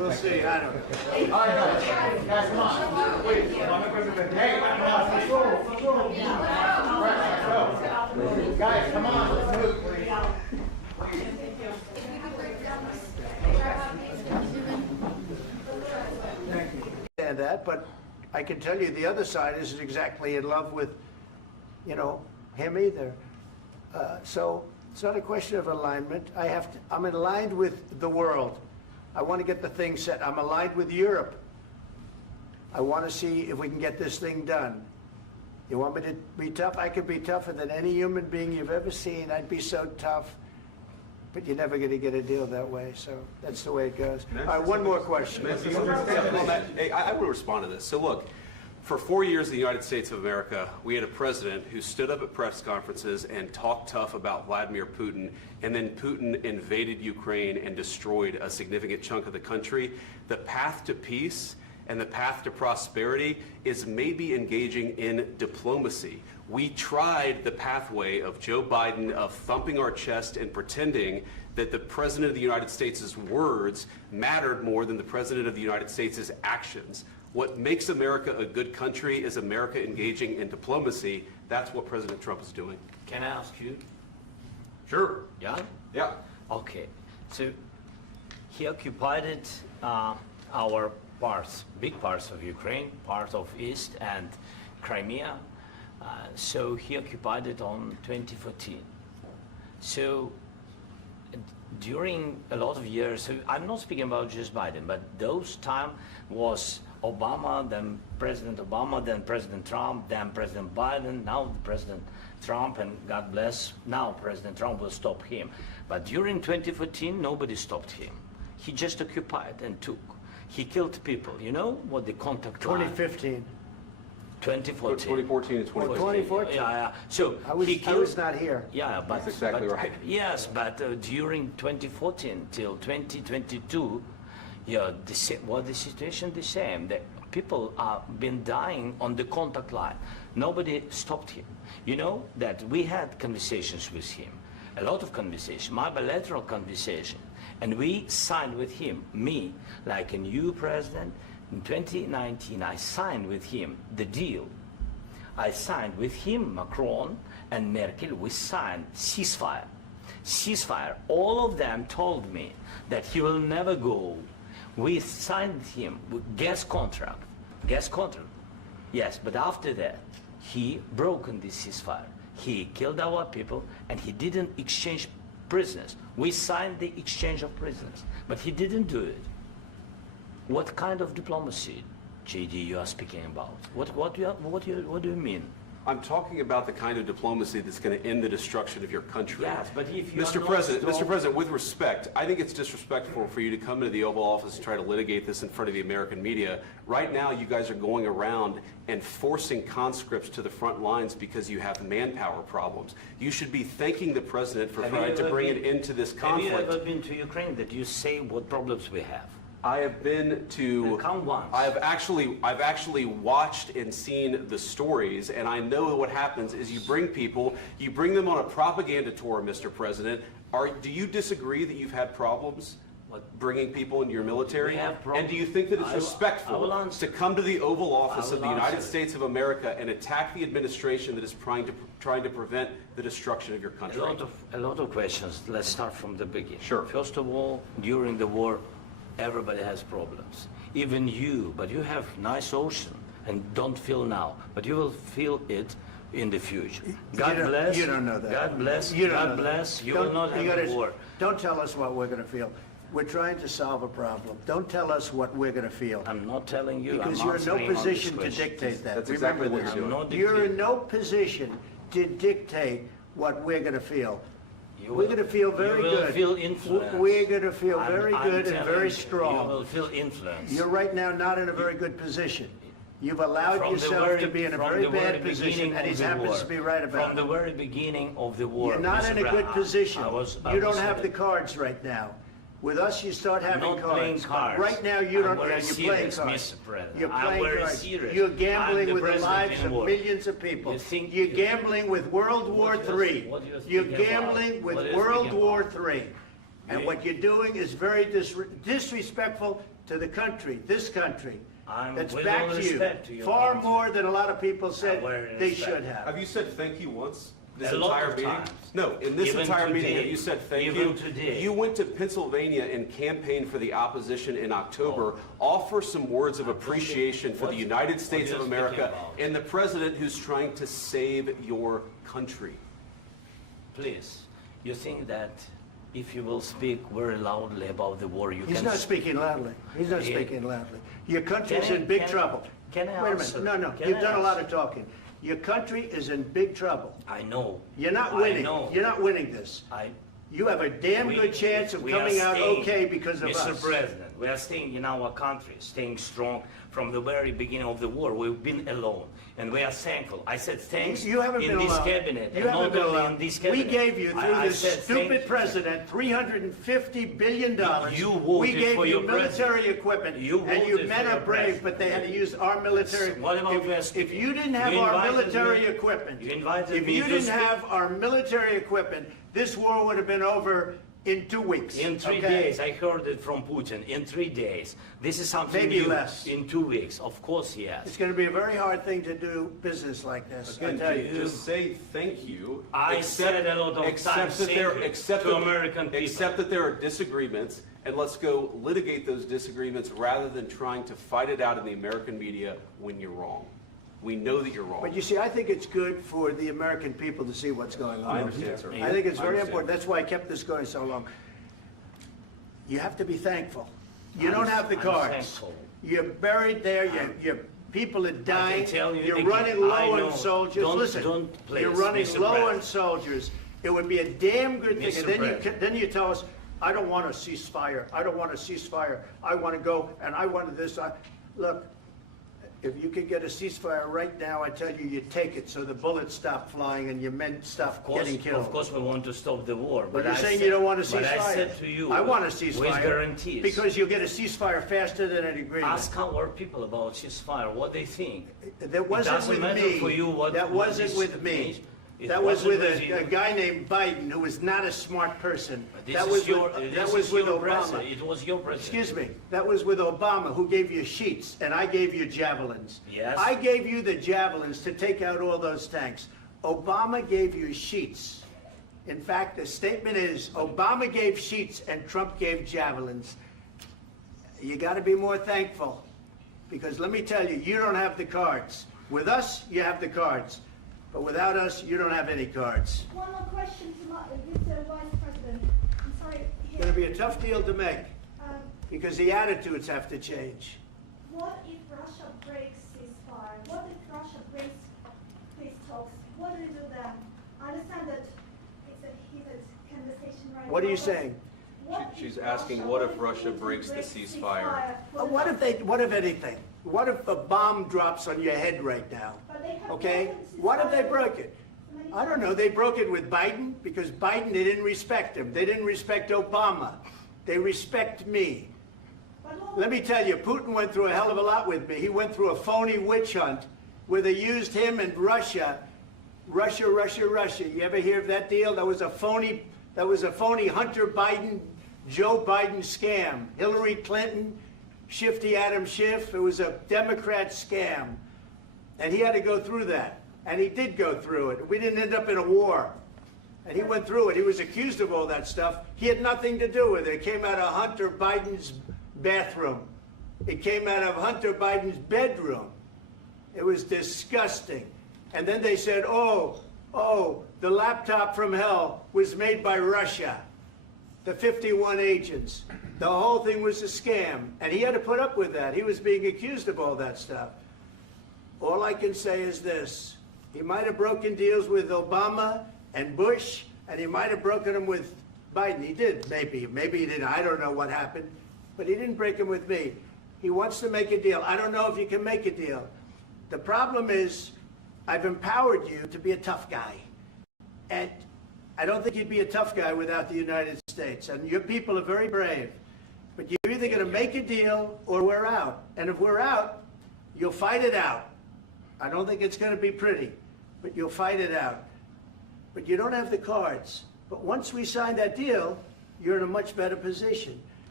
We'll see, I don't know. All right, guys, come on. Wait, hey, come on, let's roll, let's roll. Right, let's go. Guys, come on, let's move, please. And that, but I can tell you the other side isn't exactly in love with, you know, him either. So it's not a question of alignment. I'm aligned with the world. I want to get the thing set. I'm aligned with Europe. I want to see if we can get this thing done. You want me to be tough? I could be tougher than any human being you've ever seen. I'd be so tough. But you're never going to get a deal that way, so that's the way it goes. All right, one more question. Hey, I will respond to this. So look, for 4 years in the United States of America, we had a president who stood up at press conferences and talked tough about Vladimir Putin, and then Putin invaded Ukraine and destroyed a significant chunk of the country. The path to peace and the path to prosperity is maybe engaging in diplomacy. We tried the pathway of Joe Biden of thumping our chest and pretending that the President of the United States' words mattered more than the President of the United States' actions. What makes America a good country is America engaging in diplomacy. That's what President Trump is doing. Can I ask you? Sure. Yeah? Yeah. Okay. So he occupied it, our parts, big parts of Ukraine, part of East and Crimea. So he occupied it on 2014. So during a lot of years, so I'm not speaking about just Biden, but those time was Obama, then President Obama, then President Trump, then President Biden, now President Trump, and God bless, now President Trump will stop him. But during 2014, nobody stopped him. He just occupied and took. He killed people. You know what the contact line? 2015. 2014. 2014 and 2015. 2014. Yeah. So I was, he killed. I was not here. Yeah, but That's exactly but- right. Yes, but during 2014 till 2022, yeah, the situation the same. That people are been dying on the contact line. Nobody stopped him. You know that we had conversations with him, a lot of conversation, my bilateral conversation, and we signed with him. Me, like a new president. In 2019, I signed with him the deal. I signed with him, Macron and Merkel, we signed ceasefire. Ceasefire. All of them told me that he will never go. We signed with him with gas contract. Gas contract. Yes, but after that, he broken this ceasefire. He killed our people and he didn't exchange prisoners. We signed the exchange of prisoners, but he didn't do it. What kind of diplomacy, JD, you are speaking about? What do you mean? I'm talking about the kind of diplomacy that's going to end the destruction of your country. Yes, but if you Mr. President, with respect, I think it's disrespectful for you to come into the Oval Office and try to litigate this in front of the American media. Right now, you guys are going around and forcing conscripts to the front lines because you have manpower problems. You should be thanking the President for trying to bring it into this conflict. Have you ever been to Ukraine that you say what problems we have? I have been to. Then come once. I've actually watched and seen the stories, and I know what happens is you bring them on a propaganda tour, Mr. President. Do you disagree that you've had problems bringing people into your military? We have problems. And do you think that it's I will respectful answer. to come to the Oval Office I of will the United answer. States of America and attack the administration that is trying to prevent the destruction of your country? A lot of questions. Let's start from the beginning. Sure. First of all, during the war, everybody has problems. Even you, but you have nice ocean and don't feel now, but you will feel it in the future. God bless. You don't know that. God bless. You don't God know that. bless. You will not have a war. Don't tell us what we're going to feel. We're trying to solve a problem. Don't tell us what we're going to feel. I'm not telling you. Because I'm you're in no answering on position this to question. dictate that. That's Remember exactly what this. you're doing. I'm not You're in dictating. no position to dictate what we're going to feel. You We're will- going to feel very you will good. feel influenced. We're going to feel very I'm good and telling very you, strong. You will feel influence. You're right now not in a very good position. You've allowed From the yourself very- to be in a from very the very bad position, beginning and of he the happens war. to be right about From the it. very beginning of the war. You're not in a Mr. good Brown, position. I You was don't have the cards right now. With us, you start having not playing cards. cards. Right now, you I'm don't. very You're playing serious, cards. Mr. President. You're I'm playing very cards. serious. You're I'm gambling the with the president lives in of war. millions of people. You think- You're gambling with World War What you're- III. what you're You're thinking about? gambling with What you're World thinking War about? III. And Yeah. what you're doing is very disrespectful to the country, this country, I'm that's with back all to you, respect to your far country. more than a lot of people said very they respect. should have. Have you said thank you once? This A lot entire of meeting? times. No, in this Even entire meeting, today. have you said thank Even you? today. You went to Pennsylvania and campaigned for the opposition in October. Offer some words of appreciation for the United States of you're America speaking about. and the president who's trying to save your country. Please, you think that if you will speak very loudly about the war, you He's can... not speaking loudly. He's not Yeah. speaking loudly. Your country's Can I- in big can I- trouble. can I Wait a answer? minute. No, Can you've I done a lot answer? of talking. Your country is in big trouble. I know. You're not I winning. know. You're not winning this. You have a damn We- good chance of we are coming out staying, okay because of Mr. us. President, we are staying in our country, staying strong from the very beginning of the war. We've been alone, and we are thankful. I said thanks You haven't in been this alone. cabinet, You and haven't not been only alone. in this We cabinet. gave you, through I this said thank stupid you. president, $350 billion. You voted We gave for you your military president. equipment, You and you voted men for are your brave, president. but they had to use our military. What about If you didn't have You our invited military me- equipment, you invited if me you to didn't speak. have our military equipment, this war would have been over in 2 weeks. In 3 okay? days, I heard it from Putin. In 3 days, this is something Maybe new. less. In 2 weeks, of course, yes. It's going to be a very hard thing to do business like this. I Again, tell you. just say thank you. I said a lot of accept times that thank there- you accept to that- American people. Accept that there are disagreements, and let's go litigate those disagreements rather than trying to fight it out in the American media when you're wrong. We know that you're wrong. But you see, I think it's good for the American people to see what's going on. I understand, sir. I think it's I very understand. important. That's why I kept this going so long. You have to be thankful. You don't have the I'm cards. thankful. You're buried there. Your people are dying. tell you You're again, running I low know. on soldiers. Don't- Listen, don't please, you're running Mr. low President. on soldiers. It would be a damn good thing. Mr. And then President. then you tell us, I don't want a ceasefire. I don't want a ceasefire. I want to go and I want this. Look, if you could get a ceasefire right now, I tell you, you take it so the bullets stop flying and your men stop getting killed. Of course, we want to stop the war. But you're I saying said- you don't want a ceasefire. But I said to you, I want a with ceasefire. guarantees. Because you'll get a ceasefire faster than an agreement. Ask our people about ceasefire, what they think. That wasn't doesn't with matter me. for you what- That what wasn't this with me. means. It That was with wasn't with a you. guy named Biden, who was not a smart person. This That is was your, with, this that was is with your Obama. president. It was your president. Excuse me, that was with Obama, who gave you sheets, and I gave you javelins. Yes. I gave you the javelins to take out all those tanks. Obama gave you sheets. In fact, the statement is, Obama gave sheets and Trump gave javelins. You got to be more thankful, because let me tell you, you don't have the cards. With us, you have the cards. But without us, you don't have any cards. One more question to Mr. Vice President. I'm sorry. It's going to be a tough deal to make, Um, because the attitudes have to change. What if Russia breaks ceasefire? What if Russia breaks peace talks? What do you do then? I understand that it's a heated conversation right now. What are you but saying? what She's if asking, what if Russia Putin breaks the breaks ceasefire? What if anything? What if a bomb drops on your head right now? But they have Okay? broken What if they ceasefire broke it? many I don't know. times. They broke it with Biden because Biden, they didn't respect him. They didn't respect Obama. They respect me. But what- Let me tell you, Putin went through a hell of a lot with me. He went through a phony witch hunt where they used him and Russia. Russia. You ever hear of that deal? That was a phony Hunter Biden, Joe Biden scam. Hillary Clinton, Shifty Adam Schiff. It was a Democrat scam. And he had to go through that. And he did go through it. We didn't end up in a war. And he went through it. He was accused of all that stuff. He had nothing to do with it. It came out of Hunter Biden's bathroom. It came out of Hunter Biden's bedroom. It was disgusting. And then they said, oh, the laptop from hell was made by Russia. The 51 agents. The whole thing was a scam. And he had to put up with that. He was being accused of all that stuff. All I can say is this. He might have broken deals with Obama and Bush, and he might have broken them with Biden. He did, maybe. Maybe he didn't. I don't know what happened. But he didn't break them with me. He wants to make a deal. I don't know if you can make a deal. The problem is, I've empowered you to be a tough guy. And I don't think you'd be a tough guy without the United States. And your people are very brave. But you're either going to make a deal or we're out. And if we're out, you'll fight it out. I don't think it's going to be pretty, but you'll fight it out. But you don't have the cards. But once we sign that deal, you're in a much better position.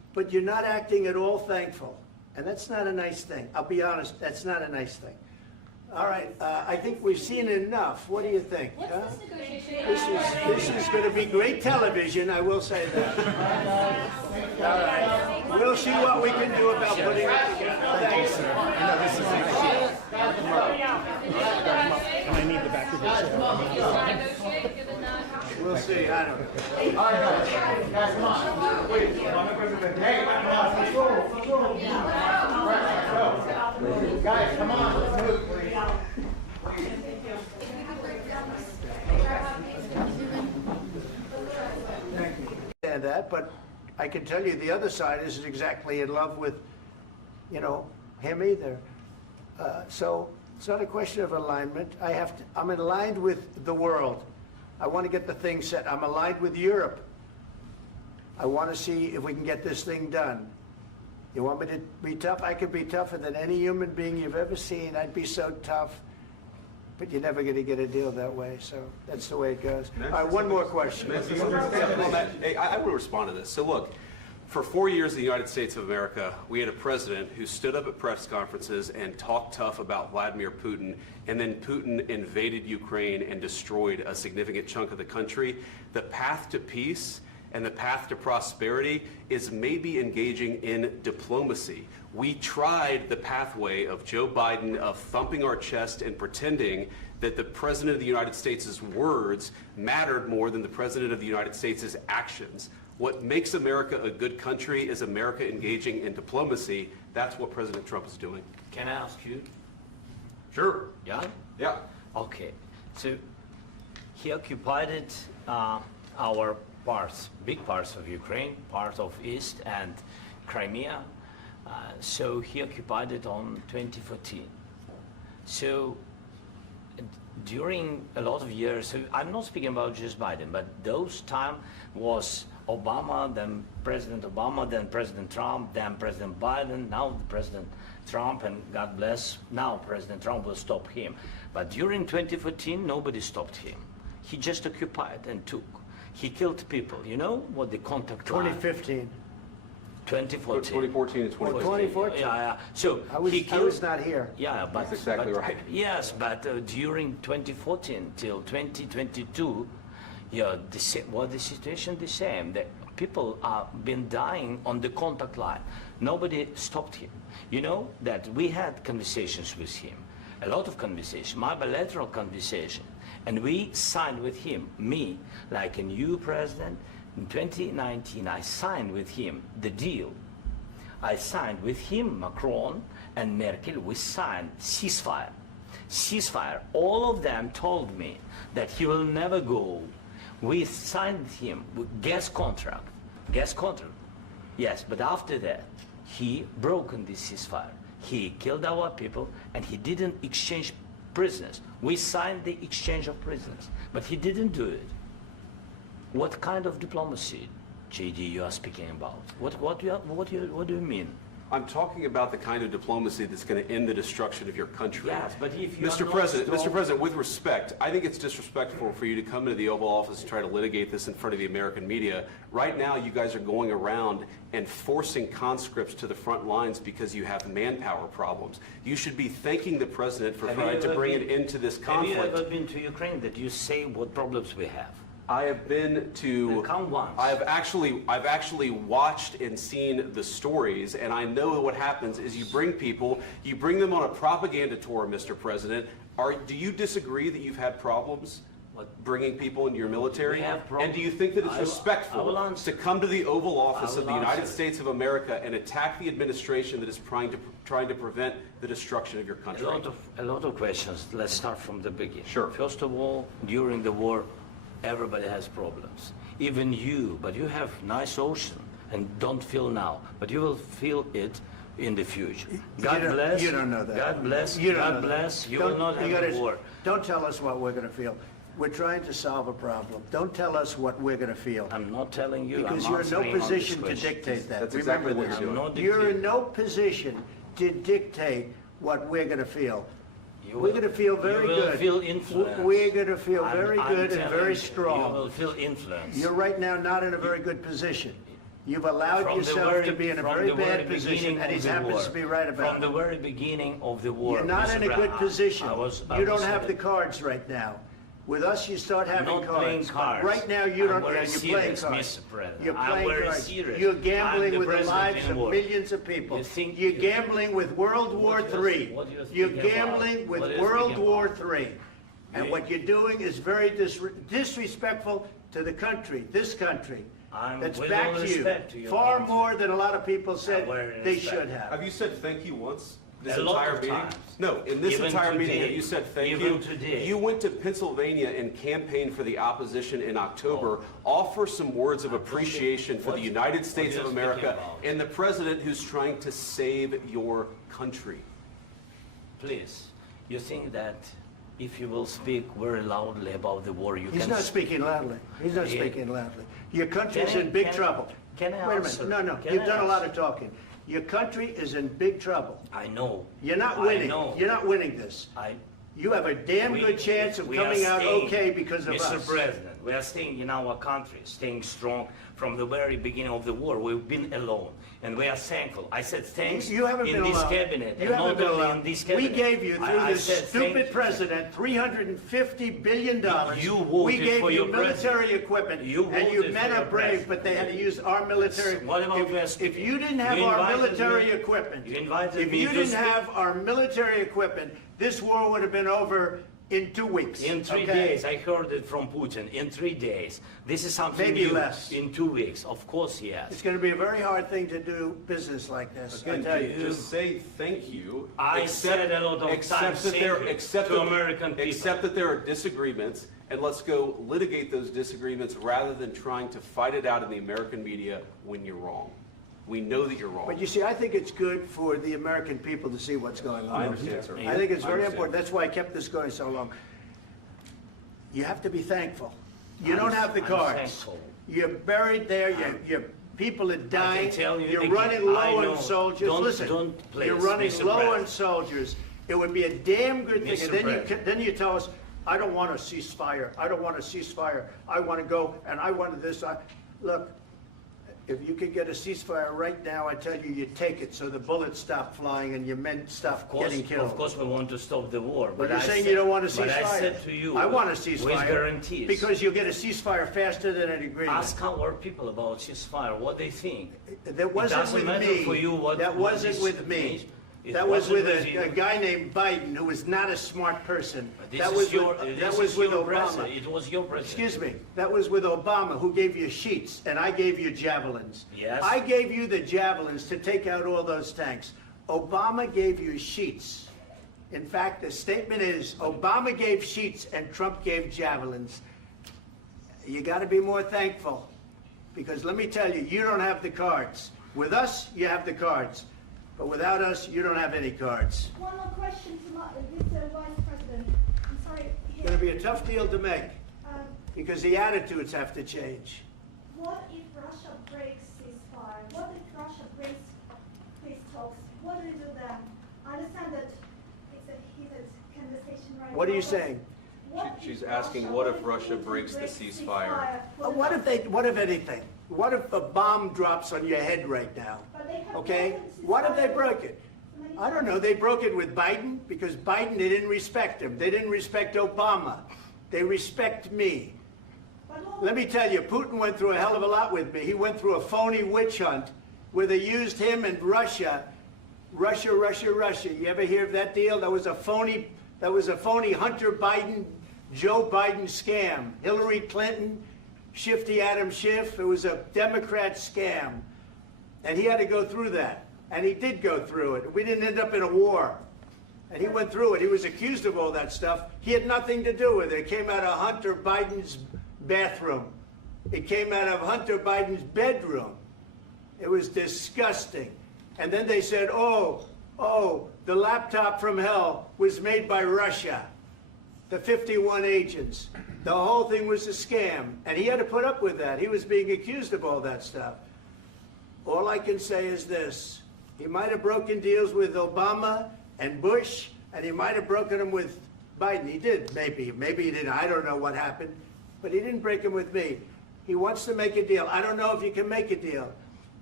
but you're not acting at all thankful. And that's not a nice thing. I'll be honest, that's not a nice thing. All right, I think we've seen enough. What do you think? What's huh? this negotiation? This is going to be great television, I will say that. All right, we'll see what we can do about putting it together. Thanks. And I need the back of this. Negotiate, give a nod. We'll see, I don't know. All right, guys, come on. Wait, hey, come on, let's go, let's go. Right, let's go. Guys, come on, let's move, please. And that, but I can tell you the other side isn't exactly in love with, him either. So it's not a question of alignment. I'm aligned with the world. I want to get the thing set. I'm aligned with Europe. I want to see if we can get this thing done. You want me to be tough? I could be tougher than any human being you've ever seen. I'd be so tough. But you're never going to get a deal that way, so that's the way it goes. All right, one more question. Hey, I will respond to this. So look, for 4 years in the United States of America, we had a president who stood up at press conferences and talked tough about Vladimir Putin, and then Putin invaded Ukraine and destroyed a significant chunk of the country. The path to peace and the path to prosperity is maybe engaging in diplomacy. We tried the pathway of Joe Biden of thumping our chest and pretending that the President of the United States' words mattered more than the President of the United States' actions. What makes America a good country is America engaging in diplomacy. That's what President Trump is doing. Can I ask you? Sure. Yeah? Yeah. Okay. So he occupied our parts, big parts of Ukraine, part of East and Crimea. So he occupied it on 2014. So during a lot of years, so I'm not speaking about just Biden, but those time was Obama, then President Obama, then President Trump, then President Biden, now President Trump, and God bless, now President Trump will stop him. But during 2014, nobody stopped him. He just occupied and took. He killed people. You know what the contact line? 2015. 2014. 2014 and 2015. 2014. Yeah. So I was, he killed, not here. Yeah, but That's exactly but- right. Yes, but during 2014 till 2022, the situation the same. The people are been dying on the contact line. Nobody stopped him. You know that we had conversations with him, a lot of conversations, my bilateral conversation, and we signed with him, me, like a new president. In 2019, I signed with him the deal. I signed with him, Macron and Merkel, we signed ceasefire. Ceasefire. All of them told me that he will never go. We signed him with gas contract. Gas contract. Yes, but after that, he broken this ceasefire. He killed our people and he didn't exchange prisoners. We signed the exchange of prisoners, but he didn't do it. What kind of diplomacy, JD, you are speaking about? What do you mean? I'm talking about the kind of diplomacy that's going to end the destruction of your country. Yes, but if you Mr. are President, not Mr. President, with respect, I think it's disrespectful for you to come into the Oval Office and try to litigate this in front of the American media. Right now, you guys are going around and forcing conscripts to the front lines because you have manpower problems. You should be thanking the President for trying to bring an end to this conflict. Have you ever been to Ukraine that you say what problems we have? I have been to. Then come once. I've actually watched and seen the stories, and I know what happens is you bring people, you bring them on a propaganda tour, Mr. President. Do you disagree that you've had problems bringing people into your military? We have problems. And do you think that it's I will respectful answer. to come to the Oval Office I of the will United answer. States of America and attack the administration that is trying to prevent the destruction of your country? A lot of questions. Let's start from the beginning. Sure. First of all, during the war, everybody has problems. Even you, but you have nice ocean and don't feel now, but you will feel it in the future. God bless. You don't know that. God bless. You don't God know bless. that. You Don't- will not you have gotta- a war. Don't tell us what we're going to feel. We're trying to solve a problem. Don't tell us what we're going to feel. I'm not telling you. Because I'm you're in no answering on this position to question. dictate that. That's Remember exactly what this. you're doing. I'm not You're in dictating. no position to dictate what we're going to feel. You We're will- going to feel very you will good. feel influence. We're going to feel I'm very good and telling very you, strong. You will feel influence. You're right now not in a very good position. You've allowed From the yourself very- to be in a from very the very bad position, beginning and he of the happens war. to be right about From it. the very beginning of the war. You're not Mr. in a good Brown, position. I You don't was- have the cards right now. With us, you start having not playing cards. But cards. right now, you don't. I'm very You're playing serious, cards. Mr. President. You're I'm playing very cards. serious. You're I'm gambling the with the president lives in of war. millions of people. You think- You're gambling with World War What do you- III. what do you You're think about? gambling with What do you World think War about? III. And You- what you're doing is very disrespectful to the country, this country. I'm That's with back all to respect to you. your Far country. more than a lot of people said very they respect. should have. Have you said thank you once? This A lot entire of meeting? times. No, in this Even entire meeting, today. have you said thank Even you? today. You went to Pennsylvania and campaigned for the opposition in October. Offer some words of appreciation for the What- United what States are of you America speaking about? and the president who's trying to save your country. Please, you think that if you will speak very loudly about the war, you He's can... not speaking loudly. He's not Yeah. speaking loudly. Your country's Can I- in big can I- trouble. can I Wait a answer? minute. No, Can you've I done a lot answer? of talking. Your country is in big trouble. I know. You're not I winning. know. You're not winning this. You have a damn good chance of we are coming out staying, okay because of Mr. us. President, we are staying in our country, staying strong from the very beginning of the war. We've been alone, and we are thankful. I said thanks You haven't in been this alone. cabinet, You and haven't not been only alone. in this We cabinet. gave you, through I this said thank stupid you. president, $350 billion. You We voted gave for you your military president. equipment, You and you voted men for are your brave, president. but they had to use our military. What about If West? you didn't have You our invited military me- equipment, you invited if me you to didn't speak- have our military equipment, this war would have been over in 2 weeks. In 3 okay? days, I heard it from Putin. In 3 days, this is something Maybe new. less. In 2 weeks, of course, yes. It's going to be a very hard thing to do business like this. I Again, tell you. just say thank you. I said a lot of accept times that thank there- you accept to that- American people. Accept that there are disagreements, and let's go litigate those disagreements rather than trying to fight it out in the American media when you're wrong. We know that you're wrong. But you see, I think it's good for the American people to see what's going on. I understand, sir. I think it's I very understand. important. That's why I kept this going so long. You have to be thankful. You don't have the I'm cards. thankful. You're buried there. Your people are dying. tell you You're again, running I low know. on soldiers. Don't- Listen, don't please, you're running Mr. low on President. soldiers. It would be a damn good thing. Mr. And President. then you tell us, I don't want a ceasefire. I don't want a ceasefire. I want to go and I want this. Look, if you could get a ceasefire right now, I tell you, you take it so the bullets stop flying and your men stop getting killed. Of course, we want to stop the war. But you're I saying said- you don't want a ceasefire. But I said to you, I want a with ceasefire. guarantees. Because you'll get a ceasefire faster than an agreement. Ask our people about ceasefire, what they think. That wasn't doesn't with matter me. for you what- That what wasn't this with me. means. It That was with wasn't with a you. guy named Biden, who was not a smart person. This That is was your, with, this that was is with your Obama. president. It was your president. Excuse me, that was with Obama, who gave you sheets, and I gave you javelins. Yes. I gave you the javelins to take out all those tanks. Obama gave you sheets. In fact, the statement is, Obama gave sheets and Trump gave javelins. You got to be more thankful, because let me tell you, you don't have the cards. With us, you have the cards. But without us, you don't have any cards. One more question to Mr. Vice President. I'm sorry. It's going to be a tough deal to make, Um, because the attitudes have to change. What if Russia breaks ceasefire? What if Russia breaks peace talks? What do you do then? I understand that it's a heated conversation right now. What are you but saying? what if She's asking, what if Russia Putin breaks the ceasefire? What if anything? What if a bomb drops on your head right now? But they have Okay? broken What if they ceasefire broke it? many I don't times. know. They broke it with Biden because Biden, they didn't respect him. They didn't respect Obama. They respect me. But all- Let me tell you, Putin went through a hell of a lot with me. He went through a phony witch hunt where they used him and Russia. Russia. You ever hear of that deal? That was a phony Hunter Biden, Joe Biden scam. Hillary Clinton, Shifty Adam Schiff. It was a Democrat scam. And he had to go through that. And he did go through it. We didn't end up in a war. And he went through it. He was accused of all that stuff. He had nothing to do with it. It came out of Hunter Biden's bathroom. It came out of Hunter Biden's bedroom. It was disgusting. And then they said, oh, the laptop from hell was made by Russia. The 51 agents. The whole thing was a scam. And he had to put up with that. He was being accused of all that stuff. All I can say is this. He might have broken deals with Obama and Bush, and he might have broken them with Biden. He did, maybe. Maybe he didn't. I don't know what happened. But he didn't break them with me. He wants to make a deal. I don't know if you can make a deal.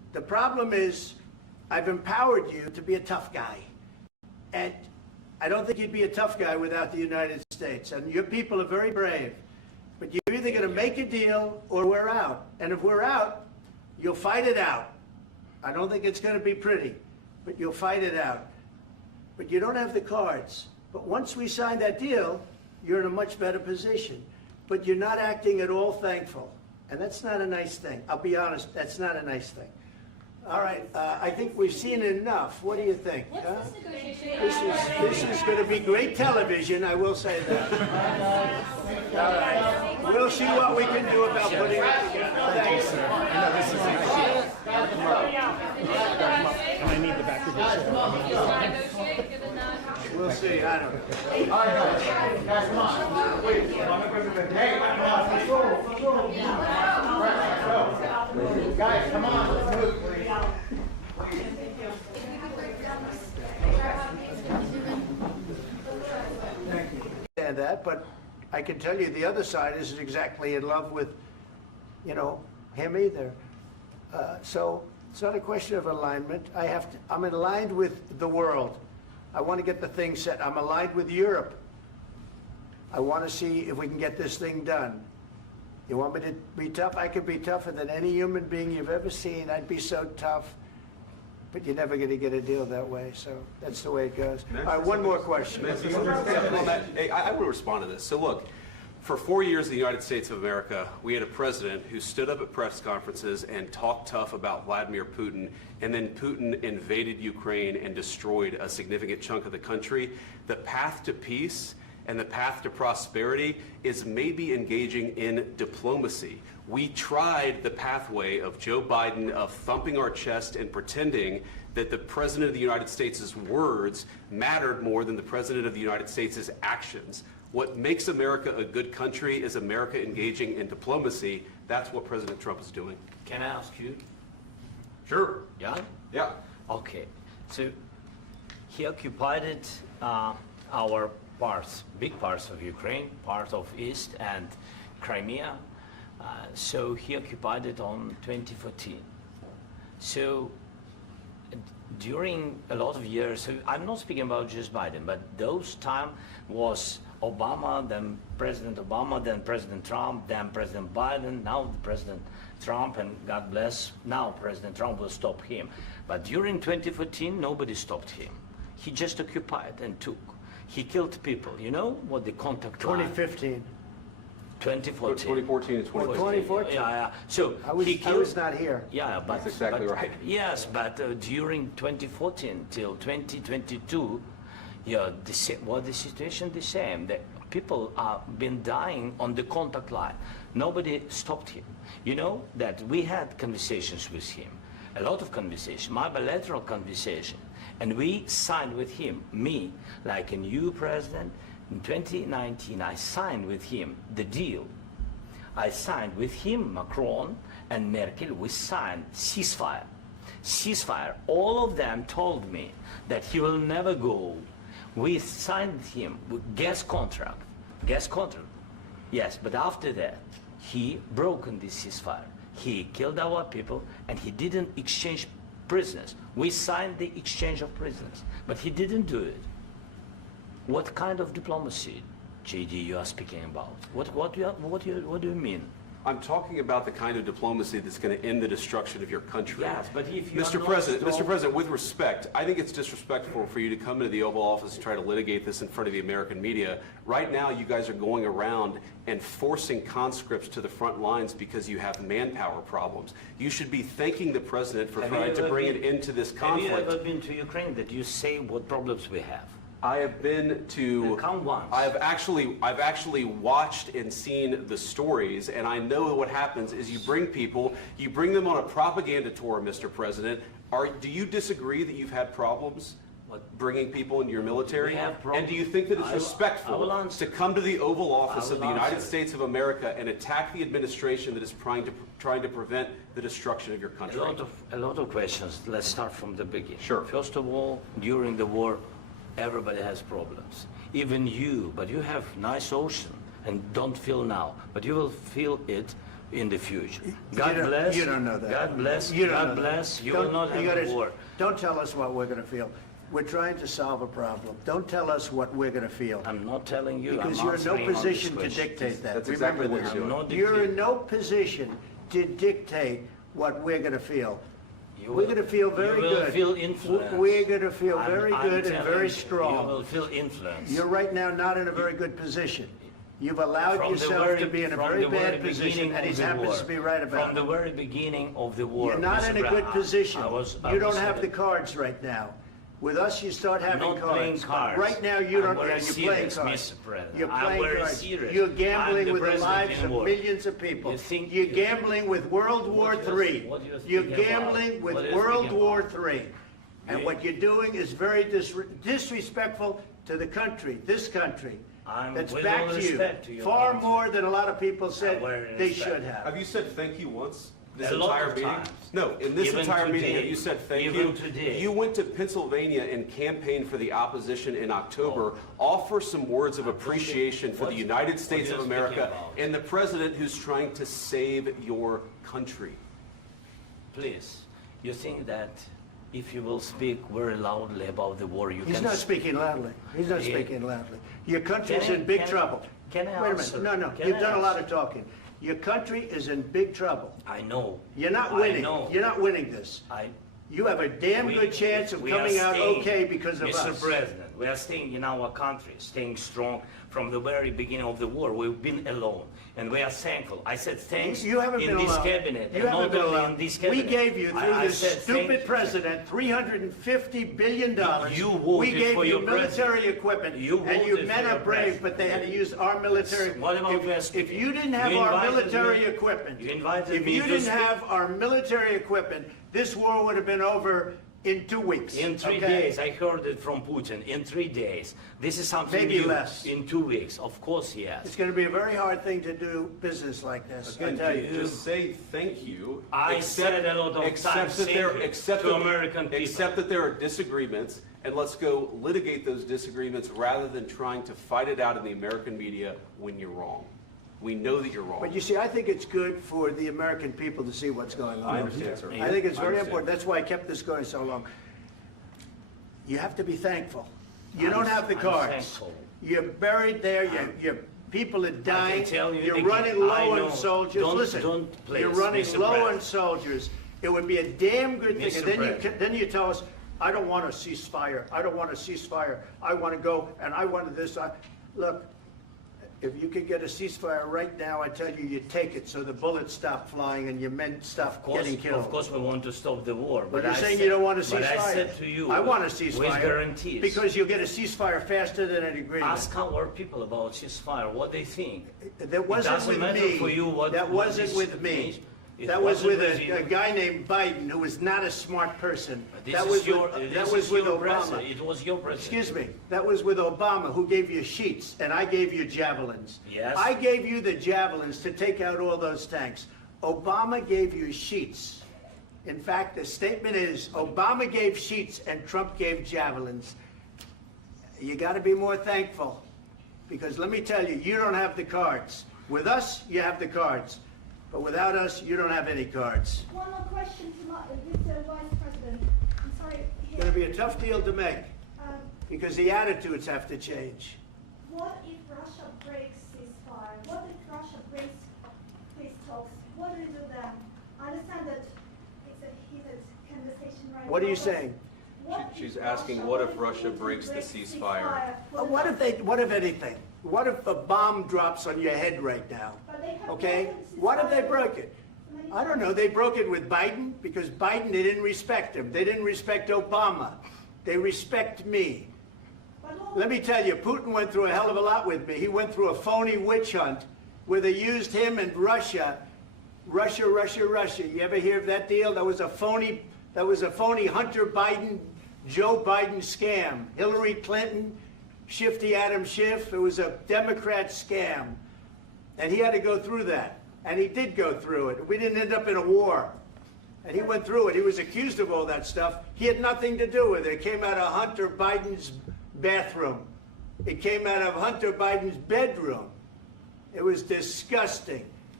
The problem is I've empowered you to be a tough guy. And I don't think you'd be a tough guy without the United States. And your people are very brave. But you're either going to make a deal or we're out. And if we're out, you'll fight it out. I don't think it's going to be pretty, but you'll fight it out. But you don't have the cards. But once we sign that deal, you're in a much better position. But you're not acting at all thankful. And that's not a nice thing. I'll be honest, that's not a nice thing. All right, I think we've seen enough. What do you think? What's huh? this negotiation? This is going to be great television, I will say that. All right. We'll see what we can do about putting it together. Thanks. I know this is and I need the back of your chair. Negotiate, give a nod. We'll see. I don't know. All right, guys, come on. Wait, hey, come on, let's go. Right, let's go. Guys, come on, let's move, please. Understand that, but I can tell you the other side isn't exactly in love with, him either. So it's not a question of alignment. I'm aligned with the world. I want to get the thing set. I'm aligned with Europe. I want to see if we can get this thing done. You want me to be tough? I could be tougher than any human being you've ever seen. I'd be so tough. But you're never going to get a deal that way, so that's the way it goes. All right, one more question. I will respond to this. So look, for 4 years in the United States of America, we had a president who stood up at press conferences and talked tough about Vladimir Putin, and then Putin invaded Ukraine and destroyed a significant chunk of the country. The path to peace and the path to prosperity is maybe engaging in diplomacy. We tried the pathway of Joe Biden of thumping our chest and pretending that the President of the United States' words mattered more than the President of the United States' actions. What makes America a good country is America engaging in diplomacy. That's what President Trump is doing. Can I ask you? Sure. Yeah? Yeah. Okay. So he occupied our parts, big parts of Ukraine, part of East and Crimea. So he occupied it on 2014. So during a lot of years, so I'm not speaking about just Biden, but those time was Obama, then President Obama, then President Trump, then President Biden, now President Trump, and God bless, now President Trump will stop him. But during 2014, nobody stopped him. He just occupied and took. He killed people. You know what the contact line? 2015. 2014. 2014 and 2015. 2014. Yeah. So I was he killed, not here. Yeah, but That's exactly right. Yes, but during 2014 till 2022, yeah, the situation the same. The people are been dying on the contact line. Nobody stopped him. You know that we had conversations with him, a lot of conversation, my bilateral conversation, and we signed with him, me, like a new president. In 2019, I signed with him the deal. I signed with him, Macron and Merkel, we signed ceasefire. Ceasefire. All of them told me that he will never go. We signed with him with gas contract. Gas contract. Yes, but after that, he broken this ceasefire. He killed our people and he didn't exchange prisoners. We signed the exchange of prisoners, but he didn't do it. What kind of diplomacy, JD, you are speaking about? What do you mean? I'm talking about the kind of diplomacy that's going to end the destruction of your country. Yes, but if you Mr. President, with respect, I think it's disrespectful for you to come into the Oval Office and try to litigate this in front of the American media. Right now, you guys are going around and forcing conscripts to the front lines because you have manpower problems. You should be thanking the President for trying to bring an end to this conflict. Have you ever been to Ukraine that you say what problems we have? I have been to. Then count once. I've actually watched and seen the stories, and I know what happens is you bring them on a propaganda tour, Mr. President. Do you disagree that you've had problems bringing people into your military? We have problems. And do you think that it's respectful to come to the Oval Office of the United States of America and attack the administration that is trying to prevent the destruction of your country? A lot of questions. Let's start from the beginning. Sure. First of all, during the war, everybody has problems. Even you, but you have nice ocean and don't feel now, but you will feel it in the future. You God don't- bless. you don't know that. God bless. You don't God know that. bless. You Don't- will not you have gotta- a war. Don't tell us what we're going to feel. We're trying to solve a problem. Don't tell us what we're going to feel. I'm not telling you. Because I'm you're in no answering on this position to question. dictate that. That's Remember exactly what this. you're doing. I'm not You're dictating. in no position to dictate what we're going to feel. You We're will- going to feel very You will good. feel influence. We're going to feel very I'm good and telling very you, strong. You will feel influence. You're right now not in a very good position. You've allowed From the yourself very- to be in a from very the very bad position, beginning and he of the happens war. to be right about From the it. very beginning of the war. You're not Mr. in a good Brown, position. I You was don't have the saying- cards right now. With us, you start having not playing cards. cards. Right now, you I'm don't. very You're playing serious, cards. Mr. President. You're I'm playing very cards. serious. You're I'm gambling the with the president lives in of war. millions of people. You think- You're gambling with World War What do you- III. what do you You're think about? gambling with What do you World think War about? III. And You- what you're doing is very disrespectful to the country, this country. I'm That's with back all to you. respect to your Far country. more than a lot of people said very they respect. should have. Have you said thank you once? This A lot entire of meeting? times. No, in this Even entire meeting, today. have you said thank Even you? today. You went to Pennsylvania and campaigned for the opposition in October. Offer some words of appreciation for the What- United what States are of you America speaking about? and the president who's trying to save your country. Please, you think that if you will speak very loudly about the war, you He's can... not speaking loudly. He's not Yeah. speaking loudly. Your country's Can I- in big can I- trouble. can I Wait a answer? minute. No, Can you've I done a lot answer? of talking. Your country is in big trouble. I know. You're not I winning. know. You're not winning this. You have a damn We- good chance of we are coming out staying, okay because of Mr. us. President, we are staying in our country, staying strong from the very beginning of the war. We've been alone, and we are thankful. I said thanks You haven't in been this alone. cabinet, You and haven't not been only alone. in this We cabinet. gave you, through I this said thank stupid you. president, $350 billion. You voted We gave for you your military president. equipment, You and you voted men for are your brave, president. but they had to use our military. What about you If speaking? you didn't have You our invited military me- equipment, you invited if me you to didn't speak. have our military equipment, this war would have been over in 2 weeks. In 3 okay? days, I heard it from Putin. In 3 days, this is something Maybe new. less. In 2 weeks, of course, yes. It's going to be a very hard thing to do business like this, I Again, tell you. just say thank you. I said a lot of accept times that thank there- you accept to that- American people. Accept that there are disagreements, and let's go litigate those disagreements rather than trying to fight it out in the American media when you're wrong. We know that you're wrong. But you see, I think it's good for the American people to see what's going on. I understand, sir. I think it's I very understand. important. That's why I kept this going so long. You have to be thankful. You don't have the I'm cards. thankful. You're buried there. Your people are dying. tell you You're again, running I low know. on soldiers. Don't- Listen, don't please, you're running Mr. low on President. soldiers. It would be a damn good thing. Mr. And then President. then you tell us, I don't want a ceasefire. I don't want a ceasefire. I want to go and I wanted this. Look, if you could get a ceasefire right now, I tell you take it so the bullets stop flying and your men stop getting killed. Of course, we want to stop the war. But you're I saying said- you don't want a ceasefire. But I said to you, I want a with ceasefire. guarantees. Because you'll get a ceasefire faster than an agreement. Ask our people about ceasefire, what they think. That wasn't doesn't with matter me. for you what- That what wasn't this with me. means. It That was with wasn't with you. a guy named Biden, who was not a smart person. This That is was your, with, this that is was with your Obama. president. It was your president. Excuse me. That was with Obama, who gave you sheets, and I gave you javelins. Yes. I gave you the javelins to take out all those tanks. Obama gave you sheets. In fact, the statement is Obama gave sheets and Trump gave javelins. You got to be more thankful, because let me tell you, you don't have the cards. With us, you have the cards. But without us, you don't have any cards. One more question to Mr. Vice President. I'm sorry. It's going to be a tough deal to make, Um, because the attitudes have to change. What if Russia breaks ceasefire? What if Russia breaks peace talks? What do you do then? I understand that it's a heated conversation right now. What are you but saying? what She's if asking, Russia- what if Russia Putin breaks the breaks ceasefire? What if anything? What if a bomb drops on your head right now? But they have Okay? broken What if they ceasefire broke it? many I don't know. They broke it with Biden because Biden, they didn't respect him. They didn't respect Obama. They respect me. But all- Let me tell you, Putin went through a hell of a lot with me. He went through a phony witch hunt where they used him and Russia. Russia. You ever hear of that deal? That was a phony Hunter Biden, Joe Biden scam. Hillary Clinton, Shifty Adam Schiff. It was a Democrat scam. And he had to go through that. And he did go through it. We didn't end up in a war. And he went through it. He was accused of all that stuff. He had nothing to do with it. It came out of Hunter Biden's bathroom. It came out of Hunter Biden's bedroom. It was disgusting.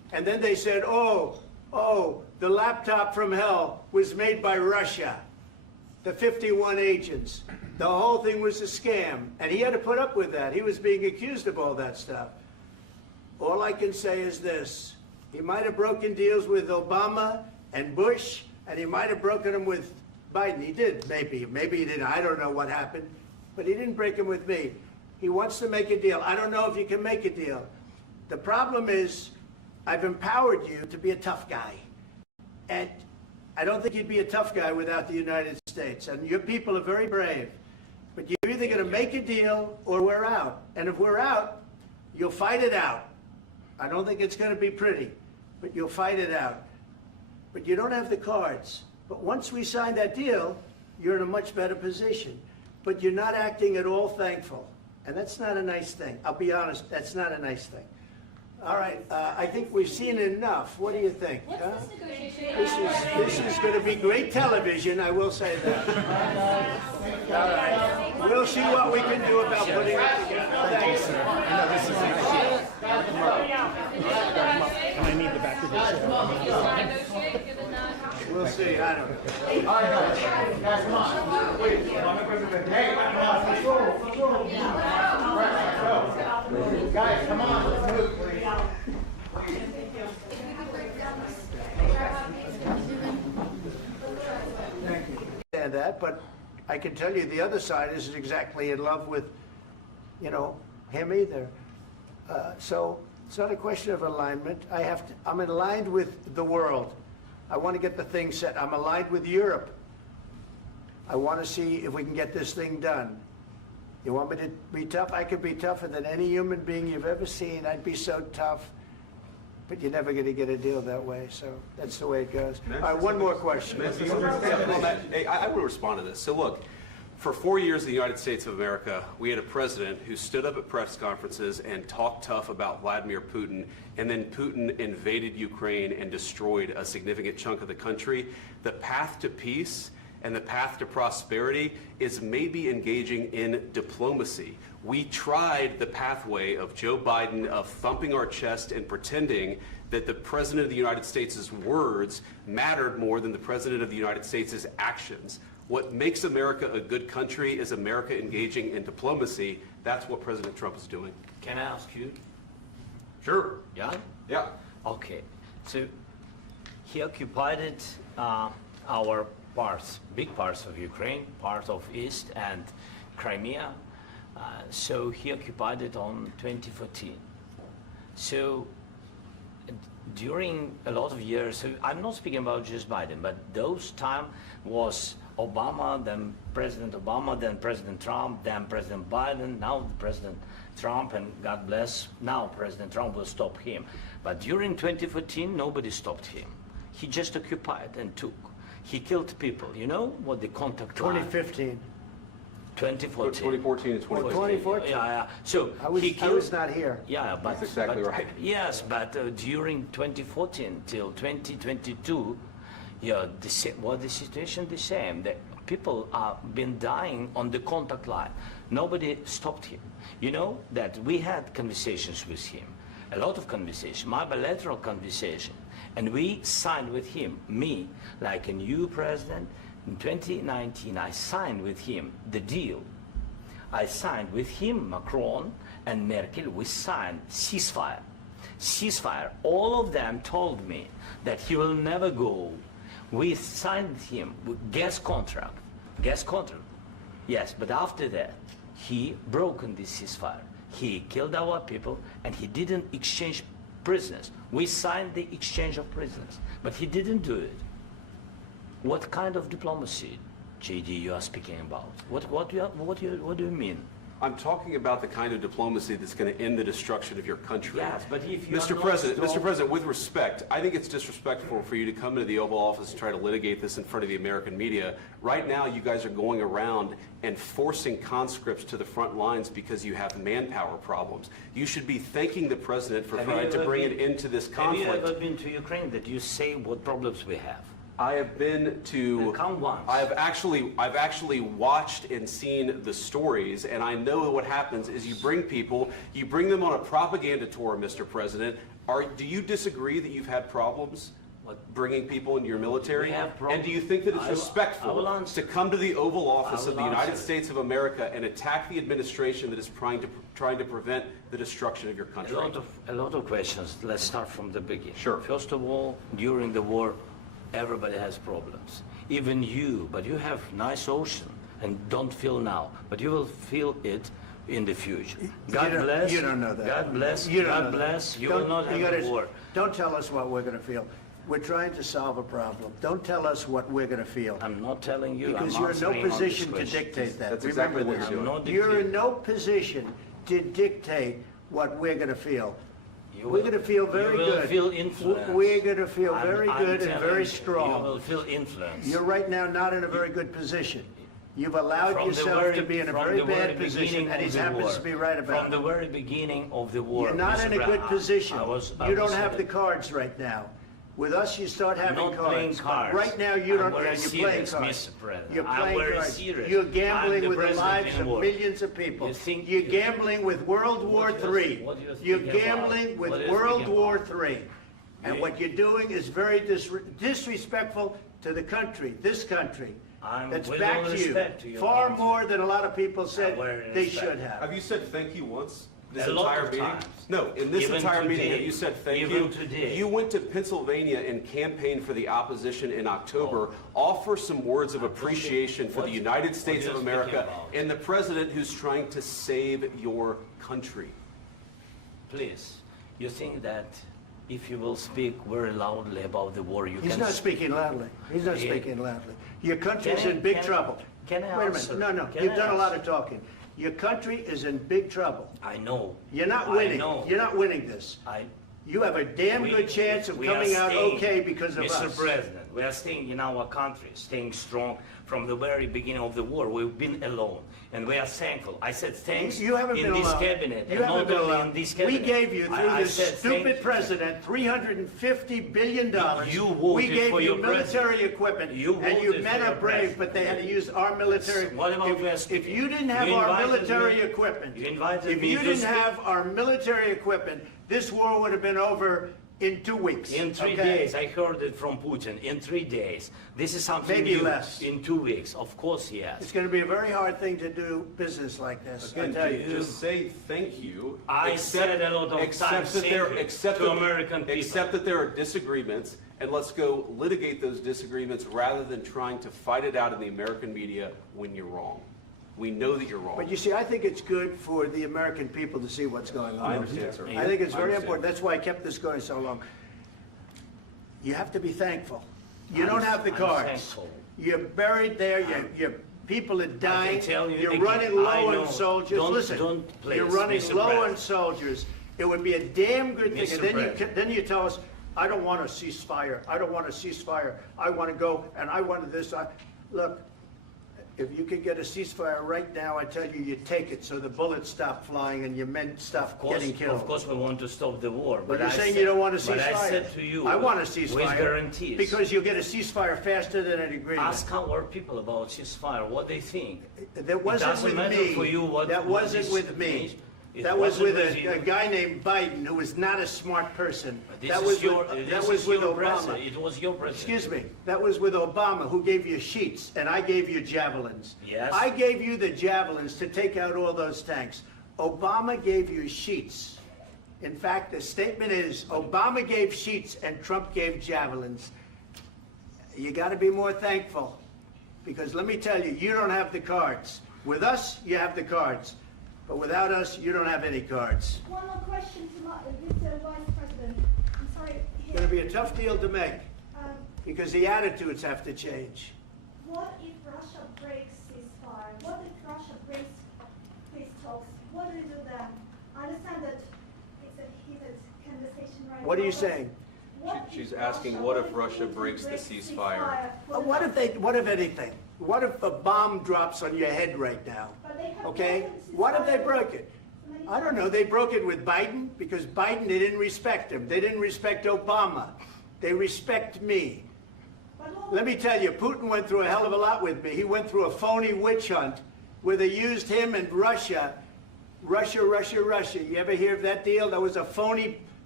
And then they said, oh, the laptop from hell was made by Russia, the 51 agents. The whole thing was a scam. And he had to put up with that. He was being accused of all that stuff. All I can say is this. He might have broken deals with Obama and Bush, and he might have broken them with Biden. He did, maybe. Maybe he didn't. I don't know what happened. But he didn't break them with me. He wants to make a deal. I don't know if you can make a deal. The problem is, I've empowered you to be a tough guy. And I don't think you'd be a tough guy without the United States. And your people are very brave. But you're either going to make a deal or we're out. And if we're out, you'll fight it out. I don't think it's going to be pretty, but you'll fight it out. But you don't have the cards. But once we sign that deal, you're in a much better position. But you're not acting at all thankful. And that's not a nice thing. I'll be honest, that's not a nice thing. All right, I think we've seen enough. What do you think? What's huh? this negotiation? This is going to be great television, I will say that. All right. We'll see what we can do about putting it together. Thank you. And I need the back of this. Negotiate, give it none. We'll see, I don't know. All right, guys, come on. Wait, hey, come on, let's go, let's go. Right, let's go. Guys, come on, let's move, please. Understand that, but I can tell you the other side isn't exactly in love with, him either. So it's not a question of alignment. I'm aligned with the world. I want to get the thing set. I'm aligned with Europe. I want to see if we can get this thing done. You want me to be tough? I could be tougher than any human being you've ever seen. I'd be so tough. But you're never going to get a deal that way, so that's the way it goes. All right, one more question. Hey, I want to respond to this. So look, for 4 years in the United States of America, we had a president who stood up at press conferences and talked tough about Vladimir Putin, and then Putin invaded Ukraine and destroyed a significant chunk of the country. The path to peace and the path to prosperity is maybe engaging in diplomacy. We tried the pathway of Joe Biden of thumping our chest and pretending that the President of the United States' words mattered more than the President of the United States' actions. What makes America a good country is America engaging in diplomacy. That's what President Trump is doing. Can I ask you? Sure. Yeah? Yeah. Okay. So he occupied our parts, big parts of Ukraine, part of East and Crimea. So he occupied it on 2014. So during a lot of years, so I'm not speaking about just Biden, but those time was Obama, then President Trump, then President Biden, now President Trump, and God bless, now President Trump will stop him. But during 2014, nobody stopped him. He just occupied and took. He killed people. You know what the contact line? 2015. 2014. 2014 and 2014. 2014. Yeah. So I was, he killed. I was not here. Yeah, but That's exactly but- right. Yes, but during 2014 till 2022, yeah, the situation the same. The people have been dying on the contact line. Nobody stopped him. You know that we had conversations with him, a lot of conversations, my bilateral conversation, and we signed with him, me, like a new president. In 2019, I signed with him the deal. I signed with him, Macron and Merkel, we signed ceasefire. Ceasefire. All of them told me that he will never go. We signed with him with gas contract. Gas contract. Yes, but after that, he broken this ceasefire. He killed our people and he didn't exchange prisoners. We signed the exchange of prisoners, but he didn't do it. What kind of diplomacy, JD, you are speaking about? What do you mean? I'm talking about the kind of diplomacy that's going to end the destruction of your country. Yes, but if you Mr. are President, not Mr. President, with respect, I think it's disrespectful for you to come into the Oval Office and try to litigate this in front of the American media. Right now, you guys are going around and forcing conscripts to the front lines because you have manpower problems. You should be thanking the President for trying to bring it into this conflict. Have you ever been to Ukraine that you say what problems we have? I have been to. Come once. I've actually watched and seen the stories, and I know what happens is you bring people, you bring them on a propaganda tour, Mr. President. Do you disagree that you've had problems bringing people into your military? We have And do you think that it's I will respectful answer. to come to the Oval Office I of the will United answer. States of America and attack the administration that is trying to prevent the destruction of your country? A lot of questions. Let's start from the beginning. Sure. First of all, during the war, everybody has problems. Even you, but you have nice ocean and don't feel now, but you will feel it in the future. God bless. You don't know that. God bless. You don't know God that. bless. You Don't- will not you have gotta- a war. Don't tell us what we're going to feel. We're trying to solve a problem. Don't tell us what we're going to feel. I'm not telling you. Because I'm you're in no answering on this position to question. dictate that. That's exactly Remember what this. you're doing. I'm not You're in dictating. no position to dictate what we're going to feel. You We're will- going to feel very you will good. feel influenced. We're going to feel I'm- very I'm good and telling very you, strong. You will feel influence. You're right now not in a very good position. You've allowed From the yourself very- to be in a from very the very bad position, beginning and he of the happens war. to be right about From the it. very beginning of the war. You're not Mr. in a good Brown, position. I was You don't saying have the that. cards right now. With us, you start having I'm not playing cards. cards. Right now, you I'm don't. very You're playing serious, cards. Mr. President. You're I'm playing very cards. serious. You're I'm gambling the with the president lives in of war. millions of people. You think- You're gambling with World War What do you- III. what do you You're think about? gambling with What do you World think War about? III. And You- what you're doing is very disrespectful to the country, this country. I'm That's with back all to respect to you. your Far answer. more than a lot of people said very they respect. should have. Have you said thank you once? This A lot entire of meeting? times. No, in this Even entire meeting, today. have you said thank Even you? today. You went to Pennsylvania and campaigned for the opposition in October. Offer some words of appreciation for the What- United what States are of you America speaking about? and the president who's trying to save your country. Please, you think that if you will speak very loudly about the war, you He's can... not speaking loudly. He's not Yeah. speaking loudly. Your country's Can I- in big can I- trouble. can I Wait a answer? minute. No, Can you've I done a lot answer? of talking. Your country is in big trouble. I know. You're not I winning. know. You're not winning this. You have a damn We- good chance of we are coming out staying, okay because of Mr. us. President, we are staying in our country, staying strong from the very beginning of the war. We've been alone, and we are thankful. I said thanks You haven't in been this alone. cabinet, You and haven't not been only alone. in this We cabinet. gave you, through I this said thank stupid you. president, $350 billion. You voted We gave for you your military president. equipment, You and you voted men for are your brave, president. but they had to use our military. What about If you didn't have You our invited military me- equipment, you invited if me you to didn't speak- have our military equipment, this war would have been over in 2 weeks. In 3 okay? days, I heard it from Putin. In 3 days, this is something Maybe new. less. In 2 weeks, of course, yes. It's going to be a very hard thing to do business like this. I Again, tell you. just say thank you. I said a lot of except times that thank there, you except to that- American people. Except that there are disagreements, and let's go litigate those disagreements rather than trying to fight it out in the American media when you're wrong. We know that you're wrong. But you see, I think it's good for the American people to see what's going on. I understand, sir. I think it's I very understand. important. That's why I kept this going so long. You have to be thankful. You don't have the I'm cards. thankful. You're buried there. Your people are dying. tell you You're again, running I low know. on soldiers. Don't- Listen, don't, please, you're running Mr. low on President. soldiers. It would be a damn good thing. Mr. And then President. then you tell us, I don't want a ceasefire. I don't want a ceasefire. I want to go and I want this. Look, if you could get a ceasefire right now, I tell you, you take it so the bullets stop flying and your men stop getting killed. Of course, we want to stop the war. But you're I saying said- you don't want a ceasefire. But I said to you, I want a with ceasefire. guarantees. Because you'll get a ceasefire faster than an agreement. Ask our people about ceasefire, what they think. That wasn't doesn't with matter me. for you what- That what wasn't this with me. means. It That was wasn't with with you. a guy named Biden, who was not a smart person. This That is was your, with, this that was is with your Obama. president. It was your president. Excuse me. That was with Obama, who gave you sheets, and I gave you javelins. Yes. I gave you the javelins to take out all those tanks. Obama gave you sheets. In fact, the statement is, Obama gave sheets and Trump gave javelins. You got to be more thankful, because let me tell you, you don't have the cards. With us, you have the cards. But without us, you don't have any cards. One more question to Mr. Vice President. I'm sorry. It's going to be a tough deal to make, Um, because the attitudes have to change. What if Russia breaks ceasefire? What if Russia breaks peace talks? What do you do then? I understand that it's a heated conversation right now. What are you but saying? what She's if asking, what if Russia breaks the ceasefire? What if anything? What if a bomb drops on your head right now? But they have Okay? broken the What if they ceasefire broke it? many I don't know. They broke it with Biden, because Biden, they didn't respect him. They didn't respect Obama. They respect me. But what Let me tell you, Putin went through a hell of a lot with me. He went through a phony witch hunt where they used him and Russia. Russia. You ever hear of that deal? That was a phony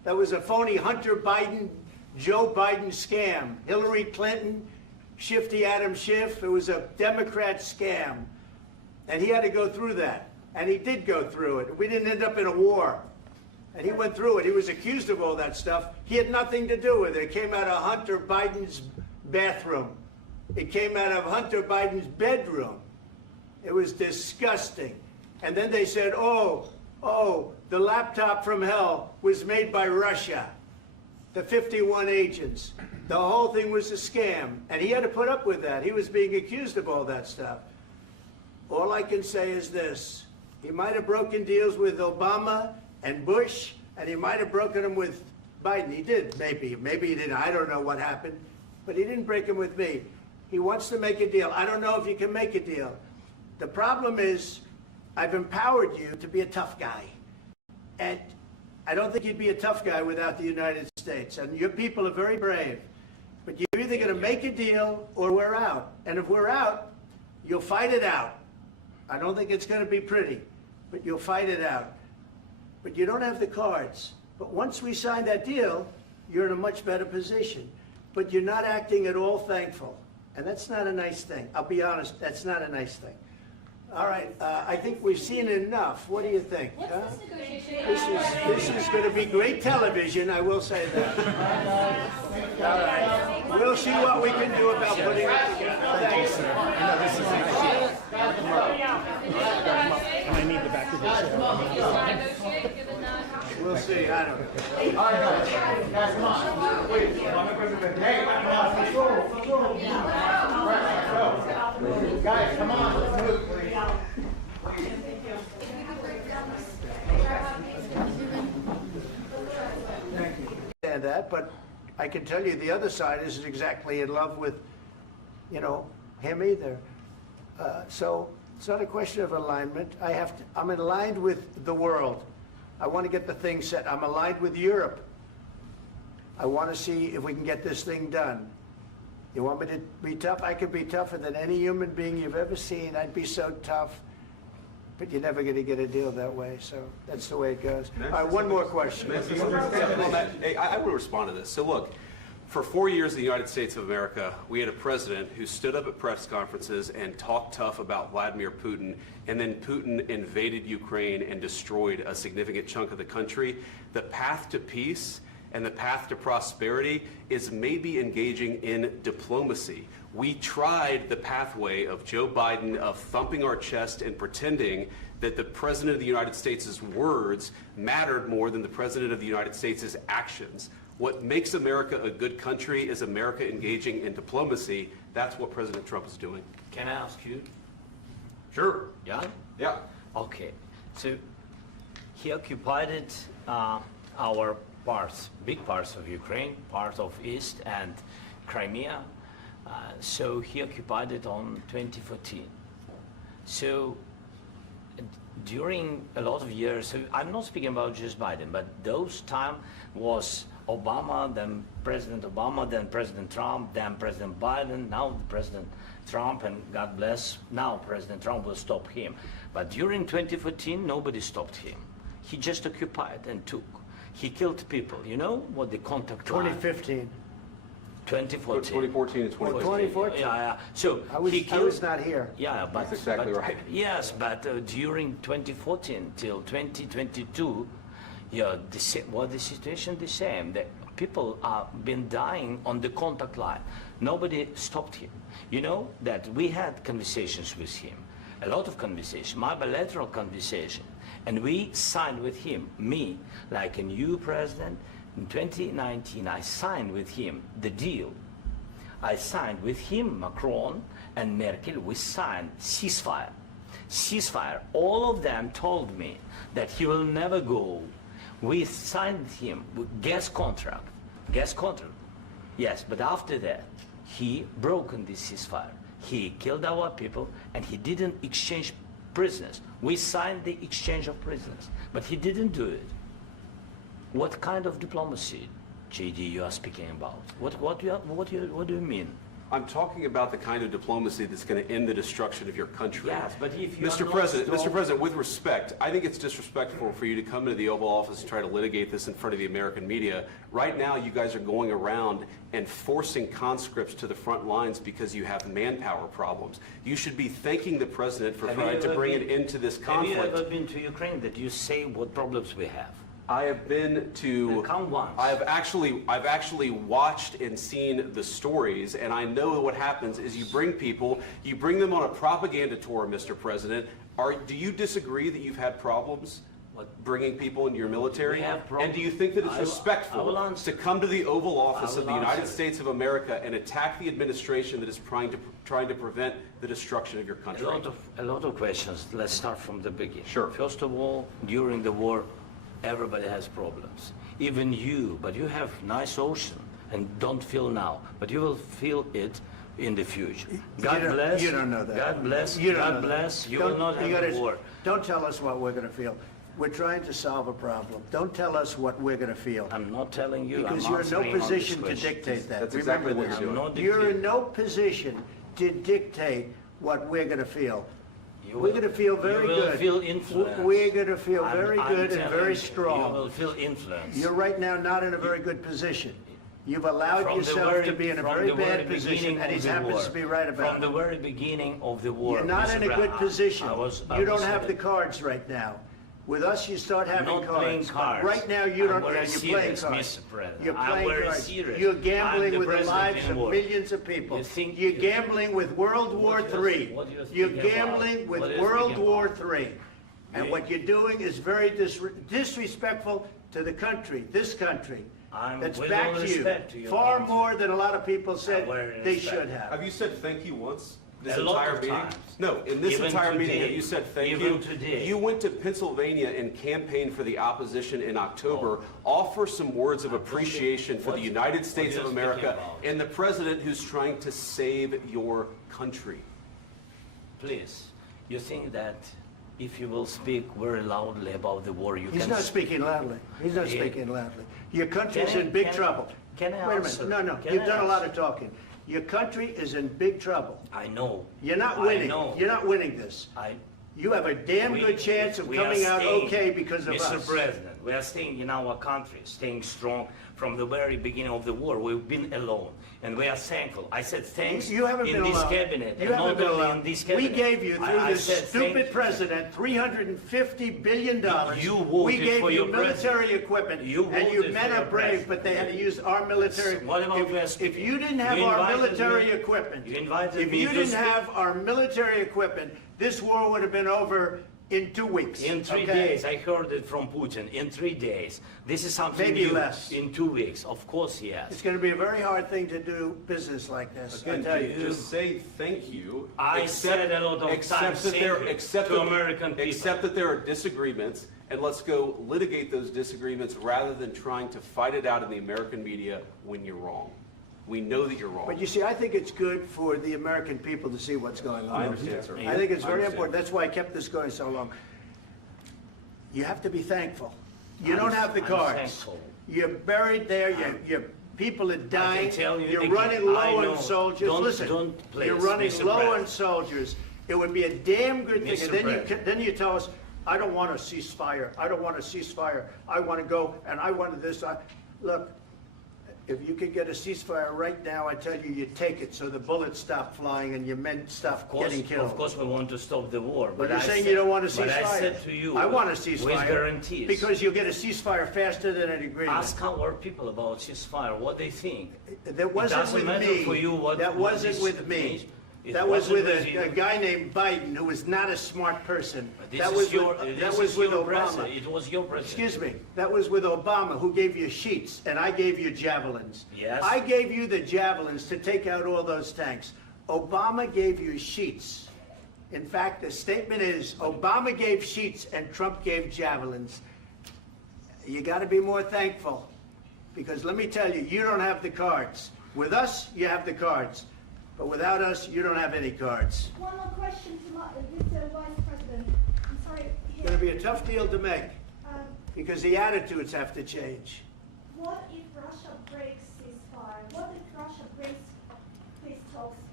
That was a phony Hunter Biden, Joe Biden scam. Hillary Clinton, Shifty Adam Schiff. It was a Democrat scam. And he had to go through that. And he did go through it. We didn't end up in a war. And he went through it. He was accused of all that stuff. He had nothing to do with it. It came out of Hunter Biden's bathroom. It came out of Hunter Biden's bedroom. It was disgusting. And then they said, oh, the laptop from hell was made by Russia. The 51 agents. The whole thing was a scam. And he had to put up with that. He was being accused of all that stuff. All I can say is this. He might have broken deals with Obama and Bush, and he might have broken them with Biden. He did, maybe. Maybe he didn't. I don't know what happened. But he didn't break them with me. He wants to make a deal. I don't know if you can make a deal. The problem is, I've empowered you to be a tough guy. And I don't think you'd be a tough guy without the United States. And your people are very brave. But you're either going to make a deal or we're out. And if we're out, you'll fight it out. I don't think it's going to be pretty, but you'll fight it out. But you don't have the cards. But once we sign that deal, you're in a much better position. But you're not acting at all thankful. And that's not a nice thing. I'll be honest, that's not a nice thing. All right, I think we've seen enough. What do you think? What's Huh? this negotiation? This is going to be great television, I will say that. All right. We'll see what we can do about putting it together. Thanks. And I need the back of the chair. Negotiate, given that. We'll see. I don't know. All right, guys, come on. Wait, hey, come on, let's go. Right, let's go. Guys, come on, let's move, please. Understand that, but I can tell you the other side isn't exactly in love with, him either. So it's not a question of alignment. I'm aligned with the world. I want to get the thing set. I'm aligned with Europe. I want to see if we can get this thing done. You want me to be tough? I could be tougher than any human being you've ever seen. I'd be so tough. But you're never going to get a deal that way, so that's the way it goes. All right, one more question. Hey, I will respond to this. So look, for 4 years in the United States of America, we had a president who stood up at press conferences and talked tough about Vladimir Putin, and then Putin invaded Ukraine and destroyed a significant chunk of the country. The path to peace and the path to prosperity is maybe engaging in diplomacy. We tried the pathway of Joe Biden of thumping our chest and pretending that the President of the United States' words mattered more than the President of the United States' actions. What makes America a good country is America engaging in diplomacy. That's what President Trump is doing. Can I ask you? Sure. Yeah? Yeah. Okay. So he occupied our parts, big parts of Ukraine, part of East and Crimea. So he occupied it on 2014. So during a lot of years, so I'm not speaking about just Biden, but those time was Obama, then President Obama, then President Trump, then President Biden, now President Trump, and God bless, now President Trump will stop him. But during 2014, nobody stopped him. He just occupied and took. He killed people. You know what the contact line? 2015. 2014. 2014 and 2015. 2014. Yeah. So I was he killed, not here. Yeah, but That's exactly but- right. Yes, but during 2014 till 2022, yeah, the situation the same. The people are been dying on the contact line. Nobody stopped him. You know that we had conversations with him, a lot of conversation, my bilateral conversation, and we signed with him, me, like a new president. In 2019, I signed with him the deal. I signed with him, Macron and Merkel, we signed ceasefire. Ceasefire. All of them told me that he will never go. We signed him with gas contract. Gas contract. Yes, but after that, he broken this ceasefire. He killed our people and he didn't exchange prisoners. We signed the exchange of prisoners, but he didn't do it. What kind of diplomacy, JD, you are speaking about? What do you mean? I'm talking about the kind of diplomacy that's going to end the destruction of your country. Yes, but if you Mr. President, with respect, I think it's disrespectful for you to come into the Oval Office and try to litigate this in front of the American media. Right now, you guys are going around and forcing conscripts to the front lines because you have manpower problems. You should be thanking the President for trying to bring an end to this conflict. Have you ever been to Ukraine that you say what problems we have? I have been to. Then come once. I've actually watched and seen the stories, and I know what happens is you bring them on a propaganda tour, Mr. President. Do you disagree that you've had problems bringing people into your military? We have problems. And do you think that it's respectful to come to the Oval Office of the United answer. States of America and attack the administration that is trying to prevent the destruction of your country? A lot of questions. Let's start from the beginning. Sure. First of all, during the war, everybody has problems. Even you, but you have nice ocean and don't feel now, but you will feel it in the future. God bless. You don't know that. God bless. You don't know God that. bless. You Don't- will not have a war. Don't tell us what we're going to feel. We're trying to solve a problem. Don't tell us what we're going to feel. I'm not telling you. Because I'm you're in no answering on this position to question. dictate that. That's Remember exactly what this. you're doing. I'm not You're in dictating. no position to dictate what we're going to feel. You We're will- going to feel very you will good. feel influence. We're going to feel very I'm good and telling very you, strong. You will feel influence. You're right now not in a very good position. You've allowed From the yourself to be in a from very the bad very position, beginning and he of the happens war. to be right about From the it. very beginning of the war. You're not Mr. in a good Brown, position. I You don't was have at the it. cards right now. With us, you start having Not cards. playing But cards. right now, you I'm don't. very You're playing serious, cards. Mr. President. You're I'm playing very cards. serious. You're I'm gambling the with the president lives in of war. millions of people. You think- You're gambling with World War What do you- III. what do you You're think about? gambling with What do you World think War about? III. And Yeah. what you're doing is very disrespectful to the country, this country. I'm That's with back all to you. respect to your Far country. more than a lot of people said very they respect. should have. Have you said thank you once? This A lot entire of meeting? times. No, in this Even entire meeting, today. have you said thank Even you? today. You went to Pennsylvania and campaigned for the opposition in October. Offer some words of appreciation for What- the United what States are of you America speaking about? and the president who's trying to save your country. Please, you think that if you will speak very loudly about the war, you He's can... not speaking loudly. He's not Yeah. speaking loudly. Your country's Can I- in big can I- trouble. can I Wait a answer? minute. No, Can you've I done a lot answer? of talking. Your country is in big trouble. I know. You're not I winning. know. You're not winning this. You have a damn good chance of we are coming out staying- okay because of Mr. us. President, we are staying in our country, staying strong from the very beginning of the war. We've been alone, and we are thankful. I said thanks You haven't in been this alone. cabinet, You and haven't not been only alone. in this We cabinet. gave you, through I this said thank stupid you. president, $350 billion. You voted We gave for you your military president. equipment, You and you voted men for are your brave, president. but they had to use our military. What about we are If speaking? you didn't have You our invited military me- equipment, you invited if me you to didn't speak. have our military equipment, this war would have been over in 2 weeks. In 3 okay? days, I heard it from Putin. In 3 days, this is something Maybe new. less. In 2 weeks, of course, yes. It's going to be a very hard thing to do business like this, I Again, tell you. just say thank you. I said a lot of times that there, thank you accept to that- American people. Accept that there are disagreements, and let's go litigate those disagreements rather than trying to fight it out in the American media when you're wrong. We know that you're wrong. But you see, I think it's good for the American people to see what's going on. I understand, sir. I think it's I very understand. important. That's why I kept this going so long. You have to be thankful. You don't have the I'm cards. thankful. You're buried there. Your people are dying. tell you You're again, running I low know. on soldiers. Don't- Listen, don't please, you're running Mr. low on President. soldiers. It would be a damn good thing. Mr. And then President. then you tell us, I don't want a ceasefire. I don't want a ceasefire. I want to go and I want this. Look, if you could get a ceasefire right now, I tell you, you take it so the bullets stop flying and your men stop getting killed. Of course, we want to stop the war. But you're I saying said- you don't want a ceasefire. But I said to you, I want a with ceasefire. guarantees. Because you'll get a ceasefire faster than an agreement. Ask our people about ceasefire, what they think. That wasn't doesn't with matter me. for you what- That what wasn't this with me. means. It That was wasn't with with you. a guy named Biden who was not a smart person. This That is was your, with, this that is was with your Obama. president. It was your president. Excuse me. That was with Obama, who gave you sheets, and I gave you javelins. Yes. I gave you the javelins to take out all those tanks. Obama gave you sheets. In fact, the statement is Obama gave sheets and Trump gave javelins. You got to be more thankful, because let me tell you, you don't have the cards. With us, you have the cards. But without us, you don't have any cards. One more question to Mr. Vice President. I'm sorry. It's going to be a tough deal to make, Um, because the attitudes have to change. What if Russia breaks ceasefire? What if Russia breaks peace talks?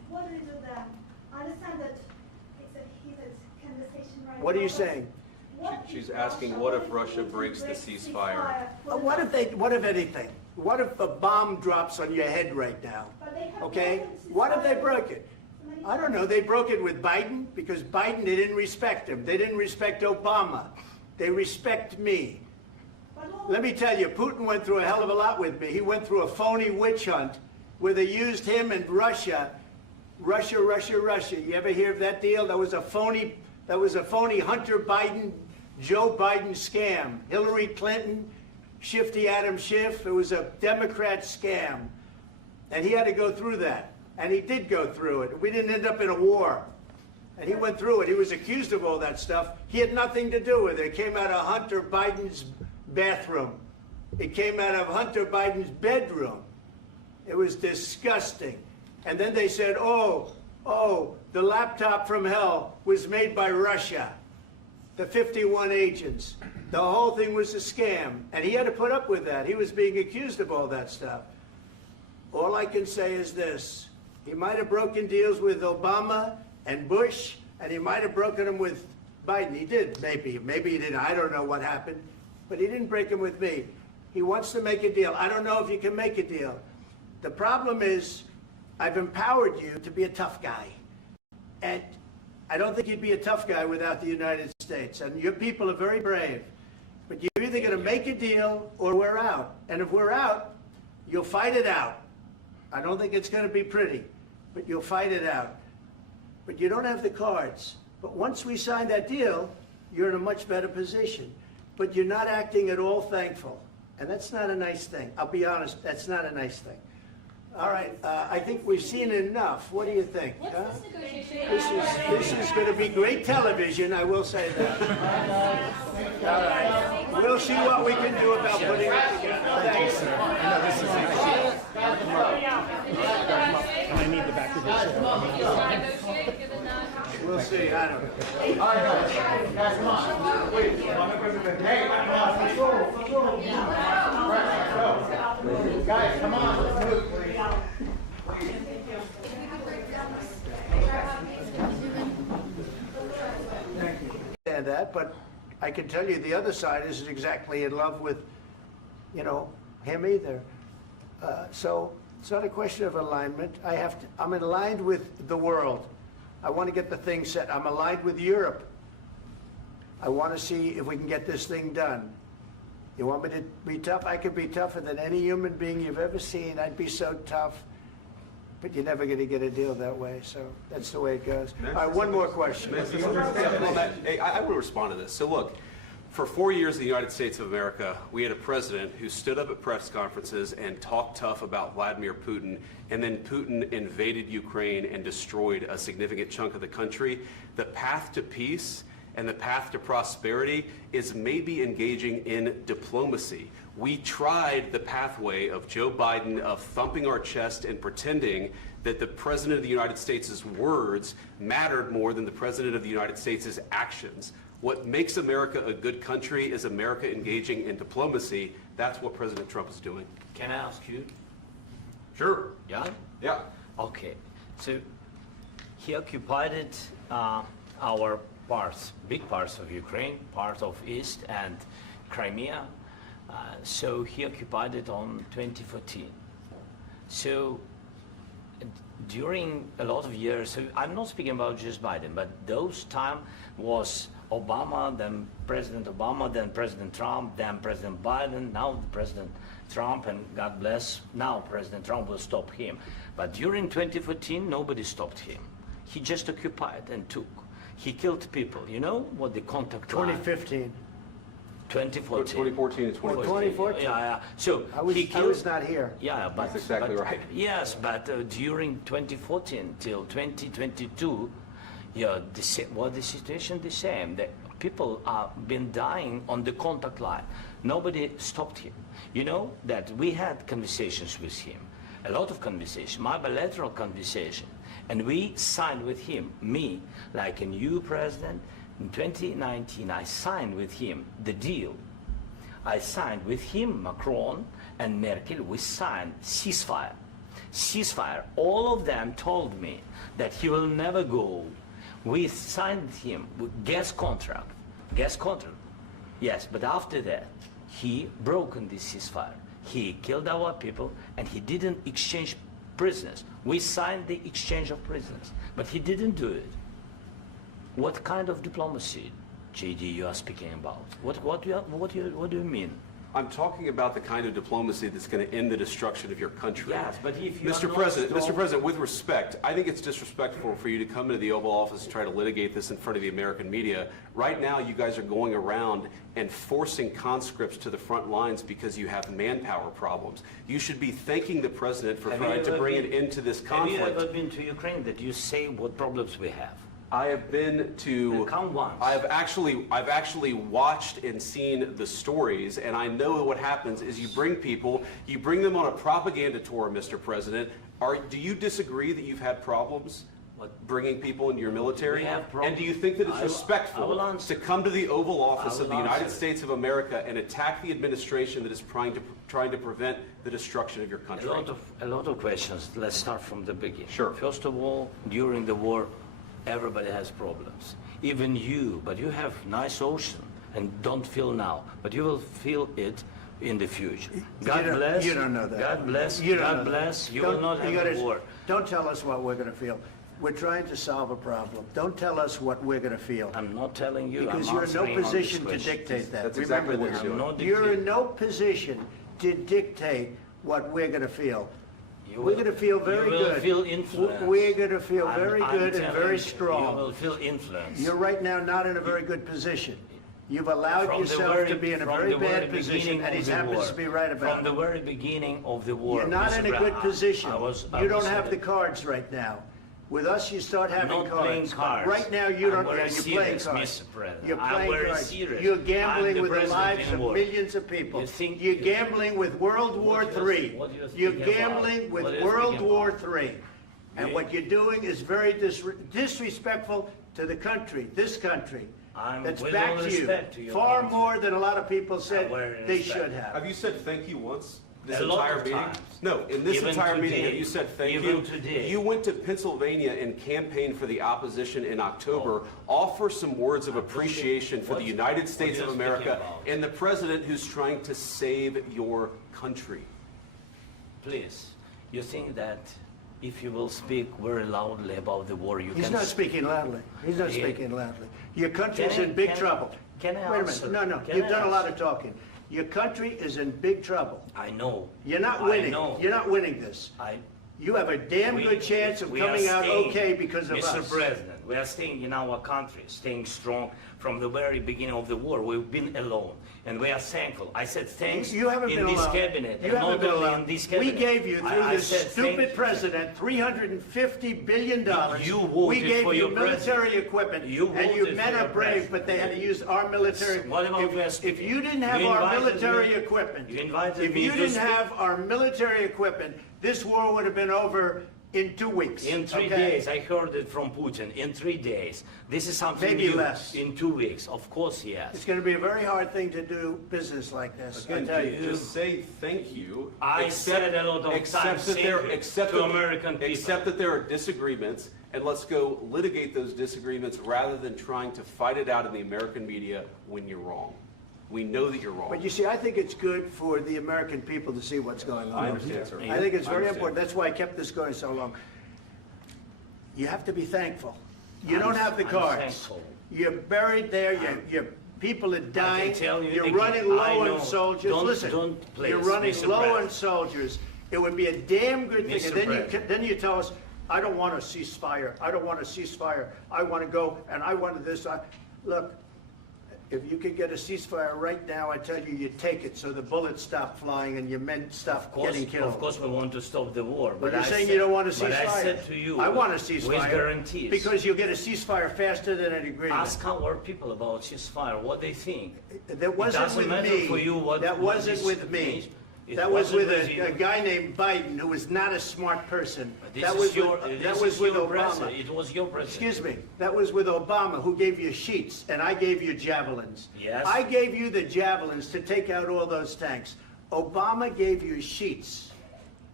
what do you do then? I understand that it's a heated conversation right now. What are you but saying? what She's if asking, Russia- what if if Russia Putin breaks the ceasefire? What if anything? What if a bomb drops on your head right now? But they have Okay? broken What if they ceasefire broke it? so many I don't know. They broke it with Biden because Biden, they didn't respect him. They didn't respect Obama. They respect me. But all- Let me tell you, Putin went through a hell of a lot with me. He went through a phony witch hunt where they used him and Russia. Russia. You ever hear of that deal? That was a phony Hunter Biden, Joe Biden scam. Hillary Clinton, Shifty Adam Schiff. It was a Democrat scam. And he had to go through that. And he did go through it. We didn't end up in a war. And he went through it. He was accused of all that stuff. He had nothing to do with it. It came out of Hunter Biden's bathroom. It came out of Hunter Biden's bedroom. It was disgusting. And then they said, oh, the laptop from hell was made by Russia. The 51 agents. The whole thing was a scam. And he had to put up with that. He was being accused of all that stuff. All I can say is this. He might have broken deals with Obama and Bush, and he might have broken them with Biden. He did, maybe. Maybe he didn't. I don't know what happened. But he didn't break them with me. He wants to make a deal. I don't know if you can make a deal. The problem is, I've empowered you to be a tough guy. And I don't think you'd be a tough guy without the United States. And your people are very brave. But you're either going to make a deal or we're out. And if we're out, you'll fight it out. I don't think it's going to be pretty, but you'll fight it out. But you don't have the cards. But once we sign that deal, you're in a much better position. But you're not acting at all thankful. And that's not a nice thing. I'll be honest, that's not a nice thing. All right, I think we've seen enough. What do you think? What's huh? this negotiation? This is going to be great television, I will say that. All right. We'll see what we can do about putting it together. Thanks. And I need the back of your chair. Negotiate, give a nod. We'll see. I don't know. All right, guys, come on. Wait, hey, come on, let's go, let's go. Right, let's go. Guys, come on, let's move, please. And that, but I can tell you the other side isn't exactly in love with, him either. So it's not a question of alignment. I'm aligned with the world. I want to get the thing set. I'm aligned with Europe. I want to see if we can get this thing done. You want me to be tough? I could be tougher than any human being you've ever seen. I'd be so tough. But you're never going to get a deal that way, so that's the way it goes. All right, one more question. I will respond to this. So look, for 4 years in the United States of America, we had a president who stood up at press conferences and talked tough about Vladimir Putin, and then Putin invaded Ukraine and destroyed a significant chunk of the country. The path to peace and the path to prosperity is maybe engaging in diplomacy. We tried the pathway of Joe Biden of thumping our chest and pretending that the President of the United States' words mattered more than the President of the United States' actions. What makes America a good country is America engaging in diplomacy. That's what President Trump is doing. Can I ask you? Sure. Yeah? Yeah. Okay. So he occupied our parts, big parts of Ukraine, part of East and Crimea. So he occupied it on 2014. So during a lot of years, so I'm not speaking about just Biden, but those time was Obama, then President Obama, then President Trump, then President Biden, now President Trump, and God bless, now President Trump will stop him. But during 2014, nobody stopped him. He just occupied and took. He killed people. You know what the contact line? 2015. 2014. 2014 and 2014. 2014. Yeah. So I was, he I killed. was not here. Yeah, but That's exactly but- right. Yes, but during 2014 till 2022, yeah, the situation the same. The people are been dying on the contact line. Nobody stopped him. You know that we had conversations with him, a lot of conversation, my bilateral conversation, and we signed with him. Me, like a new president. In 2019, I signed with him the deal. I signed with him, Macron and Merkel, we signed ceasefire. ceasefire. All of them told me that he will never go. We signed him with gas contract. Yes, but after that, he broken this ceasefire. He killed our people, and he didn't exchange prisoners. We signed the exchange of prisoners, but he didn't do it. What kind of diplomacy, JD, you are speaking about? What do you mean? I'm talking about the kind of diplomacy that's going to end the destruction of your country. Yes, but if you Mr. President, with respect, I think it's disrespectful for you to come into the Oval Office and try to litigate this in front of the American media. Right now, you guys are going around and forcing conscripts to the front lines because you have manpower problems. You should be thanking the President for trying to bring an end to this conflict. Have you ever been to Ukraine that you say what problems we have? I have been to. Then come once. I've actually watched and seen the stories, and I know what happens is you bring them on a propaganda tour, Mr. President. Do you disagree that you've had problems bringing people into your military? We have problems. And do you think that it's I will respectful answer. to come to the Oval Office I of will the United answer. States of America and attack the administration that is trying to prevent the destruction of your country? A lot of questions. Let's start from the beginning. Sure. First of all, during the war, everybody has problems. Even you, but you have nice ocean and don't feel now, but you will feel it in the future. God bless. You don't know that. God bless. You don't God know that. bless. You will not have a war. Don't tell us what we're going to feel. We're trying to solve a problem. Don't tell us what we're going to feel. I'm not telling you. Because I'm you're in no answering on position this to question. dictate that. That's exactly Remember what this. you're doing. I'm not You're in dictating. no position to dictate what we're going to feel. You We're will- going to feel very you will good. feel influenced. We're going to feel very I'm good and telling very you, strong. You will feel influence. You're right now not in a very good position. You've allowed From the yourself very- to be in a from very the very bad position, beginning and of he the happens war. to be right about From the it. very beginning of the war. You're not in a Mr. good Brown, position. I was You don't saying have the that. cards right now. With us, you start having not playing cards. cards. Right now, you don't. I'm very You're playing serious, cards. Mr. President. You're I'm playing very cards. serious. You're I'm gambling the with the president lives in of war. millions of people. You think- You're gambling with World War What do you- III. what do you think You're about? gambling with What do you World think War about? III. And You- what you're doing is very disrespectful to the country, this country. I'm That's with back all to respect to you. your Far country. more than a lot of people said very they respect. should have. Have you said thank you once? This A lot entire of meeting? times. No, in this Even entire meeting, today. have you said thank Even you? today. You went to Pennsylvania and campaigned for the opposition in October. Offer some words of appreciation for the United States what of you're America speaking about. and the president who's trying to save your country. Please, you think that if you will speak very loudly about the war, you He's can... not speaking loudly. He's not Yeah. speaking loudly. Your country's Can I- in big can I- trouble. can I Wait a answer? minute. No, Can you've I done a lot answer? of talking. Your country is in big trouble. I know. You're not I winning. know. You're not winning this. You have a damn We- good chance of we are coming out staying, okay because of Mr. us. President, we are staying in our country, staying strong from the very beginning of the war. We've been alone, and we are thankful. I said thanks You haven't in been this alone. cabinet, You and haven't not been only alone. in this We cabinet. gave you, through I this said stupid thank- president, $350 billion. You voted We gave for you your military president. equipment, You and you voted men for are your brave, president. but they had to use our military. What about we are If speaking? you didn't have You our invited military me- equipment, you invited if me you to didn't speak. have our military equipment, this war would have been over in 2 weeks. In 3 okay? days, I heard it from Putin. In 3 days, this is something Maybe new. less. In 2 weeks, of course, yes. It's going to be a very hard thing to do business like this, I Again, tell you. just say thank you. I said a lot of accept times that thank there- you accept to that- American people. Accept that there are disagreements, and let's go litigate those disagreements rather than trying to fight it out in the American media when you're wrong. We know that you're wrong. But you see, I think it's good for the American people to see what's going on. I understand, sir. I think it's I very understand. important. That's why I kept this going so long. You have to be thankful. You don't have the I'm cards. thankful. You're buried there, your people are dying. tell you You're again, running I low know. on soldiers. Don't- Listen, don't please, you're running Mr. low President. on soldiers. It would be a damn good thing. Mr. And then President. then you tell us, I don't want a ceasefire. I don't want a ceasefire. I want to go and I want this. Look, if you could get a ceasefire right now, I tell you, you take it so the bullets stop flying and your men stop getting killed. Of course, we want to stop the war. But you're I saying said- you don't want a ceasefire. But I said to you, I want a with ceasefire. guarantees. Because you'll get a ceasefire faster than an agreement. Ask our people about ceasefire, what they think. That wasn't doesn't with matter me. for you what- That what wasn't this with me. means. It That was with wasn't with a you. guy named Biden, who was not a smart person. But this That is was your, with, this that was is with your Obama. president. It was your president. Excuse me, that was with Obama, who gave you sheets, and I gave you javelins. Yes. I gave you the javelins to take out all those tanks. Obama gave you sheets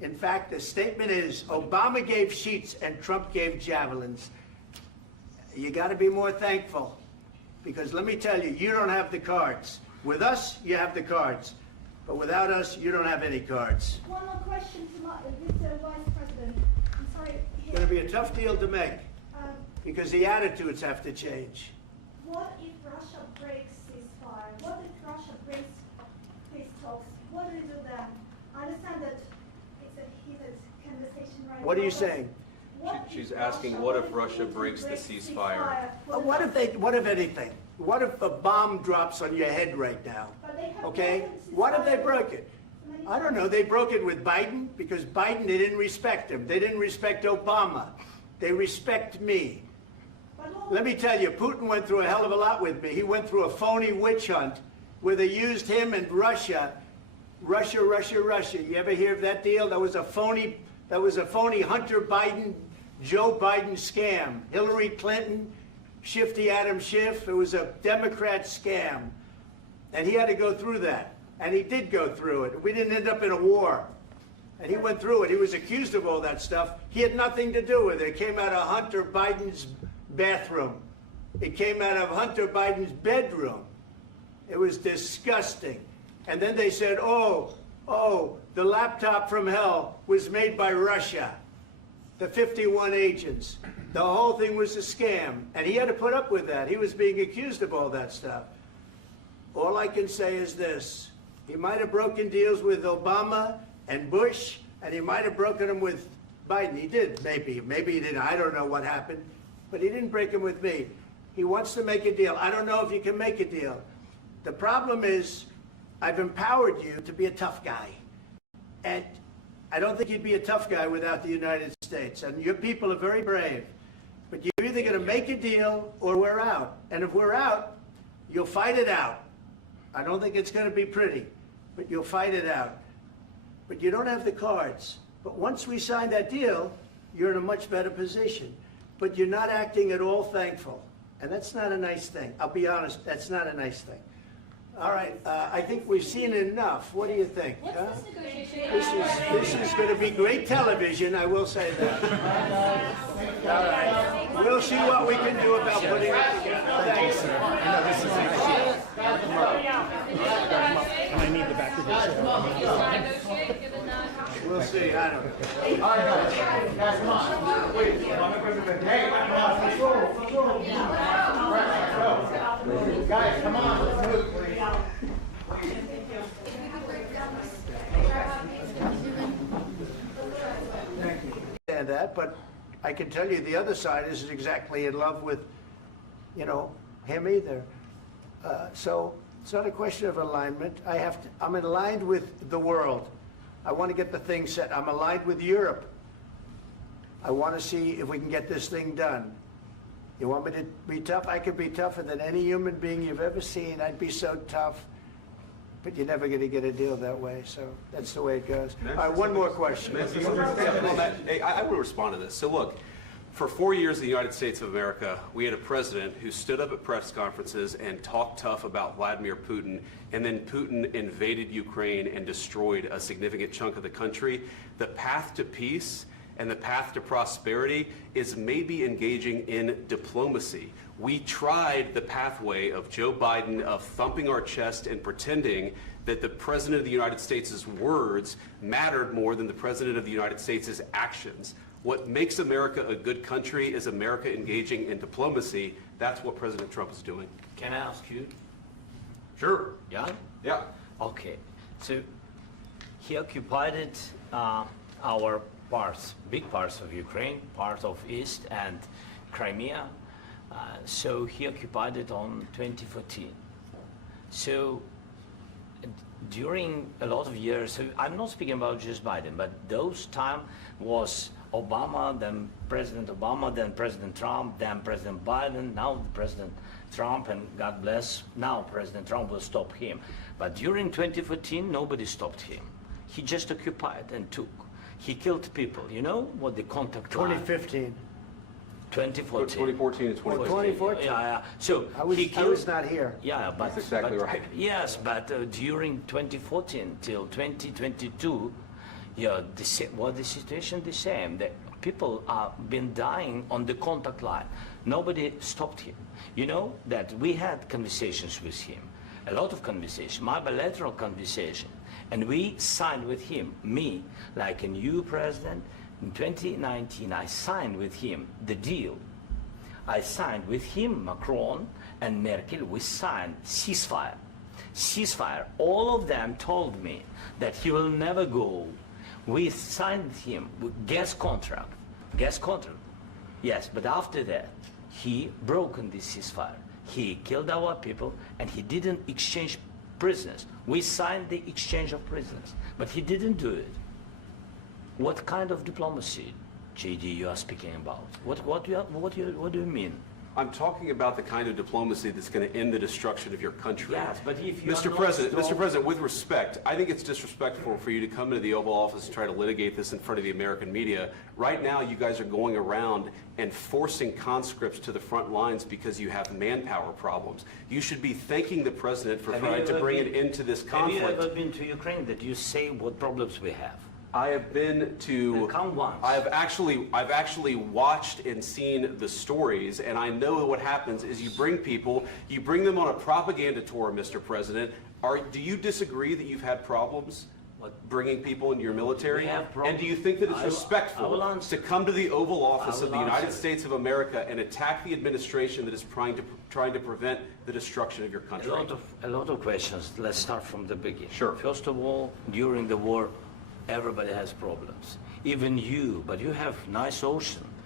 In fact, the statement is Obama gave sheets and Trump gave javelins. You got to be more thankful, because let me tell you, you don't have the cards. With us, you have the cards, but without us, you don't have any cards. One more question to Mr. Vice President. I'm sorry. It's going to be a tough deal to make, Um, because the attitudes have to change. What if Russia breaks ceasefire? What if Russia breaks peace talks? What do you do then? I understand that it's a heated conversation right now. What are you but saying? what She's if asking, what if Russia breaks the ceasefire? What if anything? What if a bomb drops on your head right now? But they have Okay? broken What if they ceasefire broke it? many I don't know. They broke it with Biden, because Biden, they didn't respect him. They didn't respect Obama. They respect me. But what- Let me tell you, Putin went through a hell of a lot with me. He went through a phony witch hunt where they used him and Russia. Russia. You ever hear of that deal? That was a phony Hunter Biden, Joe Biden scam. Hillary Clinton, Shifty Adam Schiff. It was a Democrat scam. And he had to go through that. And he did go through it. We didn't end up in a war. And he went through it. He was accused of all that stuff. He had nothing to do with it. It came out of Hunter Biden's bathroom. It came out of Hunter Biden's bedroom. It was disgusting. And then they said, oh, the laptop from hell was made by Russia. The 51 agents. The whole thing was a scam. And he had to put up with that. He was being accused of all that stuff. All I can say is this. He might have broken deals with Obama and Bush, and he might have broken them with Biden. He did, maybe. Maybe he didn't. I don't know what happened. But he didn't break them with me. He wants to make a deal. I don't know if you can make a deal. The problem is, I've empowered you to be a tough guy. And I don't think you'd be a tough guy without the United States. And your people are very brave. But you're either going to make a deal or we're out. And if we're out, you'll fight it out. I don't think it's going to be pretty, but you'll fight it out. But you don't have the cards. But once we sign that deal, you're in a much better position. But you're not acting at all thankful. And that's not a nice thing. I'll be honest, that's not a nice thing. All right, I think we've seen enough. What do you think? What's huh? this negotiation? This is going to be great television, I will say that. All right, we'll see what we can do about putting it together. Thanks. And I need the back of this. Negotiate, give a nod. We'll see, I don't know. All right, guys, come on. Wait, hey, come on, let's go, let's go. Right, let's go. Guys, come on, let's move, please. Understand that, but I can tell you the other side isn't exactly in love with, him either. So it's not a question of alignment. I'm aligned with the world. I want to get the thing set. I'm aligned with Europe. I want to see if we can get this thing done. You want me to be tough? I could be tougher than any human being you've ever seen. I'd be so tough. But you're never going to get a deal that way, so that's the way it goes. All right, one more question. Hey, I will respond to this. So look, for 4 years in the United States of America, we had a president who stood up at press conferences and talked tough about Vladimir Putin, and then Putin invaded Ukraine and destroyed a significant chunk of the country. The path to peace and the path to prosperity is maybe engaging in diplomacy. We tried the pathway of Joe Biden of thumping our chest and pretending that the President of the United States' words mattered more than the President of the United States' actions. What makes America a good country is America engaging in diplomacy. That's what President Trump is doing. Can I ask you? Sure. Yeah? Yeah. Okay. So he occupied our parts, big parts of Ukraine, part of East and Crimea. So he occupied it on 2014. So during a lot of years, so I'm not speaking about just Biden, but those time was Obama, then President Obama, then President Trump, then President Biden, now President Trump, and God bless, now President Trump will stop him. But during 2014, nobody stopped him. He just occupied and took. He killed people. You know what the contact line? 2015. 2014. 2014 and 2014. 2014. Yeah. So I was he killed, not here. Yeah, but That's exactly but- right. Yes, but during 2014 till 2022, Yeah, the situation the same. That people are been dying on the contact line. Nobody stopped him. You know that we had conversations with him, a lot of conversation, my bilateral conversation, and we signed with him, me, like a new president, in 2019, I signed with him the deal. I signed with him, Macron and Merkel, we signed ceasefire. Ceasefire. All of them told me that he will never go. We signed him with gas contract. Gas contract. Yes, but after that, he broken this ceasefire. He killed our people and he didn't exchange prisoners. We signed the exchange of prisoners, but he didn't do it. What kind of diplomacy, JD, you are speaking about? What do you mean? I'm talking about the kind of diplomacy that's going to end the destruction of your country. Yes, but if you Mr. President, with respect, I think it's disrespectful for you to come into the Oval Office and try to litigate this in front of the American media. Right now, you guys are going around and forcing conscripts to the front lines because you have manpower problems. You should be thanking the President for trying to bring an end to this conflict. Have you ever been to Ukraine that you say what problems we have? I have been to. Then come once. I've actually watched and seen the stories, and I know what happens is you bring people, you bring them on a propaganda tour, Mr. President. Do you disagree that you've had problems bringing people into your military? We have problems. And do you think that it's I will respectful answer. to come to the Oval Office I of the will United answer. States of America and attack the administration that is trying to prevent the destruction of your country? A lot of questions. Let's start from the beginning. Sure. First of all, during the war, everybody has problems. Even you, but you have nice ocean.